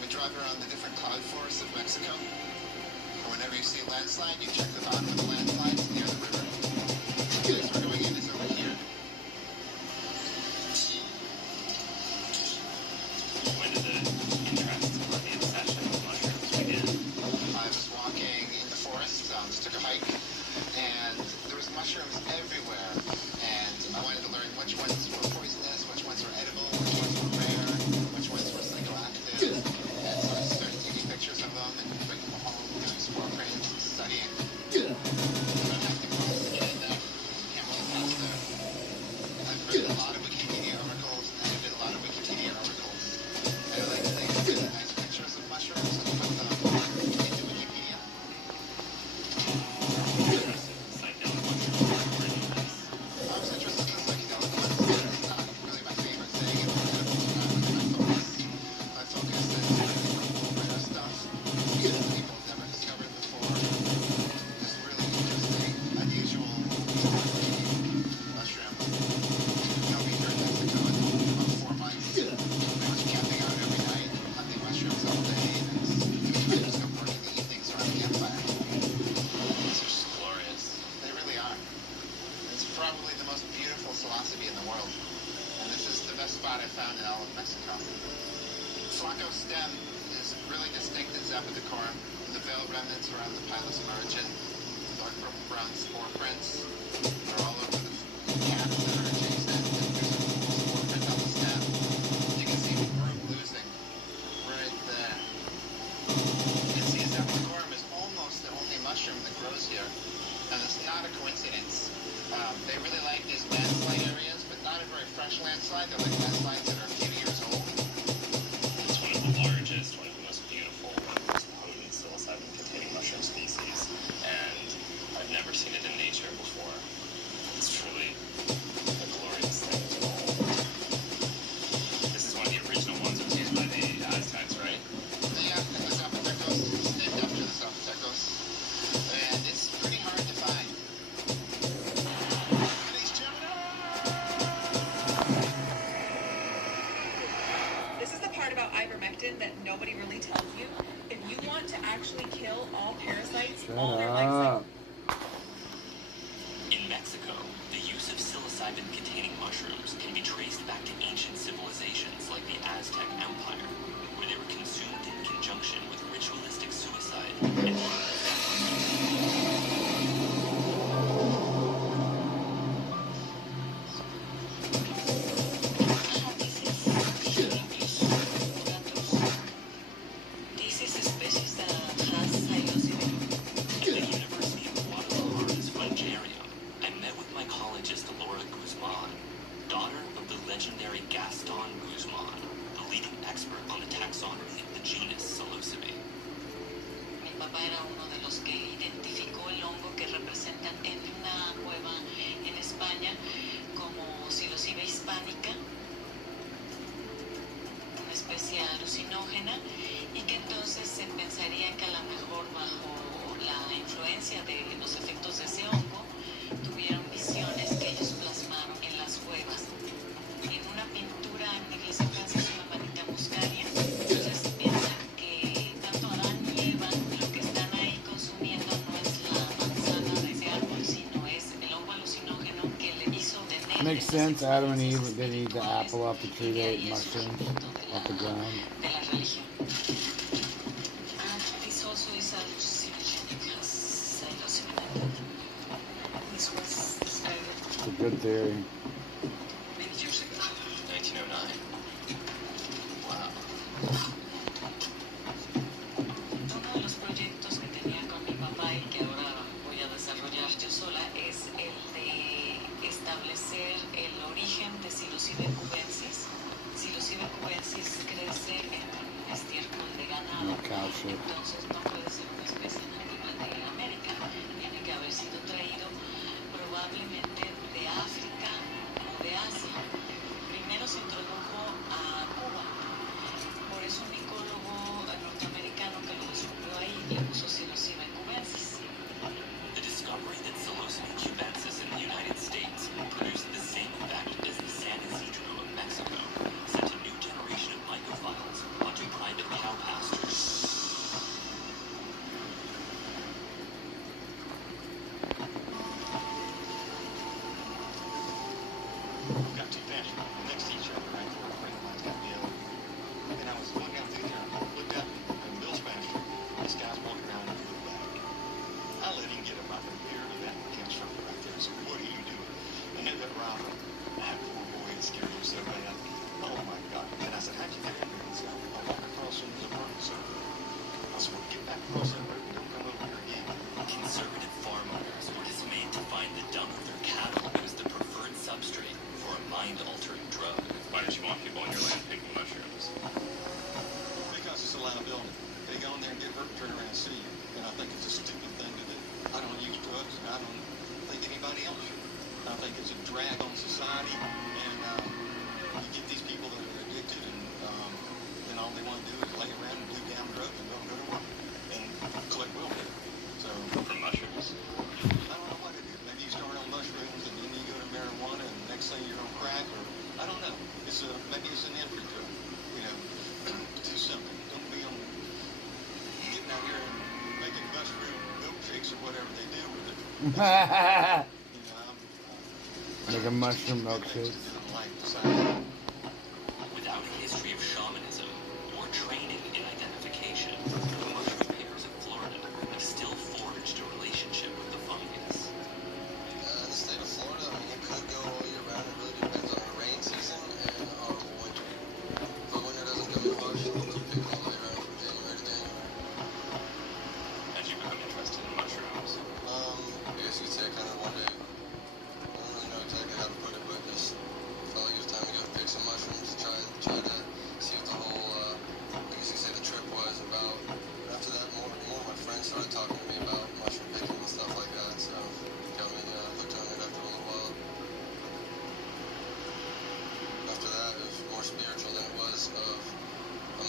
We drive around the different cloud forests of Mexico. And whenever you see a landslide, you check the bottom of the landslide near the river. The place we're going in is over here. When did the interest or the obsession with mushrooms begin? I was walking in the forest, just took a hike, and there was mushrooms everywhere. And I wanted to learn which ones were poisonous, spot I found in all of Mexico. Flaco stem is really distinct in Zapotecorum. The veil remnants around the pilus margin, dark purple brown spore prints. They're all over the caps that are adjacent. There's a full spore print on the stem. You can see the group losing right there. You can see Zapotecorum is almost the only mushroom that grows here. And it's not a coincidence. They really like these landslide areas, but not a very fresh landslide. They're like landslides that are a few years old. It's one of the largest, one of the most beautiful, one of the most potent psilocybin-containing mushroom species, and I've never seen it in nature before. It's truly a glorious thing to behold. This is one of the original ones that was used by the Aztecs, right? Yeah, the Zapotecos. It's named after the Zapotecos. And it's pretty hard to find. This is the part about ivermectin that nobody really tells you. If you want to actually kill all parasites, all their legs, In Mexico, the use of psilocybin-containing mushrooms can be traced back to ancient civilizations like the Aztec Empire, where they were consumed in conjunction with ritualistic suicide and dices especies de psilocybin. At the University of Guadalajara's Fungarium, I met with mycologist Laura Guzman, daughter of the legendary Gaston Guzman, the leading expert on the taxonomy of the genus Psilocybe. Mi papá era uno de los que identificó el hongo que representan en una cueva en España como Psilocybe hispanica, una especie alucinógena, y que entonces se pensaría que a lo mejor bajo la influencia de los efectos de ese hongo tuvieron visiones que ellos plasmaron en las cuevas. En una pintura en la iglesia francesa, una manita muscaria, entonces piensan que tanto Adán y Eva lo que están ahí consumiendo no es la manzana de ese árbol, sino es el hongo alucinógeno que le hizo tener. Makes sense. Adam and Eve didn't eat the apple off the tree, they ate mushrooms off the ground. De la religión. This also is hallucinogenic psilocybin. This was discovered It's a good theory. many years ago. 1909. Wow. Uno de los proyectos que tenía con mi papá y que ahora voy a desarrollar yo sola es el de establecer el origen de Psilocybe cubensis. Psilocybe cubensis crece en estiércol de ganado, entonces no puede ser una especie nativa de América, tiene que haber sido traído probablemente de África o de Asia. Primero se introdujo a Cuba, por eso un micólogo norteamericano que lo descubrió ahí le puso Psilocybe cubensis. The discovery that Psilocybe cubensis in the United States produced the same effect as the San Isidro of Mexico sent a new generation of mycophiles onto private cow pastures. Got two pastures next to each other, right there. A friend of mine's got the other. And I was going down through there, and I looked up at Bill's pasture. This guy's walking around in the back. I let him get up out there to that catch something right there. I said, "What are you doing?" And then that robber, that poor boy, had scared him so bad. Oh my God. And I said, "How'd you get in there?" He said, "I walked across into the burning circle." I said, "Well, get back across that road and don't come over here again." Conservative farm owners were dismayed to find the dung of their cattle was the preferred substrate for a mind-altering drug. Why don't you want people on your land picking mushrooms? Because it's a liability. They go in there and get hurt and turn around and sue you. And I think it's a stupid thing to do. I don't use drugs, and I don't think anybody else should. I think it's a drag on society, and you get these people that are addicted, and all they want to do is lay around and do down drugs and don't go to work and collect welfare. So From mushrooms? I don't know what it is. Maybe you start on mushrooms, and then you go to marijuana, and the next thing you're on crack, or I don't know. Maybe it's an entry drug. You know, do something. Don't be on getting out here and making mushroom milkshakes or whatever they do with it. Like a mushroom milkshake.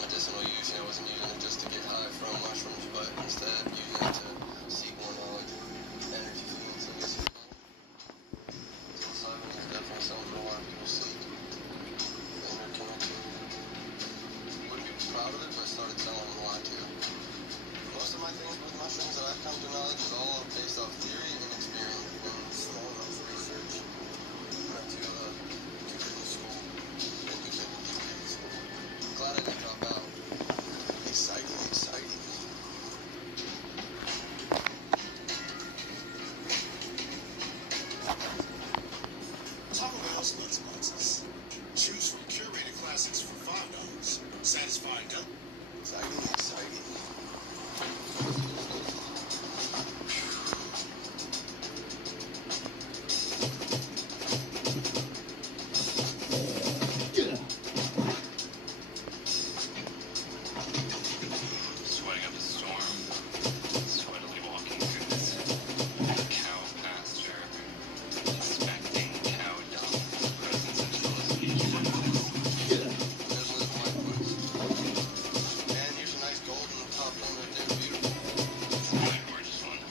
medicinal use. I wasn't using it just to get high from mushrooms, but instead using it to seek more energy fields, I guess you could call it. Psilocybin is definitely something a lot of people seek. And they're connected. Wouldn't be proud of it, but I started telling them a lot too. Most of my things with mushrooms that I've come to knowledge is all based off theory and experience and small enough research. Not too business school. Glad I didn't drop out. Exciting, exciting. Taco Bell's Nuts Boxes. Choose from curated classics for $5. Satisfying up. Exciting, exciting. Sweating up a storm, sweatily walking through this cow pasture, inspecting cow dung presence until it's Man, here's a nice gold in the top one right there. Beautiful. It's a really gorgeous one.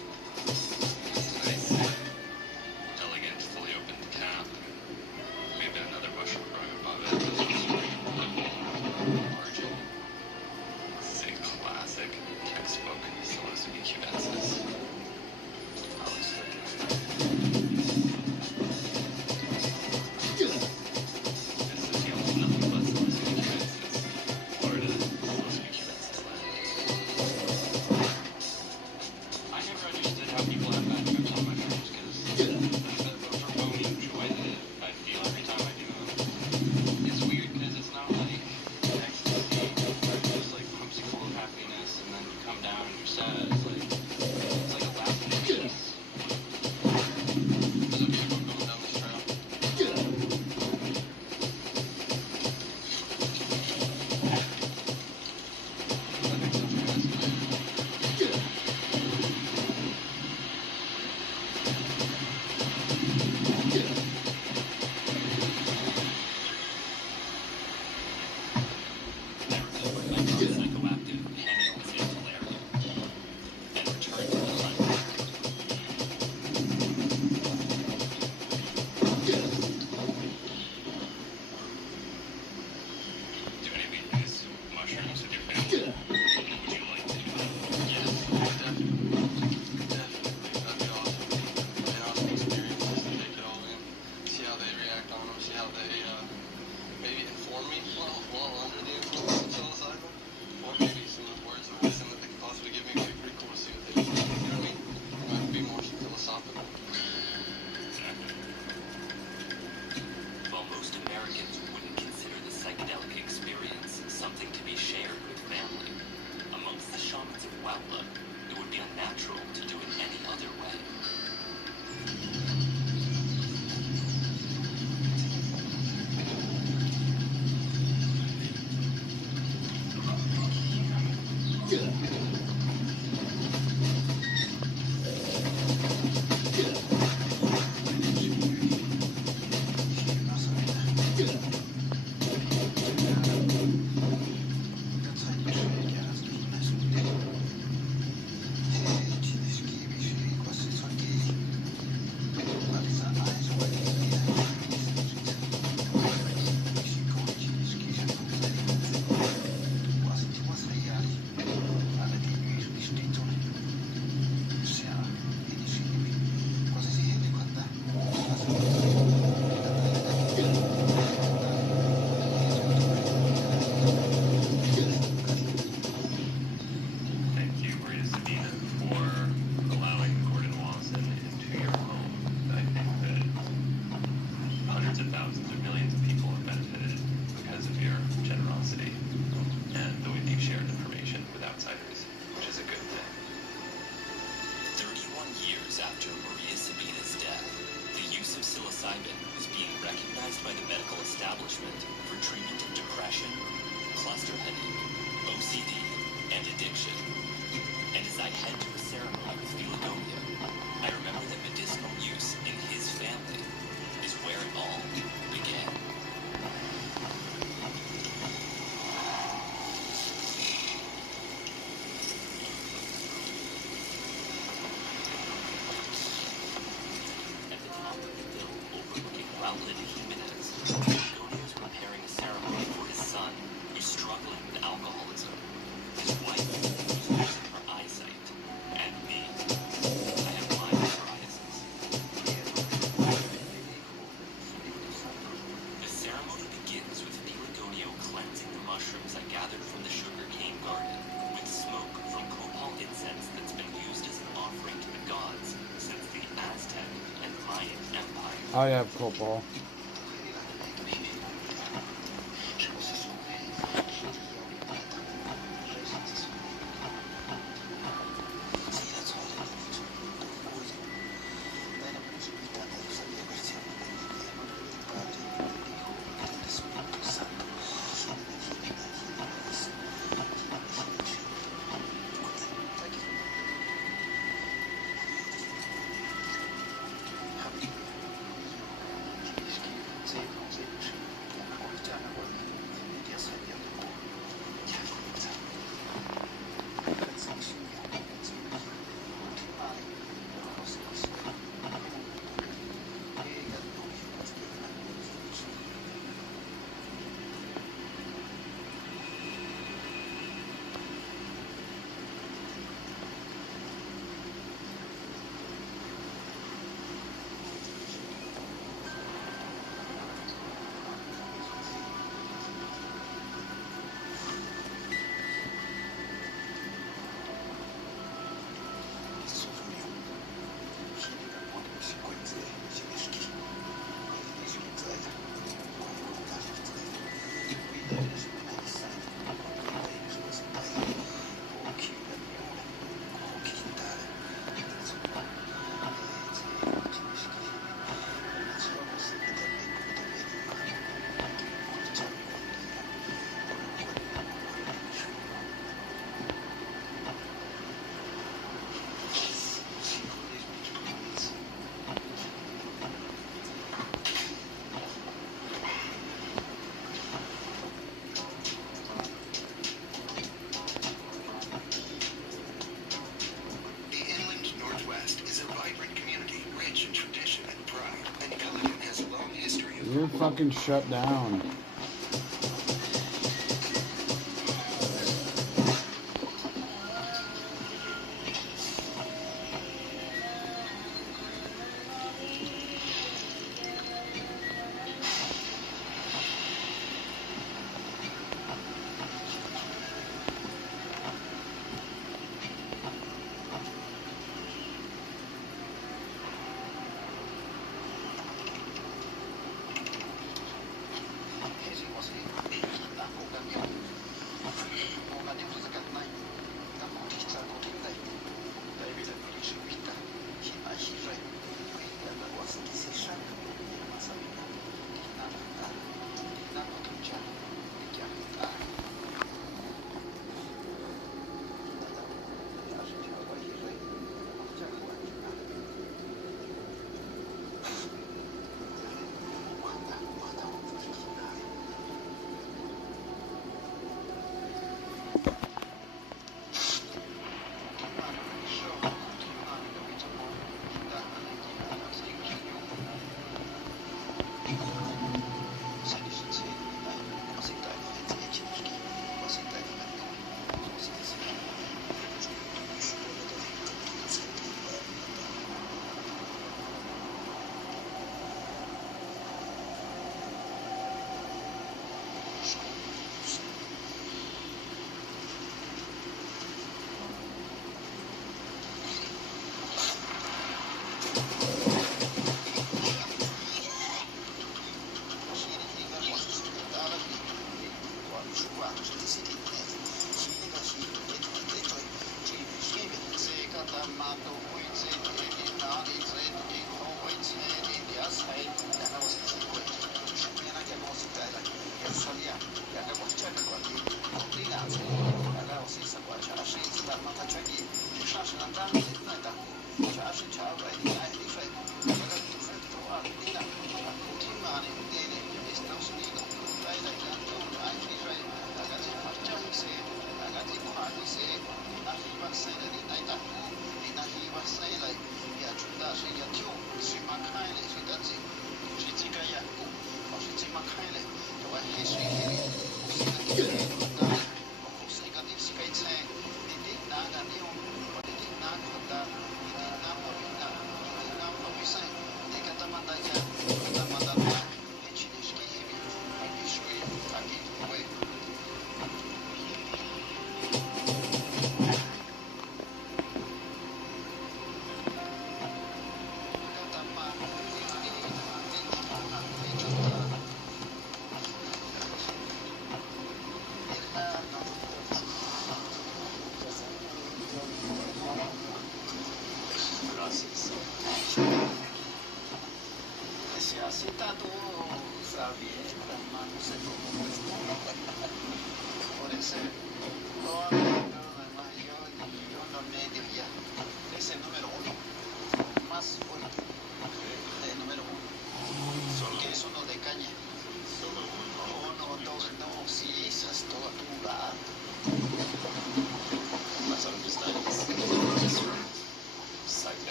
It's nice, elegant, fully opened cap. Maybe another bushel growing above it. Margin. This is a classic textbook psilocybe cubensis. That looks freaking good. This is the only nothing but psilocybe cubensis. Florida, psilocybe cubensis land. I never understood how people have bad trips on mushrooms because the dopamine joy that I feel every time I do them is weird because it's not like ecstasy where it just like pumps you full of happiness and then you come down and you're sad. It's like a lasting peace. There's a vehicle going down this trail. Psychoactive phenylphenolarium and returned to the hunt. Do any of you use mushrooms with your family? Would you like to? Yes, definitely. Definitely. That'd be awesome. An awesome experience just to take it all in. See how they react on them. See how they maybe inform me while under the influence of psilocybin. Or maybe some words of wisdom that they could possibly give me would be pretty cool to see what they think. You know what I mean? It might be more philosophical. While most Americans wouldn't consider the psychedelic experience something to be shared with family, amongst the shamans of Huautla, it would be unnatural to do it any other way. Thank you, Maria Sabina, for allowing Gordon Wasson into your home. I think that hundreds of thousands or millions of people have benefited because of your generosity and the way that you shared information with outsiders, which is a good thing. 31 years after Maria Sabina's death, the use of psilocybin was being recognized by the medical establishment for treatment of depression, cluster headache, OCD, and addiction. And as I head to a ceremony with Philadelphia, I remember that medicinal use in his family is where it all began. Oh yeah, football. You're fucking shut down.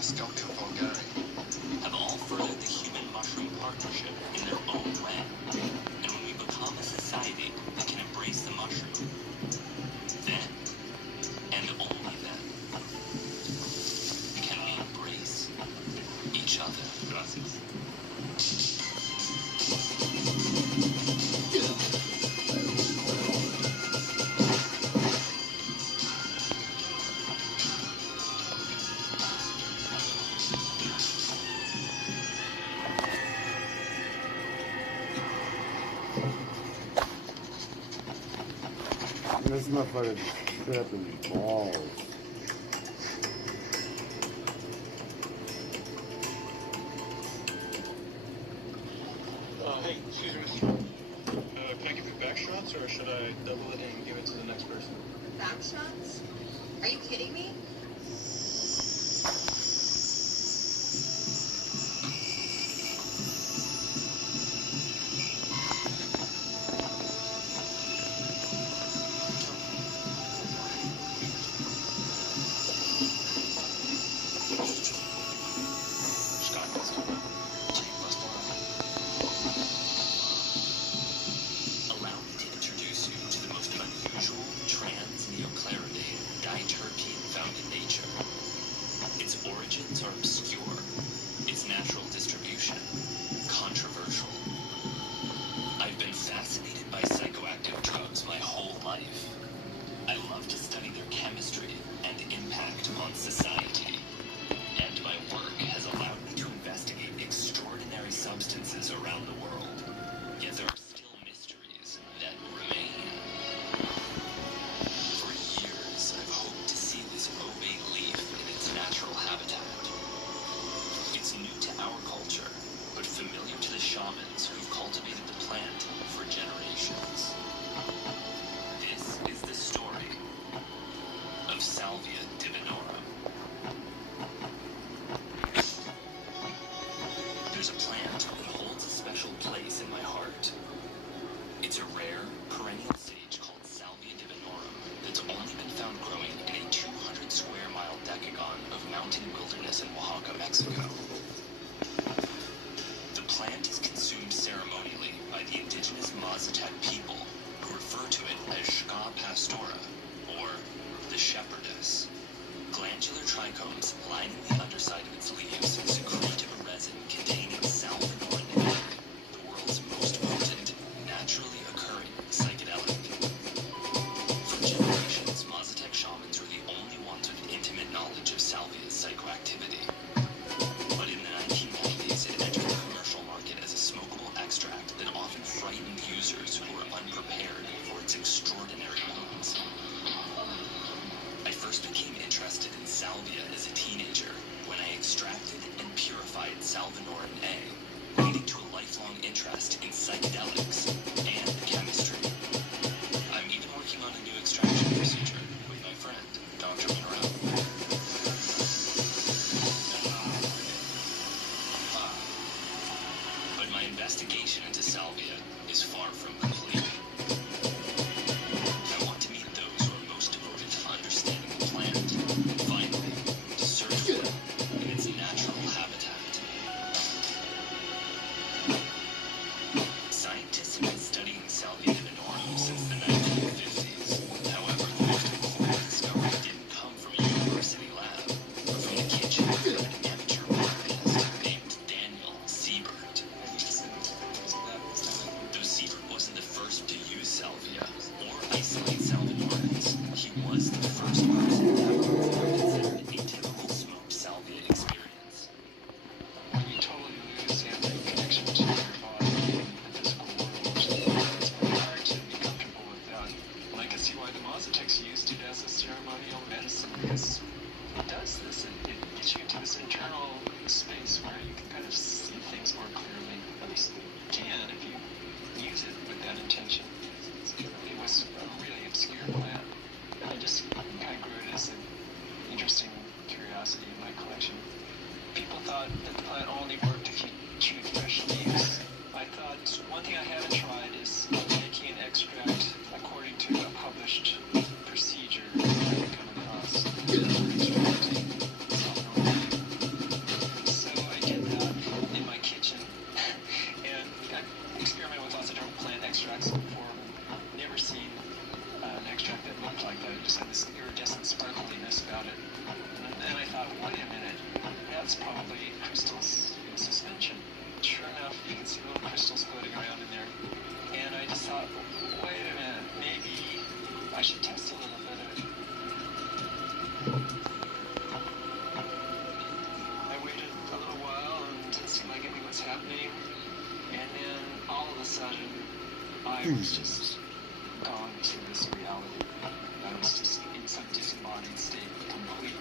Skelco vulgare. Have all furthered the human-mushroom partnership in their own way. And when we become a society that can embrace the mushroom, then, and only then, can we embrace each other. Gracias. This motherfucker just tripping balls. Hey, excuse me. Can I give you back shots, or should I double it and give it to the next person? Back shots? Are you kidding me? Allow me to introduce you to the most unusual trans-neoclaridane diterpene found in nature. Its origins are obscure. Its natural distribution, controversial. I've been fascinated by psychoactive drugs my whole life. I love to study their chemistry and impact on society. And my work has allowed me to investigate extraordinary substances around the world. Yet there are still mysteries that remain. For years, I've hoped to see this ovate leaf in its natural habitat. It's new to our culture, but familiar to the shamans who've cultivated the plant for generations. This is the story of Salvia divinorum. There's a plant that holds a special place in my heart. It's a rare, perennial sage called Salvia divinorum that's only been found growing in a 200 square mile decagon of mountain wilderness in Oaxaca, Mexico. The plant is consumed ceremonially by the indigenous Mazatec people, who refer to it as Shka pastora, or the shepherdess. Glandular trichomes lining the underside of its leaves secrete a resin containing salvinorin A, the world's most potent, naturally occurring psychedelic. For generations, Mazatec shamans were the only ones with intimate knowledge of salvia's psychoactivity. But in the 1990s, it entered the commercial market as a smokable extract that often frightened users who were unprepared for its extraordinary boons. I first became interested in salvia as a teenager when I extracted and purified salvinorin A, leading to a lifelong interest in psychedelics and chemistry. I'm even working on a new extraction procedure with my friend, Dr. Monroe. But my investigation into salvia is far from complete. I want to meet those who are most devoted to understanding the plant, finally, to search for it in its natural habitat. Scientists have been studying Salvia divinorum since the 1950s. However, the most important discovery didn't come from a university lab, but from the kitchen of an amateur botanist named Daniel Siebert. Though Siebert wasn't the first to use salvia or isolate salvinorins, he was the first person to have considered a typical smoked salvia experience. When you totally lose the connection to your body and the physical world, it's very hard to be comfortable with that. And I can see why the Mazatecs used it as a ceremonial medicine, because it does this. It gets you into this internal space where you can kind of see things more clearly. At least you can if you use it with that intention. It was a really obscure plant, and I just kind of grew it as an interesting curiosity in my collection. People thought that the plant only worked if you chewed fresh leaves. I thought one thing I haven't tried is making an extract according to a published procedure that I've come across for extracting salvinorin. was just gone to this reality. I was just in some disembodied state, completely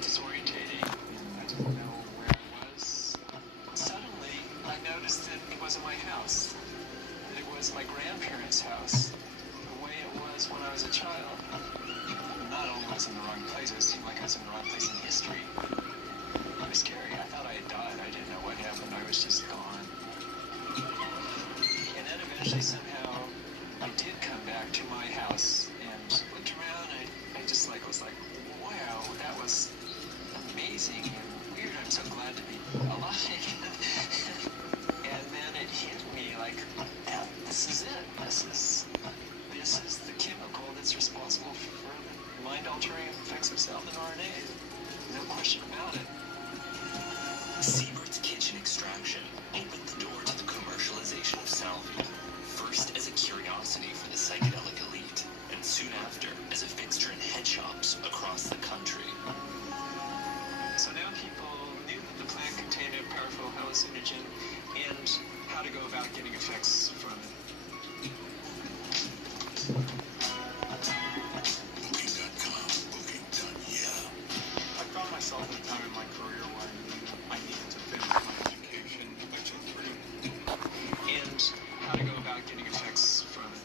disorientating, and I didn't know where I was. Suddenly, I noticed that it wasn't my house. It was my grandparents' house, the way it was when I was a child. Not only was I in the wrong place, it seemed like I was in the wrong place in history. It was scary. I thought I had died. I didn't know what happened. I was just gone. And then eventually, somehow, I did come back to my house and looked around. I just was like, wow, that was amazing and weird. I'm so glad to be alive. And then it hit me like, yeah, this is it. This is the chemical that's responsible for the mind-altering effects of cell and RNA. No question about it. Siebert's kitchen extraction opened the door to the commercialization of salvia, first as a curiosity for the psychedelic elite, and soon after as a fixture in head shops across the country. So now people knew that the plant contained a powerful hallucinogen and how to go about getting effects from it. Booking.com, booking.yeah. I found myself in a time in my career where I needed to finish my education. I took three. And how to go about getting effects from it.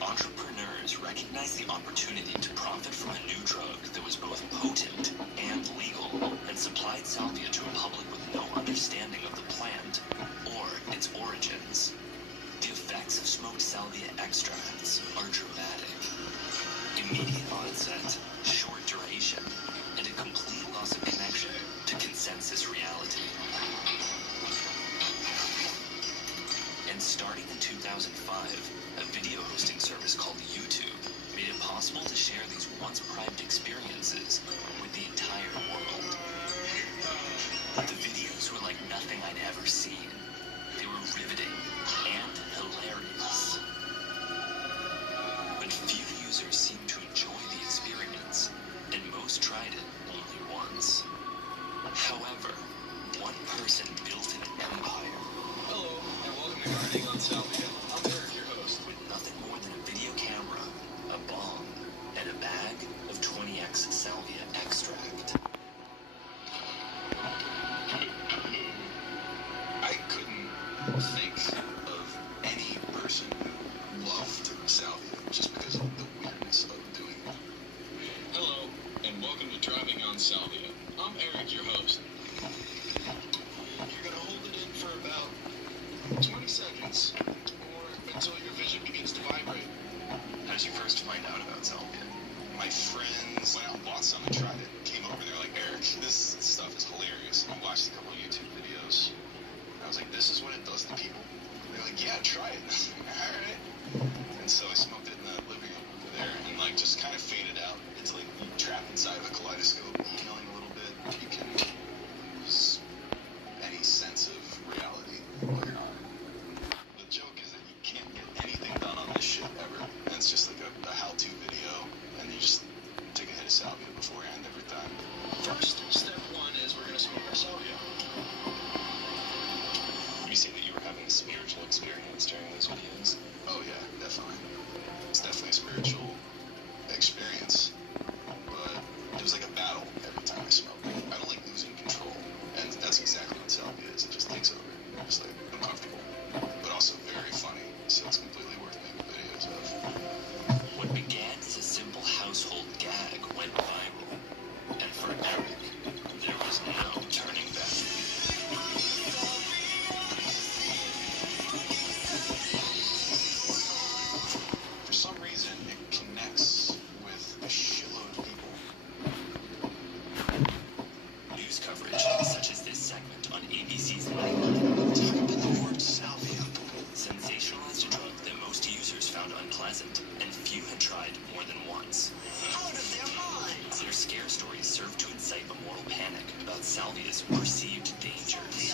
Entrepreneurs recognized the opportunity to profit from a new drug that was both potent and legal, and supplied salvia to a public with no understanding of the plant or its origins. The effects of smoked salvia extracts are dramatic. Immediate onset, short duration, and a complete loss of connection to consensus reality. And starting in 2005, a video hosting service called YouTube made it possible to share these once private experiences with the entire world. The videos were like nothing I'd ever seen. They were riveting and hilarious. But few users seemed to enjoy the experience, and most tried it only once. However, one person built an empire. Hello, and welcome to Gardening on Salvia. I'm Eric, your host. With nothing more than a video camera, a bong, and a bag of 20x salvia extract. I couldn't think of any person who loved salvia just because of the weirdness of doing it. Hello, and welcome to Driving on Salvia. I'm Eric, your host. You're going to hold it in for about 20 seconds, or until your vision begins to vibrate. How did you first find out about salvia? My friends went out and bought some and tried it. Came over, they're like, Eric, this stuff is hilarious. And I watched a couple of YouTube videos. I was like, this is what it does to people. They're like, yeah, try it. Alright. And so I smoked it in the living room over there and just kind of faded out. It's like you trapped inside of a kaleidoscope, feeling a little bit. You can lose any sense of reality while you're on it. The joke is that you can't get anything done on this shit ever. And it's just like a how-to video, and you just take a hit of salvia beforehand every time. First, step one is we're going to smoke our salvia. You say that you were having a spiritual experience during those videos? Oh yeah, definitely. It's definitely a spiritual experience, but it was like a battle every time I smoked. I don't like losing control, and that's exactly what salvia is. It just takes over. It's like uncomfortable, but also very funny, so it's completely worth making videos of. What began as a simple household gag went viral, and for Eric, there was no turning back. For some reason, it connects with a shitload of people. News coverage, such as this segment on ABC's Nightline, talk about the word salvia, sensationalized a drug that most users found unpleasant, and few had tried more than once. Out of their minds! Their scare stories served to incite a moral panic about salvia's perceived dangers.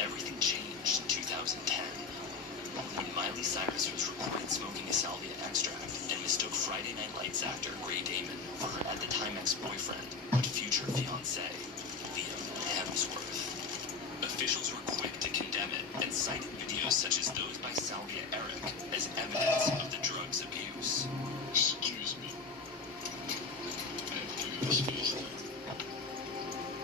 Everything changed in 2010 when Miley Cyrus was recorded smoking a salvia extract and mistook Friday Night Lights actor Gray Damon for her at the time ex-boyfriend but future fiancé, Liam Hemsworth. Officials were quick to condemn it and cited videos such as those by Salvia Eric as evidence of the drug's abuse. Excuse me.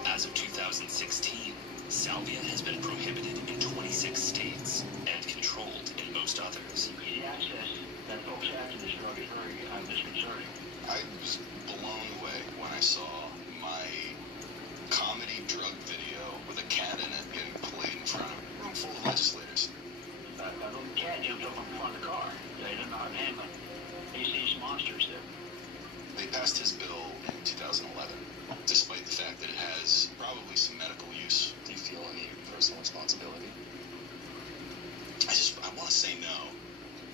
As of 2016, salvia has been prohibited in 26 states and controlled in most others. The access that folks have to this drug is very disconcerting. I was blown away when I saw my comedy drug video with a cat in it getting played in front of a room full of legislators. A little cat jumped up in front of the car. They didn't know how to handle it. These monsters there. They passed his bill in 2011, despite the fact that it has probably some medical use. Do you feel any personal responsibility? I want to say no,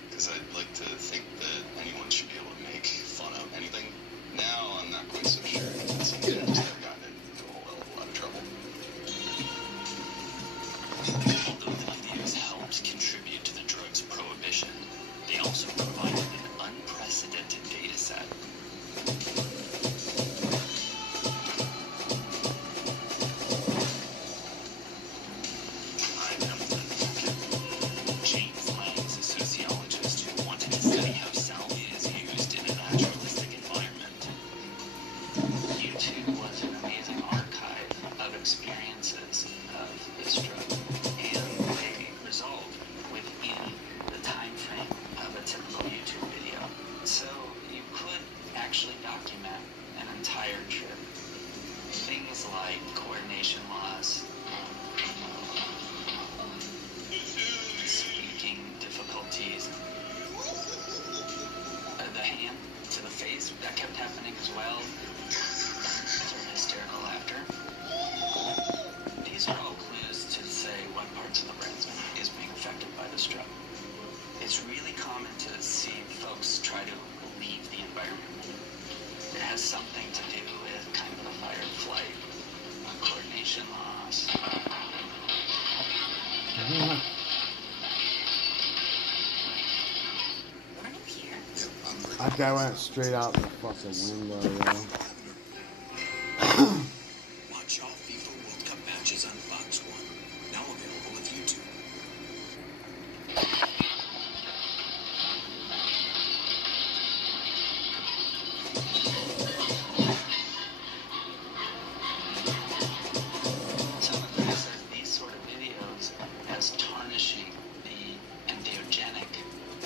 because I'd like to think that anyone should be able to make fun of anything. Now I'm not quite so sure. It seems to just have gotten into a whole lot of trouble. Although the videos helped contribute to the drug's prohibition, they also provided an unprecedented data set. James Lang is a sociologist who wanted to study how salvia is used in a naturalistic environment. YouTube was an amazing archive of experiences of this drug, and they resolved within the time frame of a typical YouTube video. So you could actually document an entire trip. Things like coordination loss, speaking difficulties, the hand to the face, that kept happening as well. Sort of hysterical laughter. These are all clues to say what parts of the brain is being affected by this drug. It's really common to see folks try to leave the environment. It has something to do with kind of the fight or flight, coordination loss. That guy went straight out the fucking window, yo. Watch all FIFA World Cup matches on Fox 1. Now available with YouTube. Some of them says these sort of videos as tarnishing the entheogenic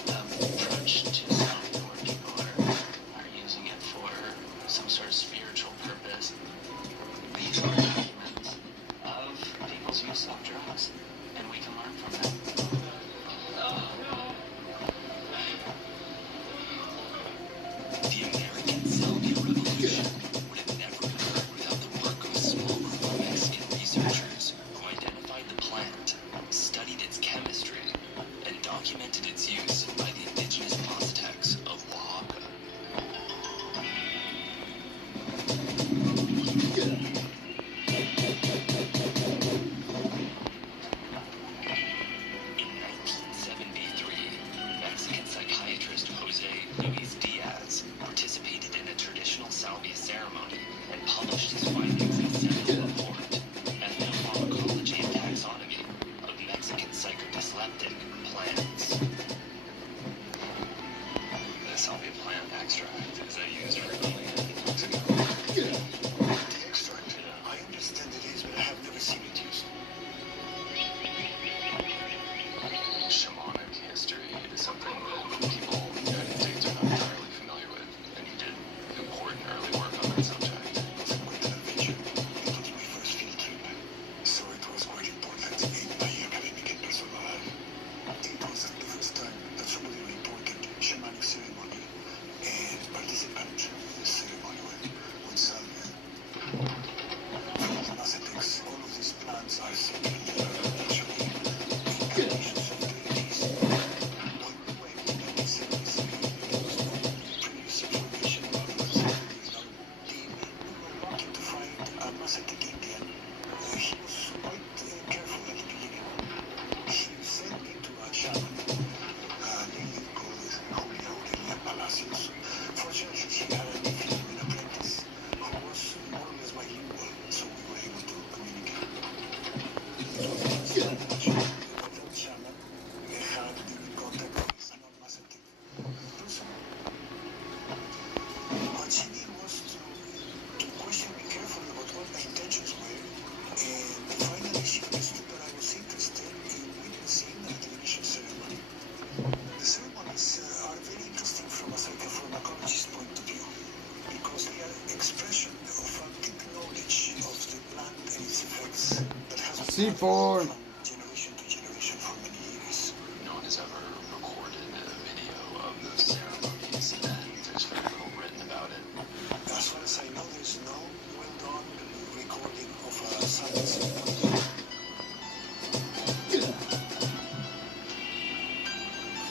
approach to salvia, where people are using it for some sort of spiritual purpose. These are documents of people's use of drugs, and we can learn from them. The American salvia revolution would have never occurred without the work of a small group of Mexican researchers who identified the plant, studied its chemistry, and documented its use by the indigenous Aztecs of Oaxaca. In 1973, Mexican psychiatrist Jose Luis Diaz participated in a traditional salvia ceremony and published his findings in a seminal report, Ethnopharmacology and Taxonomy of Mexican Psychodysliptic Plants. The salvia plant extract, is that used frequently in Mexico? The extract, I understand it is, but I have never seen it used. Shamanic history is something that people in the United States are not entirely familiar with, and you did important early work on that subject. Including my first field trip. So it was quite important in my academic and personal life. It was the first time that somebody reported shamanic ceremony and participants C4. Generation to generation for many years. No one has ever recorded a video of those ceremonies, and there's very little written about it. As far as I know, there's no well-done recording of a silent ceremony.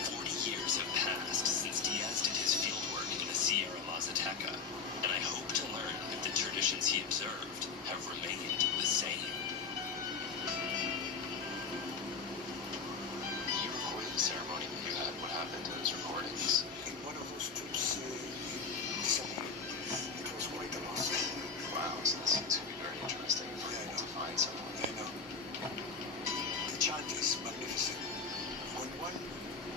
40 years have passed since Diaz did his fieldwork in the Sierra Mazateca, and I hope to learn if the traditions he observed have remained the same. You recorded the ceremony that you had. What happened to those recordings? In one of those trips, disappeared. It was quite a loss. Wow, so this seems to be very interesting for you to find someone. I know. The chant is magnificent. When one,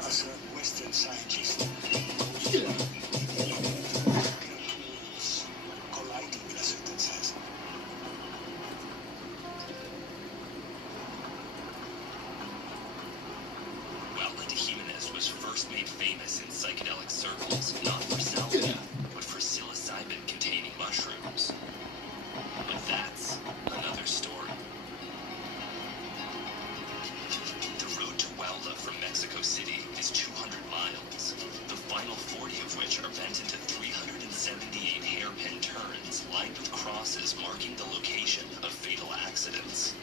as a Western scientist, goes to tools colliding in a certain sense. Huelva de Jimenez was first made famous in psychedelic circles, not for salvia, but for psilocybin-containing mushrooms. But that's another story. The road to Huelva from Mexico City is 200 miles, the final 40 of which are bent into 378 hairpin turns lined with crosses marking the location of fatal accidents.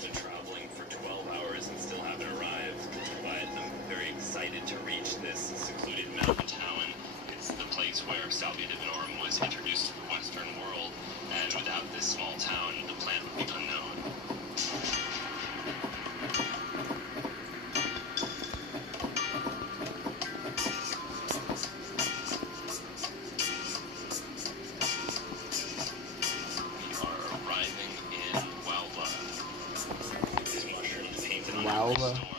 Been traveling for 12 hours and still haven't arrived, but I'm very excited to reach this secluded mountain town. It's the place where Salvia divinorum was introduced to the Western world, and without this small town, the plant would be unknown. We are arriving in Huelva. These mushrooms painted on every Huelva. store.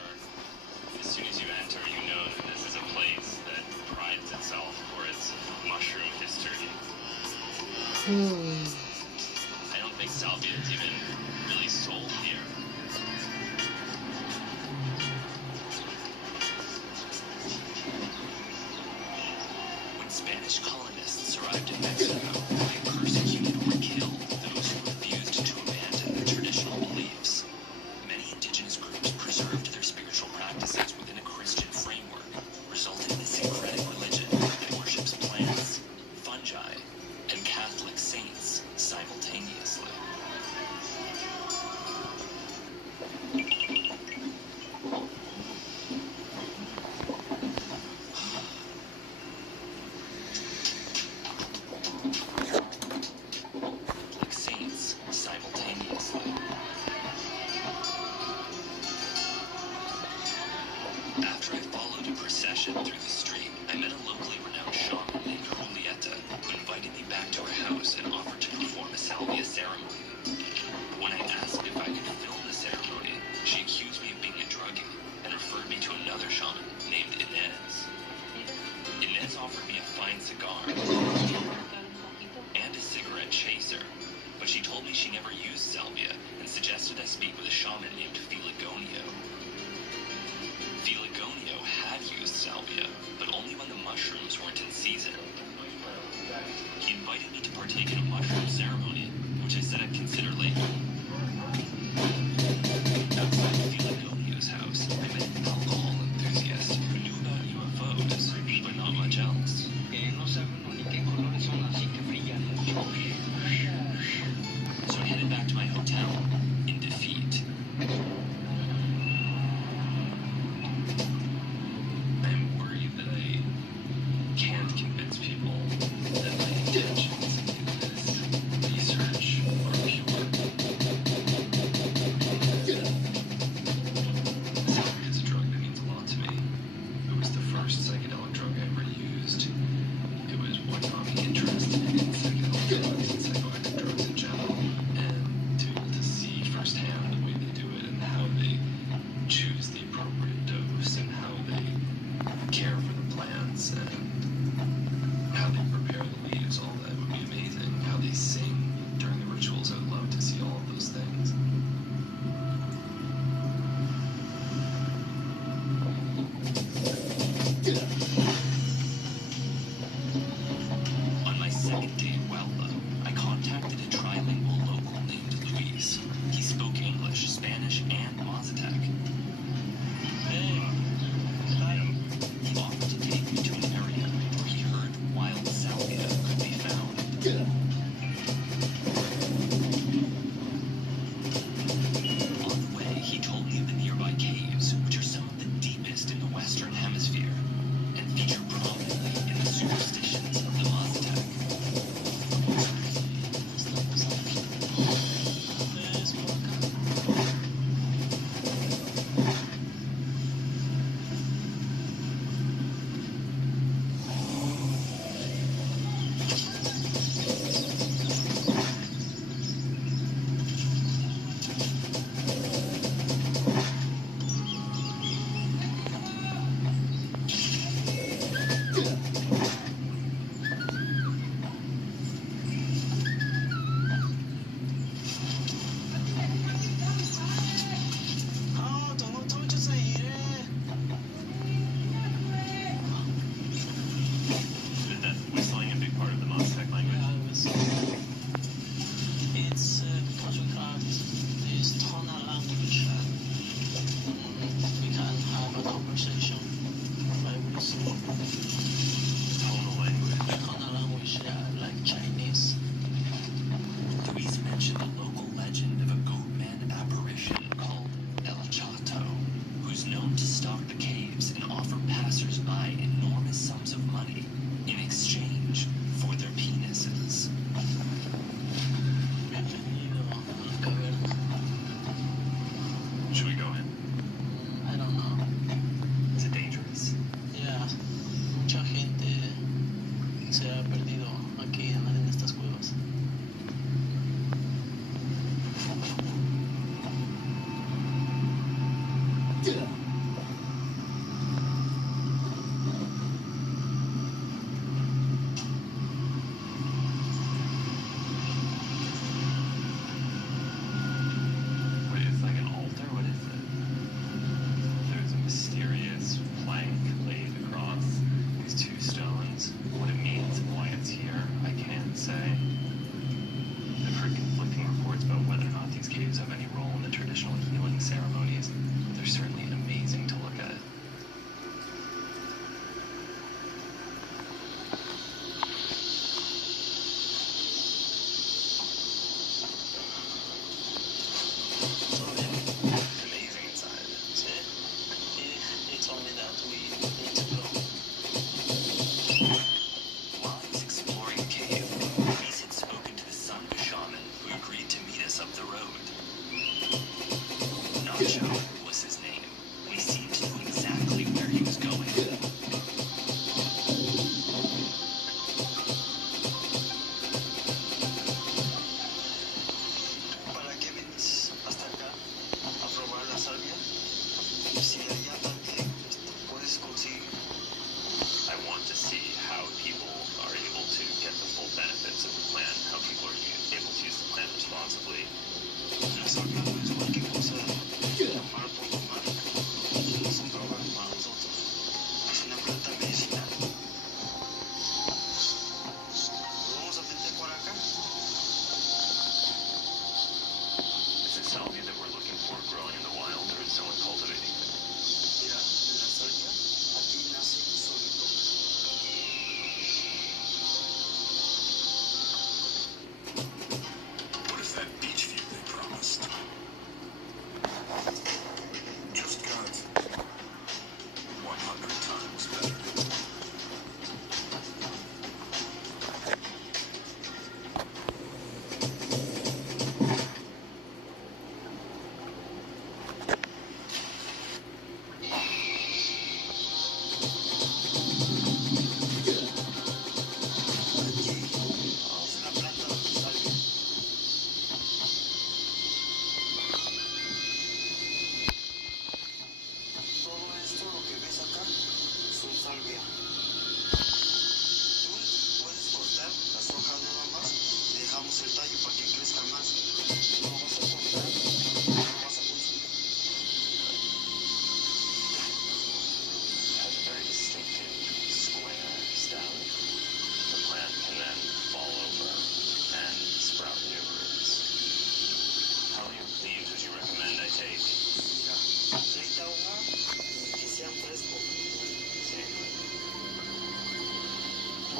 As soon as you enter, you know that this is a place that prides itself for its mushroom history. I don't think salvia is even really sold here. When Spanish colonists arrived in Mexico, they persecuted or killed those who refused to abandon their traditional beliefs. Many indigenous groups preserved their spiritual practices within a Christian framework, resulting in a syncretic religion that worships plants, fungi, and Catholic saints simultaneously. Catholic saints simultaneously. After I followed a procession through the street, I met a locally renowned shaman named Julieta, who invited me back to her house and offered to perform a salvia ceremony. But when I asked if I could film the ceremony, she accused me of being a druggie and referred me to another shaman named Inez. Inez offered me a fine cigar and a cigarette chaser, but she told me she never used salvia and suggested I speak with a shaman named Filigonio. Filigonio had used salvia, but only when the mushrooms weren't in season. He invited me to partake in a mushroom ceremony, which I said I'd consider later. Outside Filigonio's house, I met an alcohol enthusiast who knew about UFOs, but not much else. No sabemos ni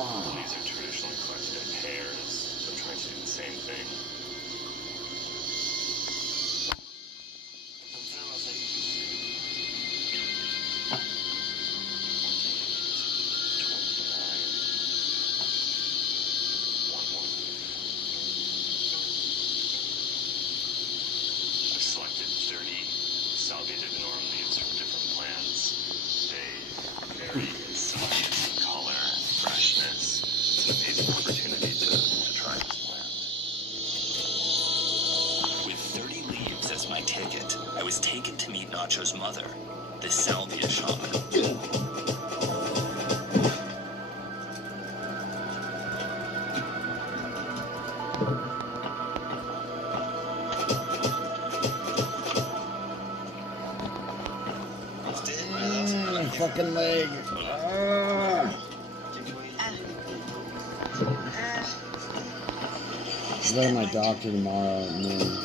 These are traditionally collected in pairs, so I'm trying to do the same thing. I've selected 30 salvia-divinorum leaves from different plants. They vary in size, color, freshness. It's an amazing opportunity to try this plant. With 30 leaves as my ticket, I was taken to meet Nacho's mother, the salvia shaman. My fucking leg. I'm going to my doctor tomorrow at noon.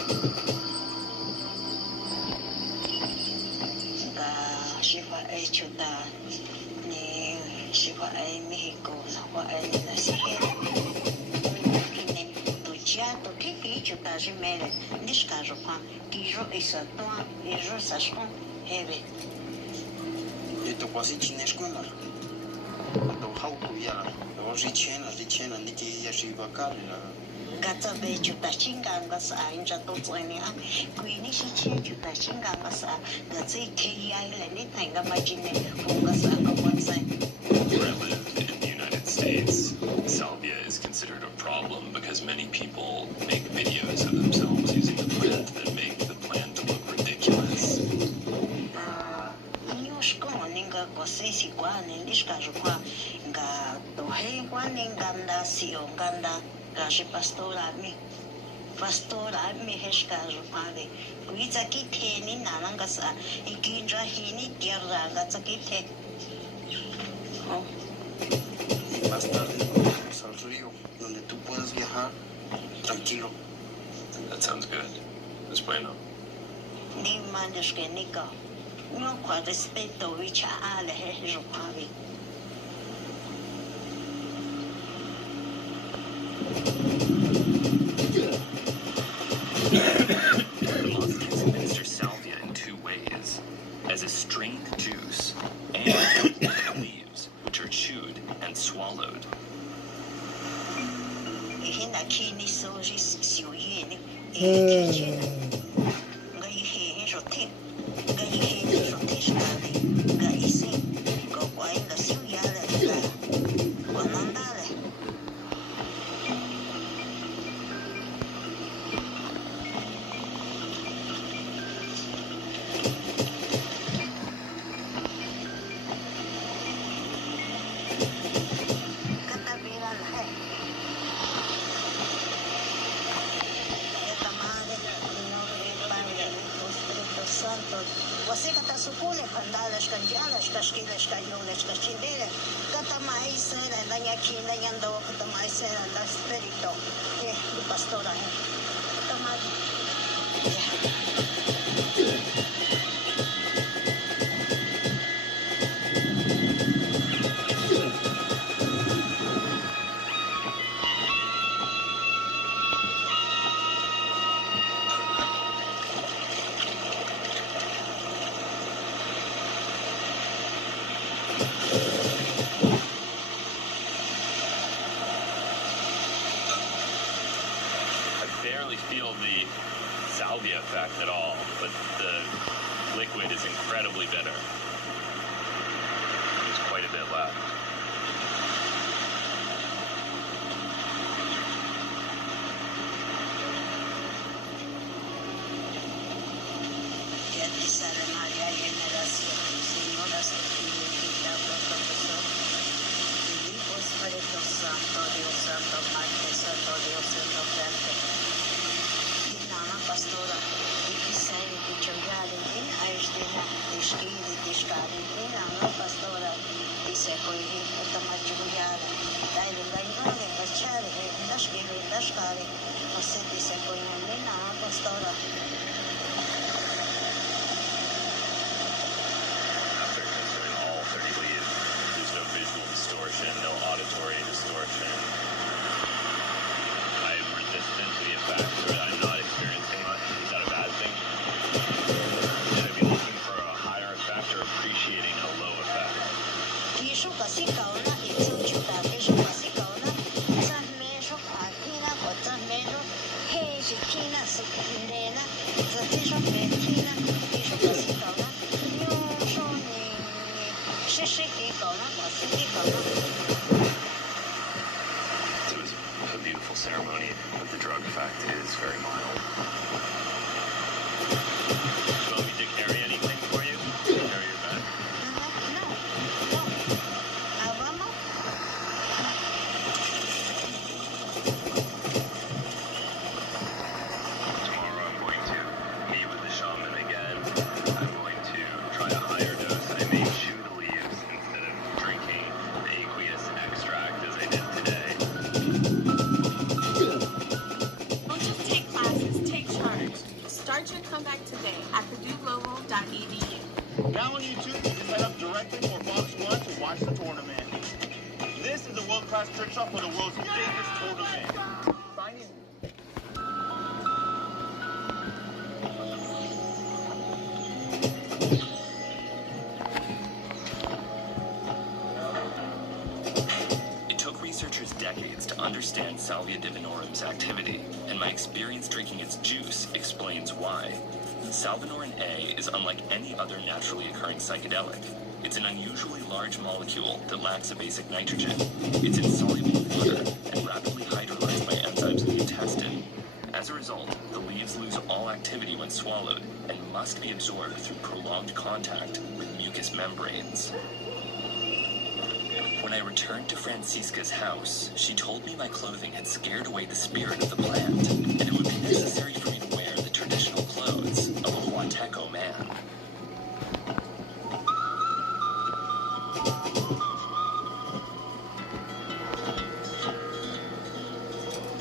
Itu quasi cine școala. Do hauku ya. Oji chena, di chena niki ya shi bakari la. Gata be chuta chinganga sa inja to tsweni a kuini shi che chuta chinganga sa gatsi ke ya ile ni tanga majine kunga sa ka bonsai. Where I live in the United States, salvia is considered a problem because many people make videos of themselves using the plant that make the plant look ridiculous. Ninga kosesi kwa nindishka jukwa nga tohe kwa ninganda sio nganda gashi pastora mi heshka jukwa de kuita kite ni nananga sa ikinja hini tierra gata kite. Más tarde vamos al río donde tú puedas viajar tranquilo. That sounds good. Es bueno. Ni mandishke nika. No qua rispetto vicia ale jukwavi. The Moslems administer salvia in two ways: as a strained juice and the leaves, which are chewed and swallowed. Ihina kini soji siuyeni ikichena. Nga ihe rotin. Nga ihe rotishkali. Nga isi. Nga kwa inga siuyale. Nga wanandale. Você que está supune pandalas canjalas casquilas canholas cachindele cata mais será danha aqui danha ando cata mais será da espírito do pastora cata mais Feel the salvia effect at all, but the liquid is incredibly bitter. There's quite a bit left. Pastora, e que sai de Tchangari, em Aistina, Esquina, Escari, em Pastora, e se foi class tricks off with the world's biggest total man. Finding It took researchers decades to understand Salvia divinorum's activity, and my experience drinking its juice explains why. Salvinorin A is unlike any other naturally occurring psychedelic. It's an unusually large molecule that lacks a basic nitrogen. It's insoluble in water and rapidly hydrolyzed by enzymes in the intestine. As a result, the leaves lose all activity when swallowed and must be absorbed through prolonged contact with mucous membranes. When I returned to Francisca's house, she told me my clothing had scared away the spirit of the plant, and it would be necessary for me to wear the traditional clothes of a Huateco man.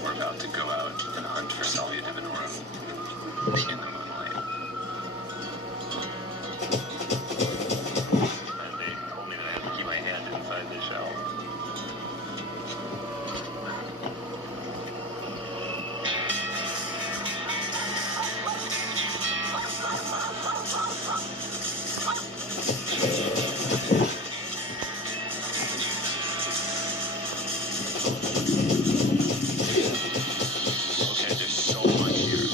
We're about to go out and hunt for Salvia divinorum in the moonlight. And they told me that I had to keep my hand inside the shell. Okay, there's so much here.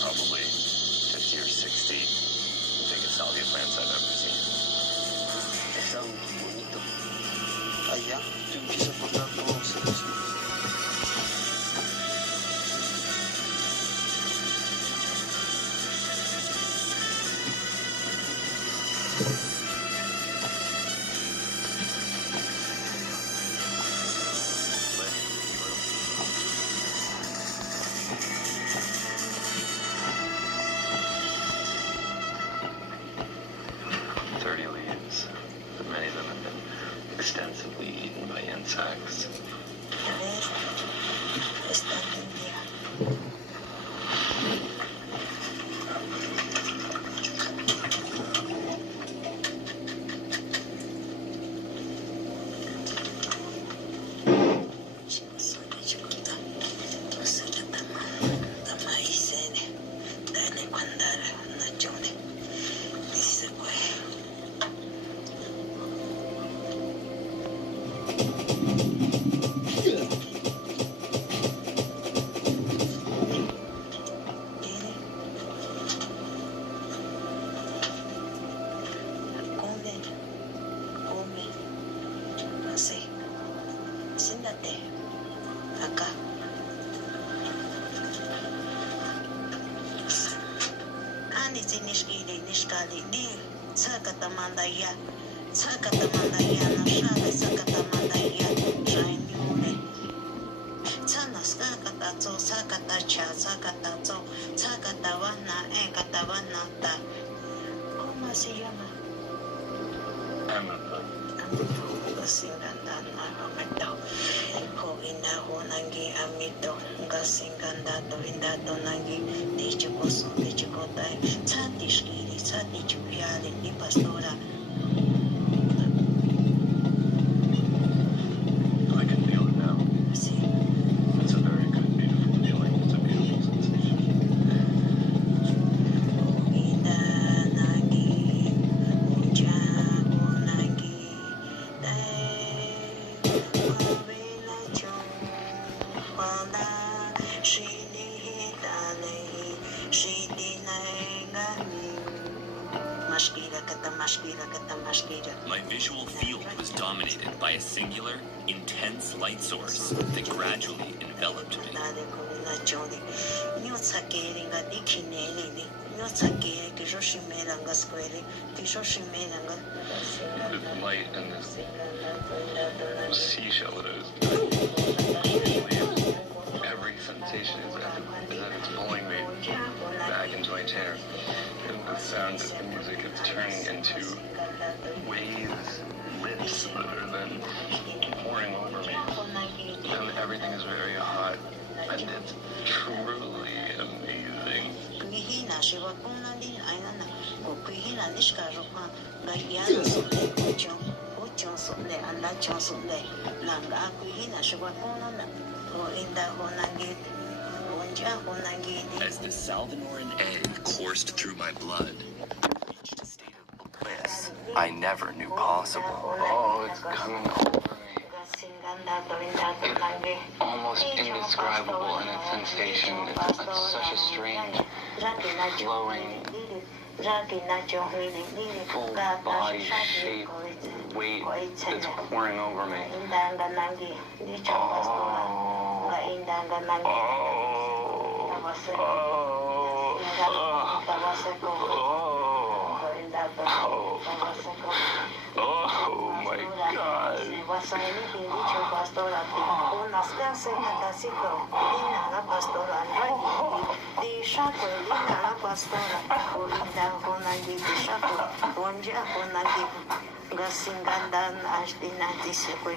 Probably 50 or 60 biggest salvia plants I've ever seen. Es algo bonito. Allá tú empiezas a cortar todos esos. Leaves, but many of them have been extensively eaten by insects. Siéntate acá. Ani sinishkiri nishkali ni tsakatamandaya tsakatamandaya nashale tsakatamandaya shainyure tsanas kakatazo sakatacha sakatazo sakatawana ekatawanata. ¿Cómo se llama? Kasingandana amito hogina honangi amito kasingandado indado nangi dichikoso dichikotai tsatishkiri tsatichupiali ni pastora. I can feel it now. Sí. It's a very good, beautiful feeling. It's a beautiful sensation. Hogina nangi unja honangi My visual field was dominated by a singular, intense light source that gradually enveloped me. The light and this seashell that is every sensation is that it's pulling me back into my chair. And the sound of the music is turning into waves, lips that are then pouring over me. And everything is very hot. And it's truly amazing. chonsonde anda chonsonde langa akuhina shwakonona o inda honangi onja honangi. As the Salvinoran egg coursed through my blood, I reached a state of bliss I never knew possible. Oh, it's coming over me. Almost indescribable in its sensation. It's such a strange, flowing, full body shape, weight that's pouring over me. Oh my God. Gasingandan astina disekwe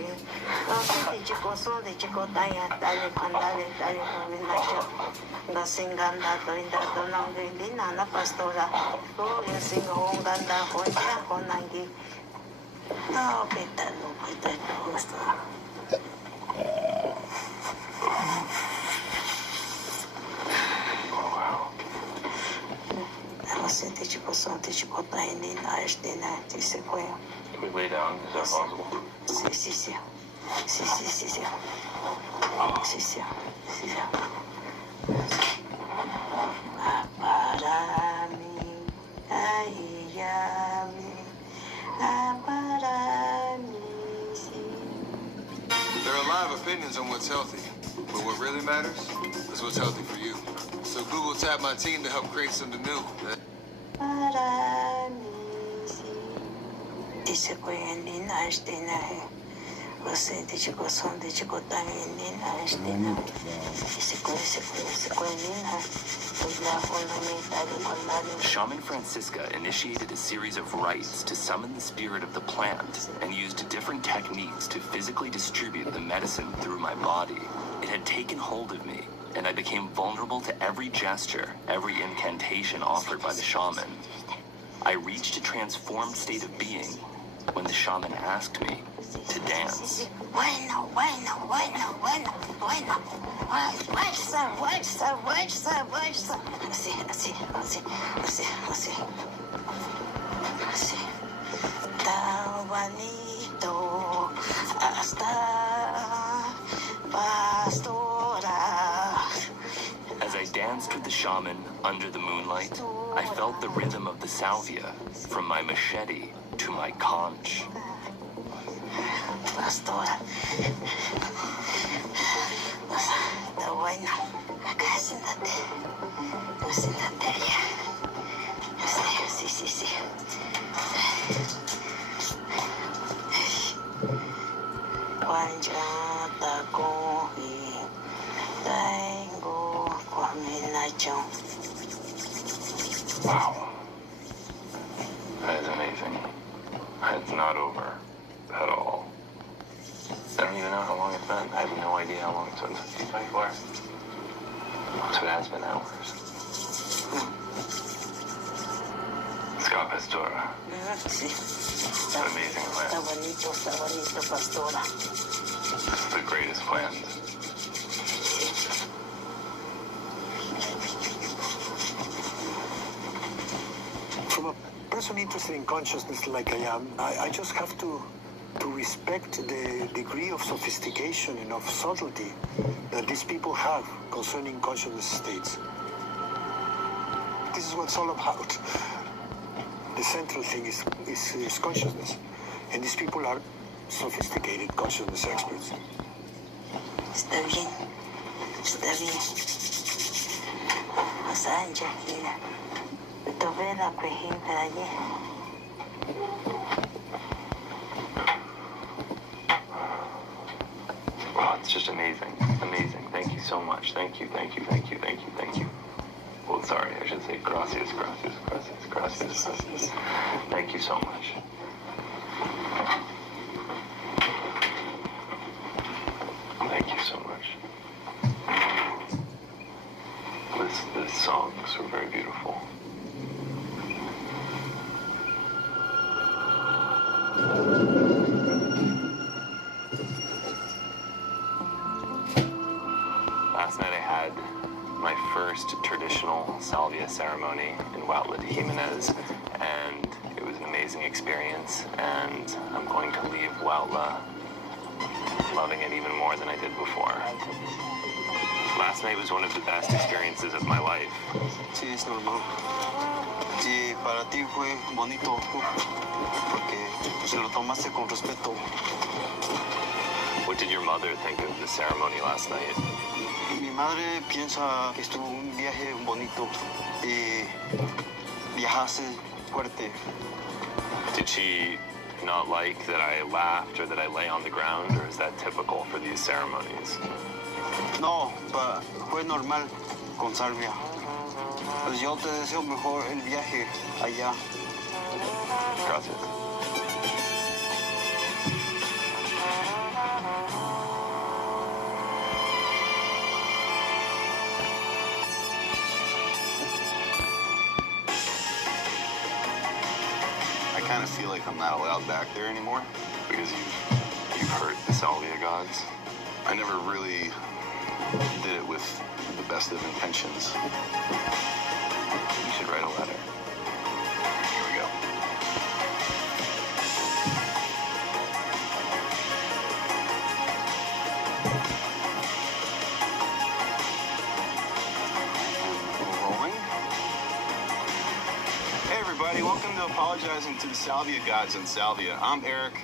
gasiti chikoso de chikotaya tale pandale tale minacho gasinganda toinda tonangi dina na pastora o yasingonganda honja honangi no petano gusto gasiti chikoso de chikotaya dina astina disekwe. Can we lay down? Is that possible? Sí. Para mí, ay, ya para mí, sí. There are a lot of opinions on what's healthy, but what really matters is what's healthy for you. So Google tapped my team to help create something new. Para mí, sí. Dice que en Nina Estina, você de chico son de chico también en Nina Estina. Dice que en Nina, la fundamental de Colmado. Shaman Francisca initiated a series of rites to summon the spirit of the plant and used different techniques to physically distribute the medicine through my body. It had taken hold of me, and I became vulnerable to every gesture, every incantation offered by the shaman. I reached a transformed state of being when the shaman asked me to dance. Bueno. Así. Tan bonito hasta pastora. As I danced with the shaman under the moonlight, I felt the rhythm of the salvia from my machete to my conch. Pastora. Está bueno. Acá siéntate. Siéntate allá. Sí. Cuando te cogí, tengo combinación. Wow. That is amazing. It's not over at all. I don't even know how long it's been. I have no idea how long it's been since you played for. So it has been hours. Scott Pastora. Sí. An amazing plant. Está bonito, pastora. This is the greatest plant. From a person interested in consciousness like I am, I just have to respect the degree of sophistication and of subtlety that these people have concerning consciousness states. This is what it's all about. The central thing is consciousness. And these people are sophisticated consciousness experts. Está bien. Masanja, mira. Tuve la pejita ayer. Wow, it's just amazing. Amazing. Thank you so much. Thank you. Well, sorry, I should say gracias. Thank you so much. Thank you so much. This songs were very beautiful. Last night I had my first traditional salvia ceremony in Huautla de Jimenez, and it was an amazing experience, and I'm going to leave Huautla loving it even more than I did before. Last night was one of the best experiences of my life. Sí, es normal. Sí, para ti fue bonito porque se lo tomaste con respeto. What did your mother think of the ceremony last night? Mi madre piensa que estuvo un viaje bonito y viajaste fuerte. Did she not like that I laughed or that I lay on the ground, or is that typical for these ceremonies? No, fue normal con Salvia. Pues yo te deseo mejor el viaje allá. Gracias. I kind of feel like I'm not allowed back there anymore because you've hurt the salvia gods. I never really did it with the best of intentions. You should write a letter. Here we go. Rolling. Hey everybody, welcome to Apologizing to the Salvia Gods on Salvia. I'm Eric,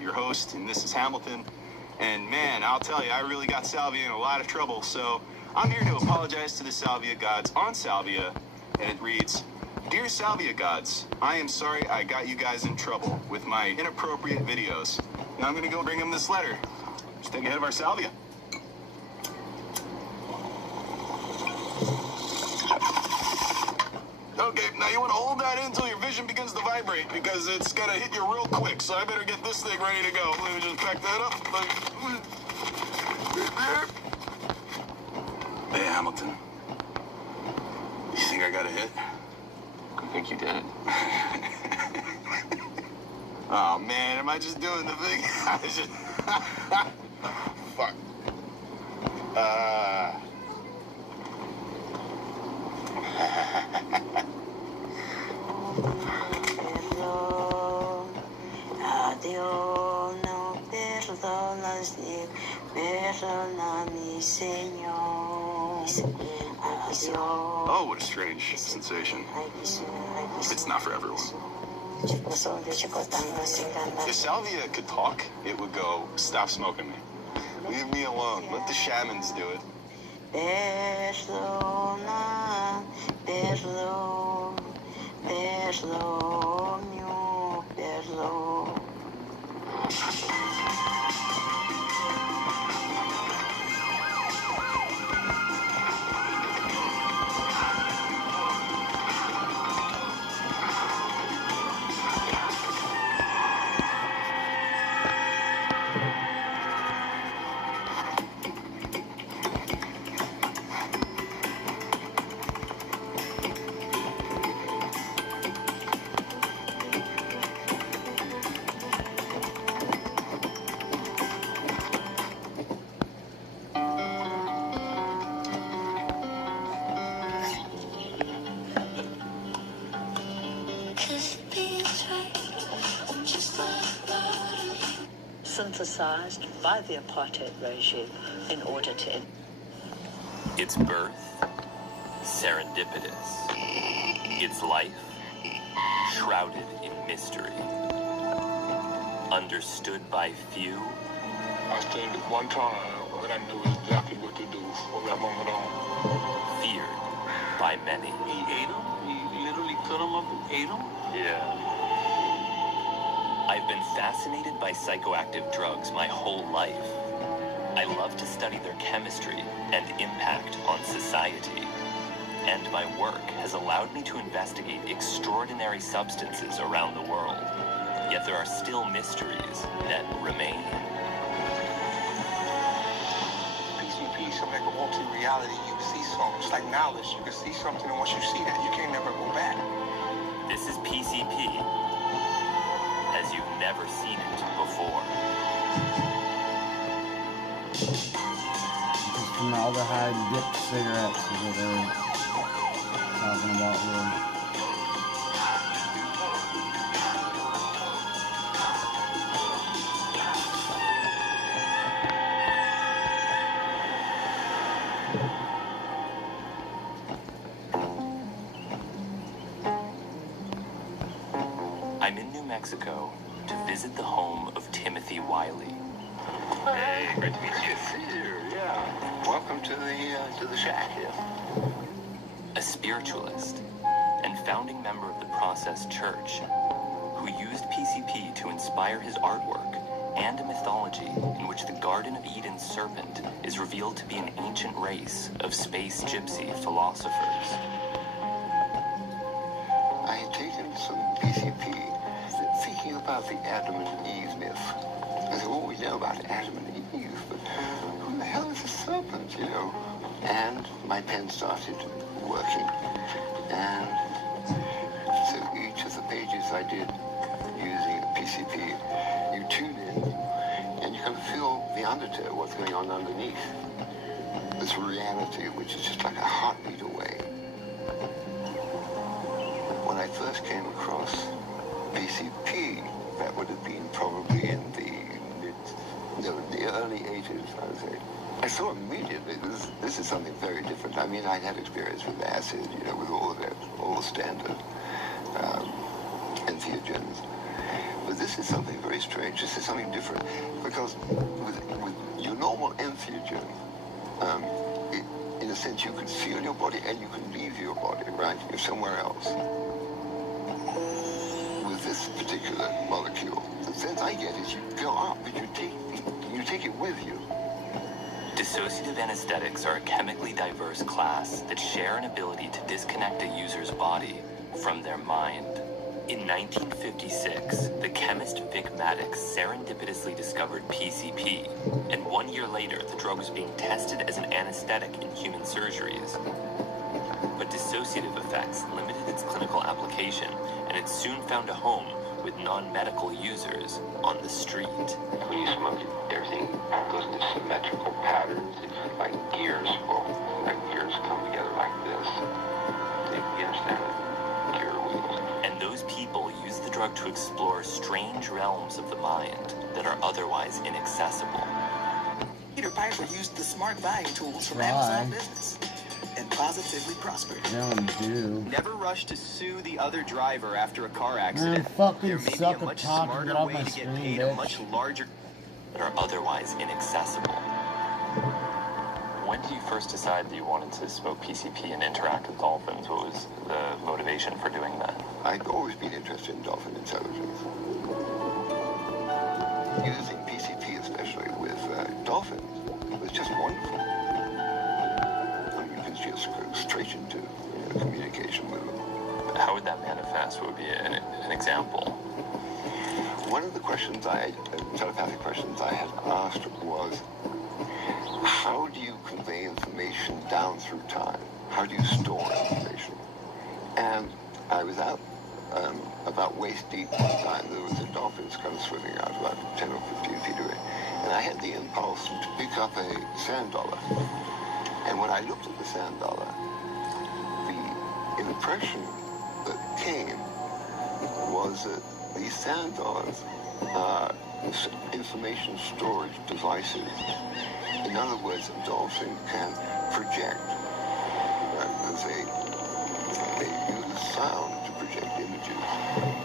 your host, and this is Hamilton. And man, I'll tell you, I really got Salvia in a lot of trouble, so I'm here to apologize to the Salvia Gods on Salvia, and it reads, Dear Salvia Gods, I am sorry I got you guys in trouble with my inappropriate videos. Now I'm gonna go bring them this letter. Staying ahead of our Salvia. Okay, now you want to hold that in until your vision begins to vibrate, because it's going to hit you real quick, so I better get this thing ready to go. Let me just pack that up. Hey, Hamilton. You think I got a hit? I think you did. Oh, man, am I just doing the thing? Fuck. Adiós, no perdonas ni perdona mi Señor. Adiós. Oh, what a strange sensation. It's not for everyone. If Salvia could talk, it would go, stop smoking me. Leave me alone. Let the shamans do it. Perdona, perdón, perdón, perdón. Synthesized by the apartheid regime in order to... Its birth, serendipitous. Its life, shrouded in mystery. Understood by few. I stayed at one time, and I knew exactly what to do from that moment on. Feared by many. He ate him? He literally cut him up and ate him? Yeah. I've been fascinated by psychoactive drugs my whole life. I love to study their chemistry and impact on society. And my work has allowed me to investigate extraordinary substances around the world. Yet there are still mysteries that remain. PCP is like a multi-reality. You see something, it's like knowledge. You can see something, and once you see that, you can't never go back. This is PCP, as you've never seen it before. Formaldehyde dipped cigarettes is what they're talking about here. I'm in New Mexico to visit the home of Timothy Wiley. Hey, great to meet you. See you, yeah. Welcome to the shack here. A spiritualist and founding member of the Process Church, who used PCP to inspire his artwork and a mythology in which the Garden of Eden serpent is revealed to be an ancient race of space gypsy philosophers. I had taken some PCP, thinking about the Adam and Eve myth. I said, well, we know about Adam and Eve, but who the hell is a serpent, you know? And my pen started working. And so each of the pages I did using a PCP, you tune in, and you can feel the undertow, what's going on underneath. This reality, which is just like a heartbeat away. When I first came across PCP, that would have been probably in the early 80s, I would say. I saw immediately this is something very different. I mean, I'd had experience with acid, you know, with all the standard entheogens. But this is something very strange. This is something different because with your normal entheogen, in a sense, you can feel your body and you can leave your body, right? You're somewhere else. With this particular molecule, the sense I get is you go up, but you take it with you. Dissociative anesthetics are a chemically diverse class that share an ability to disconnect a user's body from their mind. In 1956, the chemist Vic Maddox serendipitously discovered PCP, and 1 year later, the drug was being tested as an anesthetic in human surgeries. But dissociative effects limited its clinical application, and it soon found a home with non-medical users on the street. When you smoke it, everything goes into symmetrical patterns, like gears. Well, like gears come together like this. You understand it? Gear wheels. And those people use the drug to explore strange realms of the mind that are otherwise inaccessible. Peter Piper used the smart buying tools from Amazon Business and positively prospered. Never rush to sue the other driver after a car accident. Man, fucking there may be suck a a much cock and smarter get off way my to get screen, paid bitch. a much larger... That are otherwise inaccessible. When did you first decide that you wanted to smoke PCP and interact with dolphins? What was the motivation for doing that? I've always been interested in dolphin intelligence. Using PCP, especially with dolphins, was just wonderful. I mean, you can just go straight into communication with them. How would that manifest? What would be an example? One of the telepathic questions I had asked was, how do you convey information down through time? How do you store information? And I was out about waist deep one time. There was a dolphin kind of swimming out about 10 or 15 feet away. And I had the impulse to pick up a sand dollar. And when I looked at the sand dollar, the impression that came was that these sand dollars are information storage devices. In other words, a dolphin can project. They use sound to project images.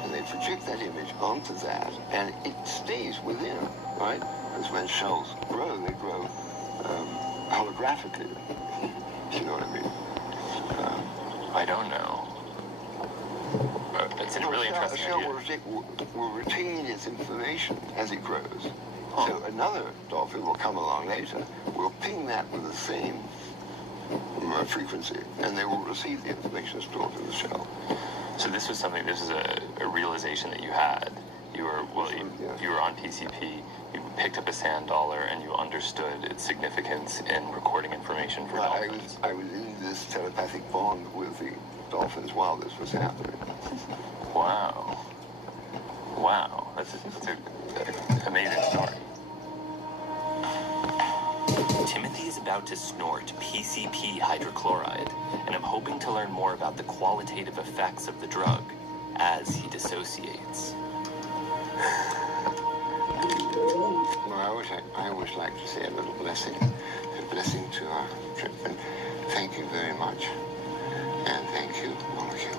And they project that image onto that, and it stays within, right? Because when shells grow, they grow holographically. You know what I mean? I don't know. It's a really interesting idea. A shell will retain its information as it grows. So another dolphin will come along later, will ping that with the same frequency, and they will receive the information stored in the shell. So this is a realization that you had. You were on PCP, you picked up a sand dollar, and you understood its significance in recording information for dolphins. I was in this telepathic bond with the dolphins while this was happening. Wow. That's an amazing story. Timothy is about to snort PCP hydrochloride, and I'm hoping to learn more about the qualitative effects of the drug as he dissociates. Well, I always like to say a little blessing to our trip, and thank you very much. And thank you, all of you.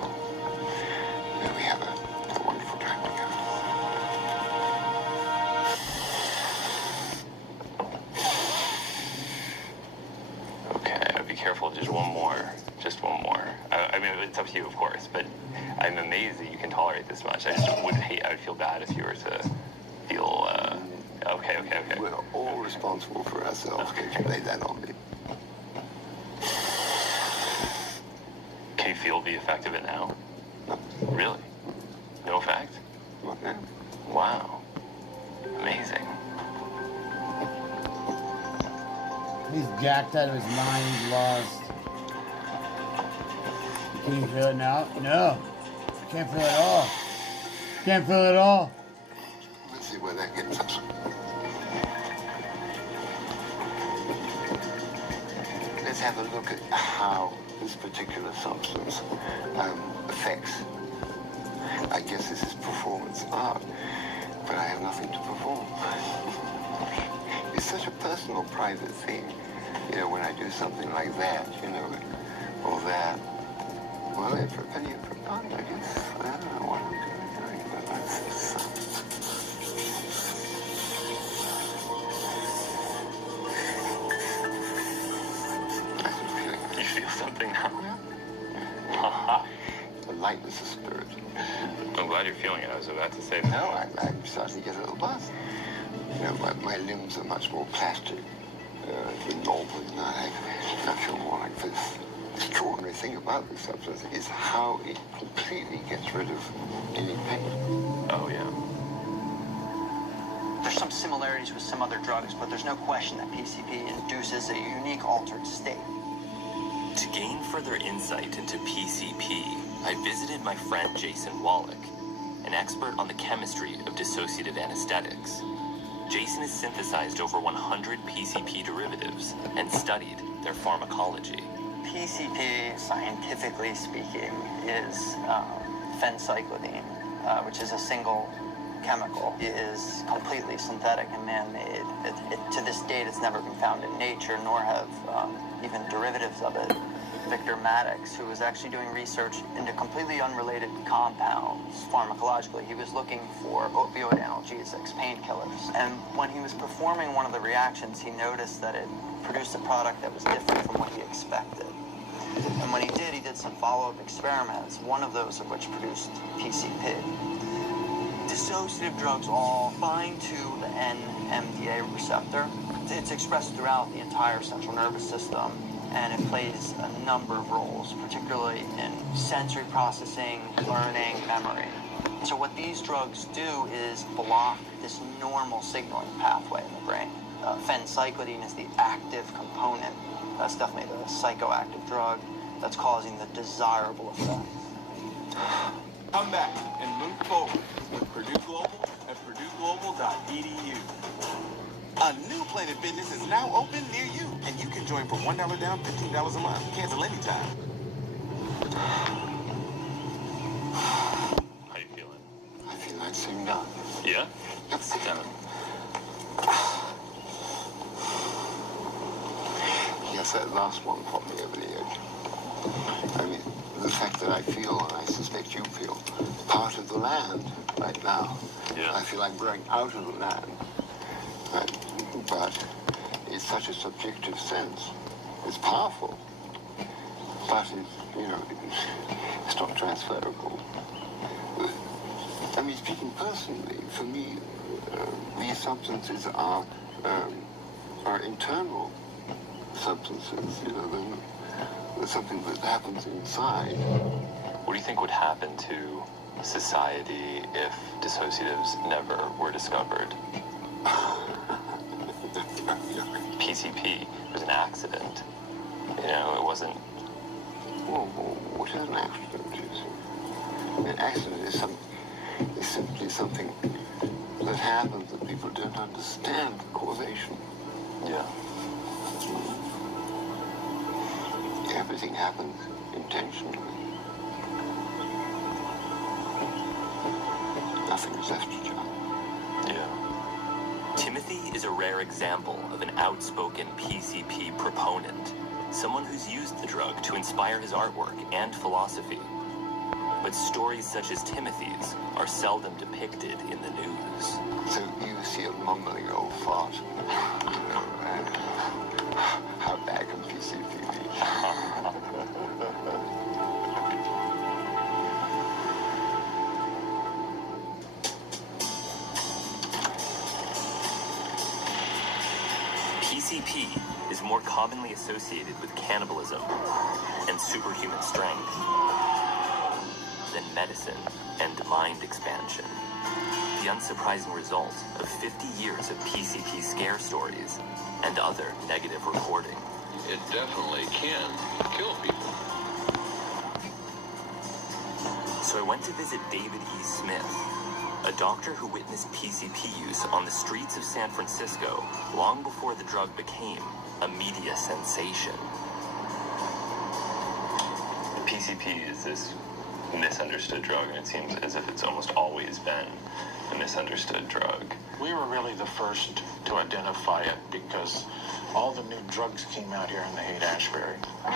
May we have a wonderful time together. Okay, be careful, just one more. Just one more. I mean, it's up to you, of course, but I'm amazed that you can tolerate this much. I would feel bad if you were to feel, okay. We're all responsible for ourselves. Can't you lay that on me? Can you feel the effect of it now? Really? No effect? Not now. Wow. Amazing. He's jacked out of his mind. He's lost. Can you feel it now? No. Can't feel it at all. Can't feel it at all. Let's see where that gets us. Let's have a look at how this particular substance affects. I guess this is performance art, but I have nothing to perform. It's such a personal, private thing. You know, when I do something like that, you know, or that. Well, for a penny, for a pound, I guess. I don't know what I'm doing, but that's You feel something now? A lightness of spirit. I'm glad you're feeling it. I was about to say that. No, I'm starting to get a little buzz. You know, my limbs are much more plastic than normal. I feel more like this. The extraordinary thing about this substance is how it completely gets rid of any pain. Oh, yeah. There's some similarities with some other drugs, but there's no question that PCP induces a unique altered state. To gain further insight into PCP, I visited my friend Jason Wallach, an expert on the chemistry of dissociative anesthetics. Jason has synthesized over 100 PCP derivatives and studied their pharmacology. PCP, scientifically speaking, is phencyclidine, which is a single chemical. It is completely synthetic and man-made. To this date, it's never been found in nature, nor have even derivatives of it. Victor Maddox, who was actually doing research into completely unrelated compounds pharmacologically. He was looking for opioid analgesics, painkillers. And when he was performing one of the reactions, he noticed that it produced a product that was different from what he expected. And when he did some follow-up experiments, one of those of which produced PCP. Dissociative drugs all bind to the NMDA receptor. It's expressed throughout the entire central nervous system, and it plays a number of roles, particularly in sensory processing, learning, memory. So what these drugs do is block this normal signaling pathway in the brain. Phencyclidine is the active component. That's definitely the psychoactive drug that's causing the desirable effect. Come back and move forward with Purdue Global at purdueglobal.edu. A new Planet Fitness is now open near you, and you can join for $1 down, $15 a month. Cancel anytime. How you feeling? I feel that same done. Yeah? Sit down. Yes, that last one popped me over the edge. I mean, the fact that I feel, and I suspect you feel, part of the land right now. Yeah. I feel like growing out of the land. But it's such a subjective sense. It's powerful, but it's not transferable. I mean, speaking personally, for me, these substances are internal substances. There's something that happens inside. What do you think would happen to society if dissociatives never were discovered? PCP was an accident. It wasn't... Well, what is an accident? An accident is simply something that happens that people don't understand causation. Yeah. Everything happens intentionally. Nothing is left to chance. Yeah. Timothy is a rare example of an outspoken PCP proponent, someone who's used the drug to inspire his artwork and philosophy. But stories such as Timothy's are seldom depicted in the news. So you see a mumbling old fart. How bad can PCP be? PCP is more commonly associated with cannibalism and superhuman strength than medicine and mind expansion. The unsurprising result of 50 years of PCP scare stories and other negative reporting. It definitely can kill people. So I went to visit David E. Smith, a doctor who witnessed PCP use on the streets of San Francisco long before the drug became a media sensation. PCP is this misunderstood drug, and it seems as if it's almost always been a misunderstood drug. We were really the first to identify it because all the new drugs came out here in the Haight-Ashbury. And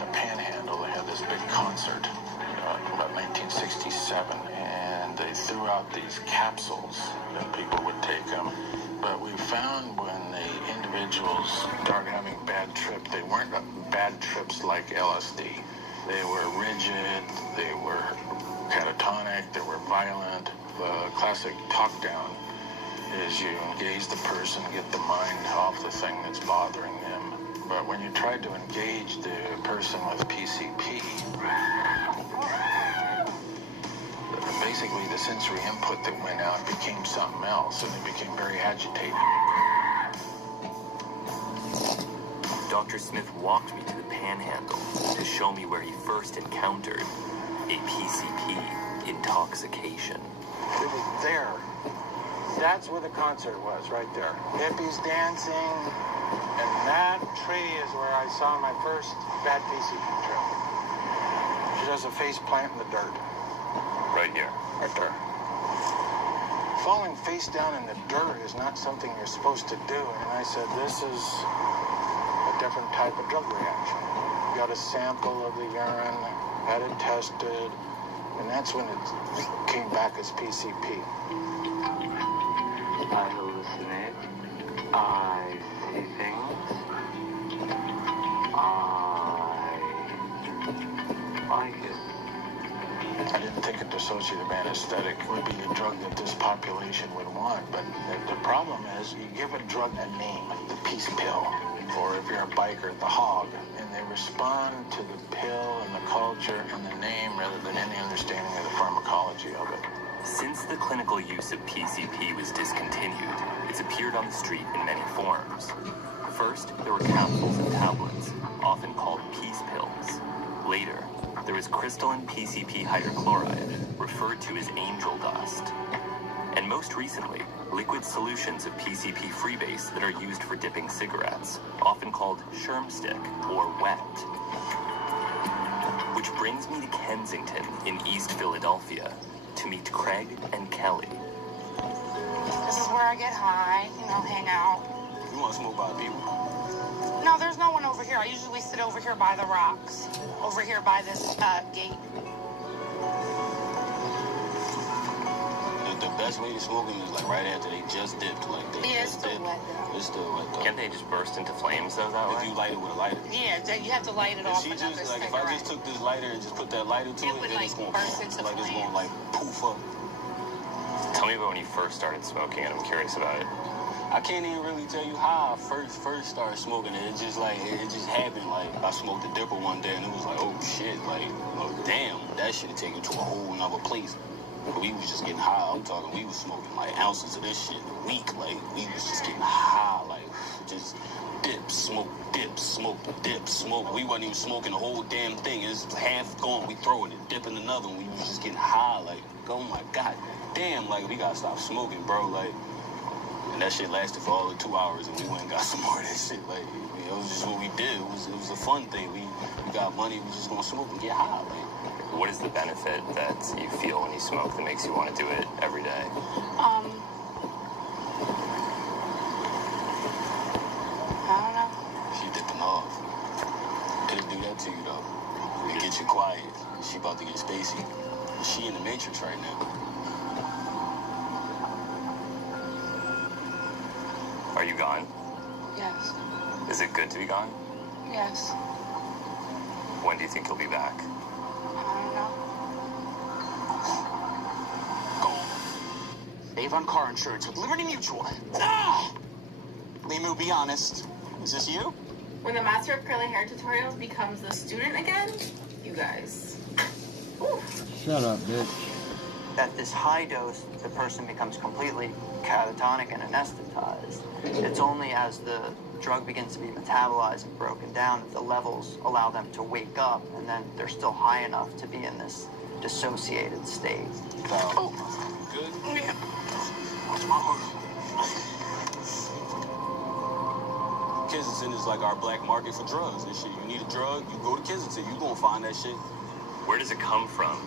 the Panhandle, they had this big concert about 1967, and they threw out these capsules that people would take them. But we found when the individuals started having bad trips, they weren't bad trips like LSD. They were rigid, they were catatonic, they were violent. The classic talk-down is you engage the person, get the mind off the thing that's bothering them. But when you tried to engage the person with PCP, basically the sensory input that went out became something else, and they became very agitated. Dr. Smith walked me to the Panhandle to show me where he first encountered a PCP intoxication. It was there. That's where the concert was, right there. Hippies dancing, and that tree is where I saw my first bad PCP trip. She does a face plant in the dirt. Right here. Right there. Falling face down in the dirt is not something you're supposed to do. And I said, this is a different type of drug reaction. Got a sample of the urine, had it tested, and that's when it came back as PCP. I hallucinate. I see things. I like it. I didn't think a dissociative anesthetic would be the drug that this population would want, but the problem is you give a drug a name, the peace pill, or if you're a biker, the hog, and they respond to the pill and the culture and the name rather than any understanding of the pharmacology of it. Since the clinical use of PCP was discontinued, it's appeared on the street in many forms. First, there were capsules and tablets, often called peace pills. Later, there was crystalline PCP hydrochloride, referred to as angel dust. And most recently, liquid solutions of PCP freebase that are used for dipping cigarettes, often called sherm stick or wet. Which brings me to Kensington in East Philadelphia to meet Craig and Kelly. This is where I get high, hang out. You want to smoke by people? No, there's no one over here. I usually sit over here by the rocks. Over here by this gate. The best way to smoke them is like right after they just dipped. Like they just dipped. It's still wet though. Can't they just burst into flames though that way? If you light it with a lighter. Yeah, you have to light it off. If she just if I just took this lighter and just put that lighter to it, would then it's gonna burst into like flames. it's gonna like poof up. Tell me about when you first started smoking it. I'm curious about it. I can't even really tell you how I first started smoking it. It just happened. Like I smoked a dipper one day and it was like, oh shit, like, oh damn, that should have taken to a whole nother place. We was just getting high. I'm talking, we was smoking like ounces of this shit a week. Like, we was just getting high, like, just dip, smoke, dip, smoke, dip, smoke. We wasn't even smoking the whole damn thing. It's half gone. We throwing it, dipping another one. We was just getting high, like, oh my God damn, like, we gotta stop smoking, bro. Like, and that shit lasted for all of 2 hours, and we went and got some more of that shit. Like, it was just what we did. It was a fun thing. We got money. We just gonna smoke and get high. Like, what is the benefit that you feel when you smoke that makes you want to do it every day? I don't know. She dipping off. It'll do that to you, though. It get you quiet. She about to get spacey. She in the Matrix right now. Are you gone? Yes. Is it good to be gone? Yes. When do you think you'll be back? I don't know. Save on car insurance with Liberty Mutual. Ah! Limu, be honest. Is this you? When the master of curly hair tutorials becomes the student again, you guys. Shut up, bitch. At this high dose, the person becomes completely catatonic and anesthetized. It's only as the drug begins to be metabolized and broken down that the levels allow them to wake up, and then they're still high enough to be in this dissociated state. So, good? Yeah. Watch my heart. Kensington is like our black market for drugs and shit. You need a drug, you go to Kensington, you gonna find that shit. Where does it come from?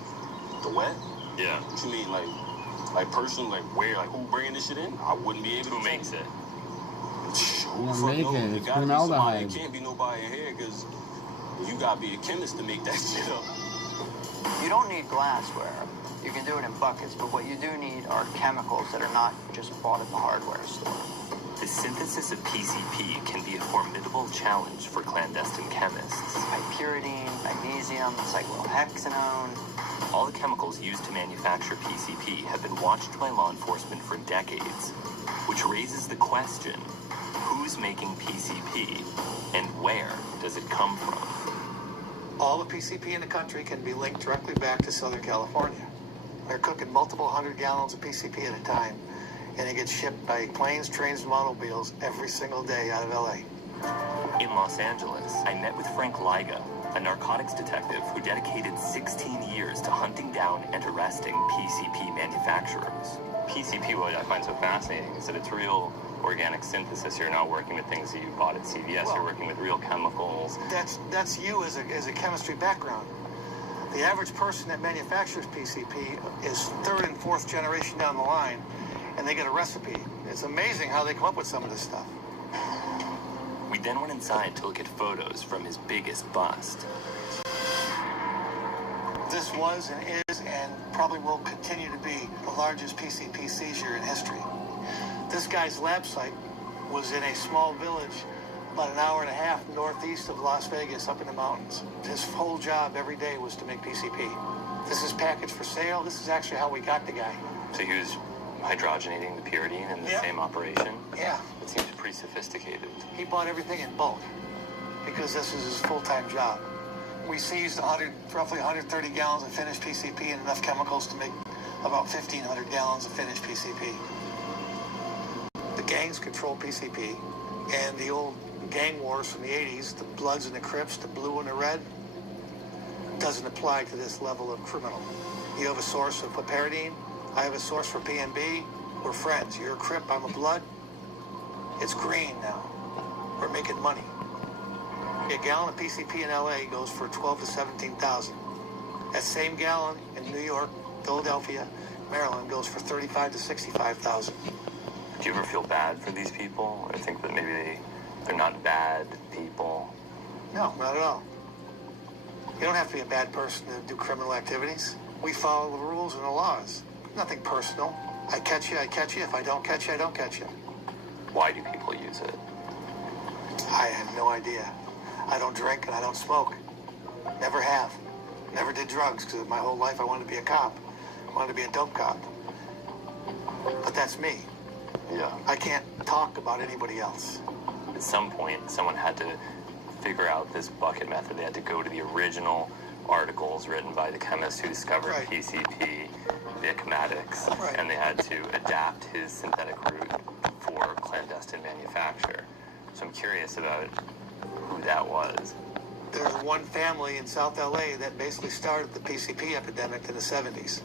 The what? Yeah. What you mean, like personally, like where, like who bringing this shit in? I wouldn't be able to. Who makes it? Who the fuck knows? It gotta be somebody. It can't be nobody in here because you gotta be a chemist to make that shit up. You don't need glassware. You can do it in buckets, but what you do need are chemicals that are not just bought at the hardware store. The synthesis of PCP can be a formidable challenge for clandestine chemists. Pyridine, magnesium, cyclohexanone. All the chemicals used to manufacture PCP have been watched by law enforcement for decades, which raises the question, who's making PCP and where does it come from? All the PCP in the country can be linked directly back to Southern California. They're cooking multiple 100 gallons of PCP at a time, and it gets shipped by planes, trains, and automobiles every single day out of LA. In Los Angeles, I met with Frank Liga, a narcotics detective who dedicated 16 years to hunting down and arresting PCP manufacturers. PCP, what I find so fascinating is that it's real organic synthesis. You're not working with things that you bought at CVS. Well, you're working with real chemicals. That's you as a chemistry background. The average person that manufactures PCP is third and fourth generation down the line, and they get a recipe. It's amazing how they come up with some of this stuff. We then went inside to look at photos from his biggest bust. This was and is and probably will continue to be the largest PCP seizure in history. This guy's lab site was in a small village about an hour and a half northeast of Las Vegas up in the mountains. His whole job every day was to make PCP. This is packaged for sale. This is actually how we got the guy. So he was hydrogenating the pyridine in the same operation? Yeah. It seems pretty sophisticated. He bought everything in bulk because this is his full-time job. We seized roughly 130 gallons of finished PCP and enough chemicals to make about 1,500 gallons of finished PCP. The gangs control PCP, and the old gang wars from the 80s, the Bloods and the Crips, the blue and the red, doesn't apply to this level of criminal. You have a source of pyridine, I have a source for PNB. We're friends. You're a Crip, I'm a Blood. It's green now. We're making money. A gallon of PCP in LA goes for 12 to 17,000. That same gallon in New York, Philadelphia, Maryland goes for 35 to 65,000. Do you ever feel bad for these people? I think that maybe they're not bad people. No, not at all. You don't have to be a bad person to do criminal activities. We follow the rules and the laws. Nothing personal. I catch you, I catch you. If I don't catch you, I don't catch you. Why do people use it? I have no idea. I don't drink and I don't smoke. Never have. Never did drugs because my whole life I wanted to be a cop. I wanted to be a dope cop. But that's me. Yeah. I can't talk about anybody else. At some point, someone had to figure out this bucket method. They had to go to the original articles written by the chemist who discovered PCP Vic Maddox, and they had to adapt his synthetic route for clandestine manufacture. So I'm curious about who that was. There's one family in South LA that basically started the PCP epidemic in the 70s.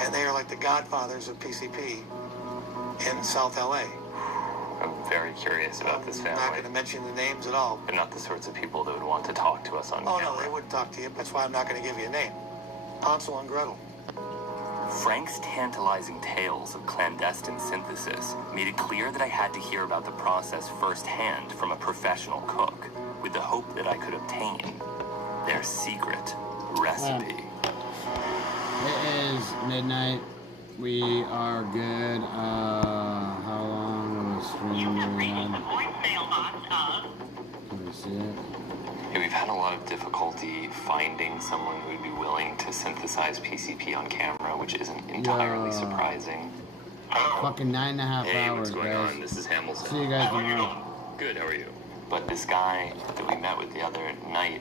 And they are like the godfathers of PCP in South LA. I'm very curious about this family. I'm not going to mention the names at all. They're not the sorts of people that would want to talk to us on camera. No, they wouldn't talk to you. That's why I'm not going to give you a name. Hansel and Gretel. Frank's tantalizing tales of clandestine synthesis made it clear that I had to hear about the process firsthand from a professional cook, with the hope that I could obtain their secret recipe. It is midnight. We are good. How long of a stream are we on? Can we see it? Yeah, we've had a lot of difficulty finding someone who would be willing to synthesize PCP on camera, which isn't entirely surprising. Fucking 9.5 hey, hours, what's going guys. on? This is Hamilton. See you guys tomorrow. Good, how are you? But this guy that we met with the other night,